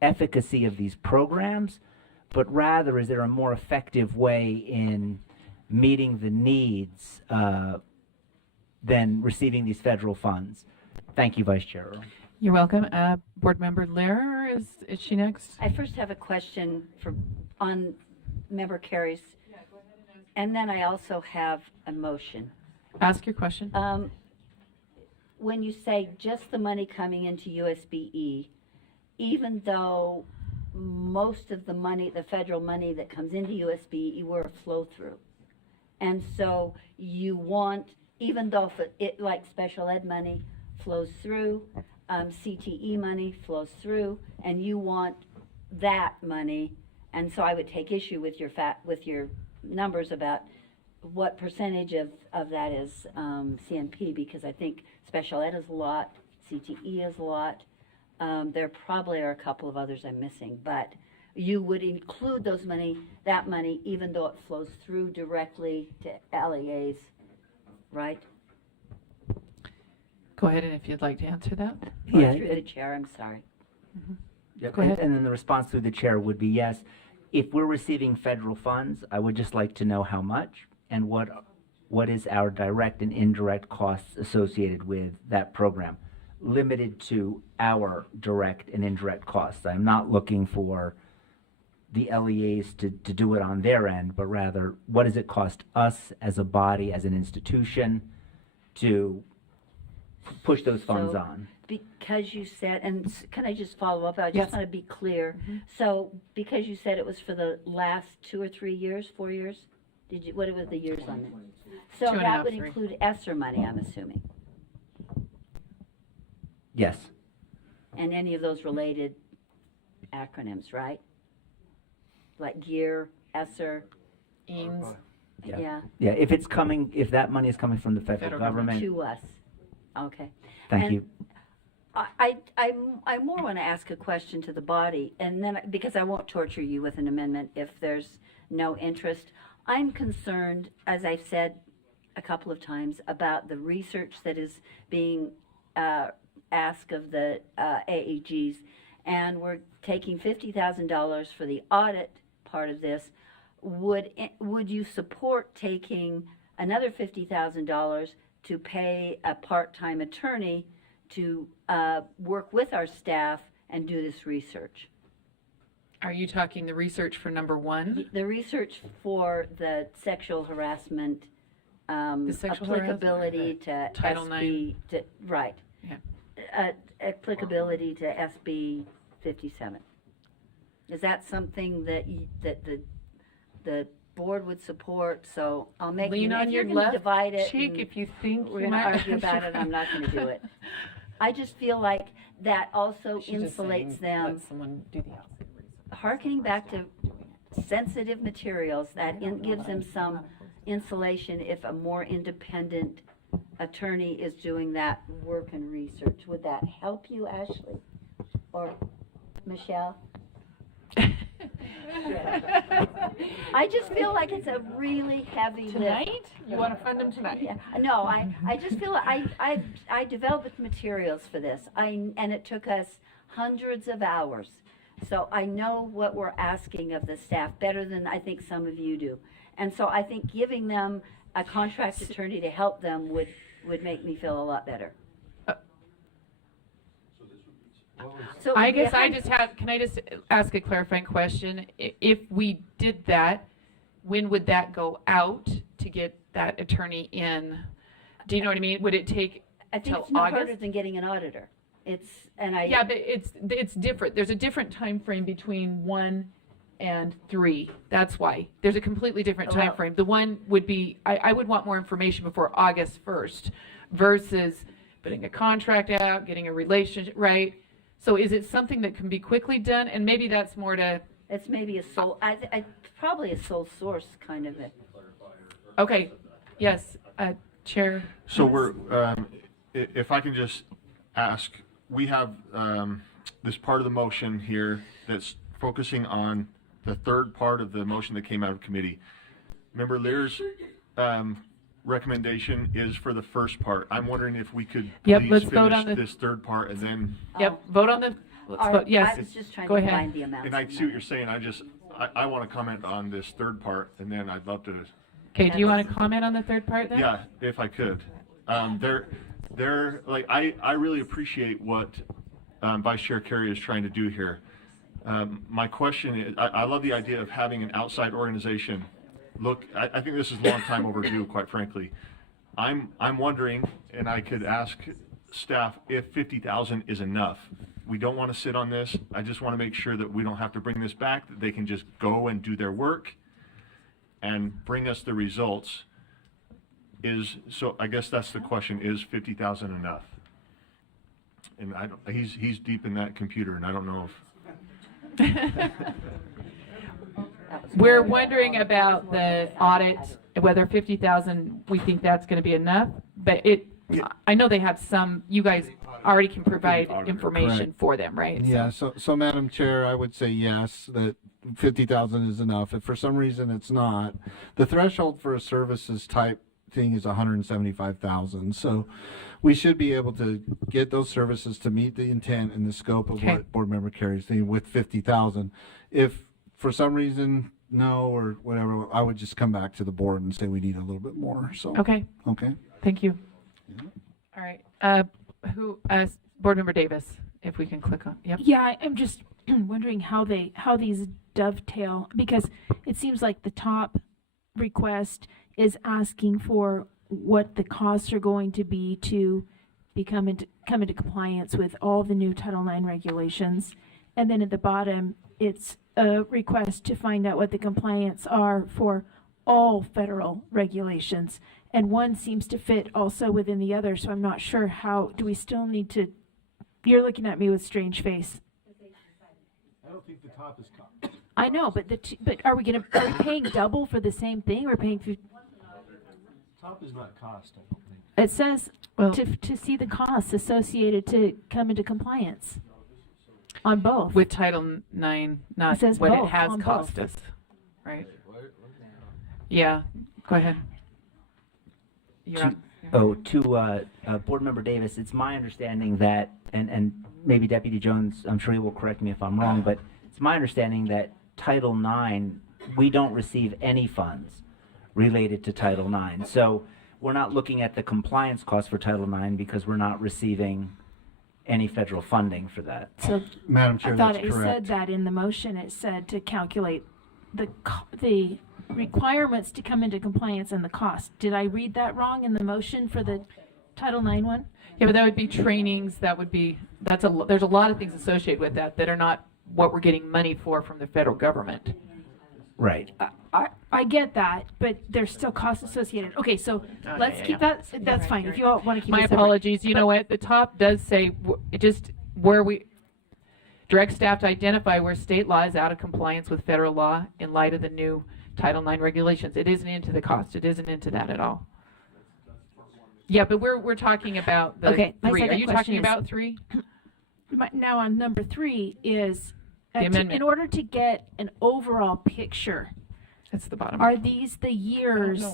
efficacy of these programs, but rather is there a more effective way in meeting the needs than receiving these federal funds? Thank you, Vice Chair Earl. You're welcome. Board Member Lair, is she next? I first have a question on Member Carey's, and then I also have a motion. Ask your question. When you say just the money coming into USBE, even though most of the money, the federal money that comes into USBE, we're a flow-through. And so you want, even though it like special ed money flows through, CTE money flows through, and you want that money, and so I would take issue with your numbers about what percentage of that is CNP, because I think special ed is a lot, CTE is a lot. There probably are a couple of others I'm missing, but you would include that money, even though it flows through directly to LEAs, right? Go ahead, and if you'd like to answer that. Or through the chair, I'm sorry. Yep. Go ahead. And then the response through the chair would be yes. If we're receiving federal funds, I would just like to know how much and what is our direct and indirect costs associated with that program, limited to our direct and indirect costs. I'm not looking for the LEAs to do it on their end, but rather what does it cost us as a body, as an institution, to push those funds So, on? Because you said, and can I just follow up? I just Yes. want to be clear. So because you said it was for the last 2 or 3 years, 4 years? What was the years on it? So 2.5, that would 3. include ESSER money, I'm assuming, Yes. and any of those related acronyms, right? Like GEAR, ESSER, Eames. yeah, Yeah, if that money is coming from the federal government, to us. Okay. thank And you. I more want to ask a question to the body, and then, because I won't torture you with an amendment if there's no interest. I'm concerned, as I've said a couple of times, about the research that is being asked of the AEGs, and we're taking $50,000 for the audit part of this. Would you support taking another $50,000 to pay a part-time attorney to work with our staff and do this research. Are you talking the research for number one? The research for the sexual harassment, sexual applicability harassment? to Title SB, right. Yeah. Applicability to SB 57. Is that something that that the board would support? So I'll make Lean on if your you're going to left divide it. cheek and if you think we're you going to might argue about it, I'm not going to do it. I just feel like that also insulates them. Let someone do the outside research. Harkening back to sensitive materials, that gives them some insulation if a more independent attorney is doing that work and research. Would that help you, Ashley? Or Michelle? I just feel like it's a really heavy lift. Tonight? You want to fund them tonight? Yeah. No, I just feel I developed materials for this. And it took us hundreds of hours. So I know what we're asking of the staff better than I think some of you do. And so I think giving them a contract attorney to help them would make me feel a lot better. So I guess can I just ask a clarifying question? If we did that, when would that go out to get that attorney in? Do you know what I mean? Would it take I think till it's no August? harder than getting an auditor. Yeah, but it's different. There's a different time frame between 1 and 3. That's why. There's a completely different time frame. The one would be, I would want more information before August 1st versus putting a contract out, getting a relationship, right? So is it something that can be quickly done? And maybe that's more to... It's maybe a sole, probably a sole source kind of a... Okay, yes, Chair. So we're, if I can just ask, we have this part of the motion here that's focusing on the third part of the motion that came out of committee. Member Lear's recommendation is for the first part. I'm wondering if we could please let's vote finish on the- this third part and then. Yep, vote on the, let's vote, yes. I was just trying Go to ahead. find the amounts. And I see what you're saying. I want to comment on this third part, and then I'd love to. Okay, do you want to comment on the third part then? Yeah, if I could. They're like, I really appreciate what Vice Chair Carey is trying to do here. My question is, I love the idea of having an outside organization. Look, I think this is a long time overdue, quite frankly. I'm wondering, and I could ask staff if 50,000 is enough. We don't want to sit on this. I just want to make sure that we don't have to bring this back, that they can just go and do their work and bring us the results. So I guess that's the question, is 50,000 enough? And he's deep in that computer, and I don't know if. We're wondering about the audit, whether 50,000, we think that's going to be enough, but I know they have some, you guys already can provide information Correct. for them, right? Yeah, so Madam Chair, I would say yes, that 50,000 is enough. If for some reason it's not, the threshold for a services type thing is 175,000. So we should be able to get those services to meet the intent and the scope of what Board Member Carey's thinking with 50,000. If for some reason no or whatever, I would just come back to the board and say we need a little bit more. So Okay. Okay. Thank you. All right. Board Member Davis, if we can click on. Yep. Yeah, I'm just wondering how these dovetail, because it seems like the top request is asking for what the costs are going to be to come into compliance with all the new Title IX regulations, and then at the bottom it's a request to find out what the compliance are for all federal regulations, and one seems to fit also within the other, so I'm not sure how, do we still need to, you're looking at me with strange face. I don't think the top is cut. I know, but but are we paying double for the same thing? We're paying Top is not cost, I don't think. it says to see the costs associated to come into compliance on both. With Title IX, not It says what it both, has on cost both. us, right? Yeah, go ahead. You're on. To Board Member Davis, it's my understanding that, and maybe Deputy Jones, I'm sure he will correct me if I'm wrong, but it's my understanding that Title IX, we don't receive any funds related to Title IX. So we're not looking at the compliance costs for Title IX because we're not receiving any federal funding for that. So Madam Chair, I thought that's it said correct. that in the motion. It said to calculate the requirements to come into compliance and the cost. Did I read that wrong in the motion for the Title IX one? Yeah, but that would be trainings, there's a lot of things associated with that are not what we're getting money for from the federal government. Right. I get that, but there's still costs associated. Okay, so let's keep that. That's fine. If you all want to keep My it separate. apologies. You know what? The top does say where we direct staff to identify where state law is out of compliance with federal law in light of the new Title IX regulations. It isn't into the cost. It isn't into that at all. Yeah, but we're talking about the Okay, my 3. Are second you question talking is- about 3? Now on number 3 is The amendment. in order to get an overall picture. That's the bottom. Are these the years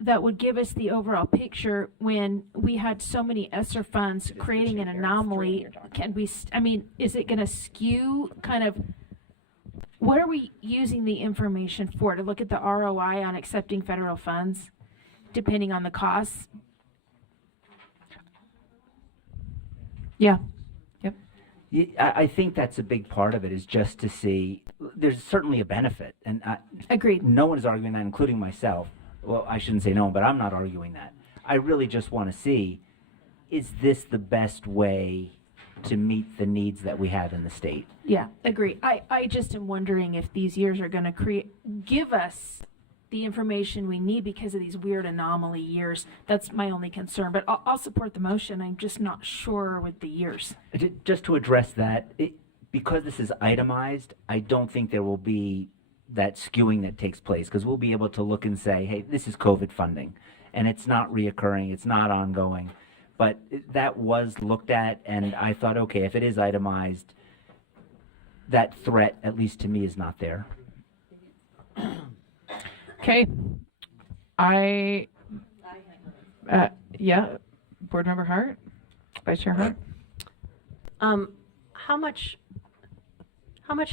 that would give us the overall picture when we had so many ESSER funds creating an anomaly? Can we, is it going to skew kind of, what are we using the information for? To look at the ROI on accepting federal funds, depending on the costs? Yeah. I think that's a big part of it, is just to see, there's certainly a benefit. And Agreed. No one is arguing that, including myself. Well, I shouldn't say no, but I'm not arguing that. I really just want to see, is this the best way to meet the needs that we have in the state? Yeah, agree. I just am wondering if these years are going to give us the information we need because of these weird anomaly years. That's my only concern, but I'll support the motion. I'm just not sure with the years. Just to address that, because this is itemized, I don't think there will be that skewing that takes place, because we'll be able to look and say, hey, this is COVID funding, and it's not reoccurring, it's not ongoing. But that was looked at, and I thought, okay, if it is itemized, that threat, at least to me, is not there. Okay. Yeah, Board Member Hart, Vice Chair Hart. How much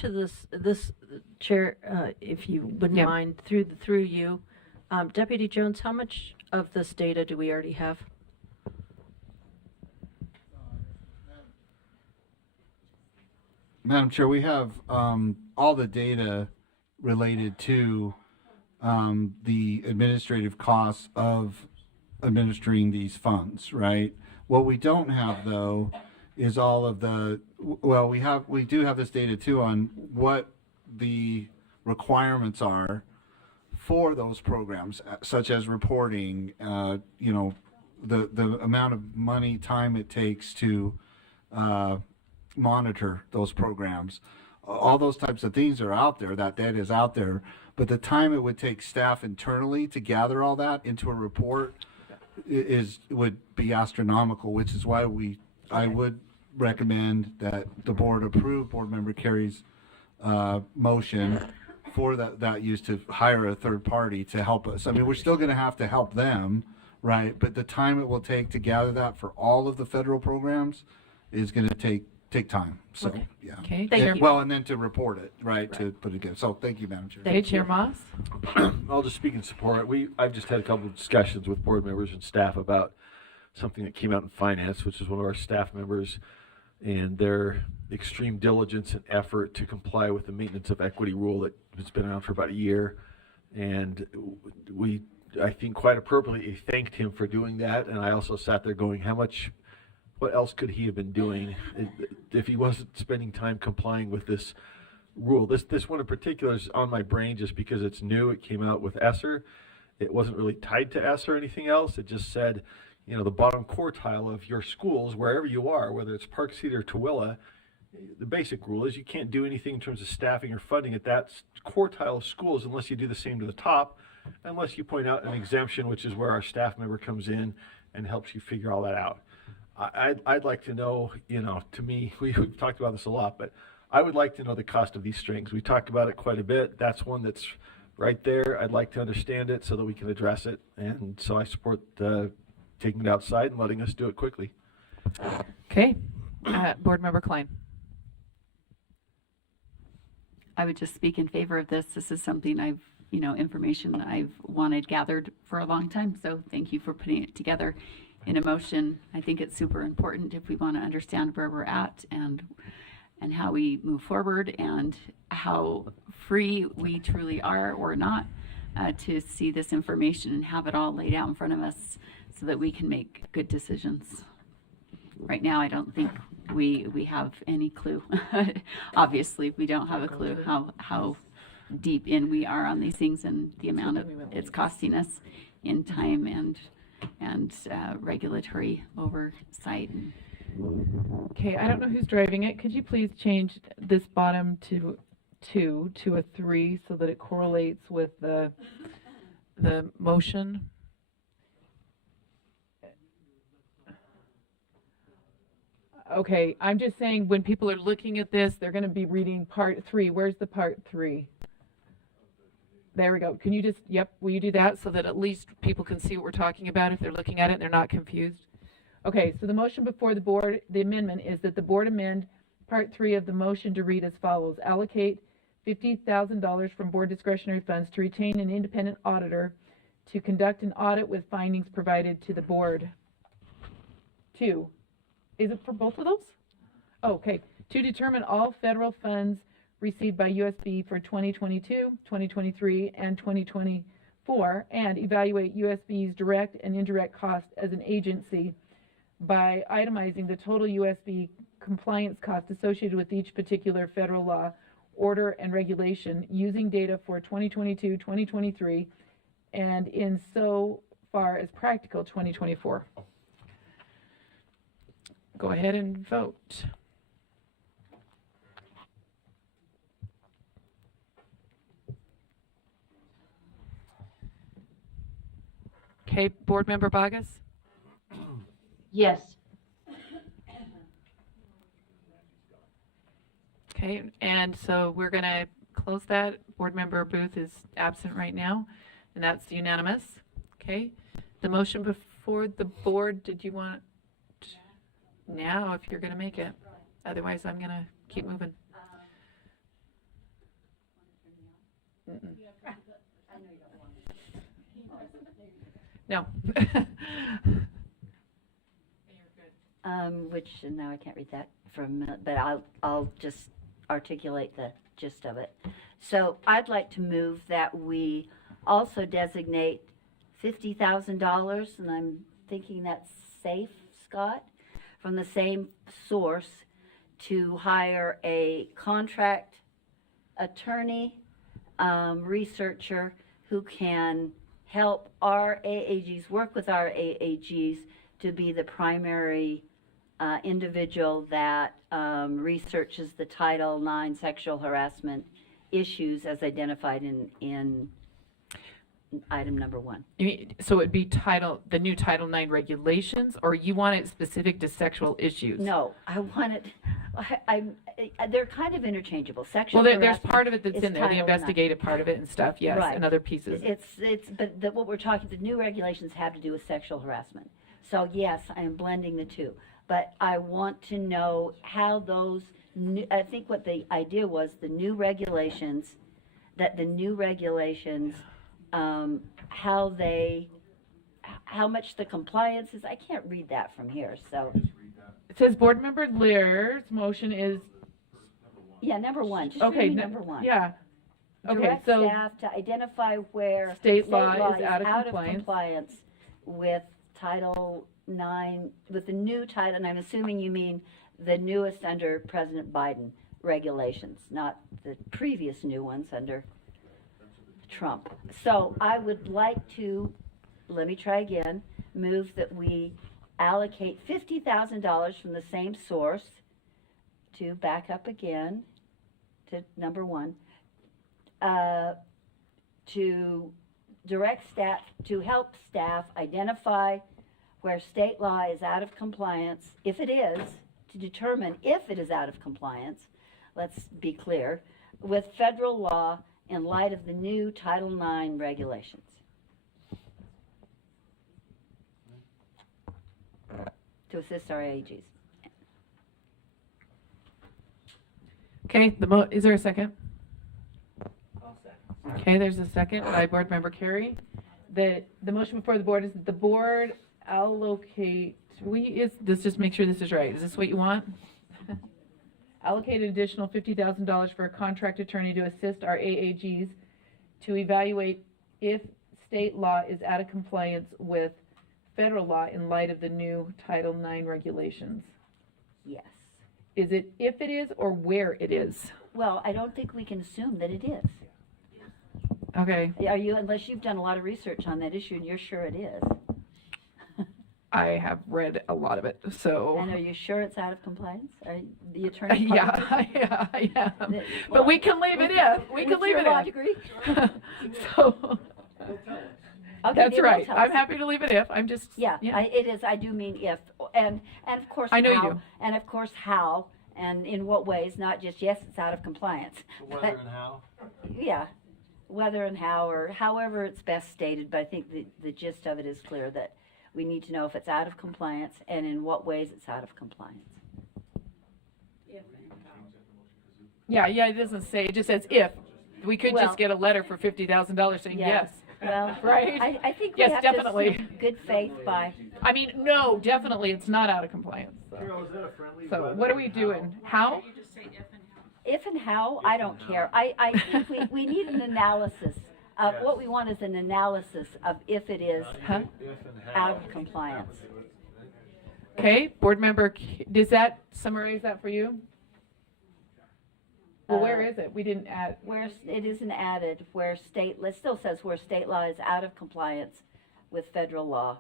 of this chair, if you wouldn't mind, through you, Deputy Jones, how much of this data do we already have? Madam Chair, we have all the data related to the administrative costs of administering these funds, right? What we don't have, though, is all of the, well, we do have this data too on what the requirements are for those programs, such as reporting, the amount of money, time it takes to monitor those programs. All those types of things are out there, that data is out there, but the time it would take staff internally to gather all that into a report would be astronomical, which is why I would recommend that the board approve Board Member Carey's motion for that use to hire a third party to help us. I mean, we're still going to have to help them, right? But the time it will take to gather that for all of the federal programs is going to take time. So, Okay. yeah. Okay. And, well, and then to report it, right, to put it together. So, thank you, Madam Chair. Okay, Chair Moss. I'll just speak in support. I've just had a couple of discussions with board members and staff about something that came out in finance, which is one of our staff members, and their extreme diligence and effort to comply with the maintenance of equity rule that has been around for about a year. And I think quite appropriately, thanked him for doing that. And I also sat there going, what else could he have been doing if he wasn't spending time complying with this rule? This one in particular is on my brain just because it's new. It came out with ESSER. It wasn't really tied to ESSER or anything else. It just said, the bottom quartile of your schools, wherever you are, whether it's Park City or Tooele, the basic rule is you can't do anything in terms of staffing or funding at that quartile of schools unless you do the same to the top, unless you point out an exemption, which is where our staff member comes in and helps you figure all that out. I'd like to know, to me, we've talked about this a lot, but I would like to know the cost of these strings. We talked about it quite a bit. That's one that's right there. I'd like to understand it so that we can address it. And so I support taking it outside and letting us do it quickly. Okay. Board Member Klein. I would just speak in favor of this. This is something information I've wanted gathered for a long time. So thank you for putting it together. in a motion. I think it's super important if we want to understand where we're at and how we move forward and how free we truly are or not to see this information and have it all laid out in front of us so that we can make good decisions. Right now, I don't think we have any clue. Obviously, we don't have a clue how deep in we are on these things and the amount of it's costing us in time and regulatory oversight. Okay, I don't know who's driving it. Could you please change this bottom to 2 to a 3 so that it correlates with the motion? Okay, I'm just saying when people are looking at this, they're going to be reading part 3. Where's the part 3? There we go. Can you just, will you do that so that at least people can see what we're talking about if they're looking at it and they're not confused? Okay, so the motion before the board, the amendment is that the board amend part 3 of the motion to read as follows. Allocate $50,000 from board discretionary funds to retain an independent auditor to conduct an audit with findings provided to the board. 2. Is it for both of those? Oh, okay. To determine all federal funds received by USB for 2022, 2023, and 2024, and evaluate USB's direct and indirect cost as an agency by itemizing the total USB compliance cost associated with each particular federal law, order, and regulation using data for 2022, 2023, and in so far as practical, 2024. Go ahead and vote. Okay, Board Member Bogus? Yes. Okay, and so we're going to close that. Board Member Booth is absent right now, and that's unanimous. Okay, the motion before the board, did you want now if you're going to make it? Otherwise, I'm going to keep moving. No. Which now I can't read that for a minute, but I'll just articulate the gist of it. So I'd like to move that we also designate $50,000, and I'm thinking that's safe, Scott, from the same source to hire a contract attorney, researcher who can help our AAGs, work with our AAGs to be the primary individual that researches the Title IX sexual harassment issues as identified in item number 1. So it'd be the new Title IX regulations, or you want it specific to sexual issues? No, I want it, they're kind of interchangeable. Sexual Well, there's harassment part of it that's is in there, the Title IX. investigative part of it and stuff, yes, Right. and other pieces. But what we're talking, the new regulations have to do with sexual harassment. So yes, I am blending the two. But I want to know how those, I think what the idea was, the new regulations, how much the compliance is. I can't read that from here, so. It says Board Member Lear's motion is. Yeah, number 1, just Okay, read me number 1. Yeah. Okay, Direct so staff to identify where state law is out of compliance with Title IX, with the new title, and I'm assuming you mean the newest under President Biden regulations, not the previous new ones under Trump. So I would like to, let me try again, move that we allocate $50,000 from the same source to back up again to number 1, to direct staff, to help staff identify where state law is out of compliance, if it is, to determine if it is out of compliance, let's be clear, with federal law in light of the new Title IX regulations. To assist our AGs. Okay, is there a second? Okay, there's a second by Board Member Carey. The motion before the board is that the board allocate, let's just make sure this is right. Is this what you want? Allocate an additional $50,000 for a contract attorney to assist our AAGs to evaluate if state law is out of compliance with federal law in light of the new Title IX regulations. Yes. Is it if it is or where it is? Well, I don't think we can assume that it is. Okay. Are you, unless you've done a lot of research on that issue and you're sure it is? I have read a lot of it, so. And are you sure it's out of compliance? Are the attorney? Yeah, I am. But we can leave it if. We can leave it law if. degree? So. Okay, That's they will right. tell I'm us. happy to leave it if. I'm just. Yeah, it is. I do mean if, and of course I know you how, do. and of course how, and in what ways. Not just yes, it's out of compliance. Whether and how. Yeah, whether and how, or however it's best stated. But I think the gist of it is clear that we need to know if it's out of compliance and in what ways it's out of compliance. Yeah, it doesn't say. It just says if. We could Well, just get a letter for $50,000 saying yeah. yes. Well, right? I think yes, we have definitely. to assume good faith by. I mean, no, definitely, it's not out of compliance. So, so what are we doing? How? If and how, I don't care. I think we need an analysis. What we want is an analysis of if it is out of compliance. Okay, board member, does that summarize that for you? Well, where is it? We didn't add. Where it isn't added, where it still says where state law is out of compliance with federal law.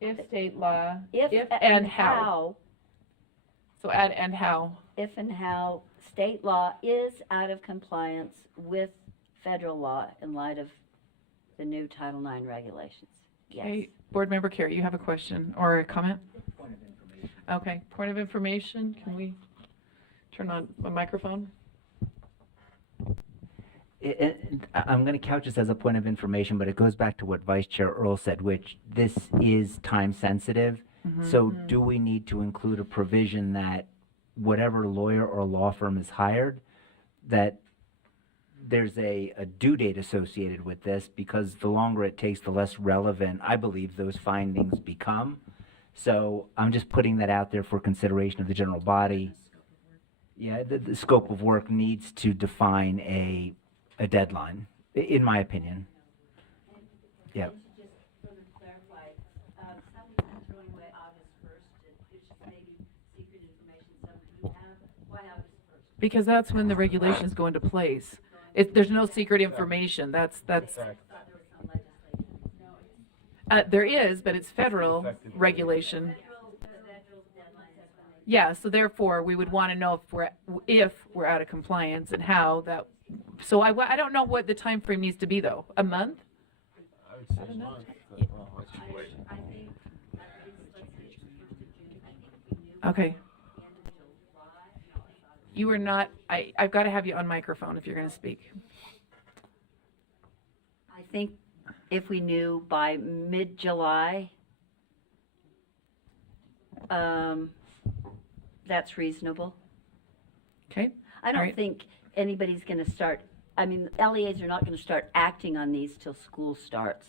If state law, If and how. So add and how. If and how state law is out of compliance with federal law in light of the new Title IX regulations. Yes. Okay, board member Carey, you have a question or a comment? Point of information. Okay, point of information. Can we turn on the microphone? I'm going to couch this as a point of information, but it goes back to what Vice Chair Earl said, which this is time sensitive. So do we need to include a provision that whatever lawyer or law firm is hired, that there's a due date associated with this, because the longer it takes, the less relevant, I believe, those findings become. So I'm just putting that out there for consideration of the general body. Yeah, the scope of work needs to define a deadline, in my opinion. Yeah. Because that's when the regulations go into place. There's no secret information. That's. There is, but it's federal regulation. Yeah, so therefore, we would want to know if we're out of compliance and how that. So I don't know what the time frame needs to be, though. A month? I would say a month. Okay. You are not. I've got to have you on microphone if you're going to speak. I think if we knew by mid-July, that's reasonable. Okay. I don't think anybody's going to start, I mean, LEAs are not going to start acting on these till school starts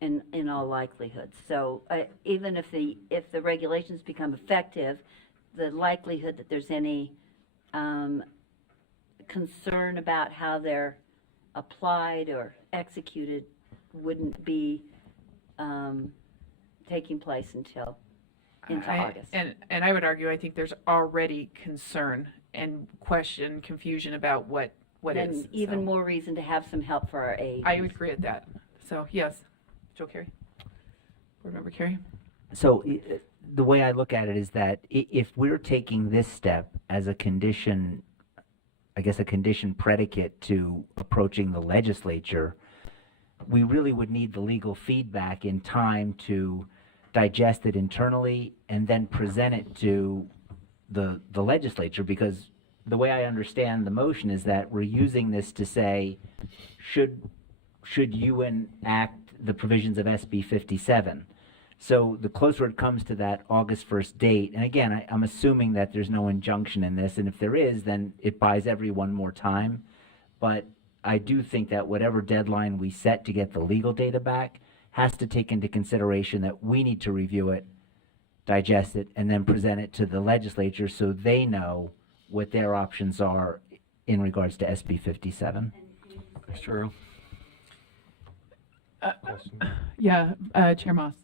in all likelihood. So even if the regulations become effective, the likelihood that there's any concern about how they're applied or executed wouldn't be taking place until into August. And I would argue, I think there's already concern and question, confusion about what then is. even more reason to have some help for our aides. I would agree with that. So yes, Joe Carey, board member Carey. So the way I look at it is that if we're taking this step as a condition, I guess a condition predicate to approaching the legislature, we really would need the legal feedback in time to digest it internally and then present it to the legislature, because the way I understand the motion is that we're using this to say, should you enact the provisions of SB 57? So the closer it comes to that August 1st date, and again, I'm assuming that there's no injunction in this, and if there is, then it buys everyone more time. But I do think that whatever deadline we set to get the legal data back has to take into consideration that we need to review it, digest it, and then present it to the legislature so they know what their options are in regards to SB 57. Sure. Yeah, Chair Moss.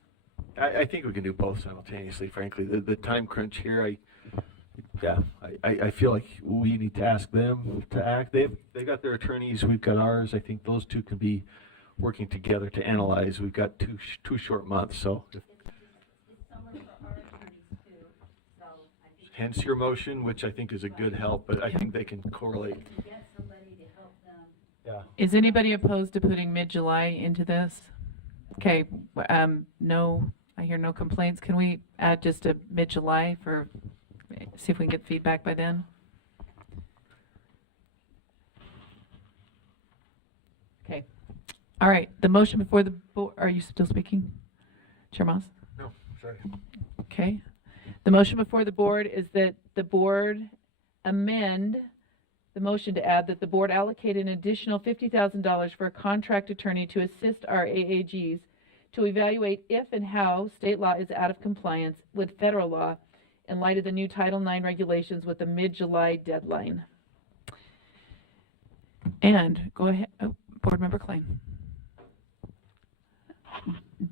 I think we can do both simultaneously, frankly. The time crunch here, I feel like we need to ask them to act. They've got their attorneys, we've got ours. I think those two can be working together to analyze. We've got two short months, so. Hence your motion, which I think is a good help, but I think they can correlate. Yeah. Is anybody opposed to putting mid-July into this? Okay, no, I hear no complaints. Can we add just a mid-July see if we can get feedback by then? Okay. All right, the motion before the board, are you still speaking, Chair Moss? No, sorry. Okay. The motion before the board is that the board amend the motion to add that the board allocate an additional $50,000 for a contract attorney to assist our AAGs to evaluate if and how state law is out of compliance with federal law in light of the new Title IX regulations with a mid-July deadline. And go ahead, Board Member Klein.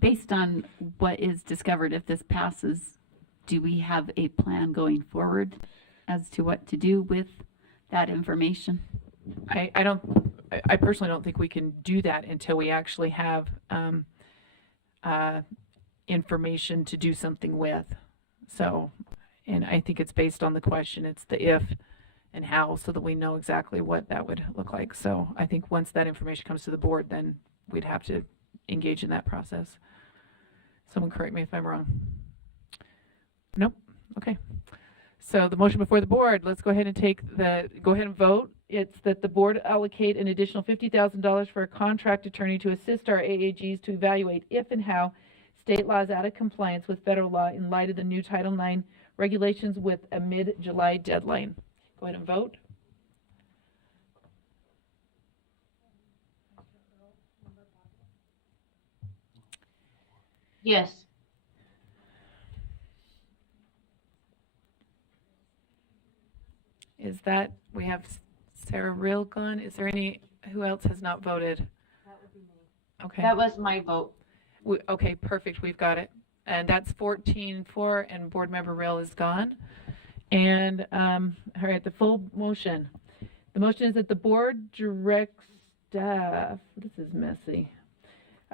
Based on what is discovered, if this passes, do we have a plan going forward as to what to do with that information? I personally don't think we can do that until we actually have information to do something with. So, and I think it's based on the question. It's the if and how, so that we know exactly what that would look like. So I think once that information comes to the board, then we'd have to engage in that process. Someone correct me if I'm wrong. Nope. Okay. So the motion before the board, let's go ahead and vote. It's that the board allocate an additional $50,000 for a contract attorney to assist our AAGs to evaluate if and how state law is out of compliance with federal law in light of the new Title IX regulations with a mid-July deadline. Go ahead and vote. Yes. Is that, we have Sarah Real gone? Is there who else has not voted? That would be me. Okay. That was my vote. Okay, perfect, we've got it. And that's 14-4, and Board Member Real is gone. And, all right, the full motion. The motion is that the board directs staff, this is messy.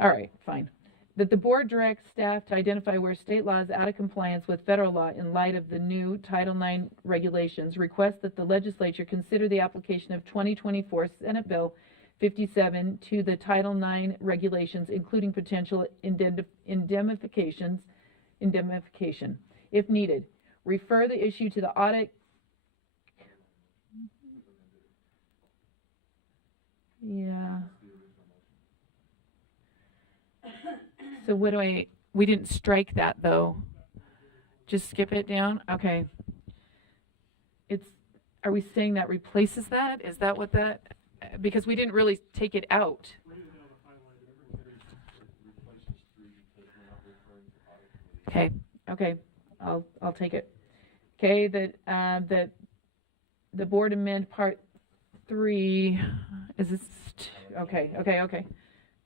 All right, fine. That the board directs staff to identify where state law is out of compliance with federal law in light of the new Title IX regulations. Request that the legislature consider the application of 2024 Senate Bill 57 to the Title IX regulations, including potential indemnification, if needed. Refer the issue to the audit. Yeah. So what do we didn't strike that though. Just skip it down? Okay. Are we saying that replaces that? Is that what that, because we didn't really take it out. Okay, I'll take it. Okay, that the board amend part 3, is this, okay.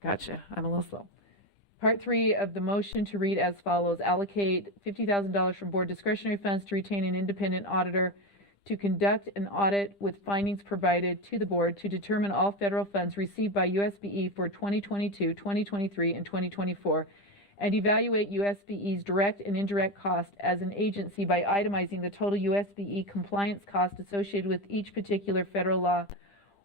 Gotcha, I'm a little slow. Part 3 of the motion to read as follows: allocate $50,000 from board discretionary funds to retain an independent auditor to conduct an audit with findings provided to the board to determine all federal funds received by USBE for 2022, 2023, and 2024, and evaluate USBE's direct and indirect costs as an agency by itemizing the total USBE compliance cost associated with each particular federal law,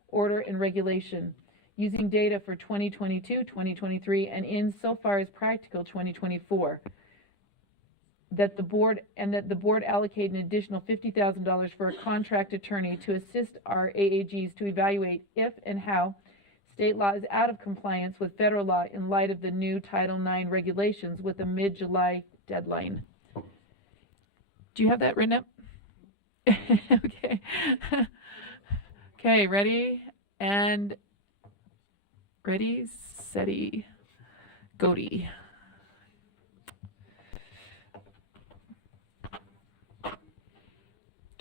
order, and regulation, using data for 2022, 2023, and insofar as practical, 2024. That the board allocate an additional $50,000 for a contract attorney to assist our AAGs to evaluate if and how state law is out of compliance with federal law in light of the new Title IX regulations with a mid-July deadline. Do you have that written up? Okay. Okay, ready, steady, Godey.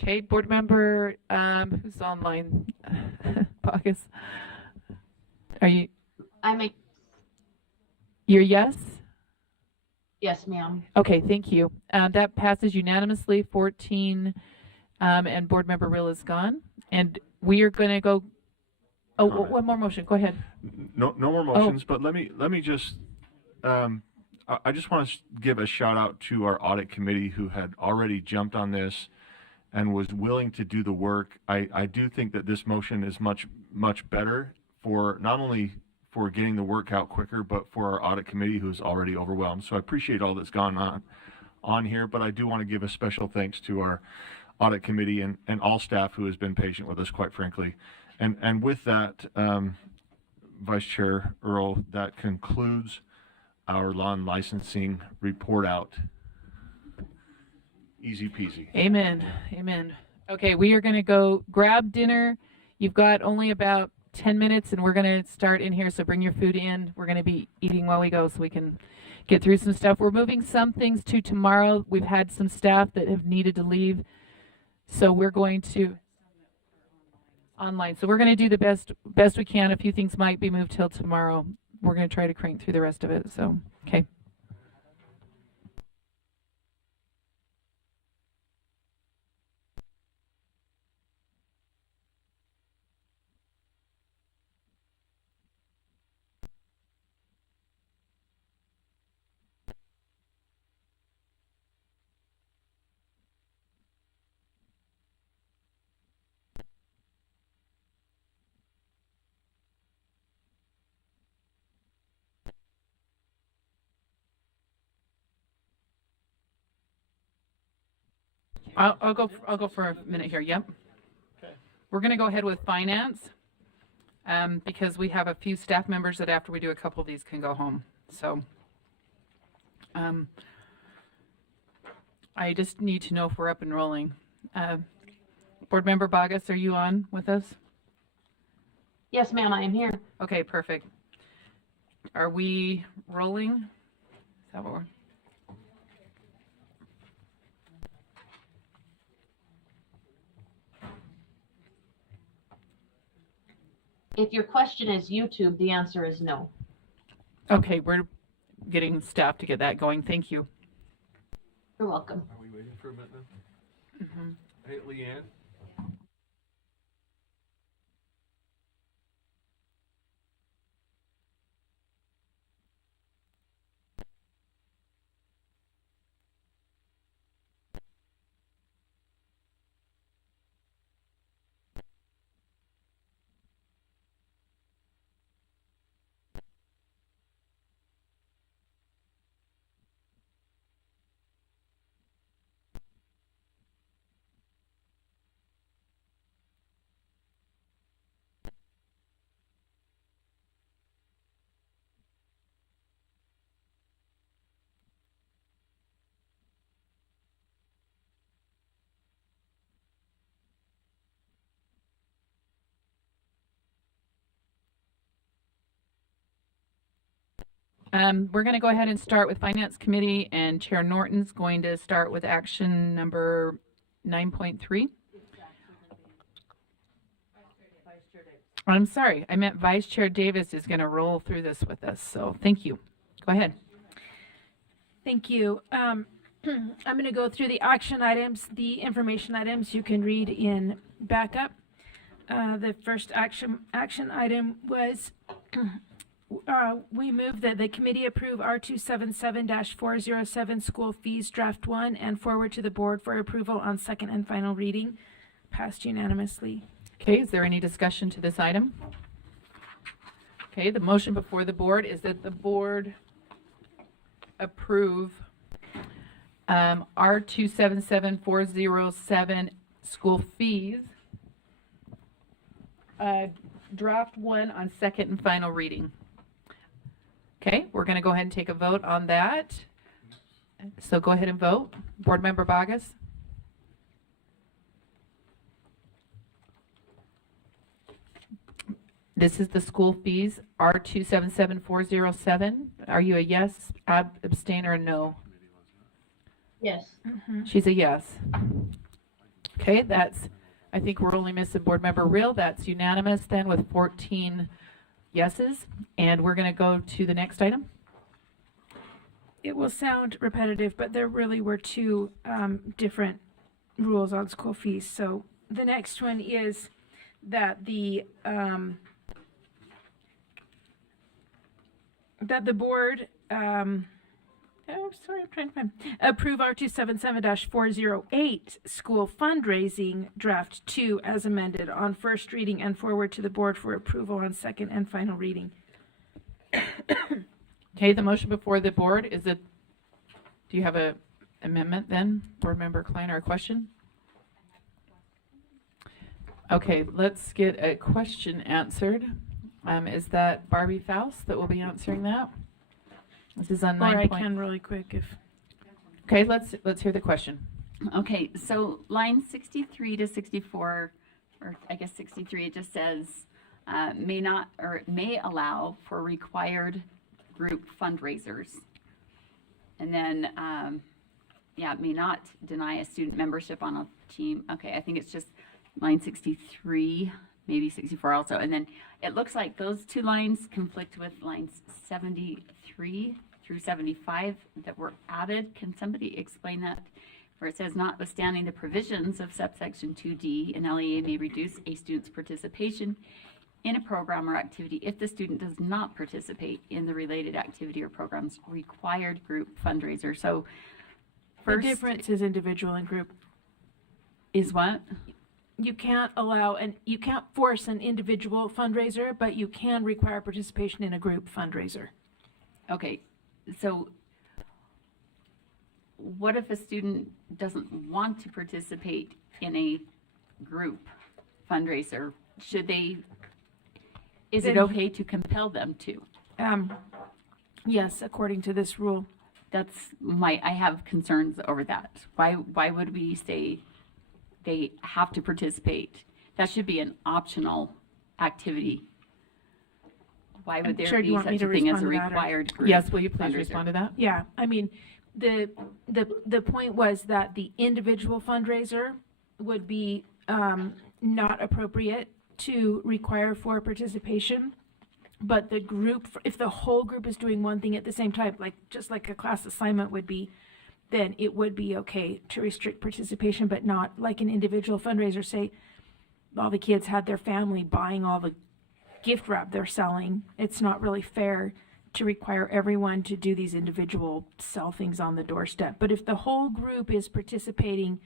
Okay, board member, who's online? Baucus. Are you, you're yes? Yes, ma'am. Okay, thank you. That passes unanimously, 14, and board member Rill is gone. And we are going to go, oh, one more motion, go ahead. No more motions, but let me just, I just want to give a shout out to our audit committee who had already jumped on this and was willing to do the work. I do think that this motion is much better for not only for getting the work out quicker, but for our audit committee who's already overwhelmed. So I appreciate all that's gone on here, but I do want to give a special thanks to our audit committee and all staff who has been patient with us, quite frankly. And with that, Vice Chair Earl, that concludes our law and licensing report out. Easy peasy. Amen. Amen. Okay, we are going to go grab dinner. You've got only about 10 minutes and we're going to start in here, so bring your food in. We're going to be eating while we go so we can get through some stuff. We're moving some things to tomorrow. We've had some staff that have needed to leave, so we're going to online. So we're going to do the best we can. A few things might be moved till tomorrow. We're going to try to crank through the rest of it. So, okay. I'll go for a minute here. Yep. Okay. We're going to go ahead with finance because we have a few staff members that after we do a couple of these can go home. So I just need to know if we're up and rolling. Board Member Baucus, are you on with us? Yes, ma'am, I am here. Okay, perfect. Are we rolling? Is that what we're... If your question is YouTube, the answer is no. Okay, we're getting staff to get that going. Thank you. You're welcome. Are we waiting for a minute now? Mm-hmm. Hey, Leanne? We're going to go ahead and start with Finance Committee, and Chair Norton's going to start with action number 9.3. I'm sorry, I meant Vice Chair Davis is going to roll through this with us, so thank you. Go ahead. Thank you. I'm going to go through the action items, the information items you can read in backup. The first action item was we move that the committee approve R277-407 school fees draft 1 and forward to the board for approval on second and final reading. Passed unanimously. Okay, is there any discussion to this item? Okay, the motion before the board is that the board approve R277-407 school fees draft 1 on second and final reading. Okay, we're going to go ahead and take a vote on that. So go ahead and vote. Board Member Baucus? This is the school fees, R277-407. are you a yes, abstain, or a no? Yes. She's a yes. Okay, I think we're only missing Board Member Real. That's unanimous then with 14 yeses. And we're going to go to the next item. It will sound repetitive, but there really were two different rules on school fees. So the next one is that the board approve R277-408 school fundraising draft 2 as amended on first reading and forward to the board for approval on second and final reading. Okay, the motion before the board is do you have a amendment then, Board Member Klein, or a question? Okay, let's get a question answered. Is that Barbie Faust that will be answering that? This is on 9. Or I can really quick if. Okay, let's hear the question. Okay, so line 63 to 64, or I guess 63, it just says may allow for required group fundraisers. And then, may not deny a student membership on a team. Okay, I think it's just line 63, maybe 64 also. And then it looks like those two lines conflict with lines 73 through 75 that were added. Can somebody explain that? Where it says, notwithstanding the provisions of subsection 2D, an LEA may reduce a student's participation in a program or activity if the student does not participate in the related activity or program's required group fundraiser. So first, the difference is individual and group. Is what? You can't you can't force an individual fundraiser, but you can require participation in a group fundraiser. Okay, so what if a student doesn't want to participate in a group fundraiser? Is it okay to compel them to? Yes, according to this rule. I have concerns over that. Why would we say they have to participate? That should be an optional activity. Why would there be such a thing as a required group? Yes, will you please fundraiser? respond to that? Yeah, I mean, the point was that the individual fundraiser would be not appropriate to require for participation, but the group, if the whole group is doing one thing at the same time, just like a class assignment would be, then it would be okay to restrict participation, but not like an individual fundraiser. Say all the kids had their family buying all the gift wrap they're selling. It's not really fair to require everyone to do these individual sell things on the doorstep. But if the whole group is participating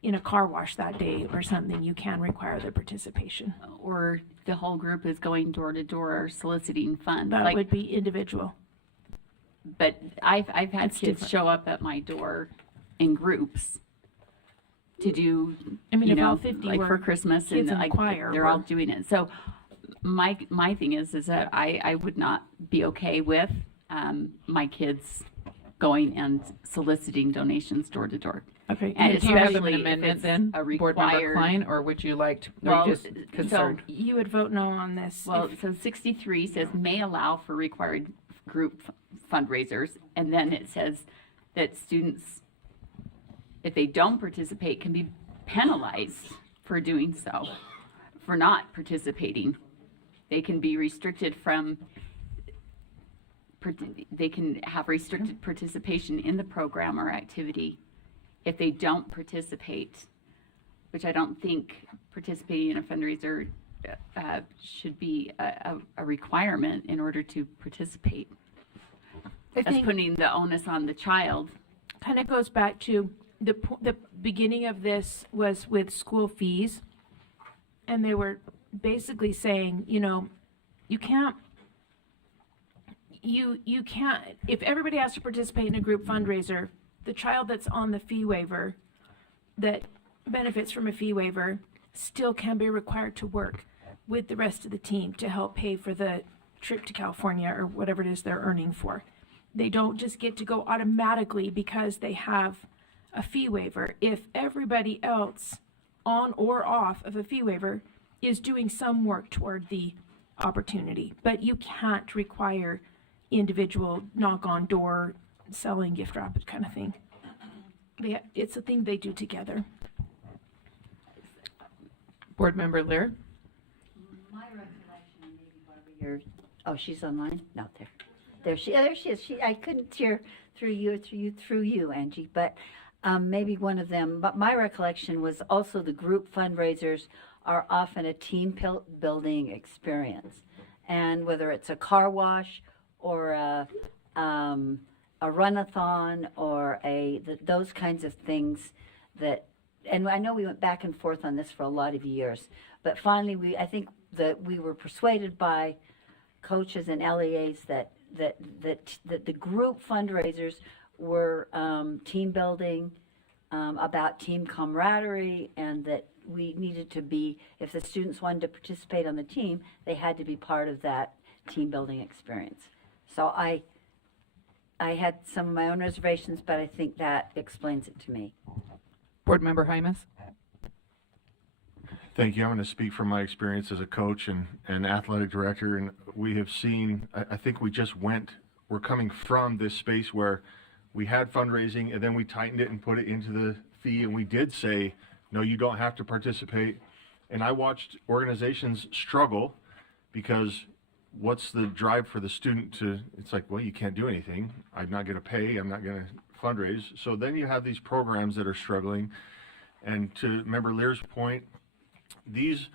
in a car wash that day or something, you can require their participation. Or the whole group is going door to door soliciting funds. That would be individual. But I've had kids show up at my door in groups to do, if all 50 like were for Christmas, and kids in the choir, they're all doing it. So my thing is that I would not be okay with my kids going and soliciting donations door to door. Okay, and do you have an especially if amendment it's then, a Board Member required. Klein, or would you like to, Well, are you just concerned? So you would vote no on this. Well, so 63 says may allow for required group fundraisers, and then it says that students, if they don't participate, can be penalized for doing so, for not participating. They can be restricted from, they can have restricted participation in the program or activity if they don't participate, which I don't think participating in a fundraiser should be a requirement in order to participate. That's putting the onus on the child. Kind of goes back to the beginning of this was with school fees, and they were basically saying, you can't, if everybody has to participate in a group fundraiser, the child that's on the fee waiver, that benefits from a fee waiver, still can be required to work with the rest of the team to help pay for the trip to California or whatever it is they're earning for. They don't just get to go automatically because they have a fee waiver. If everybody else on or off of a fee waiver is doing some work toward the opportunity, but you can't require individual knock on door selling gift wrap kind of thing. It's a thing they do together. Board Member Lear? My recollection, and maybe Barbara, oh, she's online? No, there she is. I couldn't hear through you, Angie, but maybe one of them. But my recollection was also the group fundraisers are often a team building experience. And whether it's a car wash or a run-a-thon or those kinds of things that, and I know we went back and forth on this for a lot of years, but finally I think that we were persuaded by coaches and LEAs that the group fundraisers were team building, about team camaraderie, and that we needed to be, if the students wanted to participate on the team, they had to be part of that team building experience. So I had some of my own reservations, but I think that explains it to me. Board Member Hymas? Thank you. I'm going to speak from my experience as a coach and athletic director, and we have seen, I think we're coming from this space where we had fundraising and then we tightened it and put it into the fee, and we did say, no, you don't have to participate. And I watched organizations struggle because what's the drive for the student to, it's like, well, you can't do anything. I'm not going to pay. I'm not going to fundraise. So then you have these programs that are struggling. And to Member Lear's point, these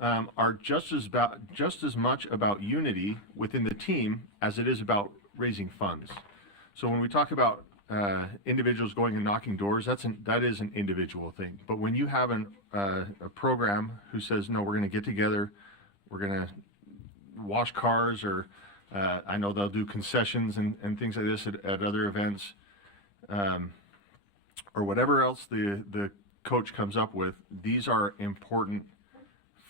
are just as much about unity within the team as it is about raising funds. So when we talk about individuals going and knocking doors, that is an individual thing. But when you have a program who says, no, we're going to get together, we're going to wash cars, or I know they'll do concessions and things like this at other events, or whatever else the coach comes up with, these are important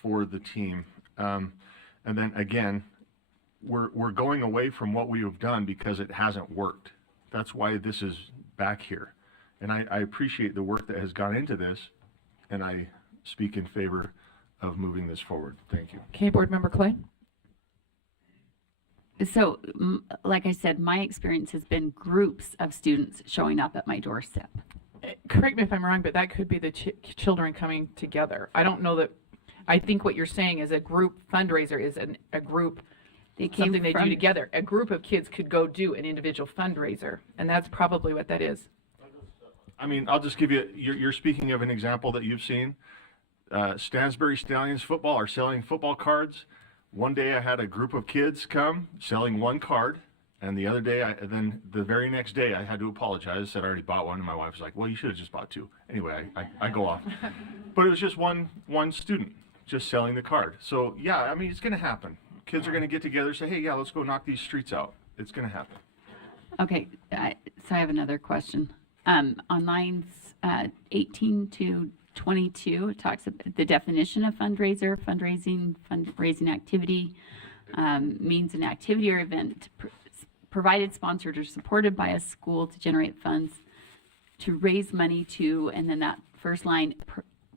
for the team. And then again, we're going away from what we have done because it hasn't worked. That's why this is back here. And I appreciate the work that has gone into this, and I speak in favor of moving this forward. Thank you. Okay, Board Member Clay? So, like I said, my experience has been groups of students showing up at my doorstep. Correct me if I'm wrong, but that could be the children coming together. I don't know that, I think what you're saying is a group fundraiser is a group, something they do together. A group of kids could go do an individual fundraiser, and that's probably what that is. I mean, I'll just give you, you're speaking of an example that you've seen. Stansbury Stallions football are selling football cards. One day I had a group of kids come selling one card, and the other day, then the very next day I had to apologize, said I already bought one, and my wife was like, well, you should have just bought two. Anyway, I go off. But it was just one student just selling the card. So yeah, I mean, it's going to happen. Kids are going to get together and say, hey, yeah, let's go knock these streets out. It's going to happen. Okay, so I have another question. On lines 18 to 22, it talks about the definition of fundraiser, fundraising activity, means an activity or event provided, sponsored, or supported by a school to generate funds to raise money to, and then that first line,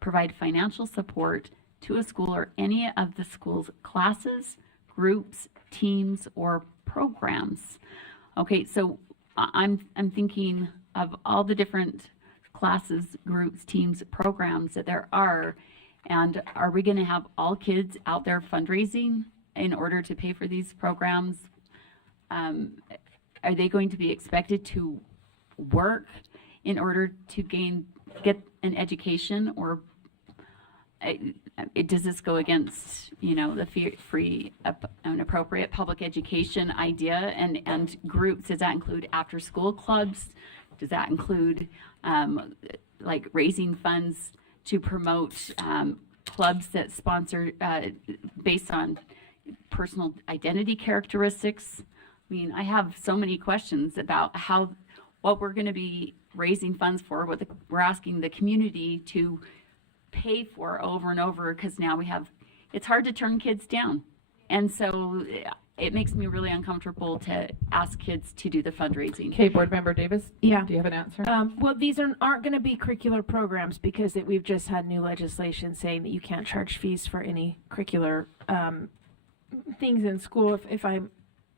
provide financial support to a school or any of the school's classes, groups, teams, or programs. Okay, so I'm thinking of all the different classes, groups, teams, programs that there are, and are we going to have all kids out there fundraising in order to pay for these programs? Are they going to be expected to work in order to get an education, or does this go against, the free and appropriate public education idea and groups? Does that include after school clubs? Does that include like raising funds to promote clubs that sponsor based on personal identity characteristics? I mean, I have so many questions about what we're going to be raising funds for, what we're asking the community to pay for over and over, because now it's hard to turn kids down. And so it makes me really uncomfortable to ask kids to do the fundraising. Okay, Board Member Davis? Yeah. Do you have an answer? Well, these aren't going to be curricular programs because we've just had new legislation saying that you can't charge fees for any curricular things in school. If I'm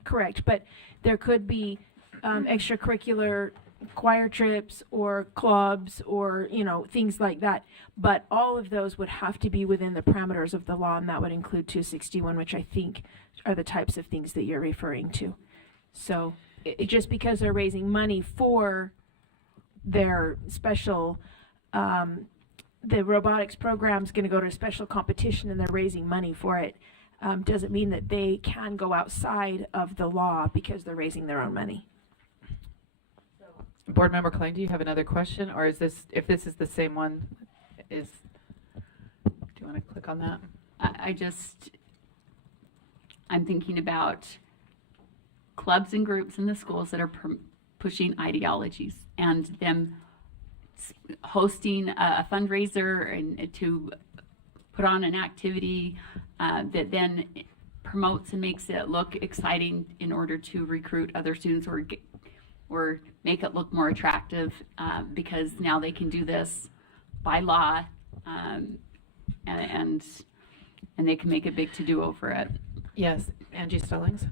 correct, but there could be extracurricular choir trips or clubs or, you know, things like that. But all of those would have to be within the parameters of the law, and that would include 261, which I think are the types of things that you're referring to. So just because they're raising money for their special, the robotics program's going to go to a special competition and they're raising money for it, doesn't mean that they can go outside of the law because they're raising their own money. Board Member Klein, do you have another question, or is this, if this is the same one, do you want to click on that? I'm thinking about clubs and groups in the schools that are pushing ideologies, and them hosting a fundraiser and to put on an activity that then promotes and makes it look exciting in order to recruit other students or make it look more attractive, because now they can do this by law, and they can make a big to-do over it. Yes, Angie Stallings.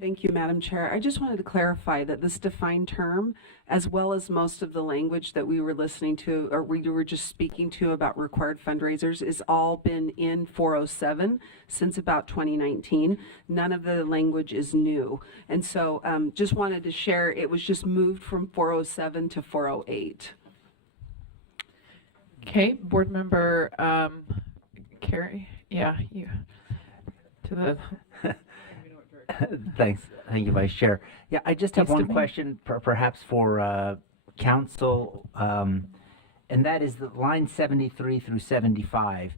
Thank you, Madam Chair. I just wanted to clarify that this defined term, as well as most of the language that we were listening to, or we were just speaking to about required fundraisers, is all been in 407 since about 2019. None of the language is new. And so just wanted to share, it was just moved from 407 to 408. Okay, Board Member Carrie. Yeah, you to the. Thanks. Thank you, Vice Chair. Yeah, I just have Thanks to one me. question perhaps for council, and that is the line 73 through 75.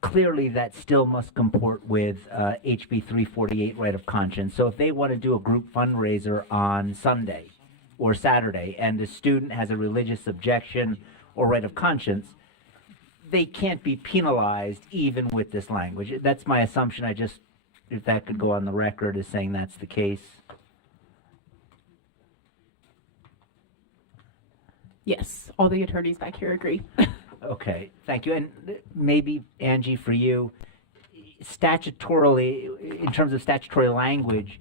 Clearly, that still must comport with HB 348 right of conscience. So if they want to do a group fundraiser on Sunday or Saturday, and the student has a religious objection or right of conscience, they can't be penalized even with this language. That's my assumption. If that could go on the record as saying that's the case. Yes, all the attorneys back here agree. Okay, thank you. And maybe, Angie, for you, statutorily, in terms of statutory language,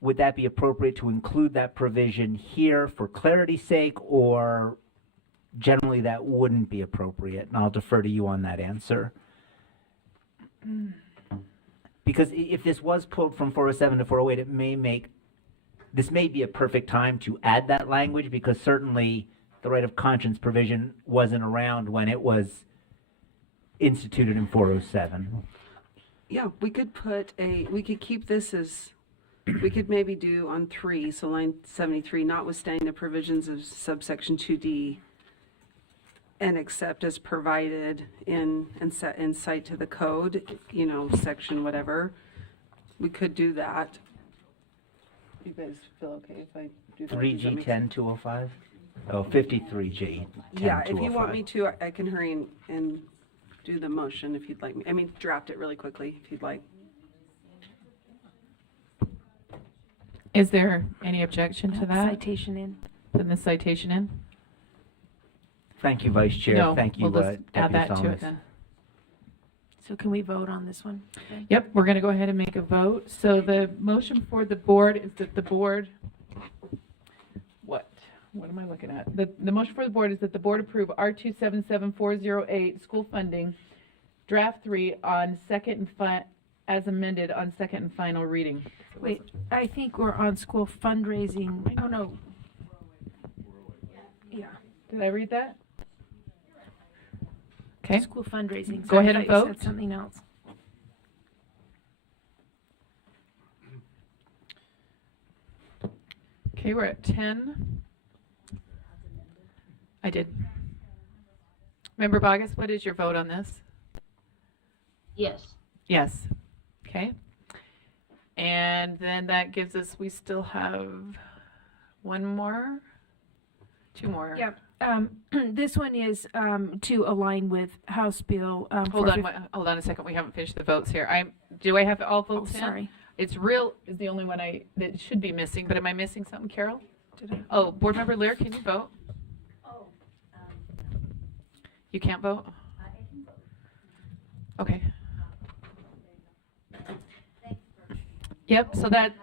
would that be appropriate to include that provision here for clarity's sake, or generally that wouldn't be appropriate? And I'll defer to you on that answer. Because if this was pulled from 407 to 408, this may be a perfect time to add that language, because certainly the right of conscience provision wasn't around when it was instituted in 407. Yeah, we could keep this as, we could maybe do on 3, so line 73, notwithstanding the provisions of subsection 2D, and except as provided in cite to the code, you know, section whatever. We could do that. You guys feel okay if I do that? 3G 10205? Oh, 53G 10205. Yeah, if you want me to, I can hurry and do the motion if you'd like me. I mean, draft it really quickly if you'd like. Is there any objection to that? Citation in. Putting the citation in? Thank you, Vice Chair. No, Thank you, we'll just add Deputy that to it Solomons. then. So can we vote on this one? Okay. Yep, we're going to go ahead and make a vote. So the motion for the board is that the board, what am I looking at? The motion for the board is that the board approve R277408 school funding, draft 3 on second and as amended on second and final reading. Wait, I think we're on school fundraising. Oh, no. Yeah. Did I read that? Okay. School fundraising. Go Sorry, ahead I and thought you vote. said something else. Okay, we're at 10. I did. Member Bogus, what is your vote on this? Yes. Yes. Okay. And then that gives us, we still have one more? Two more. Yeah. This one is to align with House Bill. Hold on a second. We haven't finished the votes here. Do I have all votes in? Sorry. It's real is the only one that should be missing, but am I missing something, Carol? Oh, Board Member Lear, can you vote? Oh, You can't vote? I can vote. Okay. Thanks for Yep, so that's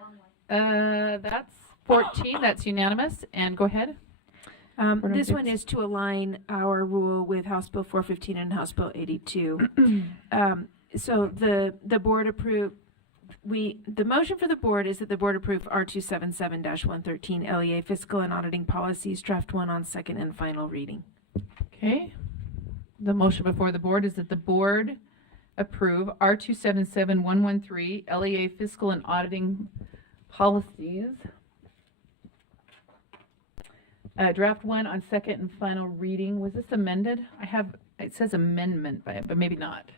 14, that's unanimous, and go ahead. This one is to align our rule with House Bill 415 and House Bill 82. So the board approve, the motion for the board is that the board approve R277-113 LEA Fiscal and Auditing Policies, Draft 1 on second and final reading. Okay. The motion before the board is that the board approve R277-113 LEA Fiscal and Auditing Policies. Draft 1 on second and final reading. Was this amended? It says amendment, but maybe not.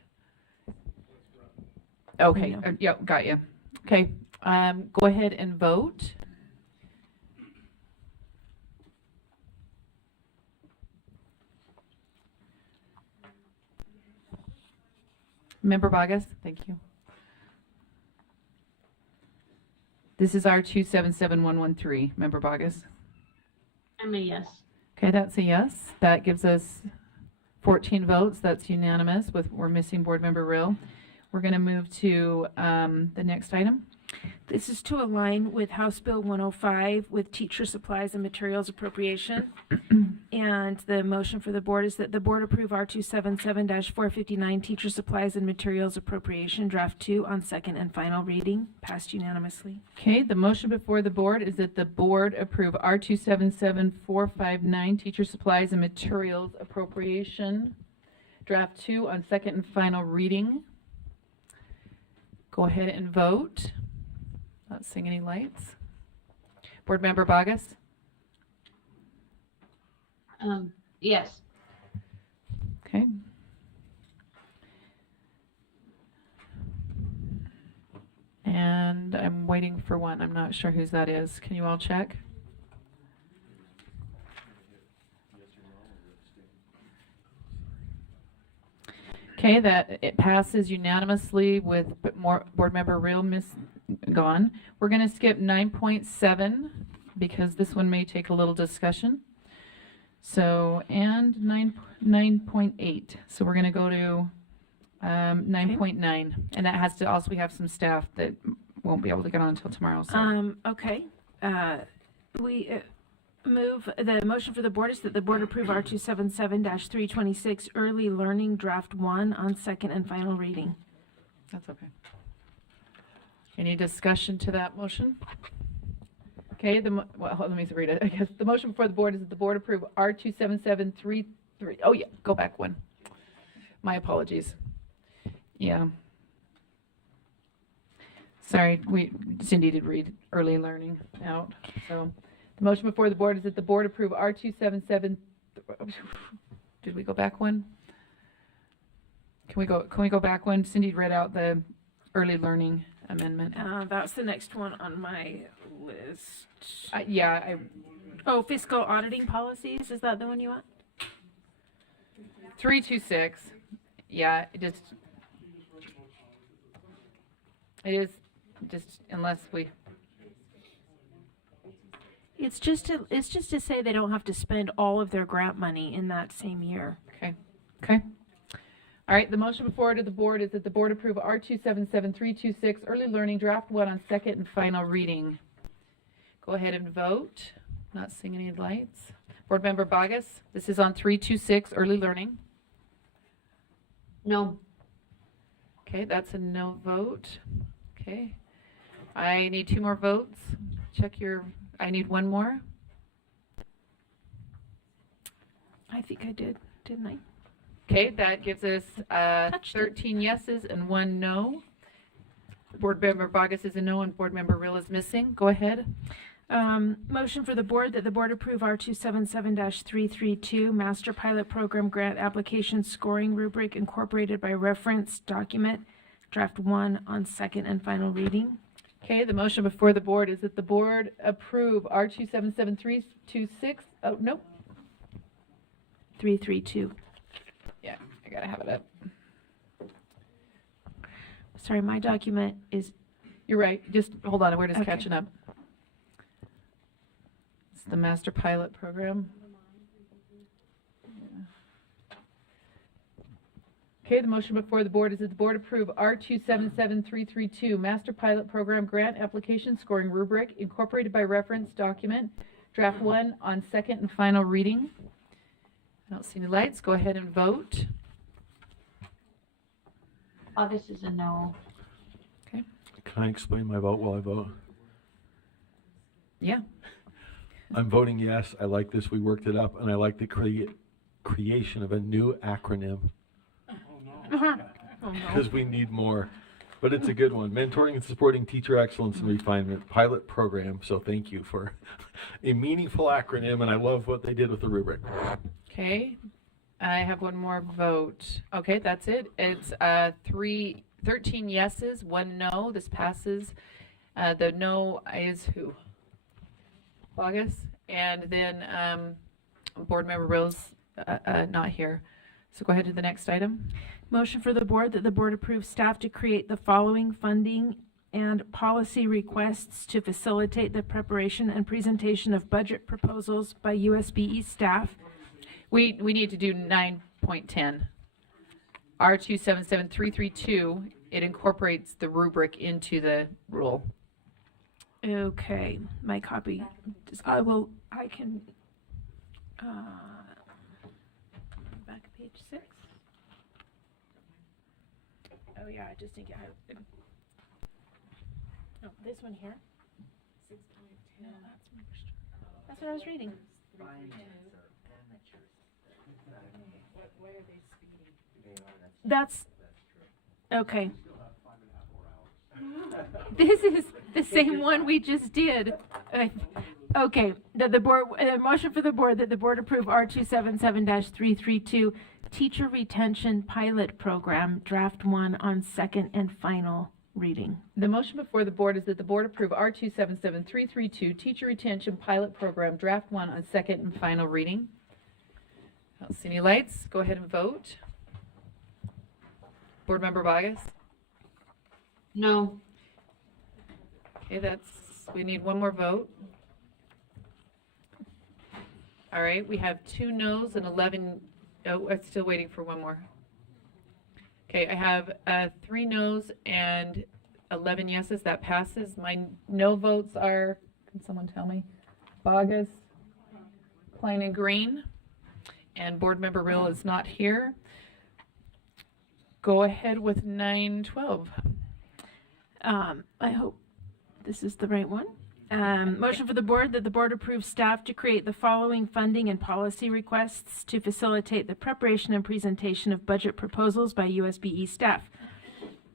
Okay, yep, got you. Okay, go ahead and vote. Member Vargas, thank you. This is R277-113. Member Vargas. I'm a yes. Okay, that's a yes. That gives us 14 votes. That's unanimous. We're missing Board Member Rill. We're going to move to the next item. This is to align with House Bill 105 with teacher supplies and materials appropriation. And the motion for the board is that the board approve R277-459 teacher supplies and materials appropriation, Draft 2 on second and final reading, passed unanimously. Okay, the motion before the board is that the board approve R277-459 teacher supplies and materials appropriation, Draft 2 on second and final reading. Go ahead and vote. Not seeing any lights. Board Member Vargas? Yes. Okay. And I'm waiting for one. I'm not sure whose that is. Can you all check? Okay, that it passes unanimously with Board Member Real gone. We're going to skip 9.7 because this one may take a little discussion. So, and 9.8. So we're going to go to 9.9, and that has to also, we have some staff that won't be able to get on until tomorrow. So. Okay. We move, the motion for the board is that the board approve R277-326 early learning Draft 1 on second and final reading. That's okay. Any discussion to that motion? Okay, well, let me read it. I guess the motion before the board is that the board approve R27733. Oh yeah, go back one. My apologies. Yeah. Sorry, Cindy did read early learning out. So the motion before the board is that the board approve R277. Did we go back one? Can we go back one? Cindy read out the early learning amendment. That's the next one on my list. Yeah. Fiscal auditing policies. Is that the one you want? 326. Yeah, it is just unless we. It's just to say they don't have to spend all of their grant money in that same year. Okay. Okay. All right, the motion before to the board is that the board approve R277-326 early learning Draft 1 on second and final reading. Go ahead and vote. Not seeing any lights. Board Member Vargas, this is on 326 early learning. No. Okay, that's a no vote. Okay. I need 2 more votes. I need 1 more. I think I did, didn't I? Okay, that gives us 13 yeses and 1 no. Board Member Vargas is a no and Board Member Rill is missing. Go ahead. Motion for the board that the board approve R277-332 Master Pilot Program Grant Application Scoring Rubric incorporated by reference document, Draft 1 on second and final reading. Okay, the motion before the board is that the board approve R277-326. Oh, nope. 332. Yeah, I gotta have it up. Sorry, my document is. You're right. Just hold on. We're just Okay. catching up. It's the Master Pilot Program. Okay, the motion before the board is that the board approve R277332 Master Pilot Program Grant Application Scoring Rubric incorporated by reference document, draft 1 on second and final reading. I don't see any lights. Go ahead and vote. August is a no. Okay. Can I explain my vote while I vote? Yeah. I'm voting yes. I like this. We worked it up, and I like the creation of a new acronym because we need more. But it's a good one. Mentoring and supporting teacher excellence and refinement pilot program. So thank you for a meaningful acronym, and I love what they did with the rubric. Okay. I have one more vote. Okay, that's it. It's 13 yeses, 1 no. This passes. The no is who? August. And then Board Member Rose not here. So go ahead to the next item. Motion for the board that the board approve staff to create the following funding and policy requests to facilitate the preparation and presentation of budget proposals by USBE staff. We need to do 9.10. R277332, it incorporates the rubric into the rule. Okay, my copy. I can, back to page 6. Oh yeah, I just think I have, no, this one here. 6.10. No, that's what I was reading. That's, okay. This is the same one we just did. Okay, that the board, motion for the board that the board approve R277-332 Teacher Retention Pilot Program, Draft 1 on second and final reading. The motion before the board is that the board approve R277332 Teacher Retention Pilot Program, Draft 1 on second and final reading. I don't see any lights. Go ahead and vote. Board Member Vargas? No. Okay, we need one more vote. All right, we have 2 noes and 11, oh, I'm still waiting for one more. Okay, I have 3 noes and 11 yeses, that passes. My no votes are, can someone tell me? Vargas, Klein and Green, and Board Member Rill is not here. Go ahead with 912. I hope this is the right one. Motion for the board that the board approve staff to create the following funding and policy requests to facilitate the preparation and presentation of budget proposals by USBE staff.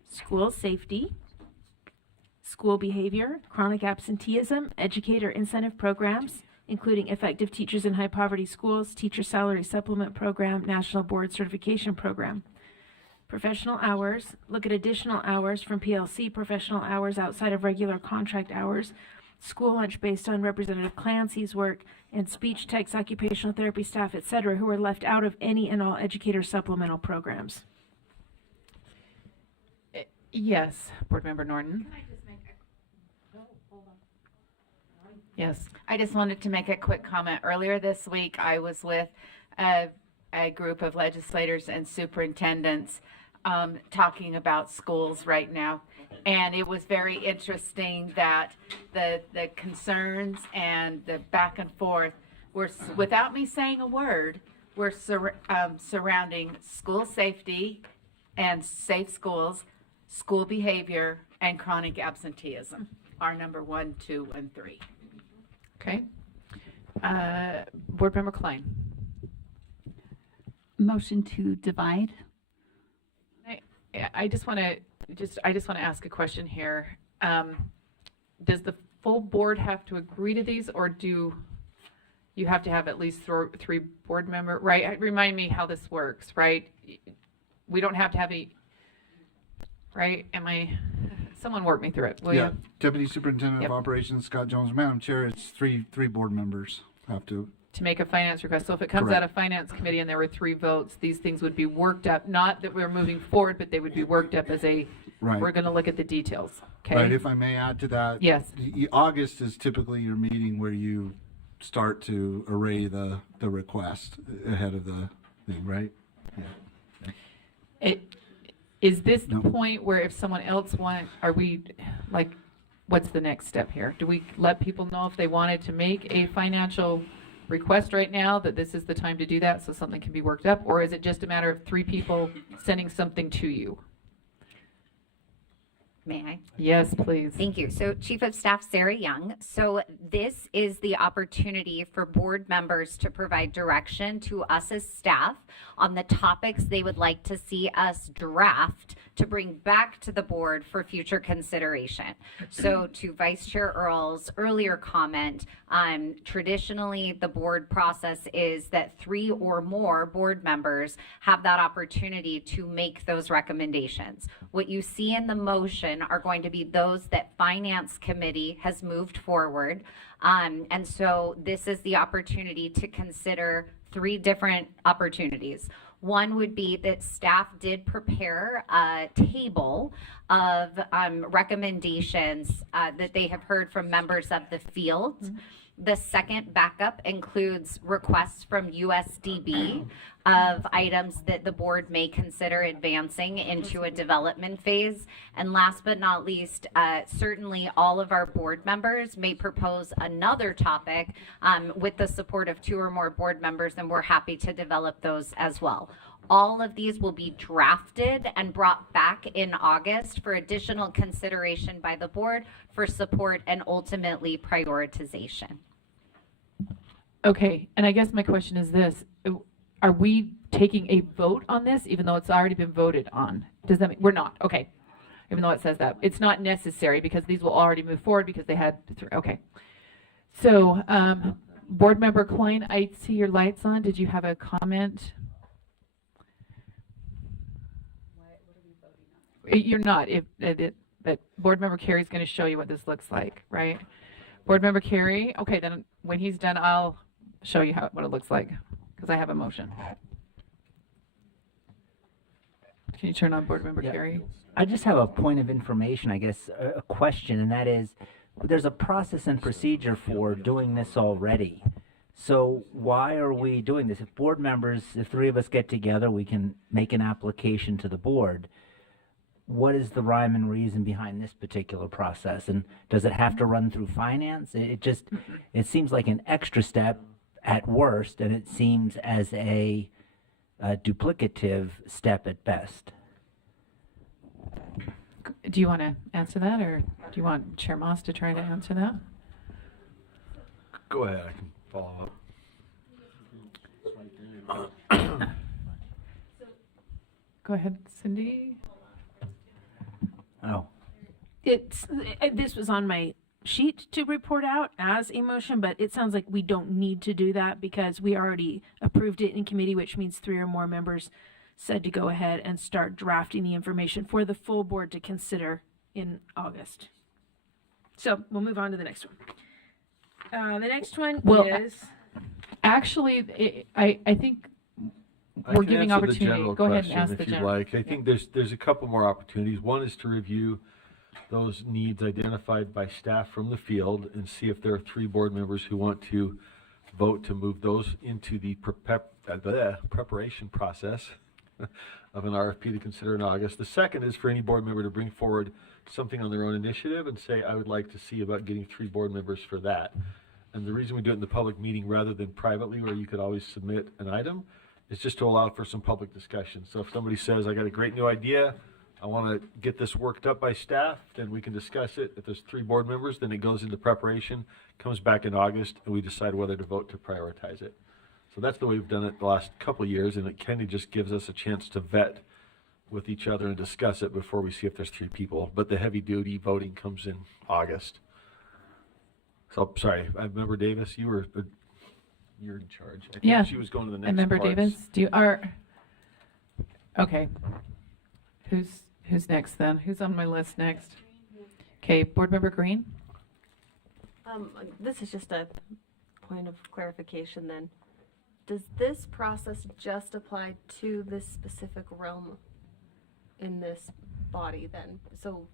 School safety, school behavior, chronic absenteeism, educator incentive programs, including effective teachers in high poverty schools, teacher salary supplement program, national board certification program. Professional hours, look at additional hours from PLC, professional hours outside of regular contract hours, school lunch based on Representative Clancy's work, and speech, text, occupational therapy staff, etc., who are left out of any and all educator supplemental programs. Yes, Board Member Norton. Can I just make hold on. Yes. I just wanted to make a quick comment. Earlier this week, I was with a group of legislators and superintendents talking about schools right now. And it was very interesting that the concerns and the back and forth were, without me saying a word, were surrounding school safety and safe schools, school behavior, and chronic absenteeism are number 1, 2, and 3. Okay. Board Member Klein. Motion to divide. I just want to ask a question here. Does the full board have to agree to these, or do you have to have at least 3 board member? Right? Remind me how this works. Right? We don't have to have a. Right? Someone work me through it, will you? Deputy Superintendent Yep. of Operations Scott Jones. Madam Chair, it's three board members have to. To make a finance request. So if it comes Correct. out of finance committee and there were 3 votes, these things would be worked up. Not that we're moving forward, but they would be worked up as a. Right. We're going to look at the details. Okay. Right, if I may add to that. Yes. August is typically your meeting where you start to array the request ahead of the thing, right? Yeah. is this the point where if someone else are we, like, what's the next step here? Do we let people know if they wanted to make a financial request right now, that this is the time to do that so something can be worked up? Or is it just a matter of 3 people sending something to you? May I? Yes, please. Thank you. So Chief of Staff Sarah Young. So this is the opportunity for board members to provide direction to us as staff on the topics they would like to see us draft to bring back to the board for future consideration. So to Vice Chair Earl's earlier comment, traditionally the board process is that 3 or more board members have that opportunity to make those recommendations. What you see in the motion are going to be those that Finance Committee has moved forward. And so this is the opportunity to consider 3 different opportunities. One would be that staff did prepare a table of recommendations that they have heard from members of the field. Mm-hmm. The second backup includes requests from USDB of items that the board may consider advancing into a development phase. And last but not least, certainly all of our board members may propose another topic with the support of 2 or more board members, and we're happy to develop those as well. All of these will be drafted and brought back in August for additional consideration by the board for support and ultimately prioritization. Okay, and I guess my question is this: are we taking a vote on this, even though it's already been voted on? Does that mean we're not? Okay, even though it says that it's not necessary because these will already move forward because they had. Okay, so Board Member Klein, I see your lights on. Did you have a comment? You're not. But Board Member Carey's going to show you what this looks like, right? Board Member Carey. Okay, then when he's done, I'll show you what it looks like because I have a motion. Can you turn on Board Member Carey? I just have a point of information, I guess, a question, and that is, there's a process and procedure for doing this already. So why are we doing this? If board members, if 3 of us get together, we can make an application to the board. What is the rhyme and reason behind this particular process? And does it have to run through finance? It seems like an extra step at worst, and it seems as a duplicative step at best. Do you want to answer that, or do you want Chair Moss to try to answer that? Go ahead, I can follow up. Go ahead, Cindy. Oh. This was on my sheet to report out as a motion, but it sounds like we don't need to do that because we already approved it in committee, which means 3 or more members said to go ahead and start drafting the information for the full board to consider in August. So we'll move on to the next one. The next one is... Actually, I think we're giving opportunity. Go ahead and ask the general. Like. I think there's a couple more opportunities. One is to review those needs identified by staff from the field and see if there are 3 board members who want to vote to move those into the preparation process of an RFP to consider in August. The second is for any board member to bring forward something on their own initiative and say, I would like to see about getting 3 board members for that. And the reason we do it in the public meeting rather than privately, where you could always submit an item, is just to allow for some public discussion. So if somebody says, I got a great new idea, I want to get this worked up by staff, then we can discuss it. If there's 3 board members, then it goes into preparation, comes back in August, and we decide whether to vote to prioritize it. So that's the way we've done it the last couple of years, and it kind of just gives us a chance to vet with each other and discuss it before we see if there's 3 people. But the heavy-duty voting comes in August. So, sorry, Member Davis, you're in charge. I think she was going to the next Member parts. Davis, okay. Who's next then? Who's on my list next? Okay, Board Member Green. This is just a point of clarification then. Does this process just apply to this specific realm in this body then? So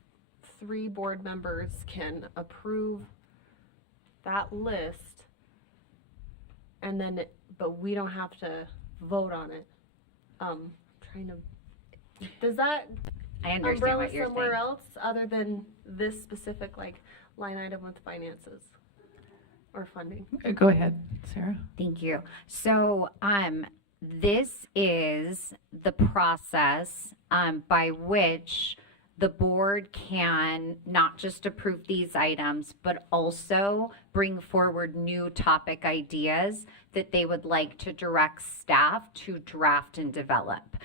3 board members can approve that list and then, but we don't have to vote on it. Does that I understand umbrella what you're somewhere saying. else other than this specific like line item with finances or funding? Go ahead, Sarah. Thank you. So, this is the process by which the board can not just approve these items, but also bring forward new topic ideas that they would like to direct staff to draft and develop.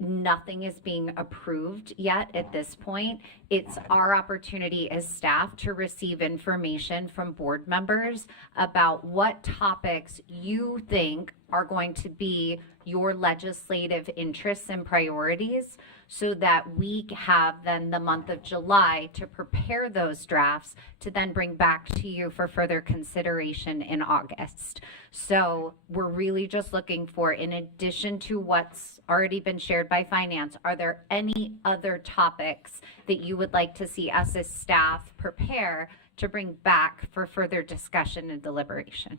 Nothing is being approved yet at this point. It's our opportunity as staff to receive information from board members about what topics you think are going to be your legislative interests and priorities, so that we have then the month of July to prepare those drafts to then bring back to you for further consideration in August. So we're really just looking for, in addition to what's already been shared by finance, are there any other topics that you would like to see us as staff prepare to bring back for further discussion and deliberation?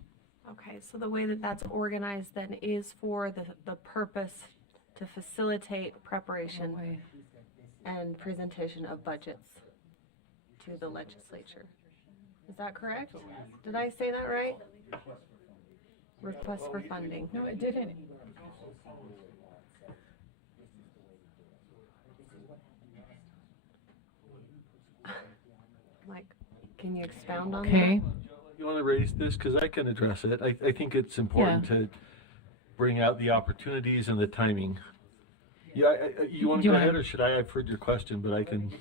Okay, so the way that that's organized then is for the purpose to facilitate preparation and presentation of budgets to the legislature. Is that correct? Did I say that right? Request for funding. No, it didn't. Like, can you expound on Okay. that? You want to raise this? Because I can address it. I think it's important to bring out the opportunities and the timing. Yeah, you want to go ahead, or should I? I've heard your question, but I can.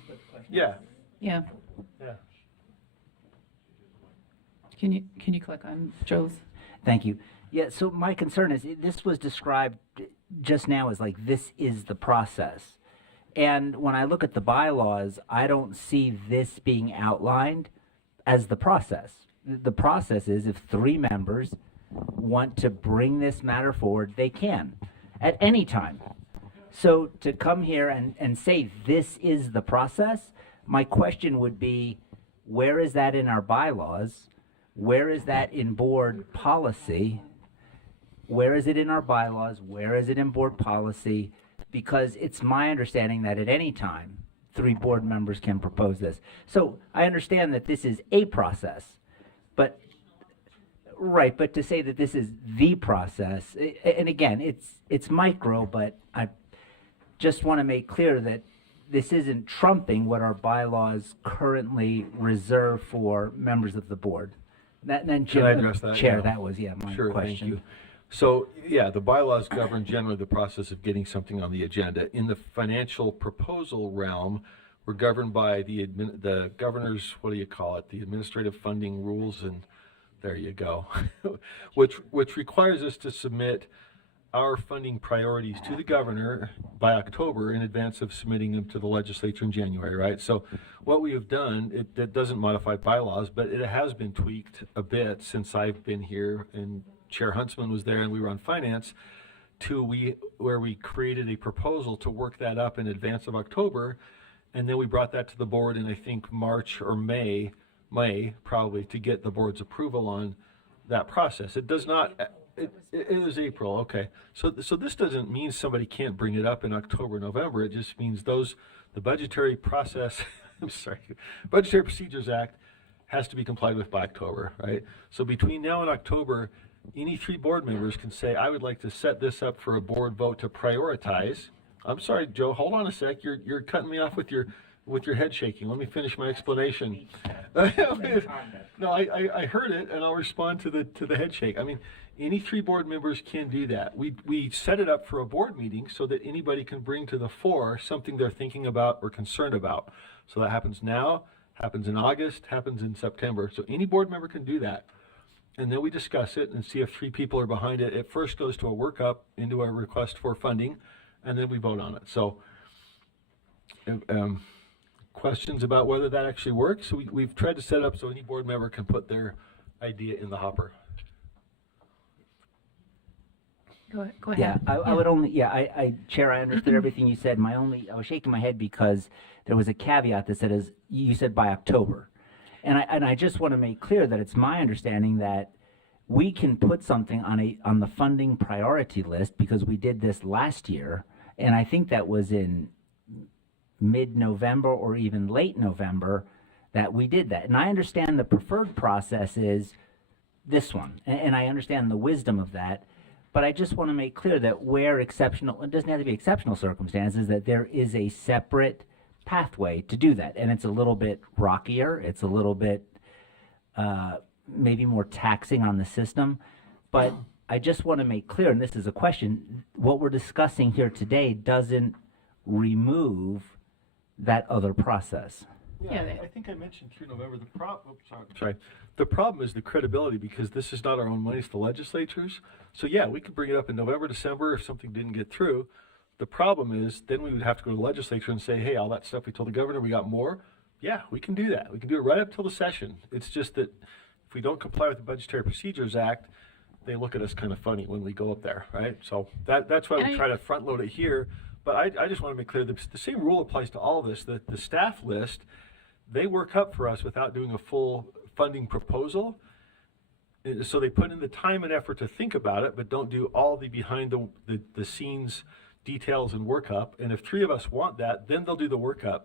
Yeah. Yeah. Yeah. Can you click on Joe's? Thank you. Yeah, so my concern is this was described just now as like this is the process. And when I look at the bylaws, I don't see this being outlined as the process. The process is if 3 members want to bring this matter forward, they can at any time. So to come here and say this is the process, my question would be, where is that in our bylaws? Where is that in board policy? Where is it in our bylaws? Where is it in board policy? Because it's my understanding that at any time, 3 board members can propose this. So I understand that this is a process, but right, but to say that this is the process, and again, it's micro, but I just want to make clear that this isn't trumping what our bylaws currently reserve for members of the board. Then Can I address that? Chair, Yeah. that was my Sure, question. thank you. So, yeah, the bylaws govern generally the process of getting something on the agenda. In the financial proposal realm, we're governed by the governor's, what do you call it, the administrative funding rules, and there you go, which requires us to submit our funding priorities to the governor by October in advance of submitting them to the legislature in January, right? So what we have done, it doesn't modify bylaws, but it has been tweaked a bit since I've been here, and Chair Huntsman was there and we were on finance, where we created a proposal to work that up in advance of October, and then we brought that to the board in I think March or May probably, to get the board's approval on that process. It does not, it was April, okay. So this doesn't mean somebody can't bring it up in October, November. It just means the budgetary process, I'm sorry, Budgetary Procedures Act has to be complied with by October, right? So between now and October, any 3 board members can say, I would like to set this up for a board vote to prioritize. I'm sorry, Joe, hold on a sec. You're cutting me off with your head shaking. Let me finish my explanation. No, I heard it, and I'll respond to the head shake. I mean, any 3 board members can do that. We set it up for a board meeting so that anybody can bring to the fore something they're thinking about or concerned about. So that happens now, happens in August, happens in September. So any board member can do that. And then we discuss it and see if 3 people are behind it. It first goes to a workup, into a request for funding, and then we vote on it. So questions about whether that actually works? We've tried to set it up so any board member can put their idea in the hopper. Go ahead. Yeah, I would only, Chair, I understood everything you said. I was shaking my head because there was a caveat that said, you said by October. And I just want to make clear that it's my understanding that we can put something on the funding priority list, because we did this last year, and I think that was in mid-November or even late November that we did that. And I understand the preferred process is this one, and I understand the wisdom of that, but I just want to make clear that where exceptional, it doesn't have to be exceptional circumstances, that there is a separate pathway to do that. And it's a little bit rockier, it's a little bit maybe more taxing on the system, but I just want to make clear, and this is a question, what we're discussing here today doesn't remove that other process. Yeah, I think I mentioned through November, the problem is the credibility, because this is not our own money, it's the legislatures. So yeah, we could bring it up in November, December if something didn't get through. The problem is then we would have to go to the legislature and say, hey, all that stuff we told the governor, we got more. Yeah, we can do that. We can do it right up till the session. It's just that if we don't comply with the Budgetary Procedures Act, they look at us kind of funny when we go up there, right? So that's why we try to front load it here. But I just want to make clear that the same rule applies to all of this. The staff list, they work up for us without doing a full funding proposal. So they put in the time and effort to think about it, but don't do all the behind the scenes details and workup. And if 3 of us want that, then they'll do the workup.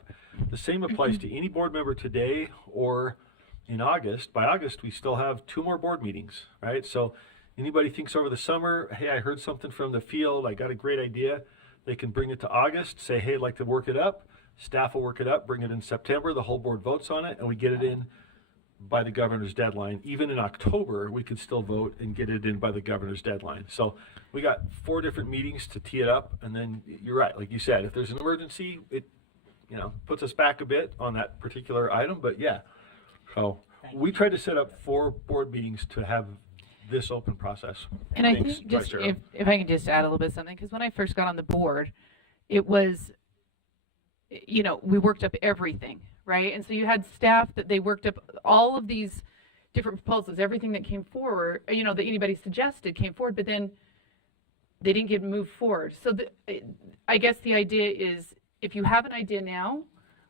The same applies to any board member today or in August. By August, we still have 2 more board meetings, right? So anybody thinks over the summer, hey, I heard something from the field, I got a great idea, they can bring it to August, say, hey, I'd like to work it up. Staff will work it up, bring it in September, the whole board votes on it, and we get it in by the governor's deadline. Even in October, we could still vote and get it in by the governor's deadline. So we got 4 different meetings to tee it up, and then you're right, like you said, if there's an emergency, it puts us back a bit on that particular item, but yeah. So we tried to set up 4 board meetings to have this open process. And I think just if I can just add a little bit of something, because when I first got on the board, it was, we worked up everything, right? And so you had staff that they worked up all of these different proposals, everything that came forward, that anybody suggested came forward, but then they didn't get moved forward. So I guess the idea is, if you have an idea now,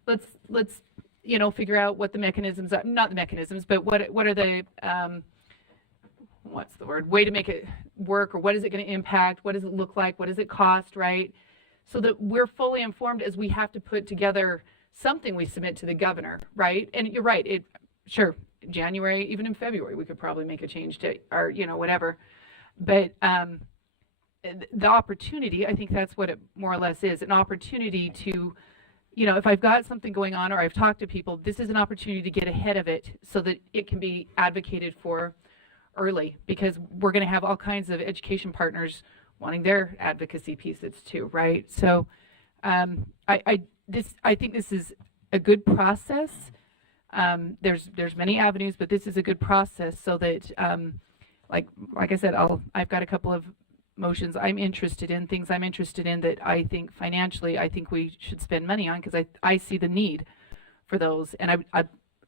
let's figure out what the mechanisms are, not the mechanisms, but what are the what's the word, way to make it work, or what is it going to impact, what does it look like, what does it cost, right? So that we're fully informed as we have to put together something we submit to the governor, right? And you're right, sure, January, even in February, we could probably make a change to our, whatever. But the opportunity, I think that's what it more or less is, an opportunity to, if I've got something going on or I've talked to people, this is an opportunity to get ahead of it so that it can be advocated for early, because we're going to have all kinds of education partners wanting their advocacy pieces too, right? So I think this is a good process. There's many avenues, but this is a good process so that, like I said, I've got a couple of motions I'm interested in, things I'm interested in that I think financially, I think we should spend money on, because I see the need for those. And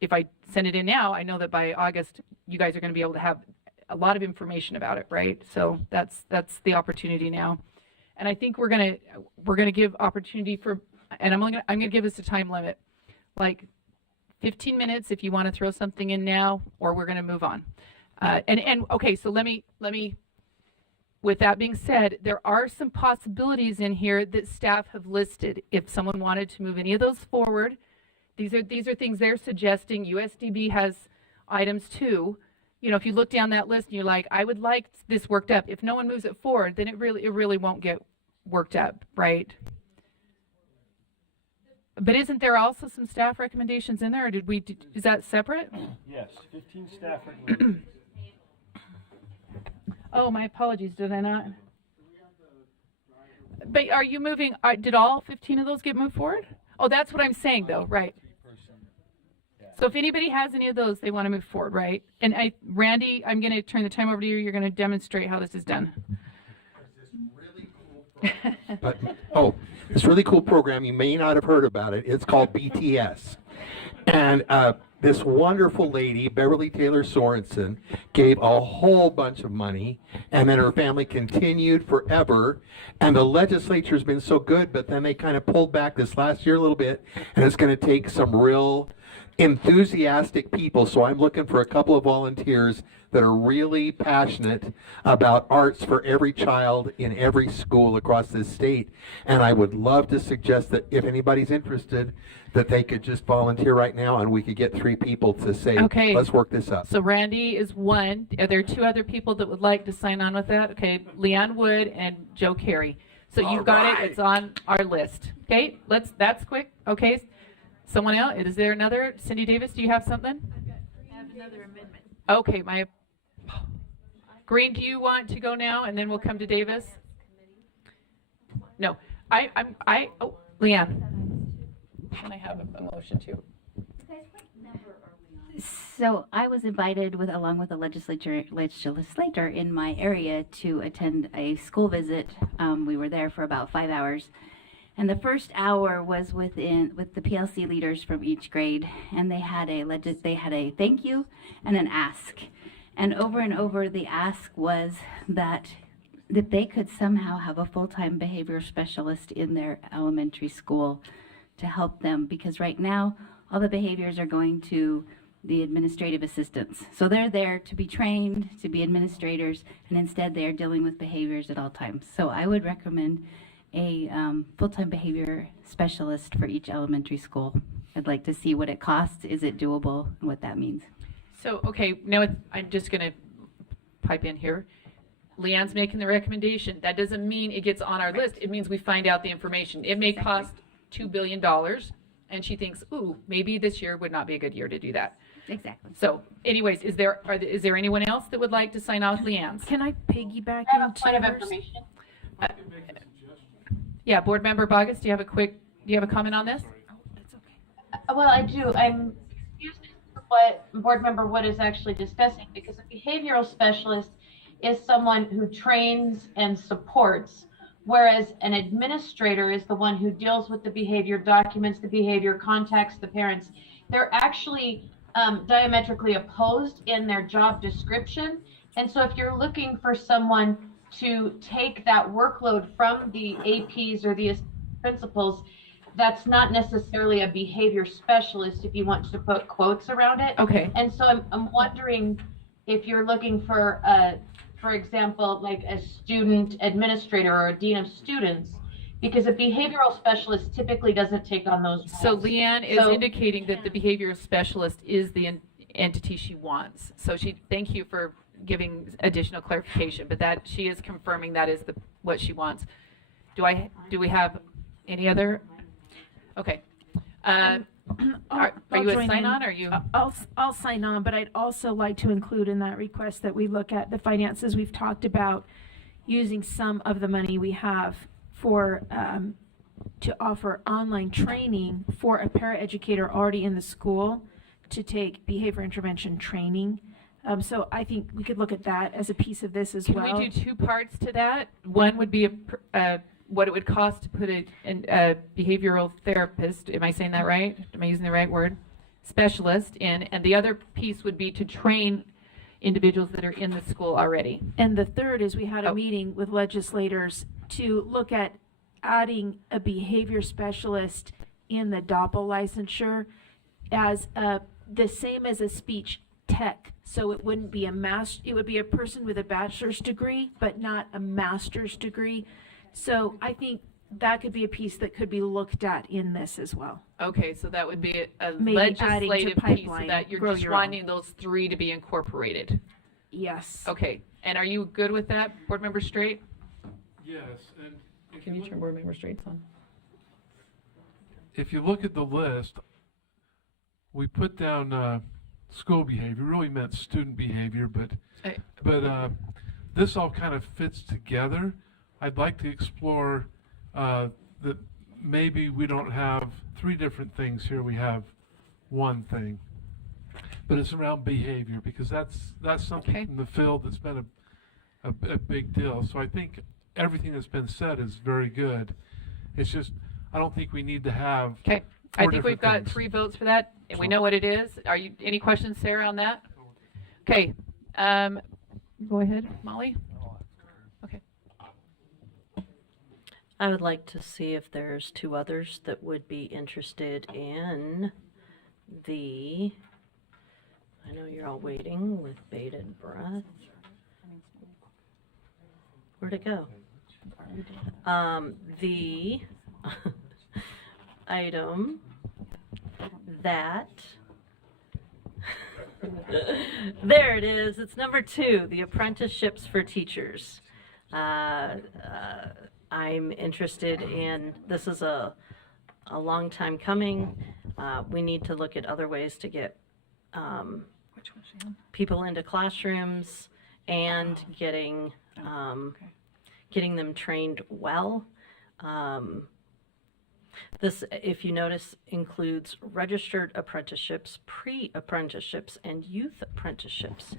if I send it in now, I know that by August, you guys are going to be able to have a lot of information about it, right? So that's the opportunity now. And I think we're gonna give opportunity for, and I'm gonna give us a time limit, like 15 minutes if you want to throw something in now, or we're gonna move on. Okay, so let me. With that being said, there are some possibilities in here that staff have listed. If someone wanted to move any of those forward, these are things they're suggesting. USDB has items too. If you look down that list and you're like, I would like this worked up. If no one moves it forward, then it really won't get worked up, right? But isn't there also some staff recommendations in there, or is that separate? Yes, 15 staff recommendations. Oh, my apologies, did I not? But are you moving, did all 15 of those get moved forward? Oh, that's what I'm saying though, right? So if anybody has any of those, they want to move forward, right? And Randy, I'm going to turn the time over to you. You're going to demonstrate how this is done. This really cool program, you may not have heard about it. It's called BTS. And this wonderful lady, Beverly Taylor Sorensen, gave a whole bunch of money, and then her family continued forever. And the legislature's been so good, but then they kind of pulled back this last year a little bit, and it's going to take some real enthusiastic people. So I'm looking for a couple of volunteers that are really passionate about arts for every child in every school across this state. And I would love to suggest that if anybody's interested, that they could just volunteer right now and we could get 3 people to say, Okay. let's work this up. So Randy is one. Are there 2 other people that would like to sign on with that? Okay, Leanne Wood and Joe Carey. So you've got it. It's on our list. Okay, that's quick. Okay, someone else? Is there another? Cindy Davis, do you have something? I have another amendment. Okay, Green, do you want to go now, and then we'll come to Davis? No, Leanne. Can I have a motion too? So I was invited along with a legislator in my area to attend a school visit. We were there for about 5 hours. And the first hour was with the PLC leaders from each grade, and they had a thank you and an ask. And over the ask was that they could somehow have a full-time behavior specialist in their elementary school to help them, because right now all the behaviors are going to the administrative assistants. So they're there to be trained, to be administrators, and instead they're dealing with behaviors at all times. So I would recommend a full-time behavior specialist for each elementary school. I'd like to see what it costs, is it doable, and what that means. So, okay, now I'm just going to pipe in here. Leanne's making the recommendation. That doesn't mean it gets on our list. It means we find out the information. It may cost $2 billion, and she thinks, ooh, maybe this year would not be a good year to do that. Exactly. So, anyways, is there anyone else that would like to sign off Leanne's? Can I piggyback I have a into point of hers? information. Yeah, Board Member Bogus, do you have a comment on this? Well, I do. I'm confused as to what Board Member Wood is actually discussing, because a behavioral specialist is someone who trains and supports, whereas an administrator is the one who deals with the behavior, documents the behavior, contacts the parents. They're actually diametrically opposed in their job description. And so if you're looking for someone to take that workload from the APs or the principals, that's not necessarily a behavior specialist, if you want to put quotes around it. Okay. And so I'm wondering if you're looking for example, like a student administrator or a dean of students, because a behavioral specialist typically doesn't take on those roles. So Leanne is indicating that the behavioral specialist is the entity she wants. So thank you for giving additional clarification, but that she is confirming that is what she wants. Do we have any other? Okay. Are you a sign-on, or are you? I'll sign on, but I'd also like to include in that request that we look at the finances. We've talked about using some of the money we have for to offer online training for a paraeducator already in the school to take behavior intervention training. So I think we could look at that as a piece of this as well. Can we do 2 parts to that? One would be what it would cost to put a behavioral therapist, am I saying that right? Am I using the right word? Specialist in, and the other piece would be to train individuals that are in the school already. And the third is we had a meeting with legislators to look at adding a behavior specialist in the DOPL licensure as the same as a speech tech. So it wouldn't be it would be a person with a bachelor's degree, but not a master's degree. So I think that could be a piece that could be looked at in this as well. Okay, so that would be a Maybe adding to legislative piece, so pipeline, that you're grow just your own. wanting those 3 to be incorporated. Yes. Okay, and are you good with that, Board Member Straight? Yes, and Can you turn Board Member Straight's on? if you look at the list, we put down school behavior, really meant student behavior, but this all kind of fits together. I'd like to explore that maybe we don't have 3 different things here, we have one thing. But it's around behavior, because that's something in the field that's been a big deal. So I think everything that's been said is very good. It's just, I don't think we need to have Okay, 4 I think we've different got things. 3 votes for that, and we know what it is. Any questions, Sarah, on that? Okay, go ahead, Molly. Okay. I would like to see if there's 2 others that would be interested in I know you're all waiting with bated breath. Where'd it go? The item that there it is. It's number 2, the apprenticeships for teachers. I'm interested in, this is a long time coming. We need to look at other ways to get people into classrooms and getting them trained well. This, if you notice, includes registered apprenticeships, pre-apprenticeships, and youth apprenticeships.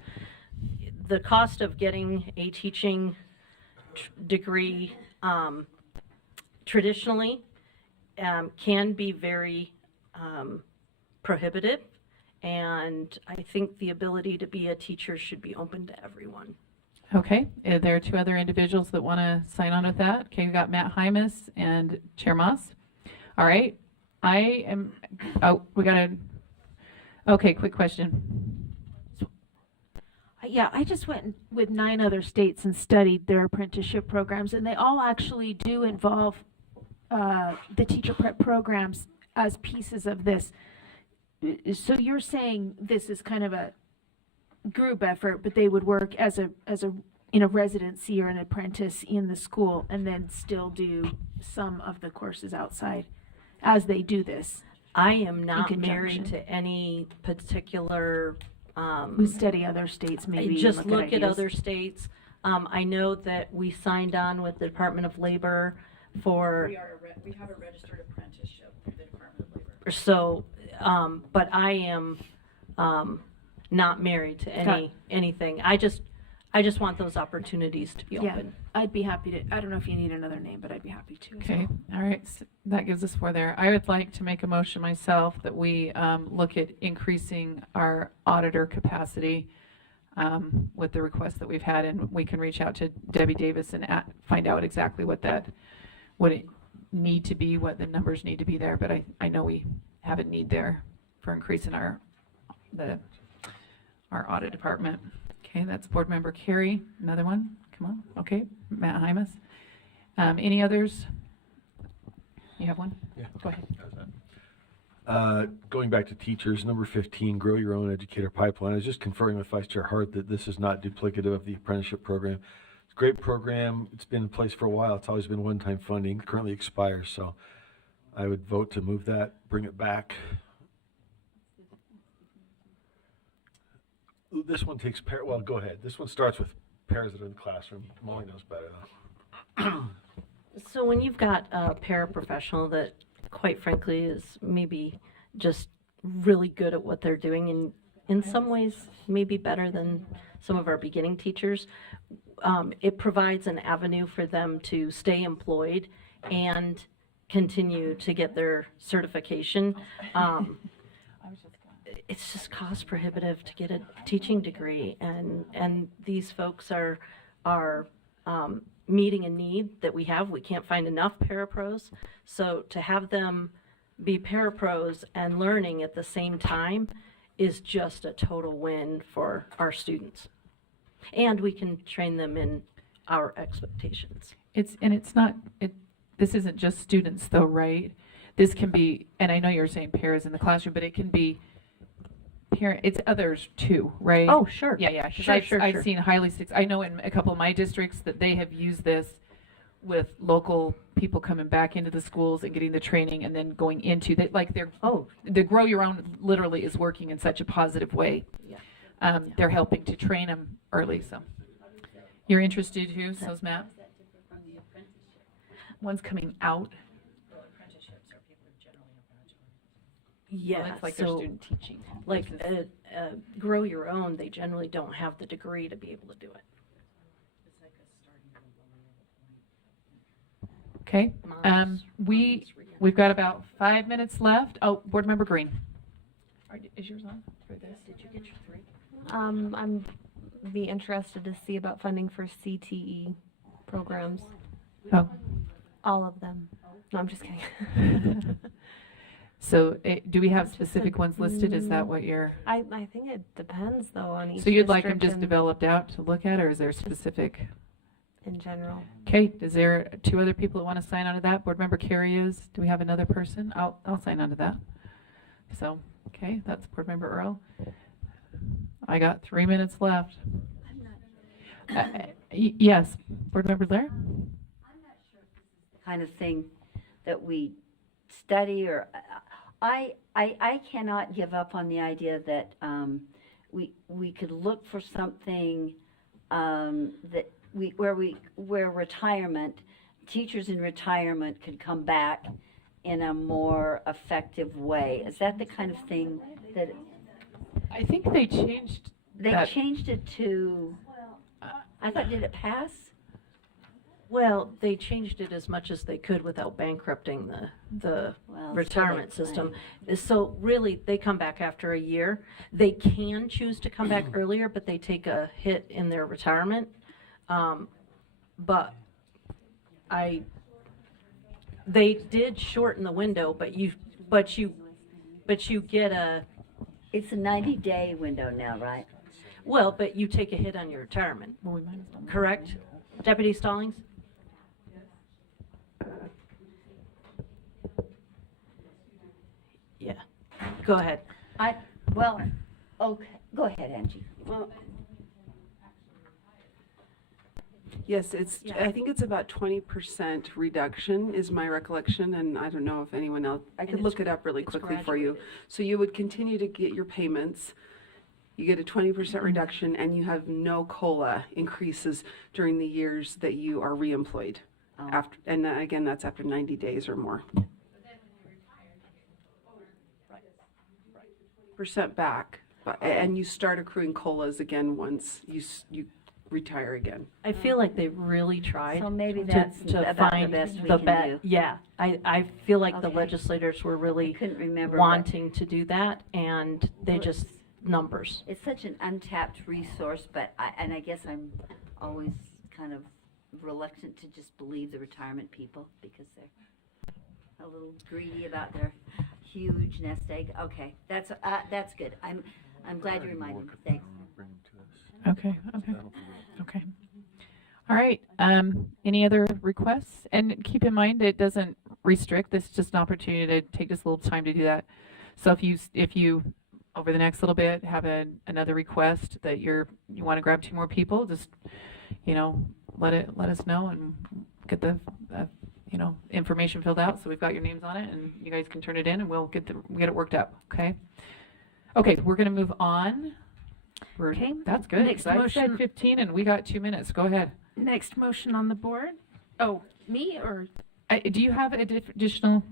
The cost of getting a teaching degree traditionally can be very prohibitive, and I think the ability to be a teacher should be open to everyone. Okay, there are 2 other individuals that want to sign on with that. Okay, we've got Matt Hymas and Chair Moss. All right, okay, quick question. Yeah, I just went with 9 other states and studied their apprenticeship programs, and they all actually do involve the teacher prep programs as pieces of this. So you're saying this is kind of a group effort, but they would work as a in a residency or an apprentice in the school, and then still do some of the courses outside as they do this. I am not married to any particular. We study other states, maybe. Just look at other states. I know that we signed on with the Department of Labor for. We have a registered apprenticeship through the Department of Labor. So, but I am not married to anything. I just want those opportunities to be open. I'd be happy to. I don't know if you need another name, but I'd be happy to. Okay, all right, so that gives us 4 there. I would like to make a motion myself that we look at increasing our auditor capacity with the request that we've had, and we can reach out to Debbie Davis and find out exactly what it need to be, what the numbers need to be there, but I know we have a need there for increasing our audit department. Okay, that's Board Member Carey. Another one? Come on. Okay, Matt Hymas. Any others? You have one? Yeah. Go ahead. Going back to teachers, number 15, grow your own educator pipeline. I was just conferring with Vice Chair Hart that this is not duplicative of the apprenticeship program. It's a great program. It's been in place for a while. It's always been one-time funding. It currently expires, so I would vote to move that, bring it back. This one takes well, go ahead. This one starts with pairs that are in the classroom. Molly knows better though. So when you've got a paraprofessional that, quite frankly, is maybe just really good at what they're doing, and in some ways maybe better than some of our beginning teachers, it provides an avenue for them to stay employed and continue to get their certification. It's just cost prohibitive to get a teaching degree, and these folks are meeting a need that we have. We can't find enough parapros, so to have them be parapros and learning at the same time is just a total win for our students, and we can train them in our expectations. This isn't just students though, right? This can be, and I know you're saying pairs in the classroom, but it can be it's others too, right? Oh, sure. Yeah. Sure. I've seen highly I know in a couple of my districts that they have used this with local people coming back into the schools and getting the training and then going into the grow your own literally is working in such a positive way. Yeah. They're helping to train them early, so you're interested too. So's Matt. One's coming out. Yeah, Well, it's like their student teaching. Like grow your own, they generally don't have the degree to be able to do it. Okay, we've got about 5 minutes left. Oh, Board Member Green. Is yours on for this? Did you get your 3? I'm be interested to see about funding for CTE programs. Oh. All of them. No, I'm just kidding. So do we have specific ones listed? Is that what you're? I think it depends though on each So you'd like them district just and developed out to look at, or is there specific? in general. Okay, is there 2 other people that want to sign on to that? Board Member Carey is. Do we have another person? I'll sign on to that. So, okay, that's Board Member Earl. I got 3 minutes left. Yes, Board Member Blair? Kind of thing that we study, or I cannot give up on the idea that we could look for something that where retirement, teachers in retirement could come back in a more effective way. Is that the kind of thing that I think they changed that. changed it to? I thought, did it pass? Well, they changed it as much as they could without bankrupting the retirement system. So really, they come back after a year. They can choose to come back earlier, but they take a hit in their retirement. But they did shorten the window, but you get a. It's a 90-day window now, right? Well, but you take a hit on your retirement. Correct, Deputy Stallings? Yeah, go ahead. Okay, go ahead, Angie. Well, yes, I think it's about 20% reduction is my recollection, and I don't know if anyone else, I could look it up really quickly for you. So you would continue to get your payments, you get a 20% reduction, and you have no COLA increases during the years that you are reemployed. After, and again, that's after 90 days or more. Percent back, and you start accruing COLAs again once you retire again. I feel like they really tried. So maybe to that's about the find best we the can do. Yeah, I feel like the Okay. legislators were really couldn't remember wanting to do that, and they just numbers. It's such an untapped resource, but I guess I'm always kind of reluctant to just believe the retirement people because they're a little greedy about their huge nest egg. Okay, that's good. I'm glad you reminded me. Thanks. Okay. All right, any other requests? And keep in mind, it doesn't restrict, this is just an opportunity to take just a little time to do that. So if you over the next little bit have another request that you want to grab 2 more people, just, let us know and get the, information filled out. So we've got your names on it and you guys can turn it in and we'll get it worked up. Okay. Okay, we're going to move on. Okay. That's good. Next I motion. said 15 and we got 2 minutes. Go ahead. Next motion on the board. Oh, me or? Do you have additional?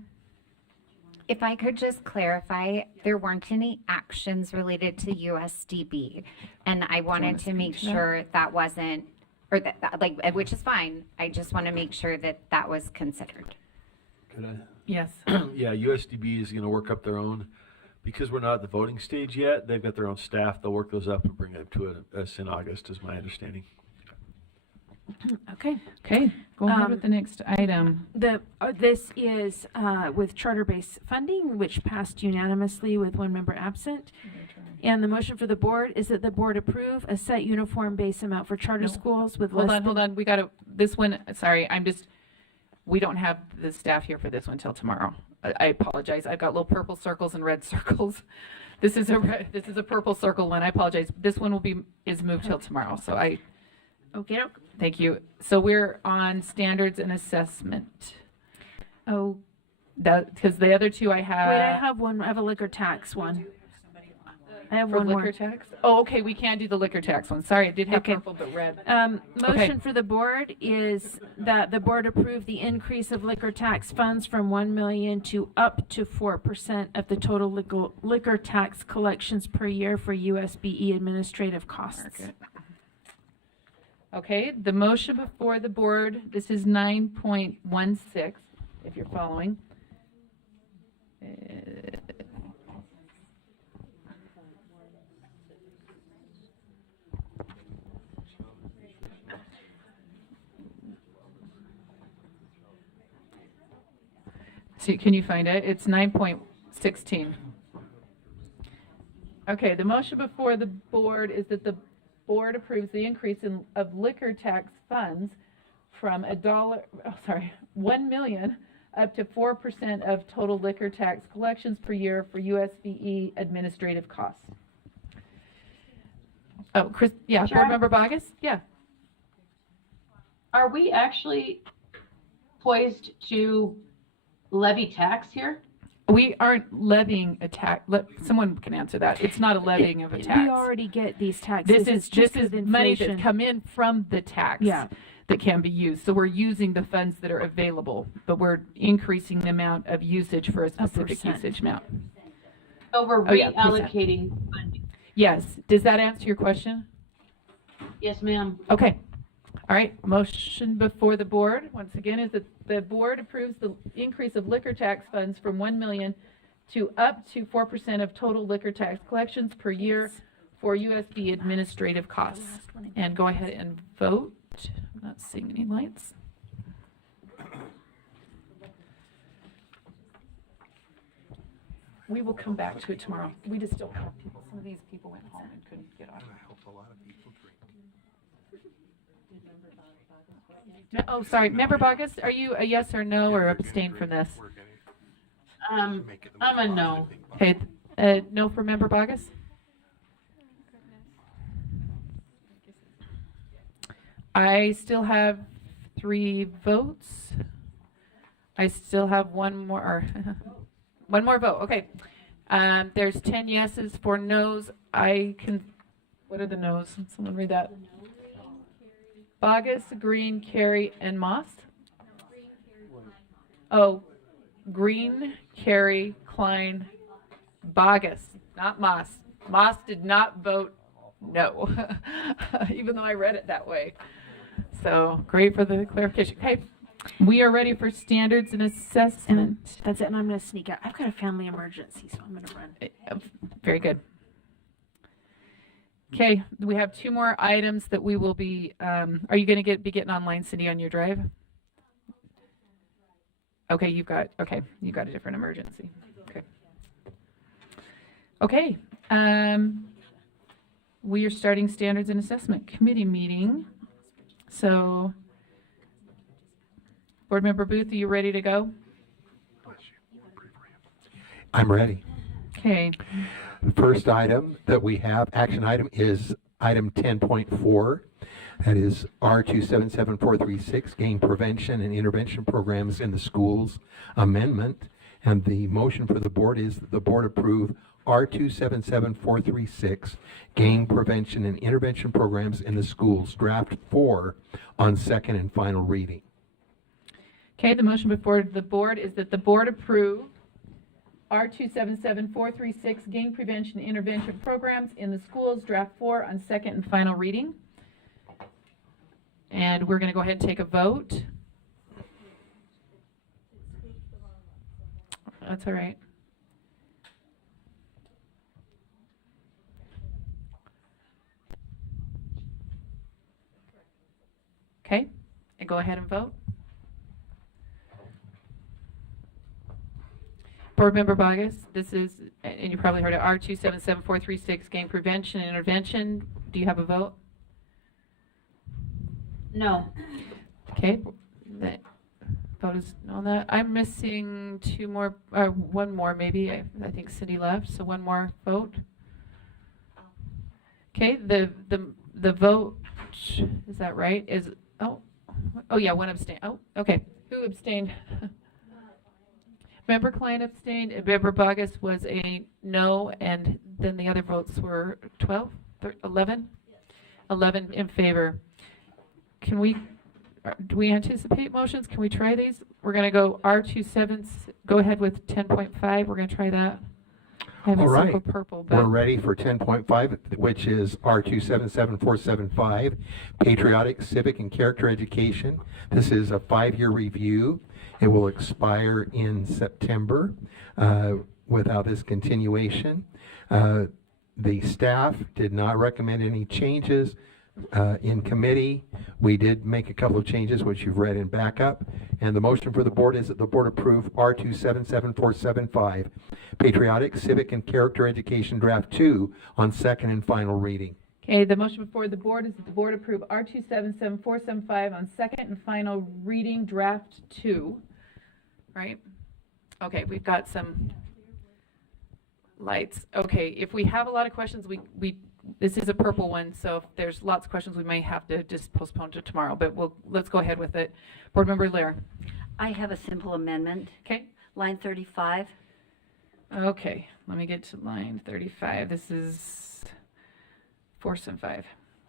If I could just clarify, there weren't any actions related to USDB. And I wanted to make sure that wasn't, or that which is fine. I just want to make sure that that was considered. Could I? Yes. Yeah, USDB is going to work up their own. Because we're not at the voting stage yet, they've got their own staff. They'll work those up and bring it to us in August, is my understanding. Okay. Go ahead with the next item. This is with charter-based funding, which passed unanimously with 1 member absent. And the motion for the board is that the board approve a set uniform base amount for charter schools with Hold on. We got this one. Sorry, we don't have the staff here for this one till tomorrow. I apologize. I've got little purple circles and red circles. This is a purple circle one. I apologize. This one is moved till tomorrow. So Okay. Thank you. So we're on standards and assessment. Oh, because the other 2 I have. wait, I have one. I have a liquor tax one. I have For one liquor more. tax? Oh, okay, we can't do the liquor tax one. Sorry, it did have Okay. purple but red. Motion for the board is that the board approve the increase of liquor tax funds from 1 million to up to 4% of the total liquor tax collections per year for USBE administrative costs. Okay, the motion before the board, this is 9.16, if you're following. So can you find it? It's 9.16. 16. Okay, the motion before the board is that the board approves the increase of liquor tax funds from $1 million up to 4% of total liquor tax collections per year for USDB administrative costs. Oh, Chris, yeah, Sure. Board Member Bogus? Yeah. Are we actually poised to levy tax here? We aren't levying a tax. Someone can answer that. It's not a levying of a tax. We already get these taxes. This just is with money inflation. that's come in from the tax that can be used. So we're using the funds that are available, but we're increasing the amount of usage for a specific usage amount. So we're percent. reallocating funding. Yes. Does that answer your question? Yes, ma'am. Okay. All right. Motion before the board, once again, is that the board approves the increase of liquor tax funds from $1 million to up to 4% of total liquor tax collections per year for USB administrative costs. And go ahead and vote. I'm not seeing any lights. We will come back to it tomorrow. We just don't have people. Some of these people went home and couldn't get on. Oh, sorry. Member Bogus, are you a yes or no or abstain from this? I'm a no. Okay, no for Member Bogus? I still have 3 votes. I still have one more vote. Okay. There's 10 yeses, 4 noes. What are the noes? Someone read that. Bogus, Green, Carey, and Moss? Oh, Green, Carey, Klein, Bogus, not Moss. Moss did not vote no, even though I read it that way. So great for the clarification. Okay, we are ready for standards and assessment. That's it, and I'm going to sneak out. I've got a family emergency, so I'm going to run. Very good. Okay, we have 2 more items that we will be, are you going to be getting online, Cindy, on your drive? Okay, you've got a different emergency. Okay, we are starting standards and assessment committee meeting. So, Board Member Booth, are you ready to go? I'm ready. Okay. The first item that we have, action item, is item 10.4. That is R277436, Gang Prevention and Intervention Programs in the Schools Amendment. And the motion for the board is that the board approve R277436, Gang Prevention and Intervention Programs in the Schools, Draft 4, on second and final reading. Okay, the motion before the board is that the board approve R277436, Gang Prevention and Intervention Programs in the Schools, Draft 4, on second and final reading. And we're going to go ahead and take a vote. That's all right. Okay, and go ahead and vote. Board Member Bogus, this is, and you probably heard it, R277436, Gang Prevention and Intervention. Do you have a vote? No. Okay, that vote is on that. I'm missing 2 more, or 1 more maybe. I think Cindy left, so 1 more vote. Okay, the vote, is that right? Is, oh yeah, 1 abstain. Oh, okay. Who abstained? Member Klein abstained, and Member Bogus was a no, and then the other votes were 12, 11? 11 in favor. Can we, do we anticipate motions? Can we try these? We're going to go R27, go ahead with 10.5. We're going to try that. I have All a right, circle purple, but we're ready for 10.5, which is R277475, Patriotic, Civic, and Character Education. This is a 5-year review. It will expire in September without this continuation. The staff did not recommend any changes. In committee, we did make a couple of changes, which you've read in backup. And the motion for the board is that the board approve R277475, Patriotic, Civic, and Character Education Draft 2 on second and final reading. Okay, the motion before the board is that the board approve R277475 on second and final reading, draft 2. Right? Okay, we've got some lights. Okay, if we have a lot of questions, this is a purple one, so if there's lots of questions, we may have to just postpone to tomorrow, but let's go ahead with it. Board Member Lear. I have a simple amendment. Okay. Line 35. Okay, let me get to line 35. This is 475.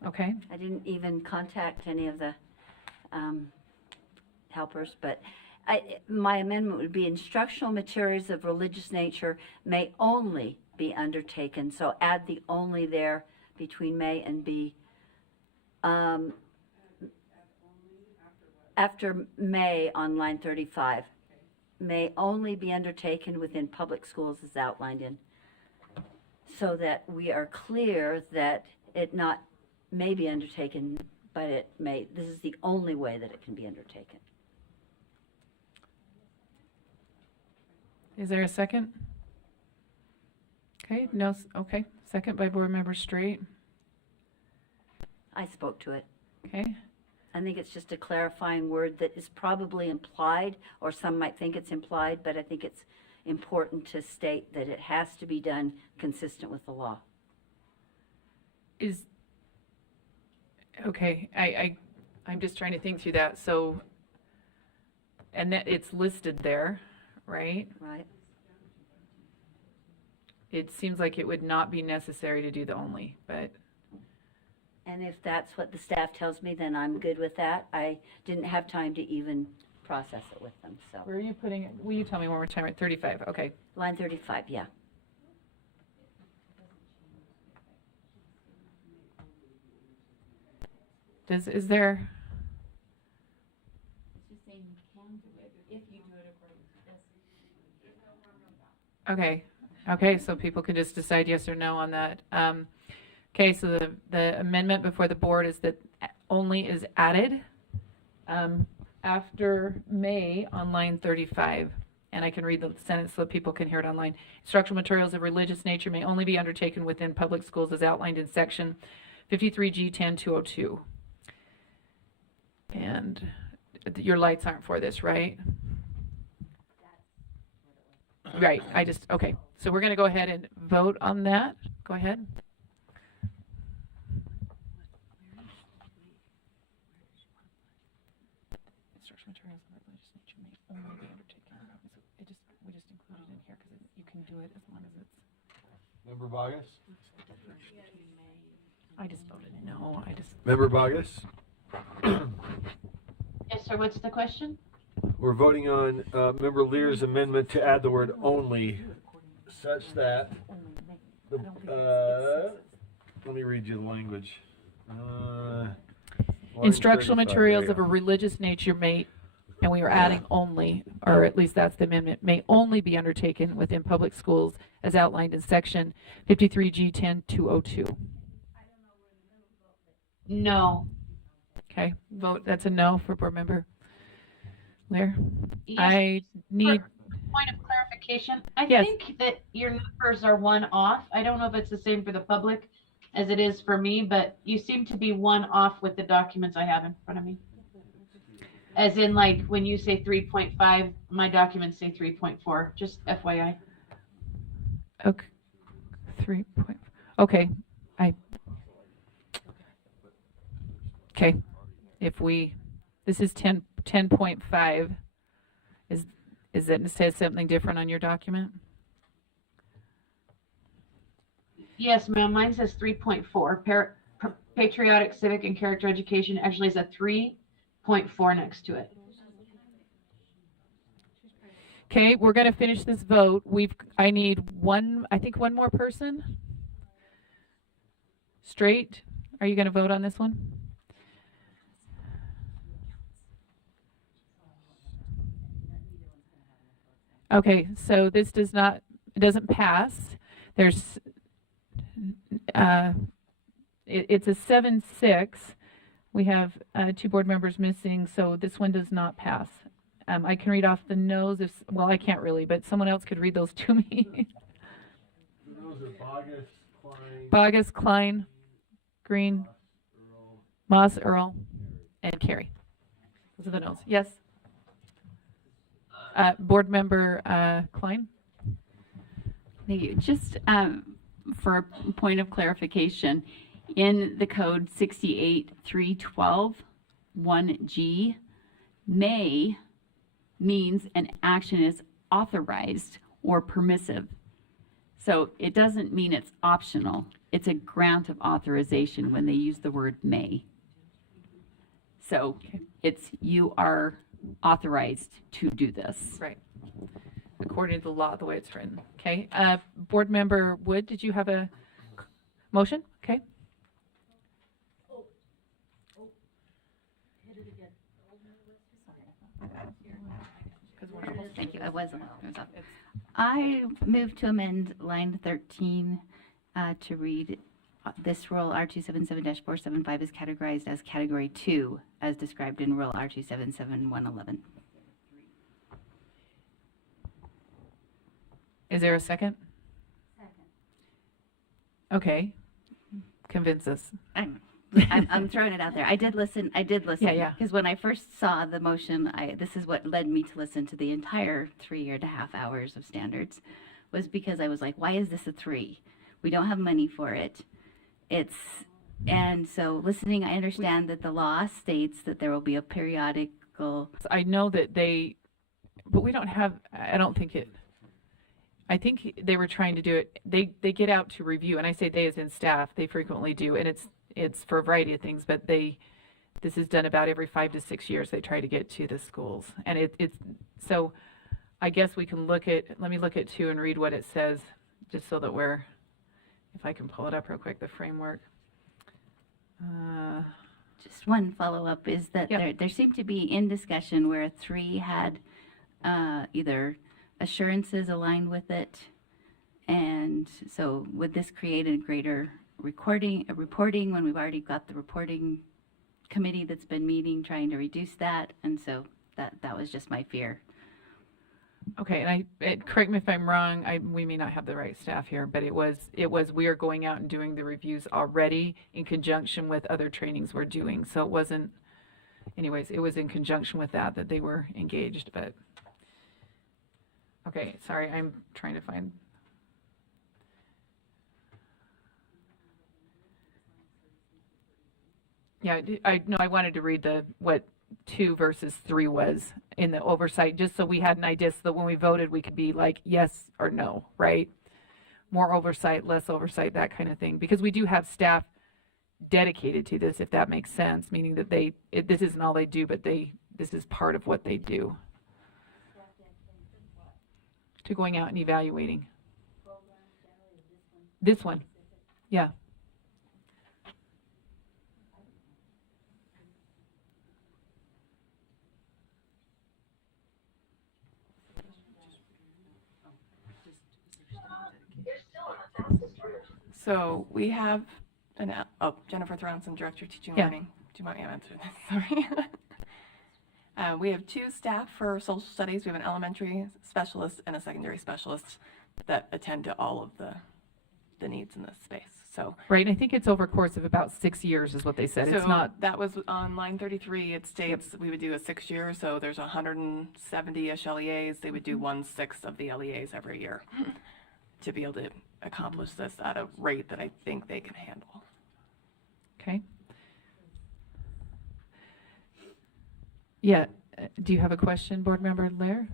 Okay. I didn't even contact any of the helpers, but my amendment would be instructional materials of religious nature may only be undertaken. So add the only there between may and be. After may on line 35. May only be undertaken within public schools as outlined in. So that we are clear that it not may be undertaken, but it may. This is the only way that it can be undertaken. Is there a second? Okay, no, okay. Second by Board Member Straight. I spoke to it. Okay. I think it's just a clarifying word that is probably implied, or some might think it's implied, but I think it's important to state that it has to be done consistent with the law. Okay, I'm just trying to think through that. So, and that it's listed there, right? Right. It seems like it would not be necessary to do the only, but. And if that's what the staff tells me, then I'm good with that. I didn't have time to even process it with them, so. Where are you putting it? Will you tell me one more time? At 35, okay. Line 35, yeah. Is there? It's just saying you can do it if you do it according to this. Okay, okay, so people can just decide yes or no on that. Okay, so the amendment before the board is that only is added after may on line 35. And I can read the sentence so that people can hear it online. Instructional materials of religious nature may only be undertaken within public schools as outlined in section 53G10-202. And your lights aren't for this, right? Right, okay. So we're going to go ahead and vote on that. Go ahead. Instructional materials of religious nature may only be undertaken. We just included it in here because you can do it as long as it's. Member Bogus? I just voted no. Member Bogus? Yes, sir, what's the question? We're voting on Member Lear's amendment to add the word only such that let me read you the language. Instructional materials of a religious nature may, and we are adding only, or at least that's the amendment, may only be undertaken within public schools as outlined in section 53G10-202. No. Okay, vote, that's a no for Board Member Lear. Yes, I need. Point of clarification. I Yes. think that your numbers are one off. I don't know if it's the same for the public as it is for me, but you seem to be one off with the documents I have in front of me. As in, like, when you say 3.5, my documents say 3.4, just FYI. Okay, 3. Okay, okay, if we, this is 10.5, is that it says something different on your document? Yes, ma'am, mine says 3.4. Patriotic, civic, and character education actually has a 3.4 next to it. Okay, we're going to finish this vote. I need one more person. Straight, are you going to vote on this one? Okay, so this doesn't pass. There's, it's a 7-6. We have 2 board members missing, so this one does not pass. I can read off the no's if, well, I can't really, but someone else could read those to me. The no's are Bogus, Klein. Bogus, Klein, Green, Moss, Earl, and Carey. Those are the no's. Yes? Board member Klein? Thank you. Just for a point of clarification, in the code 68312 1G, may means an action is authorized or permissive. So it doesn't mean it's optional. It's a grant of authorization when they use the word may. So it's you are authorized to do this. Right. According to the law, the way it's written. Okay. Board member Wood, did you have a motion? Okay. Thank you. I was up. I move to amend line 13 to read this rule R277-475 is categorized as category 2 as described in rule R277-111. Is there a second? Okay. Convince us. I'm throwing it out there. I did listen. Yeah. Because when I first saw the motion, this is what led me to listen to the entire 3.5 hours of standards, was because I was like, why is this a 3? We don't have money for it. And so listening, I understand that the law states that there will be a periodical. I know that but we don't have, I don't think it, I think they were trying to do it. They get out to review, and I say they as in staff, they frequently do, and it's for a variety of things, but this is done about every 5 to 6 years. They try to get to the schools, and it's so I guess we can let me look at 2 and read what it says, just so that if I can pull it up real quick, the framework. Just one follow-up is that there seemed to be in discussion where 3 had either assurances aligned with it, and so would this create a greater reporting when we've already got the reporting committee that's been meeting trying to reduce that, and so that was just my fear. Okay, and correct me if I'm wrong, we may not have the right staff here, but it was we are going out and doing the reviews already in conjunction with other trainings we're doing, so it wasn't, anyways, it was in conjunction with that they were engaged, but okay, sorry, I'm trying to find. Yeah, I wanted to read what 2 versus 3 was in the oversight, just so we had an idea, so that when we voted, we could be like yes or no, right? More oversight, less oversight, that kind of thing. Because we do have staff dedicated to this, if that makes sense, meaning that this isn't all they do, but this is part of what they do. To going out and evaluating. This one, yeah. So we have Jennifer Thronson, Director of Teaching and Learning. Do you want me to answer this? Sorry. We have 2 staff for social studies. We have an elementary specialist and a secondary specialist that attend to all of the needs in this space. So right, and I think it's over a course of about 6 years is what they said. So it's not. That was on line 33. It states we would do a 6 year, so there's 170-ish LEAs. They would do 1/6 of the LEAs every year to be able to accomplish this at a rate that I think they can handle. Okay. Yeah. Do you have a question, Board Member Lair?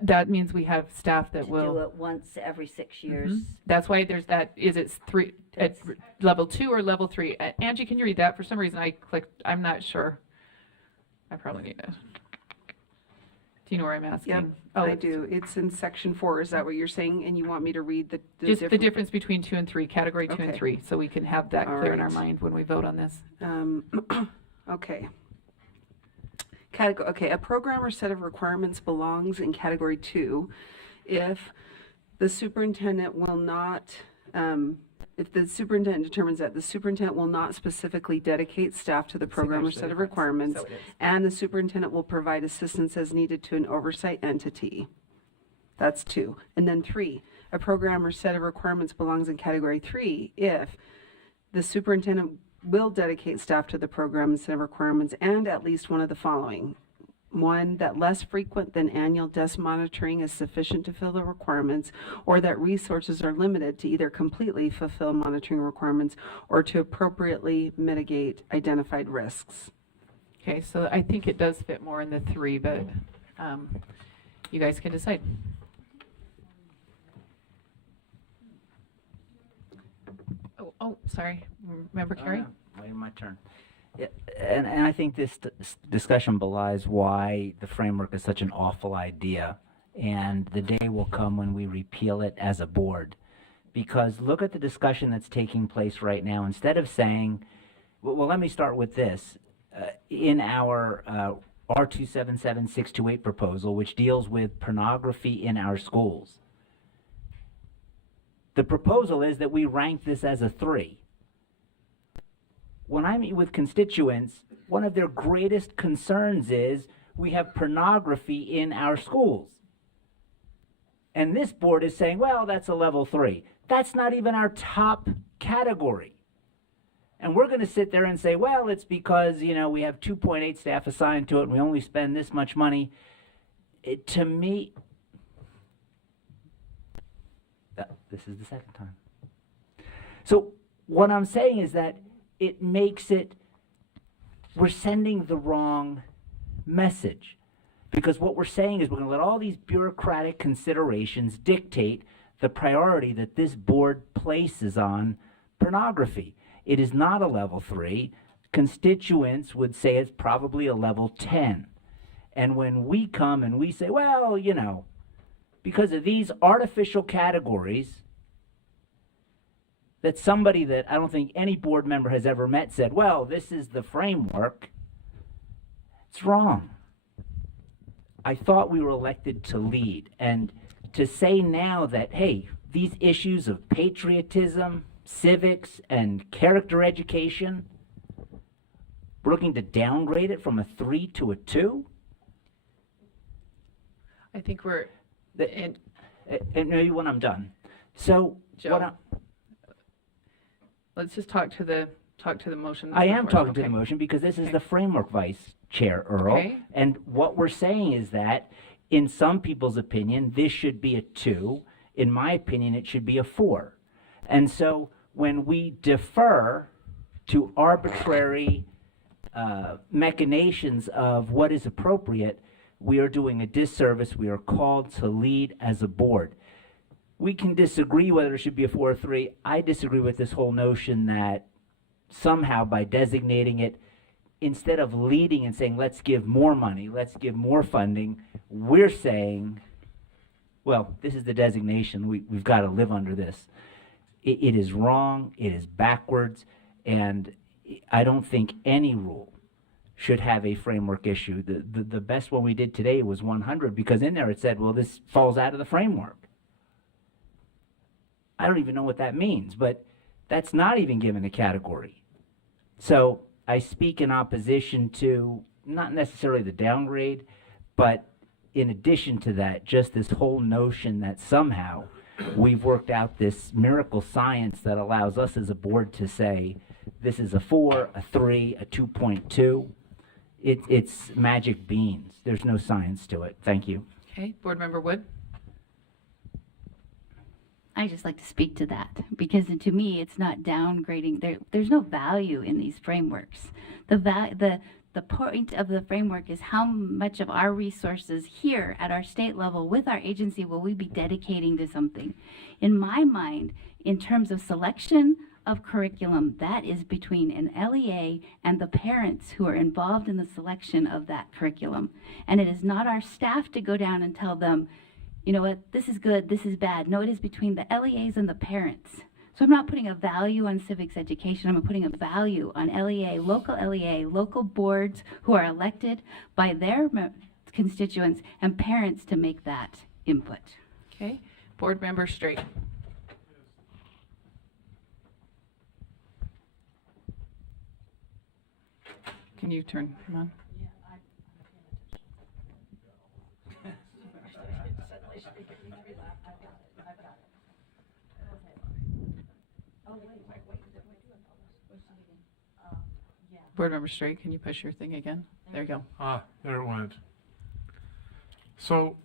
That means we have staff that will do it once every 6 years. That's why there's that. Is it 3 at level 2 or level 3? Angie, can you read that? For some reason, I clicked. I'm not sure. I probably need it. Do you know where I'm asking? Yep, I do. It's in section 4. Is that what you're saying? And you want me to read the just the difference between 2 and 3, category 2 and 3, so we can have that clear in our mind when we vote on this. Okay. A program or set of requirements belongs in category 2 if The superintendent will not, if the superintendent determines that the superintendent will not specifically dedicate staff to the program or there's the set of difference. requirements, So it is. and the superintendent will provide assistance as needed to an oversight entity. That's 2. And then 3, a program or set of requirements belongs in category 3 if the superintendent will dedicate staff to the program and set of requirements and at least one of the following. 1, that less frequent than annual desk monitoring is sufficient to fill the requirements, or that resources are limited to either completely fulfill monitoring requirements or to appropriately mitigate identified risks. Okay, so I think it does fit more in the 3, but you guys can decide. Oh, sorry. Member Carey? Waiting my turn. Yeah, and I think this discussion belies why the framework is such an awful idea. And the day will come when we repeal it as a board. Because look at the discussion that's taking place right now. Instead of saying, well, let me start with this. In our R277628 proposal, which deals with pornography in our schools, the proposal is that we rank this as a 3. When I meet with constituents, one of their greatest concerns is we have pornography in our schools. And this board is saying, well, that's a level 3. That's not even our top category. And we're going to sit there and say, well, it's because, we have 2.8 staff assigned to it and we only spend this much money. To me, this is the second time. So what I'm saying is that it makes it, we're sending the wrong message. Because what we're saying is we're going to let all these bureaucratic considerations dictate the priority that this board places on pornography. It is not a level 3. Constituents would say it's probably a level 10. And when we come and we say, well, because of these artificial categories, that somebody that I don't think any board member has ever met said, well, this is the framework. It's wrong. I thought we were elected to lead. And to say now that, hey, these issues of patriotism, civics, and character education, we're looking to downgrade it from a 3 to a 2? I think we're... And maybe when I'm done. So, Joe, let's just talk to the motion. I am talking to the motion because this is the framework, Vice Chair Earl. Okay. And what we're saying is that, in some people's opinion, this should be a 2. In my opinion, it should be a 4. And so when we defer to arbitrary machinations of what is appropriate, we are doing a disservice. We are called to lead as a board. We can disagree whether it should be a 4 or 3. I disagree with this whole notion that somehow by designating it, instead of leading and saying, let's give more money, let's give more funding, we're saying, well, this is the designation. We've got to live under this. It is wrong. It is backwards. And I don't think any rule should have a framework issue. The best one we did today was 100 because in there it said, well, this falls out of the framework. I don't even know what that means, but that's not even given a category. So I speak in opposition to not necessarily the downgrade, but in addition to that, just this whole notion that somehow we've worked out this miracle science that allows us as a board to say this is a 4, a 3, a 2.2. It's magic beans. There's no science to it. Thank you. Okay, Board Member Wood. I just like to speak to that because to me it's not downgrading. There's no value in these frameworks. The point of the framework is how much of our resources here at our state level with our agency will we be dedicating to something. In my mind, in terms of selection of curriculum, that is between an LEA and the parents who are involved in the selection of that curriculum. And it is not our staff to go down and tell them, you know what, this is good, this is bad. No, it is between the LEAs and the parents. So I'm not putting a value on civics education, I'm putting a value on LEA, local boards who are elected by their constituents and parents to make that input. Okay, Board Member Straight. Can you turn him on? Board Member Straight, can you push your thing again? There you go. Ah, there it went. So,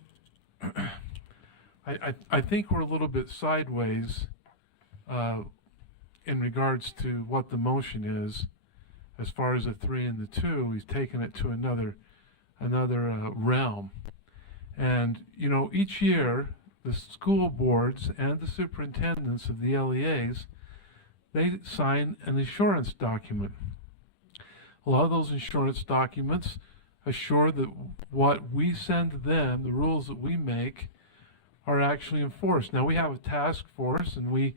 I think we're a little bit sideways in regards to what the motion is. As far as the 3 and the 2, he's taken it to another realm. And, you know, each year, the school boards and the superintendents of the LEAs, they sign an assurance document. A lot of those insurance documents assure that what we send to them, the rules that we make, are actually enforced. Now, we have a task force, and we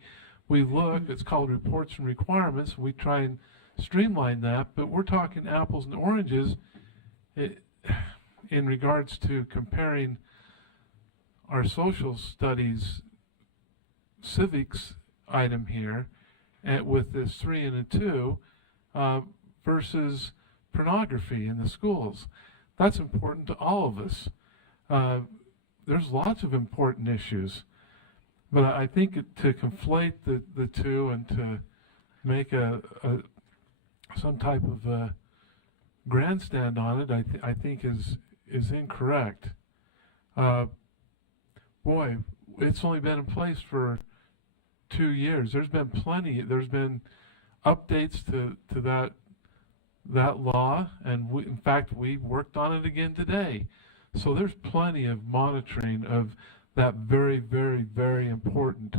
look, it's called reports and requirements, and we try and streamline that, but we're talking apples and oranges in regards to comparing our social studies civics item here with this 3 and a 2 versus pornography in the schools. That's important to all of us. There's lots of important issues, but I think to conflate the two and to make some type of grandstand on it, I think is incorrect. Boy, it's only been in place for 2 years. There's been updates to that law, and in fact we worked on it again today. So there's plenty of monitoring of that very, very, very important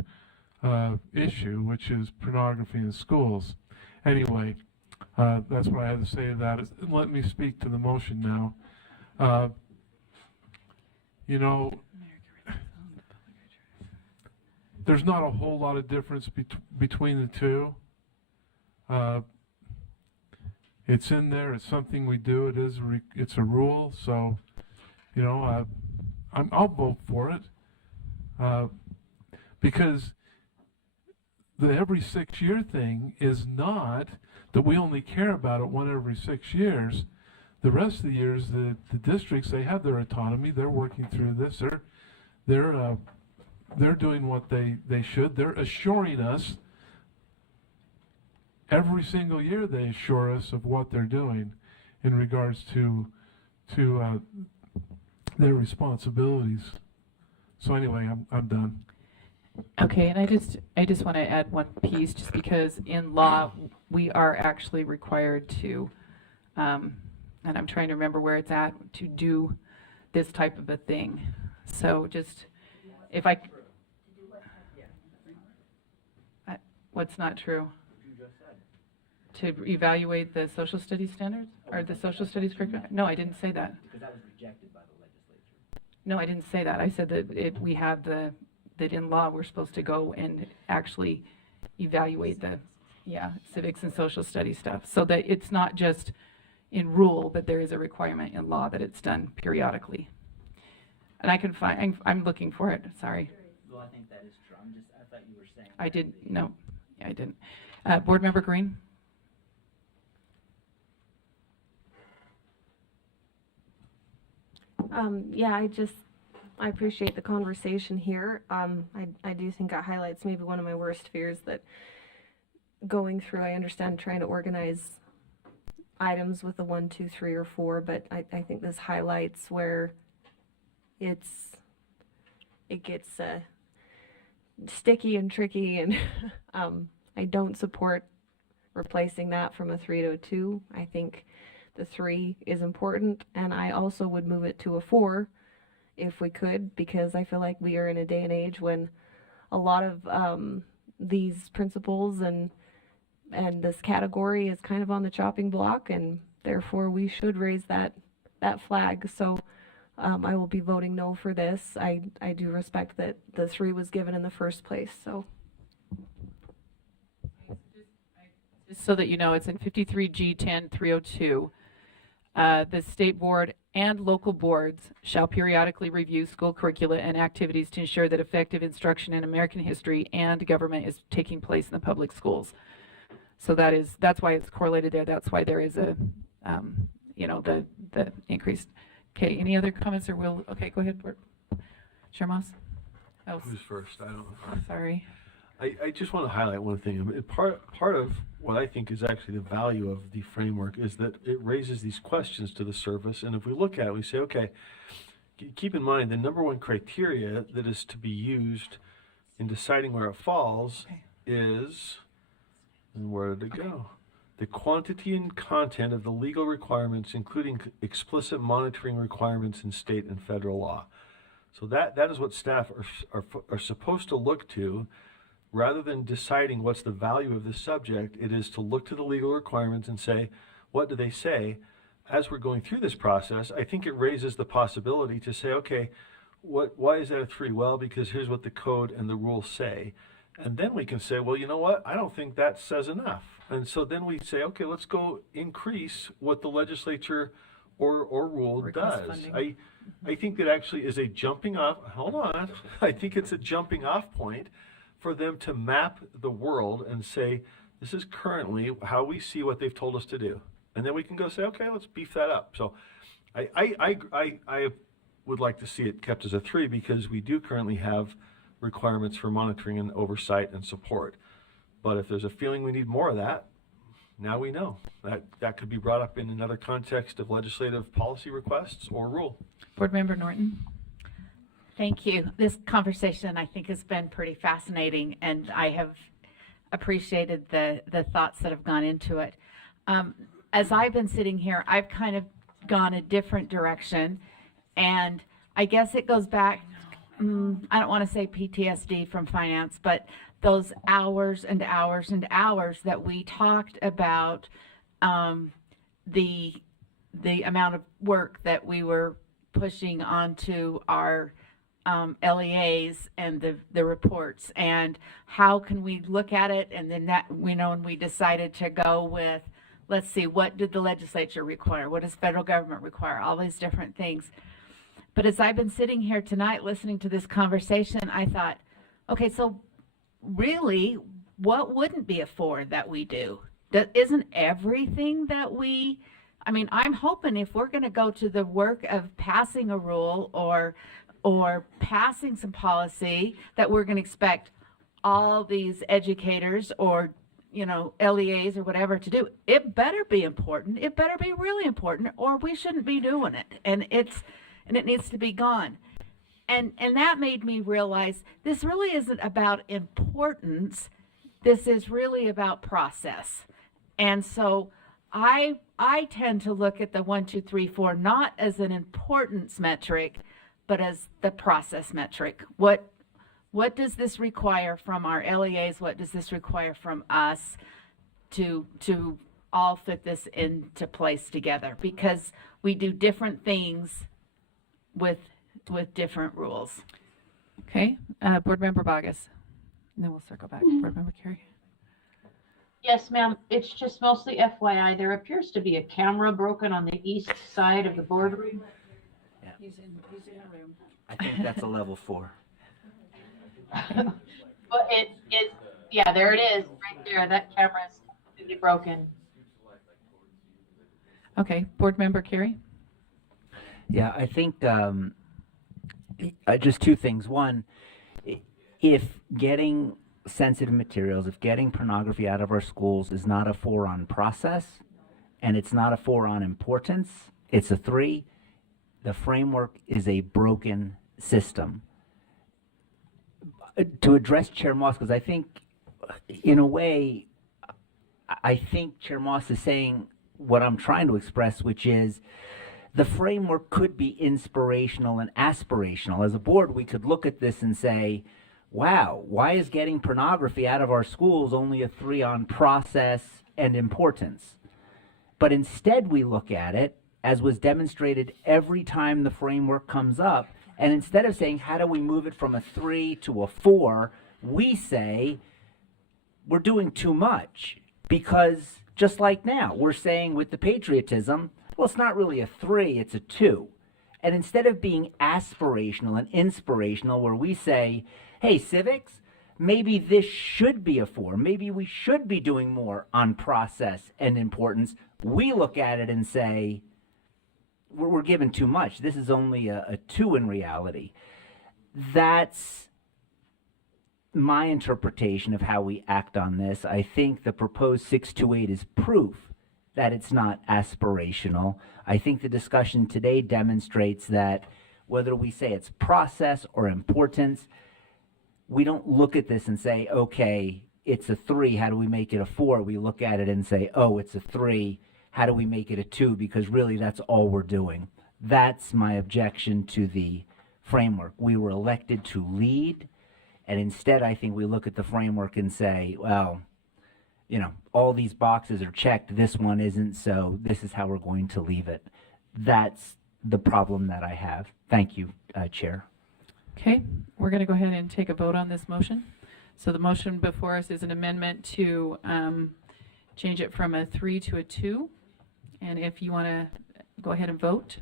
issue, which is pornography in schools. Anyway, that's what I had to say to that. Let me speak to the motion now. You know, there's not a whole lot of difference between the two. It's in there. It's something we do. It's a rule. So, you know, I'll vote for it because the every 6-year thing is not that we only care about it one every 6 years. The rest of the years, the districts, they have their autonomy. They're working through this. They're doing what they should. They're assuring us. Every single year they assure us of what they're doing in regards to their responsibilities. So anyway, I'm done. Okay, and I just want to add one piece, just because in law we are actually required to, and I'm trying to remember where it's at, to do this type of a thing. So just, if I, what's not true? To evaluate the social studies standards or the social studies curriculum? No, I didn't say that. Because that was rejected by the legislature. No, I didn't say that. I said that we have that in law we're supposed to go and actually evaluate the civics and social studies stuff, so that it's not just in rule, but there is a requirement in law that it's done periodically. And I can find, I'm looking for it. Sorry. Well, I think that is true. I thought you were saying. I did no, I didn't. Board Member Green. I appreciate the conversation here. I do think it highlights maybe one of my worst fears, that going through, I understand trying to organize items with the 1, 2, 3, or 4, but I think this highlights where it gets sticky and tricky, and I don't support replacing that from a 3 to a 2. I think the 3 is important, and I also would move it to a 4 if we could, because I feel like we are in a day and age when a lot of these principles and this category is kind of on the chopping block, and therefore we should raise that flag. So I will be voting no for this. I do respect that the 3 was given in the first place. So just so that you know, it's in 53G 10 302. The state board and local boards shall periodically review school curricula and activities to ensure that effective instruction in American history and government is taking place in the public schools. So that's why it's correlated there. That's why there is a, the increased. Okay, any other comments or okay, go ahead, Chair Moss. Who's first? I don't know. Sorry. I just want to highlight one thing. I mean, part of what I think is actually the value of the framework is that it raises these questions to the surface. And if we look at it, we say, okay, keep in mind the number one criteria that is to be used in deciding where it falls is, and where did it go? The quantity and content of the legal requirements, including explicit monitoring requirements in state and federal law. So that is what staff are supposed to look to. Rather than deciding what's the value of this subject, it is to look to the legal requirements and say, what do they say? As we're going through this process, I think it raises the possibility to say, okay, why is that a 3? Well, because here's what the code and the rules say. And then we can say, well, you know what? I don't think that says enough. And so then we say, okay, let's go increase what the legislature or rule does. I think that actually is a jumping off, hold on, I think it's a jumping off point for them to map the world and say, this is currently how we see what they've told us to do. And then we can go say, okay, let's beef that up. So I would like to see it kept as a 3 because we do currently have requirements for monitoring and oversight and support. But if there's a feeling we need more of that, now we know. That could be brought up in another context of legislative policy requests or rule. Board Member Norton. Thank you. This conversation, I think, has been pretty fascinating, and I have appreciated the thoughts that have gone into it. As I've been sitting here, I've kind of gone a different direction, and I guess it goes back, I don't want to say PTSD from finance, but those hours and hours and hours that we talked about the amount of work that we were pushing onto our LEAs and the reports, and how can we look at it, and then that when we decided to go with, let's see, what did the legislature require, what does federal government require, all these different things. But as I've been sitting here tonight listening to this conversation, I thought, okay, so really, what wouldn't be a 4 that we do? Isn't everything that we, I'm hoping if we're going to go to the work of passing a rule or passing some policy, that we're going to expect all these educators or LEAs or whatever to do. It better be important. It better be really important, or we shouldn't be doing it. And it needs to be gone. And that made me realize this really isn't about importance. This is really about process. And so I tend to look at the 1, 2, 3, 4 not as an importance metric, but as the process metric. What does this require from our LEAs? What does this require from us to all fit this into place together? Because we do different things with different rules. Okay, Board Member Bogus. And then we'll circle back. Board Member Carey. Yes, ma'am. It's just mostly FYI. There appears to be a camera broken on the east side of the boardroom. He's in a room. I think that's a level 4. But yeah, there it is, right there. That camera is completely broken. Okay, Board Member Carey. Yeah, I think just 2 things. One, if getting sensitive materials, if getting pornography out of our schools is not a 4 on process, and it's not a 4 on importance, it's a 3, the framework is a broken system. To address Chair Moss, because I think, in a way, I think Chair Moss is saying what I'm trying to express, which is the framework could be inspirational and aspirational. As a board, we could look at this and say, wow, why is getting pornography out of our schools only a 3 on process and importance? But instead we look at it, as was demonstrated every time the framework comes up, and instead of saying, how do we move it from a 3 to a 4, we say, we're doing too much. Because just like now, we're saying with the patriotism, Well, it's not really a 3, it's a 2. And instead of being aspirational and inspirational, where we say, hey, civics, maybe this should be a 4. Maybe we should be doing more on process and importance. We look at it and say, we're given too much. This is only a 2 in reality. That's my interpretation of how we act on this. I think the proposed 628 is proof that it's not aspirational. I think the discussion today demonstrates that whether we say it's process or importance, we don't look at this and say, okay, it's a 3, how do we make it a 4? We look at it and say, oh, it's a 3, how do we make it a 2? Because really that's all we're doing. That's my objection to the framework. We were elected to lead, and instead I think we look at the framework and say, well, you know, all these boxes are checked, this one isn't, so this is how we're going to leave it. That's the problem that I have. Thank you, Chair. Okay, we're going to go ahead and take a vote on this motion. So the motion before us is an amendment to change it from a 3 to a 2. And if you want to go ahead and vote.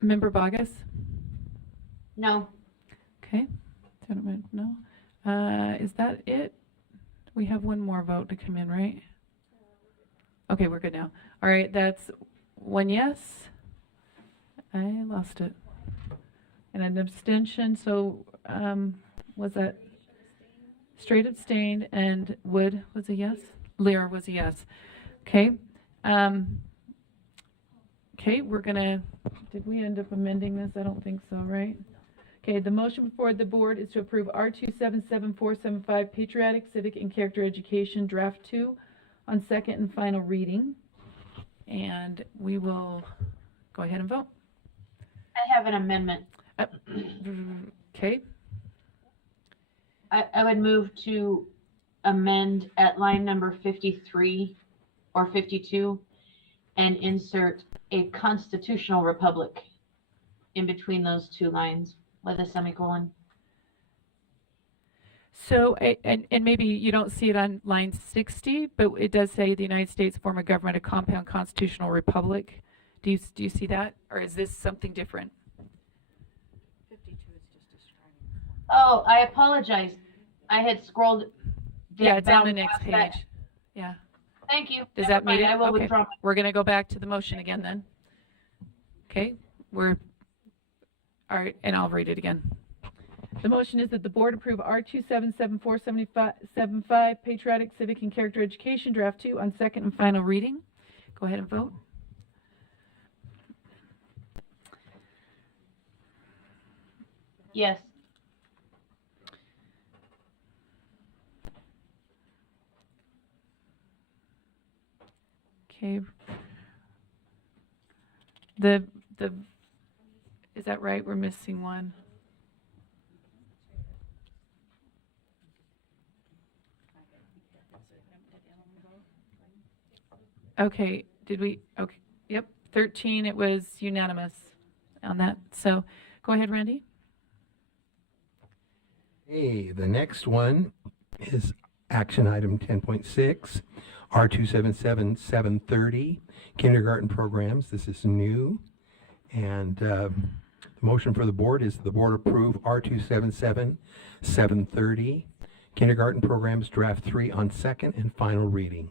Member Bogus? No. Okay. Gentlemen, no. Is that it? We have one more vote to come in, right? Okay, we're good now. All right, that's 1 yes. I lost it. And an abstention, so was that straight abstained, and Wood was a yes? Lear was a yes. Okay. Okay, we're gonna, did we end up amending this? I don't think so, right? Okay, the motion before the board is to approve R277475 Patriotic, Civic, and Character Education Draft 2 on second and final reading. And we will go ahead and vote. I have an amendment. Okay. I would move to amend at line number 53 or 52 and insert a constitutional republic in between those 2 lines with a semicolon. So, and maybe you don't see it on line 60, but it does say the United States form of government, a compound constitutional republic. Do you see that? Or is this something different? 52 is just a Oh, I apologize. I had scrolled. Yeah, it's on the down next past that. page. Yeah. Thank you. Does Never that mean mind. I will okay. withdraw. We're going to go back to the motion again then. Okay, all right, and I'll read it again. The motion is that the board approve R277475 Patriotic, Civic, and Character Education Draft 2 on second and final reading. Go ahead and vote. Yes. Okay. Is that right? We're missing one. Okay, did we, okay, yep, 13, it was unanimous on that. So go ahead, Randy. Hey, the next one is action item 10.6, R277730, kindergarten programs. This is new. And the motion for the board is the board approve R277730, kindergarten programs draft 3 on second and final reading.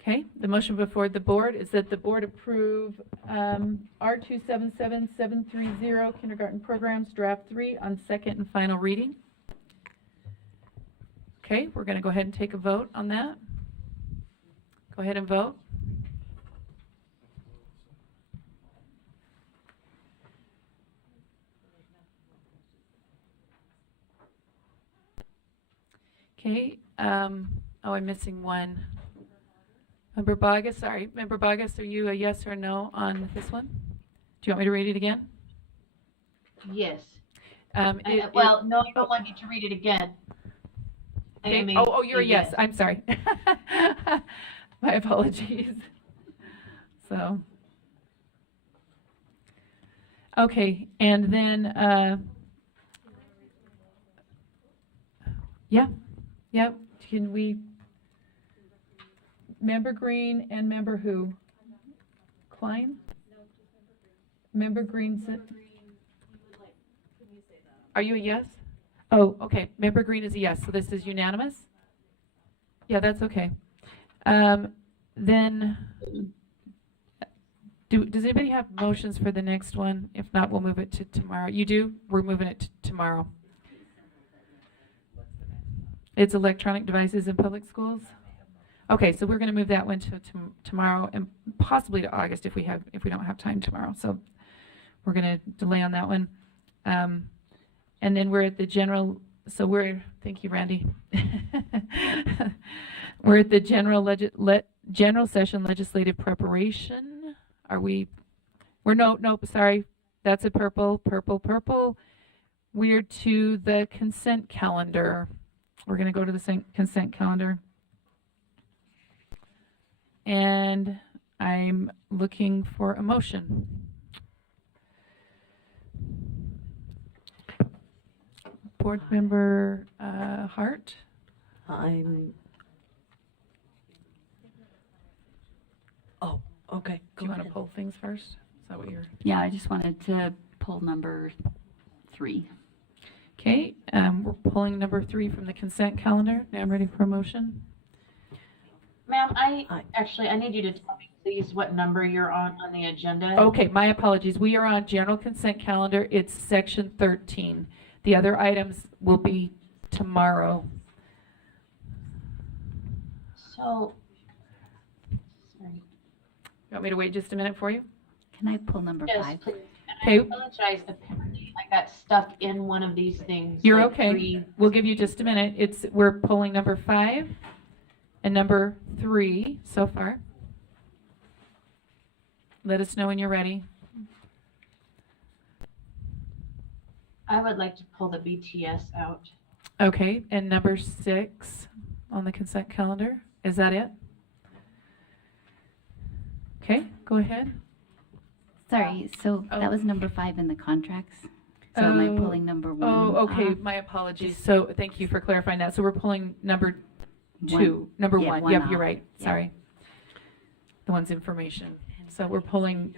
Okay, the motion before the board is that the board approve R277730 kindergarten programs draft 3 on second and final reading. Okay, we're going to go ahead and take a vote on that. Go ahead and vote. Okay, oh, I'm missing one. Member Bogus, sorry. Member Bogus, are you a yes or no on this one? Do you want me to read it again? Yes. No, I don't want you to read it again. Okay. Oh, you're a yes. I'm sorry. My apologies. So, Okay, and then, yep, can we, Member Green and Member who? Klein? Member Green said. Are you a yes? Oh, okay, Member Green is a yes, so this is unanimous? Yeah, that's okay. Then, does anybody have motions for the next one? If not, we'll move it to tomorrow. You do? We're moving it to tomorrow. It's electronic devices in public schools? Okay, so we're going to move that one to tomorrow and possibly to August if we don't have time tomorrow. So we're going to delay on that one. And then we're at the general, thank you, Randy. We're at the general session legislative preparation. Nope, sorry. That's a purple. We're to the consent calendar. We're going to go to the consent calendar. And I'm looking for a motion. Board Member Hart? Oh, okay. Do you want to pull things first? Is that what you're? Yeah, I just wanted to pull number 3. Okay, we're pulling number 3 from the consent calendar. Now I'm ready for a motion. Ma'am, I need you to tell me, please, what number you're on the agenda. Okay, my apologies. We are on general consent calendar. It's section 13. The other items will be tomorrow. So, sorry. You want me to wait just a minute for you? Can I pull number 5? Yes, please. Okay. I apologize. Apparently, I got stuck in one of these things. You're like okay. 3. We'll give you just a minute. We're pulling number 5 and number 3 so far. Let us know when you're ready. I would like to pull the BTS out. Okay, and number 6 on the consent calendar. Is that it? Okay, go ahead. Sorry, so that was number 5 in the contracts. So am I pulling number 1? Oh, okay, my apologies. So thank you for clarifying that. So we're pulling number 2, number 1. Yep, you're right. Yeah. Sorry. The one's information. So we're pulling.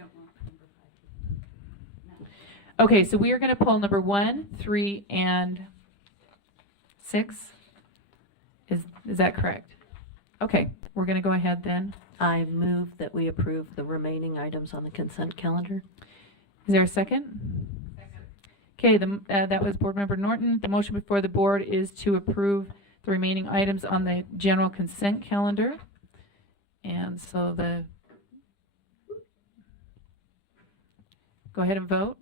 Okay, so we are going to pull number 1, 3, and 6. Is that correct? Okay, we're going to go ahead then. I move that we approve the remaining items on the consent calendar. Is there a second? Okay, that was Board Member Norton. The motion before the board is to approve the remaining items on the general consent calendar. And so go ahead and vote.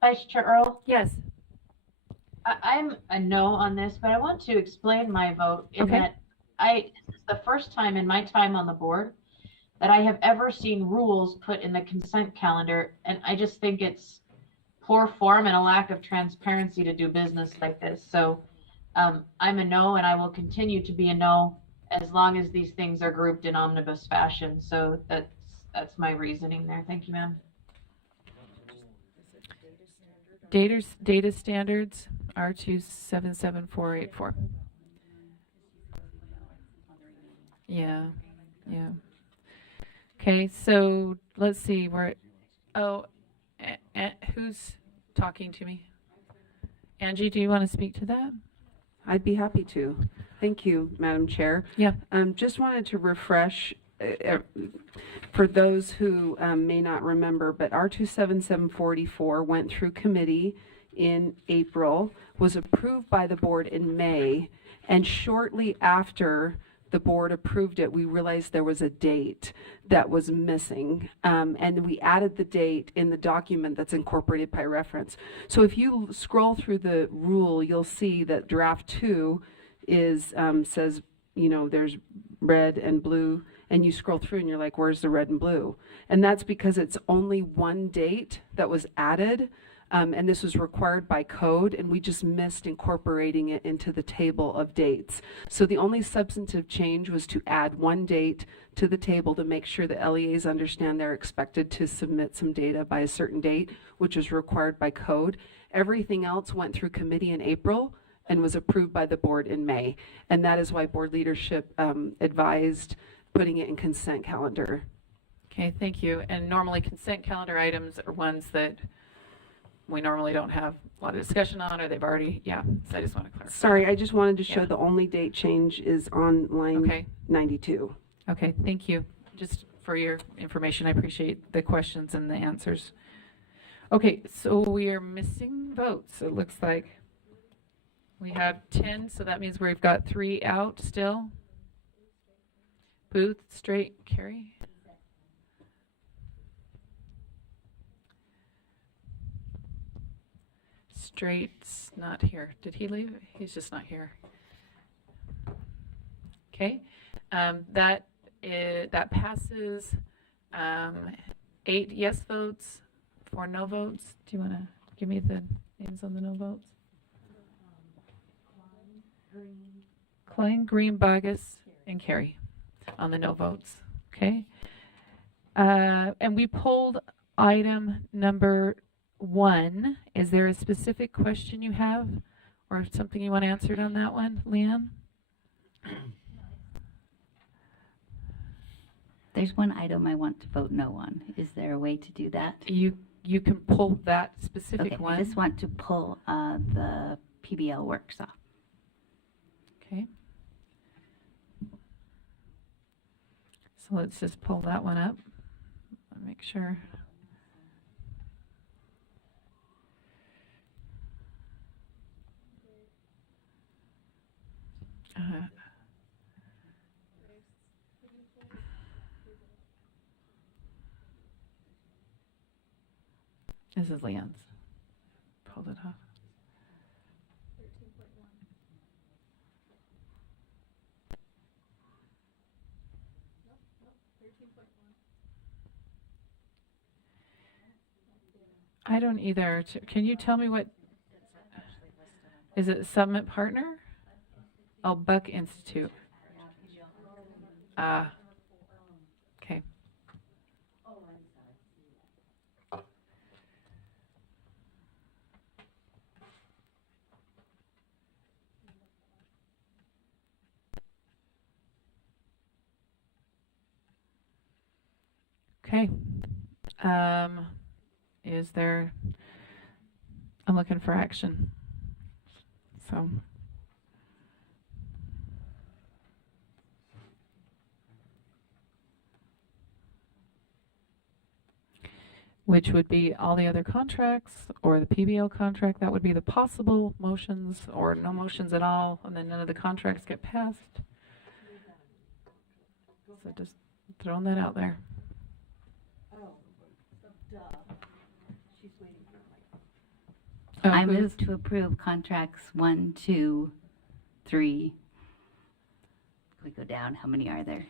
Vice Chair Earl? Yes. I'm a no on this, but I want to explain my vote in that this is the first time in my time on the board that I have ever seen rules put in the consent calendar, and I just think it's poor form and a lack of transparency to do business like this. So I'm a no, and I will continue to be a no as long as these things are grouped in omnibus fashion. So that's my reasoning there. Thank you, ma'am. Data standards R277484. Yeah. Okay, so let's see. Who's talking to me? Angie, do you want to speak to that? I'd be happy to. Thank you, Madam Chair. Yeah. Just wanted to refresh for those who may not remember, but R27744 went through committee in April, was approved by the board in May, and shortly after the board approved it, we realized there was a date that was missing, and we added the date in the document that's incorporated by reference. So if you scroll through the rule, you'll see that draft 2 is says, there's red and blue, and you scroll through and you're like, where's the red and blue? And that's because it's only one date that was added. And this was required by code, and we just missed incorporating it into the table of dates. So the only substantive change was to add one date to the table to make sure that LEAs understand they're expected to submit some data by a certain date, which is required by code. Everything else went through committee in April and was approved by the board in May. And that is why board leadership advised putting it in consent calendar. Okay, thank you. And normally consent calendar items are ones that we normally don't have a lot of discussion on, or they've already, so I just want to clarify. Sorry, I just wanted to show Yeah. the only date change is on line 92. Okay, thank you. Just for your information, I appreciate the questions and the answers. Okay, so we are missing votes. It looks like we have 10, so that means we've got 3 out still. Booth, Straight, Carey. Straight's not here. Did he leave? He's just not here. Okay, that passes. 8 yes votes, 4 no votes. Do you want to give me the names on the no votes? Klein, Green, Bogus, and Carey on the no votes. Okay, and we pulled item number 1. Is there a specific question you have or something you want answered on that one, Leanne? There's one item I want to vote no on. Is there a way to do that? You can pull that specific Okay, one. I just want to pull the PBL works off. Okay. So let's just pull that one up. Make sure. This is Leanne's. Pulled it off. I don't either. Can you tell me what? Is it Summit Partner? Oh, Buck Institute. Okay. Okay. Is there, I'm looking for action. So. Which would be all the other contracts or the PBL contract. That would be the possible motions, or no motions at all, and then none of the contracts get passed. So just throwing that out there. I move to approve contracts 1, 2, 3. Can we go down? How many are there?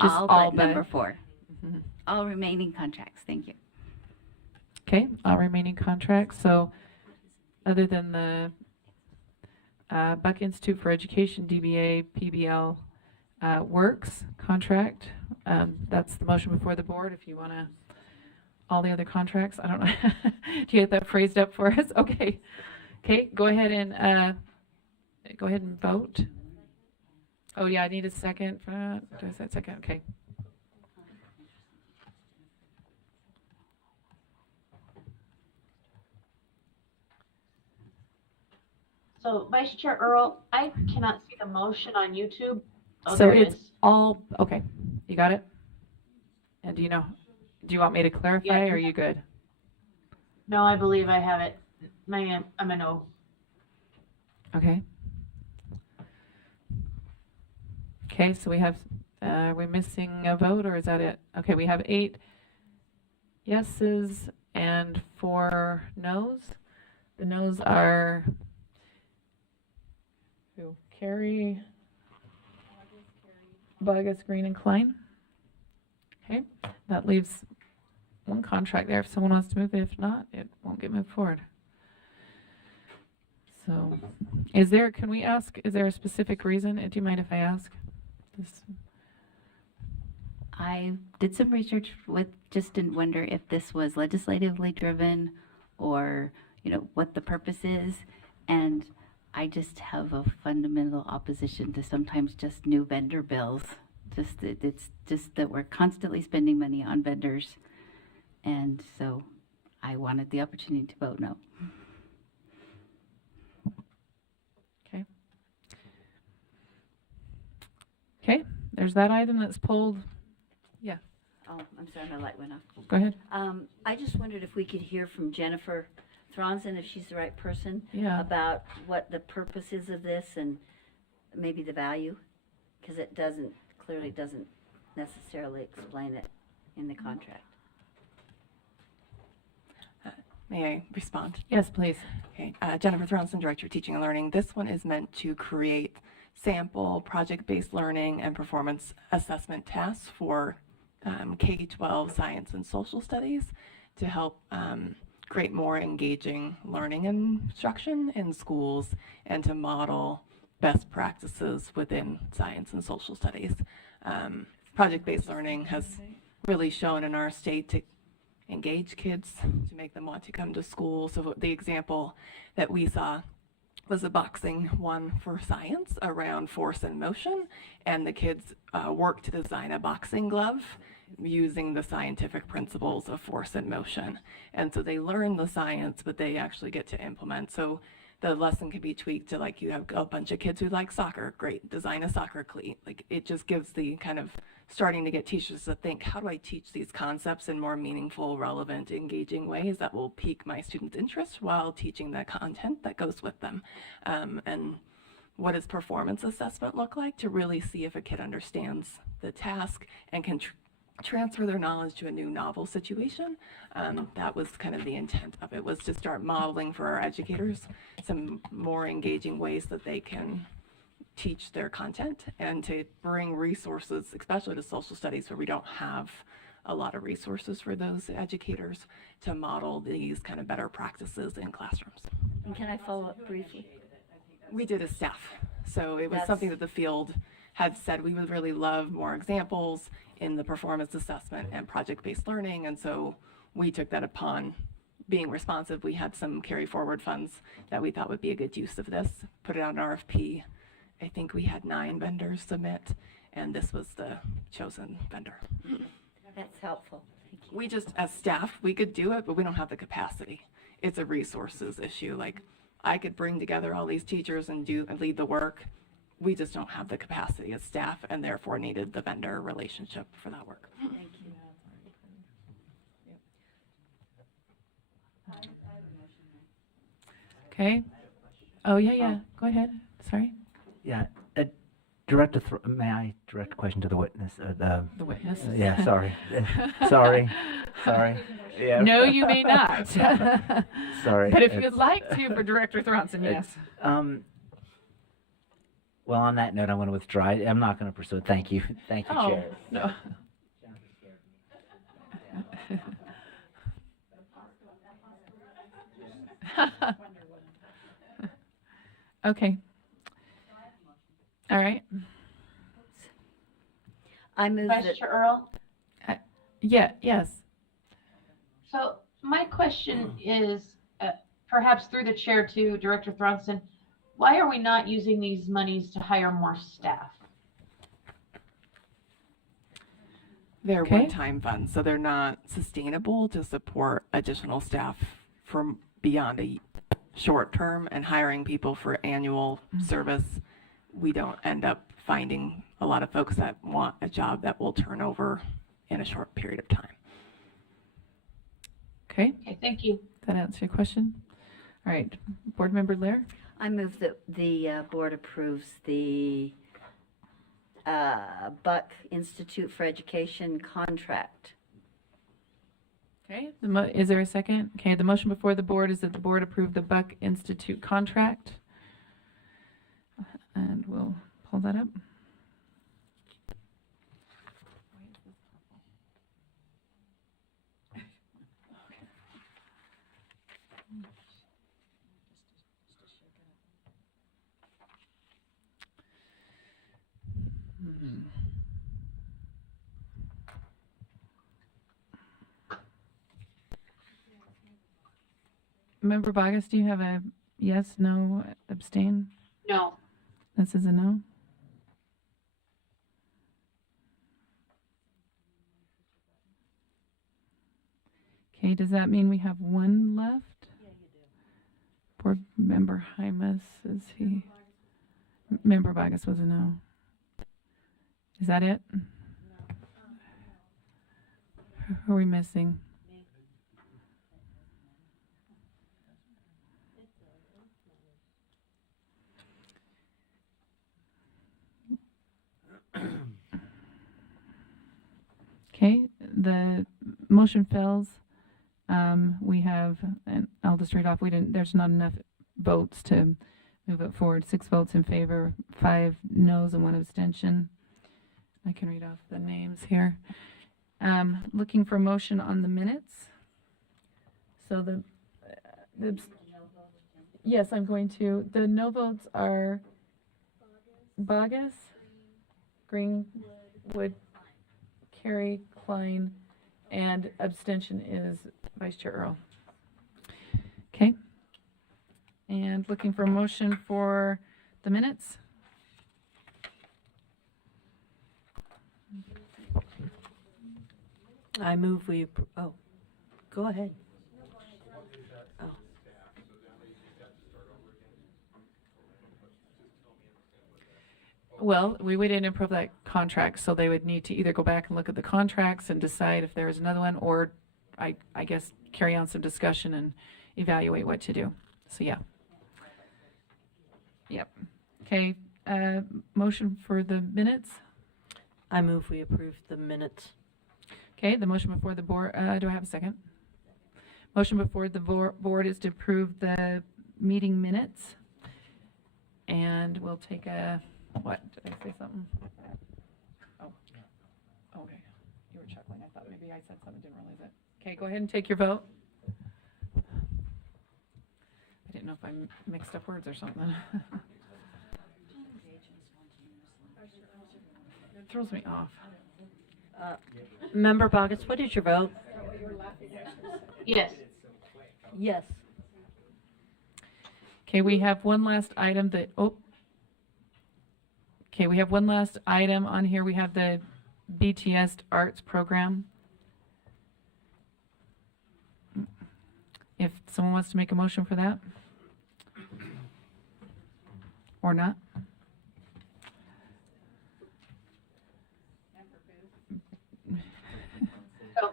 Just all all but number but. 4. All remaining contracts. Thank you. Okay, all remaining contracts. So other than the Buck Institute for Education, DBA, PBL works contract, that's the motion before the board. If you want to, all the other contracts, I don't know. Do you get that phrased up for us? Okay. Okay, go ahead and vote. Oh yeah, I need a second for that. Do I say second? Okay. So Vice Chair Earl, I cannot see the motion on YouTube. Oh, So there it it's is. all, okay, you got it? And do you want me to clarify, or are you good? No, I believe I have it. I'm a no. Okay. Okay, so we have, are we missing a vote, or is that it? Okay, we have 8 yeses and 4 noes. The noes are who? Carey, Bogus, Green, and Klein. Okay, that leaves one contract there if someone wants to move it. If not, it won't get moved forward. So, is there, can we ask, is there a specific reason? Do you mind if I ask? This? I did some research with, just didn't wonder if this was legislatively driven or, you know, what the purpose is. And I just have a fundamental opposition to sometimes just new vendor bills. Just it's just that we're constantly spending money on vendors. And so I wanted the opportunity to vote no. Okay. Okay, there's that item that's pulled. Yeah. Oh, I'm sorry, my light went off. Go ahead. I just wondered if we could hear from Jennifer Thronson, if she's the right person, Yeah. about what the purpose is of this and maybe the value, because it clearly doesn't necessarily explain it in the contract. May I respond? Yes, please. Okay. Jennifer Thronson, Director of Teaching and Learning. This one is meant to create sample project-based learning and performance assessment tasks for K-12 science and social studies to help create more engaging learning and instruction in schools and to model best practices within science and social studies. Project-based learning has really shown in our state to engage kids, to make them want to come to school. So the example that we saw was a boxing one for science around force and motion, and the kids worked to design a boxing glove using the scientific principles of force and motion. And so they learn the science, but they actually get to implement. So the lesson can be tweaked to, like, you have a bunch of kids who like soccer, great, design a soccer cleat. Like, it just gives the kind of starting to get teachers to think, how do I teach these concepts in more meaningful, relevant, engaging ways that will pique my students' interest while teaching the content that goes with them. And what does performance assessment look like to really see if a kid understands the task and can transfer their knowledge to a new novel situation. That was kind of the intent of it, was to start modeling for our educators some more engaging ways that they can teach their content and to bring resources, especially to social studies where we don't have a lot of resources for those educators, to model these kind of better practices in classrooms. And can I follow up briefly? We did as staff. So it was something that the field had said we would really love more examples in the performance assessment and project-based learning. And so we took that upon being responsive. We had some carry forward funds that we thought would be a good use of this, put it out an RFP. I think we had 9 vendors submit, and this was the chosen vendor. That's helpful. Thank you. We just, as staff, we could do it, but we don't have the capacity. It's a resources issue. Like, I could bring together all these teachers and lead the work. We just don't have the capacity as staff, and therefore needed the vendor relationship for that work. Thank you. Okay. Oh, yeah. Go ahead. Sorry. Yeah, may I direct a question to the witness? The witness? Yeah, sorry. Sorry. Yeah. No, you may not. Sorry. But if you'd like to, for Director Thronson, yes. Well, on that note, I'm going to withdraw. I'm not going to pursue it. Thank you. Thank you, Chair. No. Okay. All right. I move Vice that. Chair Earl? Yes. So my question is, perhaps through the chair to Director Thronson, why are we not using these monies to hire more staff? They're Okay. one-time funds, so they're not sustainable to support additional staff from beyond a short term, and hiring people for annual service. We don't end up finding a lot of folks that want a job that will turn over in a short period of time. Okay. Okay, thank you. Does that answer your question? All right. Board Member Lair? I move that the board approves the Buck Institute for Education contract. Okay. Is there a second? Okay. The motion before the board is that the board approve the Buck Institute contract. And we'll pull that up. Member Bogus, do you have a yes, no, abstain? No. This is a no. Okay, does that mean we have one left? Yeah, you do. Board Member Hymas, is he? Member Bogus was a no. Is that it? No. Who are we missing? Okay, the motion fails. We have, and I'll just read off, there's not enough votes to move it forward. 6 votes in favor, 5 noes, and 1 abstention. I can read off the names here. Looking for motion on the minutes. So yes, I'm going to. The no votes are Bogus, Green, Wood, Carey, Klein, and abstention is Vice Chair Earl. Okay. And looking for a motion for the minutes. I move we, oh, go ahead. Oh. Well, we didn't approve that contract, so they would need to either go back and look at the contracts and decide if there is another one, or I guess carry on some discussion and evaluate what to do. So yeah. Yep. Okay. Motion for the minutes. I move we approve the minutes. Okay. The motion before the board. Do I have a second? Motion before the board is to approve the meeting minutes, and we'll take a. What? Did I say something? Oh. Okay. You were chuckling. I thought maybe I said something, didn't realize it. Okay, go ahead and take your vote. I didn't know if I mixed up words or something. It throws me off. Member Bogus, what is your vote? Yes. Yes. Okay, we have one last item that, okay, we have one last item on here. We have the BTS Arts Program. If someone wants to make a motion for that. Or not. So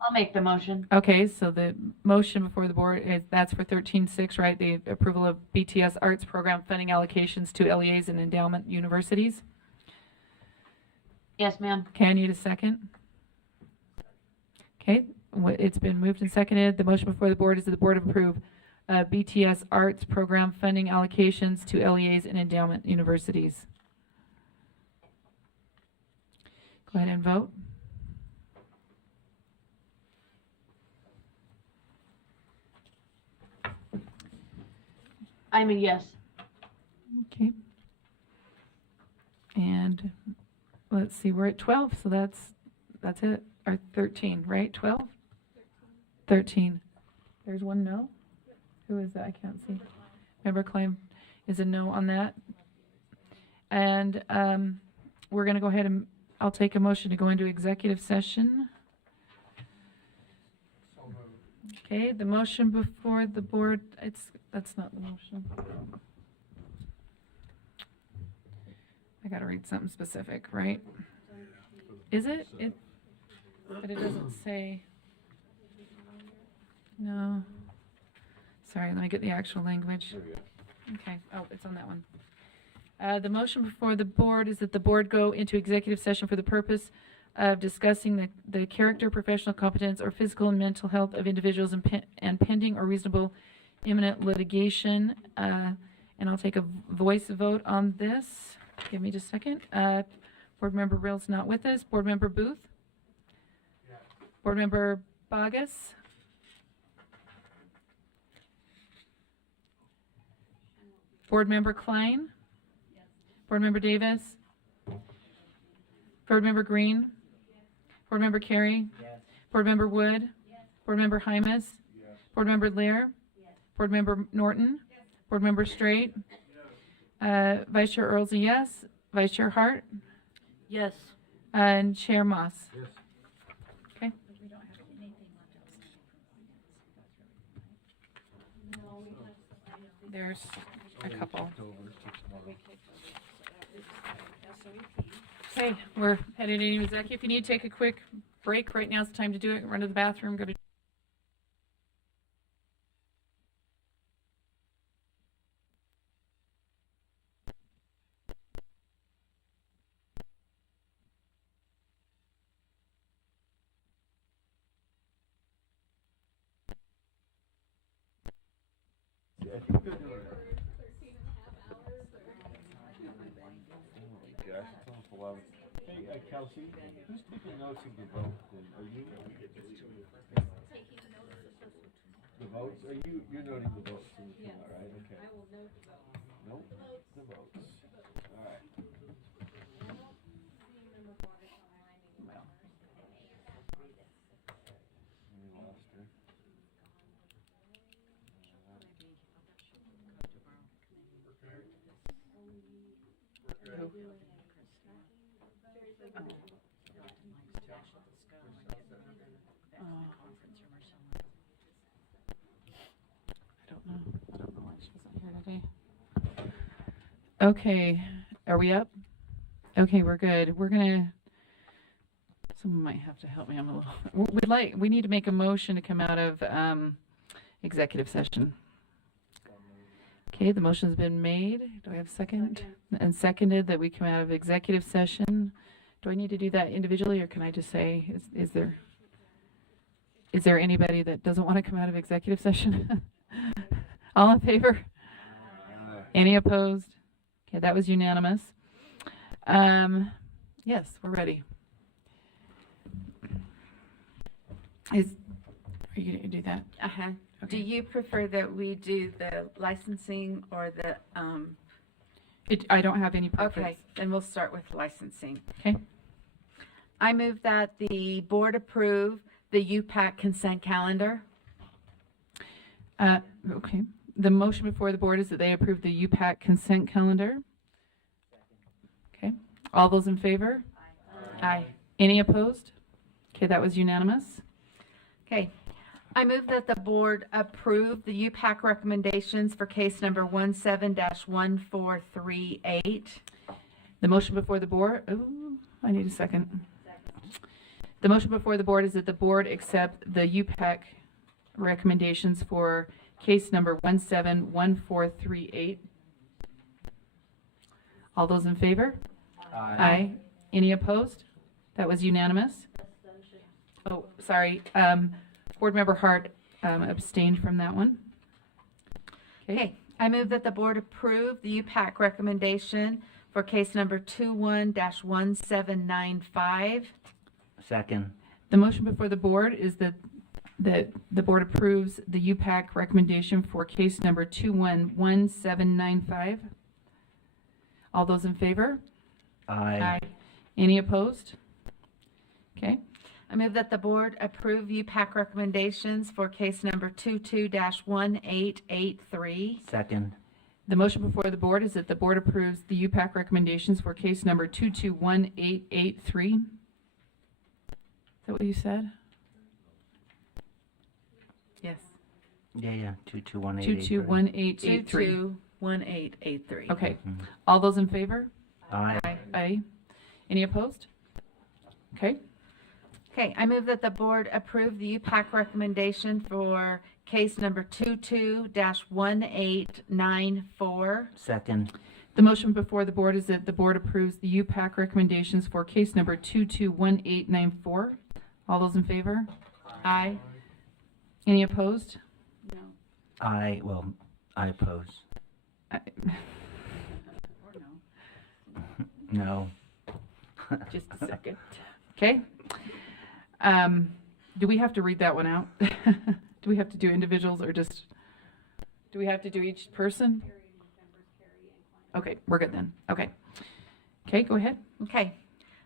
I'll make the motion. Okay, so the motion before the board is, that's for 13.6, right? The approval of BTS Arts Program funding allocations to LEAs and endowment universities. Yes, ma'am. Okay, I need a second. Okay, it's been moved and seconded. The motion before the board is that the board approve BTS Arts Program funding allocations to LEAs and endowment universities. Go ahead and vote. I'm a yes. Okay. And let's see, we're at 12, so that's it. Or 13, right? 12? 13. There's one no? Who is that? I can't see. Member Klein is a no on that. And we're going to go ahead and I'll take a motion to go into executive session. Okay, the motion before the board, that's not the motion. I got to read something specific, right? Is it? But it doesn't say. No. Sorry, let me get the actual language. Okay. Oh, it's on that one. The motion before the board is that the board go into executive session for the purpose of discussing the character, professional competence, or physical and mental health of individuals and pending or reasonable imminent litigation. And I'll take a voice vote on this. Give me just a second. Board Member Rill's not with us. Board Member Booth? Yes. Board Member Bogus? Board Member Klein? Yes. Board Member Davis? Board Member Green? Yes. Board Member Carey? Yes. Board Member Wood? Yes. Board Member Hymas? Yes. Board Member Lear? Yes. Board Member Norton? Board Member Straight? Vice Chair Earl's a yes. Vice Chair Hart? Yes. And Chair Moss? Yes. Okay. There's a couple. Okay, we're headed into executive. If you need to take a quick break, right now is the time to do it. Run to the bathroom, go to Hey, Kelsey, who's taking notes of the vote? Are you? The votes? Are you? You're noting the votes in the count, right? Okay. I will note the votes. Nope. The votes. All right. We lost her. I don't know why she wasn't here today. Okay, are we up? Okay, we're good. We're gonna, someone might have to help me. I'm a little, we need to make a motion to come out of executive session. Okay, the motion's been made. Do I have a second? And seconded that we come out of executive session. Do I need to do that individually, or can I just say, is there anybody that doesn't want to come out of executive session? All in favor? Any opposed? Okay, that was unanimous. Yes, we're ready. Are you going to do that? Uh-huh. Okay. Do you prefer that we do the licensing or the, I don't have any preference. okay, then we'll start with licensing. Okay. I move that the board approve the UPAC consent calendar. Okay. The motion before the board is that they approve the UPAC consent calendar. Okay. All those in favor? Aye. Any opposed? Okay, that was unanimous. Okay. I move that the board approve the UPAC recommendations for case number 17-1438. The motion before the board, ooh, I need a second. The motion before the board is that the board accept the UPAC recommendations for case number 17-1438. All those in favor? Aye. Any opposed? That was unanimous. Oh, sorry. Board Member Hart abstained from that one. Okay. I move that the board approve the UPAC recommendation for case number 21-1795. Second. The motion before the board is that the board approves the UPAC recommendation for case number 21-1795. All those in favor? Aye. Any opposed? Okay. I move that the board approve UPAC recommendations for case number 22-1883. Second. The motion before the board is that the board approves the UPAC recommendations for case number 22-1883. Is that what you said? Yes. Yeah. 221883. 22-1883. 22-1883. Okay. All those in favor? Aye. Aye. Any opposed? Okay. Okay, I move that the board approve the UPAC recommendation for case number 22-1894. Second. The motion before the board is that the board approves the UPAC recommendations for case number 22-1894. All those in favor? Aye. Any opposed? I oppose. No. Just a second. Okay. Do we have to read that one out? Do we have to do individuals or just, do we have to do each person? Okay, we're good then. Okay. Okay, go ahead. Okay.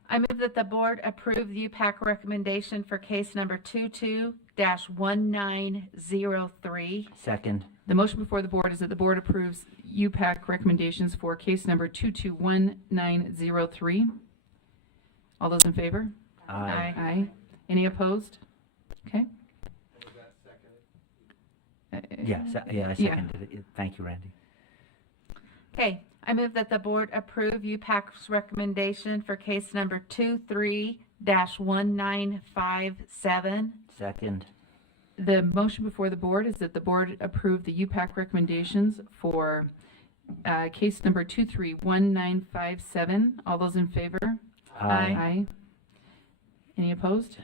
I move that the board approve the UPAC recommendation for case number 22-1903. Second. The motion before the board is that the board approves UPAC recommendations for case number 221903. All those in favor? Aye. Aye. Any opposed? Okay. Yes, I seconded it. Thank you, Randy. Okay, I move that the board approve UPAC's recommendation for case number 23-1957. Second. The motion before the board is that the board approve the UPAC recommendations for case number 231957. All those in favor? Aye. Aye. Any opposed?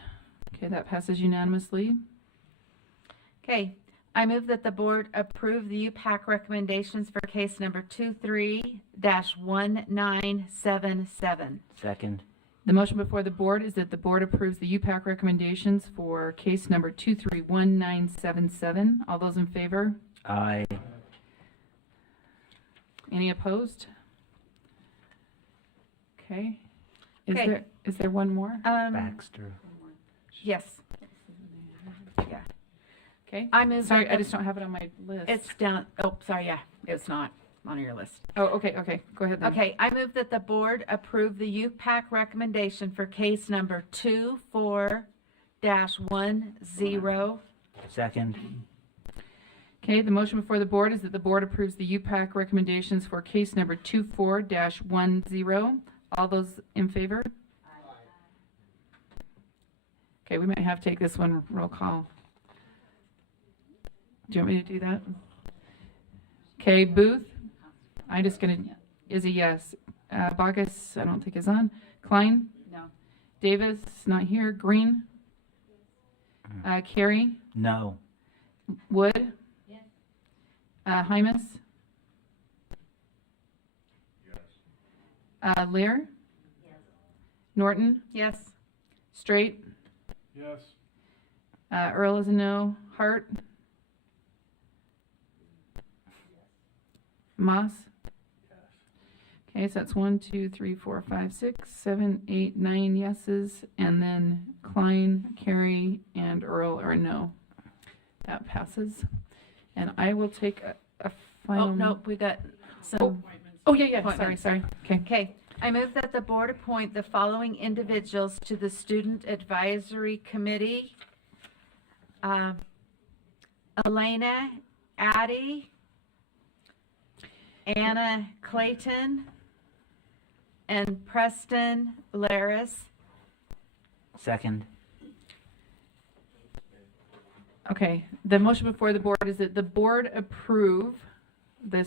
Okay, that passes unanimously. Okay, I move that the board approve the UPAC recommendations for case number 23-1977. Second. The motion before the board is that the board approves the UPAC recommendations for case number 231977. All those in favor? Aye. Any opposed? Okay. Okay. Is there one more? Baxter. Yes. Yeah. Okay. I move. Sorry, that I the- just don't have it on my list. It's down. Oh, sorry. Yeah, it's not on your list. Oh, okay. Go ahead then. Okay, I move that the board approve the UPAC recommendation for case number 24-10. Second. Okay, the motion before the board is that the board approves the UPAC recommendations for case number 24-10. All those in favor? Okay, we might have to take this one roll call. Do you want me to do that? Okay, Booth, I'm just gonna, is a yes. Bogus, I don't think is on. Klein? No. Davis, not here. Green? Carey? No. Wood? Yes. Hymas? Yes. Lear? Yes. Norton? Yes. Straight? Yes. Earl is a no. Hart? Moss? Okay, so that's 1, 2, 3, 4, 5, 6, 7, 8, 9 yeses, and then Klein, Carey, and Earl are no. That passes. And I will take a final. Oh, no, we got some. Oh, yeah, appointments. sorry. Okay. Okay, I move that the board appoint the following individuals to the Student Advisory Committee. Elena Addy, Anna Clayton, and Preston Laris. Second. Okay, the motion before the board is that the board approve the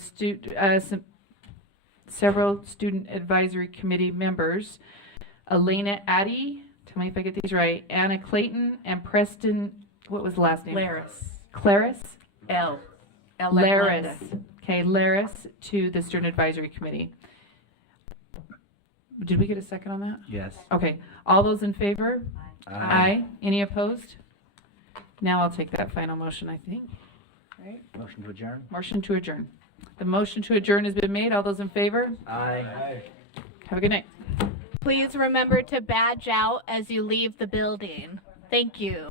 several student advisory committee members, Elena Addy, tell me if I get these right, Anna Clayton, and Preston, what was the last name? Laris. Claris? L. Laris. Okay, Laris to the student advisory committee. Did we get a second on that? Yes. Okay, all those in favor? Aye. Any opposed? Now I'll take that final motion, I think. Right? Motion to adjourn. Motion to adjourn. The motion to adjourn has been made. All those in favor? Aye. Have a good night. Please remember to badge out as you leave the building. Thank you.